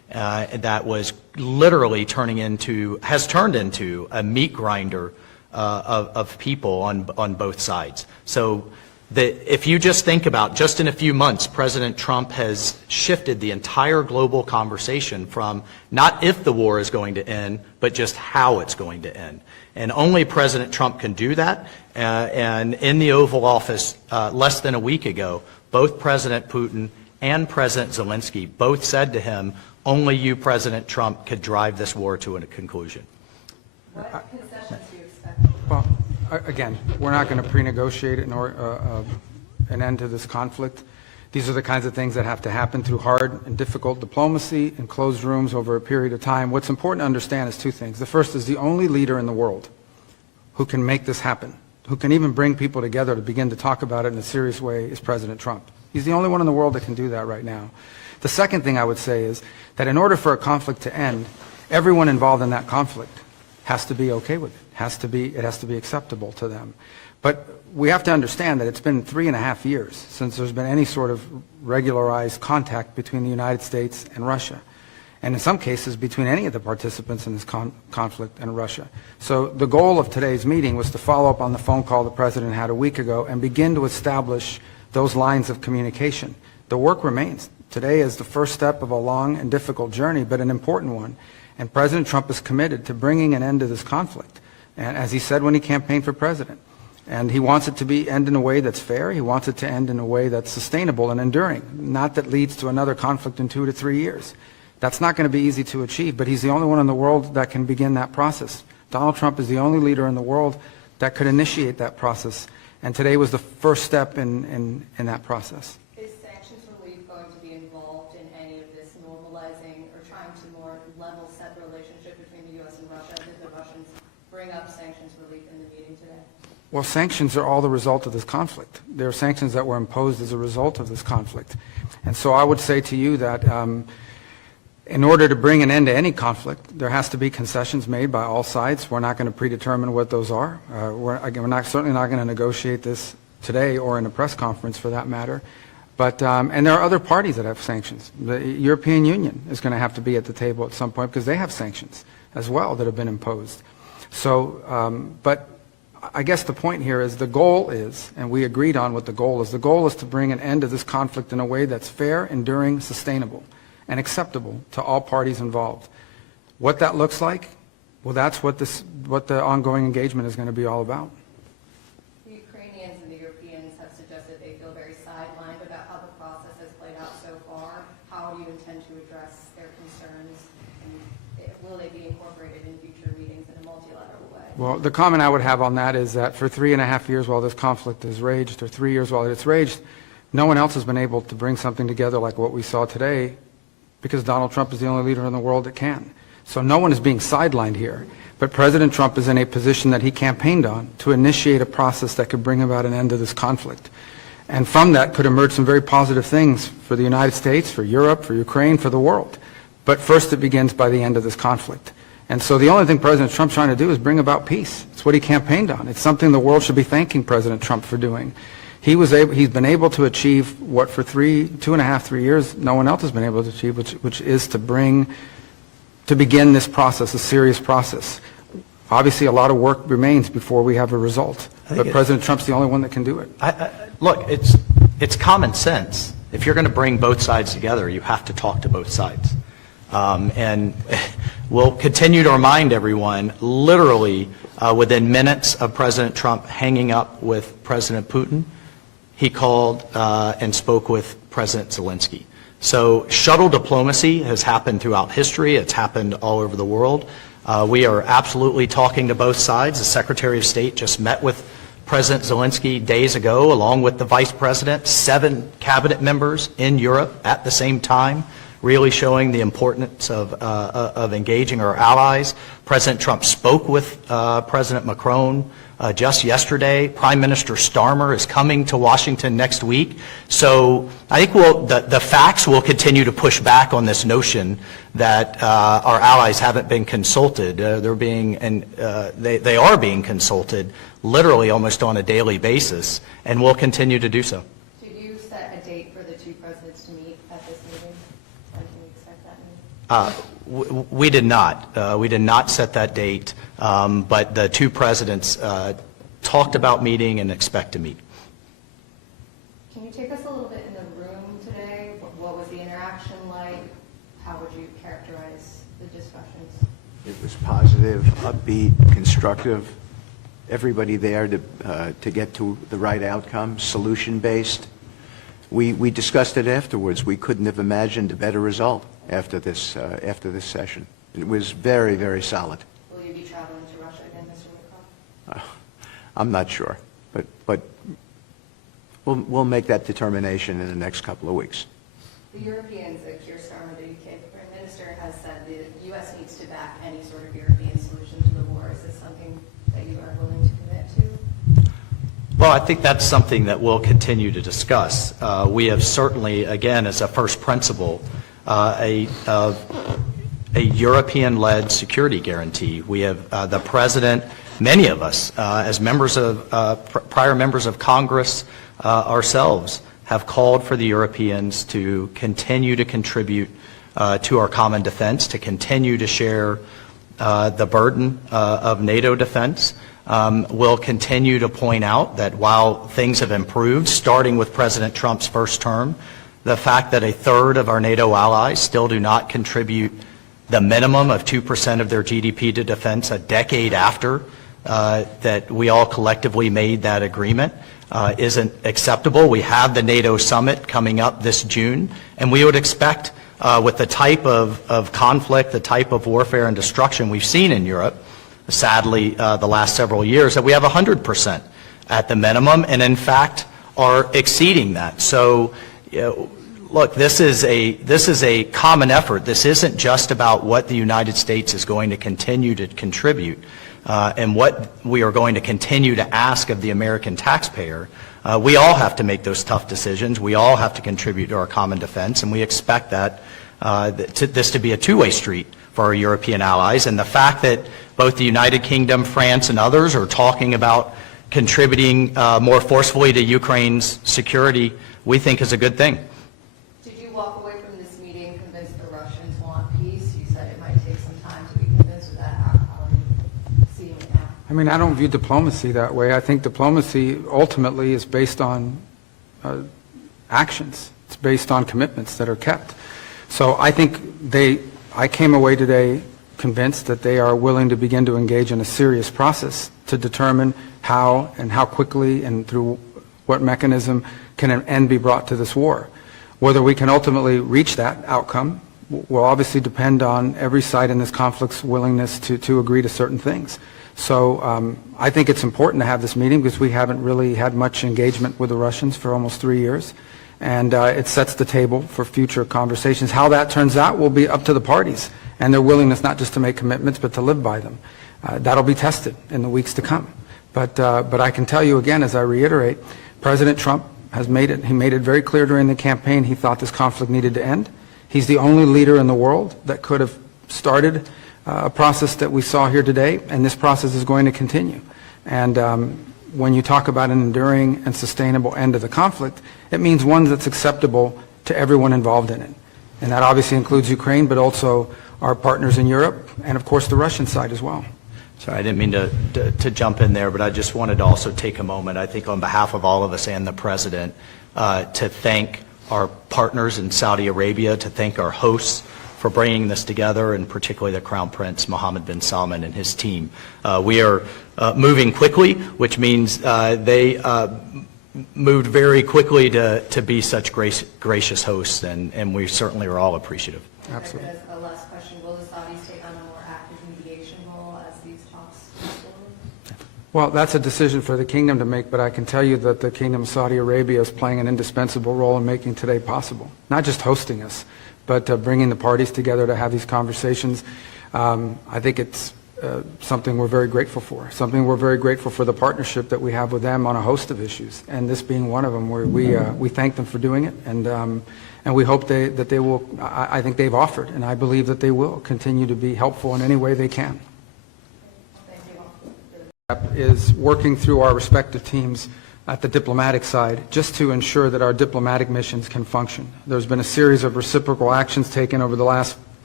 that was literally has turned into a meat grinder of people on both sides. So if you just think about, just in a few months, President Trump has shifted the entire global conversation from not if the war is going to end, but just how it's going to end. And only President Trump can do that. And in the Oval Office less than a week ago, both President Putin and President Zelensky both said to him, only you, President Trump, could drive this war to a conclusion. What concessions do you expect? Well, again, we're not going to pre-negotiate an end to this conflict. These are the kinds of things that have to happen through hard and difficult diplomacy in closed rooms over a period of time. What's important to understand is two things. The first is the only leader in the world who can make this happen, who can even bring people together to begin to talk about it in a serious way, is President Trump. He's the only one in the world that can do that right now. The second thing I would say is that in order for a conflict to end, everyone involved in that conflict has to be okay with it. It has to be acceptable to them. But we have to understand that it's been 3.5 years since there's been any sort of regularized contact between the United States and Russia, and in some cases between any of the participants in this conflict and Russia. So the goal of today's meeting was to follow up on the phone call the President had a week ago and begin to establish those lines of communication. The work remains. Today is the first step of a long and difficult journey, but an important one. And President Trump is committed to bringing an end to this conflict, and as he said when he campaigned for president. And he wants it to end in a way that's fair. He wants it to end in a way that's sustainable and enduring, not that leads to another conflict in 2 to 3 years. That's not going to be easy to achieve, but he's the only one in the world that can begin that process. Donald Trump is the only leader in the world that could initiate that process, and today was the first step in that process. Is sanctions relief going to be involved in any of this normalizing or trying to more level set the relationship between the U.S. and Russia? Did the Russians bring up sanctions relief in the meeting today? Well, sanctions are all the result of this conflict. There are sanctions that were imposed as a result of this conflict. And so I would say to you that in order to bring an end to any conflict, there has to be concessions made by all sides. We're not going to predetermine what those are. We're certainly not going to negotiate this today or in a press conference for that matter. But, and there are other parties that have sanctions. The European Union is going to have to be at the table at some point because they have sanctions as well that have been imposed. So, but I guess the point here is the goal is, and we agreed on what the goal is to bring an end to this conflict in a way that's fair, enduring, sustainable, and acceptable to all parties involved. What that looks like, well, that's what the ongoing engagement is going to be all about. The Ukrainians and the Europeans have suggested they feel very sidelined about how the process has played out so far. How do you intend to address their concerns, and will they be incorporated in future meetings in a multilateral way? Well, the comment I would have on that is that for 3.5 years while this conflict has raged, or 3 years while it's raged, no one else has been able to bring something together like what we saw today, because Donald Trump is the only leader in the world that can. So no one is being sidelined here. But President Trump is in a position that he campaigned on to initiate a process that could bring about an end to this conflict. And from that could emerge some very positive things for the United States, for Europe, for Ukraine, for the world. But first it begins by the end of this conflict. And so the only thing President Trump's trying to do is bring about peace. It's what he campaigned on. It's something the world should be thanking President Trump for doing. He's been able to achieve what for 2.5, 3 years no one else has been able to achieve, which is to begin this process, a serious process. Obviously, a lot of work remains before we have a result, but President Trump's the only one that can do it. Look, it's common sense. If you're going to bring both sides together, you have to talk to both sides. And we'll continue to remind everyone, literally within minutes of President Trump hanging up with President Putin, he called and spoke with President Zelensky. So shuttle diplomacy has happened throughout history. It's happened all over the world. We are absolutely talking to both sides. The Secretary of State just met with President Zelensky days ago, along with the Vice President, 7 cabinet members in Europe at the same time, really showing the importance of engaging our allies. President Trump spoke with President Macron just yesterday. Prime Minister Starmer is coming to Washington next week. So I think the facts will continue to push back on this notion that our allies haven't been consulted. They are being consulted literally almost on a daily basis, and will continue to do so. Did you set a date for the two presidents to meet at this meeting? When can we expect that We did not. We did not set that date, but the two presidents talked about meeting and expect to meet. Can you take us a little bit in the room today? What was the interaction like? How would you characterize the discussions? It was positive, upbeat, constructive. Everybody there to get to the right outcome, solution-based. We discussed it afterwards. We couldn't have imagined a better result after this session. It was very, very solid. Will you be traveling to Russia again, Mr. Witkoff? I'm not sure, but we'll make that determination in the next couple of weeks. The Europeans, Keir Starmer, the UK Prime Minister, has said the U.S. needs to back any sort of European solution to the war. Is this something that you are willing to commit to? Well, I think that's something that we'll continue to discuss. We have certainly, again, as a first principle, a European-led security guarantee. We have the President, many of us, as members of prior members of Congress ourselves, have called for the Europeans to continue to contribute to our common defense, to continue to share the burden of NATO defense. We'll continue to point out that while things have improved, starting with President Trump's first term, the fact that a third of our NATO allies still do not contribute the minimum of 2% of their GDP to defense a decade after that we all collectively made that agreement isn't acceptable. We have the NATO summit coming up this June, and we would expect with the type of conflict, the type of warfare and destruction we've seen in Europe, sadly, the last several years, that we have 100% at the minimum, and in fact are exceeding that. So, look, this is a common effort. This isn't just about what the United States is going to continue to contribute and what we are going to continue to ask of the American taxpayer. We all have to make those tough decisions. We all have to contribute to our common defense, and we expect that this to be a two-way street for our European allies. And the fact that both the United Kingdom, France, and others are talking about contributing more forcefully to Ukraine's security, we think is a good thing. Did you walk away from this meeting convinced the Russians want peace? You said it might take some time to be convinced of that. How are you seeing it now? I mean, I don't view diplomacy that way. I think diplomacy ultimately is based on actions. It's based on commitments that are kept. So I think I came away today convinced that they are willing to begin to engage in a serious process to determine how and how quickly and through what mechanism can an end be brought to this war. Whether we can ultimately reach that outcome will obviously depend on every side in this conflict's willingness to agree to certain things. So I think it's important to have this meeting because we haven't really had much engagement with the Russians for almost 3 years. And it sets the table for future conversations. How that turns out will be up to the parties and their willingness not just to make commitments but to live by them. That'll be tested in the weeks to come. But I can tell you again, as I reiterate, President Trump has made it very clear during the campaign he thought this conflict needed to end. He's the only leader in the world that could have started a process that we saw here today, and this process is going to continue. And when you talk about an enduring and sustainable end to the conflict, it means one that's acceptable to everyone involved in it. And that obviously includes Ukraine, but also our partners in Europe, and of course the Russian side as well. Sorry, I didn't mean to jump in there, but I just wanted to also take a moment, I think on behalf of all of us and the President, to thank our partners in Saudi Arabia, to thank our hosts for bringing this together, and particularly the Crown Prince Mohammed bin Salman and his team. We are moving quickly, which means they moved very quickly to be such gracious hosts, and we certainly are all appreciative. Absolutely. As a last question, will the Saudis take on a more active mediation role as these talks move forward? Well, that's a decision for the kingdom to make, but I can tell you that the Kingdom of Saudi Arabia is playing an indispensable role in making today possible. Not just hosting us, but bringing the parties together to have these conversations. I think it's something we're very grateful for. Something we're very grateful for the partnership that we have with them on a host of issues, and this being one of them, where we thank them for doing it, and we hope that they will. I think they've offered, and I believe that they will continue to be helpful in any way they can. Is working through our respective teams at the diplomatic side just to ensure that our diplomatic missions can function. There's been a series of reciprocal actions taken over the last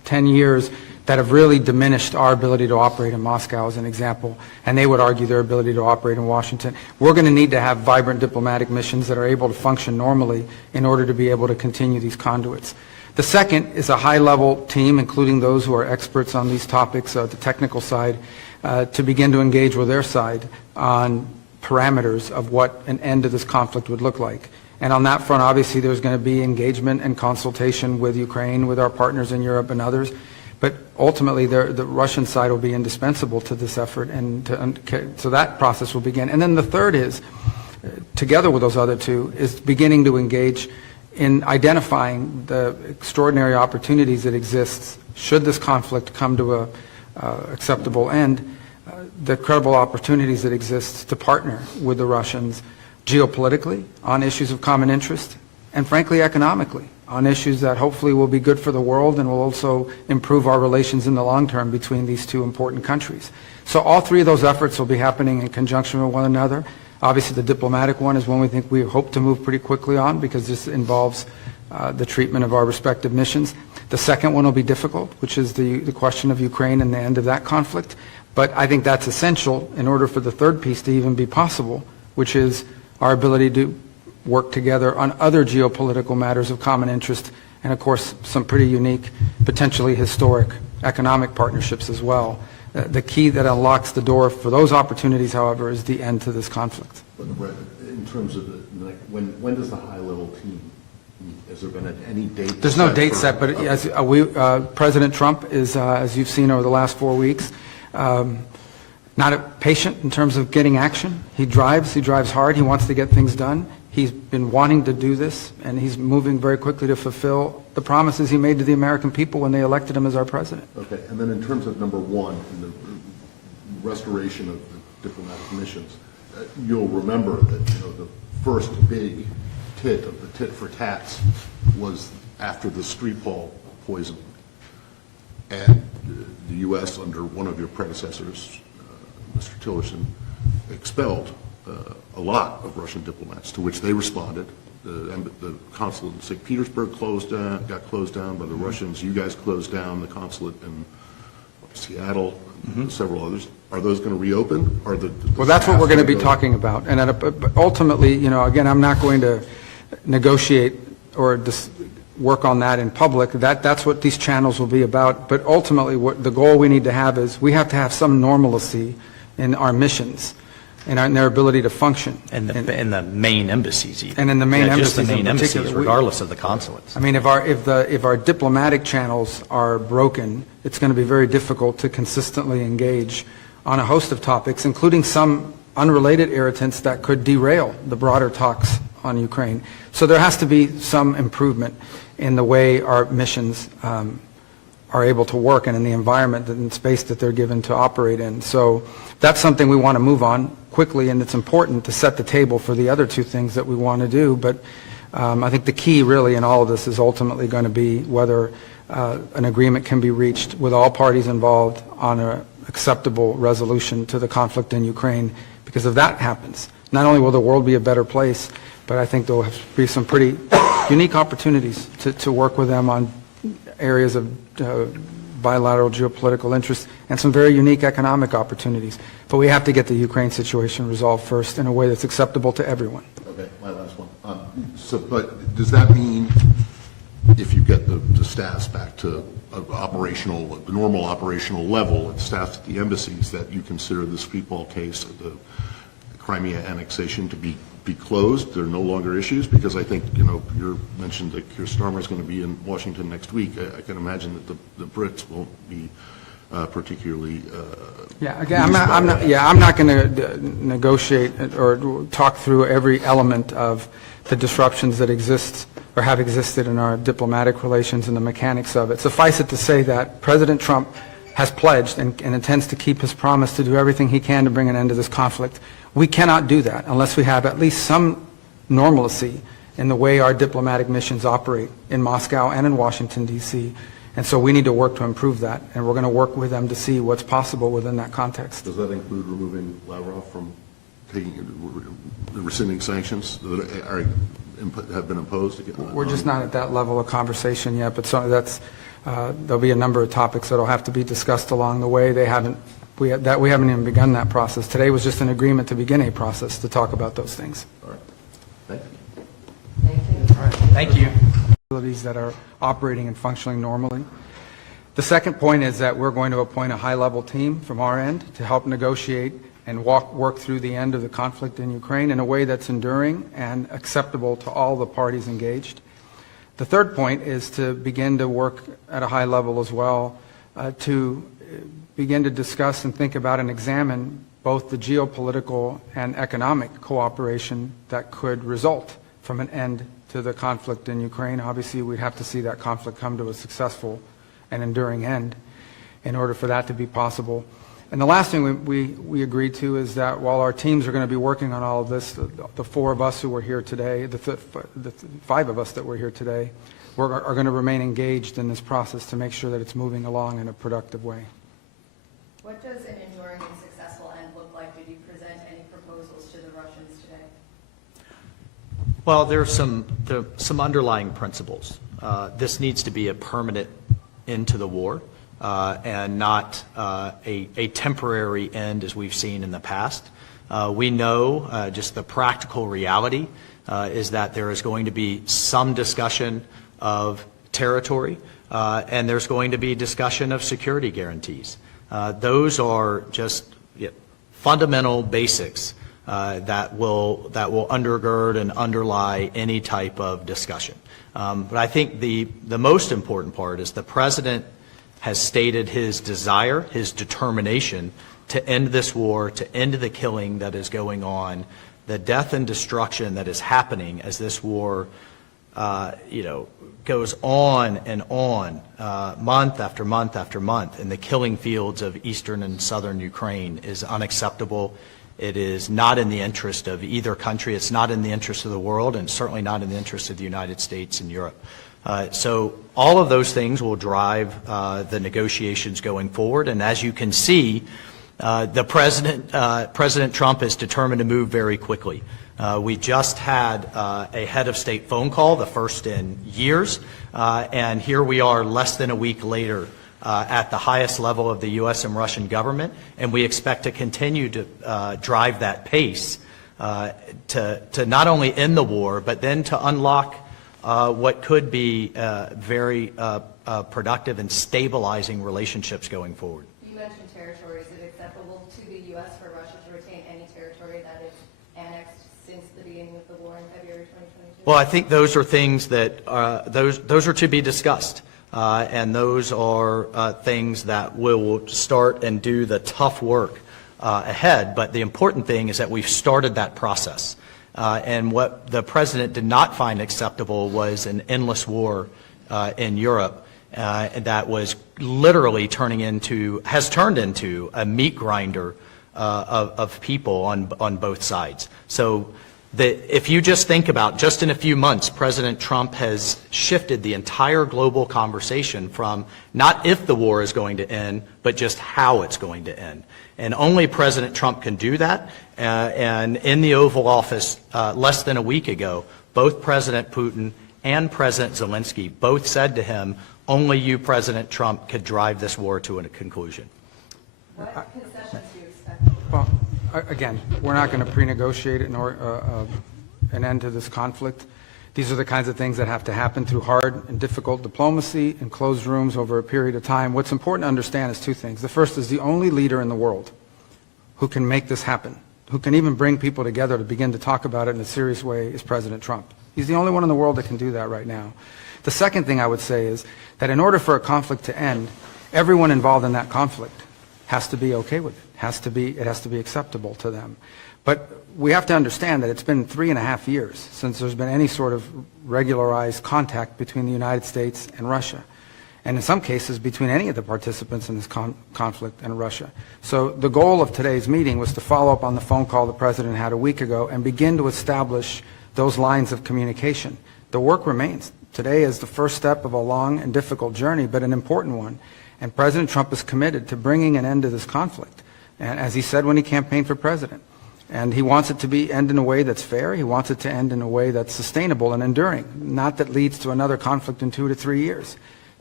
10 years that have really diminished our ability to operate in Moscow, as an example, and they would argue their ability to operate in Washington. We're going to need to have vibrant diplomatic missions that are able to function normally in order to be able to continue these conduits. The second is a high-level team, including those who are experts on these topics, the technical side, to begin to engage with their side on parameters of what an end to this conflict would look like. And on that front, obviously, there's going to be engagement and consultation with Ukraine, with our partners in Europe and others. But ultimately, the Russian side will be indispensable to this effort, and so that process will begin. And then the third is, together with those other two, is beginning to engage in identifying the extraordinary opportunities that exist should this conflict come to a acceptable end, the credible opportunities that exist to partner with the Russians geopolitically on issues of common interest, and frankly economically on issues that hopefully will be good for the world and will also improve our relations in the long term between these two important countries. So all three of those efforts will be happening in conjunction with one another. Obviously, the diplomatic one is one we think we hope to move pretty quickly on, because this involves the treatment of our respective missions. The second one will be difficult, which is the question of Ukraine and the end of that conflict. But I think that's essential in order for the third piece to even be possible, which is our ability to work together on other geopolitical matters of common interest, and of course some pretty unique, potentially historic economic partnerships as well. The key that unlocks the door for those opportunities, however, is the end to this conflict. In terms of when does the high-level team meet? Has there been any date? There's no date set, but as President Trump is, as you've seen over the last 4 weeks, not patient in terms of getting action. He drives hard, he wants to get things done. He's been wanting to do this, and he's moving very quickly to fulfill the promises he made to the American people when they elected him as our president. Okay, and then in terms of number one, in the restoration of the diplomatic missions, you'll remember that the first big tit of the tit for tats was after the Skripal poisoning, and the U.S. under one of your predecessors, Mr. Tillerson, expelled a lot of Russian diplomats, to which they responded. The consulate in St. Petersburg got closed down by the Russians. You guys closed down the consulate in Seattle, and several others. Are those going to reopen? Well, that's what we're going to be talking about. And ultimately, again, I'm not going to negotiate or work on that in public. That's what these channels will be about. But ultimately, what the goal we need to have is we have to have some normalcy in our missions and in their ability to function. And the main embassies even. And in the main embassies just the main in embassies, particular. regardless of the consulates. I mean, if our diplomatic channels are broken, it's going to be very difficult to consistently engage on a host of topics, including some unrelated irritants that could derail the broader talks on Ukraine. So there has to be some improvement in the way our missions are able to work and in the environment and space that they're given to operate in. So that's something we want to move on quickly, and it's important to set the table for the other two things that we want to do. But I think the key really in all of this is ultimately going to be whether an agreement can be reached with all parties involved on an acceptable resolution to the conflict in Ukraine. Because if that happens, not only will the world be a better place, but I think there will be some pretty unique opportunities to work with them on areas of bilateral geopolitical interest and some very unique economic opportunities. But we have to get the Ukraine situation resolved first in a way that's acceptable to everyone. Okay, my last one. But does that mean if you get the staffs back to the normal operational level and staffs at the embassies, that you consider the Skripal case, the Crimea annexation, to be closed? There are no longer issues? Because I think, you mentioned that Keir Starmer is going to be in Washington next week. I can imagine that the Brits won't be particularly Yeah, again, I'm not going to negotiate or talk through every element of the disruptions that exist or have existed in our diplomatic relations and the mechanics of it. Suffice it to say that President Trump has pledged and intends to keep his promise to do everything he can to bring an end to this conflict. We cannot do that unless we have at least some normalcy in the way our diplomatic missions operate in Moscow and in Washington, D.C. And so we need to work to improve that, and we're going to work with them to see what's possible within that context. Does that include removing Lavrov from rescinding sanctions that have been imposed? We're just not at that level of conversation yet, but that's There'll be a number of topics that'll have to be discussed along the way. We haven't even begun that process. Today was just an agreement to begin a process to talk about those things. All right. Thank you. Thank you. Facilities that are operating and functioning normally. The second point is that we're going to appoint a high-level team from our end to help negotiate and work through the end of the conflict in Ukraine in a way that's enduring and acceptable to all the parties engaged. The third point is to begin to work at a high level as well to begin to discuss and think about and examine both the geopolitical and economic cooperation that could result from an end to the conflict in Ukraine. Obviously, we'd have to see that conflict come to a successful and enduring end in order for that to be possible. And the last thing we agreed to is that while our teams are going to be working on all of this, the four of us who were here today, the five of us that were here today, are going to remain engaged in this process to make sure that it's moving along in a productive way. What does an enduring and successful end look like? Did you present any proposals to the Russians today? Well, there are some underlying principles. This needs to be a permanent end to the war. And not a temporary end as we've seen in the past. We know just the practical reality is that there is going to be some discussion of territory and there's going to be discussion of security guarantees. Those are just fundamental basics that will undergird and underlie any type of discussion. But I think the most important part is the President has stated his desire, his determination to end this war, to end the killing that is going on, the death and destruction that is happening as this war, goes on and on, month after month after month, in the killing fields of eastern and southern Ukraine is unacceptable. It is not in the interest of either country. It's not in the interest of the world, and certainly not in the interest of the United States and Europe. So all of those things will drive the negotiations going forward. And as you can see, President Trump is determined to move very quickly. We just had a head of state phone call, the first in years, and here we are less than a week later at the highest level of the U.S. and Russian government, and we expect to continue to drive that pace to not only end the war, but then to unlock what could be very productive and stabilizing relationships going forward. You mentioned territory. Is it acceptable to the U.S. for Russia to retain any territory that it's annexed since the beginning of the war in February 2022? Well, I think those are things that those are to be discussed, and those are things that will start and do the tough work ahead. But the important thing is that we've started that process. And what the President did not find acceptable was an endless war in Europe that was literally has turned into a meat grinder of people on both sides. So if you just think about, just in a few months, President Trump has shifted the entire global conversation from not if the war is going to end, but just how it's going to end. And only President Trump can do that. And in the Oval Office less than a week ago, both President Putin and President Zelensky both said to him, only you, President Trump, could drive this war to a conclusion. What concessions do you expect? Well, again, we're not going to pre-negotiate an end to this conflict. These are the kinds of things that have to happen through hard and difficult diplomacy in closed rooms over a period of time. What's important to understand is two things. The first is the only leader in the world who can make this happen, who can even bring people together to begin to talk about it in a serious way, is President Trump. He's the only one in the world that can do that right now. The second thing I would say is that in order for a conflict to end, everyone involved in that conflict has to be okay with it. It has to be acceptable to them. But we have to understand that it's been 3.5 years since there's been any sort of regularized contact between the United States and Russia, and in some cases between any of the participants in this conflict and Russia. So the goal of today's meeting was to follow up on the phone call the President had a week ago and begin to establish those lines of communication. The work remains. Today is the first step of a long and difficult journey, but an important one. And President Trump is committed to bringing an end to this conflict, and as he said when he campaigned for president. And he wants it to end in a way that's fair. He wants it to end in a way that's sustainable and enduring, not that leads to another conflict in 2 to 3 years.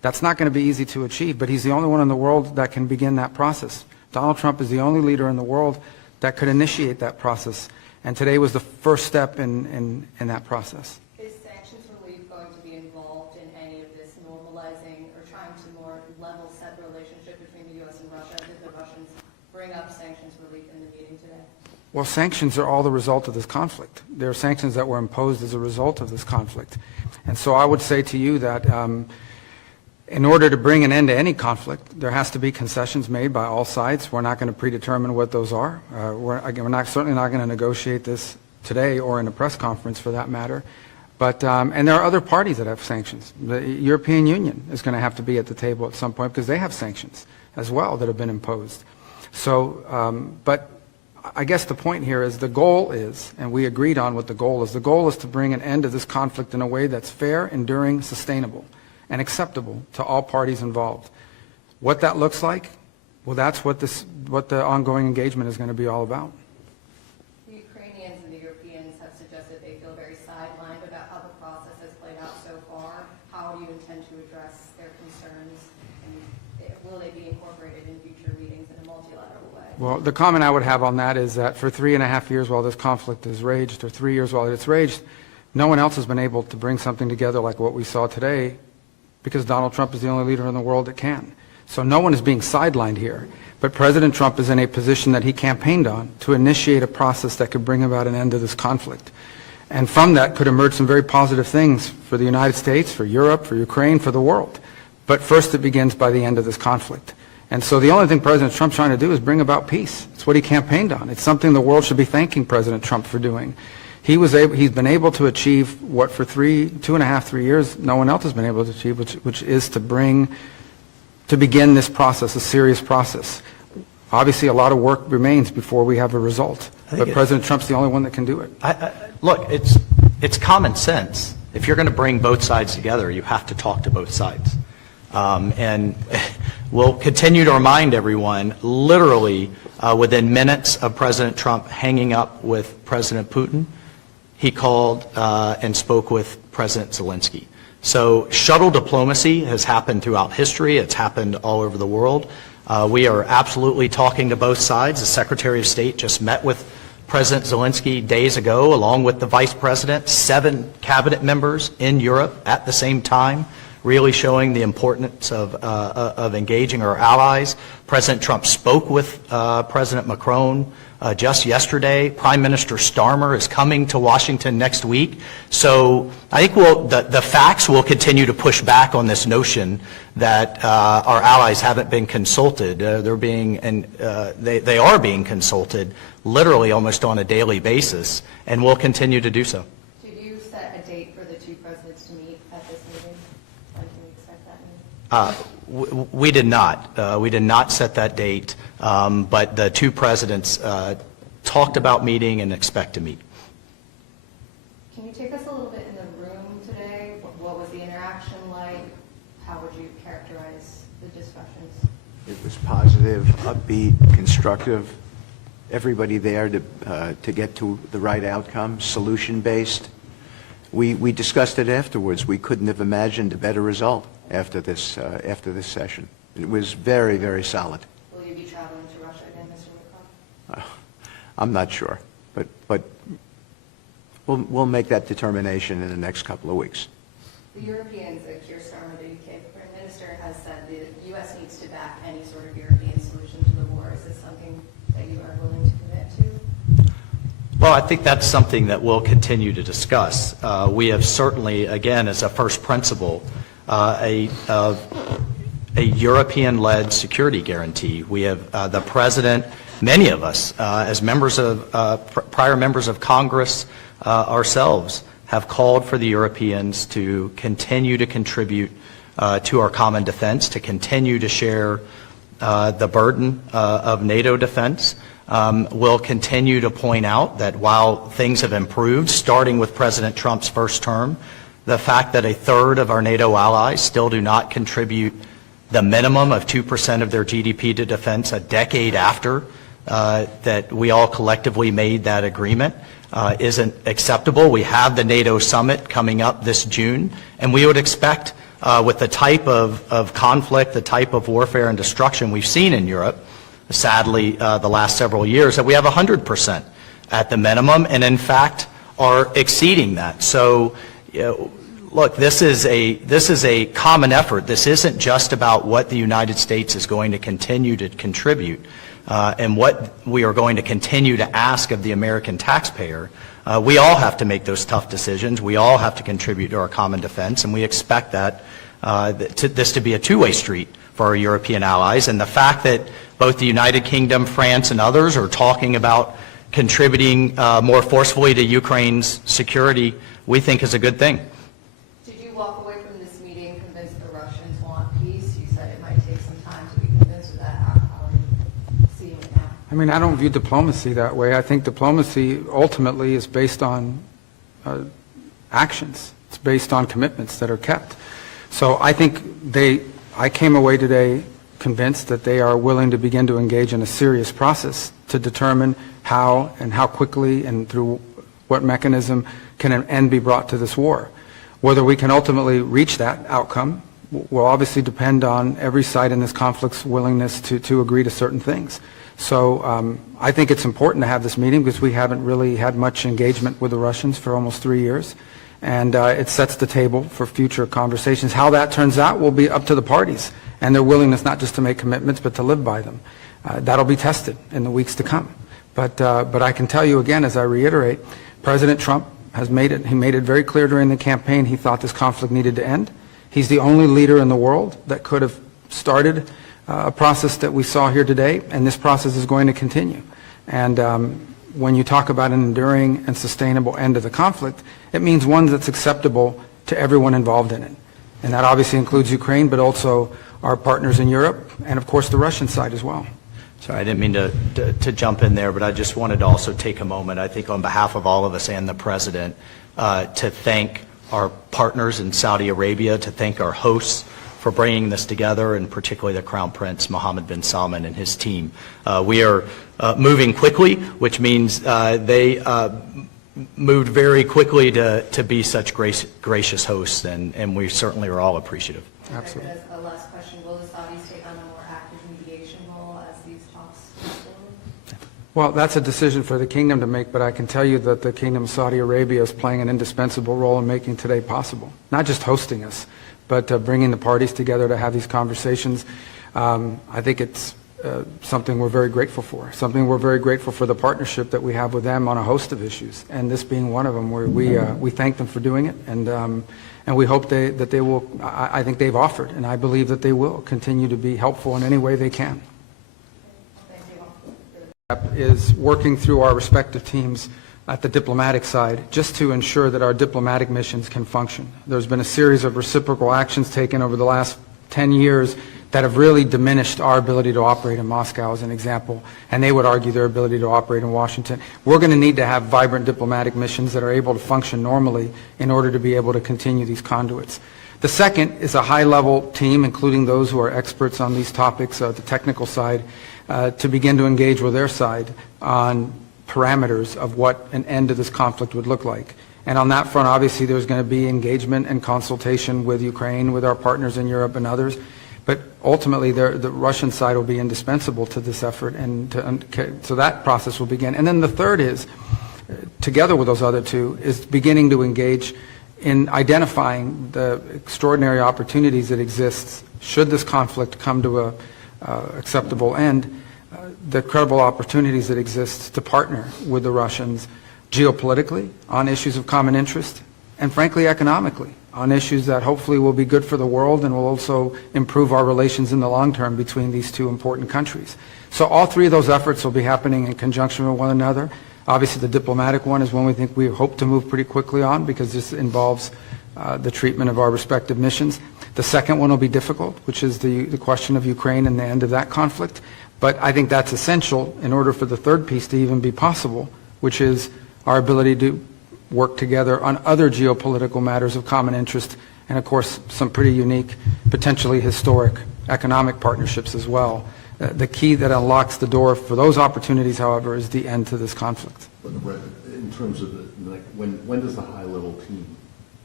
That's not going to be easy to achieve, but he's the only one in the world that can begin that process. Donald Trump is the only leader in the world that could initiate that process, and today was the first step in that process. Is sanctions relief going to be involved in any of this normalizing or trying to more level set the relationship between the U.S. and Russia? Did the Russians bring up sanctions relief in the meeting today? Well, sanctions are all the result of this conflict. There are sanctions that were imposed as a result of this conflict. And so I would say to you that in order to bring an end to any conflict, there has to be concessions made by all sides. We're not going to predetermine what those are. We're certainly not going to negotiate this today or in a press conference for that matter. But, and there are other parties that have sanctions. The European Union is going to have to be at the table at some point because they have sanctions as well that have been imposed. So, but I guess the point here is the goal is, and we agreed on what the goal is to bring an end to this conflict in a way that's fair, enduring, sustainable, and acceptable to all parties involved. What that looks like, well, that's what the ongoing engagement is going to be all about. The Ukrainians and the Europeans have suggested they feel very sidelined about how the process has played out so far. How do you intend to address their concerns, and will they be incorporated in future meetings in a multilateral way? Well, the comment I would have on that is that for 3.5 years while this conflict has raged, or 3 years while it's raged, no one else has been able to bring something together like what we saw today, because Donald Trump is the only leader in the world that can. So no one is being sidelined here. But President Trump is in a position that he campaigned on to initiate a process that could bring about an end to this conflict. And from that could emerge some very positive things for the United States, for Europe, for Ukraine, for the world. But first it begins by the end of this conflict. And so the only thing President Trump's trying to do is bring about peace. It's what he campaigned on. It's something the world should be thanking President Trump for doing. He's been able to achieve what for 2.5, 3 years no one else has been able to achieve, which is to begin this process, a serious process. Obviously, a lot of work remains before we have a result, but President Trump's the only one that can do it. Look, it's common sense. If you're going to bring both sides together, you have to talk to both sides. And we'll continue to remind everyone, literally within minutes of President Trump hanging up with President Putin, he called and spoke with President Zelensky. So shuttle diplomacy has happened throughout history. It's happened all over the world. We are absolutely talking to both sides. The Secretary of State just met with President Zelensky days ago, along with the Vice President, 7 cabinet members in Europe at the same time, really showing the importance of engaging our allies. President Trump spoke with President Macron just yesterday. Prime Minister Starmer is coming to Washington next week. So I think the facts will continue to push back on this notion that our allies haven't been consulted. They are being consulted literally almost on a daily basis, and will continue to do so. Did you set a date for the two presidents to meet at this meeting? When can we expect that meeting? We did not. We did not set that date, but the two presidents talked about meeting and expect to meet. Can you take us a little bit in the room today? What was the interaction like? How would you characterize the discussions? It was positive, upbeat, constructive. Everybody there to get to the right outcome, solution-based. We discussed it afterwards. We couldn't have imagined a better result after this session. It was very, very solid. Will you be traveling to Russia again, Mr. Lavrov? I'm not sure, but we'll make that determination in the next couple of weeks. The Europeans, Keir Starmer, the UK Foreign Minister, has said the U.S. needs to back any sort of European solution to the war. Is this something that you are willing to commit to? Well, I think that's something that we'll continue to discuss. We have certainly, again, as a first principle, a European-led security guarantee. We have the President, many of us, as members of prior members of Congress ourselves, have called for the Europeans to continue to contribute to our common defense, to continue to share the burden of NATO defense. We'll continue to point out that while things have improved, starting with President Trump's first term, the fact that a third of our NATO allies still do not contribute the minimum of 2% of their GDP to defense a decade after that we all collectively made that agreement isn't acceptable. We have the NATO summit coming up this June, and we would expect with the type of conflict, the type of warfare and destruction we've seen in Europe, sadly, the last several years, that we have 100% at the minimum, and in fact are exceeding that. So, look, this is a common effort. This isn't just about what the United States is going to continue to contribute and what we are going to continue to ask of the American taxpayer. We all have to make those tough decisions. We all have to contribute to our common defense, and we expect that this to be a two-way street for our European allies. And the fact that both the United Kingdom, France, and others are talking about contributing more forcefully to Ukraine's security, we think is a good thing. Did you walk away from this meeting convinced the Russians want peace? You said it might take some time to be convinced of that. How are you seeing it now? I mean, I don't view diplomacy that way. I think diplomacy ultimately is based on actions. It's based on commitments that are kept. So I think I came away today convinced that they are willing to begin to engage in a serious process to determine how and how quickly and through what mechanism can an end be brought to this war. Whether we can ultimately reach that outcome will obviously depend on every side in this conflict's willingness to agree to certain things. So I think it's important to have this meeting because we haven't really had much engagement with the Russians for almost 3 years. And it sets the table for future conversations. How that turns out will be up to the parties and their willingness not just to make commitments but to live by them. That'll be tested in the weeks to come. But I can tell you again, as I reiterate, President Trump has made it very clear during the campaign he thought this conflict needed to end. He's the only leader in the world that could have started a process that we saw here today, and this process is going to continue. And when you talk about an enduring and sustainable end to the conflict, it means one that's acceptable to everyone involved in it. And that obviously includes Ukraine, but also our partners in Europe, and of course the Russian side as well. Sorry, I didn't mean to jump in there, but I just wanted to also take a moment, I think on behalf of all of us and the President, to thank our partners in Saudi Arabia, to thank our hosts for bringing this together, and particularly the Crown Prince Mohammed bin Salman and his team. We are moving quickly, which means they moved very quickly to be such gracious hosts, and we certainly are all appreciative. Absolutely. As a last question, will the Saudis take on a more active mediation role as these talks move forward? Well, that's a decision for the kingdom to make, but I can tell you that the Kingdom of Saudi Arabia is playing an indispensable role in making today possible. Not just hosting us, but bringing the parties together to have these conversations. I think it's something we're very grateful for. Something we're very grateful for the partnership that we have with them on a host of issues, and this being one of them, where we thank them for doing it, and we hope that they will. I think they've offered, and I believe that they will continue to be helpful in any way they can. Is working through our respective teams at the diplomatic side just to ensure that our diplomatic missions can function. There's been a series of reciprocal actions taken over the last 10 years that have really diminished our ability to operate in Moscow, as an example, and they would argue their ability to operate in Washington. We're going to need to have vibrant diplomatic missions that are able to function normally in order to be able to continue these conduits. The second is a high-level team, including those who are experts on these topics, the technical side, to begin to engage with their side on parameters of what an end to this conflict would look like. And on that front, obviously, there's going to be engagement and consultation with Ukraine, with our partners in Europe and others. But ultimately, the Russian side will be indispensable to this effort, and so that process will begin. And then the third is, together with those other two, is beginning to engage in identifying the extraordinary opportunities that exist should this conflict come to a acceptable end, the credible opportunities that exist to partner with the Russians geopolitically on issues of common interest, and frankly economically on issues that hopefully will be good for the world and will also improve our relations in the long term between these two important countries. So all three of those efforts will be happening in conjunction with one another. Obviously the diplomatic one is one we think we hope to move pretty quickly on, because this involves the treatment of our respective missions. The second one will be difficult, which is the question of Ukraine and the end of that conflict. But I think that's essential in order for the third piece to even be possible, which is our ability to work together on other geopolitical matters of common interest, and of course some pretty unique, potentially historic economic partnerships as well. The key that unlocks the door for those opportunities, however, is the end to this conflict. But in terms of when does the high-level team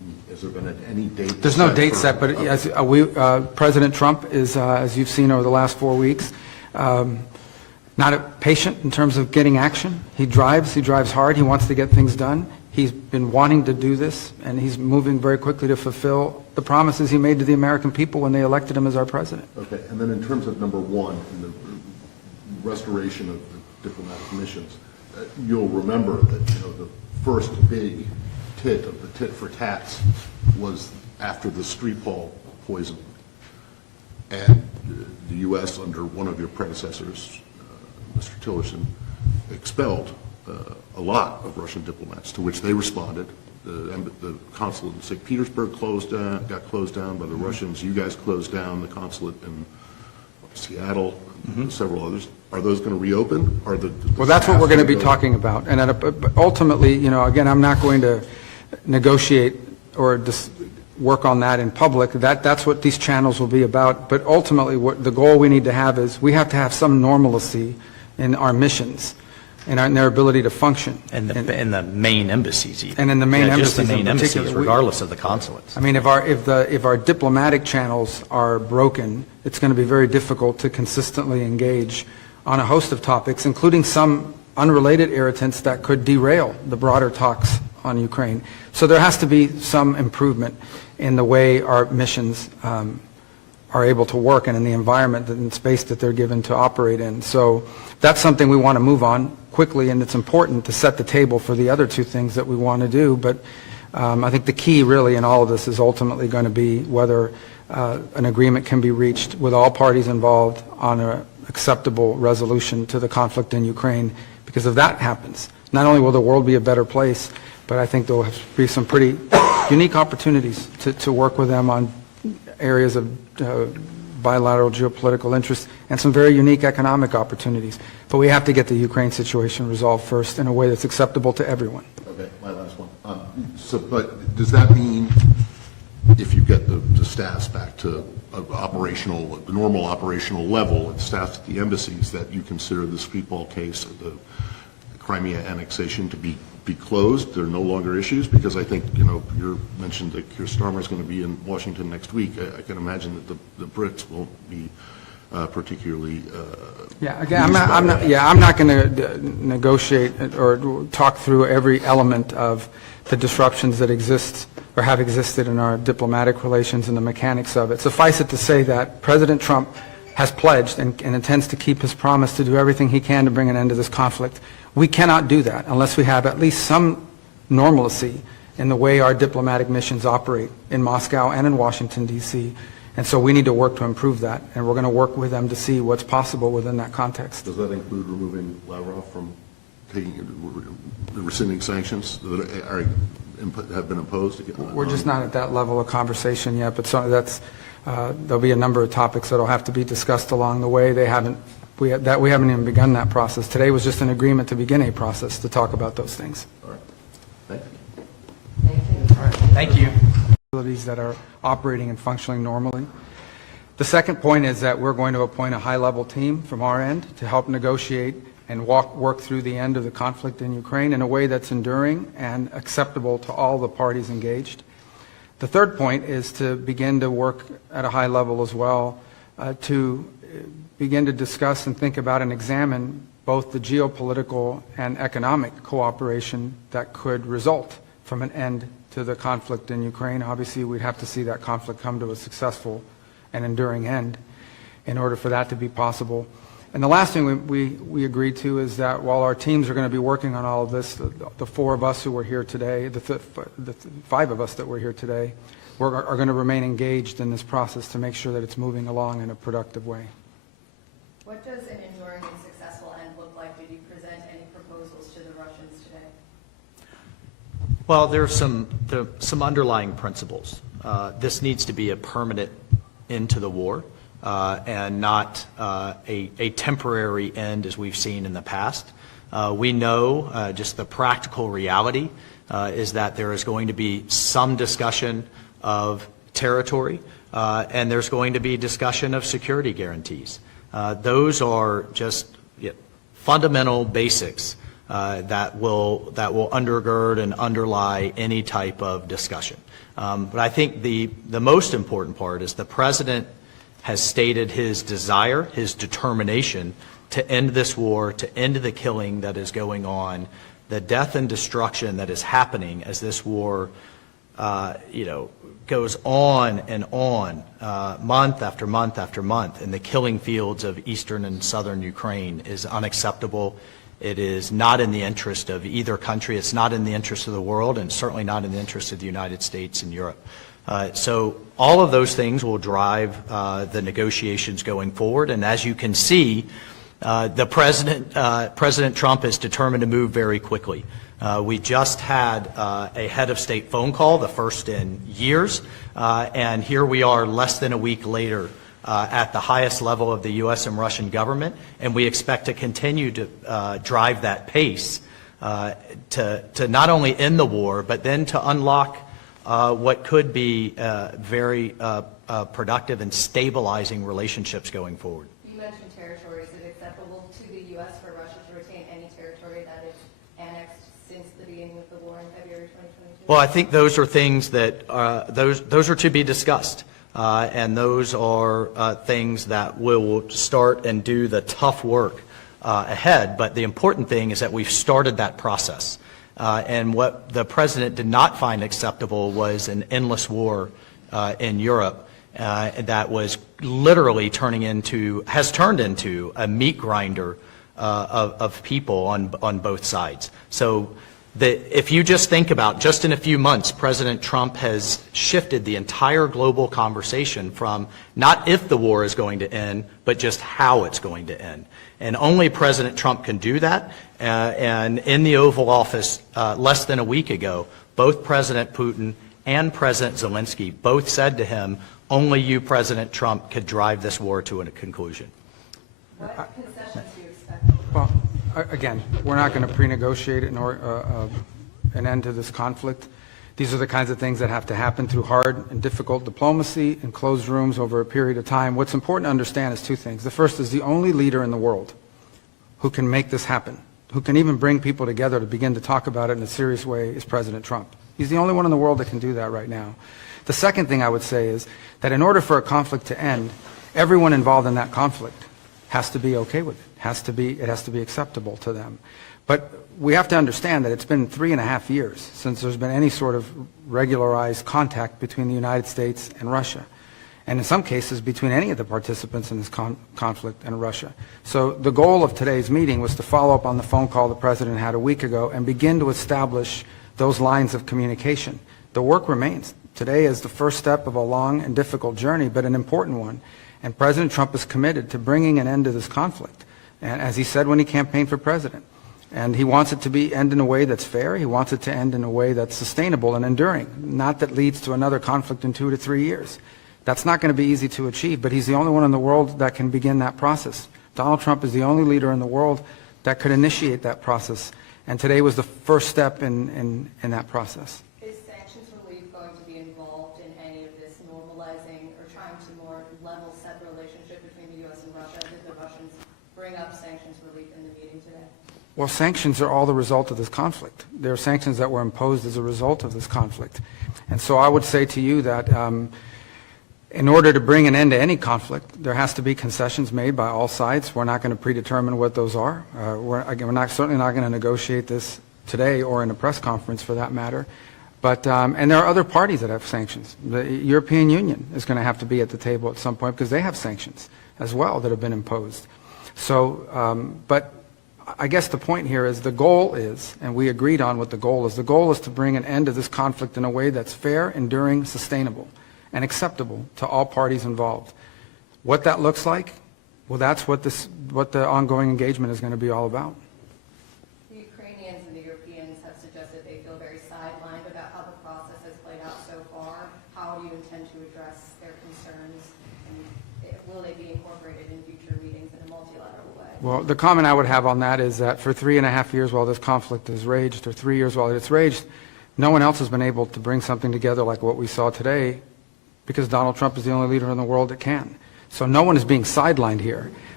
Has there been any date? There's no date for- set, but as President Trump is, as you've seen over the last 4 weeks, not patient in terms of getting action. He drives hard, he wants to get things done. He's been wanting to do this, and he's moving very quickly to fulfill the promises he made to the American people when they elected him as our president. Okay, and then in terms of number one, in the restoration of the diplomatic missions, you'll remember that, the first big tit of the tit for tats was after the Skripal poisoning. And the U.S., under one of your predecessors, Mr. Tillerson, expelled a lot of Russian diplomats, to which they responded. The consulate in St. Petersburg got closed down by the Russians. You guys closed down the consulate in Seattle, and several others. Are those going to reopen? Well, that's what we're going to be talking about. And ultimately, again, I'm not going to negotiate or work on that in public. That's what these channels will be about. But ultimately, what the goal we need to have is we have to have some normalcy in our missions and in their ability to function. And the main embassies even. And in the main just the embassies in main embassies, particular. regardless of the consulates. I mean, if our diplomatic channels are broken, it's going to be very difficult to consistently engage on a host of topics, including some unrelated irritants that could derail the broader talks on Ukraine. So there has to be some improvement in the way our missions are able to work and in the environment and space that they're given to operate in. So that's something we want to move on quickly, and it's important to set the table for the other two things that we want to do. But I think the key really in all of this is ultimately going to be whether an agreement can be reached with all parties involved on an acceptable resolution to the conflict in Ukraine. Because if that happens, not only will the world be a better place, but I think there will be some pretty unique opportunities to work with them on areas of bilateral geopolitical interest and some very unique economic opportunities. But we have to get the Ukraine situation resolved first in a way that's acceptable to everyone. Okay, my last one. But does that mean if you get the staffs back to the normal operational level and staffs at the embassies, that you consider the Skripal case or the Crimea annexation to be closed? There are no longer issues? Because I think, you mentioned that Keir Starmer is going to be in Washington next week. I can imagine that the Brits won't be particularly I'm not going to negotiate or talk through every element of the disruptions that exist or have existed in our diplomatic relations and the mechanics of it. Suffice it to say that President Trump has pledged and intends to keep his promise to do everything he can to bring an end to this conflict. We cannot do that unless we have at least some normalcy in the way our diplomatic missions operate in Moscow and in Washington, D.C. And so we need to work to improve that, and we're going to work with them to see what's possible within that context. Does that include removing Lavrov from rescinding sanctions that have been imposed? We're just not at that level of conversation yet, but there'll be a number of topics that will have to be discussed along the way. We haven't even begun that process. Today was just an agreement to begin a process to talk about those things. All right. Thank you. All right. Thank you. Facilities that are operating and functioning normally. The second point is that we're going to appoint a high-level team from our end to help negotiate and work through the end of the conflict in Ukraine in a way that's enduring and acceptable to all the parties engaged. The third point is to begin to work at a high level as well to begin to discuss and think about and examine both the geopolitical and economic cooperation that could result from an end to the conflict in Ukraine. Obviously, we'd have to see that conflict come to a successful and enduring end in order for that to be possible. And the last thing we agreed to is that while our teams are going to be working on all of this, the four of us who were here today, the five of us that were here today, are going to remain engaged in this process to make sure that it's moving along in a productive way. What does an enduring and successful end look like? Did you present any proposals to the Russians today? Well, there are some underlying principles. This needs to be a permanent end to the war and not a temporary end as we've seen in the past. We know just the practical reality is that there is going to be some discussion of territory and there's going to be discussion of security guarantees. Those are just fundamental basics that will undergird and underlie any type of discussion. But I think the most important part is the President has stated his desire, his determination to end this war, to end the killing that is going on, the death and destruction that is happening as this war, goes on and on, month after month after month, in the killing fields of eastern and southern Ukraine is unacceptable. It is not in the interest of either country. It's not in the interest of the world, and certainly not in the interest of the United States and Europe. So all of those things will drive the negotiations going forward. And as you can see, President Trump is determined to move very quickly. We just had a head of state phone call, the first in years, and here we are less than a week later at the highest level of the U.S. and Russian government, and we expect to continue to drive that pace to not end the war, but then to unlock what could be very productive and stabilizing relationships going forward. You mentioned territory. Is it acceptable to the U.S. for Russia to retain any territory that is annexed since the beginning of the war in February 2022? Well, I think those are things that those are to be discussed, and those are things that will start and do the tough work ahead. But the important thing is that we've started that process. And what the President did not find acceptable was an endless war in Europe that was literally has turned into a meat grinder of people on both sides. So if you just think about, just in a few months, President Trump has shifted the entire global conversation from not if the war is going to end, but just how it's going to end. And only President Trump can do that. And in the Oval Office less than a week ago, both President Putin and President Zelensky both said to him, only you, President Trump, could drive this war to a conclusion. What concessions do you expect? Well, again, we're not going to pre-negotiate an end to this conflict. These are the kinds of things that have to happen through hard and difficult diplomacy in closed rooms over a period of time. What's important to understand is two things. The first is the only leader in the world who can make this happen, who can even bring people together to begin to talk about it in a serious way, is President Trump. He's the only one in the world that can do that right now. The second thing I would say is that in order for a conflict to end, everyone involved in that conflict has to be okay with it. It has to be acceptable to them. But we have to understand that it's been 3.5 years since there's been any sort of regularized contact between the United States and Russia, and in some cases between any of the participants in this conflict and Russia. So the goal of today's meeting was to follow up on the phone call the President had a week ago and begin to establish those lines of communication. The work remains. Today is the first step of a long and difficult journey, but an important one. And President Trump is committed to bringing an end to this conflict, and as he said when he campaigned for president. And he wants it to end in a way that's fair. He wants it to end in a way that's sustainable and enduring, not that leads to another conflict in 2 to 3 years. That's not going to be easy to achieve, but he's the only one in the world that can begin that process. Donald Trump is the only leader in the world that could initiate that process, and today was the first step in that process. Is sanctions relief going to be involved in any of this normalizing or trying to more level set relationship between the U.S. and Russia? Did the Russians bring up sanctions relief in the meeting today? Well, sanctions are all the result of this conflict. There are sanctions that were imposed as a result of this conflict. And so I would say to you that in order to bring an end to any conflict, there has to be concessions made by all sides. We're not going to predetermine what those are. We're certainly not going to negotiate this today or in a press conference for that matter. But, and there are other parties that have sanctions. The European Union is going to have to be at the table at some point because they have sanctions as well that have been imposed. So, but I guess the point here is the goal is, and we agreed on what the goal is to bring an end to this conflict in a way that's fair, enduring, sustainable, and acceptable to all parties involved. What that looks like, well, that's what the ongoing engagement is going to be all about. The Ukrainians and the Europeans have suggested they feel very sidelined about how the process has played out so far. How do you intend to address their concerns, and will they be incorporated in future meetings in a multilateral way? Well, the comment I would have on that is that for 3.5 years while this conflict has raged, or 3 years while it's raged, no one else has been able to bring something together like what we saw today, because Donald Trump is the only leader in the world that can. So no one is being sidelined here.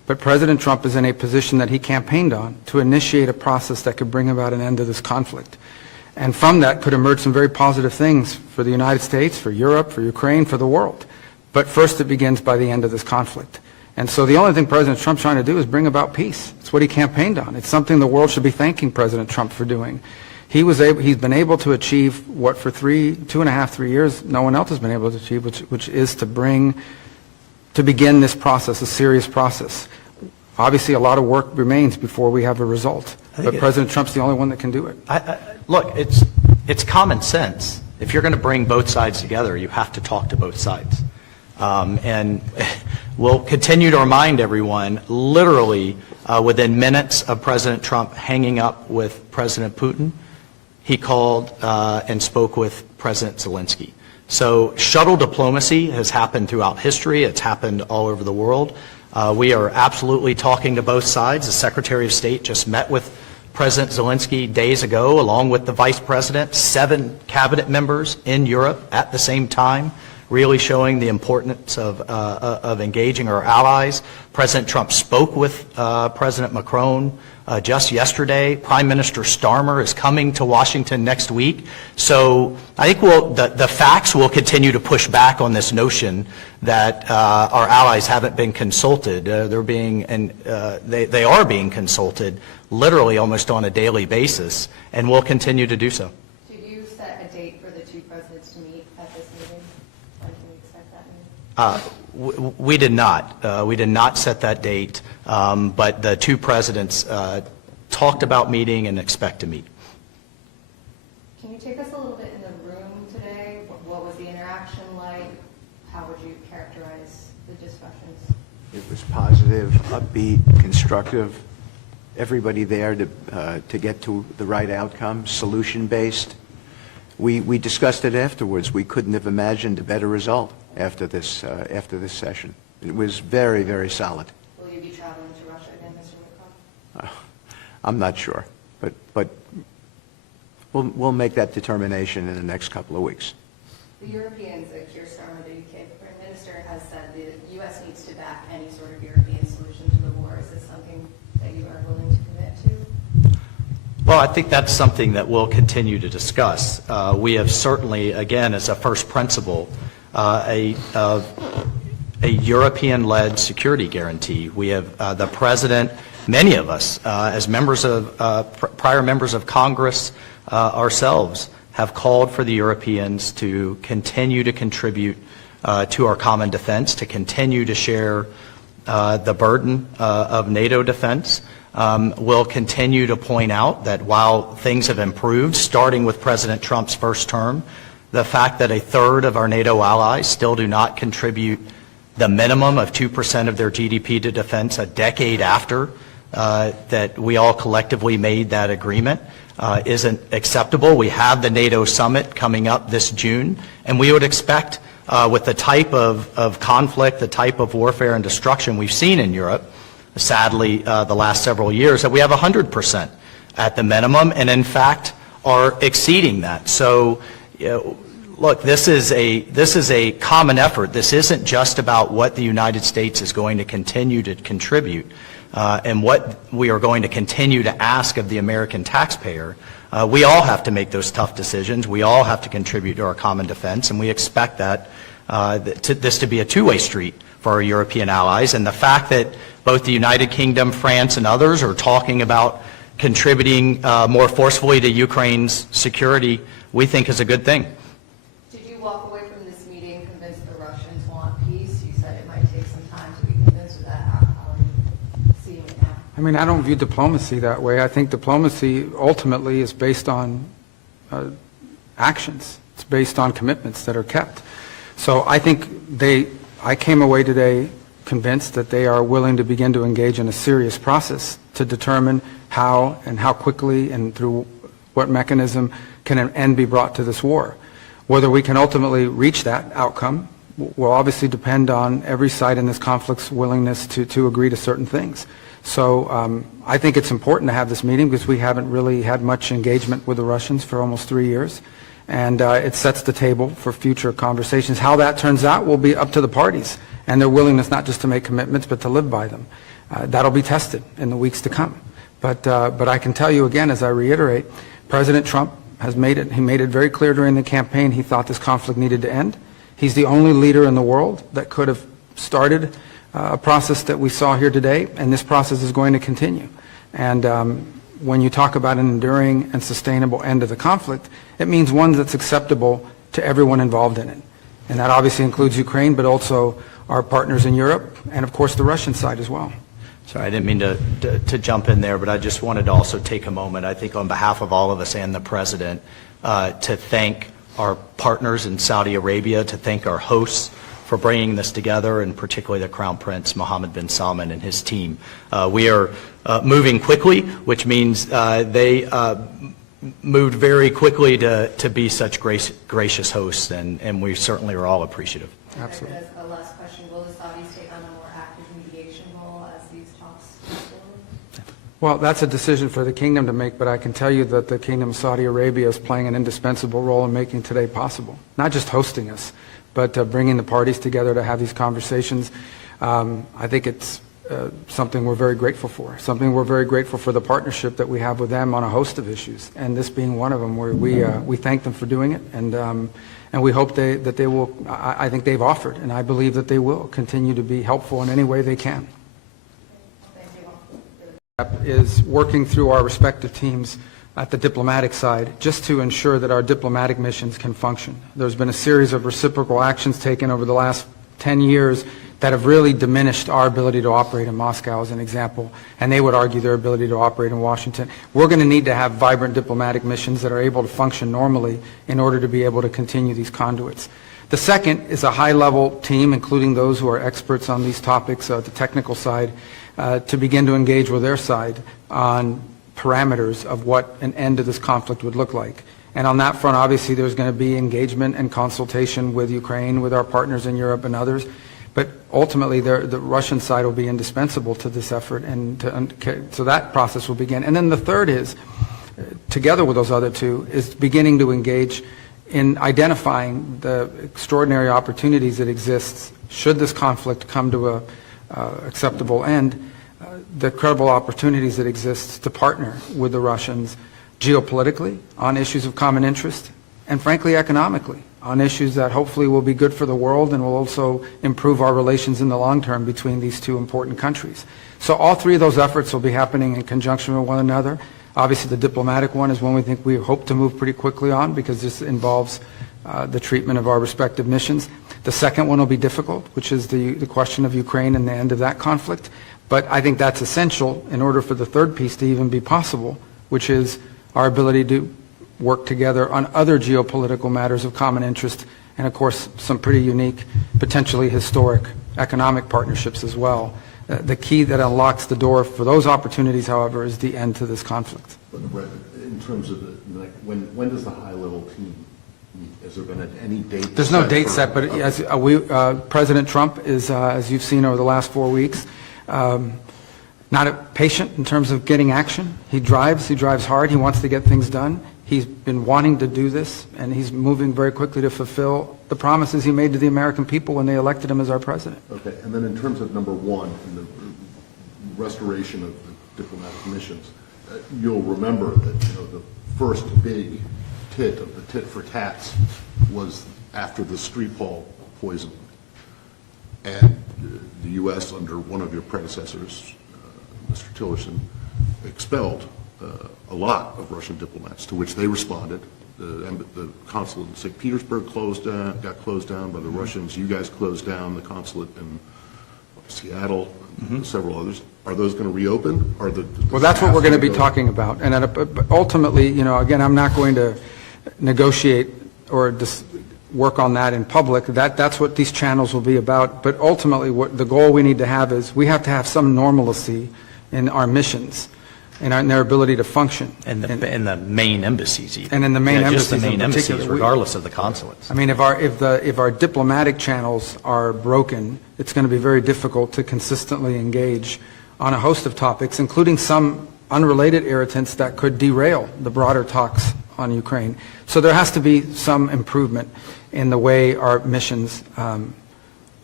But President Trump is in a position that he campaigned on to initiate a process that could bring about an end to this conflict. And from that could emerge some very positive things for the United States, for Europe, for Ukraine, for the world. But first it begins by the end of this conflict. And so the only thing President Trump's trying to do is bring about peace. It's what he campaigned on. It's something the world should be thanking President Trump for doing. He's been able to achieve what for 2.5, 3 years no one else has been able to achieve, which is to begin this process, a serious process. Obviously, a lot of work remains before we have a result. But President Trump's the only one that can do it. Look, it's common sense. If you're going to bring both sides together, you have to talk to both sides. And we'll continue to remind everyone, literally within minutes of President Trump hanging up with President Putin, he called and spoke with President Zelensky. So shuttle diplomacy has happened throughout history. It's happened all over the world. We are absolutely talking to both sides. The Secretary of State just met with President Zelensky days ago, along with the Vice President, 7 cabinet members in Europe at the same time, really showing the importance of engaging our allies. President Trump spoke with President Macron just yesterday. Prime Minister Starmer is coming to Washington next week. So I think the facts will continue to push back on this notion that our allies haven't been consulted. They are being consulted literally almost on a daily basis, and will continue to do so. Did you set a date for the two presidents to meet at this meeting? When can we expect that meeting? We did not. We did not set that date, but the two presidents talked about meeting and expect to meet. Can you take us a little bit in the room today? What was the interaction like? How would you characterize the discussions? It was positive, upbeat, constructive. Everybody there to get to the right outcome, solution-based. We discussed it afterwards. We couldn't have imagined a better result after this session. It was very, very solid. Will you be traveling to Russia again, Mr. Lavrov? I'm not sure, but we'll make that determination in the next couple of weeks. The Europeans, Keir Starmer, the UK Prime Minister, has said the U.S. needs to back any sort of European solution to the war. Is this something that you are willing to commit to? Well, I think that's something that we'll continue to discuss. We have certainly, again, as a first principle, a European-led security guarantee. We have the President, many of us, as members of prior members of Congress ourselves, have called for the Europeans to continue to contribute to our common defense, to continue to share the burden of NATO defense. We'll continue to point out that while things have improved, starting with President Trump's first term, the fact that a third of our NATO allies still do not contribute the minimum of 2% of their GDP to defense a decade after that we all collectively made that agreement isn't acceptable. We have the NATO summit coming up this June, and we would expect with the type of conflict, the type of warfare and destruction we've seen in Europe, sadly, the last several years, that we have 100% at the minimum, and in fact are exceeding that. So, look, this is a common effort. This isn't just about what the United States is going to continue to contribute and what we are going to continue to ask of the American taxpayer. We all have to make those tough decisions. We all have to contribute to our common defense, and we expect that this to be a two-way street for our European allies. And the fact that both the United Kingdom, France, and others are talking about contributing more forcefully to Ukraine's security, we think is a good thing. Did you walk away from this meeting convinced the Russians want peace? You said it might take some time to be convinced of that. How are you seeing it now? I mean, I don't view diplomacy that way. I think diplomacy ultimately is based on actions. It's based on commitments that are kept. So I think I came away today convinced that they are willing to begin to engage in a serious process to determine how and how quickly and through what mechanism can an end be brought to this war. Whether we can ultimately reach that outcome will obviously depend on every side in this conflict's willingness to agree to certain things. So I think it's important to have this meeting because we haven't really had much engagement with the Russians for almost 3 years. And it sets the table for future conversations. How that turns out will be up to the parties and their willingness not just to make commitments but to live by them. That'll be tested in the weeks to come. But I can tell you again, as I reiterate, President Trump has made it very clear during the campaign he thought this conflict needed to end. He's the only leader in the world that could have started a process that we saw here today, and this process is going to continue. And when you talk about an enduring and sustainable end of the conflict, it means one that's acceptable to everyone involved in it. And that obviously includes Ukraine, but also our partners in Europe, and of course the Russian side as well. Sorry, I didn't mean to jump in there, but I just wanted to also take a moment, I think on behalf of all of us and the President, to thank our partners in Saudi Arabia, to thank our hosts for bringing this together, and particularly the Crown Prince Mohammed bin Salman and his team. We are moving quickly, which means they moved very quickly to be such gracious hosts, and we certainly are all appreciative. Absolutely. As a last question, will the Saudis take on a more active mediation role as these talks move forward? Well, that's a decision for the kingdom to make, but I can tell you that the Kingdom of Saudi Arabia is playing an indispensable role in making today possible. Not just hosting us, but bringing the parties together to have these conversations. I think it's something we're very grateful for. Something we're very grateful for the partnership that we have with them on a host of issues, and this being one of them, where we thank them for doing it, and we hope that they will. I think they've offered, and I believe that they will continue to be helpful in any way they can. Is working through our respective teams at the diplomatic side, just to ensure that our diplomatic missions can function. There's been a series of reciprocal actions taken over the last 10 years that have really diminished our ability to operate in Moscow, as an example, and they would argue their ability to operate in Washington. We're going to need to have vibrant diplomatic missions that are able to function normally in order to be able to continue these conduits. The second is a high-level team, including those who are experts on these topics at the technical side, to begin to engage with their side on parameters of what an end to this conflict would look like. And on that front, obviously, there's going to be engagement and consultation with Ukraine, with our partners in Europe and others. But ultimately, the Russian side will be indispensable to this effort, and so that process will begin. And then the third is, together with those other two, is beginning to engage in identifying the extraordinary opportunities that exist should this conflict come to a acceptable end, the credible opportunities that exist to partner with the Russians geopolitically on issues of common interest, and frankly economically on issues that hopefully will be good for the world and will also improve our relations in the long term between these two important countries. So all three of those efforts will be happening in conjunction with one another. Obviously the diplomatic one is one we hope to move pretty quickly on, because this involves the treatment of our respective missions. The second one will be difficult, which is the question of Ukraine and the end of that conflict. But I think that's essential in order for the third piece to even be possible, which is our ability to work together on other geopolitical matters of common interest, and of course some pretty unique, potentially historic economic partnerships as well. The key that unlocks the door for those opportunities, however, is the end to this conflict. But in terms of when does the high-level team meet? Has there been any date? There's no date set, but as President Trump is, as you've seen over the last 4 weeks, not patient in terms of getting action. He drives hard, he wants to get things done. He's been wanting to do this, and he's moving very quickly to fulfill the promises he made to the American people when they elected him as our president. Okay, and then in terms of number one, in the restoration of the diplomatic missions, you'll remember that the first big tit of the tit for tats was after the Skripal poisoning, and the U.S. under one of your predecessors, Mr. Tillerson, expelled a lot of Russian diplomats, to which they responded. The consulate in St. Petersburg got closed down by the Russians. You guys closed down the consulate in Seattle, and several others. Are those going to reopen? Well, that's what we're going to be talking about. And ultimately, again, I'm not going to negotiate or work on that in public. That's what these channels will be about. But ultimately, what the goal we need to have is we have to have some normalcy in our missions, in their ability to function. And the main embassies even. And in the main embassies just the main in particular. embassies, regardless of the consulates. I mean, if our diplomatic channels are broken, it's going to be very difficult to consistently engage on a host of topics, including some unrelated irritants that could derail the broader talks on Ukraine. So there has to be some improvement in the way our missions are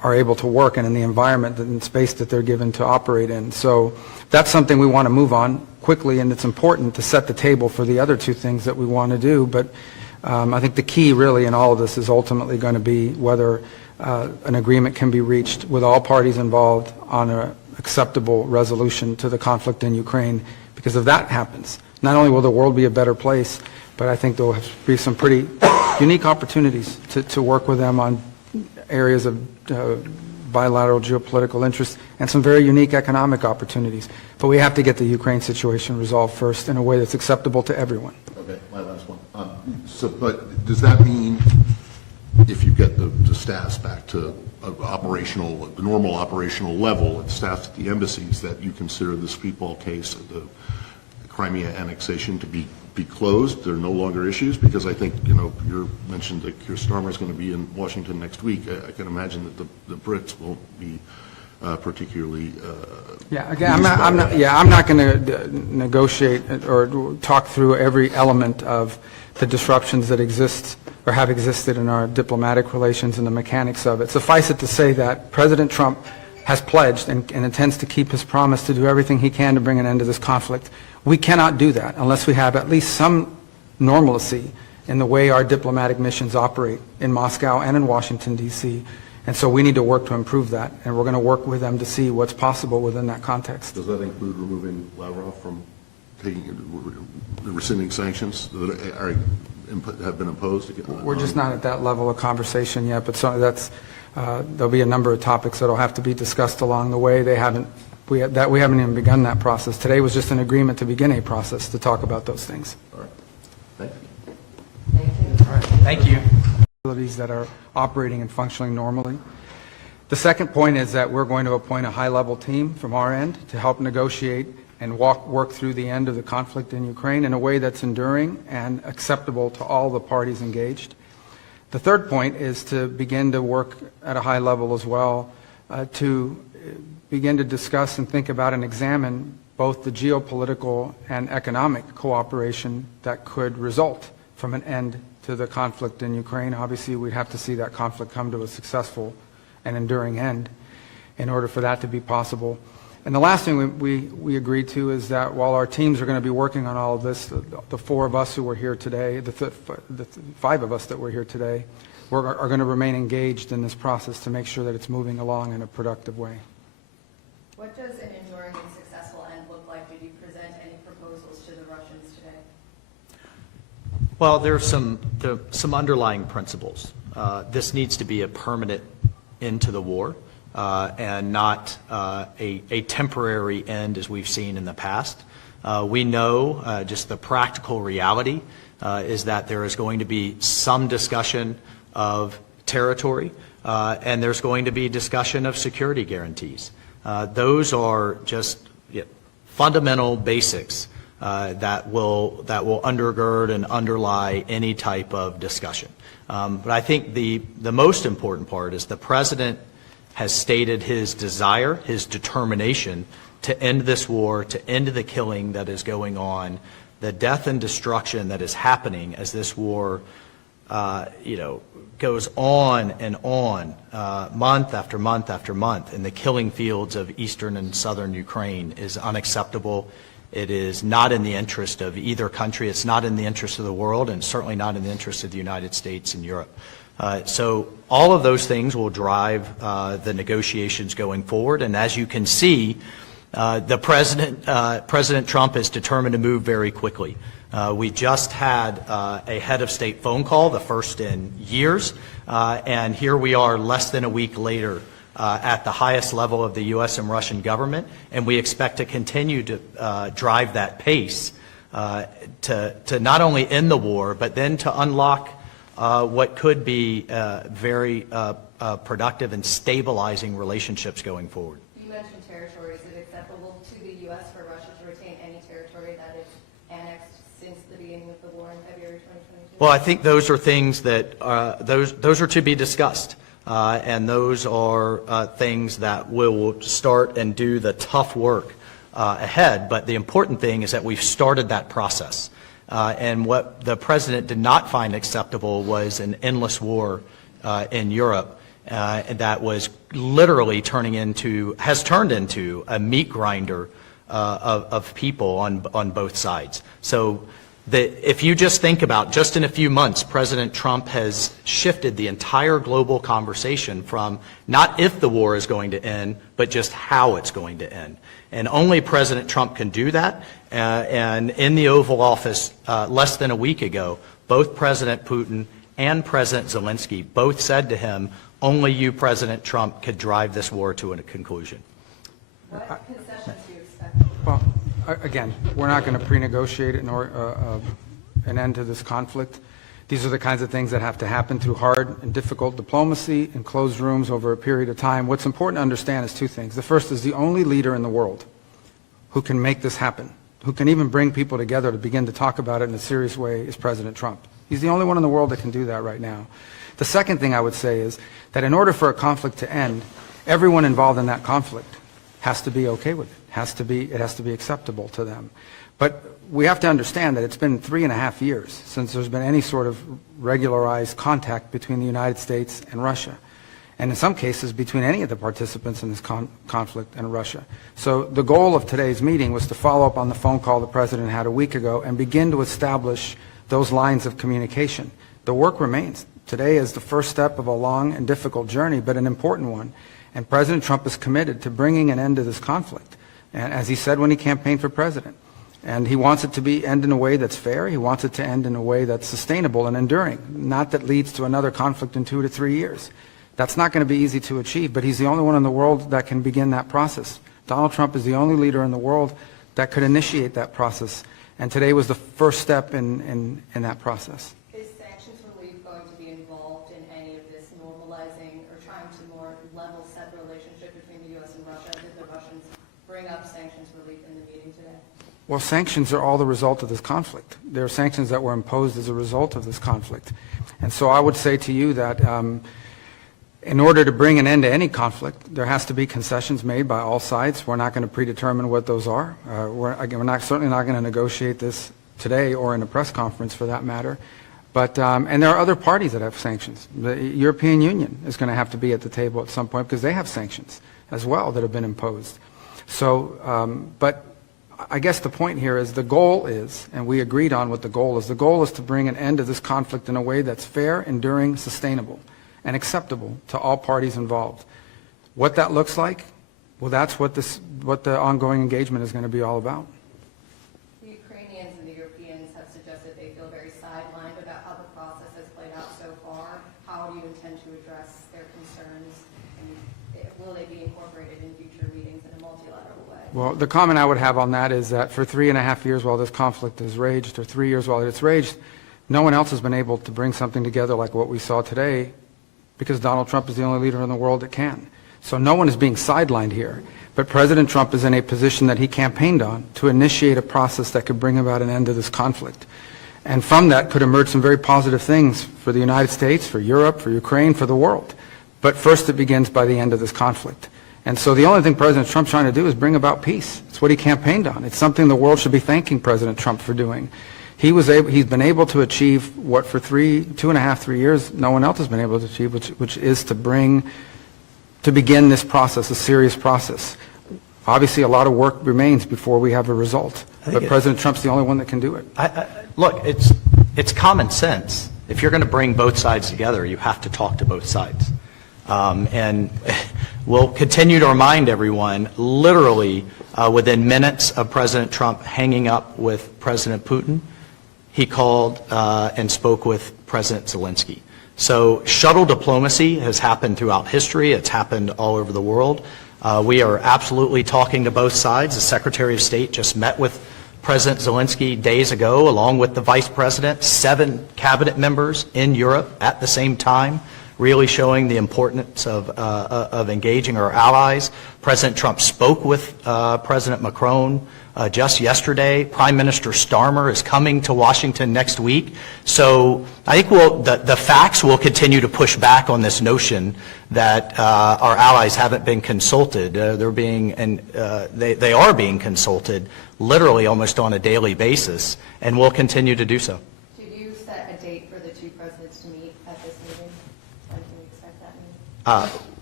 are able to work and in the environment and space that they're given to operate in. So that's something we want to move on quickly, and it's important to set the table for the other two things that we want to do. But I think the key really in all of this is ultimately going to be whether an agreement can be reached with all parties involved on an acceptable resolution to the conflict in Ukraine. Because if that happens, not only will the world be a better place, but I think there will be some pretty unique opportunities to work with them on areas of bilateral geopolitical interest and some very unique economic opportunities. But we have to get the Ukraine situation resolved first in a way that's acceptable to everyone. Okay, my last one. But does that mean if you get the staffs back to the normal operational level, and staffs at the embassies, that you consider this football case of the Crimea annexation to be closed? There are no longer issues? Because I think, you mentioned that Keir Starmer is going to be in Washington next week. I can imagine that the Brits won't be particularly. Yeah, again, I'm not going to negotiate or talk through every element of the disruptions that exist or have existed in our diplomatic relations and the mechanics of it. Suffice it to say that President Trump has pledged and intends to keep his promise to do everything he can to bring an end to this conflict. We cannot do that unless we have at least some normalcy in the way our diplomatic missions operate in Moscow and in Washington, D.C. And so we need to work to improve that, and we're going to work with them to see what's possible within that context. Does that include removing Lavrov from rescinding sanctions that have been imposed? We're just not at that level of conversation yet, but there'll be a number of topics that will have to be discussed along the way. We haven't even begun that process. Today was just an agreement to begin a process to talk about those things. All right. Thank you. Thank you. All right. Thank you. Facilities that are operating and functioning normally. The second point is that we're going to appoint a high-level team from our end to help negotiate and work through the end of the conflict in Ukraine in a way that's enduring and acceptable to all the parties engaged. The third point is to begin to work at a high level as well to begin to discuss and think about and examine both the geopolitical and economic cooperation that could result from an end to the conflict in Ukraine. Obviously, we'd have to see that conflict come to a successful and enduring end in order for that to be possible. And the last thing we agreed to is that while our teams are going to be working on all of this, the four of us who were here today, the five of us that were here today, are going to remain engaged in this process to make sure that it's moving along in a productive way. What does an enduring and successful end look like? Did you present any proposals to the Russians today? Well, there are some underlying principles. This needs to be a permanent end to the war and not a temporary end as we've seen in the past. We know just the practical reality is that there is going to be some discussion of territory and there's going to be discussion of security guarantees. Those are just fundamental basics that will undergird and underlie any type of discussion. But I think the most important part is the President has stated his desire, his determination to end this war, to end the killing that is going on, the death and destruction that is happening as this war goes on and on, month after month after month, in the killing fields of eastern and southern Ukraine is unacceptable. It is not in the interest of either country. It's not in the interest of the world, and certainly not in the interest of the United States and Europe. So all of those things will drive the negotiations going forward. And as you can see, President Trump is determined to move very quickly. We just had a head of state phone call, the first in years, and here we are less than a week later at the highest level of the U.S. and Russian government, and we expect to continue to drive that pace to not only end the war, but then to unlock what could be very productive and stabilizing relationships going forward. You mentioned territory. Is it acceptable to the U.S. for Russia to retain any territory that is annexed since the beginning of the war in February 2022? Well, I think those are things that those are to be discussed. And those are things that will start and do the tough work ahead. But the important thing is that we've started that process. And what the President did not find acceptable was an endless war in Europe that was literally has turned into a meat grinder of people on both sides. So if you just think about, just in a few months, President Trump has shifted the entire global conversation from not if the war is going to end, but just how it's going to end. And only President Trump can do that. And in the Oval Office less than a week ago, both President Putin and President Zelensky both said to him, only you, President Trump, could drive this war to a conclusion. What concessions do you expect? Well, again, we're not going to pre-negotiate an end to this conflict. These are the kinds of things that have to happen through hard and difficult diplomacy in closed rooms over a period of time. What's important to understand is two things. The first is the only leader in the world who can make this happen, who can even bring people together to begin to talk about it in a serious way, is President Trump. He's the only one in the world that can do that right now. The second thing I would say is that in order for a conflict to end, everyone involved in that conflict has to be okay with it. It has to be acceptable to them. But we have to understand that it's been 3.5 years since there's been any sort of regularized contact between the United States and Russia, and in some cases between any of the participants in this conflict and Russia. So the goal of today's meeting was to follow up on the phone call the President had a week ago and begin to establish those lines of communication. The work remains. Today is the first step of a long and difficult journey, but an important one. And President Trump is committed to bringing an end to this conflict, and as he said when he campaigned for president. And he wants it to end in a way that's fair. He wants it to end in a way that's sustainable and enduring, not that leads to another conflict in 2 to 3 years. That's not going to be easy to achieve, but he's the only one in the world that can begin that process. Donald Trump is the only leader in the world that could initiate that process, and today was the first step in that process. Is sanctions relief going to be involved in any of this normalizing or trying to more level set the relationship between the U.S. and Russia? Did the Russians bring up sanctions relief in the meeting today? Well, sanctions are all the result of this conflict. There are sanctions that were imposed as a result of this conflict. And so I would say to you that in order to bring an end to any conflict, there has to be concessions made by all sides. We're not going to predetermine what those are. We're certainly not going to negotiate this today or in a press conference for that matter. But, and there are other parties that have sanctions. The European Union is going to have to be at the table at some point because they have sanctions as well that have been imposed. So, but I guess the point here is the goal is, and we agreed on what the goal is to bring an end to this conflict in a way that's fair, enduring, sustainable, and acceptable to all parties involved. What that looks like, well, that's what the ongoing engagement is going to be all about. The Ukrainians and the Europeans have suggested they feel very sidelined about how the process has played out so far. How do you intend to address their concerns, and will they be incorporated in future meetings in a multilateral way? Well, the comment I would have on that is that for 3.5 years while this conflict has raged, or 3 years while it's raged, no one else has been able to bring something together like what we saw today, because Donald Trump is the only leader in the world that can. So no one is being sidelined here. But President Trump is in a position that he campaigned on to initiate a process that could bring about an end to this conflict. And from that could emerge some very positive things for the United States, for Europe, for Ukraine, for the world. But first it begins by the end of this conflict. And so the only thing President Trump's trying to do is bring about peace. It's what he campaigned on. It's something the world should be thanking President Trump for doing. He's been able to achieve what for 2.5, 3 years no one else has been able to achieve, which is to begin this process, a serious process. Obviously, a lot of work remains before we have a result, but President Trump's the only one that can do it. Look, it's common sense. If you're going to bring both sides together, you have to talk to both sides. And we'll continue to remind everyone, literally within minutes of President Trump hanging up with President Putin, he called and spoke with President Zelensky. So shuttle diplomacy has happened throughout history. It's happened all over the world. We are absolutely talking to both sides. The Secretary of State just met with President Zelensky days ago, along with the Vice President, 7 cabinet members in Europe at the same time, really showing the importance of engaging our allies. President Trump spoke with President Macron just yesterday. Prime Minister Starmer is coming to Washington next week. So I think the facts will continue to push back on this notion that our allies haven't been consulted. They are being consulted literally almost on a daily basis, and will continue to do so. Did you set a date for the two presidents to meet at this meeting? When can we expect that meeting?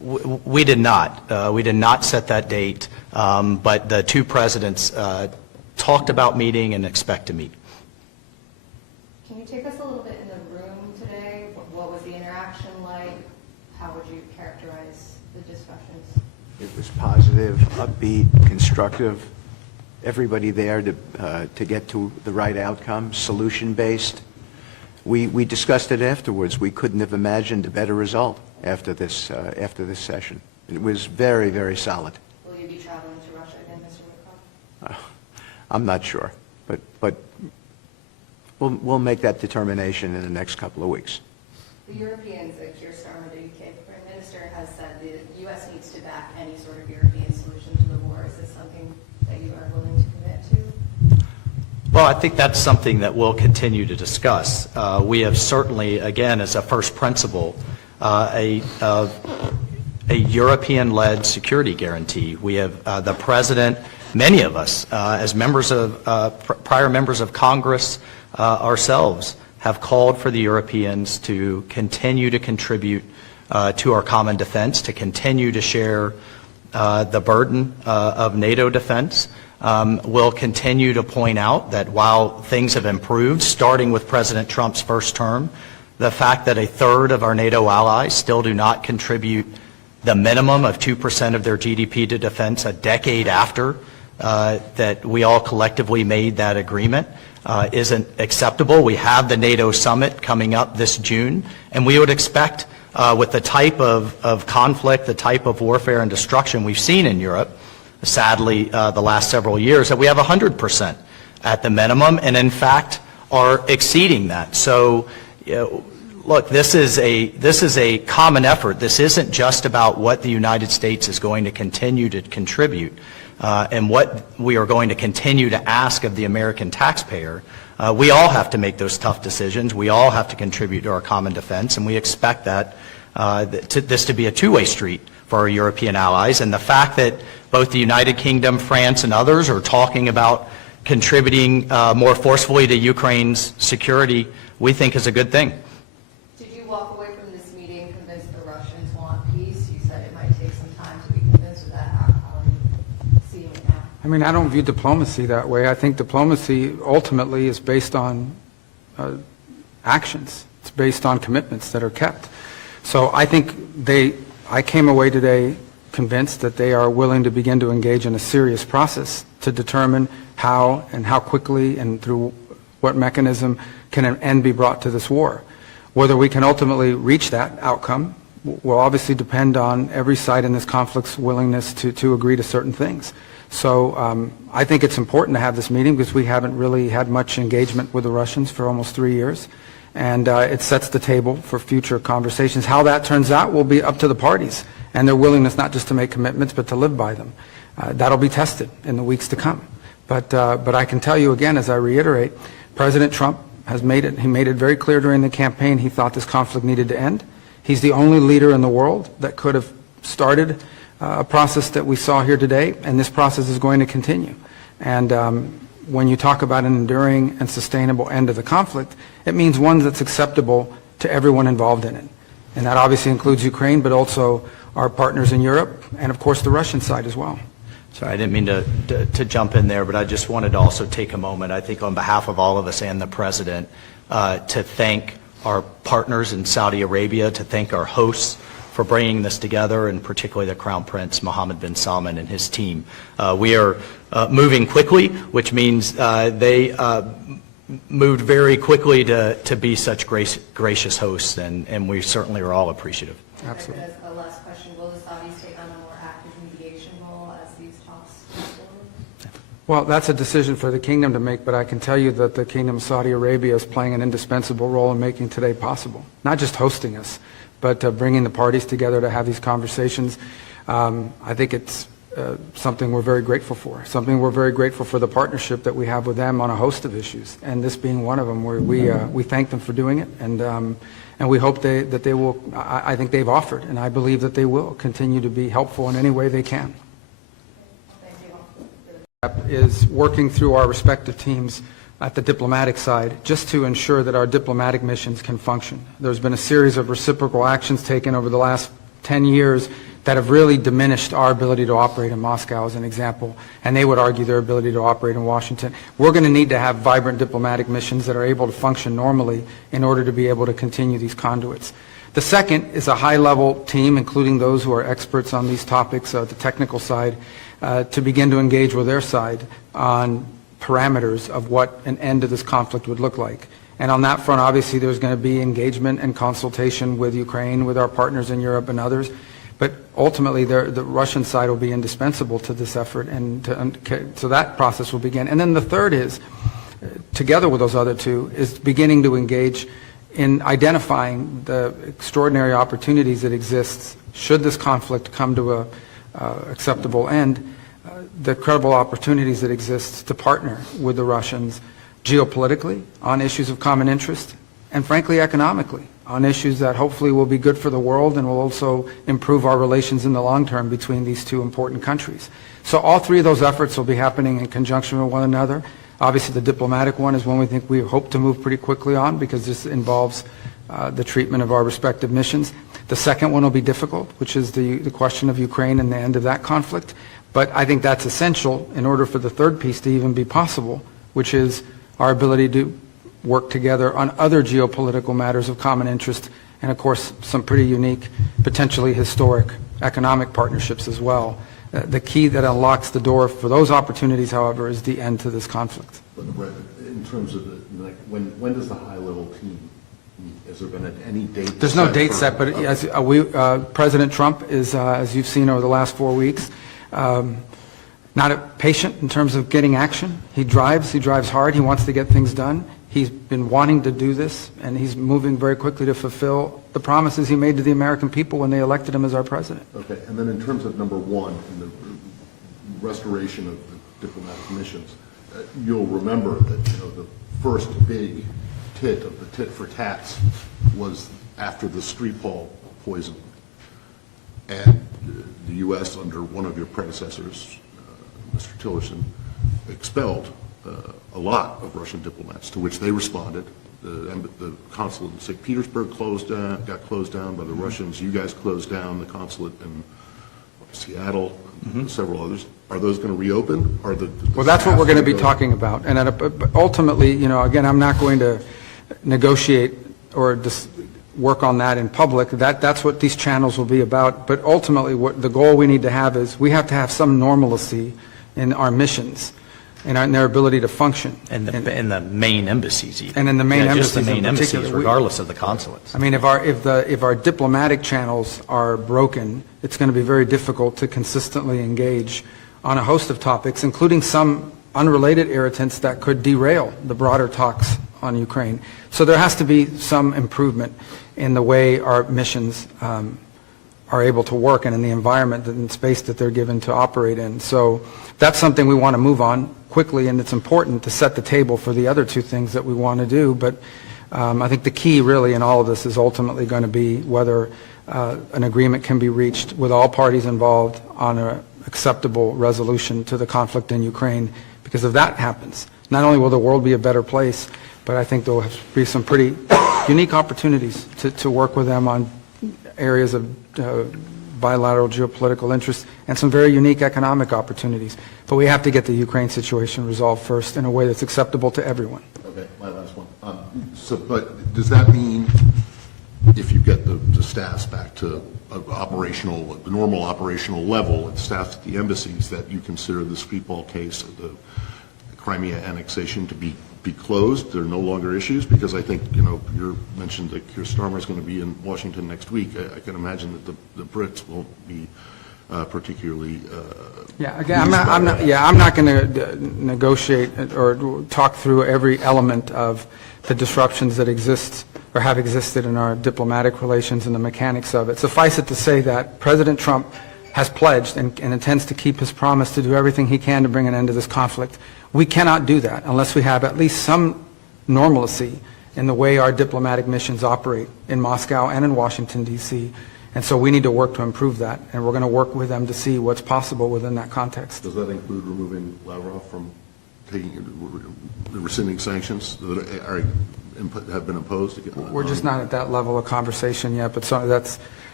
We did not. We did not set that date, but the two presidents talked about meeting and expect to meet. Can you take us a little bit in the room today? What was the interaction like? How would you characterize the discussions? It was positive, upbeat, constructive. Everybody there to get to the right outcome, solution-based. We discussed it afterwards. We couldn't have imagined a better result after this session. It was very, very solid. Will you be traveling to Russia again, Mr. Witkoff? I'm not sure, but we'll make that determination in the next couple of weeks. The Europeans, Keir Starmer, the UK Prime Minister, has said the U.S. needs to back any sort of European solution to the war. Is this something that you are willing to commit to? Well, I think that's something that we'll continue to discuss. We have certainly, again, as a first principle, a European-led security guarantee. We have the President, many of us, as members of prior members of Congress ourselves, have called for the Europeans to continue to contribute to our common defense, to continue to share the burden of NATO defense. We'll continue to point out that while things have improved, starting with President Trump's first term, the fact that a third of our NATO allies still do not contribute the minimum of 2% of their GDP to defense a decade after that we all collectively made that agreement isn't acceptable. We have the NATO summit coming up this June, and we would expect with the type of conflict, the type of warfare and destruction we've seen in Europe, sadly, the last several years, that we have 100% at the minimum, and in fact are exceeding that. So, look, this is a common effort. This isn't just about what the United States is going to continue to contribute and what we are going to continue to ask of the American taxpayer. We all have to make those tough decisions. We all have to contribute to our common defense, and we expect that this to be a two-way street for our European allies. And the fact that both the United Kingdom, France, and others are talking about contributing more forcefully to Ukraine's security, we think is a good thing. Did you walk away from this meeting convinced the Russians want peace? You said it might take some time to be convinced of that. How are you seeing it now? I mean, I don't view diplomacy that way. I think diplomacy ultimately is based on actions. It's based on commitments that are kept. So I think I came away today convinced that they are willing to begin to engage in a serious process to determine how and how quickly and through what mechanism can an end be brought to this war. Whether we can ultimately reach that outcome will obviously depend on every side in this conflict's willingness to agree to certain things. So I think it's important to have this meeting because we haven't really had much engagement with the Russians for almost 3 years. And it sets the table for future conversations. How that turns out will be up to the parties and their willingness not just to make commitments but to live by them. That'll be tested in the weeks to come. But I can tell you again, as I reiterate, President Trump has made it very clear during the campaign he thought this conflict needed to end. He's the only leader in the world that could have started a process that we saw here today, and this process is going to continue. And when you talk about an enduring and sustainable end of the conflict, it means one that's acceptable to everyone involved in it. And that obviously includes Ukraine, but also our partners in Europe, and of course the Russian side as well. Sorry, I didn't mean to jump in there, but I just wanted to also take a moment, I think on behalf of all of us and the President, to thank our partners in Saudi Arabia, to thank our hosts for bringing this together, and particularly the Crown Prince Mohammed bin Salman and his team. We are moving quickly, which means they moved very quickly to be such gracious hosts, and we certainly are all appreciative. Absolutely. As a last question, will the Saudis take on a more active mediation role as these talks move forward? Well, that's a decision for the kingdom to make, but I can tell you that the Kingdom of Saudi Arabia is playing an indispensable role in making today possible. Not just hosting us, but bringing the parties together to have these conversations. I think it's something we're very grateful for. Something we're very grateful for the partnership that we have with them on a host of issues, and this being one of them, where we thank them for doing it, and we hope that they will. I think they've offered, and I believe that they will continue to be helpful in any way they can. Is working through our respective teams at the diplomatic side just to ensure that our diplomatic missions can function. There's been a series of reciprocal actions taken over the last 10 years that have really diminished our ability to operate in Moscow, as an example, and they would argue their ability to operate in Washington. We're going to need to have vibrant diplomatic missions that are able to function normally in order to be able to continue these conduits. The second is a high-level team, including those who are experts on these topics, the technical side, to begin to engage with their side on parameters of what an end to this conflict would look like. And on that front, obviously, there's going to be engagement and consultation with Ukraine, with our partners in Europe and others. But ultimately, the Russian side will be indispensable to this effort, and so that process will begin. And then the third is, together with those other two, is beginning to engage in identifying the extraordinary opportunities that exist should this conflict come to a acceptable end, the credible opportunities that exist to partner with the Russians geopolitically on issues of common interest, and frankly economically on issues that hopefully will be good for the world and will also improve our relations in the long term between these two important countries. So all three of those efforts will be happening in conjunction with one another. Obviously, the diplomatic one is one we hope to move pretty quickly on, because this involves the treatment of our respective missions. The second one will be difficult, which is the question of Ukraine and the end of that conflict. But I think that's essential in order for the third piece to even be possible, which is our ability to work together on other geopolitical matters of common interest, and of course some pretty unique, potentially historic economic partnerships as well. The key that unlocks the door for those opportunities, however, is the end to this conflict. But in terms of when does the high-level team meet? Has there been any date? There's no date set, but as President Trump is, as you've seen over the last 4 weeks, not patient in terms of getting action. He drives hard, he wants to get things done. He's been wanting to do this, and he's moving very quickly to fulfill the promises he made to the American people when they elected him as our president. Okay, and then in terms of number one, in the restoration of the diplomatic missions, you'll remember that the first big tit of the tit for tats was after the Skripal poisoning, and the U.S. under one of your predecessors, Mr. Tillerson, expelled a lot of Russian diplomats, to which they responded. The consulate in St. Petersburg got closed down by the Russians. You guys closed down the consulate in Seattle, and several others. Are those going to reopen? Well, that's what we're going to be talking about. And ultimately, again, I'm not going to negotiate or work on that in public. That's what these channels will be about. But ultimately, what the goal we need to have is we have to have some normalcy in our missions and in their ability to function. And the main embassies even. And in the main embassies just the main in embassies, particular. regardless of the consulates. I mean, if our diplomatic channels are broken, it's going to be very difficult to consistently engage on a host of topics, including some unrelated irritants that could derail the broader talks on Ukraine. So there has to be some improvement in the way our missions are able to work and in the environment and space that they're given to operate in. So that's something we want to move on quickly, and it's important to set the table for the other two things that we want to do. But I think the key really in all of this is ultimately going to be whether an agreement can be reached with all parties involved on an acceptable resolution to the conflict in Ukraine. Because if that happens, not only will the world be a better place, but I think there will be some pretty unique opportunities to work with them on areas of bilateral geopolitical interest and some very unique economic opportunities. But we have to get the Ukraine situation resolved first in a way that's acceptable to everyone. Okay, my last one. But does that mean if you get the staffs back to the normal operational level and staffs at the embassies, that you consider the Skripal case of the Crimea annexation to be closed? There are no longer issues? Because I think, you mentioned that Keir Starmer is going to be in Washington next week. I can imagine that the Brits won't be particularly. Yeah, again, I'm not going to negotiate or talk through every element of the disruptions that exist or have existed in our diplomatic relations and the mechanics of it. Suffice it to say that President Trump has pledged and intends to keep his promise to do everything he can to bring an end to this conflict. We cannot do that unless we have at least some normalcy in the way our diplomatic missions operate in Moscow and in Washington, D.C. And so we need to work to improve that, and we're going to work with them to see what's possible within that context. Does that include removing Lavrov from rescinding sanctions that have been imposed? We're just not at that level of conversation yet, but that's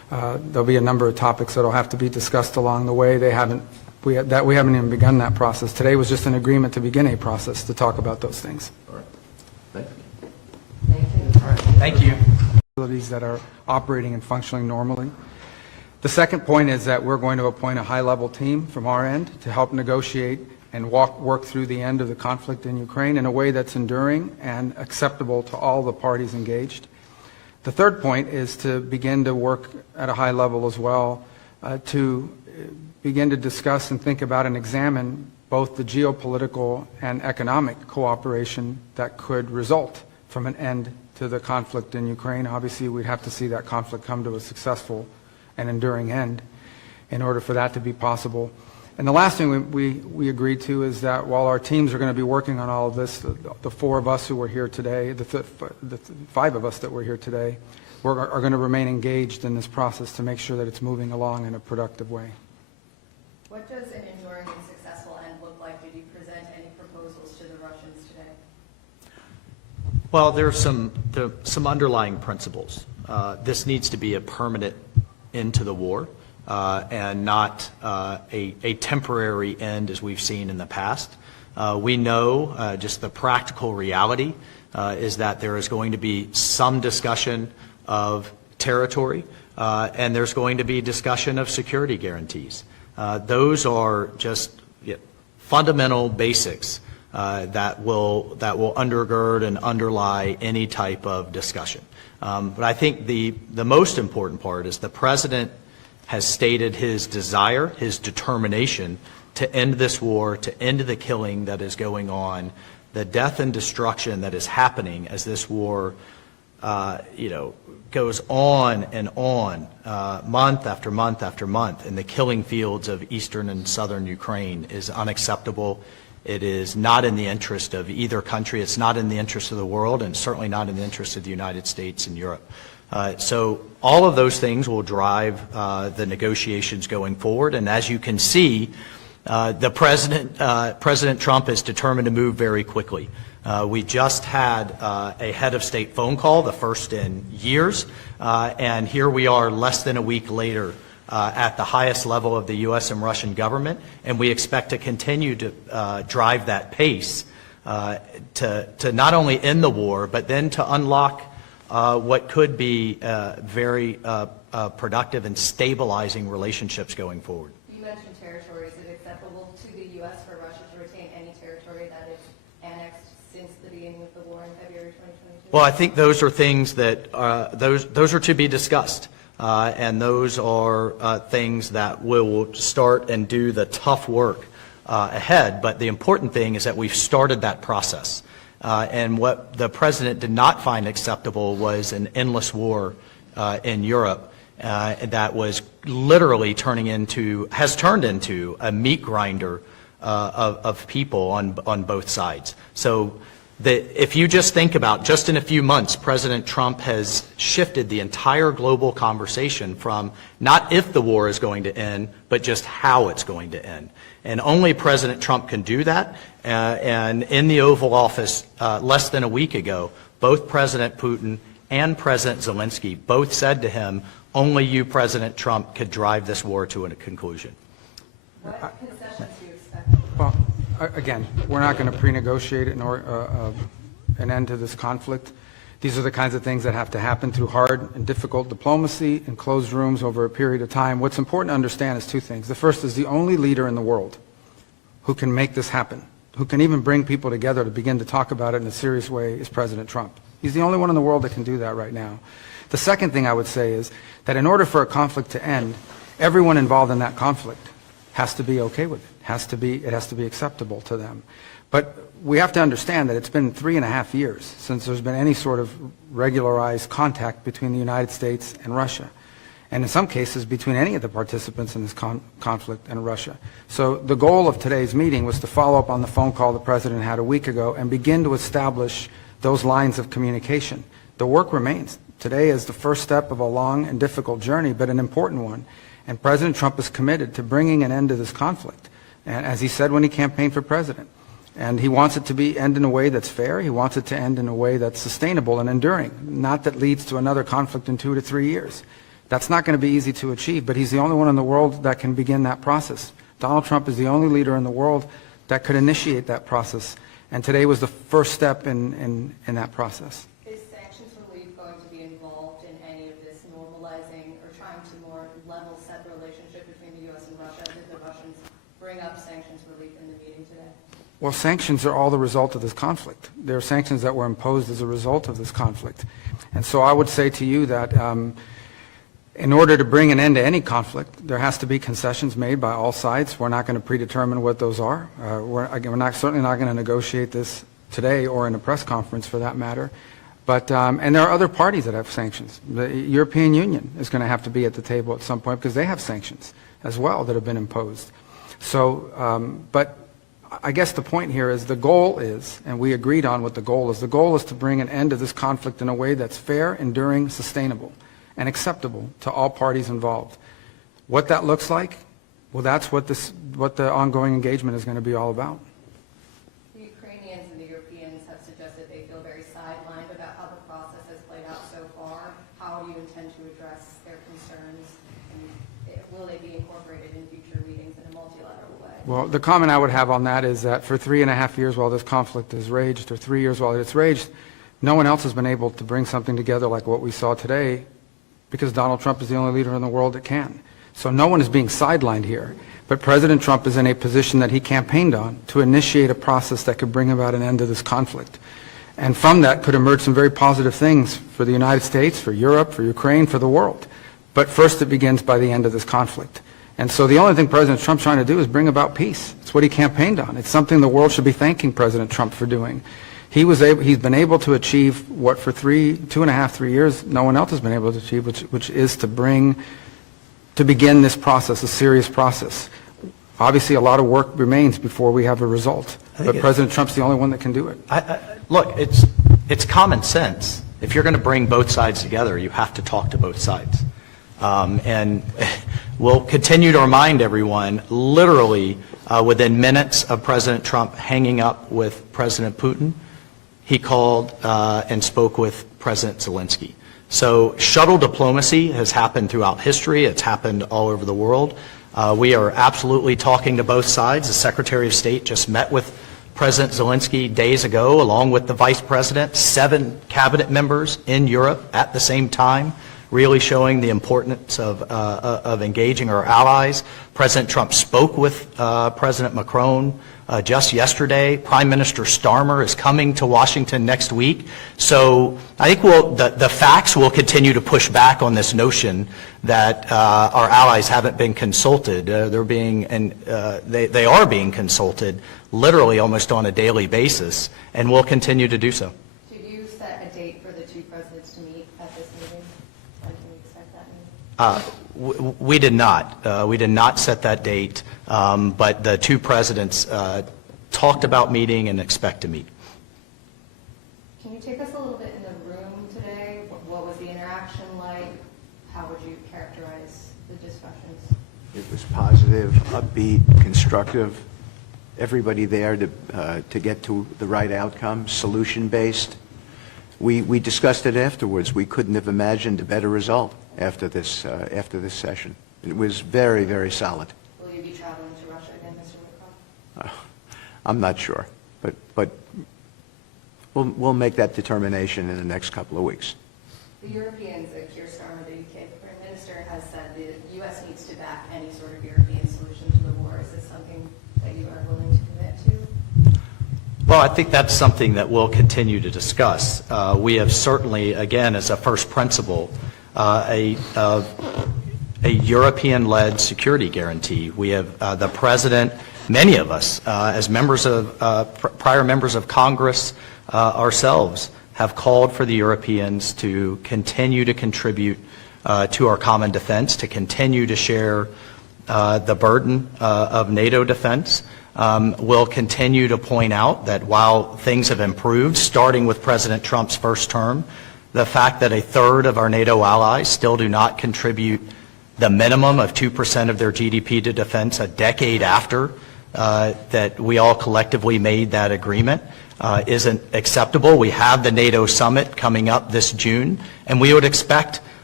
There'll be a number of topics that'll have to be discussed along the way. We haven't even begun that process. Today was just an agreement to begin a process to talk about those things. All right. Thank you. Thank you. Facilities that are operating and functioning normally. The second point is that we're going to appoint a high-level team from our end to help negotiate and work through the end of the conflict in Ukraine in a way that's enduring and acceptable to all the parties engaged. The third point is to begin to work at a high level as well to begin to discuss and think about and examine both the geopolitical and economic cooperation that could result from an end to the conflict in Ukraine. Obviously, we'd have to see that conflict come to a successful and enduring end in order for that to be possible. And the last thing we agreed to is that while our teams are going to be working on all of this, the four of us who were here today, the five of us that were here today, are going to remain engaged in this process to make sure that it's moving along in a productive way. What does an enduring and successful end look like? Did you present any proposals to the Russians today? Well, there are some underlying principles. This needs to be a permanent end to the war. And not a temporary end as we've seen in the past. We know just the practical reality is that there is going to be some discussion of territory and there's going to be discussion of security guarantees. Those are just fundamental basics that will undergird and underlie any type of discussion. But I think the most important part is the President has stated his desire, his determination to end this war, to end the killing that is going on, the death and destruction that is happening as this war, goes on and on, month after month after month, in the killing fields of eastern and southern Ukraine is unacceptable. It is not in the interest of either country. It's not in the interest of the world, and certainly not in the interest of the United States and Europe. So all of those things will drive the negotiations going forward. And as you can see, President Trump is determined to move very quickly. We just had a head of state phone call, the first in years, and here we are less than a week later at the highest level of the U.S. and Russian government, and we expect to continue to drive that pace to not only end the war, but then to unlock what could be very productive and stabilizing relationships going forward. You mentioned territory. Is it acceptable to the U.S. for Russia to retain any territory that is annexed since the beginning of the war in February 2022? Well, I think those are things that those are to be discussed, and those are things that will start and do the tough work ahead. But the important thing is that we've started that process. And what the President did not find acceptable was an endless war in Europe that was literally has turned into a meat grinder of people on both sides. So if you just think about, just in a few months, President Trump has shifted the entire global conversation from not if the war is going to end, but just how it's going to end. And only President Trump can do that. And in the Oval Office less than a week ago, both President Putin and President Zelensky both said to him, only you, President Trump, could drive this war to a conclusion. What concessions do you expect? Well, again, we're not going to pre-negotiate an end to this conflict. These are the kinds of things that have to happen through hard and difficult diplomacy in closed rooms over a period of time. What's important to understand is two things. The first is the only leader in the world who can make this happen, who can even bring people together to begin to talk about it in a serious way, is President Trump. He's the only one in the world that can do that right now. The second thing I would say is that in order for a conflict to end, everyone involved in that conflict has to be okay with it. It has to be acceptable to them. But we have to understand that it's been 3.5 years since there's been any sort of regularized contact between the United States and Russia, and in some cases between any of the participants in this conflict and Russia. So the goal of today's meeting was to follow up on the phone call the President had a week ago and begin to establish those lines of communication. The work remains. Today is the first step of a long and difficult journey, but an important one. And President Trump is committed to bringing an end to this conflict, and as he said when he campaigned for president. And he wants it to end in a way that's fair. He wants it to end in a way that's sustainable and enduring, not that leads to another conflict in 2 to 3 years. That's not going to be easy to achieve, but he's the only one in the world that can begin that process. Donald Trump is the only leader in the world that could initiate that process, and today was the first step in that process. Is sanctions relief going to be involved in any of this normalizing or trying to more level set the relationship between the U.S. and Russia? Did the Russians bring up sanctions relief in the meeting today? Well, sanctions are all the result of this conflict. There are sanctions that were imposed as a result of this conflict. And so I would say to you that in order to bring an end to any conflict, there has to be concessions made by all sides. We're not going to predetermine what those are. We're certainly not going to negotiate this today or in a press conference for that matter. But, and there are other parties that have sanctions. The European Union is going to have to be at the table at some point because they have sanctions as well that have been imposed. So, but I guess the point here is the goal is, and we agreed on what the goal is to bring an end to this conflict in a way that's fair, enduring, sustainable, and acceptable to all parties involved. What that looks like, well, that's what the ongoing engagement is going to be all about. The Ukrainians and the Europeans have suggested they feel very sidelined about how the process has played out so far. How do you intend to address their concerns? And will they be incorporated in future meetings in a multilateral way? Well, the comment I would have on that is that for 3.5 years while this conflict has raged, or 3 years while it's raged, no one else has been able to bring something together like what we saw today, because Donald Trump is the only leader in the world that can. So no one is being sidelined here. But President Trump is in a position that he campaigned on to initiate a process that could bring about an end to this conflict. And from that could emerge some very positive things for the United States, for Europe, for Ukraine, for the world. But first it begins by the end of this conflict. And so the only thing President Trump's trying to do is bring about peace. It's what he campaigned on. It's something the world should be thanking President Trump for doing. He's been able to achieve what for 2.5, 3 years no one else has been able to achieve, which is to begin this process, a serious process. Obviously, a lot of work remains before we have a result, but President Trump's the only one that can do it. Look, it's common sense. If you're going to bring both sides together, you have to talk to both sides. And we'll continue to remind everyone, literally within minutes of President Trump hanging up with President Putin, he called and spoke with President Zelensky. So shuttle diplomacy has happened throughout history. It's happened all over the world. We are absolutely talking to both sides. The Secretary of State just met with President Zelensky days ago, along with the Vice President, 7 cabinet members in Europe at the same time, really showing the importance of engaging our allies. President Trump spoke with President Macron just yesterday. Prime Minister Starmer is coming to Washington next week. So I think the facts will continue to push back on this notion that our allies haven't been consulted. They are being consulted literally almost on a daily basis, and will continue to do so. Did you set a date for the two presidents to meet at this meeting? When can we expect that meeting? We did not. We did not set that date, but the two presidents talked about meeting and expect to meet. Can you take us a little bit in the room today? What was the interaction like? How would you characterize the discussions? It was positive, upbeat, constructive. Everybody there to get to the right outcome, solution-based. We discussed it afterwards. We couldn't have imagined a better result after this session. It was very, very solid. Will you be traveling to Russia again, Mr. Lavrov? I'm not sure, but we'll make that determination in the next couple of weeks. The Europeans, Keir Starmer, the UK Prime Minister, has said the U.S. needs to back any sort of European solution to the war. Is this something that you are willing to commit to? Well, I think that's something that we'll continue to discuss. We have certainly, again, as a first principle, a European-led security guarantee. We have the President, many of us, as prior members of Congress ourselves, have called for the Europeans to continue to contribute to our common defense, to continue to share the burden of NATO defense. We'll continue to point out that while things have improved, starting with President Trump's first term, the fact that a third of our NATO allies still do not contribute the minimum of 2% of their GDP to defense a decade after that we all collectively made that agreement isn't acceptable. We have the NATO summit coming up this June, and we would expect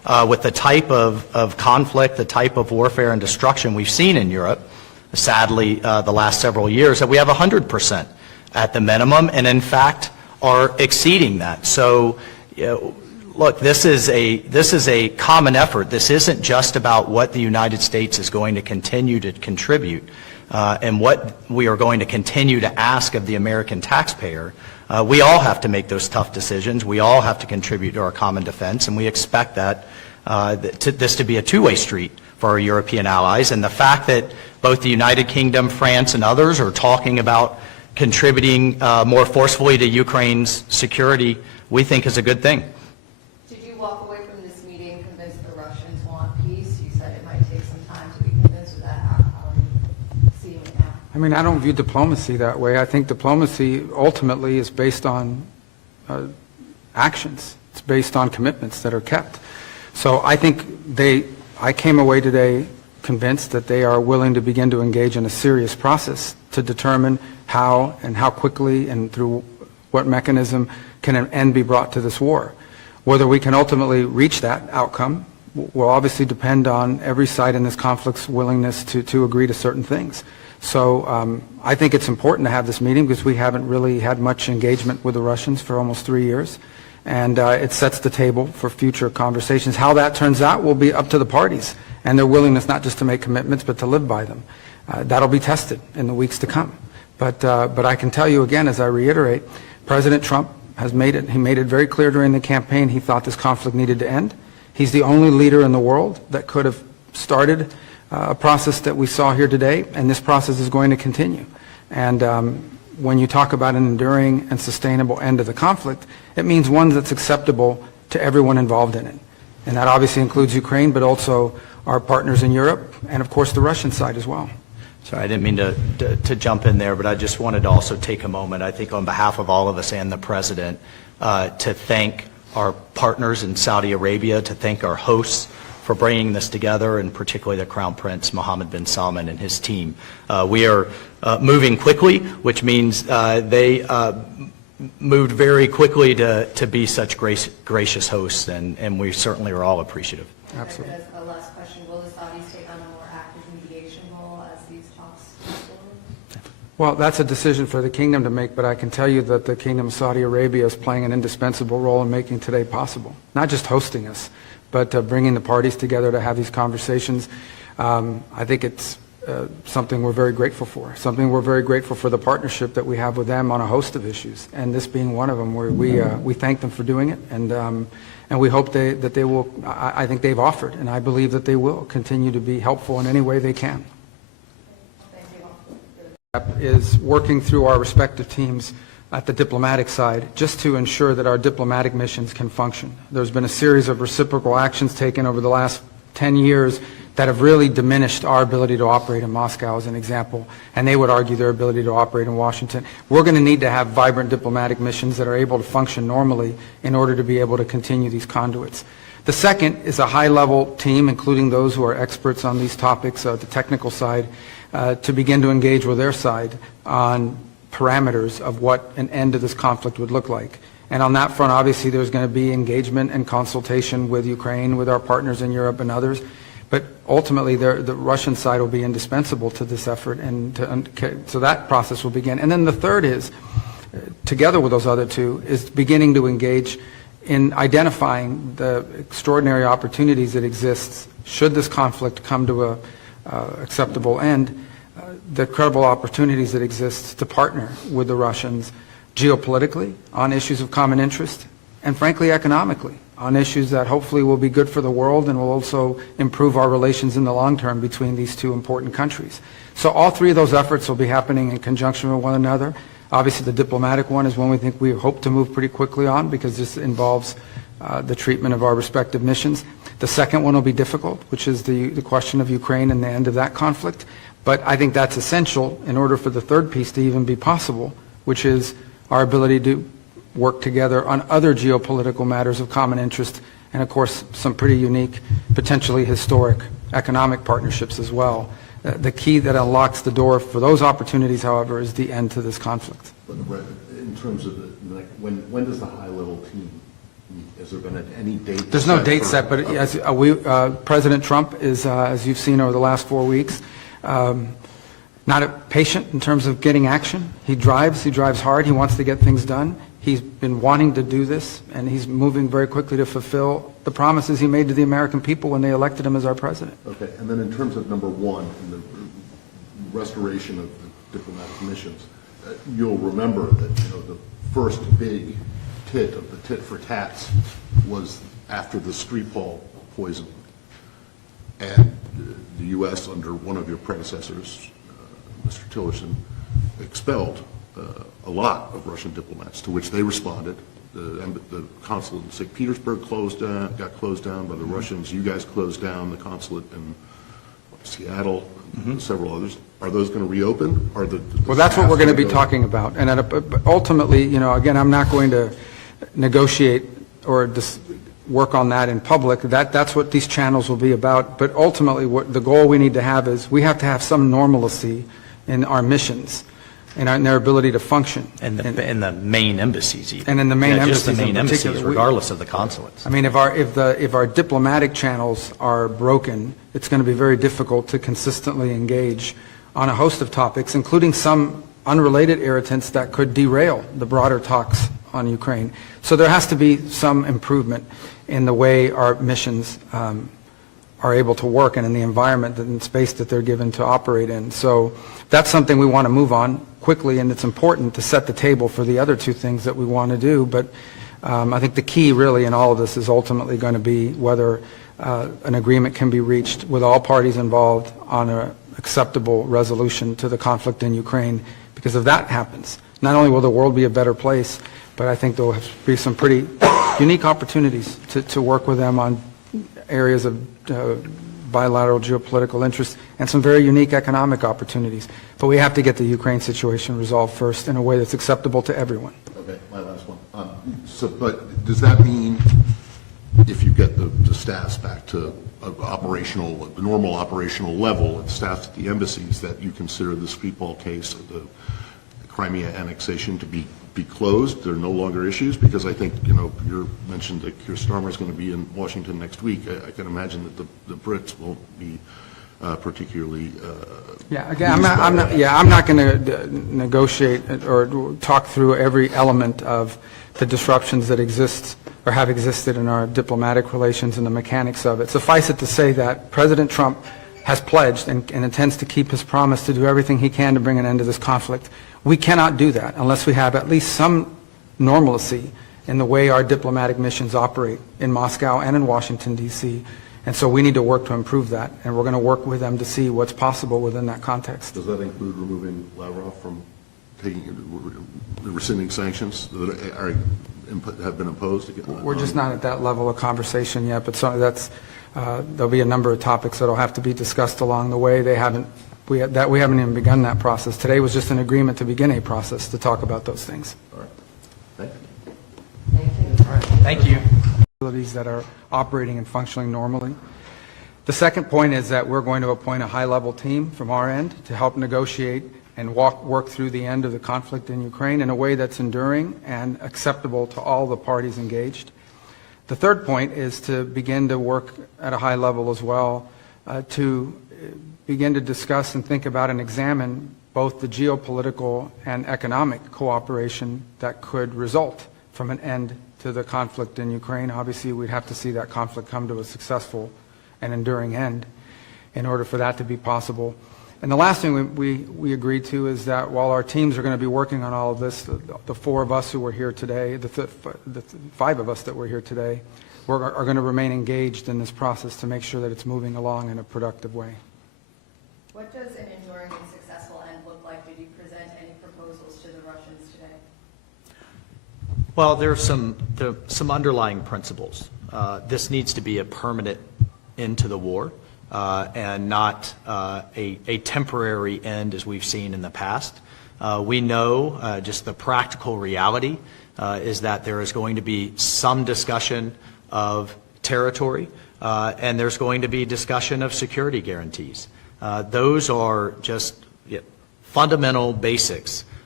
with the type of conflict, the type of warfare and destruction we've seen in Europe, sadly, the last several years, that we have 100% at the minimum, and in fact are exceeding that. So, look, this is a common effort. This isn't just about what the United States is going to continue to contribute and what we are going to continue to ask of the American taxpayer. We all have to make those tough decisions. We all have to contribute to our common defense, and we expect that this to be a two-way street for our European allies. And the fact that both the United Kingdom, France, and others are talking about contributing more forcefully to Ukraine's security, we think is a good thing. Did you walk away from this meeting convinced the Russians want peace? You said it might take some time to be convinced of that. How are you seeing it now? I mean, I don't view diplomacy that way. I think diplomacy ultimately is based on actions. It's based on commitments that are kept. So I think I came away today convinced that they are willing to begin to engage in a serious process to determine how and how quickly and through what mechanism can an end be brought to this war. Whether we can ultimately reach that outcome will obviously depend on every side in this conflict's willingness to agree to certain things. So I think it's important to have this meeting because we haven't really had much engagement with the Russians for almost 3 years. And it sets the table for future conversations. How that turns out will be up to the parties and their willingness not just to make commitments but to live by them. That'll be tested in the weeks to come. But I can tell you again, as I reiterate, President Trump has made it very clear during the campaign he thought this conflict needed to end. He's the only leader in the world that could have started a process that we saw here today, and this process is going to continue. And when you talk about an enduring and sustainable end of the conflict, it means one that's acceptable to everyone involved in it. And that obviously includes Ukraine, but also our partners in Europe, and of course the Russian side as well. Sorry, I didn't mean to jump in there, but I just wanted to also take a moment, I think on behalf of all of us and the President, to thank our partners in Saudi Arabia, to thank our hosts for bringing this together, and particularly the Crown Prince Mohammed bin Salman and his team. We are moving quickly, which means they moved very quickly to be such gracious hosts, and we certainly are all appreciative. Absolutely. As a last question, will the Saudis take on a more active mediation role as these talks move forward? Well, that's a decision for the kingdom to make, but I can tell you that the Kingdom of Saudi Arabia is playing an indispensable role in making today possible. Not just hosting us, but bringing the parties together to have these conversations. I think it's something we're very grateful for. Something we're very grateful for the partnership that we have with them on a host of issues, and this being one of them, where we thank them for doing it, and we hope that they will. I think they've offered, and I believe that they will continue to be helpful in any way they can. Is working through our respective teams at the diplomatic side just to ensure that our diplomatic missions can function. There's been a series of reciprocal actions taken over the last 10 years that have really diminished our ability to operate in Moscow, as an example, and they would argue their ability to operate in Washington. We're going to need to have vibrant diplomatic missions that are able to function normally in order to be able to continue these conduits. The second is a high-level team, including those who are experts on these topics, the technical side, to begin to engage with their side on parameters of what an end to this conflict would look like. And on that front, obviously, there's going to be engagement and consultation with Ukraine, with our partners in Europe and others. But ultimately, the Russian side will be indispensable to this effort, and so that process will begin. And then the third is, together with those other two, is beginning to engage in identifying the extraordinary opportunities that exist should this conflict come to a acceptable end, the credible opportunities that exist to partner with the Russians geopolitically on issues of common interest, and frankly economically on issues that hopefully will be good for the world and will also improve our relations in the long term between these two important countries. So all three of those efforts will be happening in conjunction with one another. Obviously the diplomatic one is one we hope to move pretty quickly on, because this involves the treatment of our respective missions. The second one will be difficult, which is the question of Ukraine and the end of that conflict. But I think that's essential in order for the third piece to even be possible, which is our ability to work together on other geopolitical matters of common interest, and of course some pretty unique, potentially historic economic partnerships as well. The key that unlocks the door for those opportunities, however, is the end to this conflict. But in terms of when does the high-level team Has there been any date? There's no date for- set, but as President Trump is, as you've seen over the last 4 weeks, not patient in terms of getting action. He drives hard, he wants to get things done. He's been wanting to do this, and he's moving very quickly to fulfill the promises he made to the American people when they elected him as our president. Okay, and then in terms of number one, in the restoration of the diplomatic missions, you'll remember that, the first big tit of the tit for tats was after the Skripal poison. And the U.S., under one of your predecessors, Mr. Tillerson, expelled a lot of Russian diplomats, to which they responded. The consulate in St. Petersburg got closed down by the Russians. You guys closed down the consulate in Seattle, several others. Are those going to reopen? Well, that's what we're going to be talking about. And ultimately, again, I'm not going to negotiate or work on that in public. That's what these channels will be about. But ultimately, what the goal we need to have is we have to have some normalcy in our missions and in their ability to function. And the main embassies even. And in the main just the embassies main in embassies, particular. regardless of the consulates. I mean, if our diplomatic channels are broken, it's going to be very difficult to consistently engage on a host of topics, including some unrelated irritants that could derail the broader talks on Ukraine. So there has to be some improvement in the way our missions are able to work and in the environment and space that they're given to operate in. So that's something we want to move on quickly, and it's important to set the table for the other two things that we want to do. But I think the key really in all of this is ultimately going to be whether an agreement can be reached with all parties involved on an acceptable resolution to the conflict in Ukraine. Because if that happens, not only will the world be a better place, but I think there will be some pretty unique opportunities to work with them on areas of bilateral geopolitical interest and some very unique economic opportunities. But we have to get the Ukraine situation resolved first in a way that's acceptable to everyone. Okay, my last one. But does that mean if you get the staffs back to the normal operational level and staffs at the embassies, that you consider the Skripal case of the Crimea annexation to be closed? There are no longer issues? Because I think, you mentioned that Keir Starmer is going to be in Washington next week. I can imagine that the Brits won't be particularly I'm not going to negotiate or talk through every element of the disruptions that exist or have existed in our diplomatic relations and the mechanics of it. Suffice it to say that President Trump has pledged and intends to keep his promise to do everything he can to bring an end to this conflict. We cannot do that unless we have at least some normalcy in the way our diplomatic missions operate in Moscow and in Washington, D.C. And so we need to work to improve that, and we're going to work with them to see what's possible within that context. Does that include removing Lavrov from rescinding sanctions that have been imposed? We're just not at that level of conversation yet, but there'll be a number of topics that will have to be discussed along the way. We haven't even begun that process. Today was just an agreement to begin a process to talk about those things. All right. Thank you. All right. Thank you. Facilities that are operating and functioning normally. The second point is that we're going to appoint a high-level team from our end to help negotiate and work through the end of the conflict in Ukraine in a way that's enduring and acceptable to all the parties engaged. The third point is to begin to work at a high level as well to begin to discuss and think about and examine both the geopolitical and economic cooperation that could result from an end to the conflict in Ukraine. Obviously, we'd have to see that conflict come to a successful and enduring end in order for that to be possible. And the last thing we agreed to is that while our teams are going to be working on all of this, the four of us who were here today, the five of us that were here today, are going to remain engaged in this process to make sure that it's moving along in a productive way. What does an enduring and successful end look like? Did you present any proposals to the Russians today? Well, there are some underlying principles. This needs to be a permanent end to the war and not a temporary end as we've seen in the past. We know just the practical reality is that there is going to be some discussion of territory and there's going to be discussion of security guarantees. Those are just fundamental basics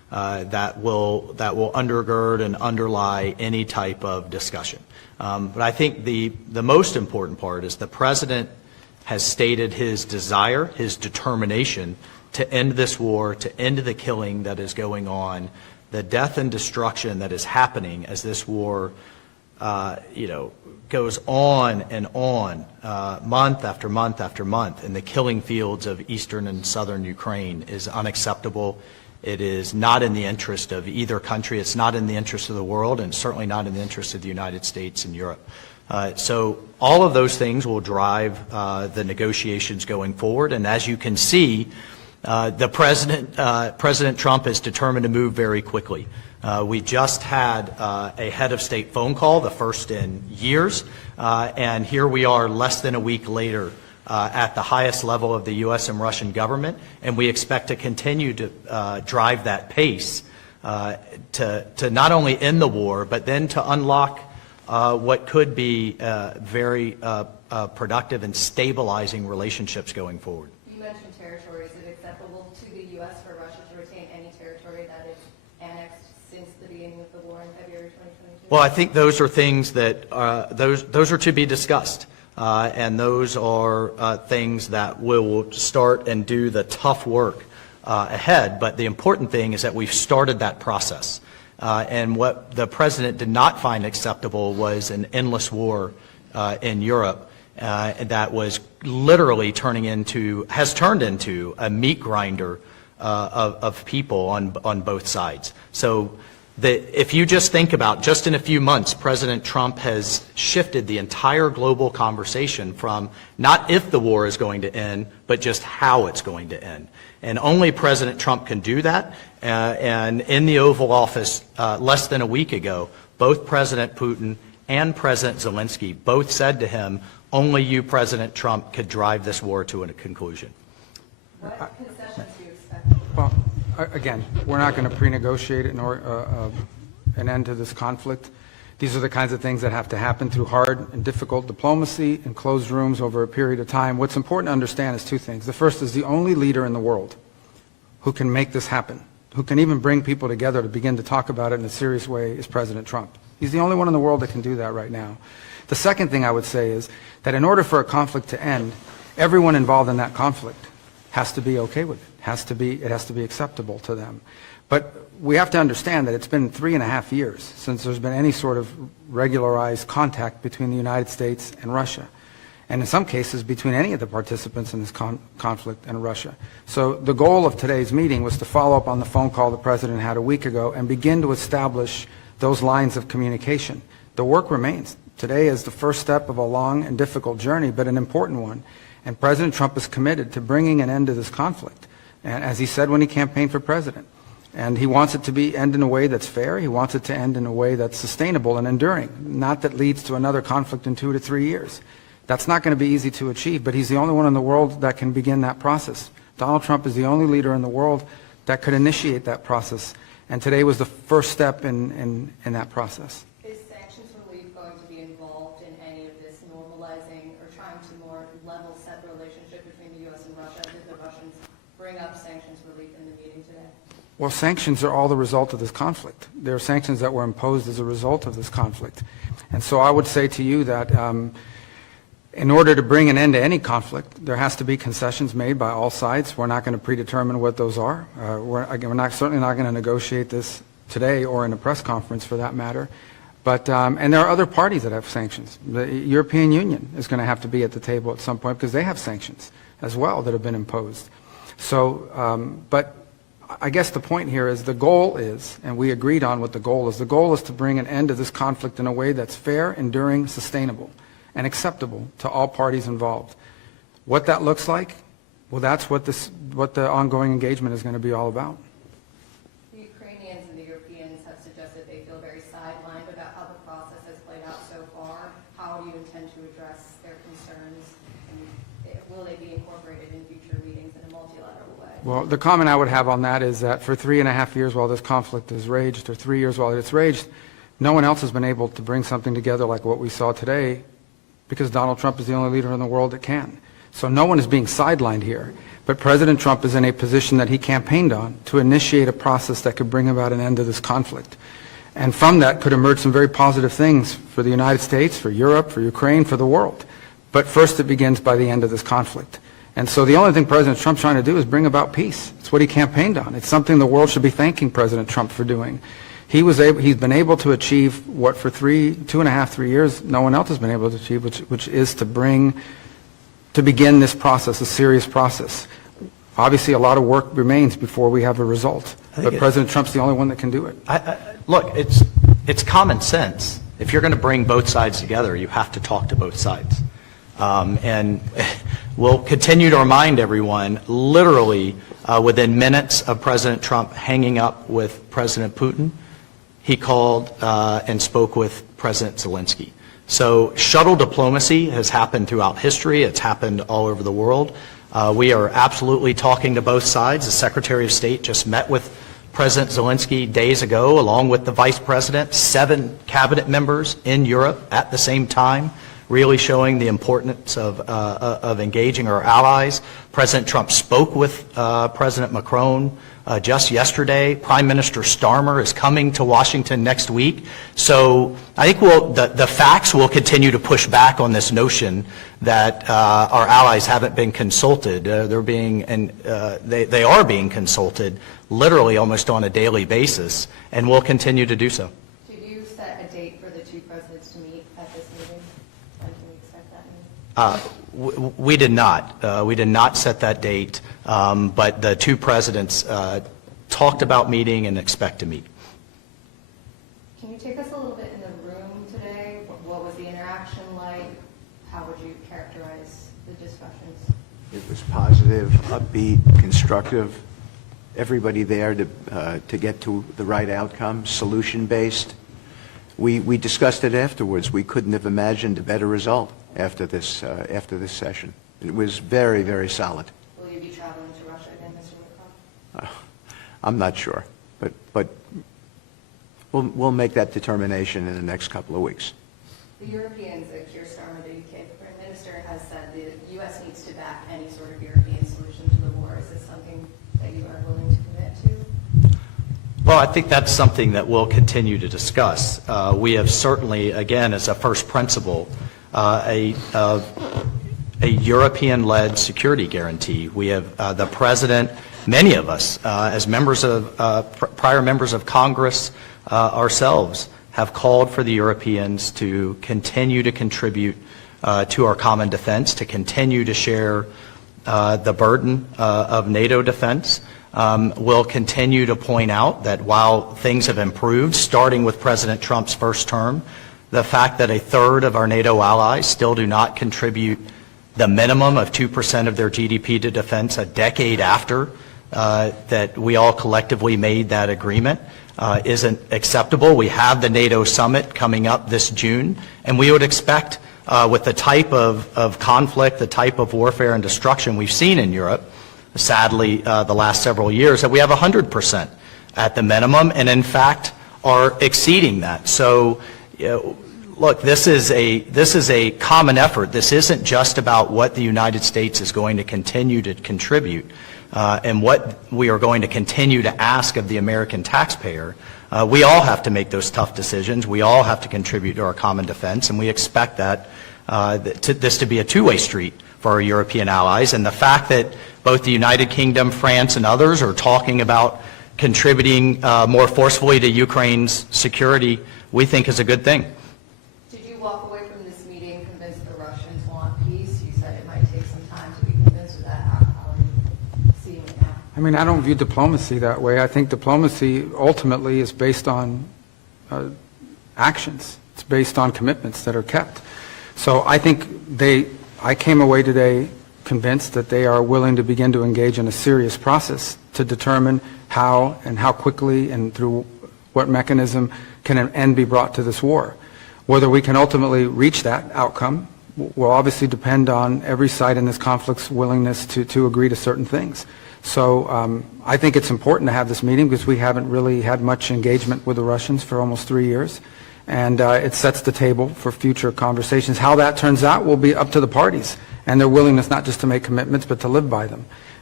that will undergird and underlie any type of discussion. But I think the most important part is the President has stated his desire, his determination to end this war, to end the killing that is going on, the death and destruction that is happening as this war, goes on and on, month after month after month, in the killing fields of eastern and southern Ukraine is unacceptable. It is not in the interest of either country. It's not in the interest of the world, and it's certainly not in the interest of the United States and Europe. So all of those things will drive the negotiations going forward. And as you can see, President Trump is determined to move very quickly. We just had a head of state phone call, the first in years, and here we are less than a week later at the highest level of the U.S. and Russian government, and we expect to continue to drive that pace to not only end the war, but then to unlock what could be very productive and stabilizing relationships going forward. You mentioned territories. Is it acceptable to the U.S. for Russia to retain any territory that is annexed since the beginning of the war in February 2022? Well, I think those are things that those are to be discussed, and those are things that will start and do the tough work ahead. But the important thing is that we've started that process. And what the President did not find acceptable was an endless war in Europe that was literally has turned into a meat grinder of people on both sides. So if you just think about, just in a few months, President Trump has shifted the entire global conversation from not if the war is going to end, but just how it's going to end. And only President Trump can do that. And in the Oval Office less than a week ago, both President Putin and President Zelensky both said to him, only you, President Trump, could drive this war to a conclusion. What concessions do you expect? Well, again, we're not going to pre-negotiate an end to this conflict. These are the kinds of things that have to happen through hard and difficult diplomacy in closed rooms over a period of time. What's important to understand is two things. The first is the only leader in the world who can make this happen, who can even bring people together to begin to talk about it in a serious way, is President Trump. He's the only one in the world that can do that right now. The second thing I would say is that in order for a conflict to end, everyone involved in that conflict has to be okay with it. It has to be acceptable to them. But we have to understand that it's been 3.5 years since there's been any sort of regularized contact between the United States and Russia, and in some cases between any of the participants in this conflict and Russia. So the goal of today's meeting was to follow up on the phone call the President had a week ago and begin to establish those lines of communication. The work remains. Today is the first step of a long and difficult journey, but an important one. And President Trump is committed to bringing an end to this conflict, and as he said when he campaigned for president. And he wants it to end in a way that's fair. He wants it to end in a way that's sustainable and enduring, not that leads to another conflict in 2 to 3 years. That's not going to be easy to achieve, but he's the only one in the world that can begin that process. Donald Trump is the only leader in the world that could initiate that process, and today was the first step in that process. Is sanctions relief going to be involved in any of this normalizing or trying to more level set relationship between the U.S. and Russia? Did the Russians bring up sanctions relief in the meeting today? Well, sanctions are all the result of this conflict. There are sanctions that were imposed as a result of this conflict. And so I would say to you that in order to bring an end to any conflict, there has to be concessions made by all sides. We're not going to predetermine what those are. We're certainly not going to negotiate this today or in a press conference for that matter. But, and there are other parties that have sanctions. The European Union is going to have to be at the table at some point because they have sanctions as well that have been imposed. So, but I guess the point here is the goal is, and we agreed on what the goal is to bring an end to this conflict in a way that's fair, enduring, sustainable, and acceptable to all parties involved. What that looks like, well, that's what the ongoing engagement is going to be all about. The Ukrainians and the Europeans have suggested they feel very sidelined about how the process has played out so far. How do you intend to address their concerns, and will they be incorporated in future meetings in a multilateral way? Well, the comment I would have on that is that for 3.5 years while this conflict has raged, or 3 years while it's raged, no one else has been able to bring something together like what we saw today, because Donald Trump is the only leader in the world that can. So no one is being sidelined here. But President Trump is in a position that he campaigned on to initiate a process that could bring about an end to this conflict. And from that could emerge some very positive things for the United States, for Europe, for Ukraine, for the world. But first it begins by the end of this conflict. And so the only thing President Trump's trying to do is bring about peace. It's what he campaigned on. It's something the world should be thanking President Trump for doing. He's been able to achieve what for 2.5, 3 years, no one else has been able to achieve, which is to begin this process, a serious process. Obviously, a lot of work remains before we have a result. But President Trump's the only one that can do it. Look, it's common sense. If you're going to bring both sides together, you have to talk to both sides. And we'll continue to remind everyone, literally within minutes of President Trump hanging up with President Putin, he called and spoke with President Zelensky. So shuttle diplomacy has happened throughout history. It's happened all over the world. We are absolutely talking to both sides. The Secretary of State just met with President Zelensky days ago, along with the Vice President, 7 cabinet members in Europe at the same time, really showing the importance of engaging our allies. President Trump spoke with President Macron just yesterday. Prime Minister Starmer is coming to Washington next week. So I think the facts will continue to push back on this notion that our allies haven't been consulted. They are being consulted literally almost on a daily basis, and will continue to do so. Did you set a date for the two presidents to meet at this meeting? When can we expect that meeting? We did not. We did not set that date, but the two presidents talked about meeting and expect to meet. Can you take us a little bit in the room today? What was the interaction like? How would you characterize the discussions? It was positive, upbeat, constructive. Everybody there to get to the right outcome, solution-based. We discussed it afterwards. We couldn't have imagined a better result after this session. It was very, very solid. Will you be traveling to Russia again, Mr. Lavrov? I'm not sure, but we'll make that determination in the next couple of weeks. The Europeans, Keir Starmer, the UK Prime Minister, has said the U.S. needs to back any sort of European solution to the war. Is this something that you are willing to commit to? Well, I think that's something that we'll continue to discuss. We have certainly, again, as a first principle, a European-led security guarantee. We have the President, many of us, as members of prior members of Congress ourselves, have called for the Europeans to continue to contribute to our common defense, to continue to share the burden of NATO defense. We'll continue to point out that while things have improved, starting with President Trump's first term, the fact that 1/3 of our NATO allies still do not contribute the minimum of 2% of their GDP to defense a decade after that we all collectively made that agreement isn't acceptable. We have the NATO summit coming up this June, and we would expect with the type of conflict, the type of warfare and destruction we've seen in Europe, sadly, the last several years, that we have 100% at the minimum, and in fact are exceeding that. So, look, this is a common effort. This isn't just about what the United States is going to continue to contribute and what we are going to continue to ask of the American taxpayer. We all have to make those tough decisions. We all have to contribute to our common defense, and we expect that this to be a two-way street for our European allies. And the fact that both the United Kingdom, France, and others are talking about contributing more forcefully to Ukraine's security, we think is a good thing. Did you walk away from this meeting convinced the Russians want peace? You said it might take some time to be convinced of that. How are you seeing it now? I mean, I don't view diplomacy that way. I think diplomacy ultimately is based on actions. It's based on commitments that are kept. So I think I came away today convinced that they are willing to begin to engage in a serious process to determine how and how quickly and through what mechanism can an end be brought to this war. Whether we can ultimately reach that outcome will obviously depend on every side in this conflict's willingness to agree to certain things. So I think it's important to have this meeting because we haven't really had much engagement with the Russians for almost 3 years. And it sets the table for future conversations. How that turns out will be up to the parties and their willingness not just to make commitments but to live by them.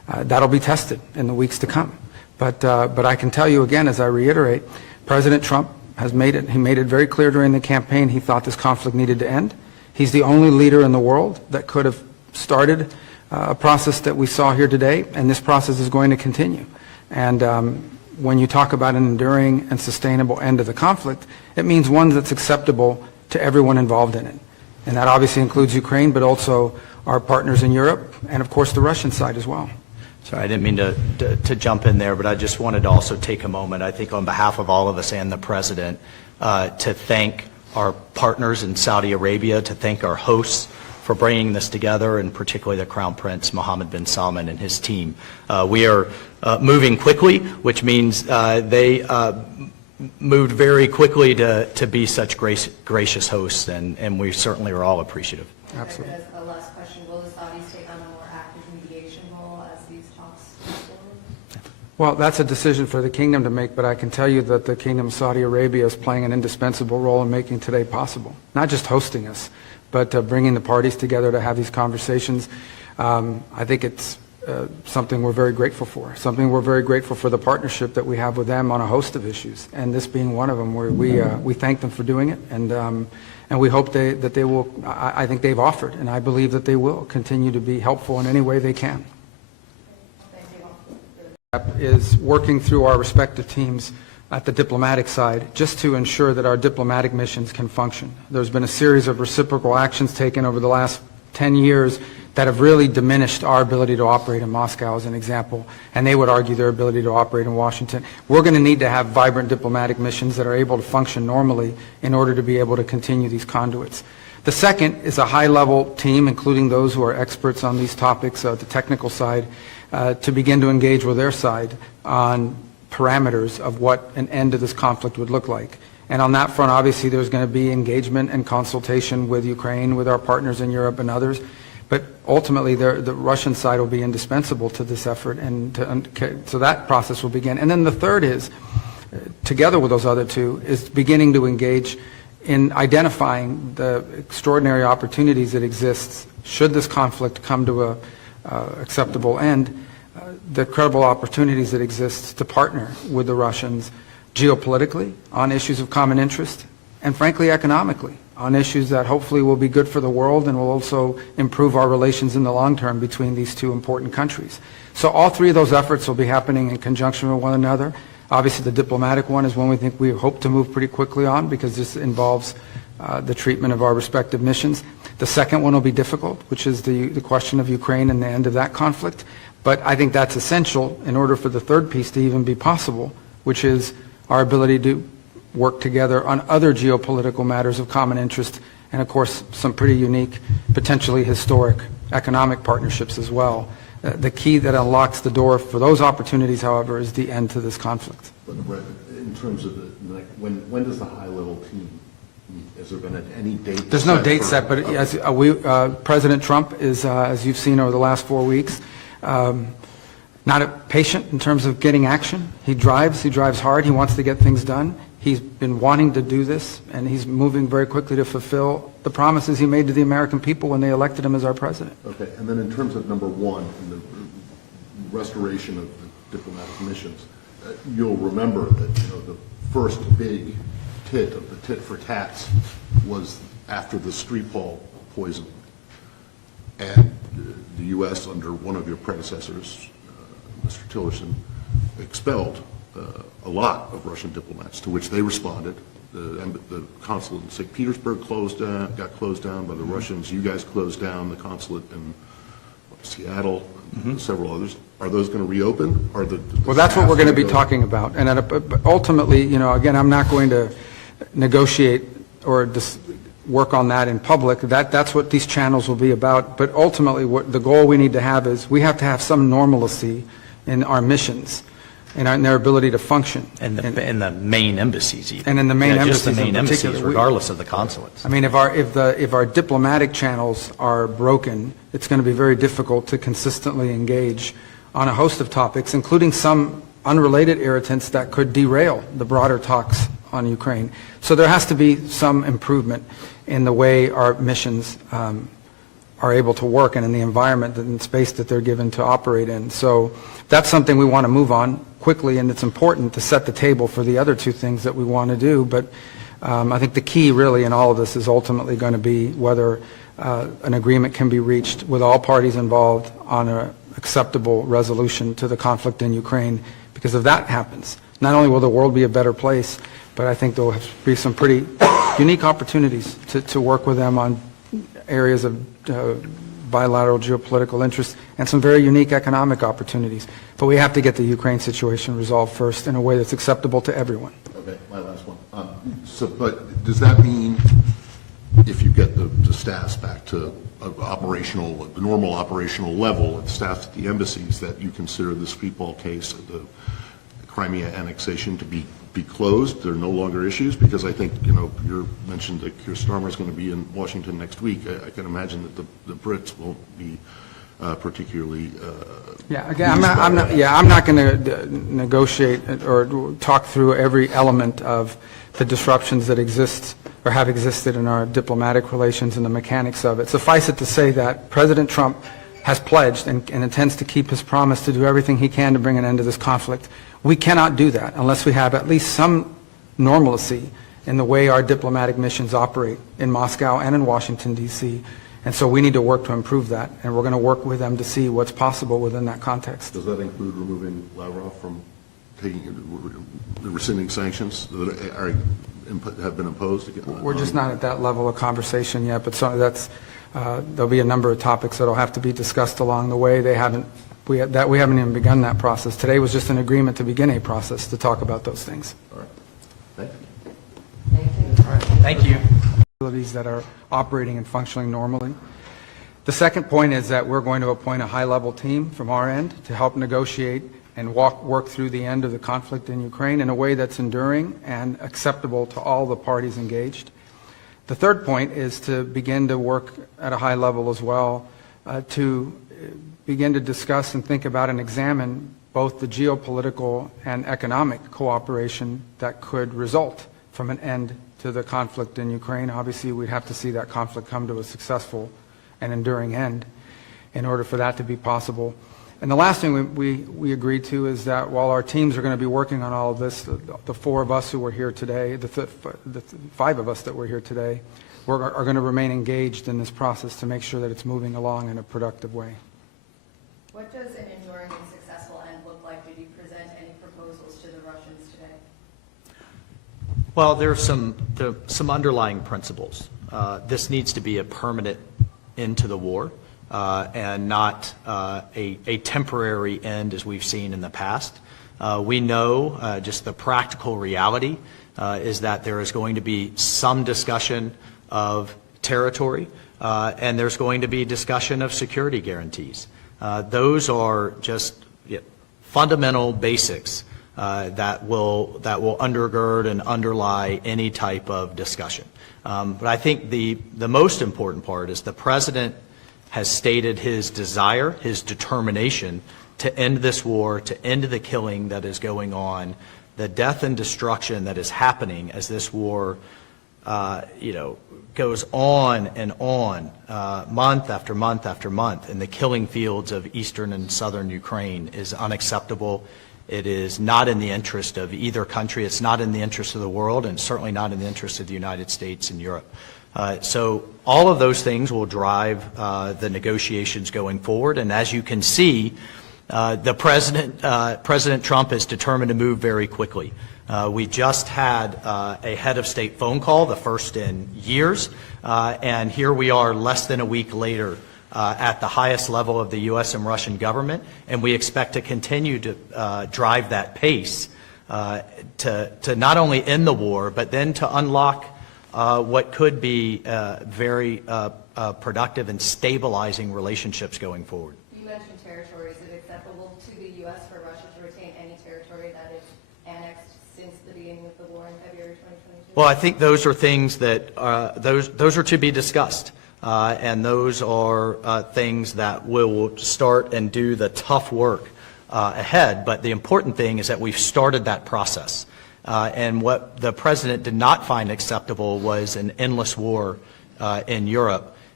That'll be tested in the weeks to come. But I can tell you again, as I reiterate, President Trump has made it very clear during the campaign he thought this conflict needed to end. He's the only leader in the world that could have started a process that we saw here today, and this process is going to continue. And when you talk about an enduring and sustainable end of the conflict, it means one that's acceptable to everyone involved in it. And that obviously includes Ukraine, but also our partners in Europe, and of course the Russian side as well. Sorry, I didn't mean to jump in there, but I just wanted to also take a moment, I think on behalf of all of us and the President, to thank our partners in Saudi Arabia, to thank our hosts for bringing this together, and particularly the Crown Prince Mohammed bin Salman and his team. We are moving quickly, which means they moved very quickly to be such gracious hosts, and we certainly are all appreciative. Absolutely. As a last question, will the Saudis take on a more active mediation role as these talks move forward? Well, that's a decision for the kingdom to make, but I can tell you that the Kingdom of Saudi Arabia is playing an indispensable role in making today possible. Not just hosting us, but bringing the parties together to have these conversations. I think it's something we're very grateful for. Something we're very grateful for, the partnership that we have with them on a host of issues, and this being one of them, where we thank them for doing it, and we hope that they will. I think they've offered, and I believe that they will continue to be helpful in any way they can. Is working through our respective teams at the diplomatic side, just to ensure that our diplomatic missions can function. There's been a series of reciprocal actions taken over the last 10 years that have really diminished our ability to operate in Moscow, as an example, and they would argue their ability to operate in Washington. We're going to need to have vibrant diplomatic missions that are able to function normally in order to be able to continue these conduits. The second is a high-level team, including those who are experts on these topics, the technical side, to begin to engage with their side on parameters of what an end to this conflict would look like. And on that front, obviously, there's going to be engagement and consultation with Ukraine, with our partners in Europe and others. But ultimately, the Russian side will be indispensable to this effort, and so that process will begin. And then the third is, together with those other two, is beginning to engage in identifying the extraordinary opportunities that exist should this conflict come to a acceptable end, the credible opportunities that exist to partner with the Russians geopolitically on issues of common interest, and frankly economically on issues that hopefully will be good for the world and will also improve our relations in the long term between these two important countries. So all three of those efforts will be happening in conjunction with one another. Obviously the diplomatic one is one we hope to move pretty quickly on, because this involves the treatment of our respective missions. The second one will be difficult, which is the question of Ukraine and the end of that conflict. But I think that's essential in order for the third piece to even be possible, which is our ability to work together on other geopolitical matters of common interest, and of course some pretty unique, potentially historic economic partnerships as well. The key that unlocks the door for those opportunities, however, is the end to this conflict. But in terms of when does the high-level team meet? Has there been any date? There's no date set, but as President Trump is, as you've seen over the last 4 weeks, not patient in terms of getting action. He drives hard, he wants to get things done. He's been wanting to do this, and he's moving very quickly to fulfill the promises he made to the American people when they elected him as our president. Okay, and then in terms of number one, in the restoration of the diplomatic missions, you'll remember that the first big tit of the tit for tats was after the Skripal poisoning, and the U.S. under one of your predecessors, Mr. Tillerson, expelled a lot of Russian diplomats, to which they responded. The consulate in St. Petersburg got closed down by the Russians. You guys closed down the consulate in Seattle, several others. Are those going to reopen? Well, that's what we're going to be talking about. And ultimately, again, I'm not going to negotiate or work on that in public. That's what these channels will be about. But ultimately, what the goal we need to have is we have to have some normalcy in our missions and in their ability to function. In the main embassies even. And in the main embassies just the main in embassies, particular. regardless of the consulates. I mean, if our diplomatic channels are broken, it's going to be very difficult to consistently engage on a host of topics, including some unrelated irritants that could derail the broader talks on Ukraine. So there has to be some improvement in the way our missions are able to work and in the environment and space that they're given to operate in. So that's something we want to move on quickly, and it's important to set the table for the other two things that we want to do. But I think the key really in all of this is ultimately going to be whether an agreement can be reached with all parties involved on an acceptable resolution to the conflict in Ukraine. Because if that happens, not only will the world be a better place, but I think there will be some pretty unique opportunities to work with them on areas of bilateral geopolitical interest and some very unique economic opportunities. But we have to get the Ukraine situation resolved first in a way that's acceptable to everyone. Okay, my last one. But does that mean if you get the staffs back to the normal operational level, and staff at the embassies, that you consider the Skripal case, the Crimea annexation, to be closed? There are no longer issues? Because I think, you mentioned that Keir Starmer is going to be in Washington next week. I can imagine that the Brits won't be particularly. Yeah, again, I'm not going to negotiate or talk through every element of the disruptions that exist or have existed in our diplomatic relations and the mechanics of it. Suffice it to say that President Trump has pledged and intends to keep his promise to do everything he can to bring an end to this conflict. We cannot do that unless we have at least some normalcy in the way our diplomatic missions operate in Moscow and in Washington, D.C. And so we need to work to improve that, and we're going to work with them to see what's possible within that context. Does that include removing Lavrov from rescinding sanctions that have been imposed? We're just not at that level of conversation yet, but there'll be a number of topics that will have to be discussed along the way. We haven't even begun that process. Today was just an agreement to begin a process to talk about those things. All right. Thank you. Thank you. All right. Thank you. Facilities that are operating and functioning normally. The second point is that we're going to appoint a high-level team from our end to help negotiate and work through the end of the conflict in Ukraine in a way that's enduring and acceptable to all the parties engaged. The third point is to begin to work at a high level as well to begin to discuss and think about and examine both the geopolitical and economic cooperation that could result from an end to the conflict in Ukraine. Obviously, we'd have to see that conflict come to a successful and enduring end in order for that to be possible. And the last thing we agreed to is that while our teams are going to be working on all of this, the four of us who were here today, the five of us that were here today, are going to remain engaged in this process to make sure that it's moving along in a productive way. What does an enduring and successful end look like? Did you present any proposals to the Russians today? Well, there are some underlying principles. This needs to be a permanent end to the war and not a temporary end as we've seen in the past. We know just the practical reality is that there is going to be some discussion of territory and there's going to be discussion of security guarantees. Those are just fundamental basics that will undergird and underlie any type of discussion. But I think the most important part is the President has stated his desire, his determination to end this war, to end the killing that is going on, the death and destruction that is happening as this war goes on and on, month after month after month, in the killing fields of eastern and southern Ukraine is unacceptable. It is not in the interest of either country. It's not in the interest of the world, and certainly not in the interest of the United States and Europe. So all of those things will drive the negotiations going forward. And as you can see, President Trump is determined to move very quickly. We just had a head of state phone call, the first in years, and here we are less than a week later at the highest level of the U.S. and Russian government, and we expect to continue to drive that pace to not only end the war, but then to unlock what could be very productive and stabilizing relationships going forward. You mentioned territory. Is it acceptable to the U.S. for Russia to retain any territory that is annexed since the beginning of the war in February 2022? Well, I think those are things that those are to be discussed, and those are things that will start and do the tough work ahead. But the important thing is that we've started that process, and what the President did not find acceptable was an endless war in Europe.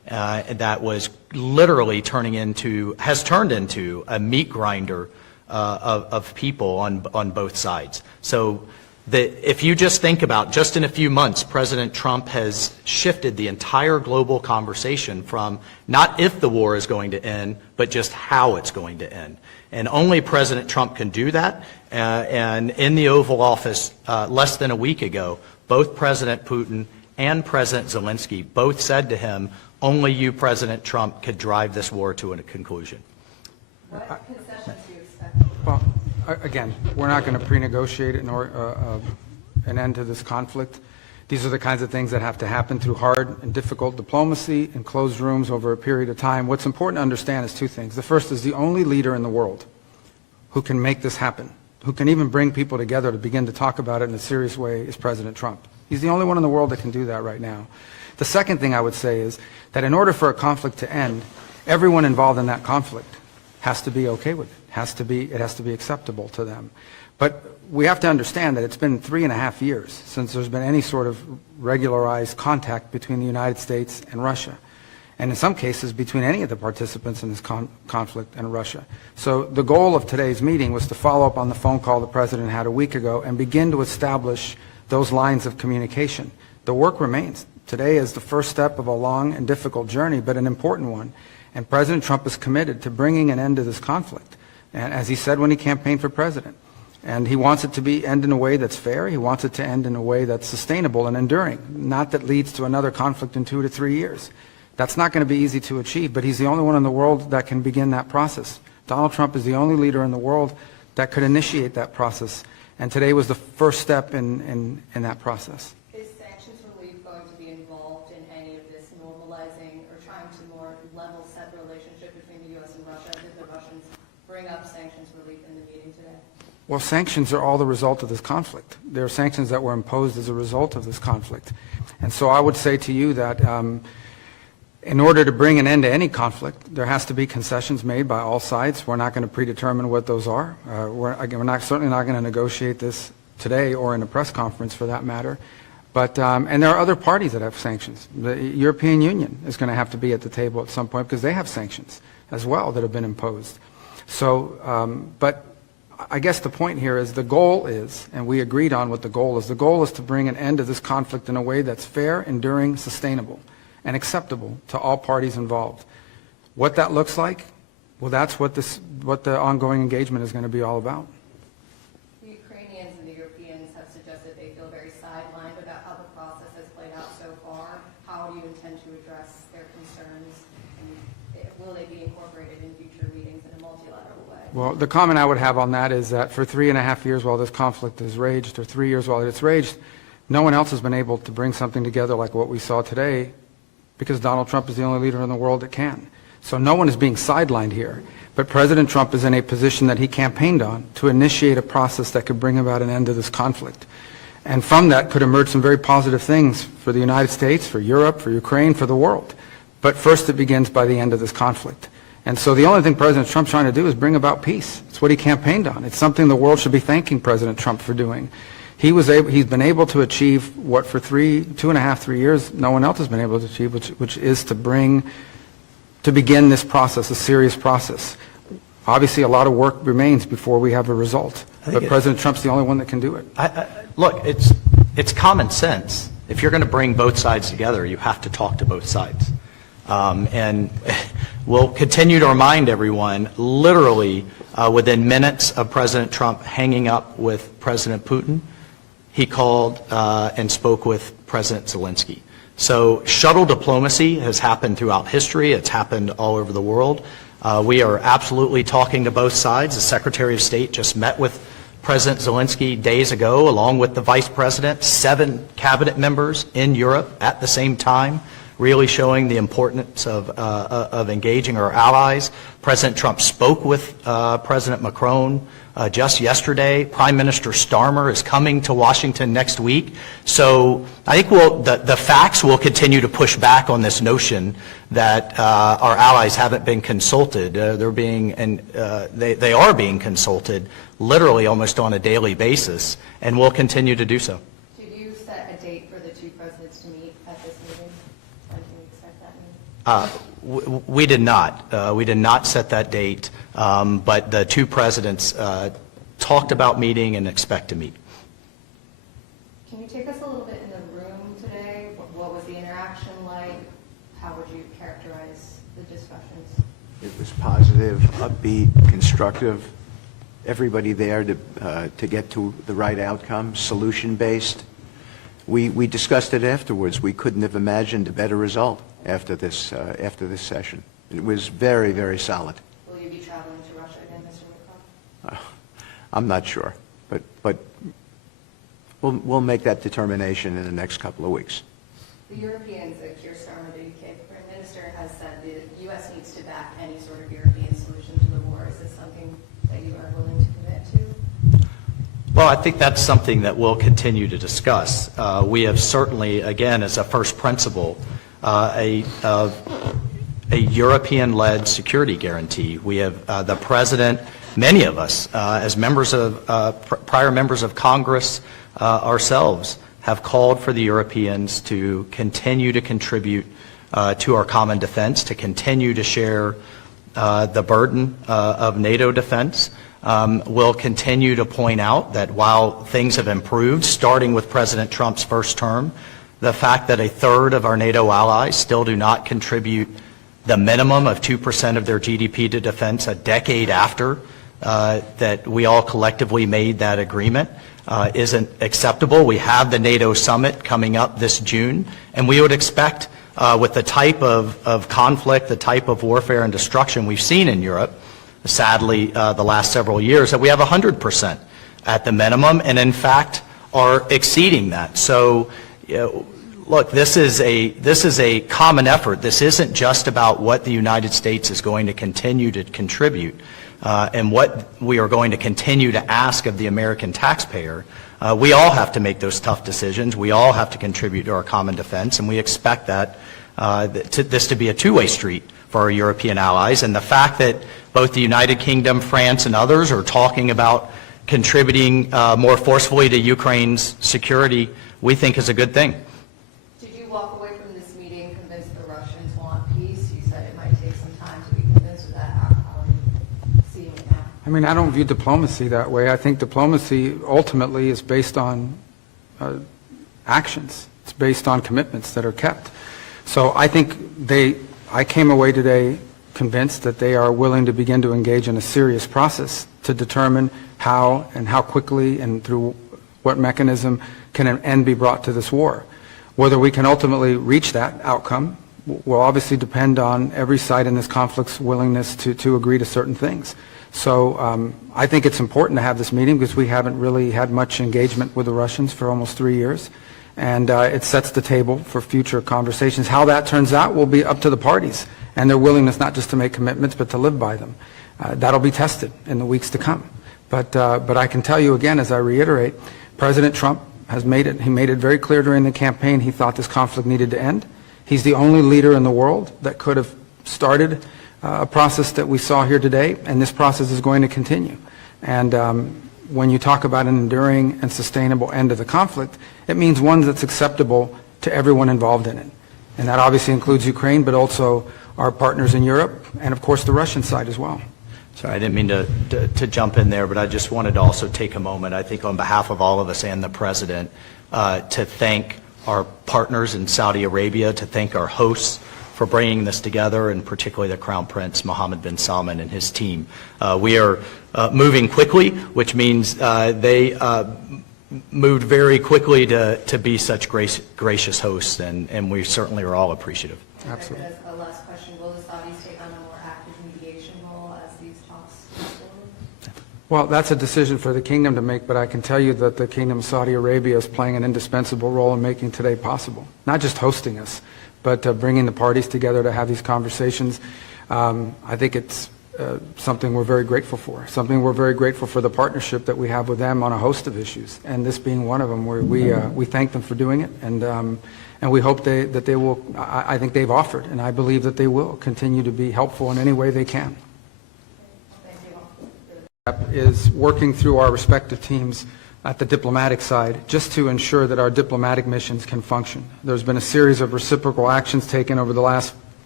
that was literally has turned into a meat grinder of people on both sides. So if you just think about, just in a few months, President Trump has shifted the entire global conversation from not if the war is going to end, but just how it's going to end. And only President Trump can do that. And in the Oval Office less than a week ago, both President Putin and President Zelensky both said to him, only you, President Trump, could drive this war to a conclusion. What concessions do you expect? Well, again, we're not going to pre-negotiate an end to this conflict. These are the kinds of things that have to happen through hard and difficult diplomacy in closed rooms over a period of time. What's important to understand is two things. The first is the only leader in the world who can make this happen, who can even bring people together to begin to talk about it in a serious way, is President Trump. He's the only one in the world that can do that right now. The second thing I would say is that in order for a conflict to end, everyone involved in that conflict has to be okay with it. It has to be acceptable to them. But we have to understand that it's been 3.5 years since there's been any sort of regularized contact between the United States and Russia, and in some cases between any of the participants in this conflict and Russia. So the goal of today's meeting was to follow up on the phone call the President had a week ago and begin to establish those lines of communication. The work remains. Today is the first step of a long and difficult journey, but an important one. And President Trump is committed to bringing an end to this conflict, and as he said when he campaigned for president. And he wants it to end in a way that's fair. He wants it to end in a way that's sustainable and enduring, not that leads to another conflict in 2 to 3 years. That's not going to be easy to achieve, but he's the only one in the world that can begin that process. Donald Trump is the only leader in the world that could initiate that process, and today was the first step in that process. Is sanctions relief going to be involved in any of this normalizing or trying to more level set relationship between the U.S. and Russia? Did the Russians bring up sanctions relief in the meeting today? Well, sanctions are all the result of this conflict. There are sanctions that were imposed as a result of this conflict. And so I would say to you that in order to bring an end to any conflict, there has to be concessions made by all sides. We're not going to predetermine what those are. We're certainly not going to negotiate this today or in a press conference for that matter. But, and there are other parties that have sanctions. The European Union is going to have to be at the table at some point because they have sanctions as well that have been imposed. So, but I guess the point here is the goal is, and we agreed on what the goal is to bring an end to this conflict in a way that's fair, enduring, sustainable, and acceptable to all parties involved. What that looks like, well, that's what the ongoing engagement is going to be all about. The Ukrainians and the Europeans have suggested they feel very sidelined about how the process has played out so far. How do you intend to address their concerns, and will they be incorporated in future meetings in a multilateral way? Well, the comment I would have on that is that for 3.5 years while this conflict has raged, or 3 years while it's raged, no one else has been able to bring something together like what we saw today, because Donald Trump is the only leader in the world that can. So no one is being sidelined here. But President Trump is in a position that he campaigned on to initiate a process that could bring about an end to this conflict. And from that could emerge some very positive things for the United States, for Europe, for Ukraine, for the world. But first it begins by the end of this conflict. And so the only thing President Trump's trying to do is bring about peace. It's what he campaigned on. It's something the world should be thanking President Trump for doing. He's been able to achieve what for 2.5, 3 years no one else has been able to achieve, which is to begin this process, a serious process. Obviously, a lot of work remains before we have a result, but President Trump's the only one that can do it. Look, it's common sense. If you're going to bring both sides together, you have to talk to both sides. And we'll continue to remind everyone, literally within minutes of President Trump hanging up with President Putin, he called and spoke with President Zelensky. So shuttle diplomacy has happened throughout history. It's happened all over the world. We are absolutely talking to both sides. The Secretary of State just met with President Zelensky days ago, along with the Vice President, 7 cabinet members in Europe at the same time, really showing the importance of engaging our allies. President Trump spoke with President Macron just yesterday. Prime Minister Starmer is coming to Washington next week. So I think the facts will continue to push back on this notion that our allies haven't been consulted. They are being consulted literally almost on a daily basis, and will continue to do so. Did you set a date for the two presidents to meet at this meeting? When can we expect that meeting? We did not. We did not set that date, but the two presidents talked about meeting and expect to meet. Can you take us a little bit in the room today? What was the interaction like? How would you characterize the discussions? It was positive, upbeat, constructive. Everybody there to get to the right outcome, solution-based. We discussed it afterwards. We couldn't have imagined a better result after this session. It was very, very solid. Will you be traveling to Russia again, Mr. Lavrov? I'm not sure, but we'll make that determination in the next couple of weeks. The Europeans, Keir Starmer, the UK Prime Minister, has said the U.S. needs to back any sort of European solution to the war. Is this something that you are willing to commit to? Well, I think that's something that we'll continue to discuss. We have certainly, again, as a first principle, a European-led security guarantee. We have the President, many of us, as members of prior members of Congress ourselves, have called for the Europeans to continue to contribute to our common defense, to continue to share the burden of NATO defense. We'll continue to point out that while things have improved, starting with President Trump's first term, the fact that a third of our NATO allies still do not contribute the minimum of 2% of their GDP to defense a decade after that we all collectively made that agreement isn't acceptable. We have the NATO summit coming up this June, and we would expect with the type of conflict, the type of warfare and destruction we've seen in Europe, sadly, the last several years, that we have 100% at the minimum, and in fact are exceeding that. So, look, this is a common effort. This isn't just about what the United States is going to continue to contribute and what we are going to continue to ask of the American taxpayer. We all have to make those tough decisions. We all have to contribute to our common defense, and we expect that this to be a two-way street for our European allies. And the fact that both the United Kingdom, France, and others are talking about contributing more forcefully to Ukraine's security, we think is a good thing. Did you walk away from this meeting convinced the Russians want peace? You said it might take some time to be convinced of that. How are you seeing it now? I mean, I don't view diplomacy that way. I think diplomacy ultimately is based on actions. It's based on commitments that are kept. So I think I came away today convinced that they are willing to begin to engage in a serious process to determine how and how quickly and through what mechanism can an end be brought to this war. Whether we can ultimately reach that outcome will obviously depend on every side in this conflict's willingness to agree to certain things. So I think it's important to have this meeting because we haven't really had much engagement with the Russians for almost 3 years. And it sets the table for future conversations. How that turns out will be up to the parties and their willingness not just to make commitments but to live by them. That'll be tested in the weeks to come. But I can tell you again, as I reiterate, President Trump has made it very clear during the campaign he thought this conflict needed to end. He's the only leader in the world that could have started a process that we saw here today, and this process is going to continue. And when you talk about an enduring and sustainable end of the conflict, it means one that's acceptable to everyone involved in it. And that obviously includes Ukraine, but also our partners in Europe, and of course the Russian side as well. Sorry, I didn't mean to jump in there, but I just wanted to also take a moment, I think on behalf of all of us and the President, to thank our partners in Saudi Arabia, to thank our hosts for bringing this together, and particularly the Crown Prince Mohammed bin Salman and his team. We are moving quickly, which means they moved very quickly to be such gracious hosts, and we certainly are all appreciative. Absolutely. As a last question, will the Saudis take on a more active mediation role as these talks move forward? Well, that's a decision for the kingdom to make, but I can tell you that the Kingdom of Saudi Arabia is playing an indispensable role in making today possible. Not just hosting us, but bringing the parties together to have these conversations. I think it's something we're very grateful for, something we're very grateful for the partnership that we have with them on a host of issues, and this being one of them, where we thank them for doing it, and we hope that they will, I think they've offered, and I believe that they will continue to be helpful in any way they can. Is working through our respective teams at the diplomatic side just to ensure that our diplomatic missions can function. There's been a series of reciprocal actions taken over the last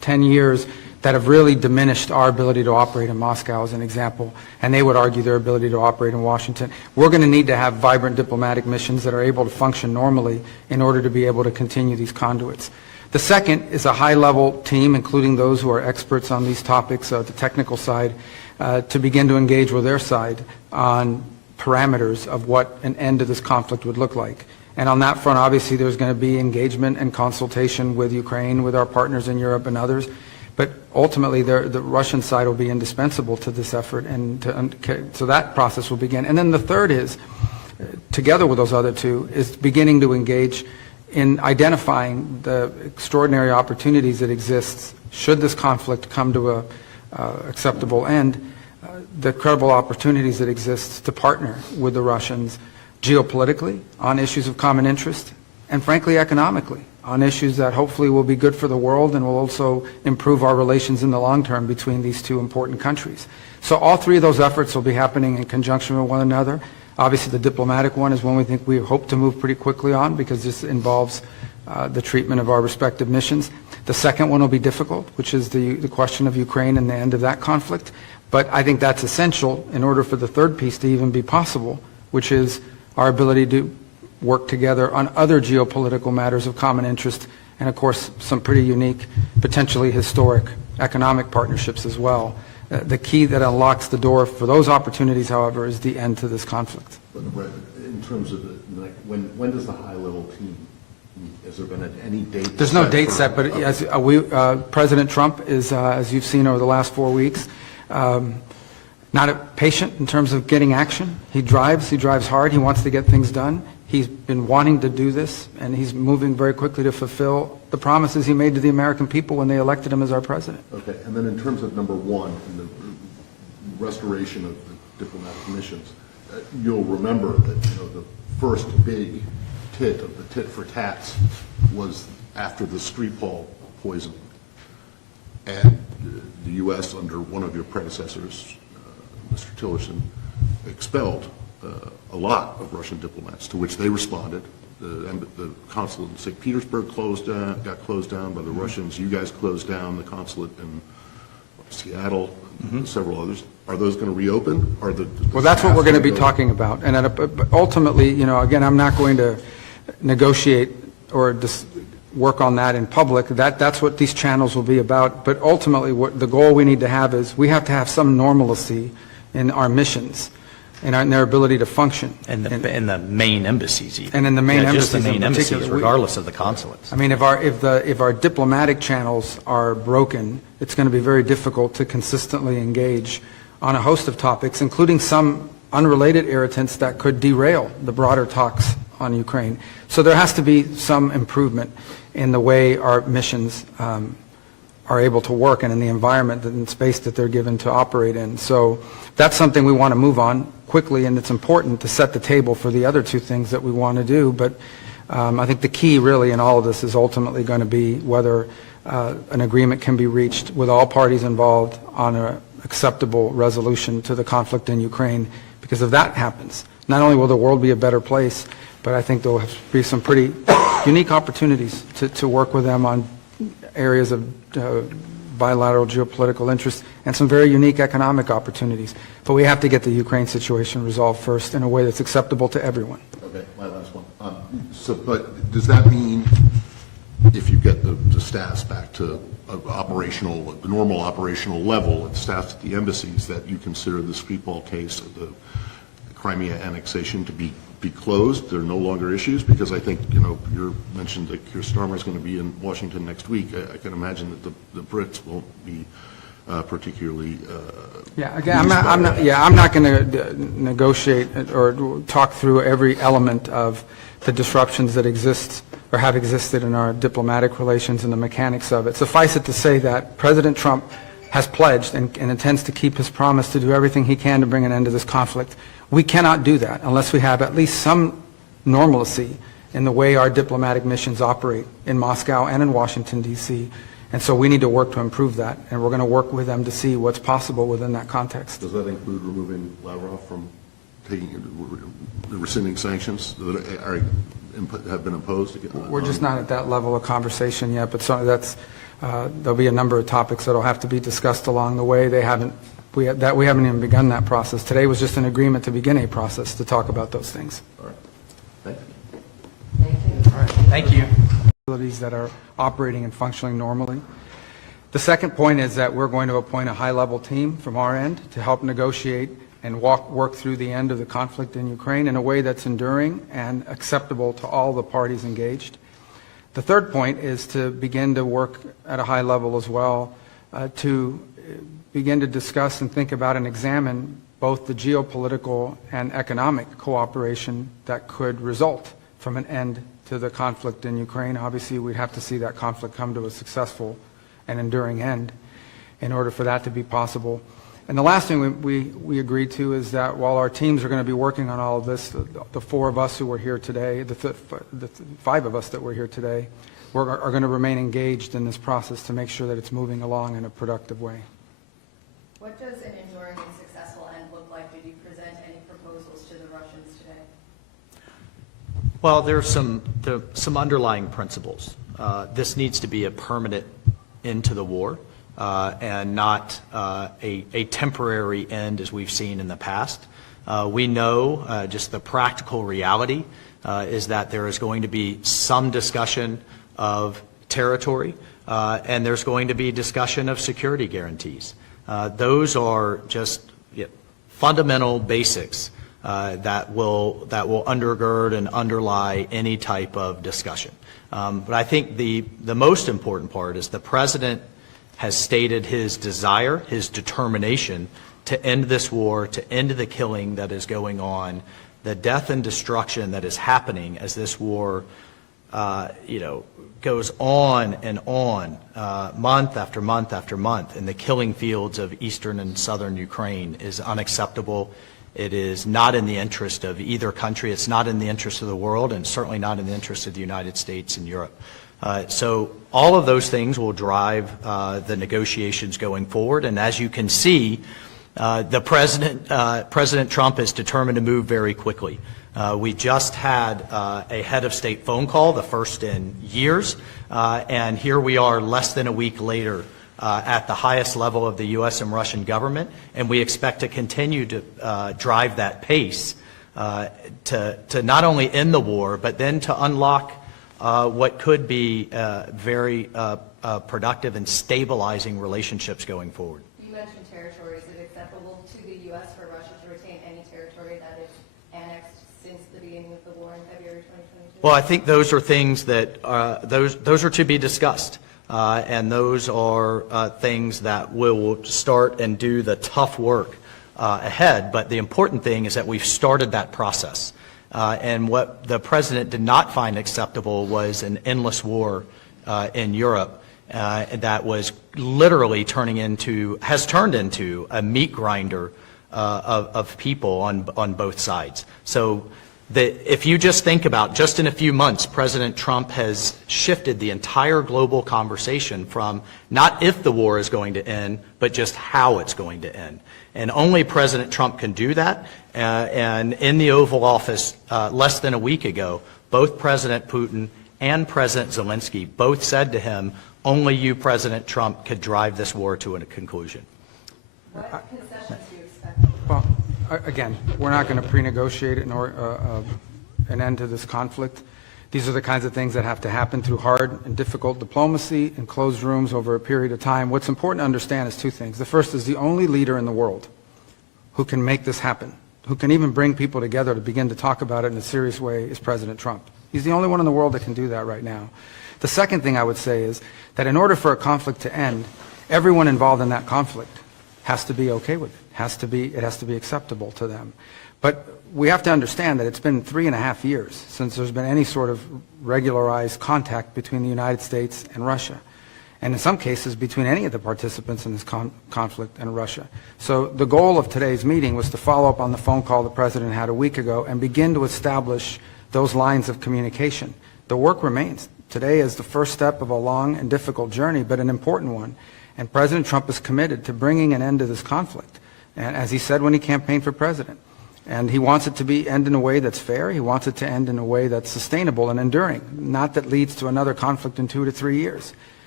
10 years that have really diminished our ability to operate in Moscow, as an example, and they would argue their ability to operate in Washington. We're going to need to have vibrant diplomatic missions that are able to function normally in order to be able to continue these conduits. The second is a high-level team, including those who are experts on these topics, the technical side, to begin to engage with their side on parameters of what an end to this conflict would look like. And on that front, obviously, there's going to be engagement and consultation with Ukraine, with our partners in Europe and others. But ultimately, the Russian side will be indispensable to this effort, and so that process will begin. And then the third is, together with those other two, is beginning to engage in identifying the extraordinary opportunities that exist should this conflict come to a acceptable end, the credible opportunities that exist to partner with the Russians geopolitically on issues of common interest, and frankly economically on issues that hopefully will be good for the world and will also improve our relations in the long term between these two important countries. So all three of those efforts will be happening in conjunction with one another. Obviously, the diplomatic one is one we hope to move pretty quickly on, because this involves the treatment of our respective missions. The second one will be difficult, which is the question of Ukraine and the end of that conflict. But I think that's essential in order for the third piece to even be possible, which is our ability to work together on other geopolitical matters of common interest, and of course some pretty unique, potentially historic economic partnerships as well. The key that unlocks the door for those opportunities, however, is the end to this conflict. In terms of when does the high-level team meet? Has there been any date? There's no date set, but as President Trump is, as you've seen over the last 4 weeks, not patient in terms of getting action. He drives hard, he wants to get things done. He's been wanting to do this, and he's moving very quickly to fulfill the promises he made to the American people when they elected him as our president. Okay, and then in terms of number one, in the restoration of the diplomatic missions, you'll remember that the first big tit of the tit for tats was after the Skripal poisoning, and the U.S. under one of your predecessors, Mr. Tillerson, expelled a lot of Russian diplomats, to which they responded. The consulate in St. Petersburg got closed down by the Russians. You guys closed down the consulate in Seattle, and several others. Are those going to reopen? Well, that's what we're going to be talking about. And ultimately, again, I'm not going to negotiate or work on that in public. That's what these channels will be about. But ultimately, what the goal we need to have is we have to have some normalcy in our missions and in their ability to function. And the main embassies even. And in the main embassies just the main in embassies, particular. regardless of the consulates. I mean, if our diplomatic channels are broken, it's going to be very difficult to consistently engage on a host of topics, including some unrelated irritants that could derail the broader talks on Ukraine. So there has to be some improvement in the way our missions are able to work and in the environment and space that they're given to operate in. So that's something we want to move on quickly, and it's important to set the table for the other two things that we want to do. But I think the key really in all of this is ultimately going to be whether an agreement can be reached with all parties involved on an acceptable resolution to the conflict in Ukraine. Because if that happens, not only will the world be a better place, but I think there will be some pretty unique opportunities to work with them on areas of bilateral geopolitical interest and some very unique economic opportunities. But we have to get the Ukraine situation resolved first in a way that's acceptable to everyone. Okay, my last one. But does that mean if you get the staffs back to the normal operational level, and staffs at the embassies, that you consider the Skripal case of the Crimea annexation to be closed? There are no longer issues? Because I think, you mentioned that Keir Starmer is going to be in Washington next week. I can imagine that the Brits won't be particularly Yeah, again, I'm not going to negotiate or talk through every element of the disruptions that exist or have existed in our diplomatic relations and the mechanics of it. Suffice it to say that President Trump has pledged and intends to keep his promise to do everything he can to bring an end to this conflict. We cannot do that unless we have at least some normalcy in the way our diplomatic missions operate in Moscow and in Washington, D.C. And so we need to work to improve that, and we're going to work with them to see what's possible within that context. Does that include removing Lavrov from rescinding sanctions that have been imposed? We're just not at that level of conversation yet, but that's There'll be a number of topics that will have to be discussed along the way. We haven't even begun that process. Today was just an agreement to begin a process to talk about those things. All right. Thank you. Thank you. Facilities that are operating and functioning normally. The second point is that we're going to appoint a high-level team from our end to help negotiate and work through the end of the conflict in Ukraine in a way that's enduring and acceptable to all the parties engaged. The third point is to begin to work at a high level as well to begin to discuss and think about and examine both the geopolitical and economic cooperation that could result from an end to the conflict in Ukraine. Obviously, we'd have to see that conflict come to a successful and enduring end in order for that to be possible. And the last thing we agreed to is that while our teams are going to be working on all of this, the four of us who were here today, the five of us that were here today, are going to remain engaged in this process to make sure that it's moving along in a productive way. What does an enduring and successful end look like? Did you present any proposals to the Russians today? Well, there's some underlying principles. This needs to be a permanent end to the war. And not a temporary end as we've seen in the past. We know just the practical reality is that there is going to be some discussion of territory and there's going to be discussion of security guarantees. Those are just fundamental basics that will undergird and underlie any type of discussion. But I think the most important part is the President has stated his desire, his determination to end this war, to end the killing that is going on, the death and destruction that is happening as this war, goes on and on, month after month after month, in the killing fields of eastern and southern Ukraine is unacceptable. It is not in the interest of either country. It's not in the interest of the world, and certainly not in the interest of the United States and Europe. So all of those things will drive the negotiations going forward. And as you can see, President Trump is determined to move very quickly. We just had a head of state phone call, the first in years, and here we are less than a week later at the highest level of the U.S. and Russian government, and we expect to continue to drive that pace to not only end the war, but then to unlock what could be very productive and stabilizing relationships going forward. You mentioned territory. Is it acceptable to the U.S. for Russia to retain any territory that is annexed since the beginning of the war in February 2022? Well, I think those are things that those are to be discussed, and those are things that will start and do the tough work ahead. But the important thing is that we've started that process. And what the President did not find acceptable was an endless war in Europe that was literally has turned into a meat grinder of people on both sides. So if you just think about, just in a few months, President Trump has shifted the entire global conversation from not if the war is going to end, but just how it's going to end. And only President Trump can do that. And in the Oval Office less than a week ago, both President Putin and President Zelensky both said to him, only you, President Trump, could drive this war to a conclusion. What concessions do you expect? Well, again, we're not going to pre-negotiate an end to this conflict. These are the kinds of things that have to happen through hard and difficult diplomacy in closed rooms over a period of time. What's important to understand is two things. The first is the only leader in the world who can make this happen, who can even bring people together to begin to talk about it in a serious way, is President Trump. He's the only one in the world that can do that right now. The second thing I would say is that in order for a conflict to end, everyone involved in that conflict has to be okay with it. It has to be acceptable to them. But we have to understand that it's been 3.5 years since there's been any sort of regularized contact between the United States and Russia, and in some cases between any of the participants in this conflict and Russia. So the goal of today's meeting was to follow up on the phone call the President had a week ago and begin to establish those lines of communication. The work remains. Today is the first step of a long and difficult journey, but an important one. And President Trump is committed to bringing an end to this conflict, and as he said when he campaigned for president. And he wants it to end in a way that's fair. He wants it to end in a way that's sustainable and enduring, not that leads to another conflict in 2 to 3 years.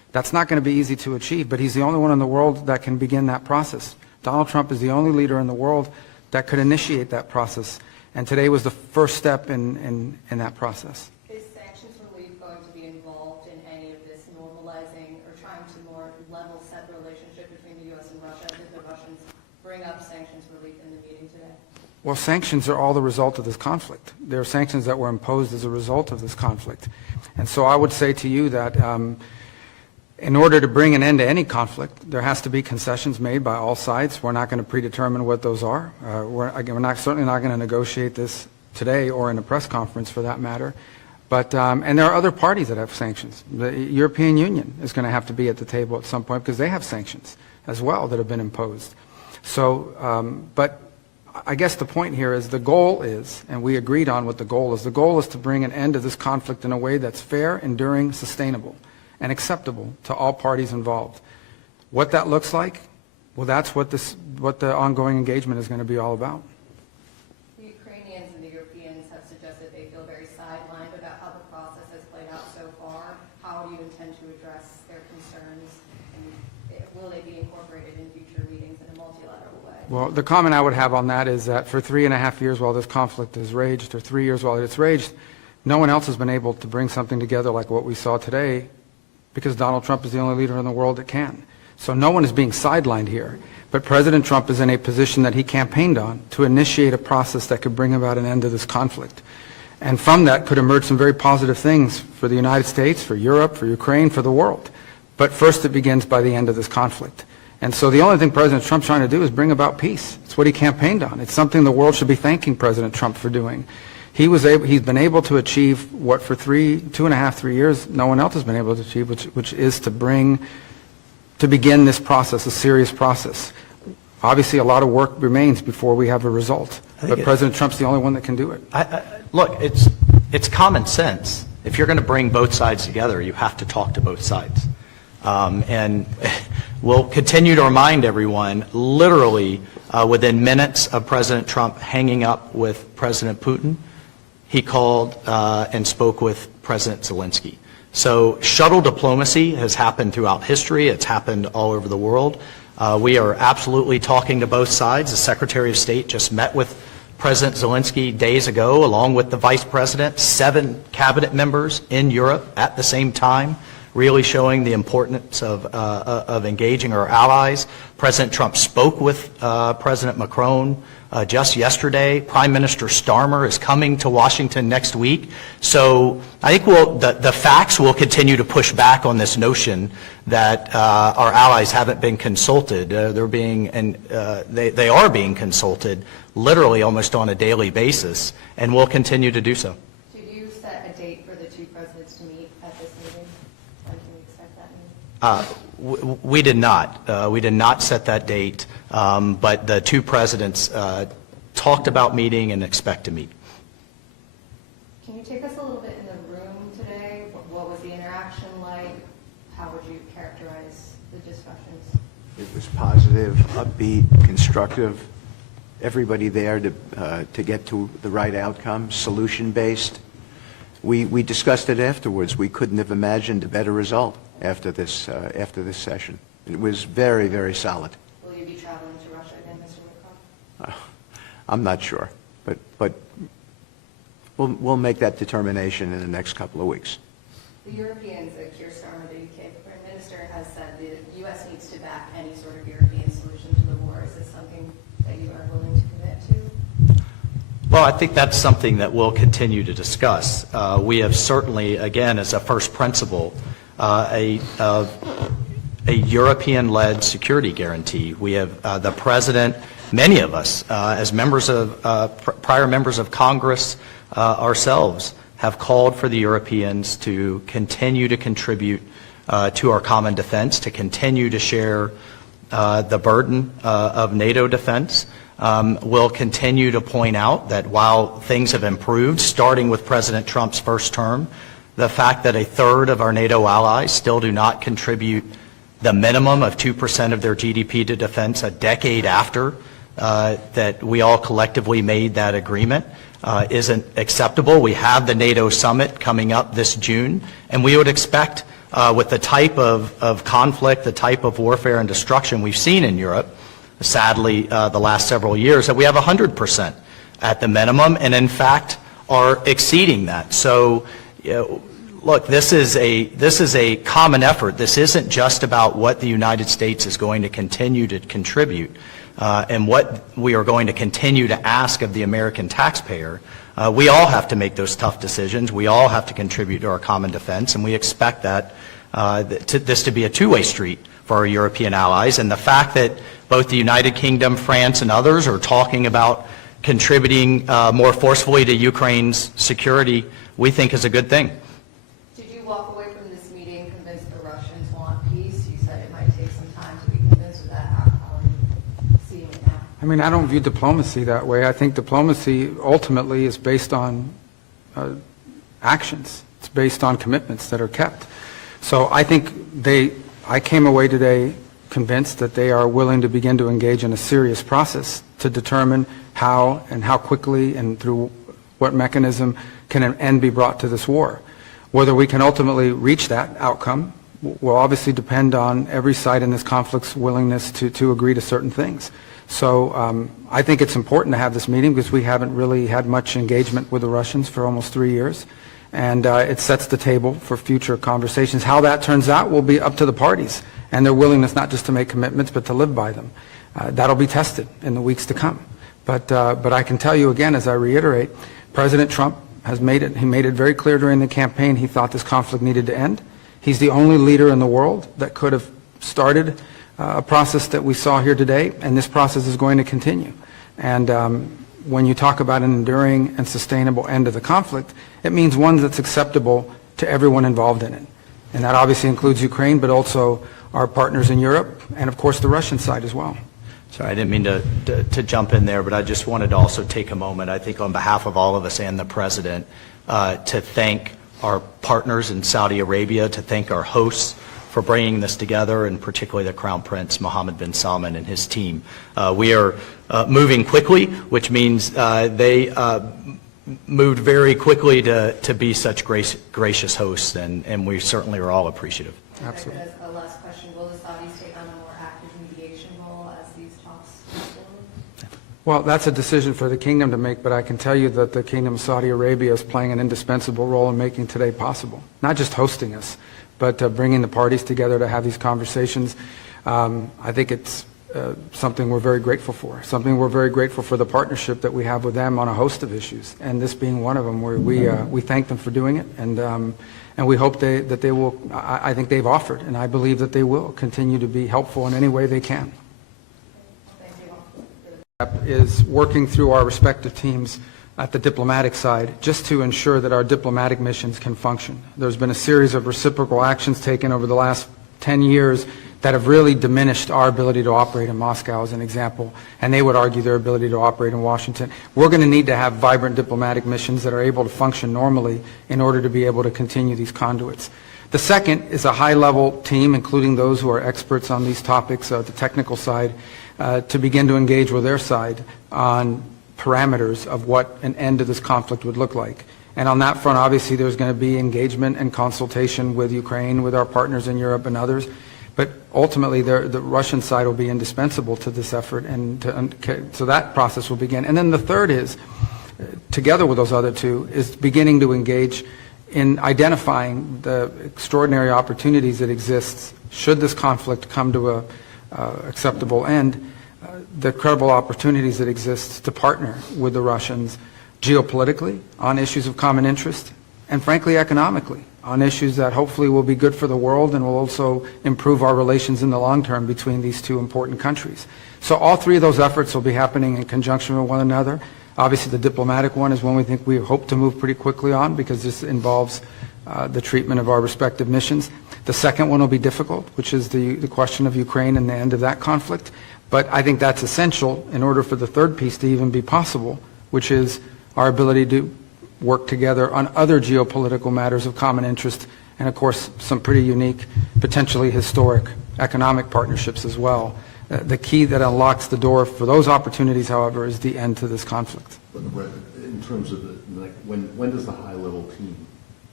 That's not going to be easy to achieve, but he's the only one in the world that can begin that process. Donald Trump is the only leader in the world that could initiate that process, and today was the first step in that process. Is sanctions relief going to be involved in any of this normalizing or trying to more level set the relationship between the U.S. and Russia? Did the Russians bring up sanctions relief in the meeting today? Well, sanctions are all the result of this conflict. There are sanctions that were imposed as a result of this conflict. And so I would say to you that in order to bring an end to any conflict, there has to be concessions made by all sides. We're not going to predetermine what those are. We're certainly not going to negotiate this today or in a press conference for that matter. But, and there are other parties that have sanctions. The European Union is going to have to be at the table at some point because they have sanctions as well that have been imposed. So, but I guess the point here is the goal is, and we agreed on what the goal is to bring an end to this conflict in a way that's fair, enduring, sustainable, and acceptable to all parties involved. What that looks like, well, that's what the ongoing engagement is going to be all about. The Ukrainians and the Europeans have suggested they feel very sidelined about how the process has played out so far. How do you intend to address their concerns, and will they be incorporated in future meetings in a multilateral way? Well, the comment I would have on that is that for 3.5 years while this conflict has raged, or 3 years while it's raged, no one else has been able to bring something together like what we saw today, because Donald Trump is the only leader in the world that can. So no one is being sidelined here. But President Trump is in a position that he campaigned on to initiate a process that could bring about an end to this conflict. And from that could emerge some very positive things for the United States, for Europe, for Ukraine, for the world. But first it begins by the end of this conflict. And so the only thing President Trump's trying to do is bring about peace. It's what he campaigned on. It's something the world should be thanking President Trump for doing. He's been able to achieve what for 2.5, 3 years no one else has been able to achieve, which is to begin this process, a serious process. Obviously, a lot of work remains before we have a result, but President Trump's the only one that can do it. Look, it's common sense. If you're going to bring both sides together, you have to talk to both sides. And we'll continue to remind everyone, literally within minutes of President Trump hanging up with President Putin, he called and spoke with President Zelensky. So shuttle diplomacy has happened throughout history. It's happened all over the world. We are absolutely talking to both sides. The Secretary of State just met with President Zelensky days ago, along with the Vice President, 7 cabinet members in Europe at the same time, really showing the importance of engaging our allies. President Trump spoke with President Macron just yesterday. Prime Minister Starmer is coming to Washington next week. So I think the facts will continue to push back on this notion that our allies haven't been consulted. They are being consulted literally almost on a daily basis, and will continue to do so. Did you set a date for the two presidents to meet at this meeting? When can we expect that meeting? We did not. We did not set that date, but the two presidents talked about meeting and expect to meet. Can you take us a little bit in the room today? What was the interaction like? How would you characterize the discussions? It was positive, upbeat, constructive. Everybody there to get to the right outcome, solution-based. We discussed it afterwards. We couldn't have imagined a better result after this session. It was very, very solid. Will you be traveling to Russia again, Mr. Witkoff? I'm not sure, but we'll make that determination in the next couple of weeks. The Europeans, Keir Starmer, the UK Foreign Minister, has said the U.S. needs to back any sort of European solution to the war. Is this something that you are willing to commit to? Well, I think that's something that we'll continue to discuss. We have certainly, again, as a first principle, a European-led security guarantee. We have the President, many of us, as members of prior members of Congress ourselves, have called for the Europeans to continue to contribute to our common defense, to continue to share the burden of NATO defense. We'll continue to point out that while things have improved, starting with President Trump's first term, the fact that 1/3 of our NATO allies still do not contribute the minimum of 2% of their GDP to defense a decade after that we all collectively made that agreement isn't acceptable. We have the NATO summit coming up this June, and we would expect with the type of conflict, the type of warfare and destruction we've seen in Europe, sadly, the last several years, that we have 100% at the minimum, and in fact are exceeding that. So, look, this is a common effort. This isn't just about what the United States is going to continue to contribute and what we are going to continue to ask of the American taxpayer. We all have to make those tough decisions. We all have to contribute to our common defense, and we expect that this to be a two-way street for our European allies. And the fact that both the United Kingdom, France, and others are talking about contributing more forcefully to Ukraine's security, we think is a good thing. Did you walk away from this meeting convinced the Russians want peace? You said it might take some time to be convinced of that. How are you seeing it now? I mean, I don't view diplomacy that way. I think diplomacy ultimately is based on actions. It's based on commitments that are kept. So I think I came away today convinced that they are willing to begin to engage in a serious process to determine how and how quickly and through what mechanism can an end be brought to this war. Whether we can ultimately reach that outcome will obviously depend on every side in this conflict's willingness to agree to certain things. So I think it's important to have this meeting because we haven't really had much engagement with the Russians for almost 3 years. And it sets the table for future conversations. How that turns out will be up to the parties and their willingness not just to make commitments but to live by them. That'll be tested in the weeks to come. But I can tell you again, as I reiterate, President Trump has made it very clear during the campaign he thought this conflict needed to end. He's the only leader in the world that could have started a process that we saw here today, and this process is going to continue. And when you talk about an enduring and sustainable end to the conflict, it means one that's acceptable to everyone involved in it. And that obviously includes Ukraine, but also our partners in Europe, and of course the Russian side as well. Sorry, I didn't mean to jump in there, but I just wanted to also take a moment, I think on behalf of all of us and the President, to thank our partners in Saudi Arabia, to thank our hosts for bringing this together, and particularly the Crown Prince Mohammed bin Salman and his team. We are moving quickly, which means they moved very quickly to be such gracious hosts, and we certainly are all appreciative. Absolutely. As a last question, will the Saudis take on a more active mediation role as these talks move forward? Well, that's a decision for the kingdom to make, but I can tell you that the Kingdom of Saudi Arabia is playing an indispensable role in making today possible. Not just hosting us, but bringing the parties together to have these conversations. I think it's something we're very grateful for. Something we're very grateful for the partnership that we have with them on a host of issues, and this being one of them, where we thank them for doing it, and we hope that they will. I think they've offered, and I believe that they will continue to be helpful in any way they can. Is working through our respective teams at the diplomatic side, just to ensure that our diplomatic missions can function. There's been a series of reciprocal actions taken over the last 10 years that have really diminished our ability to operate in Moscow, as an example, and they would argue their ability to operate in Washington. We're going to need to have vibrant diplomatic missions that are able to function normally in order to be able to continue these conduits. The second is a high-level team, including those who are experts on these topics, the technical side, to begin to engage with their side on parameters of what an end to this conflict would look like. And on that front, obviously, there's going to be engagement and consultation with Ukraine, with our partners in Europe and others. But ultimately, the Russian side will be indispensable to this effort, and so that process will begin. And then the third is, together with those other two, is beginning to engage in identifying the extraordinary opportunities that exist should this conflict come to a acceptable end, the credible opportunities that exist to partner with the Russians geopolitically on issues of common interest, and frankly economically on issues that hopefully will be good for the world and will also improve our relations in the long term between these two important countries. So all three of those efforts will be happening in conjunction with one another. Obviously the diplomatic one is one we think we hope to move pretty quickly on, because this involves the treatment of our respective missions. The second one will be difficult, which is the question of Ukraine and the end of that conflict. But I think that's essential in order for the third piece to even be possible, which is our ability to work together on other geopolitical matters of common interest, and of course some pretty unique, potentially historic economic partnerships as well. The key that unlocks the door for those opportunities, however, is the end to this conflict. But in terms of when does the high-level team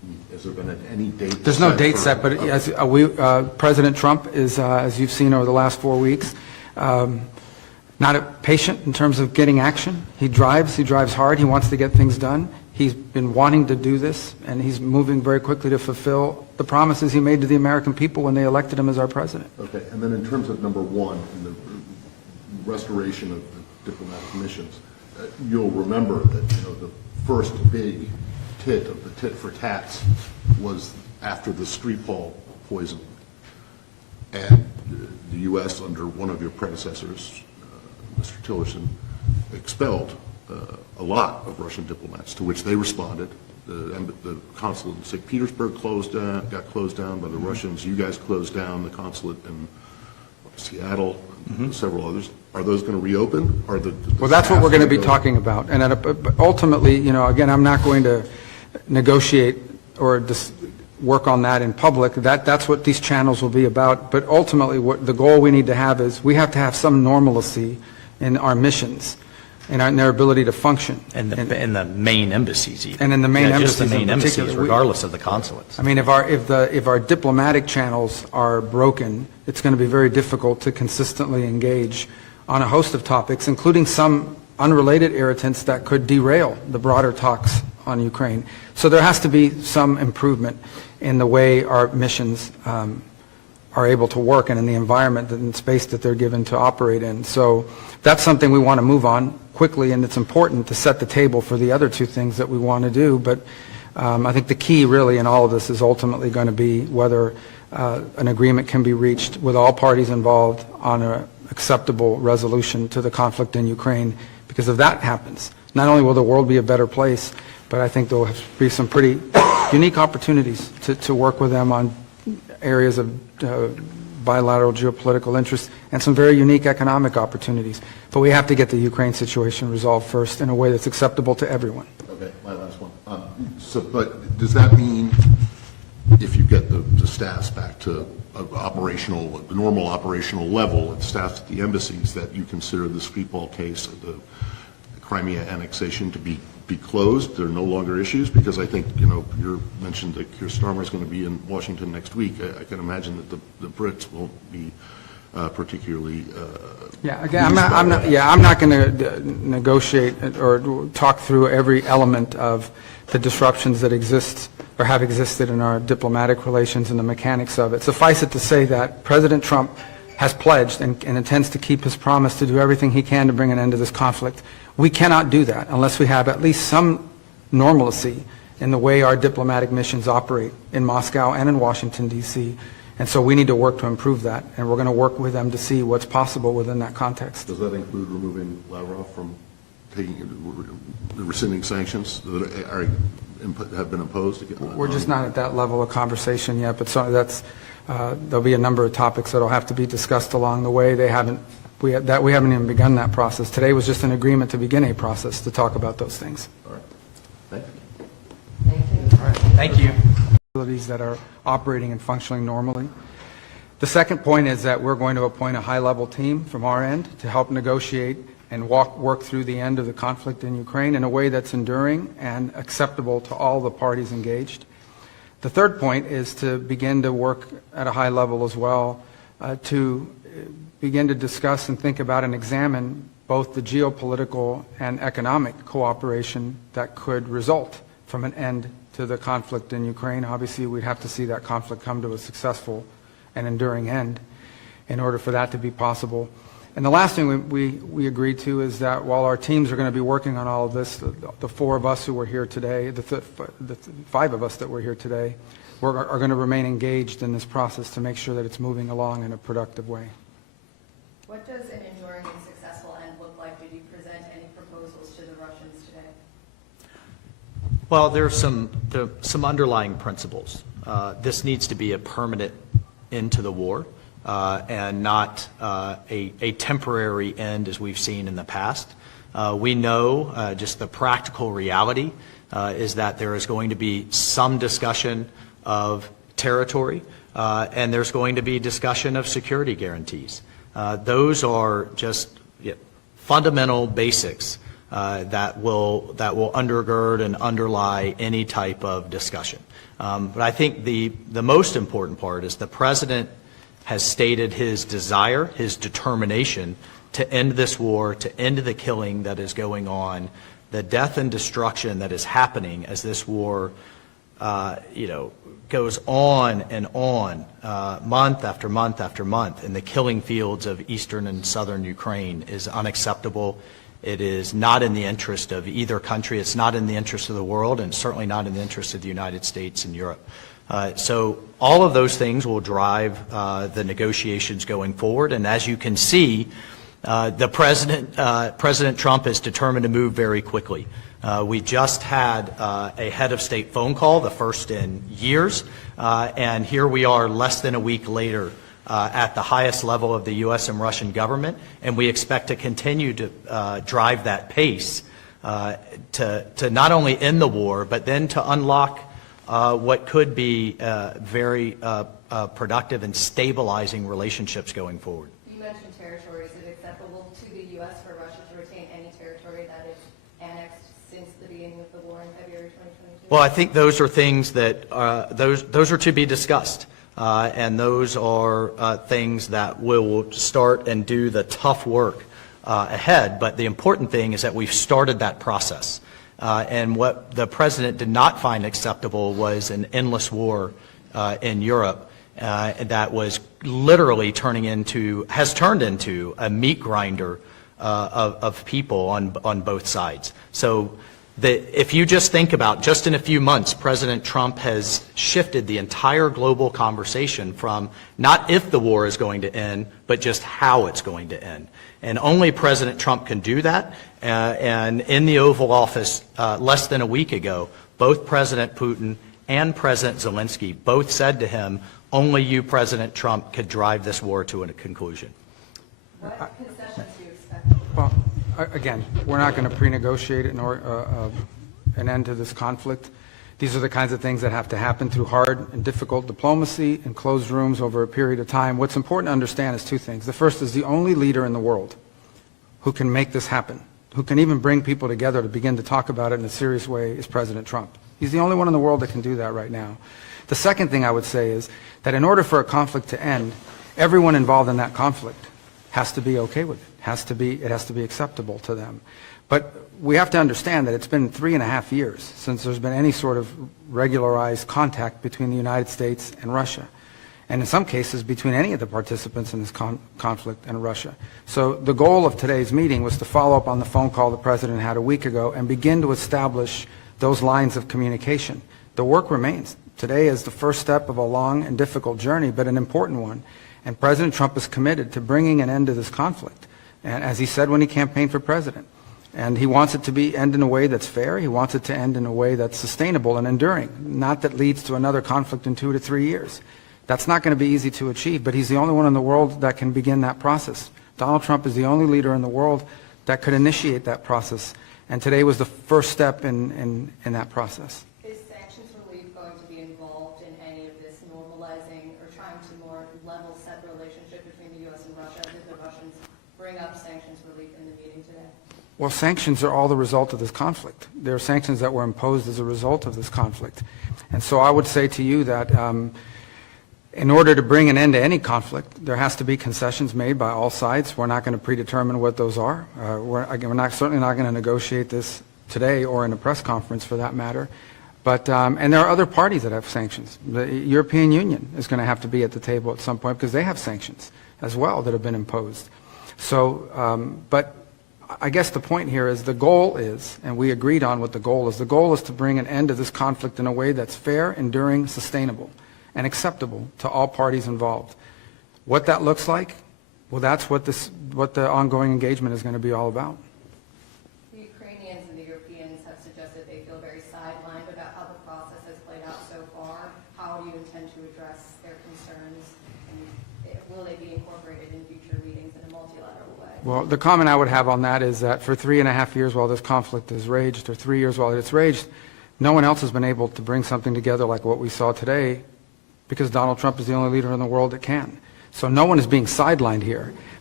Has there been any date? There's no set date for- set, but as President Trump is, as you've seen over the last 4 weeks, not patient in terms of getting action. He drives hard, he wants to get things done. He's been wanting to do this, and he's moving very quickly to fulfill the promises he made to the American people when they elected him as our president. Okay, and then in terms of number one, in the restoration of the diplomatic missions, you'll remember that, the first big tit of the tit for tats was after the Skripal poisoning. And the U.S., under one of your predecessors, Mr. Tillerson, expelled a lot of Russian diplomats, to which they responded. The consulate in St. Petersburg got closed down by the Russians. You guys closed down the consulate in Seattle, and several others. Are those going to reopen? Well, that's what we're going to be talking about. And ultimately, again, I'm not going to negotiate or just work on that in public. That's what these channels will be about. But ultimately, what the goal we need to have is we have to have some normalcy in our missions and in their ability to function. And the main embassies even. And in the main Just the embassies in main embassies, particular. regardless of the consulates. I mean, if our diplomatic channels are broken, it's going to be very difficult to consistently engage on a host of topics, including some unrelated irritants that could derail the broader talks on Ukraine. So there has to be some improvement in the way our missions are able to work and in the environment and space that they're given to operate in. So that's something we want to move on quickly, and it's important to set the table for the other two things that we want to do. But I think the key really in all of this is ultimately going to be whether an agreement can be reached with all parties involved on an acceptable resolution to the conflict in Ukraine. Because if that happens, not only will the world be a better place, but I think there will be some pretty unique opportunities to work with them on areas of bilateral geopolitical interest and some very unique economic opportunities. But we have to get the Ukraine situation resolved first in a way that's acceptable to everyone. Okay, my last one. But does that mean if you get the staffs back to the normal operational level and staffs at the embassies, that you consider the Skripal case of the Crimea annexation to be closed? There are no longer issues? Because I think, you mentioned that Keir Starmer is going to be in Washington next week. I can imagine that the Brits won't be particularly. Yeah, again, I'm not going to negotiate or talk through every element of the disruptions that exist or have existed in our diplomatic relations and the mechanics of it. Suffice it to say that President Trump has pledged and intends to keep his promise to do everything he can to bring an end to this conflict. We cannot do that unless we have at least some normalcy in the way our diplomatic missions operate in Moscow and in Washington, D.C. And so we need to work to improve that, and we're going to work with them to see what's possible within that context. Does that include removing Lavrov from rescinding sanctions that have been imposed? We're just not at that level of conversation yet, but there'll be a number of topics that will have to be discussed along the way. We haven't even begun that process. Today was just an agreement to begin a process to talk about those things. All right. Thank you. Thank you. All right. Thank you. Facilities that are operating and functioning normally. The second point is that we're going to appoint a high-level team from our end to help negotiate and work through the end of the conflict in Ukraine in a way that's enduring and acceptable to all the parties engaged. The third point is to begin to work at a high level as well to begin to discuss and think about and examine both the geopolitical and economic cooperation that could result from an end to the conflict in Ukraine. Obviously, we'd have to see that conflict come to a successful and enduring end in order for that to be possible. And the last thing we agreed to is that while our teams are going to be working on all of this, the four of us who were here today, the five of us that were here today, are going to remain engaged in this process to make sure that it's moving along in a productive way. What does an enduring and successful end look like? Did you present any proposals to the Russians today? Well, there are some underlying principles. This needs to be a permanent end to the war and not a temporary end as we've seen in the past. We know just the practical reality is that there is going to be some discussion of territory and there's going to be discussion of security guarantees. Those are just fundamental basics that will undergird and underlie any type of discussion. But I think the most important part is the President has stated his desire, his determination to end this war, to end the killing that is going on, the death and destruction that is happening as this war, goes on and on, month after month after month, in the killing fields of eastern and southern Ukraine is unacceptable. It is not in the interest of either country. It's not in the interest of the world, and certainly not in the interest of the United States and Europe. So all of those things will drive the negotiations going forward. And as you can see, President Trump is determined to move very quickly. We just had a head of state phone call, the first in years, and here we are less than a week later at the highest level of the U.S. and Russian government, and we expect to continue to drive that pace to not end end the war, but then to unlock what could be very productive and stabilizing relationships going forward. You mentioned territories. Is it acceptable to the U.S. for Russia to retain any territory that is annexed since the beginning of the war in February 2022? Well, I think those are things that those are to be discussed, and those are things that will start and do the tough work ahead. But the important thing is that we've started that process, and what the President did not find acceptable was an endless war in Europe that was literally has turned into a meat grinder of people on both sides. So if you just think about, just in a few months, President Trump has shifted the entire global conversation from not if the war is going to end, but just how it's going to end. And only President Trump can do that. And in the Oval Office less than a week ago, both President Putin and President Zelensky both said to him, only you, President Trump, could drive this war to a conclusion. What concessions do you expect? Well, again, we're not going to pre-negotiate an end to this conflict. These are the kinds of things that have to happen through hard and difficult diplomacy in closed rooms over a period of time. What's important to understand is two things. The first is the only leader in the world who can make this happen, who can even bring people together to begin to talk about it in a serious way, is President Trump. He's the only one in the world that can do that right now. The second thing I would say is that in order for a conflict to end, everyone involved in that conflict has to be okay with it. It has to be acceptable to them. But we have to understand that it's been 3.5 years since there's been any sort of regularized contact between the United States and Russia, and in some cases between any of the participants in this conflict and Russia. So the goal of today's meeting was to follow up on the phone call the President had a week ago and begin to establish those lines of communication. The work remains. Today is the first step of a long and difficult journey, but an important one. And President Trump is committed to bringing an end to this conflict, and as he said when he campaigned for president. And he wants it to end in a way that's fair. He wants it to end in a way that's sustainable and enduring, not that leads to another conflict in 2 to 3 years. That's not going to be easy to achieve, but he's the only one in the world that can begin that process. Donald Trump is the only leader in the world that could initiate that process, and today was the first step in that process. Is sanctions relief going to be involved in any of this normalizing or trying to more level set the relationship between the U.S. and Russia? Did the Russians bring up sanctions relief in the meeting today? Well, sanctions are all the result of this conflict. There are sanctions that were imposed as a result of this conflict. And so I would say to you that in order to bring an end to any conflict, there has to be concessions made by all sides. We're not going to predetermine what those are. We're certainly not going to negotiate this today or in a press conference for that matter. But, and there are other parties that have sanctions. The European Union is going to have to be at the table at some point because they have sanctions as well that have been imposed. So, but I guess the point here is the goal is, and we agreed on what the goal is to bring an end to this conflict in a way that's fair, enduring, sustainable, and acceptable to all parties involved. What that looks like, well, that's what the ongoing engagement is going to be all about. The Ukrainians and the Europeans have suggested they feel very sidelined about how the process has played out so far. How do you intend to address their concerns, and will they be incorporated in future meetings in a multilateral way? Well, the comment I would have on that is that for 3.5 years while this conflict has raged, or 3 years while it's raged, no one else has been able to bring something together like what we saw today, because Donald Trump is the only leader in the world that can. So no one is being sidelined here.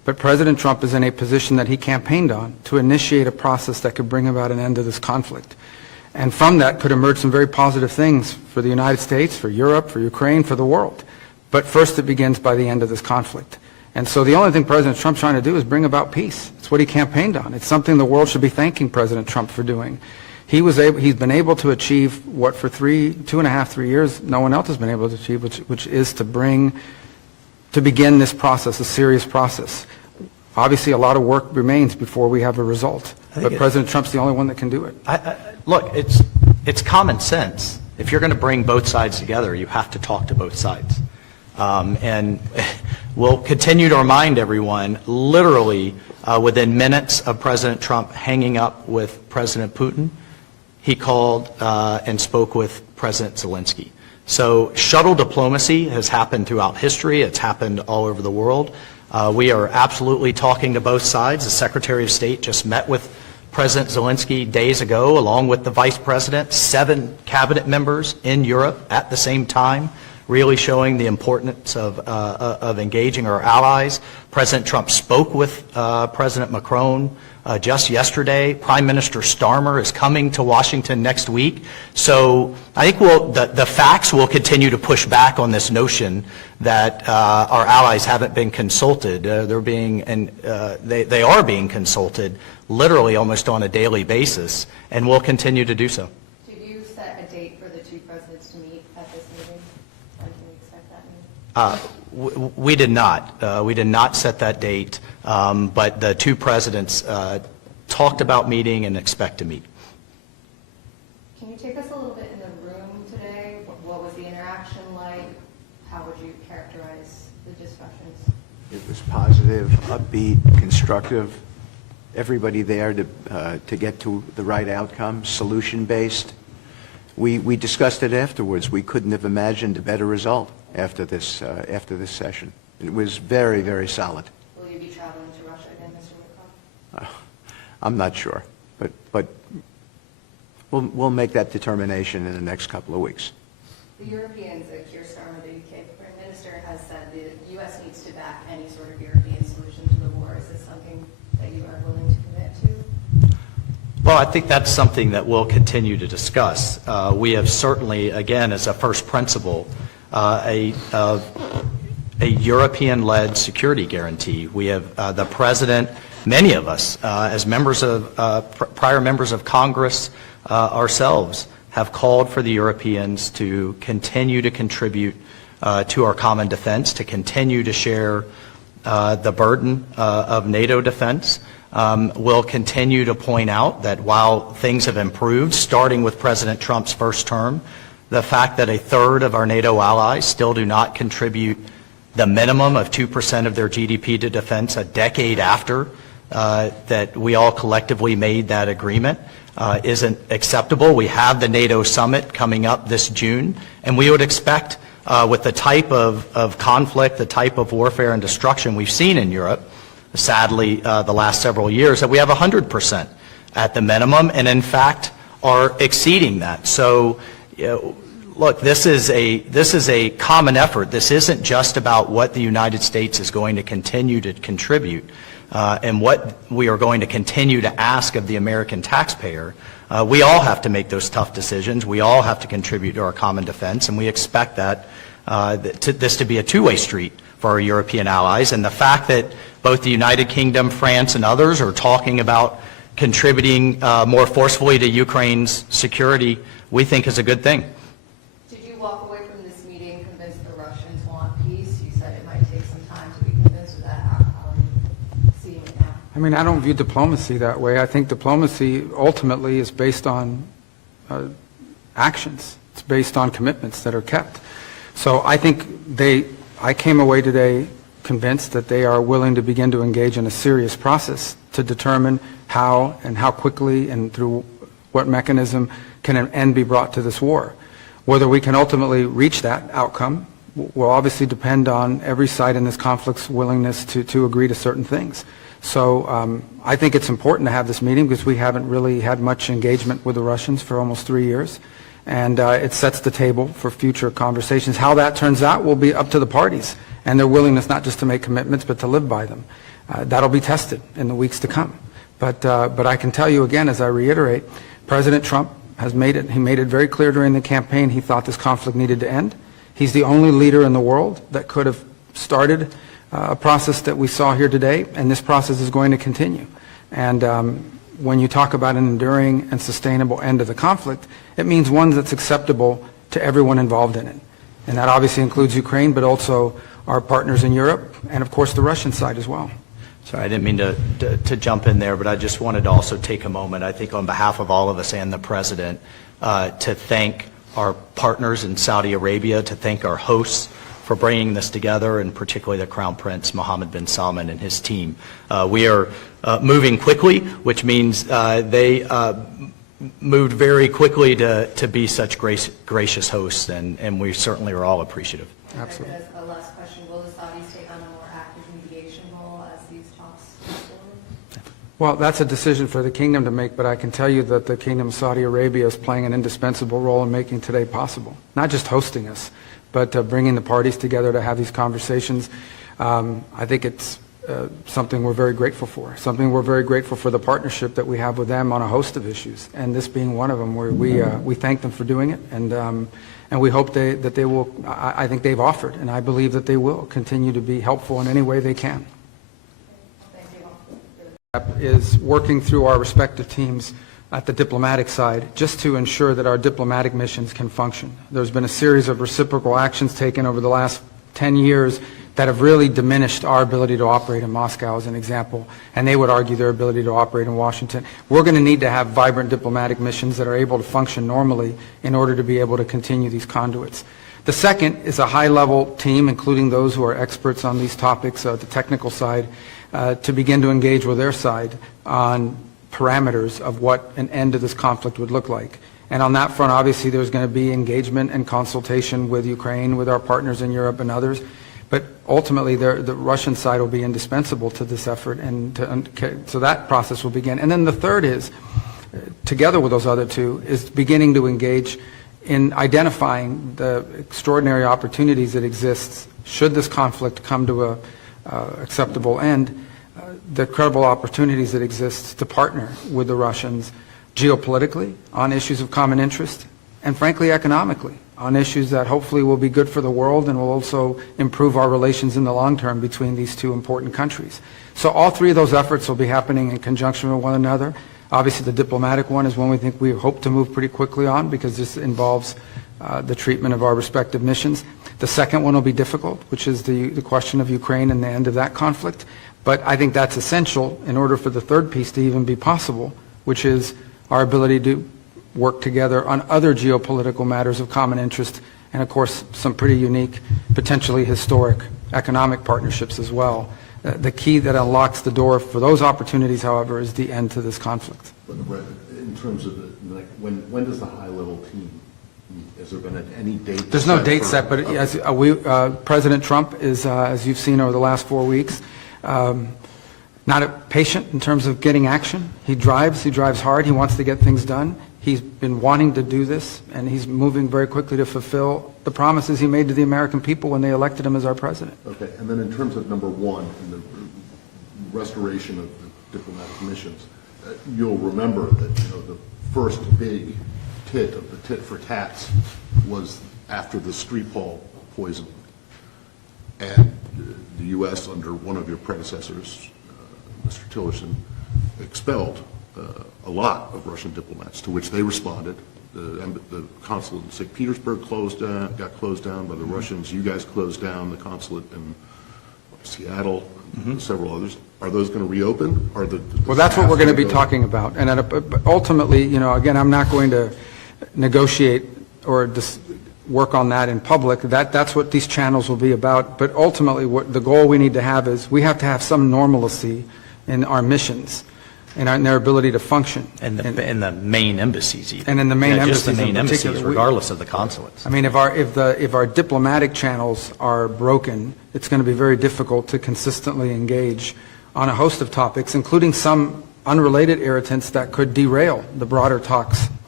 But President Trump is in a position that he campaigned on to initiate a process that could bring about an end to this conflict. And from that could emerge some very positive things for the United States, for Europe, for Ukraine, for the world. But first it begins by the end of this conflict. And so the only thing President Trump's trying to do is bring about peace. It's what he campaigned on. It's something the world should be thanking President Trump for doing. He's been able to achieve what for 2.5, 3 years no one else has been able to achieve, which is to begin this process, a serious process. Obviously, a lot of work remains before we have a result. But President Trump's the only one that can do it. Look, it's common sense. If you're going to bring both sides together, you have to talk to both sides. And we'll continue to remind everyone, literally within minutes of President Trump hanging up with President Putin, he called and spoke with President Zelensky. So shuttle diplomacy has happened throughout history. It's happened all over the world. We are absolutely talking to both sides. The Secretary of State just met with President Zelensky days ago, along with the Vice President, 7 cabinet members in Europe at the same time, really showing the importance of engaging our allies. President Trump spoke with President Macron just yesterday. Prime Minister Starmer is coming to Washington next week. So I think the facts will continue to push back on this notion that our allies haven't been consulted. They are being consulted literally almost on a daily basis, and will continue to do so. Did you set a date for the two presidents to meet at this meeting? When can we expect that meeting? We did not. We did not set that date, but the two presidents talked about meeting and expect to meet. Can you take us a little bit in the room today? What was the interaction like? How would you characterize the discussions? It was positive, upbeat, constructive. Everybody there to get to the right outcome, solution-based. We discussed it afterwards. We couldn't have imagined a better result after this session. It was very, very solid. Will you be traveling to Russia again, Mr. Witkoff? I'm not sure, but we'll make that determination in the next couple of weeks. The Europeans, Keir Starmer, the UK Foreign Minister, has said the U.S. needs to back any sort of European solution to the war. Is this something that you are willing to commit to? Well, I think that's something that we'll continue to discuss. We have certainly, again, as a first principle, a European-led security guarantee. We have the President, many of us, as members of prior members of Congress ourselves, have called for the Europeans to continue to contribute to our common defense, to continue to share the burden of NATO defense. We'll continue to point out that while things have improved, starting with President Trump's first term, the fact that a third of our NATO allies still do not contribute the minimum of 2% of their GDP to defense a decade after that we all collectively made that agreement isn't acceptable. We have the NATO summit coming up this June, and we would expect with the type of conflict, the type of warfare and destruction we've seen in Europe, sadly, the last several years, that we have 100% at the minimum, and in fact are exceeding that. So, look, this is a common effort. This isn't just about what the United States is going to continue to contribute and what we are going to continue to ask of the American taxpayer. We all have to make those tough decisions. We all have to contribute to our common defense, and we expect that this to be a two-way street for our European allies. And the fact that both the United Kingdom, France, and others are talking about contributing more forcefully to Ukraine's security, we think is a good thing. Did you walk away from this meeting convinced the Russians want peace? You said it might take some time to be convinced of that. How are you seeing it now? I mean, I don't view diplomacy that way. I think diplomacy ultimately is based on actions. It's based on commitments that are kept. So I think I came away today convinced that they are willing to begin to engage in a serious process to determine how and how quickly and through what mechanism can an end be brought to this war. Whether we can ultimately reach that outcome will obviously depend on every side in this conflict's willingness to agree to certain things. So I think it's important to have this meeting because we haven't really had much engagement with the Russians for almost 3 years. and it sets the table for future conversations. How that turns out will be up to the parties and their willingness not just to make commitments but to live by them. That'll be tested in the weeks to come. But I can tell you again, as I reiterate, President Trump has made it very clear during the campaign he thought this conflict needed to end. He's the only leader in the world that could have started a process that we saw here today, and this process is going to continue. And when you talk about an enduring and sustainable end to the conflict, it means one that's acceptable to everyone involved in it. And that obviously includes Ukraine, but also our partners in Europe, and of course the Russian side as well. Sorry, I didn't mean to jump in there, but I just wanted to also take a moment, I think on behalf of all of us and the President, to thank our partners in Saudi Arabia, to thank our hosts for bringing this together, and particularly the Crown Prince Mohammed bin Salman and his team. We are moving quickly, which means they moved very quickly to be such gracious hosts, and we certainly are all appreciative. Absolutely. As a last question, will the Saudis take on a more active mediation role as these talks move forward? Well, that's a decision for the kingdom to make, but I can tell you that the Kingdom of Saudi Arabia is playing an indispensable role in making today possible. Not just hosting us, but bringing the parties together to have these conversations. I think it's something we're very grateful for. Something we're very grateful for the partnership that we have with them on a host of issues, and this being one of them, where we thank them for doing it, and we hope that they will. I think they've offered, and I believe that they will continue to be helpful in any way they can. Thank you all. Is working through our respective teams at the diplomatic side just to ensure that our diplomatic missions can function. There's been a series of reciprocal actions taken over the last 10 years that have really diminished our ability to operate in Moscow, as an example, and they would argue their ability to operate in Washington. We're going to need to have vibrant diplomatic missions that are able to function normally in order to be able to continue these conduits. The second is a high-level team, including those who are experts on these topics, the technical side, to begin to engage with their side on parameters of what an end to this conflict would look like. And on that front, obviously, there's going to be engagement and consultation with Ukraine, with our partners in Europe and others. But ultimately, the Russian side will be indispensable to this effort, and so that process will begin. And then the third is, together with those other two, is beginning to engage in identifying the extraordinary opportunities that exist should this conflict come to a acceptable end, the credible opportunities that exist to partner with the Russians geopolitically on issues of common interest, and frankly economically on issues that hopefully will be good for the world and will also improve our relations in the long term between these two important countries. So all three of those efforts will be happening in conjunction with one another. Obviously the diplomatic one is one we hope to move pretty quickly on, because this involves the treatment of our respective missions. The second one will be difficult, which is the question of Ukraine and the end of that conflict. But I think that's essential in order for the third piece to even be possible, which is our ability to work together on other geopolitical matters of common interest, and of course some pretty unique, potentially historic economic partnerships as well. The key that unlocks the door for those opportunities, however, is the end to this conflict. But in terms of when does the high-level team meet? Has there been any date? There's no date set, but as President Trump is, as you've seen over the last 4 weeks, not patient in terms of getting action. He drives hard, he wants to get things done. He's been wanting to do this, and he's moving very quickly to fulfill the promises he made to the American people when they elected him as our president. Okay, and then in terms of number one, in the restoration of the diplomatic missions, you'll remember that the first big tit of the tit for tats was after the Skripal poisoning, and the U.S. under one of your predecessors, Mr. Tillerson, expelled a lot of Russian diplomats, to which they responded. The consulate in St. Petersburg got closed down by the Russians. You guys closed down the consulate in Seattle, and several others. Are those going to reopen? Well, that's what we're going to be talking about. And ultimately, again, I'm not going to negotiate or work on that in public. That's what these channels will be about. But ultimately, what the goal we need to have is we have to have some normalcy in our missions, in their ability to function. And the main embassies even. And in the main embassies just the main in embassies, particular. regardless of the consulates. I mean, if our diplomatic channels are broken, it's going to be very difficult to consistently engage on a host of topics, including some unrelated irritants that could derail the broader talks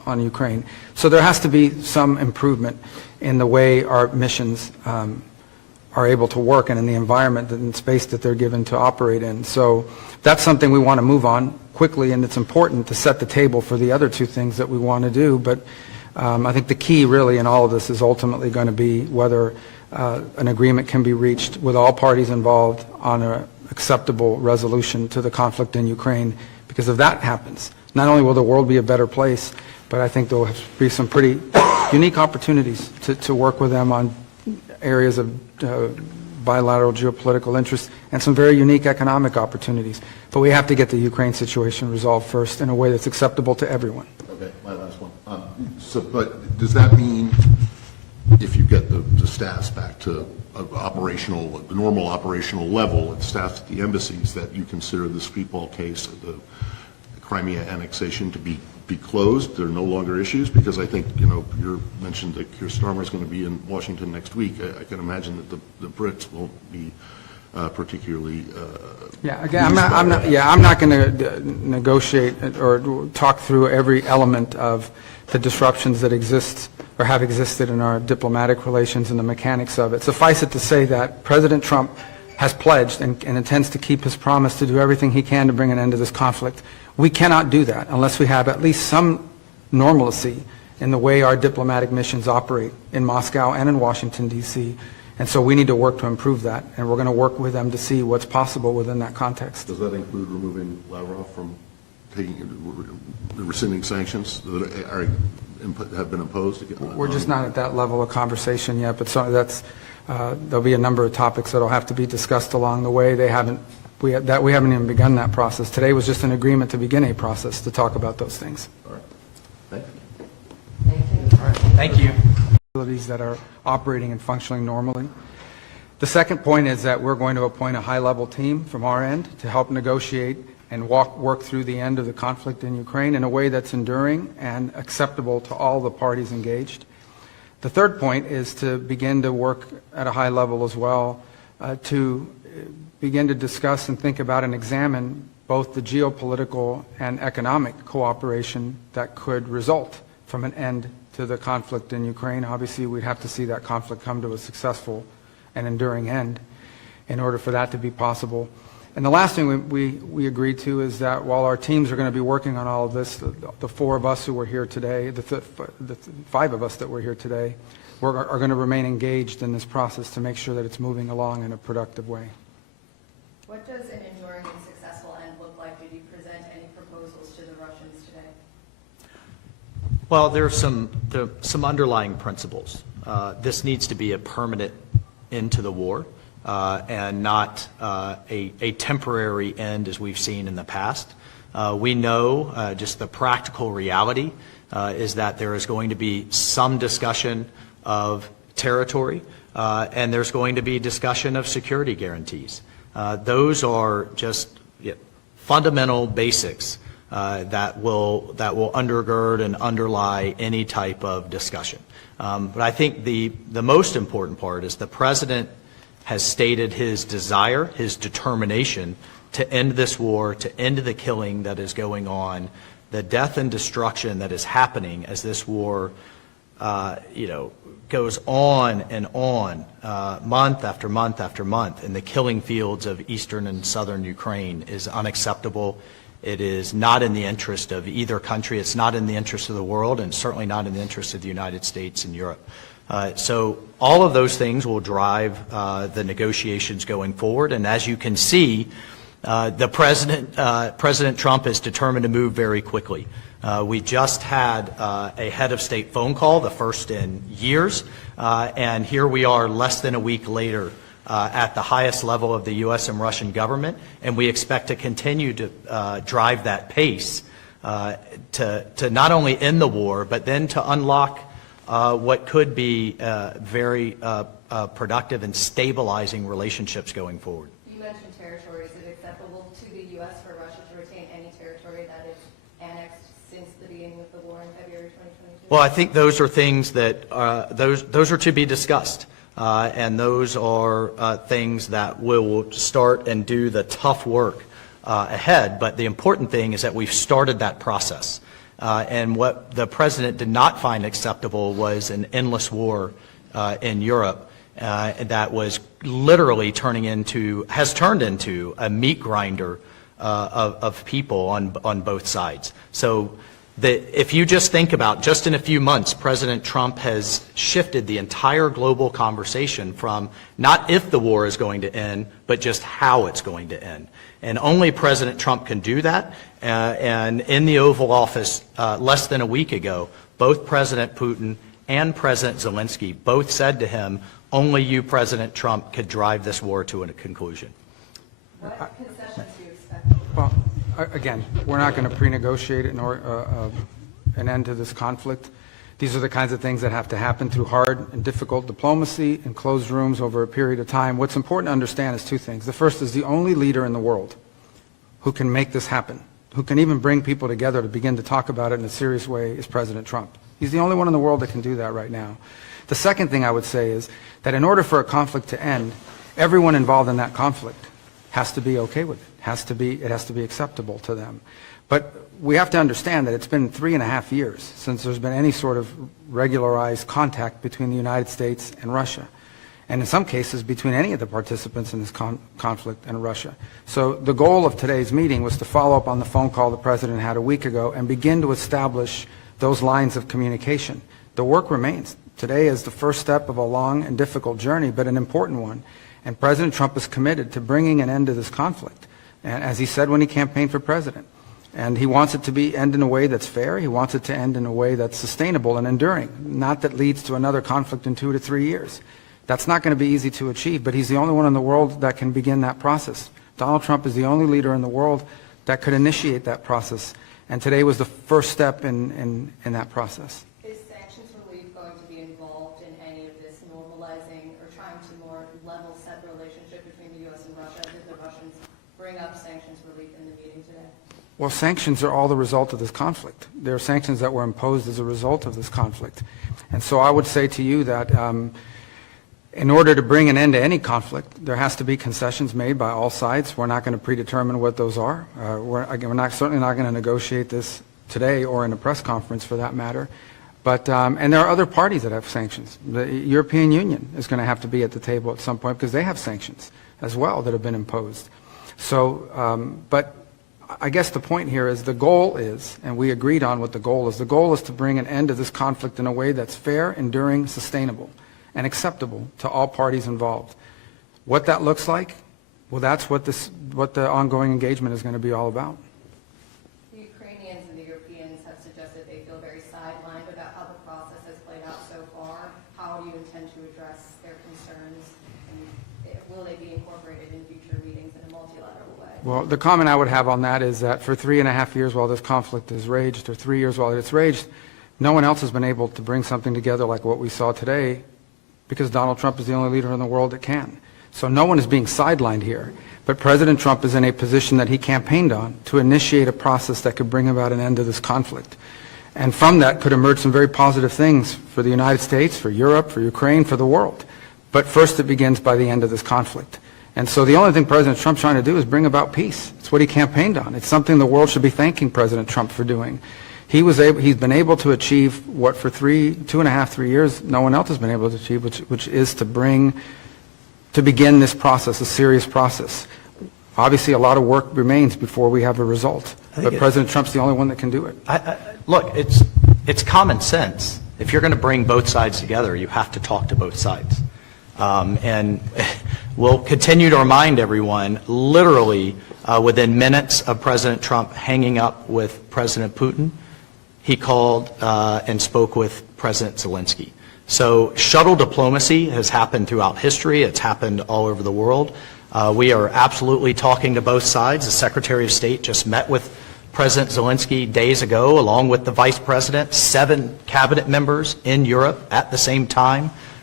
on Ukraine. So there has to be some improvement in the way our missions are able to work and in the environment and space that they're given to operate in. So that's something we want to move on quickly, and it's important to set the table for the other two things that we want to do. But I think the key really in all of this is ultimately going to be whether an agreement can be reached with all parties involved on an acceptable resolution to the conflict in Ukraine, because if that happens, not only will the world be a better place, but I think there will be some pretty unique opportunities to work with them on areas of bilateral geopolitical interest and some very unique economic opportunities. But we have to get the Ukraine situation resolved first in a way that's acceptable to everyone. Okay, my last one. But does that mean if you get the staffs back to the normal operational level and staffs at the embassies, that you consider the Skripal case, the Crimea annexation, to be closed? There are no longer issues? Because I think, you mentioned that Keir Starmer is going to be in Washington next week. I can imagine that the Brits won't be particularly. Yeah, again, I'm not going to negotiate or talk through every element of the disruptions that exist or have existed in our diplomatic relations and the mechanics of it. Suffice it to say that President Trump has pledged and intends to keep his promise to do everything he can to bring an end to this conflict. We cannot do that unless we have at least some normalcy in the way our diplomatic missions operate in Moscow and in Washington, D.C. And so we need to work to improve that, and we're going to work with them to see what's possible within that context. Does that include removing Lavrov from rescinding sanctions that have been imposed? We're just not at that level of conversation yet, but there'll be a number of topics that will have to be discussed along the way. We haven't even begun that process. Today was just an agreement to begin a process to talk about those things. All right. Thank you. Thank you. All right. Thank you. That are operating and functioning normally. The second point is that we're going to appoint a high-level team from our end to help negotiate and work through the end of the conflict in Ukraine in a way that's enduring and acceptable to all the parties engaged. The third point is to begin to work at a high level as well to begin to discuss and think about and examine both the geopolitical and economic cooperation that could result from an end to the conflict in Ukraine. Obviously, we'd have to see that conflict come to a successful and enduring end in order for that to be possible. And the last thing we agreed to is that while our teams are going to be working on all of this, the four of us who were here today, the five of us that were here today, are going to remain engaged in this process to make sure that it's moving along in a productive way. What does an enduring and successful end look like? Did you present any proposals to the Russians today? Well, there are some underlying principles. This needs to be a permanent end to the war and not a temporary end as we've seen in the past. We know just the practical reality is that there is going to be some discussion of territory and there's going to be discussion of security guarantees. Those are just fundamental basics that will undergird and underlie any type of discussion. But I think the most important part is the President has stated his desire, his determination to end this war, to end the killing that is going on, the death and destruction that is happening as this war goes on and on, month after month after month, in the killing fields of eastern and southern Ukraine is unacceptable. It is not in the interest of either country. It's not in the interest of the world, and certainly not in the interest of the United States and Europe. So all of those things will drive the negotiations going forward. And as you can see, President Trump is determined to move very quickly. We just had a head of state phone call, the first in years, and here we are less than a week later at the highest level of the U.S. and Russian government, and we expect to continue to drive that pace to not only end the war, but then to unlock what could be very productive and stabilizing relationships going forward. You mentioned territory. Is it acceptable to the U.S. for Russia to retain any territory that is annexed since the beginning of the war in February 2022? Well, I think those are things that those are to be discussed. And those are things that will start and do the tough work ahead. But the important thing is that we've started that process. And what the president did not find acceptable was an endless war in Europe that was literally has turned into a meat grinder of people on both sides. So if you just think about, just in a few months, President Trump has shifted the entire global conversation from not if the war is going to end, but just how it's going to end. And only President Trump can do that. And in the Oval Office less than a week ago, both President Putin and President Zelensky both said to him, only you, President Trump, could drive this war to a conclusion. What concessions do you expect? Well, again, we're not going to pre-negotiate an end to this conflict. These are the kinds of things that have to happen through hard and difficult diplomacy in closed rooms over a period of time. What's important to understand is two things. The first is the only leader in the world who can make this happen, who can even bring people together to begin to talk about it in a serious way, is President Trump. He's the only one in the world that can do that right now. The second thing I would say is that in order for a conflict to end, everyone involved in that conflict has to be okay with it. It has to be acceptable to them. But we have to understand that it's been 3.5 years since there's been any sort of regularized contact between the United States and Russia, and in some cases between any of the participants in this conflict and Russia. So the goal of today's meeting was to follow up on the phone call the President had a week ago and begin to establish those lines of communication. The work remains. Today is the first step of a long and difficult journey, but an important one. And President Trump is committed to bringing an end to this conflict, and as he said when he campaigned for president. And he wants it to end in a way that's fair. He wants it to end in a way that's sustainable and enduring, not that leads to another conflict in 2 to 3 years. That's not going to be easy to achieve, but he's the only one in the world that can begin that process. Donald Trump is the only leader in the world that could initiate that process, and today was the first step in that process. Is sanctions relief going to be involved in any of this normalizing or trying to more level set relationship between the U.S. and Russia? Did the Russians bring up sanctions relief in the meeting today? Well, sanctions are all the result of this conflict. There are sanctions that were imposed as a result of this conflict. And so I would say to you that in order to bring an end to any conflict, there has to be concessions made by all sides. We're not going to predetermine what those are. We're certainly not going to negotiate this today or in a press conference for that matter. But, and there are other parties that have sanctions. The European Union is going to have to be at the table at some point because they have sanctions as well that have been imposed. So, but I guess the point here is the goal is, and we agreed on what the goal is to bring an end to this conflict in a way that's fair, enduring, sustainable, and acceptable to all parties involved. What that looks like, well, that's what the ongoing engagement is going to be all about. The Ukrainians and the Europeans have suggested they feel very sidelined about how the process has played out so far. How do you intend to address their concerns, and will they be incorporated in future meetings in a multilateral way? Well, the comment I would have on that is that for 3.5 years while this conflict has raged, or 3 years while it's raged, no one else has been able to bring something together like what we saw today, because Donald Trump is the only leader in the world that can. So no one is being sidelined here, but President Trump is in a position that he campaigned on to initiate a process that could bring about an end to this conflict. And from that could emerge some very positive things for the United States, for Europe, for Ukraine, for the world. But first it begins by the end of this conflict. And so the only thing President Trump's trying to do is bring about peace. It's what he campaigned on. It's something the world should be thanking President Trump for doing. He's been able to achieve what for 2.5, 3 years no one else has been able to achieve, which is to begin this process, a serious process. Obviously, a lot of work remains before we have a result, but President Trump's the only one that can do it. Look, it's common sense. If you're going to bring both sides together, you have to talk to both sides. And we'll continue to remind everyone, literally within minutes of President Trump hanging up with President Putin, he called and spoke with President Zelensky. So shuttle diplomacy has happened throughout history. It's happened all over the world. We are absolutely talking to both sides. The Secretary of State just met with President Zelensky days ago, along with the Vice President, 7 cabinet members in Europe at the same time.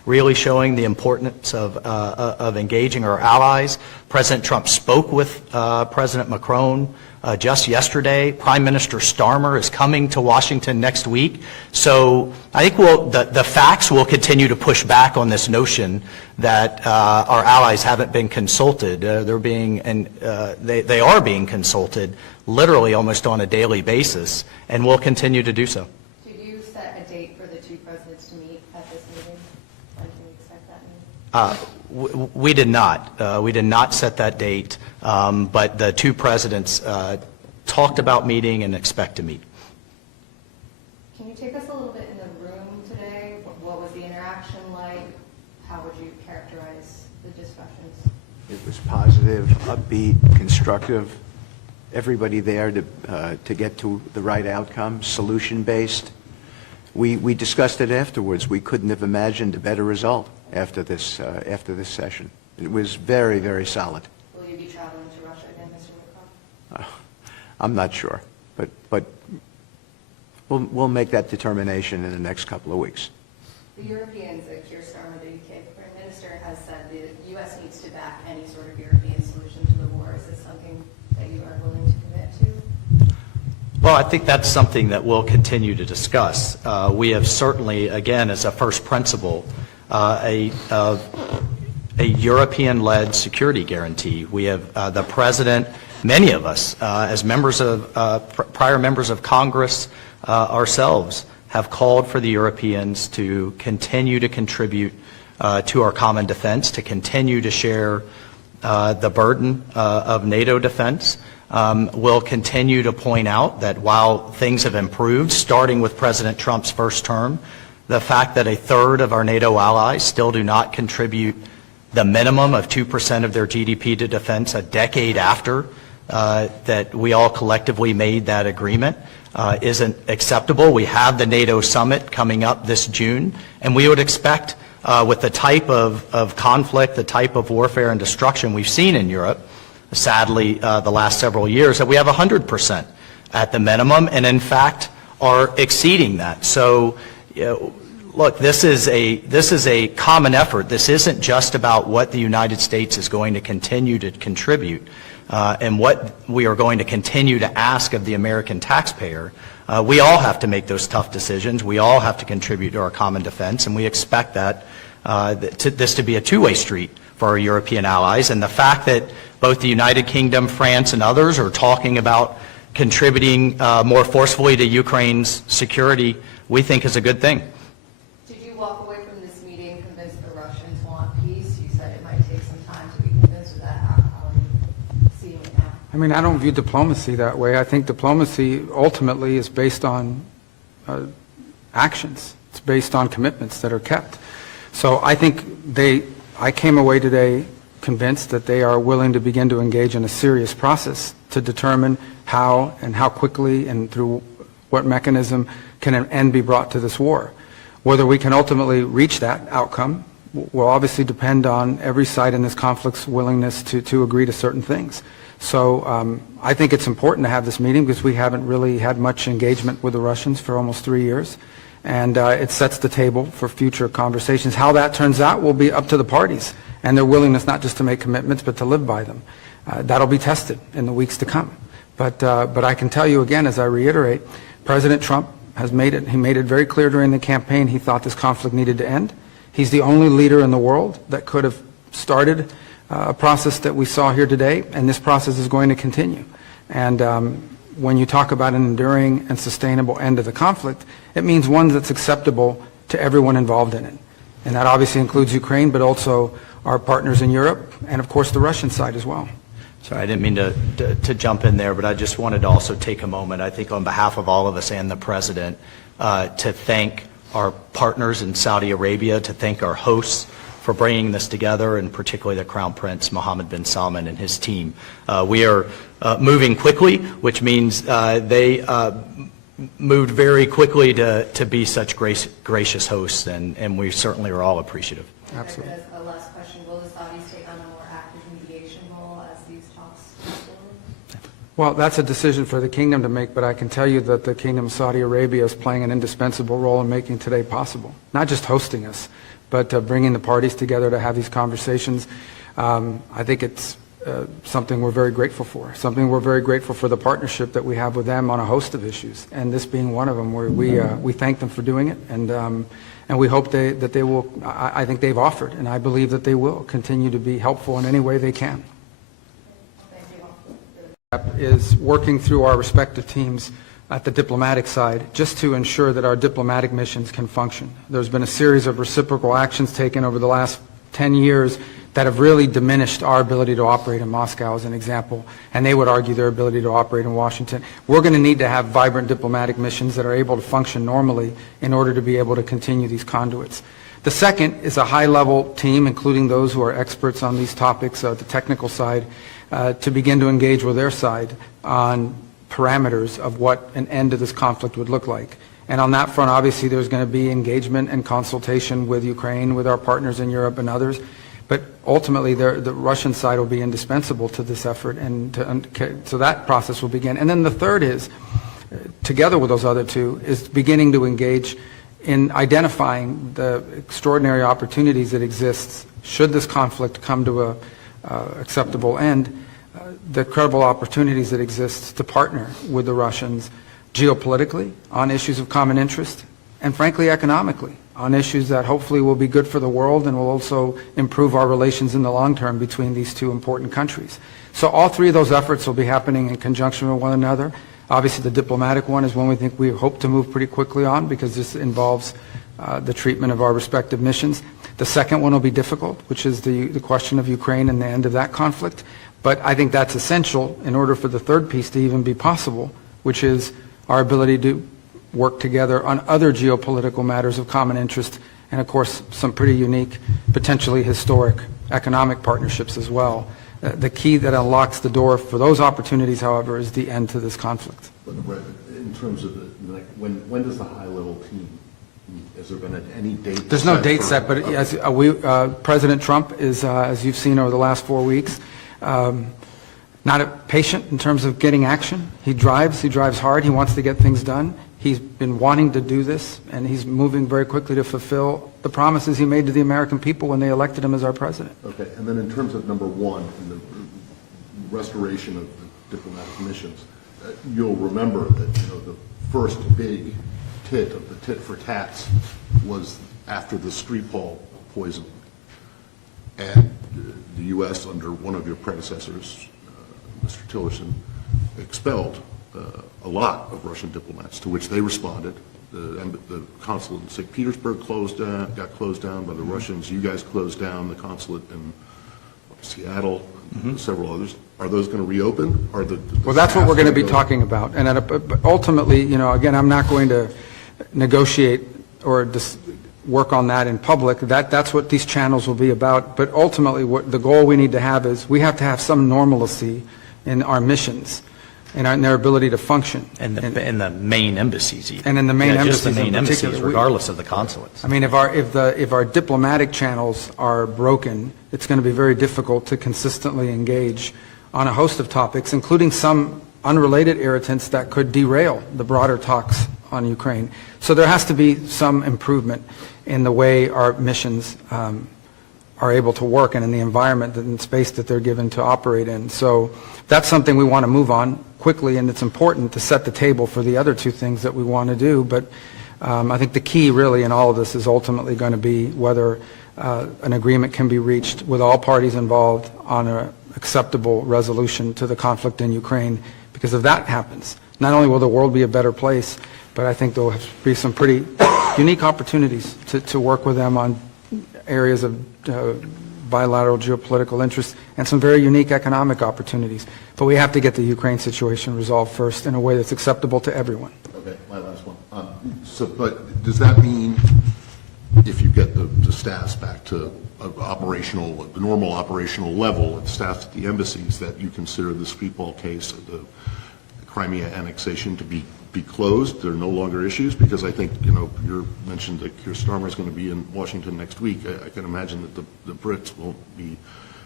really showing the importance of engaging our allies. President Trump spoke with President Macron just yesterday. Prime Minister Starmer is coming to Washington next week. So I think the facts will continue to push back on this notion that our allies haven't been consulted. They are being consulted literally almost on a daily basis, and will continue to do so. Did you set a date for the two presidents to meet at this meeting? When can we expect that meeting? We did not. We did not set that date, but the two presidents talked about meeting and expect to meet. Can you take us a little bit in the room today? What was the interaction like? How would you characterize the discussions? It was positive, upbeat, constructive. Everybody there to get to the right outcome, solution-based. We discussed it afterwards. We couldn't have imagined a better result after this session. It was very, very solid. Will you be traveling to Russia again, Mr. Lavrov? I'm not sure, but we'll make that determination in the next couple of weeks. The Europeans, Keir Starmer, the UK Prime Minister, has said the U.S. needs to back any sort of European solution to the war. Is this something that you are willing to commit to? Well, I think that's something that we'll continue to discuss. We have certainly, again, as a first principle, a European-led security guarantee. We have the President, many of us, as members of prior members of Congress ourselves, have called for the Europeans to continue to contribute to our common defense, to continue to share the burden of NATO defense. We'll continue to point out that while things have improved, starting with President Trump's first term, the fact that a third of our NATO allies still do not contribute the minimum of 2% of their GDP to defense a decade after that we all collectively made that agreement isn't acceptable. We have the NATO summit coming up this June, and we would expect with the type of conflict, the type of warfare and destruction we've seen in Europe, sadly, the last several years, that we have 100% at the minimum, and in fact are exceeding that. So, look, this is a common effort. This isn't just about what the United States is going to continue to contribute and what we are going to continue to ask of the American taxpayer. We all have to make those tough decisions. We all have to contribute to our common defense, and we expect that this to be a two-way street for our European allies. And the fact that both the United Kingdom, France, and others are talking about contributing more forcefully to Ukraine's security, we think is a good thing. Did you walk away from this meeting convinced the Russians want peace? You said it might take some time to be convinced of that. How are you seeing it now? I mean, I don't view diplomacy that way. I think diplomacy ultimately is based on actions. It's based on commitments that are kept. So I think I came away today convinced that they are willing to begin to engage in a serious process to determine how and how quickly and through what mechanism can an end be brought to this war. Whether we can ultimately reach that outcome will obviously depend on every side in this conflict's willingness to agree to certain things. So I think it's important to have this meeting because we haven't really had much engagement with the Russians for almost 3 years. And it sets the table for future conversations. How that turns out will be up to the parties and their willingness not just to make commitments but to live by them. That'll be tested in the weeks to come. But I can tell you again, as I reiterate, President Trump has made it very clear during the campaign he thought this conflict needed to end. He's the only leader in the world that could have started a process that we saw here today, and this process is going to continue. And when you talk about an enduring and sustainable end of the conflict, it means one that's acceptable to everyone involved in it. And that obviously includes Ukraine, but also our partners in Europe, and of course the Russian side as well. Sorry, I didn't mean to jump in there, but I just wanted to also take a moment, I think on behalf of all of us and the President, to thank our partners in Saudi Arabia, to thank our hosts for bringing this together, and particularly the Crown Prince Mohammed bin Salman and his team. We are moving quickly, which means they moved very quickly to be such gracious hosts, and we certainly are all appreciative. Absolutely. As a last question, will the Saudis take on a more active mediation role as these talks move forward? Well, that's a decision for the kingdom to make, but I can tell you that the Kingdom of Saudi Arabia is playing an indispensable role in making today possible. Not just hosting us, but bringing the parties together to have these conversations. I think it's something we're very grateful for, something we're very grateful for the partnership that we have with them on a host of issues, and this being one of them, where we thank them for doing it, and we hope that they will, I think they've offered, and I believe that they will continue to be helpful in any way they can. Is working through our respective teams at the diplomatic side, just to ensure that our diplomatic missions can function. There's been a series of reciprocal actions taken over the last 10 years that have really diminished our ability to operate in Moscow, as an example, and they would argue their ability to operate in Washington. We're going to need to have vibrant diplomatic missions that are able to function normally in order to be able to continue these conduits. The second is a high-level team, including those who are experts on these topics, the technical side, to begin to engage with their side on parameters of what an end to this conflict would look like. And on that front, obviously, there's going to be engagement and consultation with Ukraine, with our partners in Europe and others. But ultimately, the Russian side will be indispensable to this effort, and so that process will begin. And then the third is, together with those other two, is beginning to engage in identifying the extraordinary opportunities that exist should this conflict come to a acceptable end, the credible opportunities that exist to partner with the Russians geopolitically on issues of common interest, and frankly economically on issues that hopefully will be good for the world and will also improve our relations in the long term between these two important countries. So all three of those efforts will be happening in conjunction with one another. Obviously the diplomatic one is one we hope to move pretty quickly on, because this involves the treatment of our respective missions. The second one will be difficult, which is the question of Ukraine and the end of that conflict. But I think that's essential in order for the third piece to even be possible, which is our ability to work together on other geopolitical matters of common interest, and of course some pretty unique, potentially historic economic partnerships as well. The key that unlocks the door for those opportunities, however, is the end to this conflict. In terms of when does the high-level team meet? Has there been any date? There's no date set, but as President Trump is, as you've seen over the last 4 weeks, not patient in terms of getting action. He drives hard, he wants to get things done. He's been wanting to do this, and he's moving very quickly to fulfill the promises he made to the American people when they elected him as our president. Okay, and then in terms of number one, in the restoration of the diplomatic missions, you'll remember that the first big tit of the tit for tats was after the Skripal poisoning, and the U.S. under one of your predecessors, Mr. Tillerson, expelled a lot of Russian diplomats, to which they responded. The consulate in St. Petersburg got closed down by the Russians. You guys closed down the consulate in Seattle, several others. Are those going to reopen? Well, that's what we're going to be talking about. And ultimately, again, I'm not going to negotiate or work on that in public. That's what these channels will be about. But ultimately, what the goal we need to have is we have to have some normalcy in our missions and in their ability to function. And the main embassies even. And in the main embassies just the main in embassies, particular. regardless of the consulates. I mean, if our diplomatic channels are broken, it's going to be very difficult to consistently engage on a host of topics, including some unrelated irritants that could derail the broader talks on Ukraine. So there has to be some improvement in the way our missions are able to work and in the environment and space that they're given to operate in. So that's something we want to move on quickly, and it's important to set the table for the other two things that we want to do. But I think the key really in all of this is ultimately going to be whether an agreement can be reached with all parties involved on an acceptable resolution to the conflict in Ukraine. Because if that happens, not only will the world be a better place, but I think there will be some pretty unique opportunities to work with them on areas of bilateral geopolitical interest and some very unique economic opportunities. But we have to get the Ukraine situation resolved first in a way that's acceptable to everyone. Okay, my last one. But does that mean if you get the staffs back to the normal operational level, the staff at the embassies, that you consider the Skripal case, the Crimea annexation, to be closed? There are no longer issues? Because I think, you mentioned that Keir Starmer is going to be in Washington next week. I can imagine that the Brits won't be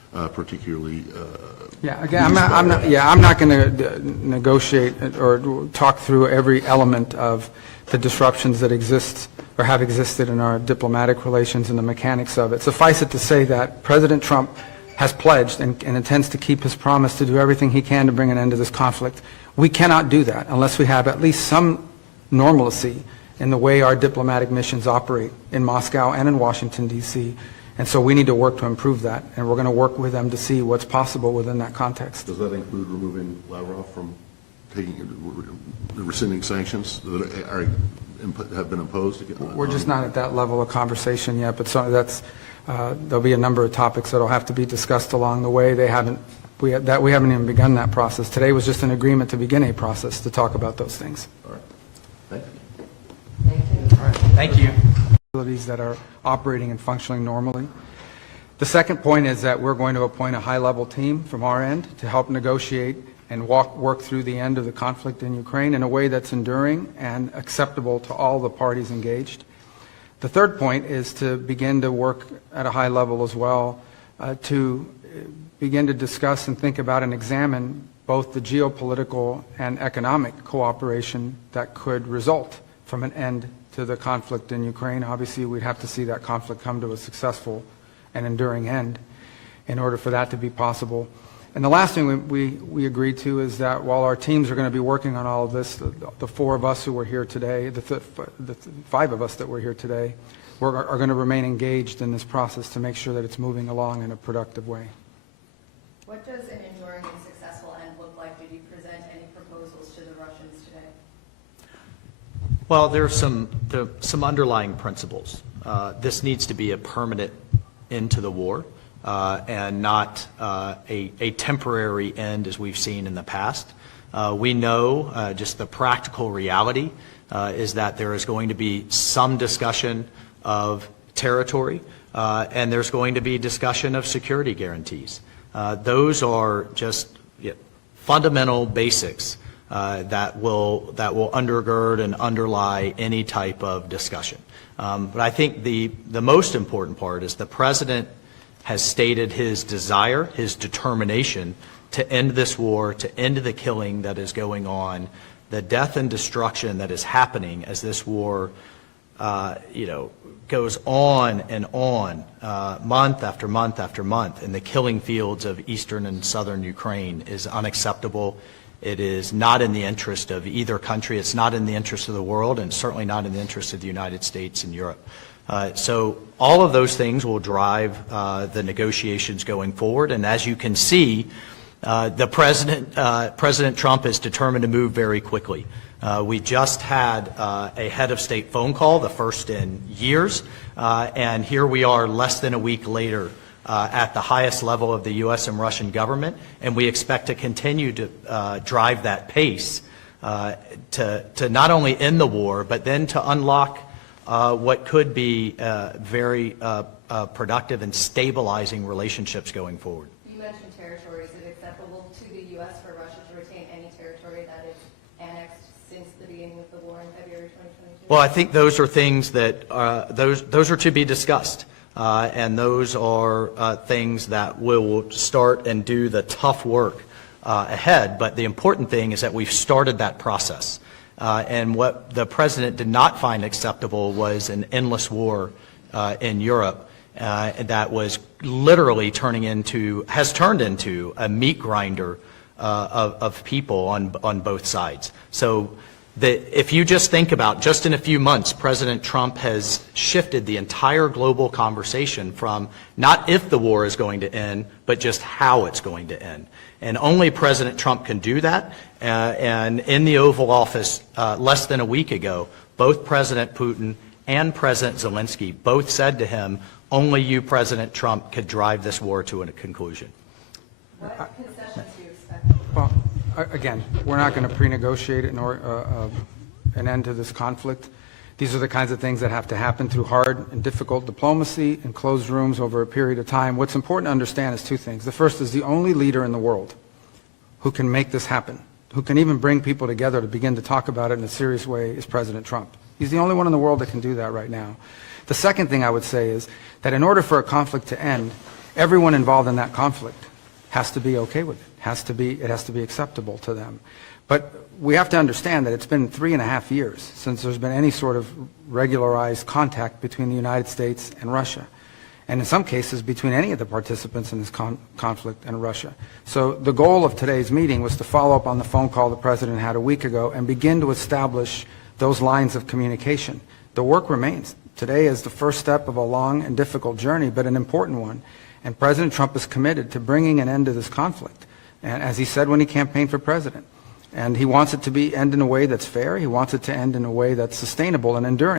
particularly. Yeah, again, I'm not going to negotiate or talk through every element of the disruptions that exist or have existed in our diplomatic relations and the mechanics of it. Suffice it to say that President Trump has pledged and intends to keep his promise to do everything he can to bring an end to this conflict. We cannot do that unless we have at least some normalcy in the way our diplomatic missions operate in Moscow and in Washington, D.C., and so we need to work to improve that, and we're going to work with them to see what's possible within that context. Does that include removing Lavrov from rescinding sanctions that have been imposed? We're just not at that level of conversation yet, but there'll be a number of topics that will have to be discussed along the way. We haven't even begun that process. Today was just an agreement to begin a process to talk about those things. All right. Thank you. Thank you. Facilities that are operating and functioning normally. The second point is that we're going to appoint a high-level team from our end to help negotiate and work through the end of the conflict in Ukraine in a way that's enduring and acceptable to all the parties engaged. The third point is to begin to work at a high level as well to begin to discuss and think about and examine both the geopolitical and economic cooperation that could result from an end to the conflict in Ukraine. Obviously, we'd have to see that conflict come to a successful and enduring end in order for that to be possible. And the last thing we agreed to is that while our teams are going to be working on all of this, the four of us who were here today, the five of us that were here today, are going to remain engaged in this process to make sure that it's moving along in a productive way. What does an enduring and successful end look like? Did you present any proposals to the Russians today? Well, there are some underlying principles. This needs to be a permanent end to the war and not a temporary end as we've seen in the past. We know just the practical reality is that there is going to be some discussion of territory and there's going to be discussion of security guarantees. Those are just fundamental basics that will undergird and underlie any type of discussion. But I think the most important part is the President has stated his desire, his determination to end this war, to end the killing that is going on, the death and destruction that is happening as this war goes on and on, month after month after month, in the killing fields of eastern and southern Ukraine is unacceptable. It is not in the interest of either country. It's not in the interest of the world, and certainly not in the interest of the United States and Europe. So all of those things will drive the negotiations going forward. And as you can see, President Trump is determined to move very quickly. We just had a head of state phone call, the first in years, and here we are less than a week later at the highest level of the U.S. and Russian government, and we expect to continue to drive that pace to not only end the war, but then to unlock what could be very productive and stabilizing relationships going forward. You mentioned territory. Is it acceptable to the U.S. for Russia to retain any territory that is annexed since the beginning of the war in February 2022? Well, I think those are things that those are to be discussed. And those are things that will start and do the tough work ahead. But the important thing is that we've started that process. And what the President did not find acceptable was an endless war in Europe that was literally has turned into a meat grinder of people on both sides. So if you just think about, just in a few months, President Trump has shifted the entire global conversation from not if the war is going to end, but just how it's going to end. And only President Trump can do that. And in the Oval Office less than a week ago, both President Putin and President Zelensky both said to him, only you, President Trump, could drive this war to a conclusion. What concessions do you expect? Well, again, we're not going to pre-negotiate an end to this conflict. These are the kinds of things that have to happen through hard and difficult diplomacy in closed rooms over a period of time. What's important to understand is two things. The first is the only leader in the world who can make this happen, who can even bring people together to begin to talk about it in a serious way, is President Trump. He's the only one in the world that can do that right now. The second thing I would say is that in order for a conflict to end, everyone involved in that conflict has to be okay with it. It has to be acceptable to them. But we have to understand that it's been 3.5 years since there's been any sort of regularized contact between the United States and Russia, and in some cases between any of the participants in this conflict and Russia. So the goal of today's meeting was to follow up on the phone call the President had a week ago and begin to establish those lines of communication. The work remains. Today is the first step of a long and difficult journey, but an important one. And President Trump is committed to bringing an end to this conflict, and as he said when he campaigned for president. And he wants it to end in a way that's fair. He wants it to end in a way that's sustainable and enduring.